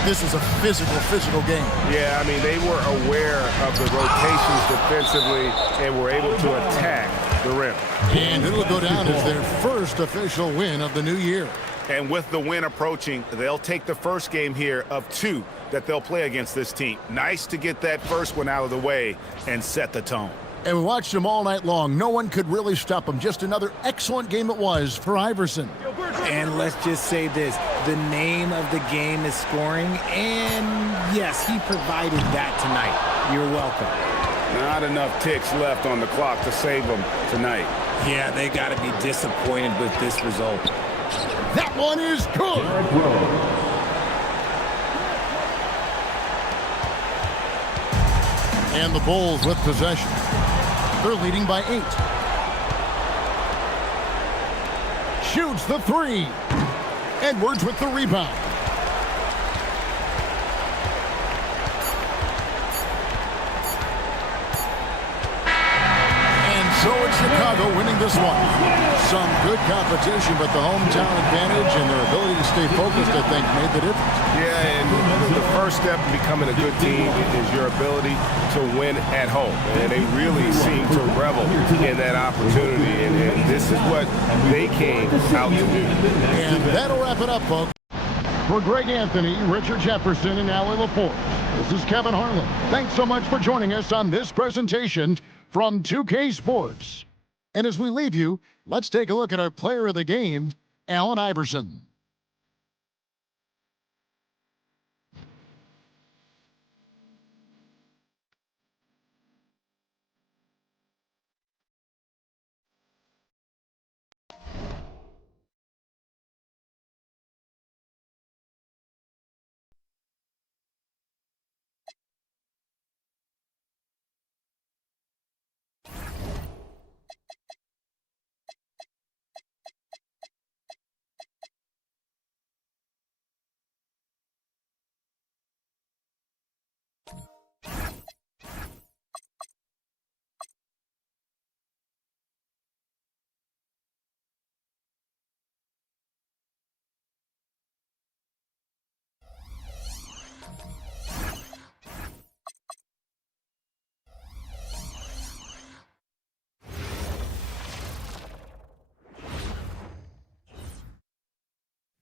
This is a physical game. Yeah, I mean, they were aware of the rotations defensively and were able to attack the rim. And it'll go down as their first official win of the new year. And with the win approaching, they'll take the first game here of 2 that they'll play against this team. Nice to get that first one out of the way and set the tone. And we watched him all night long. No one could really stop him. Just another excellent game it was for Iverson. And let's just say this. The name of the game is scoring. And, yes, he provided that tonight. You're welcome. Not enough ticks left on the clock to save them tonight. Yeah, they got to be disappointed with this result. That one is good. And the Bulls with possession. They're leading by 8. Shoots the 3. Edwards with the rebound. And so it's Chicago winning this one. Some good competition, but the hometown advantage and their ability to stay focused, I think, made the difference. Yeah, and the first step in becoming a good team is your ability to win at home. And they really seem to revel in that opportunity, and this is what they came out to do. And that'll wrap it up, folks. For Greg Anthony, Richard Jefferson, and Allie LaForce, this is Kevin Harlan. Thanks so much for joining us on this presentation from 2K Sports. And as we leave you, let's take a look at our player of the game, Allen Iverson.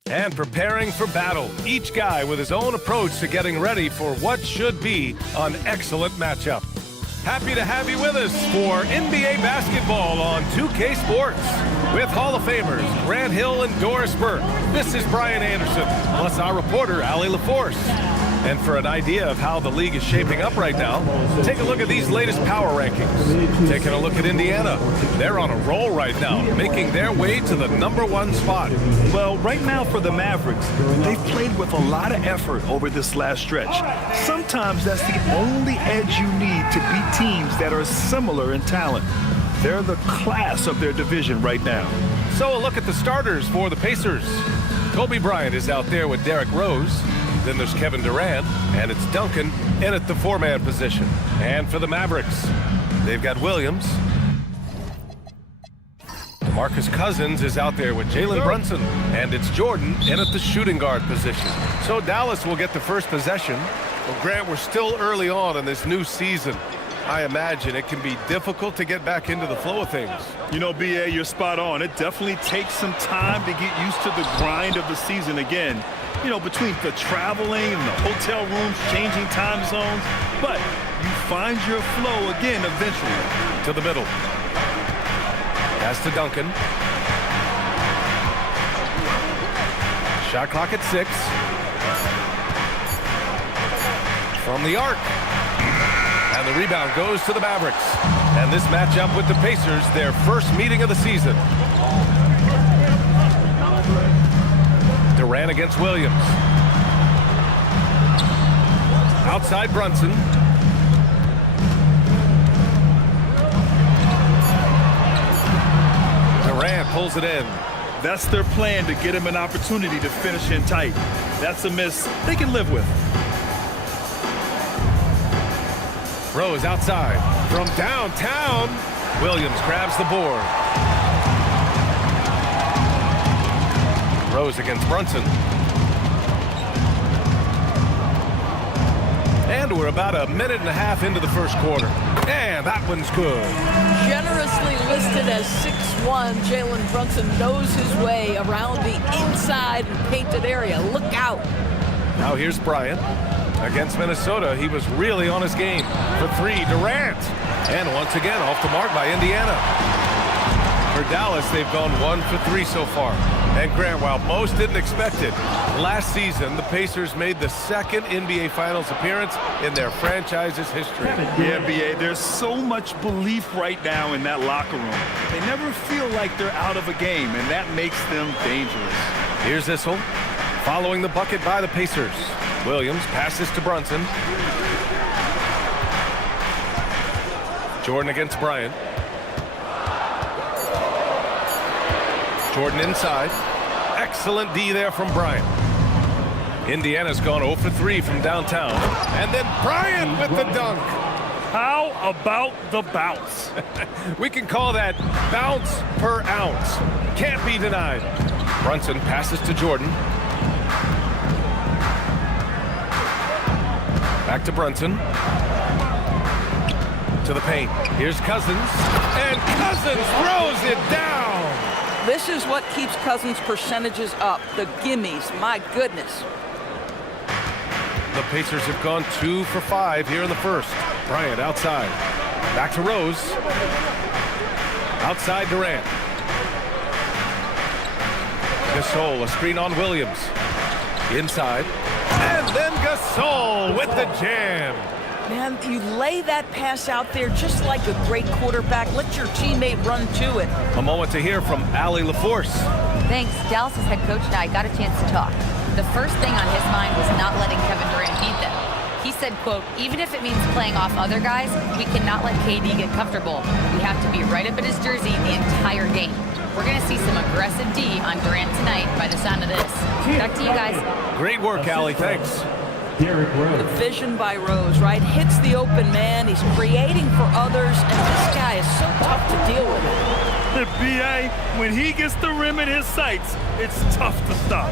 and preparing for battle. Each guy with his own approach to getting ready for what should be an excellent matchup. Happy to have you with us for NBA basketball on 2K Sports with Hall of Famers Grant Hill and Doris Burke. This is Brian Anderson, plus our reporter, Allie LaForce. And for an idea of how the league is shaping up right now, take a look at these latest power rankings. Taking a look at Indiana. They're on a roll right now, making their way to the #1 spot. Well, right now for the Mavericks, they've played with a lot of effort over this last stretch. Sometimes that's the only edge you need to beat teams that are similar in talent. They're the class of their division right now. So a look at the starters for the Pacers. Kobe Bryant is out there with Derrick Rose. Then there's Kevin Durant, and it's Duncan in at the 4-man position. And for the Mavericks, they've got Williams. DeMarcus Cousins is out there with Jalen Brunson, and it's Jordan in at the shooting guard position. So Dallas will get the first possession. Well, Grant, we're still early on in this new season. I imagine it can be difficult to get back into the flow of things. You know, B.A., you're spot on. It definitely takes some time to get used to the grind of the season again. You know, between the traveling and the hotel rooms, changing time zones. But you find your flow again eventually. To the middle. Pass to Duncan. Shot clock at 6. From the arc. And the rebound goes to the Mavericks. And this matchup with the Pacers, their first meeting of the season. Durant against Williams. Outside Brunson. Durant pulls it in. That's their plan, to get him an opportunity to finish in tight. That's a miss they can live with. Rose outside. From downtown, Williams grabs the board. Rose against Brunson. And we're about a minute and a half into the first quarter. And that one's good. Generously listed as 6'1", Jalen Brunson knows his way around the inside and painted area. Look out. Now here's Bryant. Against Minnesota, he was really on his game. For 3, Durant. And once again, off the mark by Indiana. For Dallas, they've gone 1 for 3 so far. And Grant, while most didn't expect it, last season the Pacers made the second NBA Finals appearance in their franchise's history. Yeah, B.A., there's so much belief right now in that locker room. They never feel like they're out of a game, and that makes them dangerous. Here's Issel, following the bucket by the Pacers. Williams passes to Brunson. Jordan against Bryant. Jordan inside. Excellent D there from Bryant. Indiana's gone 0 for 3 from downtown. And then Bryant with the dunk. How about the bounce? We can call that bounce per ounce. Can't be denied. Brunson passes to Jordan. Back to Brunson. To the paint. Here's Cousins. And Cousins throws it down. This is what keeps Cousins' percentages up. The gimmies. My goodness. The Pacers have gone 2 for 5 here in the first. Bryant outside. Back to Rose. Outside Durant. Gasol, a screen on Williams. Inside. And then Gasol with the jam. Man, you lay that pass out there just like a great quarterback. Let your teammate run to it. A moment to hear from Allie LaForce. Thanks. Dallas's head coach and I got a chance to talk. The first thing on his mind was not letting Kevin Durant beat them. He said, quote, even if it means playing off other guys, we cannot let KD get comfortable. We have to be right up at his jersey the entire game. We're going to see some aggressive D on Durant tonight by the sound of this. Back to you guys. Great work, Allie. Thanks. Derrick Rose. The vision by Rose, right? Hits the open man. He's creating for others, and this guy is so tough to deal with. The B.A., when he gets the rim in his sights, it's tough to stop.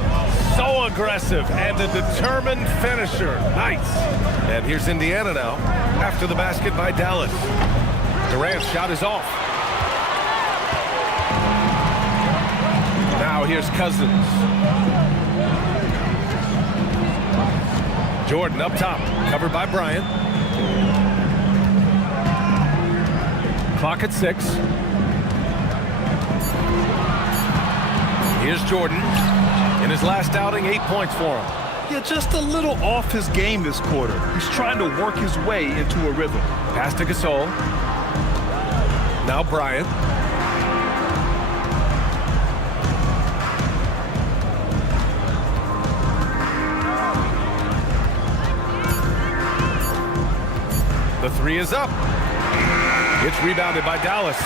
So aggressive and a determined finisher. Nice. And here's Indiana now, after the basket by Dallas. Durant's shot is off. Now here's Cousins. Jordan up top, covered by Bryant. Clock at 6. Here's Jordan. In his last outing, 8 points for him. Yeah, just a little off his game this quarter. He's trying to work his way into a rhythm. Pass to Gasol. Now Bryant. The 3 is up. It's rebounded by Dallas.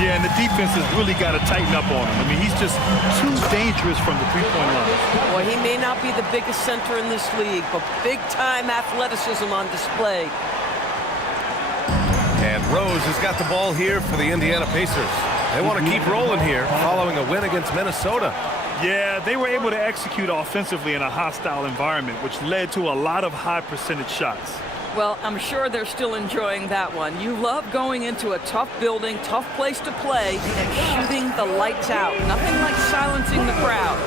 Yeah, and the defense has really got to tighten up on him. I mean, he's just too dangerous from the three-point line. Boy, he may not be the biggest center in this league, but big-time athleticism on display. And Rose has got the ball here for the Indiana Pacers. They want to keep rolling here following a win against Minnesota. Yeah, they were able to execute offensively in a hostile environment, which led to a lot of high-percentage shots. Well, I'm sure they're still enjoying that one. You love going into a tough building, tough place to play, and shooting the lights out. Nothing like silencing the crowd.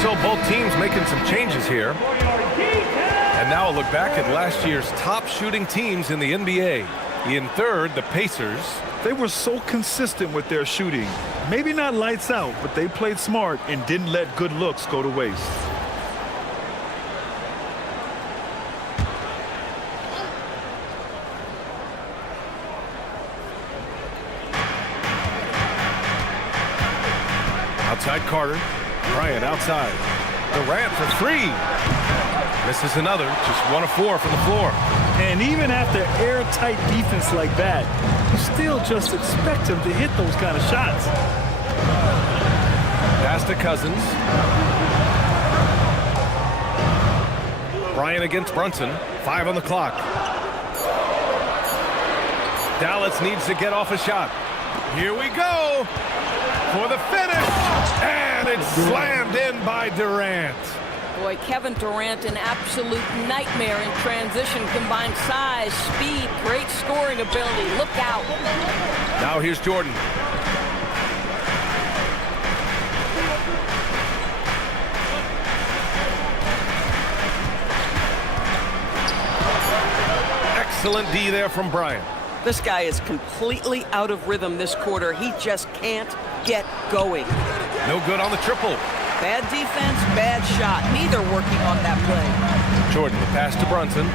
So both teams making some changes here. And now a look back at last year's top shooting teams in the NBA. In third, the Pacers. They were so consistent with their shooting. Maybe not lights out, but they played smart and didn't let good looks go to waste. Outside Carter. Bryant outside. Durant for 3. Misses another. Just 1 of 4 from the floor. And even after airtight defense like that, you still just expect him to hit those kind of shots. Pass to Cousins. Bryant against Brunson. 5 on the clock. Dallas needs to get off a shot. Here we go for the finish. And it's slammed in by Durant. Boy, Kevin Durant, an absolute nightmare in transition. Combined size, speed, great scoring ability. Look out. Now here's Jordan. Excellent D there from Bryant. This guy is completely out of rhythm this quarter. He just can't get going. No good on the triple. Bad defense, bad shot. Neither working on that play. Jordan, the pass to Brunson.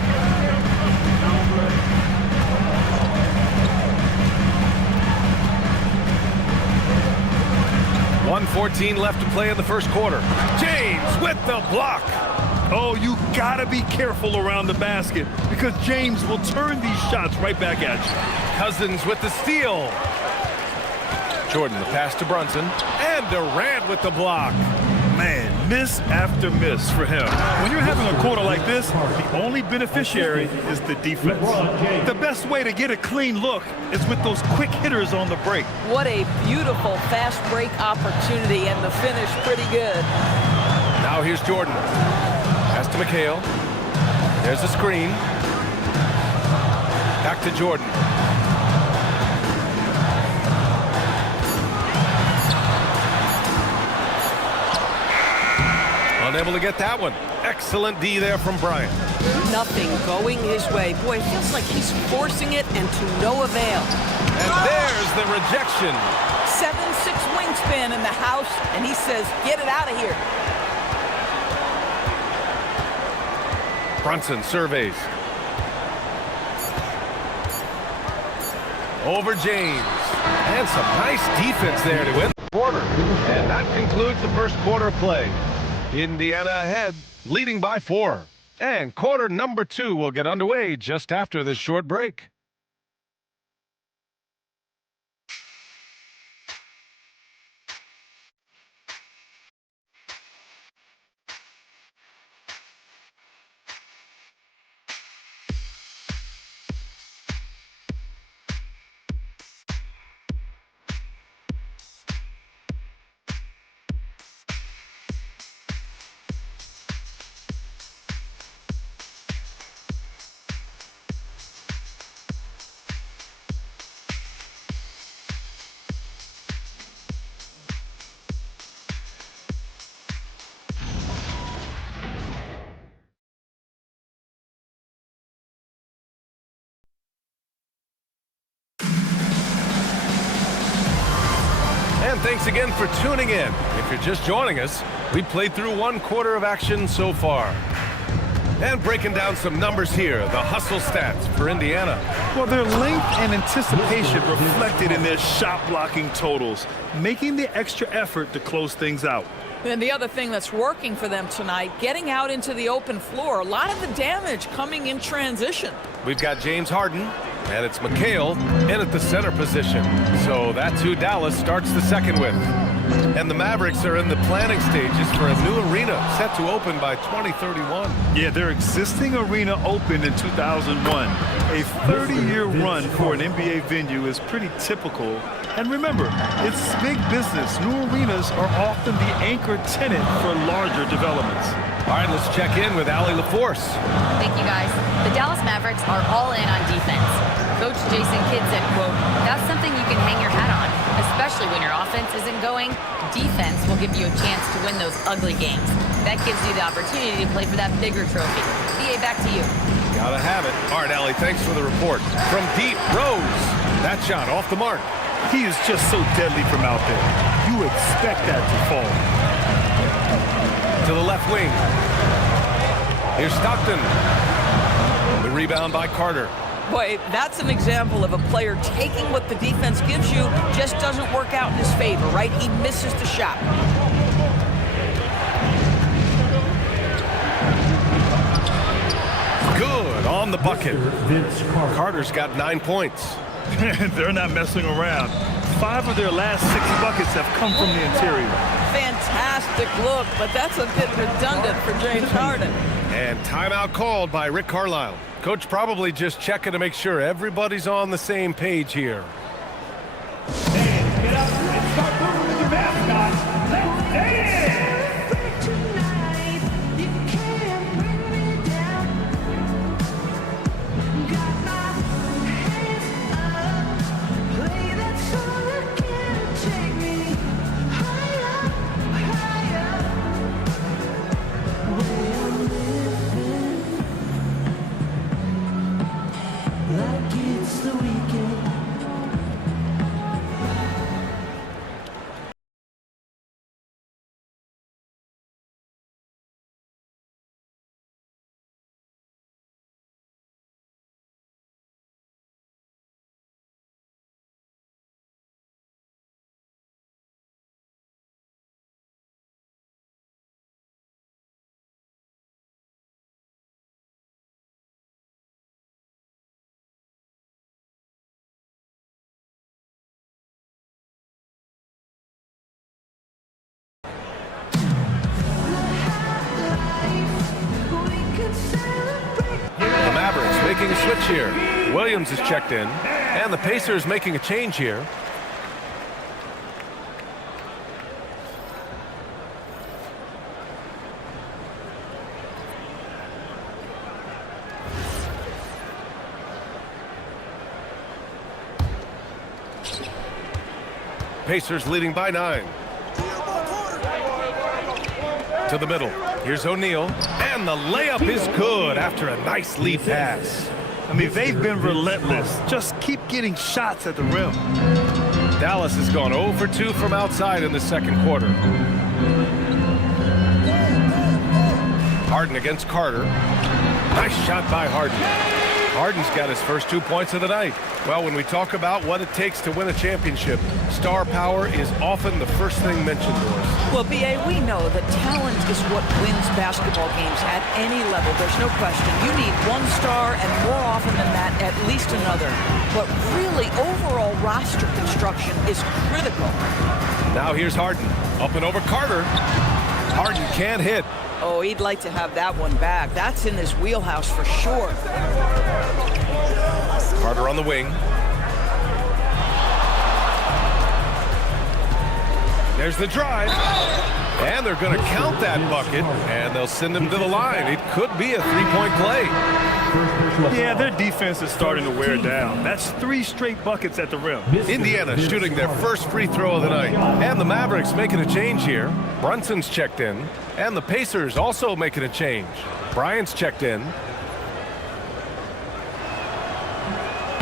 .114 left to play in the first quarter. James with the block. Oh, you gotta be careful around the basket because James will turn these shots right back at you. Cousins with the steal. Jordan, the pass to Brunson. And Durant with the block. Man, miss after miss for him. When you're having a quarter like this, the only beneficiary is the defense. The best way to get a clean look is with those quick hitters on the break. What a beautiful fast break opportunity, and the finish pretty good. Now here's Jordan. Pass to McHale. There's the screen. Back to Jordan. Unable to get that one. Excellent D there from Bryant. Nothing going his way. Boy, it feels like he's forcing it and to no avail. And there's the rejection. 7-6 wing Browns fan in the house, and he says, get it out of here. Brunson surveys. Over James. And some nice defense there to win the quarter. And that concludes the first quarter of play. Indiana ahead, leading by 4. And quarter number 2 will get underway just after this short break. And thanks again for tuning in. If you're just joining us, we played through 1 quarter of action so far. And breaking down some numbers here, the hustle stats for Indiana. Well, their length and anticipation reflected in their shot blocking totals, making the extra effort to close things out. And the other thing that's working for them tonight, getting out into the open floor. A lot of the damage coming in transition. We've got James Harden, and it's McHale in at the center position. So that's who Dallas starts the second with. And the Mavericks are in the planning stages for a new arena set to open by 2031. Yeah, their existing arena opened in 2001. A 30-year run for an NBA venue is pretty typical. And remember, it's big business. New arenas are often the anchor tenant for larger developments. All right, let's check in with Allie LaForce. Thank you, guys. The Dallas Mavericks are all in on defense. Coach Jason Kidd said, quote, "That's something you can hang your hat on, especially when your offense isn't going. Defense will give you a chance to win those ugly games. That gives you the opportunity to play for that bigger trophy." BA, back to you. Gotta have it. All right, Allie, thanks for the report. From deep, Rose. That shot off the mark. He is just so deadly from out there. You expect that to fall. To the left wing. Here's Stockton. The rebound by Carter. Boy, that's an example of a player taking what the defense gives you, just doesn't work out in his favor, right? He misses the shot. Good on the bucket. Carter's got 9 points. They're not messing around. 5 of their last 6 buckets have come from the interior. Fantastic look, but that's a bit redundant for James Harden. And timeout called by Rick Carlisle. Coach probably just checking to make sure everybody's on the same page here. Fans, get up and start moving with your mascot. Let's dance! Making a switch here. Williams is checked in, and the Pacers making a change here. Pacers leading by 9. To the middle. Here's O'Neal. And the layup is good after a nice lead pass. I mean, they've been relentless. Just keep getting shots at the rim. Dallas has gone 0 for 2 from outside in the second quarter. Harden against Carter. Nice shot by Harden. Harden's got his first 2 points of the night. Well, when we talk about what it takes to win a championship, star power is often the first thing mentioned, Doris. Well, B.A., we know that talent is what wins basketball games at any level. There's no question. You need one star, and more often than that, at least another. But really, overall roster construction is critical. Now here's Harden. Up and over Carter. Harden can't hit. Oh, he'd like to have that one back. That's in his wheelhouse for sure. Carter on the wing. There's the drive. And they're going to count that bucket, and they'll send him to the line. It could be a three-point play. Yeah, their defense is starting to wear down. That's 3 straight buckets at the rim. Indiana shooting their first free throw of the night. And the Mavericks making a change here. Brunson's checked in. And the Pacers also making a change. Bryant's checked in.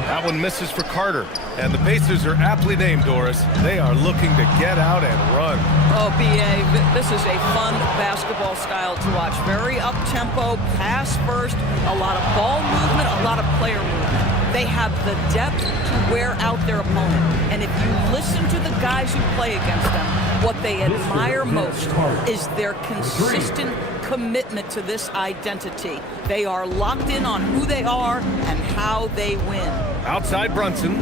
That one misses for Carter. And the Pacers are aptly named, Doris. They are looking to get out and run. Oh, B.A., this is a fun basketball style to watch. Very up-tempo, pass first, a lot of ball movement, a lot of player movement. They have the depth to wear out their opponent. And if you listen to the guys who play against them, what they admire most is their consistent commitment to this identity. They are locked in on who they are and how they win. Outside Brunson.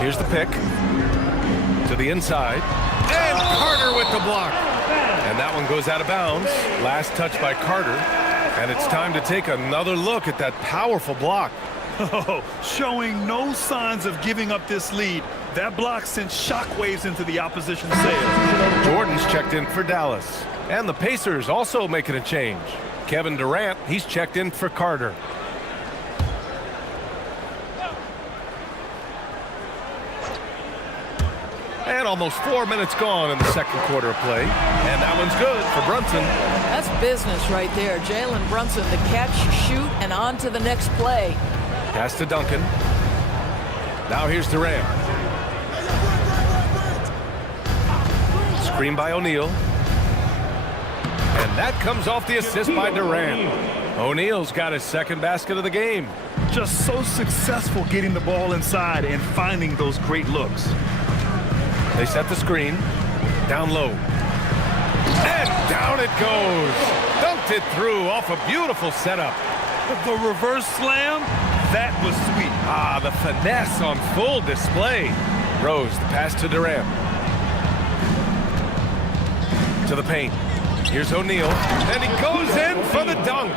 Here's the pick. To the inside. And Carter with the block. And that one goes out of bounds. Last touch by Carter. And it's time to take another look at that powerful block. Oh, showing no signs of giving up this lead. That block sent shockwaves into the opposition sails. Jordan's checked in for Dallas. And the Pacers also making a change. Kevin Durant, he's checked in for Carter. And almost 4 minutes gone in the second quarter of play. And that one's good for Brunson. That's business right there. Jalen Brunson, the catch, shoot, and on to the next play. Pass to Duncan. Now here's Durant. Screen by O'Neal. And that comes off the assist by Durant. O'Neal's got his second basket of the game. Just so successful getting the ball inside and finding those great looks. They set the screen. Down low. And down it goes. Dunked it through off a beautiful setup. The reverse slam, that was sweet. Ah, the finesse on full display. Rose, the pass to Durant. To the paint. Here's O'Neal. And he goes in for the dunk.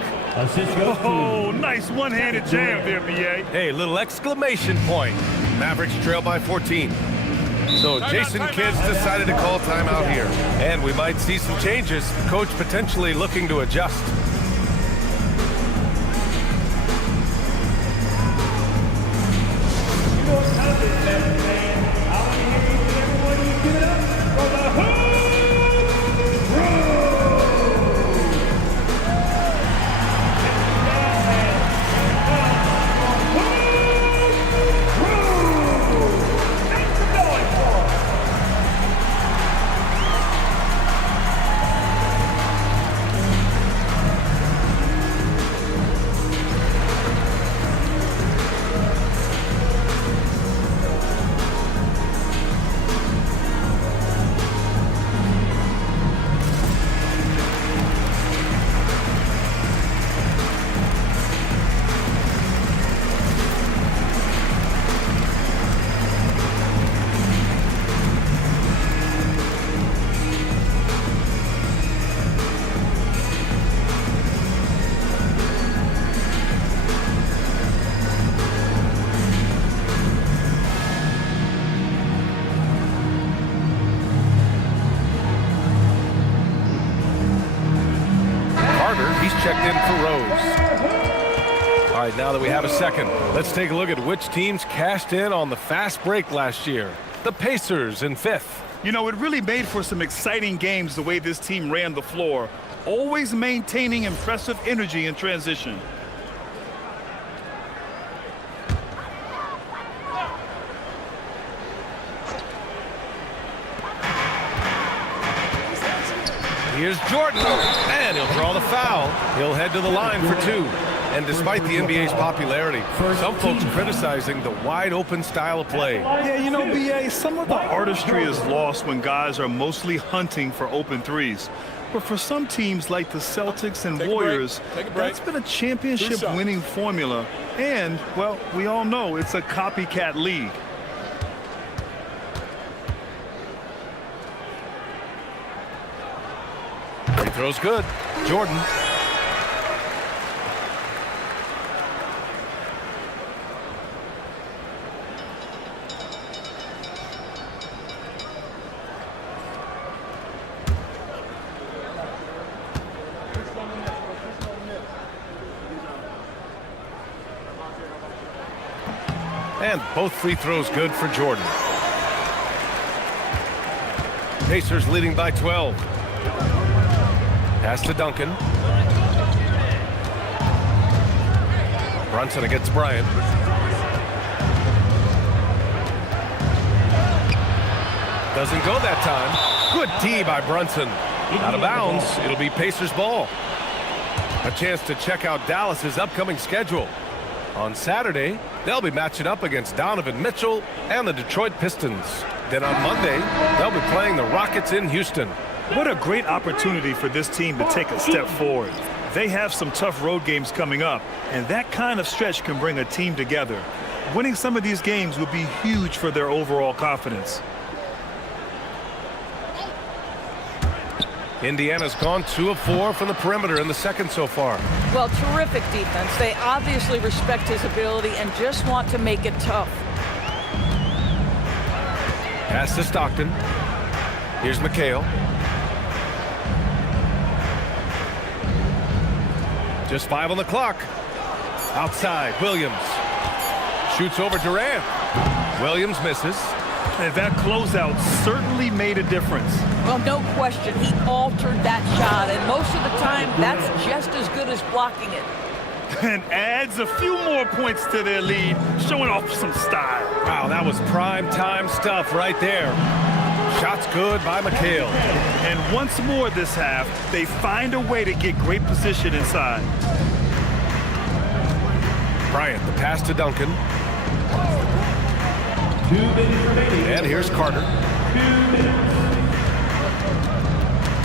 Oh, nice one-handed jam there, B.A. Hey, little exclamation point. Mavericks trail by 14. So Jason Kidd's decided to call timeout here. And we might see some changes. Coach potentially looking to adjust. Checked in for Rose. All right, now that we have a second, let's take a look at which teams cashed in on the fast break last year. The Pacers in 5th. You know, it really made for some exciting games the way this team ran the floor, always maintaining impressive energy in transition. Here's Jordan, and he'll draw the foul. He'll head to the line for two. And despite the NBA's popularity, some folks criticizing the wide-open style of play. Yeah, you know, B.A., some of the artistry is lost when guys are mostly hunting for open threes. But for some teams like the Celtics and Warriors, that's been a championship-winning formula. And, well, we all know it's a copycat league. Free throw's good. Jordan. And both free throws good for Jordan. Pacers leading by 12. Pass to Duncan. Brunson against Bryant. Doesn't go that time. Good D by Brunson. Out of bounds. It'll be Pacers ball. A chance to check out Dallas's upcoming schedule. On Saturday, they'll be matching up against Donovan Mitchell and the Detroit Pistons. Then on Monday, they'll be playing the Rockets in Houston. What a great opportunity for this team to take a step forward. They have some tough road games coming up, and that kind of stretch can bring a team together. Winning some of these games would be huge for their overall confidence. Indiana's gone 2 of 4 from the perimeter in the second so far. Well, terrific defense. They obviously respect his ability and just want to make it tough. Pass to Stockton. Here's McHale. Just 5 on the clock. Outside, Williams. Shoots over Durant. Williams misses. And that closeout certainly made a difference. Well, no question. He altered that shot, and most of the time, that's just as good as blocking it. And adds a few more points to their lead, showing off some style. Wow, that was prime time stuff right there. Shots good by McHale. And once more this half, they find a way to get great position inside. Bryant, the pass to Duncan. 2 minutes remaining. And here's Carter. 2 minutes.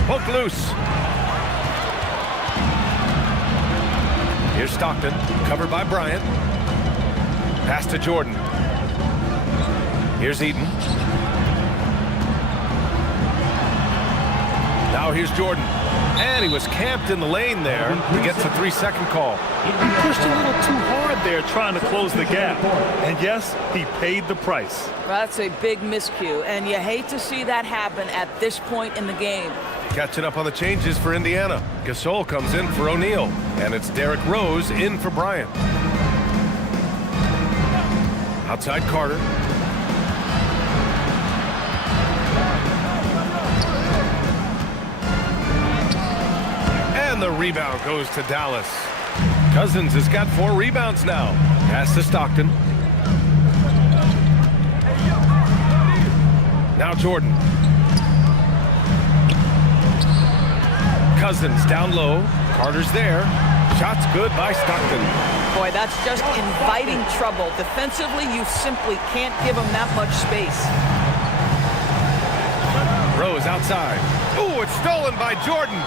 Poke loose. Here's Stockton, covered by Bryant. Pass to Jordan. Here's Eaton. Now here's Jordan. And he was camped in the lane there. He gets a 3-second call. He pushed a little too hard there trying to close the gap. And yes, he paid the price. Well, that's a big miscue, and you hate to see that happen at this point in the game. Catching up on the changes for Indiana. Gasol comes in for O'Neal. And it's Derrick Rose in for Bryant. Outside Carter. And the rebound goes to Dallas. Cousins has got 4 rebounds now. Pass to Stockton. Now Jordan. Cousins down low. Carter's there. Shots good by Stockton. Boy, that's just inviting trouble. Defensively, you simply can't give him that much space. Rose outside. Ooh, it's stolen by Jordan.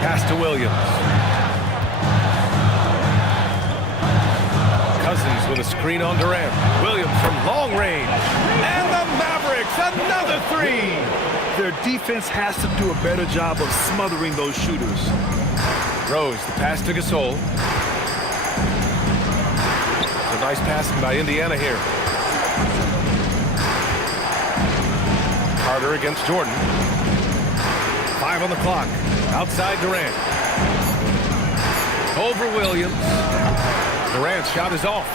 Pass to Williams. Cousins with a screen on Durant. Williams from long range. And the Mavericks, another 3. Their defense has to do a better job of smothering those shooters. Rose, the pass to Gasol. It's a nice passing by Indiana here. Carter against Jordan. 5 on the clock. Outside Durant. Over Williams. Durant's shot is off.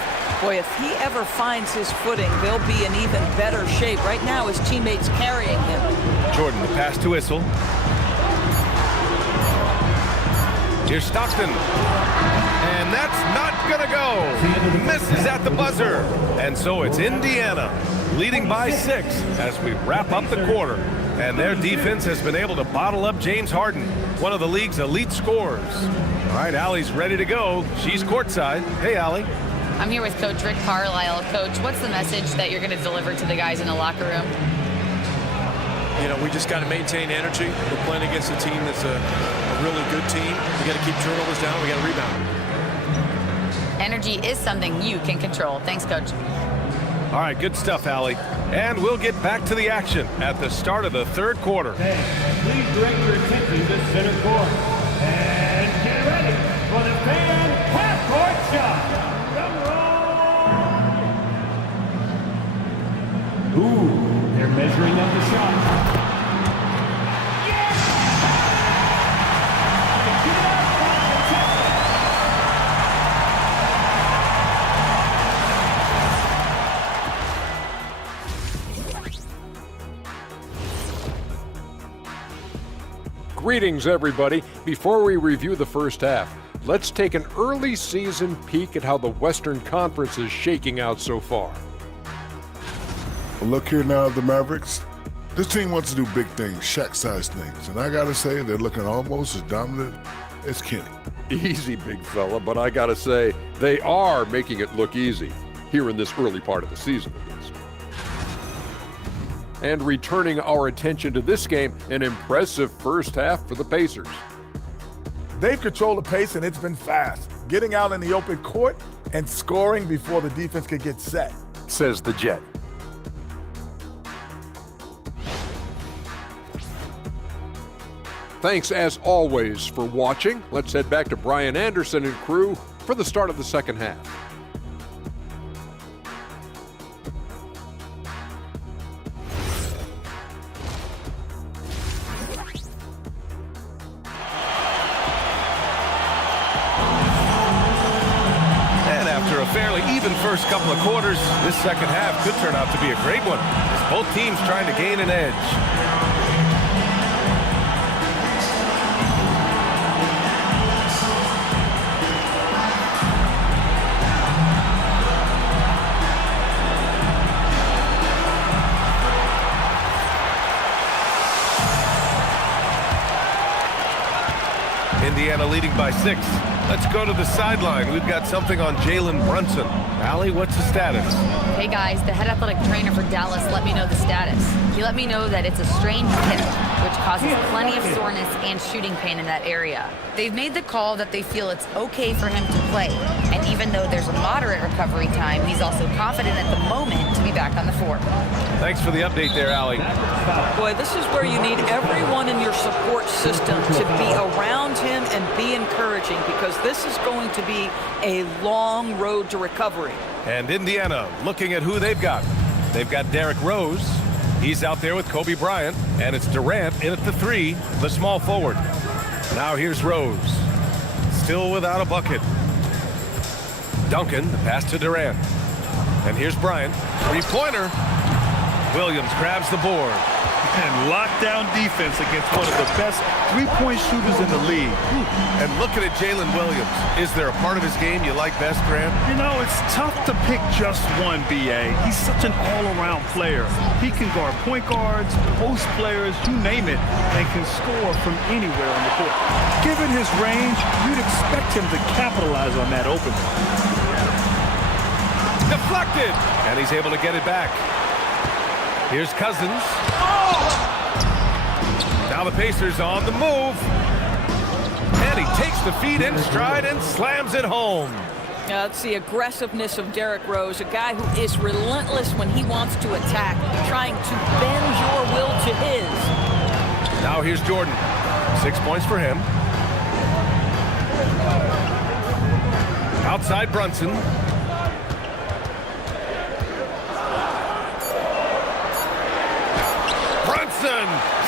Boy, if he ever finds his footing, they'll be in even better shape. Right now, his teammates carrying him. Jordan, the pass to Issel. Here's Stockton. And that's not gonna go. Misses at the buzzer. And so it's Indiana leading by 6 as we wrap up the quarter. And their defense has been able to bottle up James Harden, one of the league's elite scorers. All right, Allie's ready to go. She's courtside. Hey, Allie. I'm here with Coach Rick Carlisle. Coach, what's the message that you're going to deliver to the guys in the locker room? You know, we just got to maintain energy. We're playing against a team that's a really good team. We got to keep turnovers down. We got to rebound. Energy is something you can control. Thanks, Coach. All right, good stuff, Allie. And we'll get back to the action at the start of the third quarter. Please direct your attention to the center court. And get ready for the fan half-court shot. Ooh, they're measuring up the shot. Greetings, everybody. Before we review the first half, let's take an early season peek at how the Western Conference is shaking out so far. Well, look here now at the Mavericks. This team wants to do big things, Shaq-sized things, and I gotta say they're looking almost as dominant as Kenny. Easy, big fella, but I gotta say they are making it look easy here in this early part of the season, at least. And returning our attention to this game, an impressive first half for the Pacers. They've controlled the pace, and it's been fast. Getting out in the open court and scoring before the defense could get set. Says the Jet. Thanks, as always, for watching. Let's head back to Brian Anderson and crew for the start of the second half. And after a fairly even first couple of quarters, this second half could turn out to be a great one, as both teams trying to gain an edge. Indiana leading by 6. Let's go to the sideline. We've got something on Jalen Brunson. Allie, what's the status? Hey guys, the head athletic trainer for Dallas let me know the status. He let me know that it's a strained hip, which causes plenty of soreness and shooting pain in that area. They've made the call that they feel it's okay for him to play. And even though there's a moderate recovery time, he's also confident at the moment to be back on the floor. Thanks for the update there, Allie. Boy, this is where you need everyone in your support system to be around him and be encouraging, because this is going to be a long road to recovery. And Indiana looking at who they've got. They've got Derrick Rose. He's out there with Kobe Bryant. And it's Durant in at the 3, the small forward. Now here's Rose. Still without a bucket. Duncan, the pass to Durant. And here's Bryant. Three-pointer. Williams grabs the board. And lockdown defense against one of the best three-point shooters in the league. And looking at Jalen Williams, is there a part of his game you like best, Grant? You know, it's tough to pick just one, B.A. He's such an all-around player. He can guard point guards, post players, you name it, and can score from anywhere on the court. Given his range, you'd expect him to capitalize on that opening. Deflected! And he's able to get it back. Here's Cousins. Now the Pacers on the move. And he takes the feed in stride and slams it home. That's the aggressiveness of Derrick Rose, a guy who is relentless when he wants to attack, trying to bend your will to his. Now here's Jordan. 6 points for him. Outside Brunson.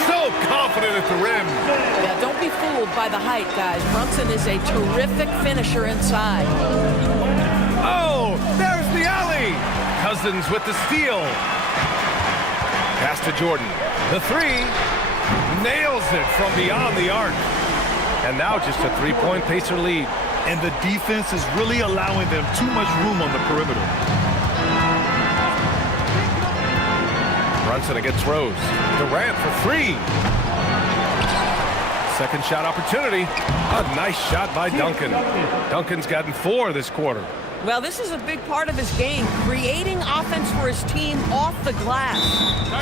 So confident at the rim. Yeah, don't be fooled by the height, guys. Brunson is a terrific finisher inside. Oh, there's the alley. Cousins with the steal. Pass to Jordan. The 3. Nails it from beyond the arc. And now just a three-point Pacer lead. And the defense is really allowing them too much room on the perimeter. Brunson against Rose. Durant for three. Second shot opportunity. A nice shot by Duncan. Duncan's gotten 4 this quarter. Well, this is a big part of his game, creating offense for his team off the glass.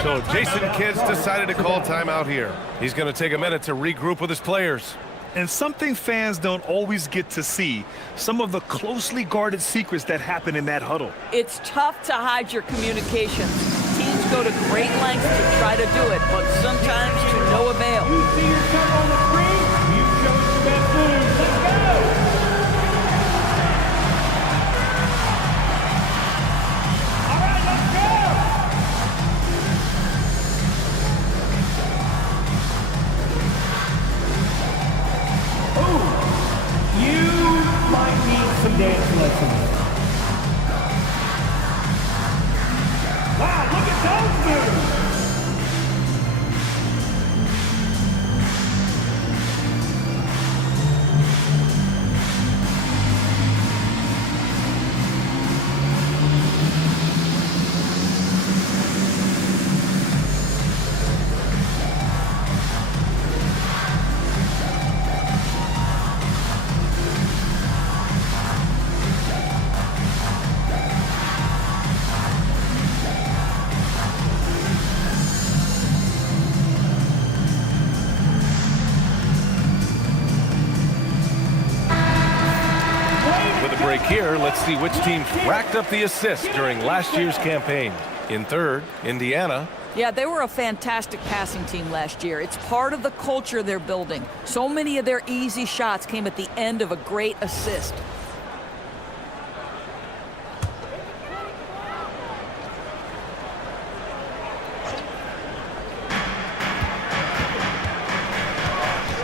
So Jason Kidd's decided to call timeout here. He's going to take a minute to regroup with his players. And something fans don't always get to see, some of the closely guarded secrets that happen in that huddle. It's tough to hide your communications. Teams go to great lengths to try to do it, but sometimes to no avail. You see yourself on the screen, you chose your best move. Let's go! All right, let's go! Ooh, you might need some dance lessons. Wow, look at those moves! Here, let's see which teams racked up the assists during last year's campaign. In third, Indiana. Yeah, they were a fantastic passing team last year. It's part of the culture they're building. So many of their easy shots came at the end of a great assist.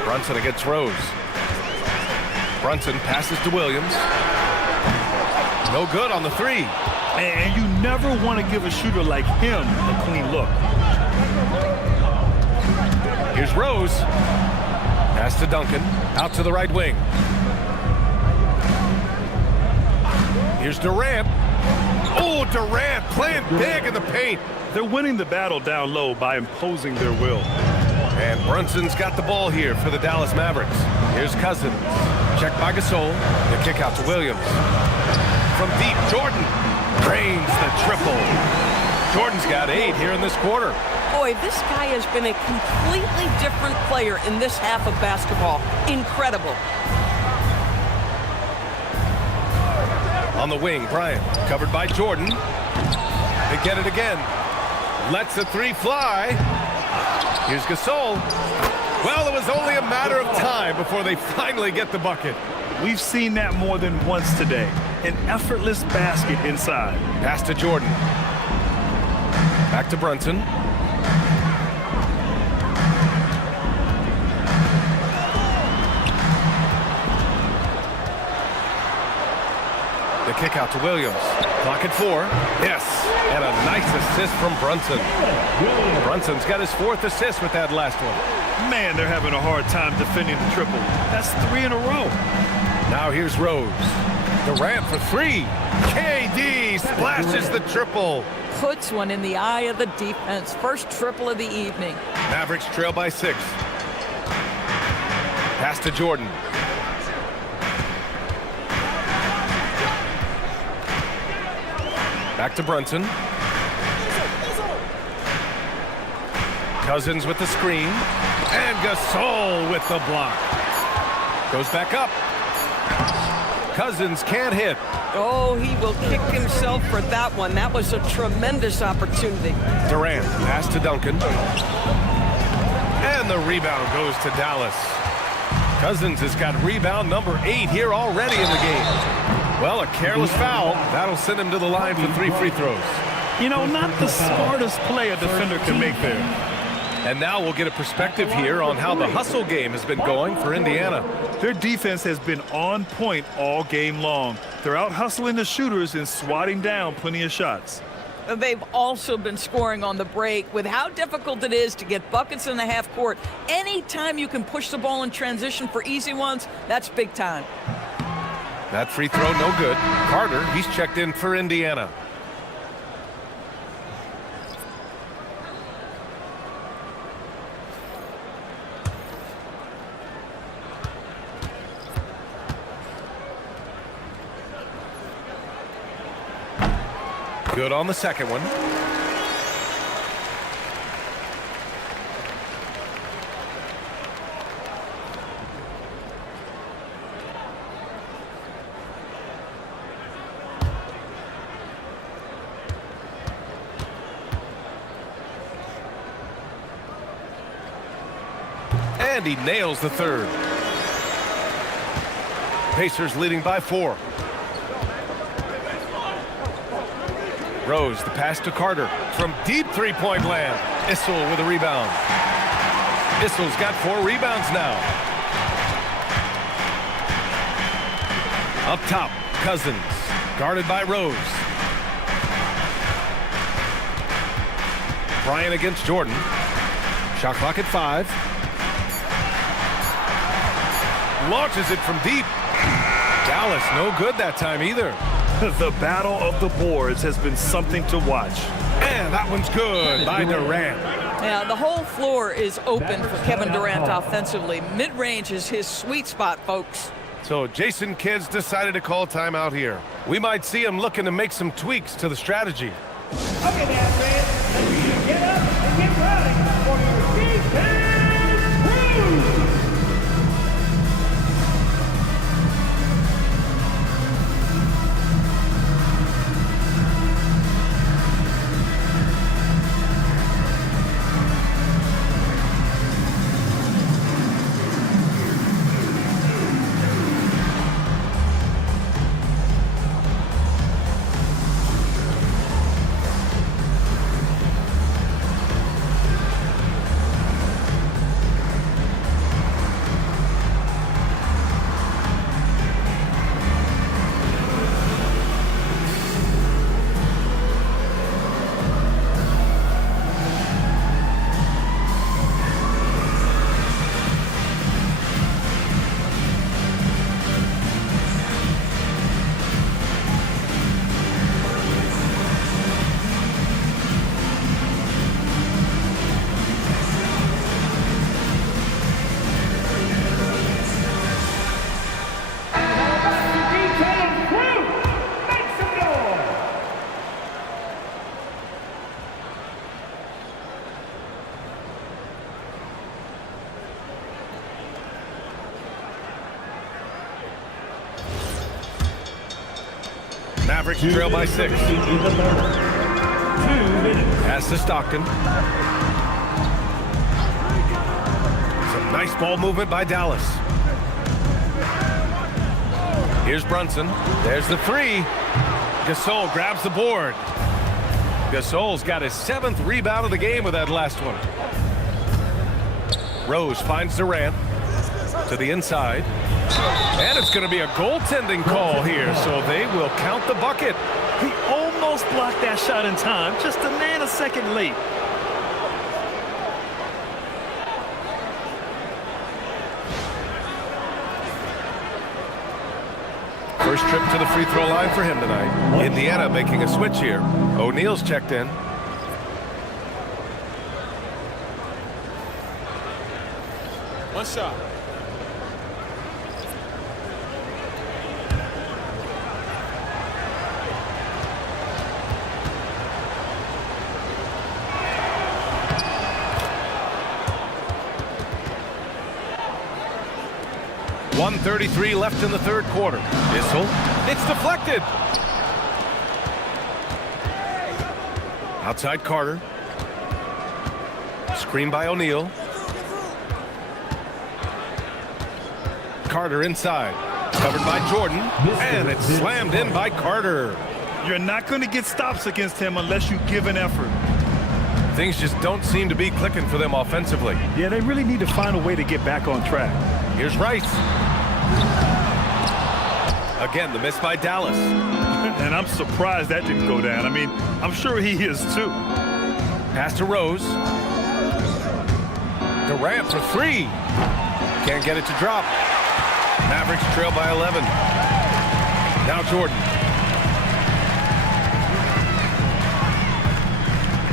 Brunson against Rose. Brunson passes to Williams. No good on the three. And you never want to give a shooter like him a clean look. Here's Rose. Pass to Duncan. Out to the right wing. Here's Durant. Oh, Durant playing big in the paint. They're winning the battle down low by imposing their will. And Brunson's got the ball here for the Dallas Mavericks. Here's Cousins. Checked by Gasol. The kick out to Williams. From deep, Jordan drains the triple. Jordan's got 8 here in this quarter. Boy, this guy has been a completely different player in this half of basketball. Incredible. On the wing, Bryant, covered by Jordan. They get it again. Lets the three fly. Here's Gasol. Well, it was only a matter of time before they finally get the bucket. We've seen that more than once today. An effortless basket inside. Pass to Jordan. Back to Brunson. The kick out to Williams. Clock at 4. Yes. And a nice assist from Brunson. Brunson's got his 4th assist with that last one. Man, they're having a hard time defending the triple. That's 3 in a row. Now here's Rose. Durant for 3. KD splashes the triple. Puts one in the eye of the defense. First triple of the evening. Mavericks trail by 6. Pass to Jordan. Back to Brunson. Cousins with the screen. And Gasol with the block. Goes back up. Cousins can't hit. Oh, he will kick himself for that one. That was a tremendous opportunity. Durant, pass to Duncan. And the rebound goes to Dallas. Cousins has got rebound number 8 here already in the game. Well, a careless foul. That'll send him to the line for 3 free throws. You know, not the smartest play a defender can make there. And now we'll get a perspective here on how the hustle game has been going for Indiana. Their defense has been on point all game long. They're out hustling the shooters and swatting down plenty of shots. they've also been scoring on the break. With how difficult it is to get buckets in the half court, anytime you can push the ball in transition for easy ones, that's big time. That free throw, no good. Carter, he's checked in for Indiana. Good on the second one. And he nails the third. Pacers leading by 4. Rose, the pass to Carter from deep three-point land. Issel with a rebound. Issel's got 4 rebounds now. Up top, Cousins, guarded by Rose. Bryant against Jordan. Shot clock at 5. Launches it from deep. Dallas, no good that time either. The battle of the boards has been something to watch. And that one's good by Durant. Yeah, the whole floor is open for Kevin Durant offensively. Mid-range is his sweet spot, folks. So Jason Kidd's decided to call timeout here. We might see him looking to make some tweaks to the strategy. Okay, now, fans, I need you to get up and get ready for your defense crew. Mavericks trail by 6. Pass to Stockton. Some nice ball movement by Dallas. Here's Brunson. There's the 3. Gasol grabs the board. Gasol's got his 7th rebound of the game with that last one. Rose finds Durant to the inside. And it's going to be a goaltending call here, so they will count the bucket. He almost blocked that shot in time, just a nanosecond late. First trip to the free throw line for him tonight. Indiana making a switch here. O'Neal's checked in. One shot. .133 left in the third quarter. Issel, it's deflected. Outside Carter. Screen by O'Neal. Carter inside. Covered by Jordan. And it's slammed in by Carter. You're not going to get stops against him unless you give an effort. Things just don't seem to be clicking for them offensively. Yeah, they really need to find a way to get back on track. Here's Rice. Again, the miss by Dallas. And I'm surprised that didn't go down. I mean, I'm sure he is too. Pass to Rose. Durant for three. Can't get it to drop. Mavericks trail by 11. Now Jordan.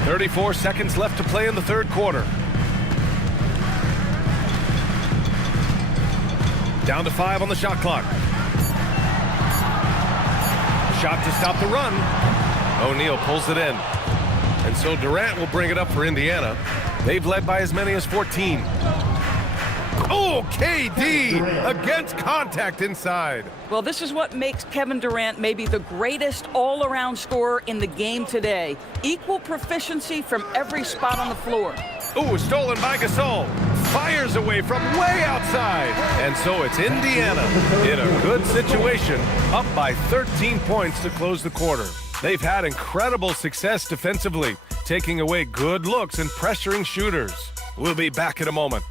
34 seconds left to play in the third quarter. Down to 5 on the shot clock. Shot to stop the run. O'Neal pulls it in. And so Durant will bring it up for Indiana. They've led by as many as 14. Oh, KD against contact inside. Well, this is what makes Kevin Durant maybe the greatest all-around scorer in the game today. Equal proficiency from every spot on the floor. Oh, stolen by Gasol. Fires away from way outside. And so it's Indiana in a good situation, up by 13 points to close the quarter. They've had incredible success defensively, taking away good looks and pressuring shooters. We'll be back in a moment.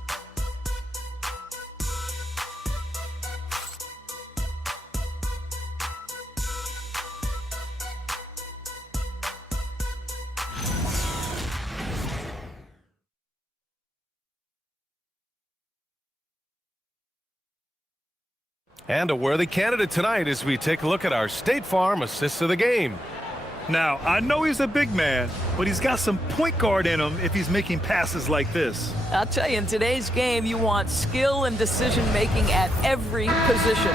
And a worthy candidate tonight as we take a look at our State Farm assists of the game. Now, I know he's a big man, but he's got some point guard in him if he's making passes like this. I'll tell you, in today's game, you want skill and decision-making at every position.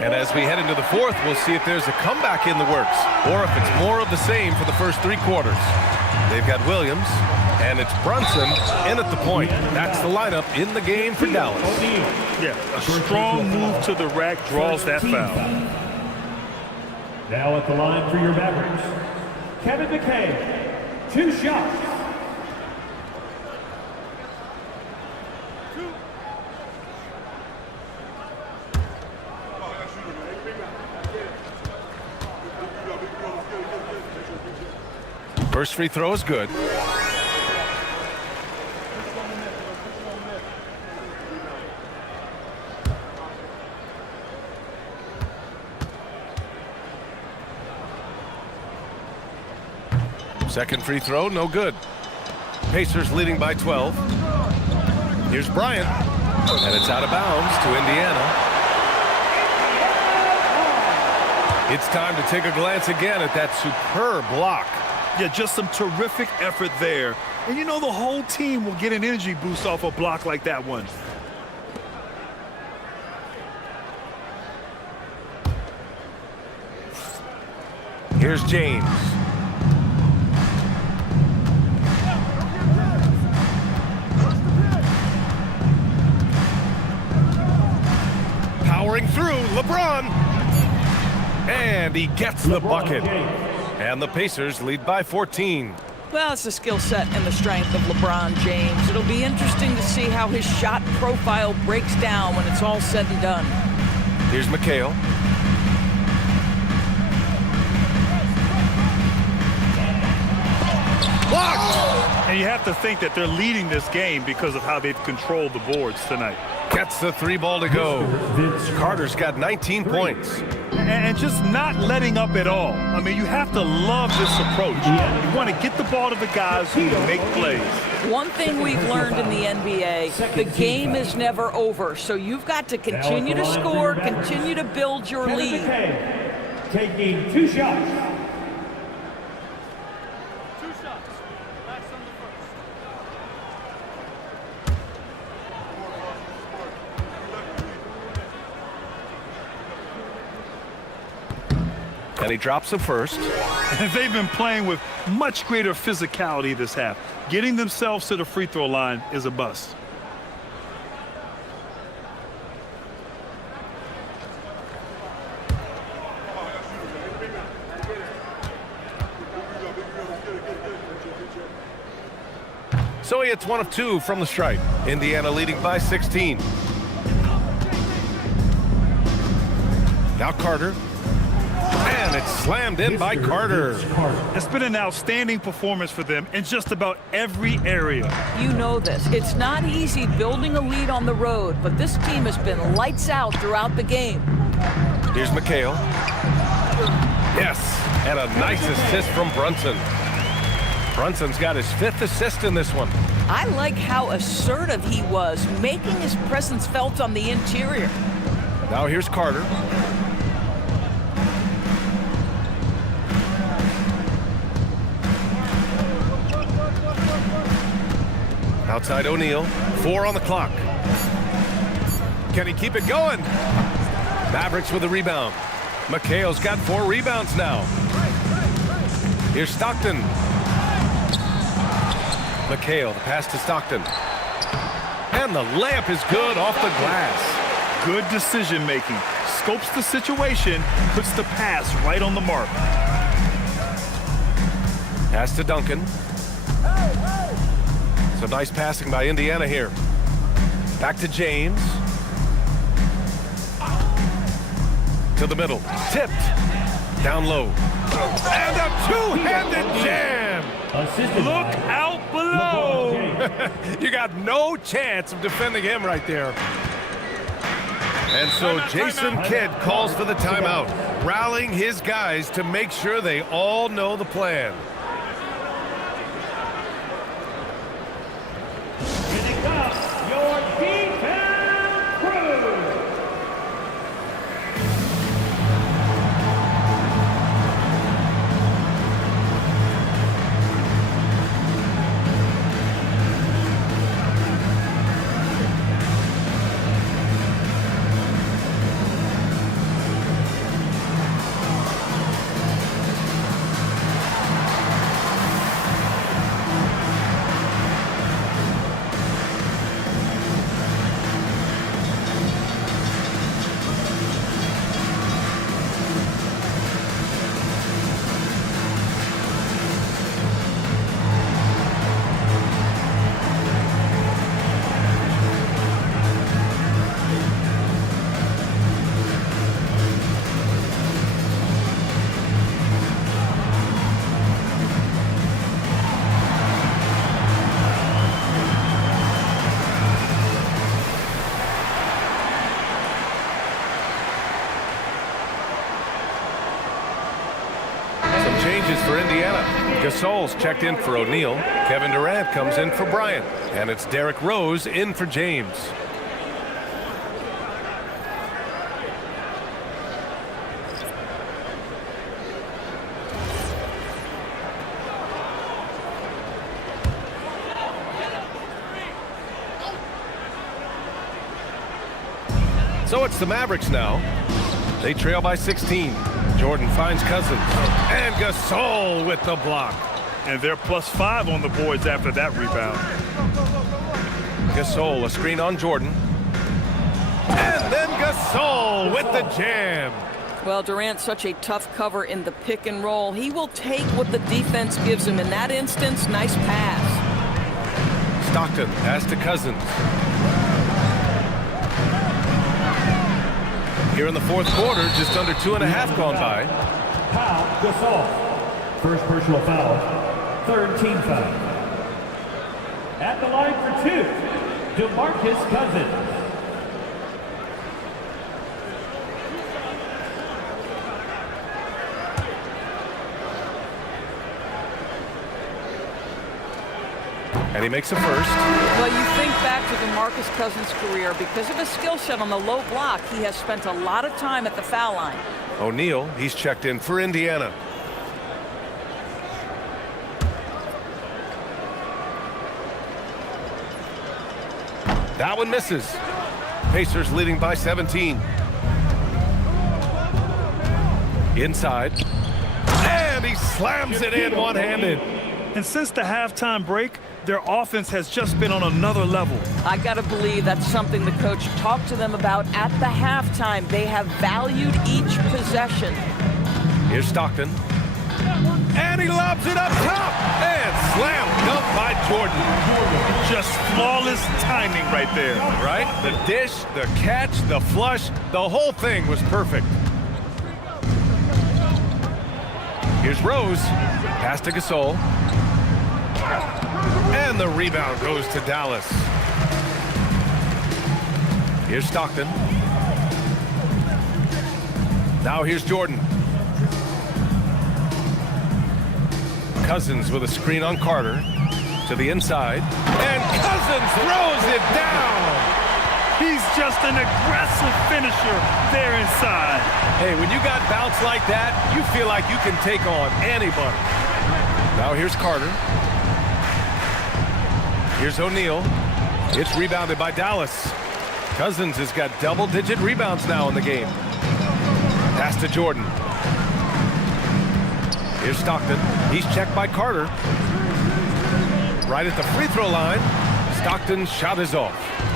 And as we head into the fourth, we'll see if there's a comeback in the works or if it's more of the same for the first three quarters. They've got Williams, and it's Brunson in at the point. That's the lineup in the game for Dallas. Yeah, a strong move to the rack draws that foul. Now at the line for your Mavericks, Kevin McKay, 2 shots. First free throw is good. Second free throw, no good. Pacers leading by 12. Here's Bryant, and it's out of bounds to Indiana. It's time to take a glance again at that superb block. Yeah, just some terrific effort there. And you know the whole team will get an energy boost off a block like that one. Here's James. Powering through, LeBron. And he gets the bucket. And the Pacers lead by 14. Well, it's the skill set and the strength of LeBron James. It'll be interesting to see how his shot profile breaks down when it's all said and done. Here's McHale. Blocked! And you have to think that they're leading this game because of how they've controlled the boards tonight. Gets the 3 ball to go. Carter's got 19 points. And just not letting up at all. I mean, you have to love this approach. You want to get the ball to the guys who make plays. One thing we've learned in the NBA, the game is never over. So you've got to continue to score, continue to build your lead. Taking 2 shots. And he drops the first. And they've been playing with much greater physicality this half. Getting themselves to the free throw line is a bust. So he hits 1 of 2 from the stripe. Indiana leading by 16. Now Carter. And it's slammed in by Carter. It's been an outstanding performance for them in just about every area. You know this. It's not easy building a lead on the road, but this team has been lights out throughout the game. Here's McHale. Yes, and a nice assist from Brunson. Brunson's got his 5th assist in this one. I like how assertive he was, making his presence felt on the interior. Now here's Carter. Outside O'Neal, 4 on the clock. Can he keep it going? Mavericks with a rebound. McHale's got 4 rebounds now. Here's Stockton. McHale, the pass to Stockton. And the layup is good off the glass. Good decision making. Scopes the situation, puts the pass right on the mark. Pass to Duncan. So nice passing by Indiana here. Back to James. To the middle. Tipped. Down low. And a two-handed jam. Look out below. You got no chance of defending him right there. And so Jason Kidd calls for the timeout, rallying his guys to make sure they all know the plan. Your defense crew. Changes for Indiana. Gasol's checked in for O'Neal. Kevin Durant comes in for Bryant. And it's Derrick Rose in for James. So it's the Mavericks now. They trail by 16. Jordan finds Cousins. And Gasol with the block. And they're +5 on the boards after that rebound. Gasol, a screen on Jordan. And then Gasol with the jam. Well, Durant's such a tough cover in the pick and roll. He will take what the defense gives him. In that instance, nice pass. Stockton, pass to Cousins. Here in the 4th quarter, just under 2.5 gone by. Foul, Gasol. First personal foul, 3rd team foul. At the line for 2, DeMarcus Cousins. And he makes a first. Well, you think back to DeMarcus Cousins' career. Because of his skill set on the low block, he has spent a lot of time at the foul line. O'Neal, he's checked in for Indiana. That one misses. Pacers leading by 17. Inside. And he slams it in one-handed. And since the halftime break, their offense has just been on another level. I got to believe that's something the coach talked to them about at the halftime. They have valued each possession. Here's Stockton. And he lobs it up top. And slam dunk by Jordan. Just flawless timing right there. Right? The dish, the catch, the flush, the whole thing was perfect. Here's Rose. Pass to Gasol. And the rebound goes to Dallas. Here's Stockton. Now here's Jordan. Cousins with a screen on Carter. To the inside. And Cousins throws it down. He's just an aggressive finisher there inside. Hey, when you got bounce like that, you feel like you can take on anybody. Now here's Carter. Here's O'Neal. It's rebounded by Dallas. Cousins has got double-digit rebounds now in the game. Pass to Jordan. Here's Stockton. He's checked by Carter. Right at the free throw line. Stockton's shot is off.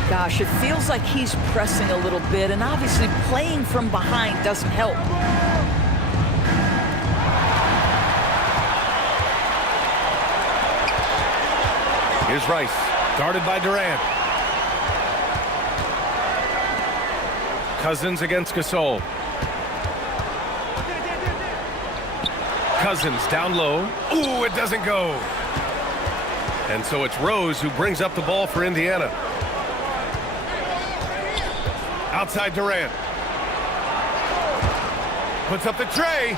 Gosh, it feels like he's pressing a little bit, and obviously playing from behind doesn't help. Here's Rice, guarded by Durant. Cousins against Gasol. Cousins down low. Ooh, it doesn't go. And so it's Rose who brings up the ball for Indiana. Outside Durant. Puts up the tray.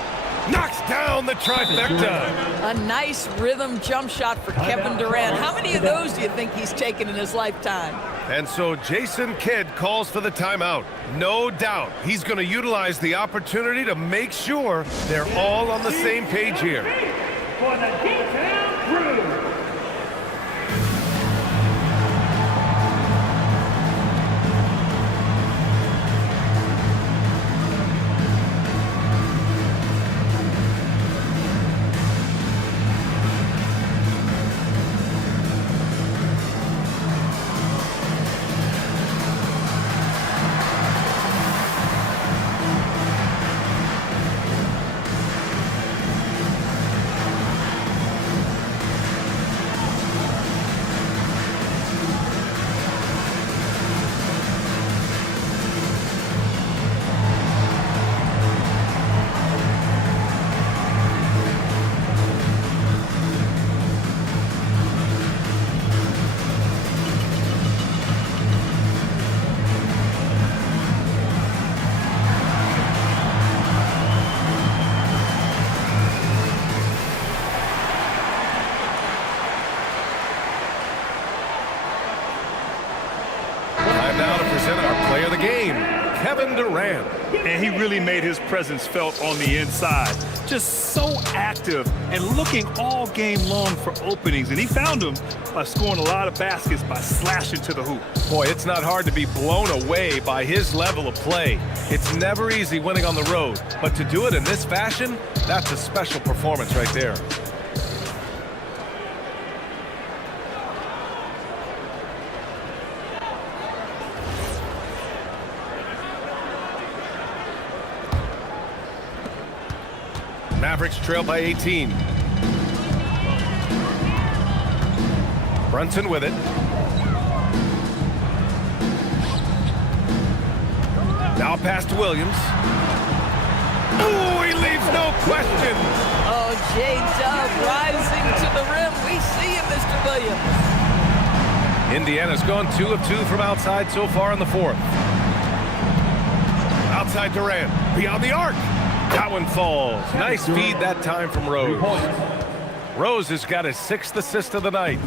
Knocks down the trifecta. A nice rhythm jump shot for Kevin Durant. How many of those do you think he's taken in his lifetime? And so Jason Kidd calls for the timeout. No doubt he's going to utilize the opportunity to make sure they're all on the same page here. For the D-Town Crew. Kevin Durant. And he really made his presence felt on the inside. Just so active and looking all game long for openings. And he found them by scoring a lot of baskets by slashing to the hoop. Boy, it's not hard to be blown away by his level of play. It's never easy winning on the road. But to do it in this fashion, that's a special performance right there. Mavericks trail by 18. Brunson with it. Now pass to Williams. Ooh, he leaves no question. Oh, J-Dub rising to the rim. We see you, Mr. Williams. Indiana's gone 2 of 2 from outside so far in the fourth. Outside Durant, beyond the arc. That one falls. Nice feed that time from Rose. Rose has got his 6th assist of the night.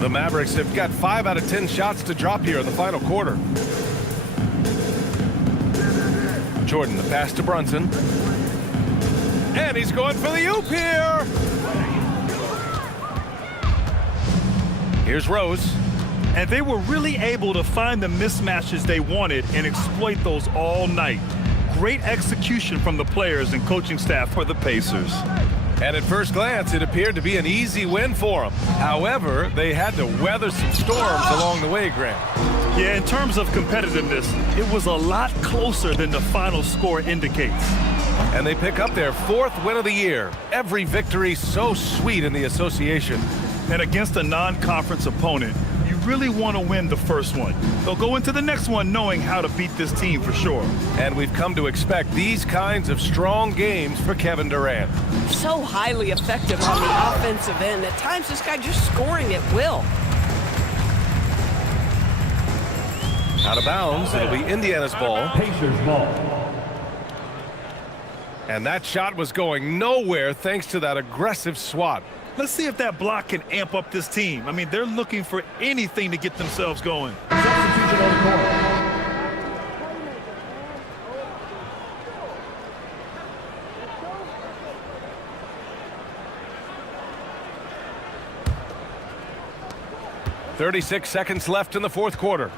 The Mavericks have got 5 out of 10 shots to drop here in the final quarter. Jordan, the pass to Brunson. And he's going for the oop here. Here's Rose. And they were really able to find the mismatches they wanted and exploit those all night. Great execution from the players and coaching staff for the Pacers. And at first glance, it appeared to be an easy win for them. However, they had to weather some storms along the way, Grant. Yeah, in terms of competitiveness, it was a lot closer than the final score indicates. And they pick up their 4th win of the year. Every victory so sweet in the association. And against a non-conference opponent, you really want to win the first one. They'll go into the next one knowing how to beat this team for sure. And we've come to expect these kinds of strong games for Kevin Durant. So highly effective on the offensive end. At times, this guy just scoring at will. Out of bounds, it'll be Indiana's ball. Pacers ball. And that shot was going nowhere thanks to that aggressive swat. Let's see if that block can amp up this team. I mean, they're looking for anything to get themselves going. Substitution on the court. .36 seconds left in the fourth quarter.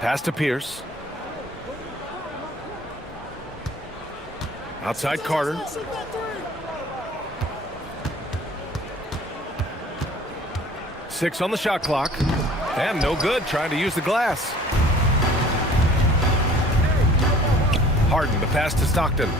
Pass to Pierce. Outside Carter. Six on the shot clock. And no good, trying to use the glass. Harden, the pass to Stockton.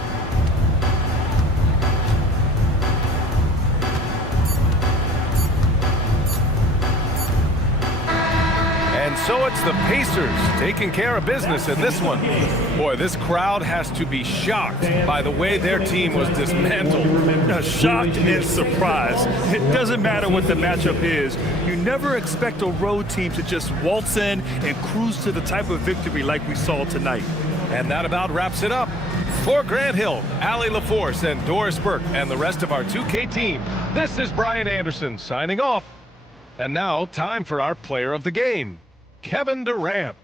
And so it's the Pacers taking care of business in this one. Boy, this crowd has to be shocked by the way their team was dismantled. Shocked and surprised. It doesn't matter what the matchup is. You never expect a road team to just waltz in and cruise to the type of victory like we saw tonight. And that about wraps it up. For Grant Hill, Allie LaForce, and Doris Burke, and the rest of our 2K team, this is Brian Anderson signing off. And now, time for our player of the game, Kevin Durant.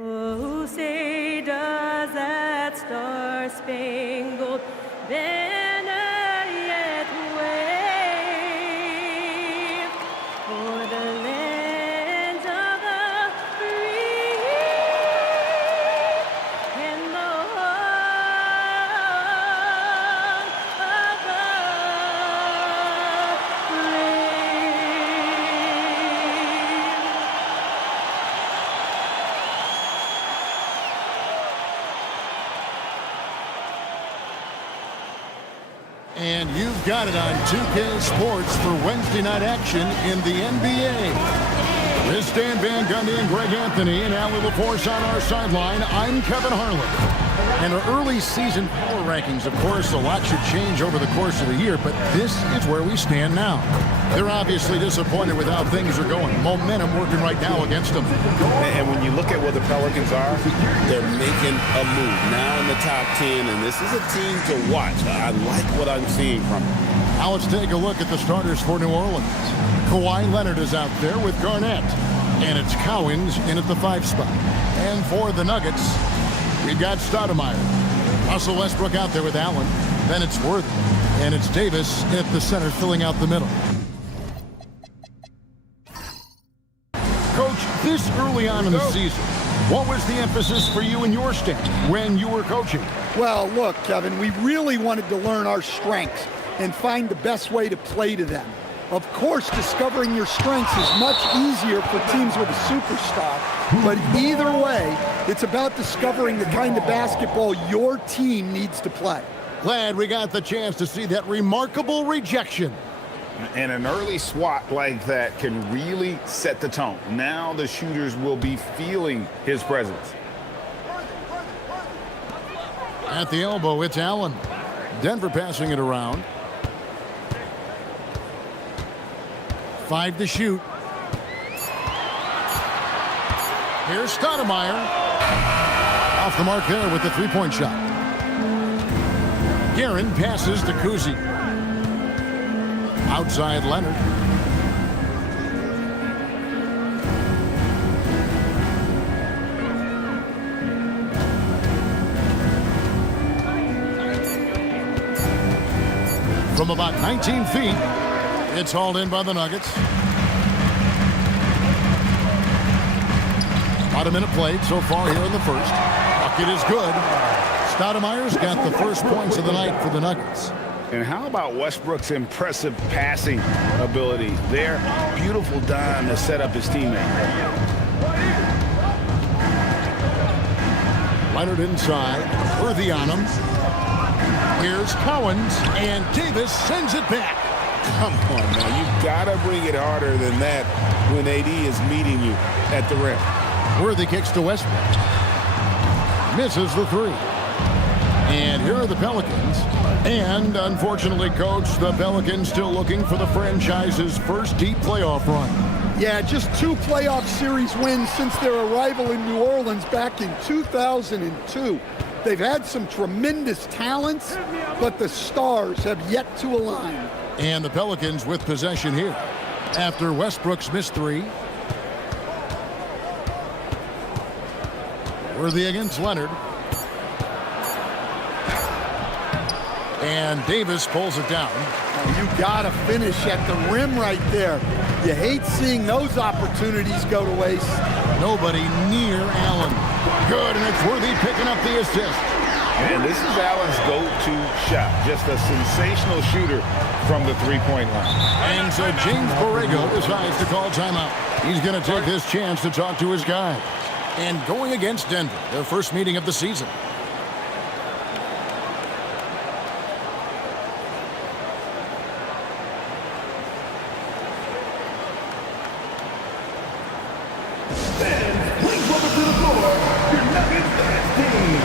Oh, say does that star-spangled banner yet wave for the lands of the free and the home of the And you've got it on 2K Sports for Wednesday night action in the NBA. With Dan Van Gundy and Greg Anthony and Allie LaForce on our sideline, I'm Kevin Harlan. And our early season power rankings, of course, a lot should change over the course of the year, but this is where we stand now. They're obviously disappointed with how things are going. Momentum working right now against them. And when you look at where the Pelicans are, they're making a move now in the top 10, and this is a team to watch. I like what I'm seeing from them. Now let's take a look at the starters for New Orleans. Kawhi Leonard is out there with Garnett, and it's Cowens in at the 5 spot. And for the Nuggets, we've got Stoudemire. Russell Westbrook out there with Allen. Then it's Worthy, and it's Davis in at the center filling out the middle. Coach, this early on in the season, what was the emphasis for you and your staff when you were coaching? Well, look, Kevin, we really wanted to learn our strengths and find the best way to play to them. Of course, discovering your strengths is much easier for teams with a superstar, but either way, it's about discovering the kind of basketball your team needs to play. Glad we got the chance to see that remarkable rejection. And an early swat like that can really set the tone. Now the shooters will be feeling his presence. At the elbow, it's Allen. Denver passing it around. 5 to shoot. Here's Stoudemire. Off the mark there with the three-point shot. Guerin passes to Kuzi. Outside Leonard. From about 19 feet, it's hauled in by the Nuggets. About a minute played so far here in the first. Bucket is good. Stoudemire's got the first points of the night for the Nuggets. And how about Westbrook's impressive passing ability there? Beautiful dime to set up his teammate. Leonard inside. Worthy on him. Here's Cowens, and Davis sends it back. Come on now, you've got to bring it harder than that when AD is meeting you at the rim. Worthy kicks to Westbrook. Misses the three. And here are the Pelicans. And unfortunately, Coach, the Pelicans still looking for the franchise's first deep playoff run. Yeah, just 2 playoff series wins since their arrival in New Orleans back in 2002. They've had some tremendous talents, but the stars have yet to align. And the Pelicans with possession here after Westbrook's missed 3. Worthy against Leonard. And Davis pulls it down. You gotta finish at the rim right there. You hate seeing those opportunities go to waste. Nobody near Allen. Good, and it's Worthy picking up the assist. And this is Allen's go-to shot. Just a sensational shooter from the three-point line. And so James Borrego decides to call timeout. He's going to take this chance to talk to his guys. And going against Denver, their first meeting of the season. Please welcome to the floor your Nuggets dance team.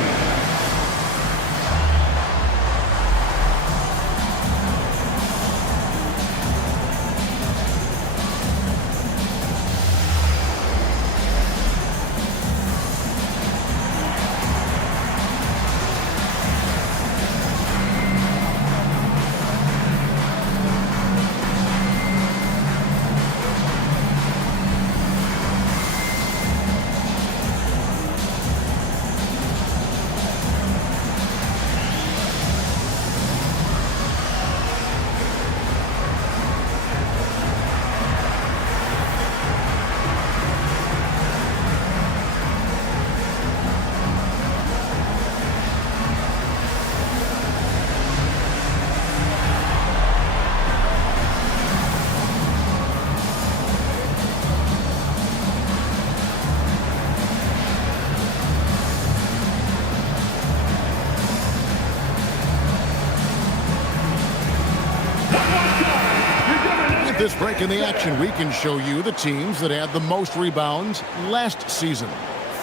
This break in the action, we can show you the teams that had the most rebounds last season.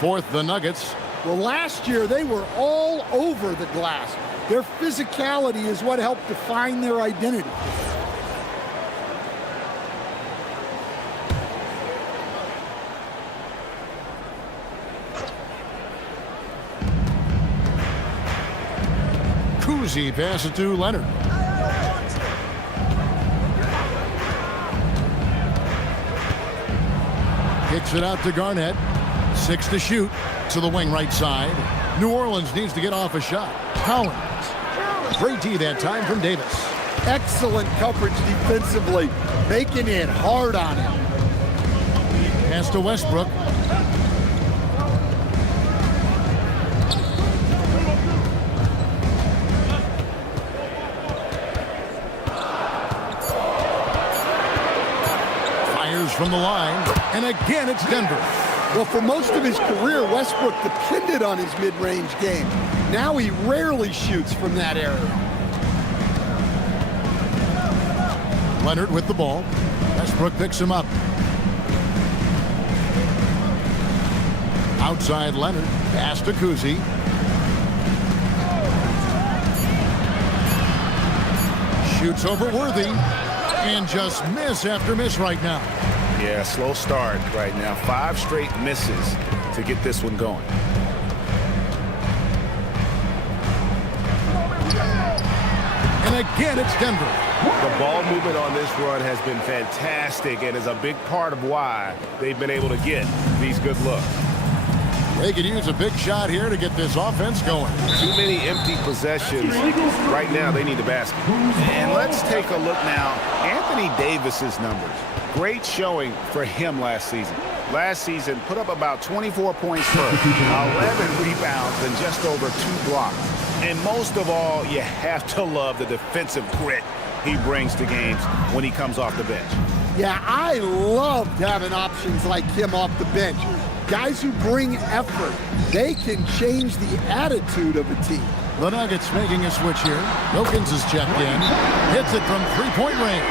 Fourth, the Nuggets. Well, last year they were all over the glass. Their physicality is what helped define their identity. Kuzi passes to Leonard. Kicks it out to Garnett. 6 to shoot to the wing right side. New Orleans needs to get off a shot. Cowens. Great D that time from Davis. Excellent coverage defensively, making it hard on him. Pass to Westbrook. Fires from the line, and again it's Denver. Well, for most of his career, Westbrook depended on his mid-range game. Now he rarely shoots from that area. Leonard with the ball. Westbrook picks him up. Outside Leonard. Pass to Kuzi. Shoots over Worthy and just miss after miss right now. Yeah, slow start right now. 5 straight misses to get this one going. And again, it's Denver. The ball movement on this run has been fantastic and is a big part of why they've been able to get these good looks. They could use a big shot here to get this offense going. Too many empty possessions. Right now, they need the basket. And let's take a look now. Anthony Davis's numbers. Great showing for him last season. Last season, put up about 24 points per, 11 rebounds, and just over 2 blocks. And most of all, you have to love the defensive grit he brings to games when he comes off the bench. Yeah, I loved having options like him off the bench. Guys who bring effort. They can change the attitude of a team. The Nuggets making a switch here. Wilkins is checked in. Hits it from three-point range.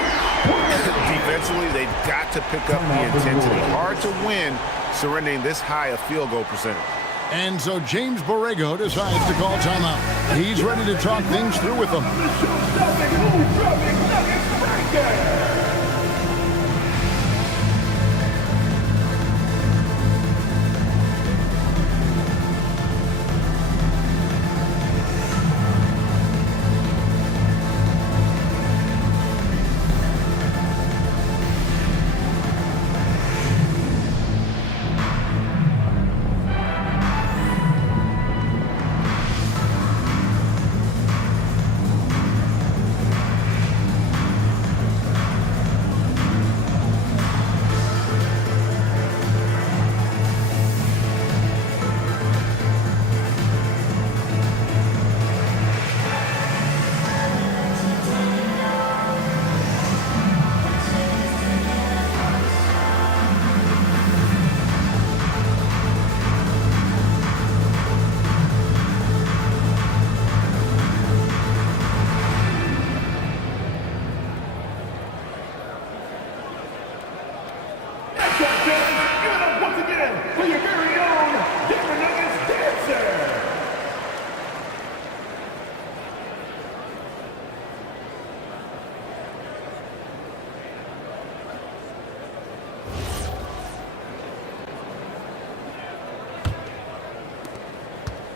Defensively, they've got to pick up the intensity. Hard to win surrendering this high a field goal percentage. And so James Borrego decides to call timeout. He's ready to talk things through with them.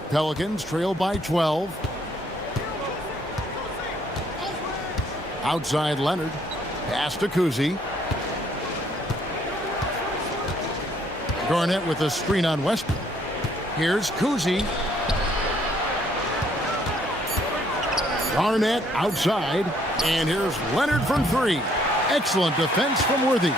Pelicans trail by 12. Outside Leonard. Pass to Kuzi. Garnett with a screen on Westbrook. Here's Kuzi. Garnett outside. And here's Leonard from 3. Excellent defense from Worthy.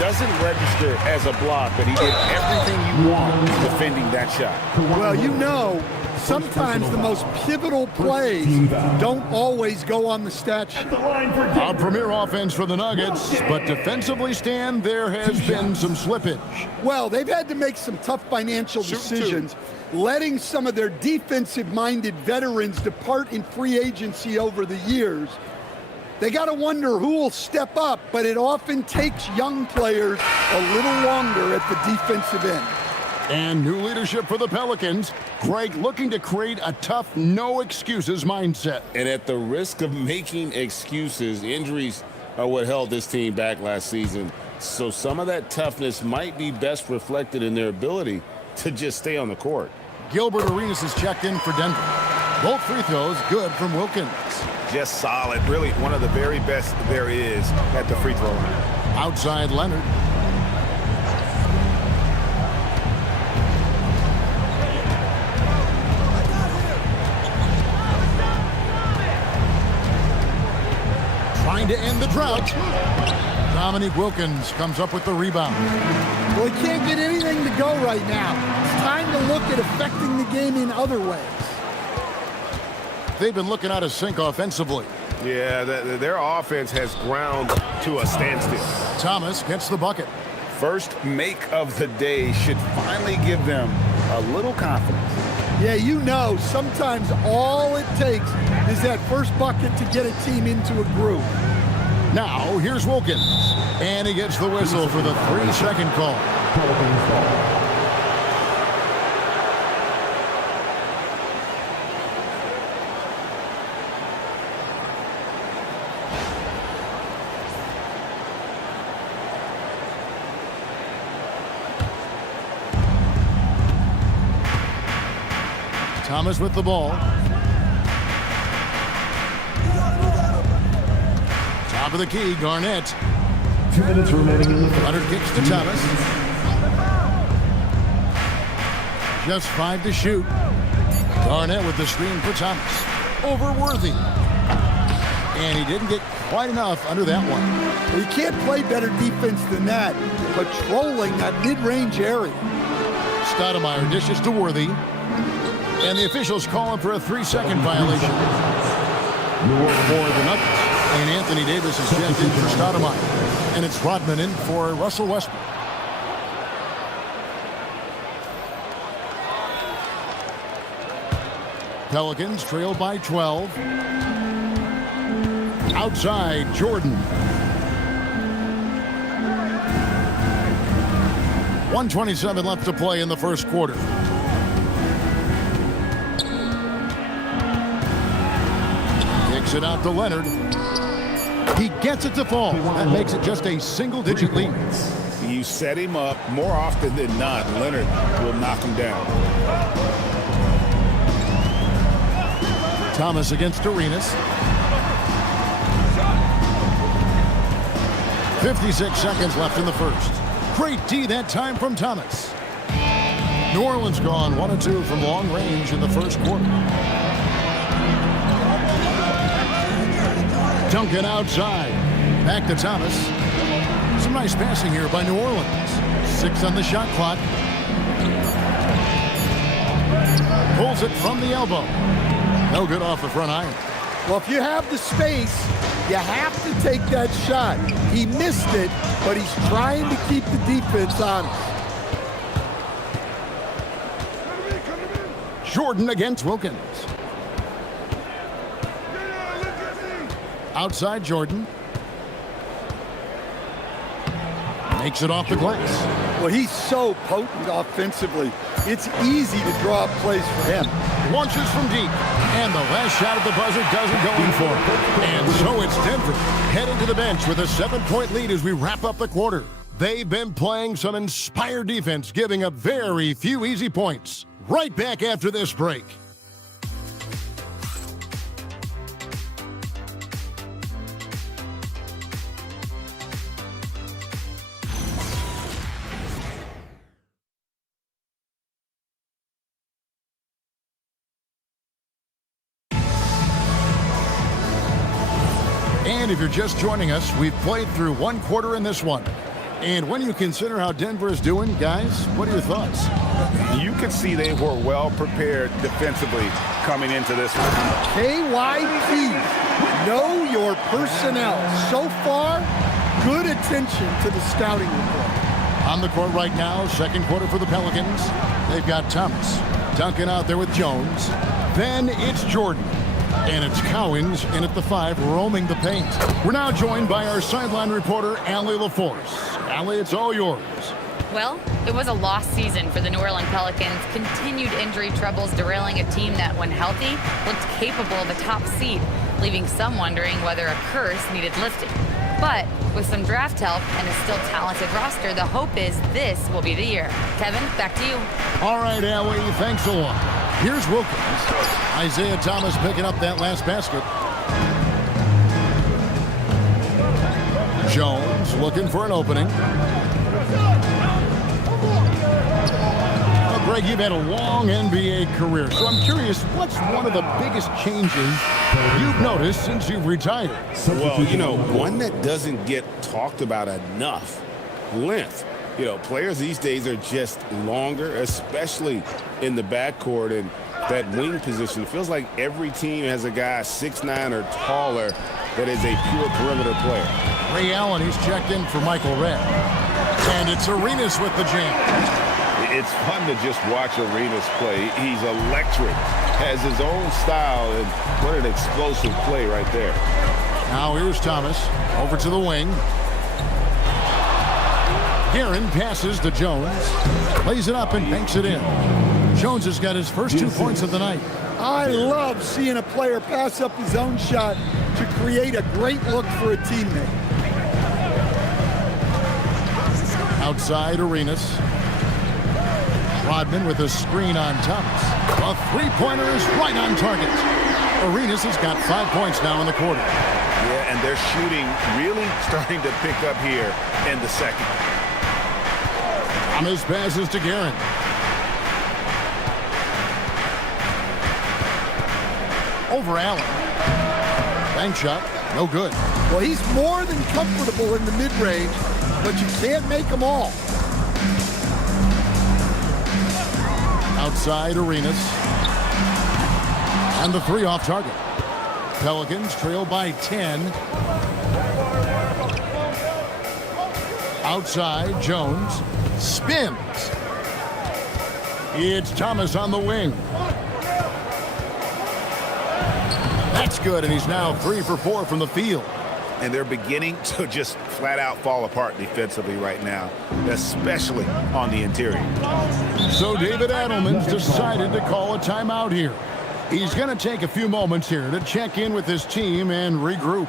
Doesn't register as a block, but he did everything you want defending that shot. Well, you know, sometimes the most pivotal plays don't always go on the stat sheet. A premier offense for the Nuggets, but defensively, Stan, there has been some slippage. Well, they've had to make some tough financial decisions, letting some of their defensive-minded veterans depart in free agency over the years. They got to wonder who will step up, but it often takes young players a little longer at the defensive end. And new leadership for the Pelicans. Greg looking to create a tough, no-excuses mindset. And at the risk of making excuses, injuries are what held this team back last season. So some of that toughness might be best reflected in their ability to just stay on the court. Gilbert Arenas is checked in for Denver. Both free throws good from Wilkins. Just solid. Really one of the very best there is at the free throw line. Outside Leonard. Trying to end the drought. Dominique Wilkins comes up with the rebound. Well, he can't get anything to go right now. It's time to look at affecting the game in other ways. They've been looking out of sync offensively. Yeah, their offense has ground to a standstill. Thomas gets the bucket. First make of the day should finally give them a little confidence. Yeah, you know, sometimes all it takes is that first bucket to get a team into a groove. Now, here's Wilkins. And he gets the whistle for the 3-second call. Pelicans ball. Thomas with the ball. Top of the key, Garnett. 2 minutes remaining in the third. Leonard kicks to Thomas. Just 5 to shoot. Garnett with the screen for Thomas. Over Worthy. And he didn't get quite enough under that one. Well, you can't play better defense than that, patrolling that mid-range area. Stoudemire dishes to Worthy. And the officials call him for a 3-second violation for the Nuggets. And Anthony Davis is checked in for Stoudemire. And it's Rodman in for Russell Westbrook. Pelicans trail by 12. Outside, Jordan. 1:27 left to play in the first quarter. Kicks it out to Leonard. He gets it to fall. That makes it just a single-digit lead. You set him up more often than not. Leonard will knock him down. Thomas against Arenas. 56 seconds left in the first. Great D that time from Thomas. New Orleans gone 1 of 2 from long range in the first quarter. Duncan outside. Back to Thomas. Some nice passing here by New Orleans. 6 on the shot clock. Pulls it from the elbow. No good off the front iron. Well, if you have the space, you have to take that shot. He missed it, but he's trying to keep the defense honest. Jordan against Wilkins. Outside Jordan. Makes it off the glass. Well, he's so potent offensively. It's easy to draw up plays for him. Launches from deep. And the last shot at the buzzer doesn't go in for him. And so it's Denver heading to the bench with a 7-point lead as we wrap up the quarter. They've been playing some inspired defense, giving up very few easy points. Right back after this break. And if you're just joining us, we've played through 1 quarter in this one. And when you consider how Denver is doing, guys, what are your thoughts? You could see they were well prepared defensively coming into this one. KYP, know your personnel. So far, good attention to the scouting report. On the court right now, second quarter for the Pelicans. They've got Thomas. Duncan out there with Jones. Then it's Jordan. And it's Cowens in at the 5, roaming the paint. We're now joined by our sideline reporter, Allie LaForce. Allie, it's all yours. Well, it was a lost season for the New Orleans Pelicans. Continued injury troubles derailing a team that, when healthy, looked capable of a top seed, leaving some wondering whether a curse needed lifting. But with some draft help and a still talented roster, the hope is this will be the year. Kevin, back to you. All right, Allie, thanks a lot. Here's Wilkins. Isaiah Thomas picking up that last basket. Jones looking for an opening. Well, Greg, you've had a long NBA career, so I'm curious, what's one of the biggest changes you've noticed since you've retired? Well, you know, one that doesn't get talked about enough, length. You know, players these days are just longer, especially in the backcourt and that wing position. It feels like every team has a guy 6'9" or taller that is a pure perimeter player. Ray Allen, he's checked in for Michael Redd. And it's Arenas with the jam. It's fun to just watch Arenas play. He's electric, has his own style, and what an explosive play right there. Now here's Thomas over to the wing. Guerin passes to Jones, lays it up and banks it in. Jones has got his first 2 points of the night. I love seeing a player pass up his own shot to create a great look for a teammate. Outside Arenas. Rodman with a screen on Thomas. A three-pointer is right on target. Arenas has got 5 points now in the quarter. Yeah, and their shooting really starting to pick up here in the second. Thomas passes to Guerin. Over Allen. Bank shot, no good. Well, he's more than comfortable in the mid-range, but you can't make them all. Outside Arenas. And the three off target. Pelicans trail by 10. Outside, Jones spins. It's Thomas on the wing. That's good, and he's now 3 for 4 from the field. And they're beginning to just flat out fall apart defensively right now, especially on the interior. So David Adelman's decided to call a timeout here. He's going to take a few moments here to check in with his team and regroup.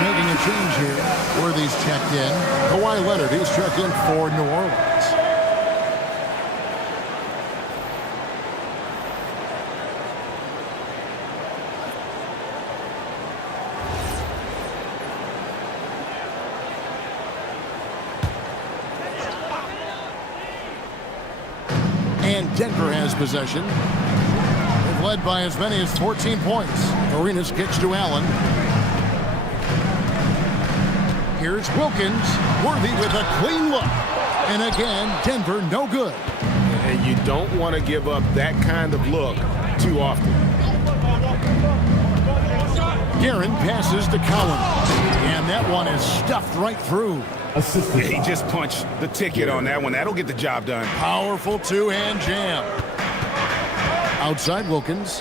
Making a change here. Worthy's checked in. Kawhi Leonard, he's checked in for New Orleans. And Denver has possession. They've led by as many as 14 points. Arenas gets to Allen. Here's Wilkins, Worthy with a clean look. And again, Denver no good. And you don't want to give up that kind of look too often. Guerin passes to Collins. And that one is stuffed right through. Yeah, he just punched the ticket on that one. That'll get the job done. Powerful two-hand jam. Outside Wilkins.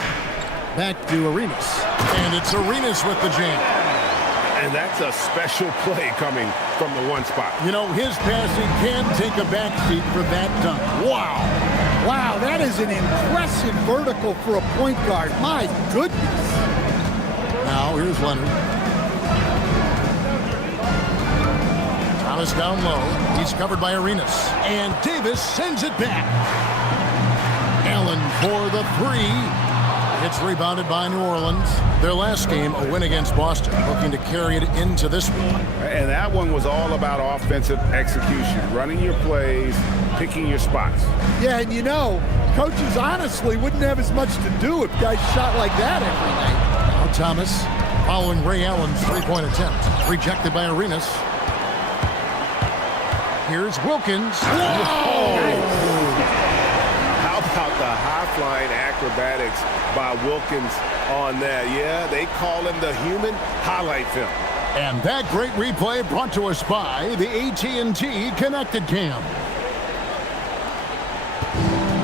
Back to Arenas. And it's Arenas with the jam. And that's a special play coming from the one spot. You know, his passing can take a backseat for that dunk. Wow. Wow, that is an impressive vertical for a point guard. My goodness. Now, here's Leonard. Thomas down low. He's covered by Arenas. And Davis sends it back. Allen for the three. It's rebounded by New Orleans. Their last game, a win against Boston, looking to carry it into this one. And that one was all about offensive execution, running your plays, picking your spots. Yeah, and you know, coaches honestly wouldn't have as much to do if guys shot like that every night. Now Thomas following Ray Allen's three-point attempt. Rejected by Arenas. Here's Wilkins. Whoa! How about the high-flying acrobatics by Wilkins on that? Yeah, they call him the human highlight film. And that great replay brought to us by the AT&T Connected Cam.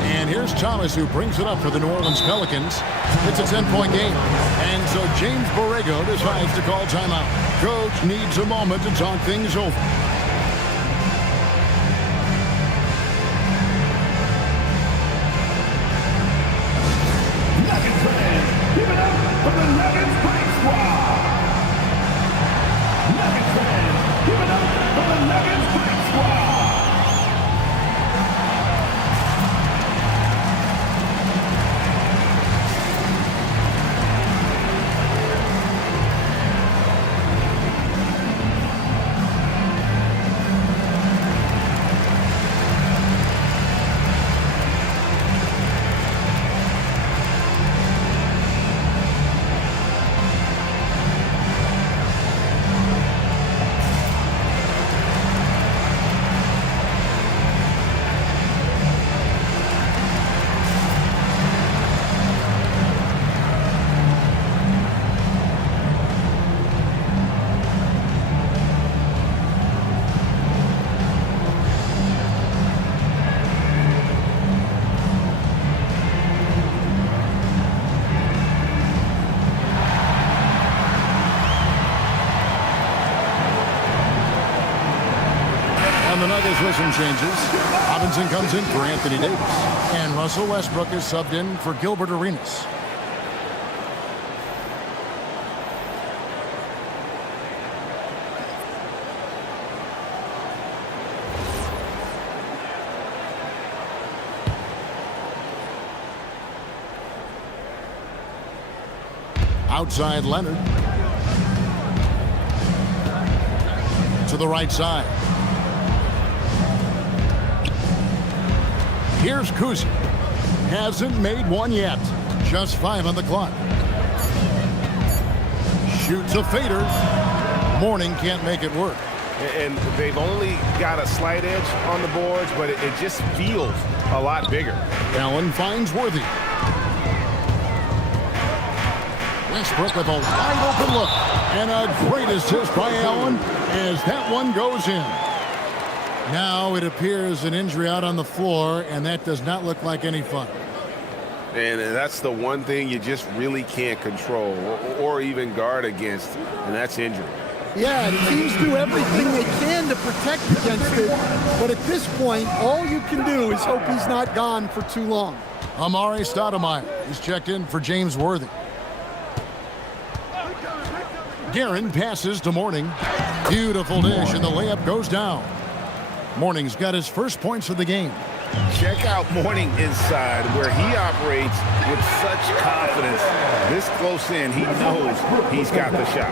And here's Thomas, who brings it up for the New Orleans Pelicans. It's a 10-point game. And so James Borrego decides to call timeout. Coach needs a moment to talk things over. And the Nuggets with some changes. Robinson comes in for Anthony Davis. And Russell Westbrook is subbed in for Gilbert Arenas. Outside Leonard. To the right side. Here's Kuzi. Hasn't made one yet. Just 5 on the clock. Shoots a fader. Mourning can't make it work. And they've only got a slight edge on the boards, but it just feels a lot bigger. Allen finds Worthy. Westbrook with a wide open look. And a great assist by Allen as that one goes in. Now it appears an injury out on the floor, and that does not look like any fun. And that's the one thing you just really can't control or even guard against, and that's injury. Yeah, teams do everything they can to protect against it, but at this point, all you can do is hope he's not gone for too long. Amari Stoudemire is checked in for James Worthy. Guerin passes to Mourning. Beautiful dish, and the layup goes down. Mourning's got his first points of the game. Check out Mourning inside, where he operates with such confidence. This close in, he knows he's got the shot.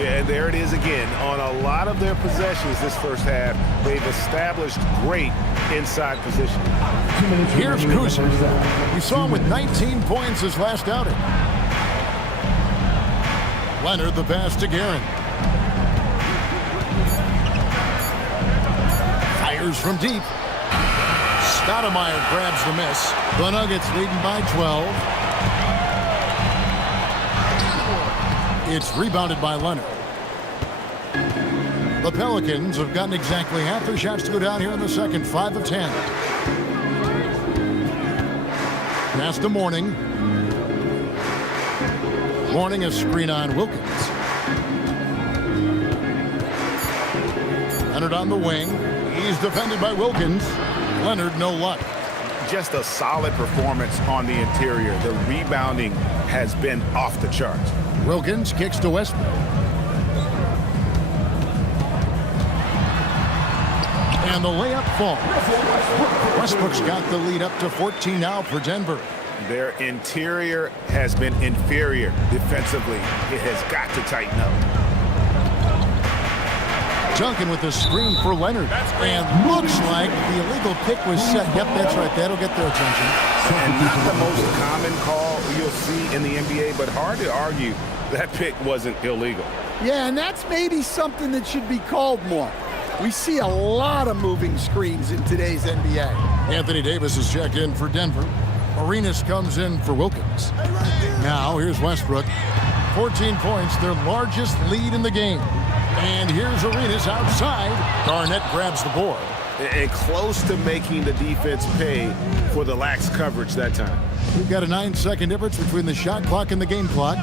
And there it is again. On a lot of their possessions this first half, they've established great inside position. Here's Kuzi. We saw him with 19 points his last outing. Leonard the pass to Guerin. Fires from deep. Stoudemire grabs the miss. The Nuggets leading by 12. It's rebounded by Leonard. The Pelicans have gotten exactly half their shots to go down here in the second. 5 of 10. Pass to Mourning. Mourning a screen on Wilkins. Leonard on the wing. He's defended by Wilkins. Leonard, no luck. Just a solid performance on the interior. The rebounding has been off the charts. Wilkins kicks to Westbrook. And the layup falls. Westbrook's got the lead up to 14 now for Denver. Their interior has been inferior defensively. It has got to tighten up. Duncan with the screen for Leonard. And looks like the illegal pick was set. Yep, that's right. That'll get their attention. And not the most common call you'll see in the NBA, but hard to argue that pick wasn't illegal. Yeah, and that's maybe something that should be called more. We see a lot of moving screens in today's NBA. Anthony Davis is checked in for Denver. Arenas comes in for Wilkins. Now here's Westbrook. 14 points, their largest lead in the game. And here's Arenas outside. Garnett grabs the board. And close to making the defense pay for the lax coverage that time. We've got a 9-second difference between the shot clock and the game clock.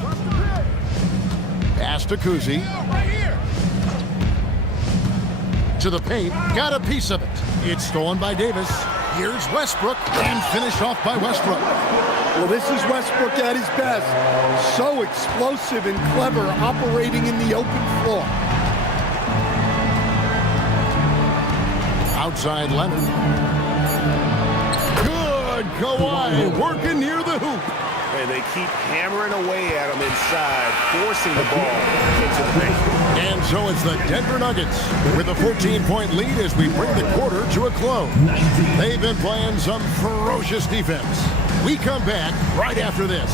Pass to Kuzi. To the paint. Got a piece of it. It's stolen by Davis. Here's Westbrook and finished off by Westbrook. Well, this is Westbrook at his best. So explosive and clever, operating in the open floor. Outside Leonard. Good Kawhi working near the hoop. And they keep hammering away at him inside, forcing the ball into the paint. And so it's the Denver Nuggets with a 14-point lead as we bring the quarter to a close. They've been playing some ferocious defense. We come back right after this.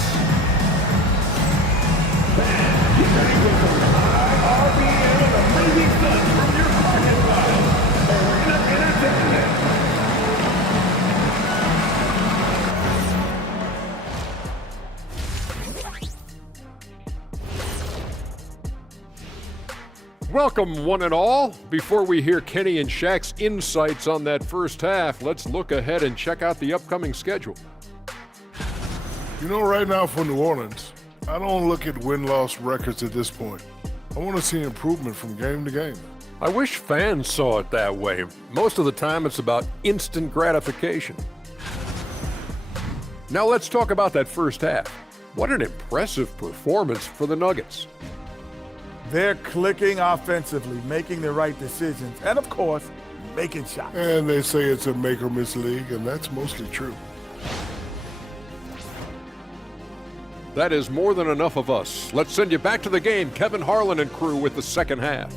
Welcome, one and all. Before we hear Kenny and Shaq's insights on that first half, let's look ahead and check out the upcoming schedule. You know, right now for New Orleans, I don't look at win-loss records at this point. I want to see improvement from game to game. I wish fans saw it that way. Most of the time, it's about instant gratification. Now let's talk about that first half. What an impressive performance for the Nuggets. They're clicking offensively, making the right decisions, and of course, making shots. And they say it's a make or miss league, and that's mostly true. That is more than enough of us. Let's send you back to the game, Kevin Harlan and crew with the second half.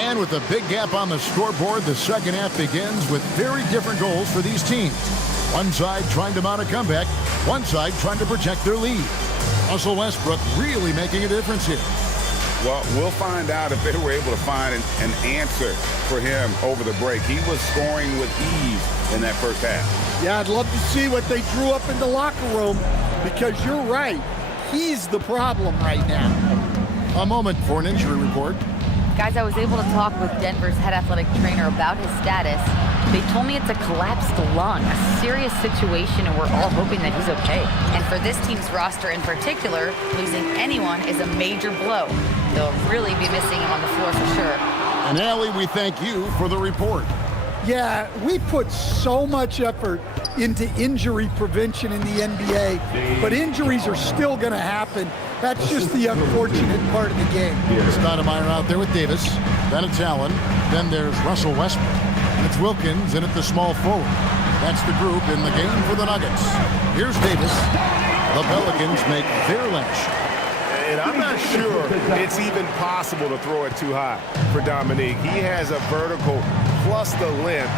And with a big gap on the scoreboard, the second half begins with very different goals for these teams. One side trying to mount a comeback, one side trying to protect their lead. Russell Westbrook really making a difference here. Well, we'll find out if they were able to find an answer for him over the break. He was scoring with ease in that first half. Yeah, I'd love to see what they drew up in the locker room, because you're right. He's the problem right now. A moment for an injury report. Guys, I was able to talk with Denver's head athletic trainer about his status. They told me it's a collapsed lung, a serious situation, and we're all hoping that he's okay. And for this team's roster in particular, losing anyone is a major blow. They'll really be missing him on the floor for sure. And Allie, we thank you for the report. Yeah, we put so much effort into injury prevention in the NBA, but injuries are still going to happen. That's just the unfortunate part of the game. Stoudemire out there with Davis. Then it's Allen. Then there's Russell Westbrook. And it's Wilkins in at the small forward. That's the group in the game for the Nuggets. Here's Davis. The Pelicans make their last shot. And I'm not sure it's even possible to throw it too high for Dominique. He has a vertical plus the length,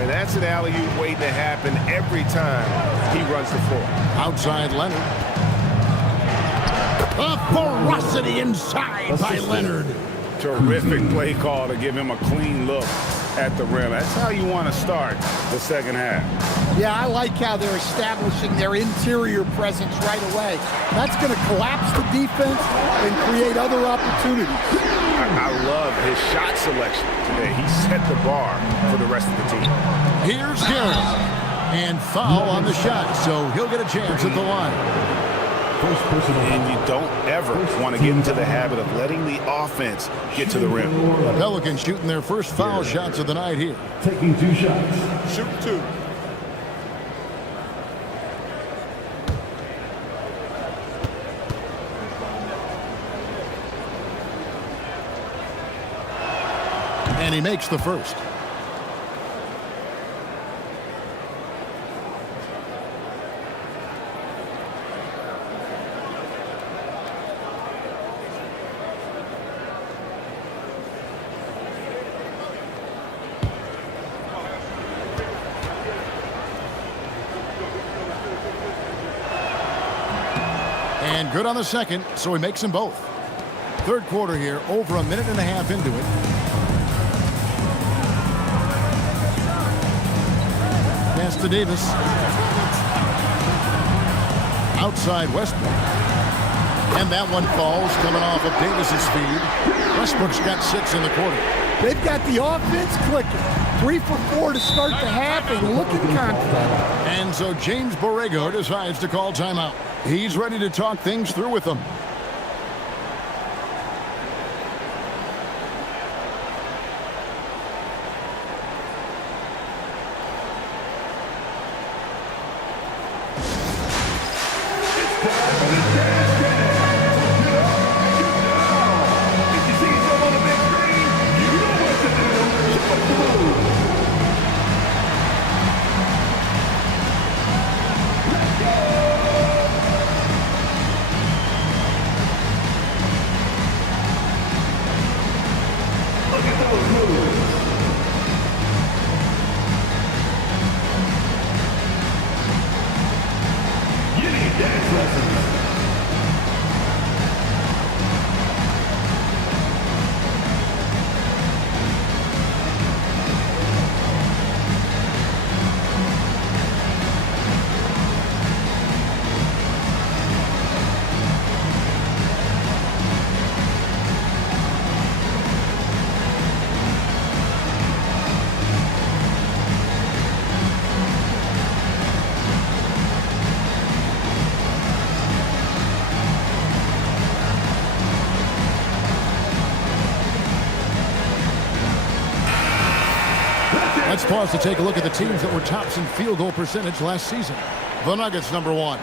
and that's an alley-oop waiting to happen every time he runs the floor. Outside Leonard. A ferocity inside by Leonard. Terrific play call to give him a clean look at the rim. That's how you want to start the second half. Yeah, I like how they're establishing their interior presence right away. That's going to collapse the defense and create other opportunities. I love his shot selection today. He set the bar for the rest of the team. Here's Garrett. And foul on the shot, so he'll get a chance at the line. And you don't ever want to get into the habit of letting the offense get to the rim. The Pelicans shooting their first foul shots of the night here. Taking 2 shots. Shoot 2. And he makes the first. And good on the second, so he makes them both. Third quarter here, over a minute and a half into it. Pass to Davis. Outside Westbrook. And that one falls, coming off of Davis's feed. Westbrook's got 6 in the quarter. They've got the offense clicking. 3 for 4 to start the half and looking confident. And so James Borrego decides to call timeout. He's ready to talk things through with them. Let's pause to take a look at the teams that were tops in field goal percentage last season. The Nuggets, number 1.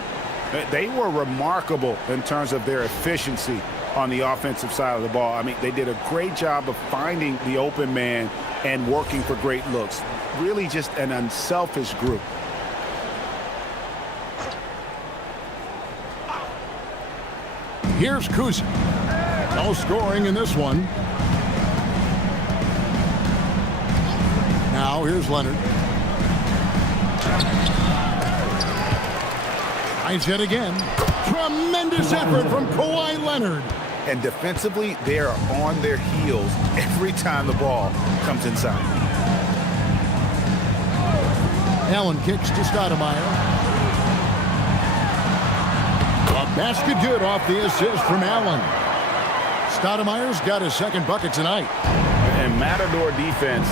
They were remarkable in terms of their efficiency on the offensive side of the ball. I mean, they did a great job of finding the open man and working for great looks. Really just an unselfish group. Here's Kuzma. No scoring in this one. Now here's Leonard. Finds it again. Tremendous effort from Kawhi Leonard. And defensively, they are on their heels every time the ball comes inside. Allen kicks to Stoudemire. A basket good off the assist from Allen. Stoudemire's got his second bucket tonight. And Matador defense,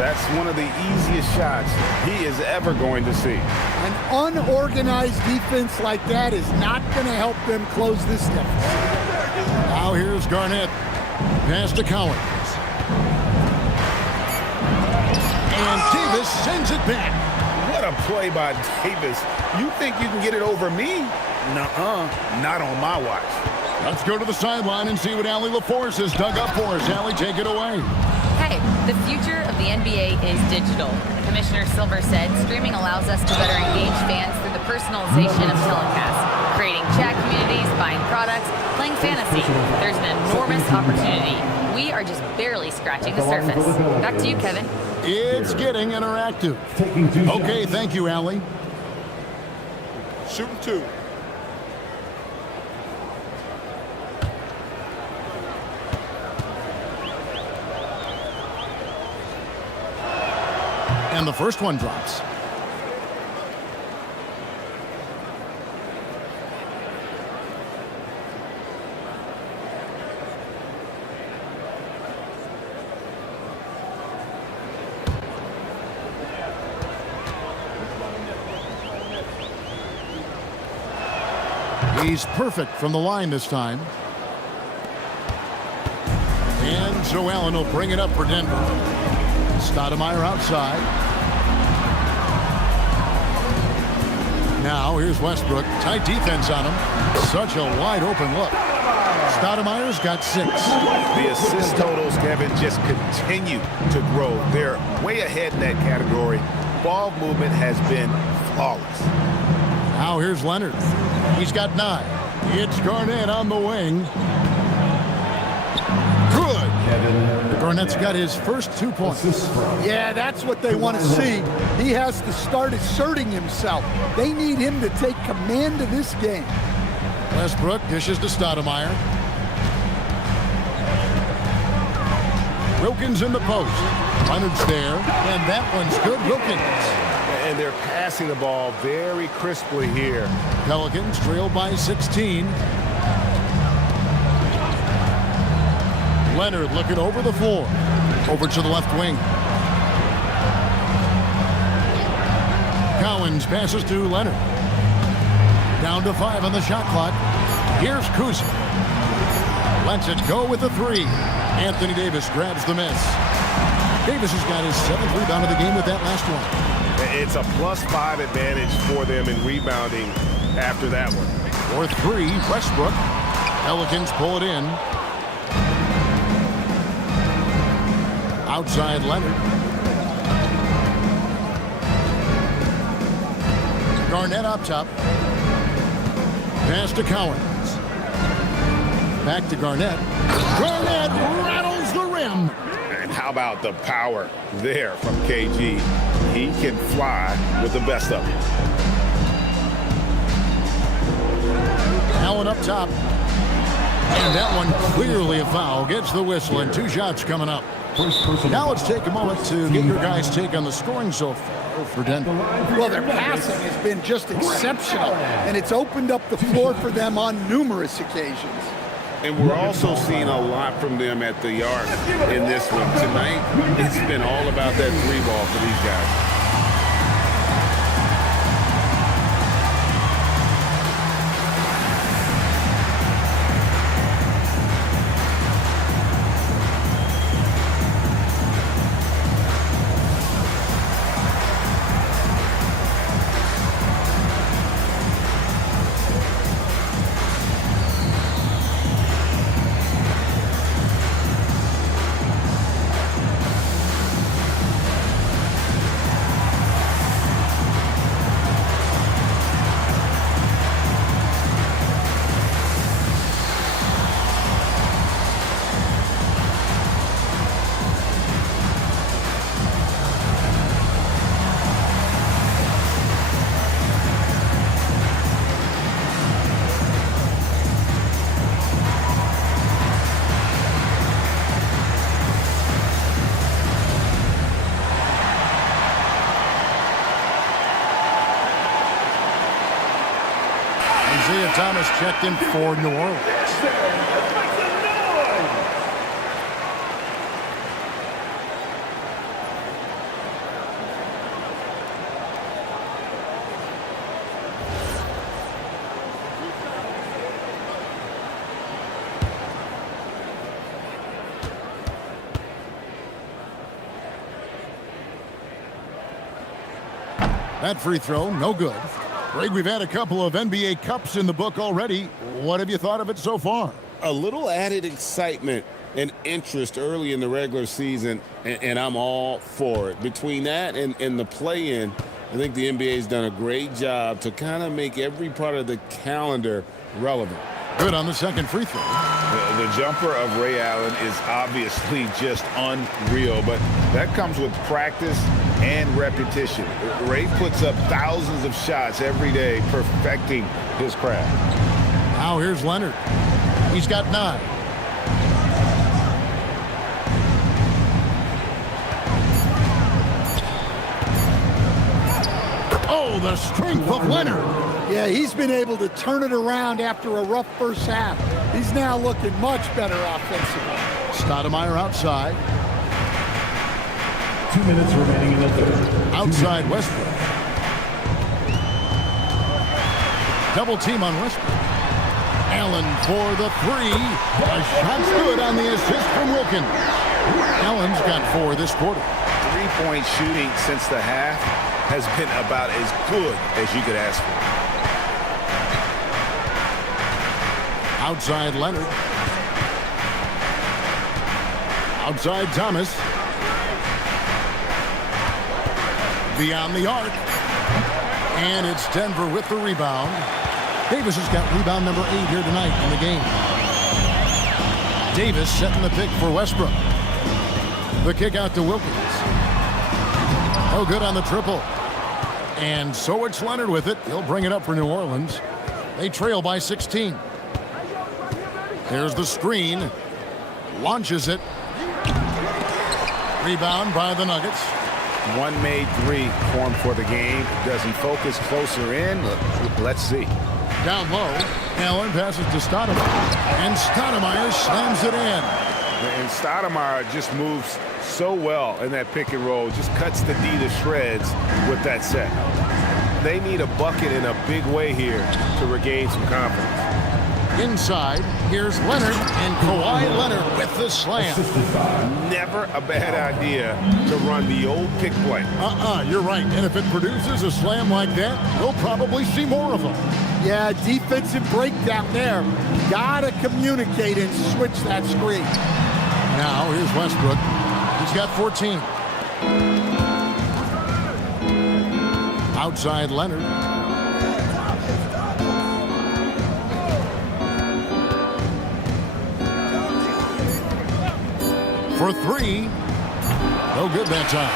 that's one of the easiest shots he is ever going to see. An unorganized defense like that is not going to help them close this deficit. Now here's Garnett. Pass to Collins. And Davis sends it back. What a play by Davis. You think you can get it over me? Nuh-uh, not on my watch. Let's go to the sideline and see what Allie LaForce has dug up for us. Allie, take it away. Hey, the future of the NBA is digital. Commissioner Silver said streaming allows us to better engage fans through the personalization of telecasts, creating chat communities, buying products, playing fantasy. There's an enormous opportunity. We are just barely scratching the surface. Back to you, Kevin. It's getting interactive. Okay, thank you, Allie. Shooting 2. And the first one drops. He's perfect from the line this time. And so Allen will bring it up for Denver. Stoudemire outside. Now here's Westbrook. Tight defense on him. Such a wide open look. Stoudemire's got 6. The assist totals, Kevin, just continue to grow. They're way ahead in that category. Ball movement has been flawless. Now here's Leonard. He's got 9. It's Garnett on the wing. Good. Garnett's got his first 2 points. Yeah, that's what they want to see. He has to start asserting himself. They need him to take command of this game. Westbrook dishes to Stoudemire. Wilkins in the post. Leonard's there, and that one's good. Wilkins. And they're passing the ball very crisply here. Pelicans trail by 16. Leonard looking over the floor. Over to the left wing. Cowens passes to Leonard. Down to 5 on the shot clock. Here's Kuzma. Lets it go with the 3. Anthony Davis grabs the miss. Davis has got his 7th rebound of the game with that last one. It's a +5 advantage for them in rebounding after that one. For 3, Westbrook. Pelicans pull it in. Outside Leonard. Garnett up top. Pass to Cowens. Back to Garnett. Garnett rattles the rim. And how about the power there from KG? He can fly with the best of them. Allen up top. And that one clearly a foul. Gets the whistle and 2 shots coming up. Now let's take a moment to get your guys' take on the scoring so far for Denver. Well, their passing has been just exceptional, and it's opened up the floor for them on numerous occasions. And we're also seeing a lot from them at the arc in this one. Tonight, it's been all about that 3 ball for these guys. Thomas checked in for New Orleans. That free throw, no good. Greg, we've had a couple of NBA Cups in the book already. What have you thought of it so far? A little added excitement and interest early in the regular season, and I'm all for it. Between that and the play-in, I think the NBA's done a great job to kind of make every part of the calendar relevant. Good on the second free throw. The jumper of Ray Allen is obviously just unreal, but that comes with practice and repetition. Ray puts up thousands of shots every day, perfecting his craft. Now here's Leonard. He's got 9. Oh, the strength of Leonard. Yeah, he's been able to turn it around after a rough first half. He's now looking much better offensively. Stoudemire outside. 2 minutes remaining in the third. Outside Westbrook. Double team on Westbrook. Allen for the 3. A shot's good on the assist from Wilkins. Allen's got 4 this quarter. Three-point shooting since the half has been about as good as you could ask for. Outside Leonard. Outside Thomas. Beyond the arc. And it's Denver with the rebound. Davis has got rebound number 8 here tonight in the game. Davis setting the pick for Westbrook. The kick out to Wilkins. No good on the triple. And so it's Leonard with it. He'll bring it up for New Orleans. They trail by 16. Here's the screen. Launches it. Rebound by the Nuggets. One made 3 formed for the game. Does he focus closer in? Let's see. Down low. Allen passes to Stoudemire. And Stoudemire slams it in. And Stoudemire just moves so well in that pick and roll. Just cuts the D to shreds with that set. They need a bucket in a big way here to regain some confidence. Inside, here's Leonard, and Kawhi Leonard with the slam. Never a bad idea to run the old pick play. You're right. And if it produces a slam like that, we'll probably see more of them. Yeah, defensive breakdown there. Gotta communicate and switch that screen. Now, here's Westbrook. He's got 14. Outside Leonard. For 3. No good that time.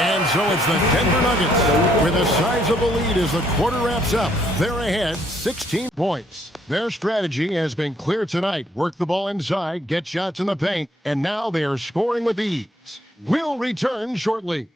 And so it's the Denver Nuggets with a sizable lead as the quarter wraps up. They're ahead 16 points. Their strategy has been clear tonight. Work the ball inside, get shots in the paint, and now they are scoring with ease. We'll return shortly.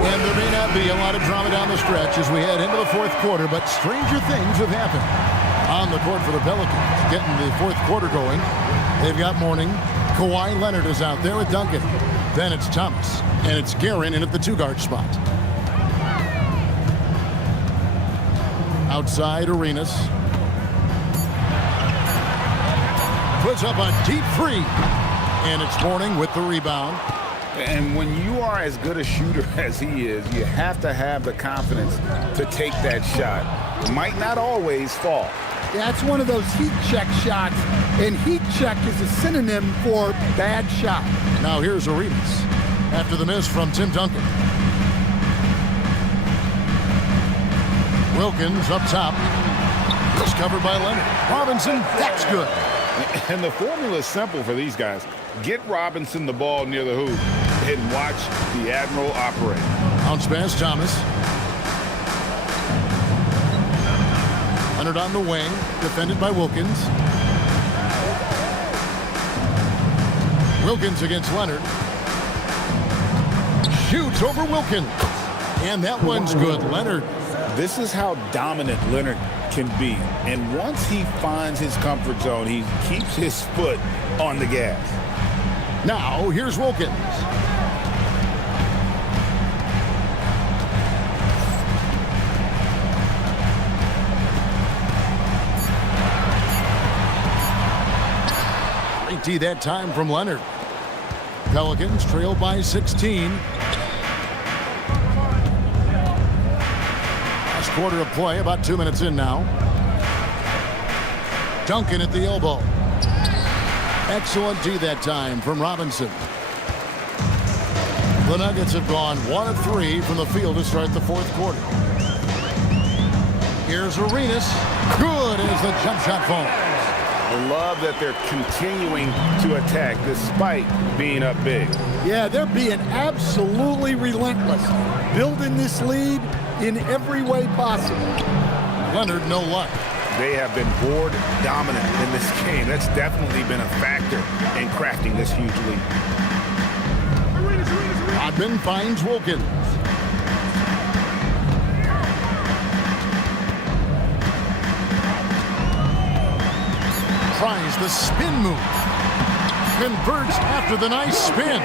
And there may not be a lot of drama down the stretch as we head into the fourth quarter, but stranger things have happened. On the court for the Pelicans, getting the fourth quarter going. They've got Mourning. Kawhi Leonard is out there with Duncan. Then it's Thomas, and it's Guerin in at the 2-guard spot. Outside, Arenas. Puts up a deep 3, and it's Mourning with the rebound. And when you are as good a shooter as he is, you have to have the confidence to take that shot. It might not always fall. That's one of those heat check shots, and heat check is a synonym for bad shot. Now here's Arenas after the miss from Tim Duncan. Wilkins up top. It's covered by Leonard. Robinson, that's good. And the formula is simple for these guys. Get Robinson the ball near the hoop and watch the Admiral operate. Bounce pass, Thomas. Leonard on the wing, defended by Wilkins. Wilkins against Leonard. Shoots over Wilkins. And that one's good. Leonard. This is how dominant Leonard can be. And once he finds his comfort zone, he keeps his foot on the gas. Now, here's Wilkins. Great D that time from Leonard. Pelicans trail by 16. Last quarter of play, about 2 minutes in now. Duncan at the elbow. Excellent D that time from Robinson. The Nuggets have gone 1 of 3 from the field to start the fourth quarter. Here's Arenas. Good as the jump shot falls. I love that they're continuing to attack despite being up big. Yeah, they're being absolutely relentless, building this lead in every way possible. Leonard, no luck. They have been board dominant in this game. That's definitely been a factor in crafting this huge lead. Rodman finds Wilkins. Tries the spin move. Converts after the nice spin.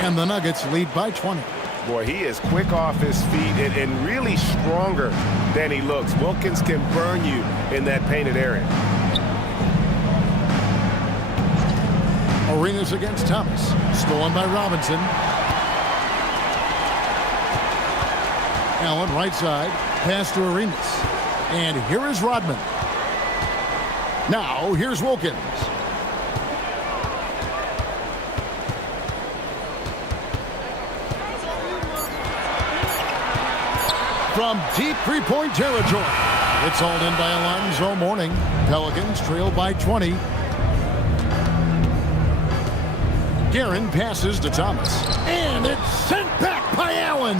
And the Nuggets lead by 20. Boy, he is quick off his feet and really stronger than he looks. Wilkins can burn you in that painted area. Arenas against Thomas. Stolen by Robinson. Allen right side. Pass to Arenas. And here is Rodman. Now, here's Wilkins. From deep three-point territory. It's hauled in by Alonzo Mourning. Pelicans trail by 20. Guerin passes to Thomas. And it's sent back by Allen.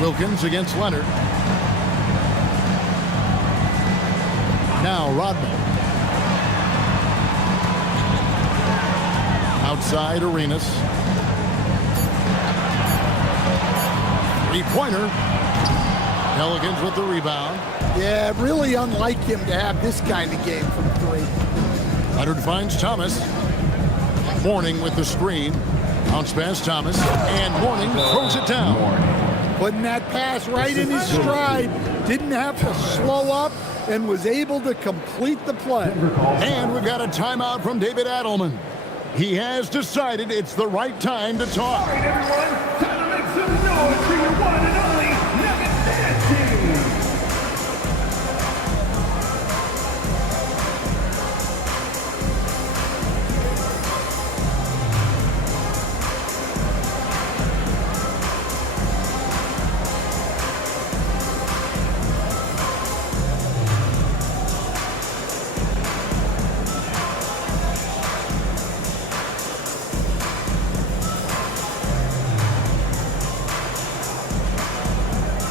Wilkins against Leonard. Now Rodman. Outside Arenas. Three-pointer. Pelicans with the rebound. Yeah, really unlike him to have this kind of game from three. Leonard finds Thomas. Mourning with the screen. Bounce pass Thomas. And Mourning throws it down. Putting that pass right in his stride. Didn't have to slow up and was able to complete the play. And we've got a timeout from David Adelman. He has decided it's the right time to talk. All right, everyone. Time to make some noise for your one and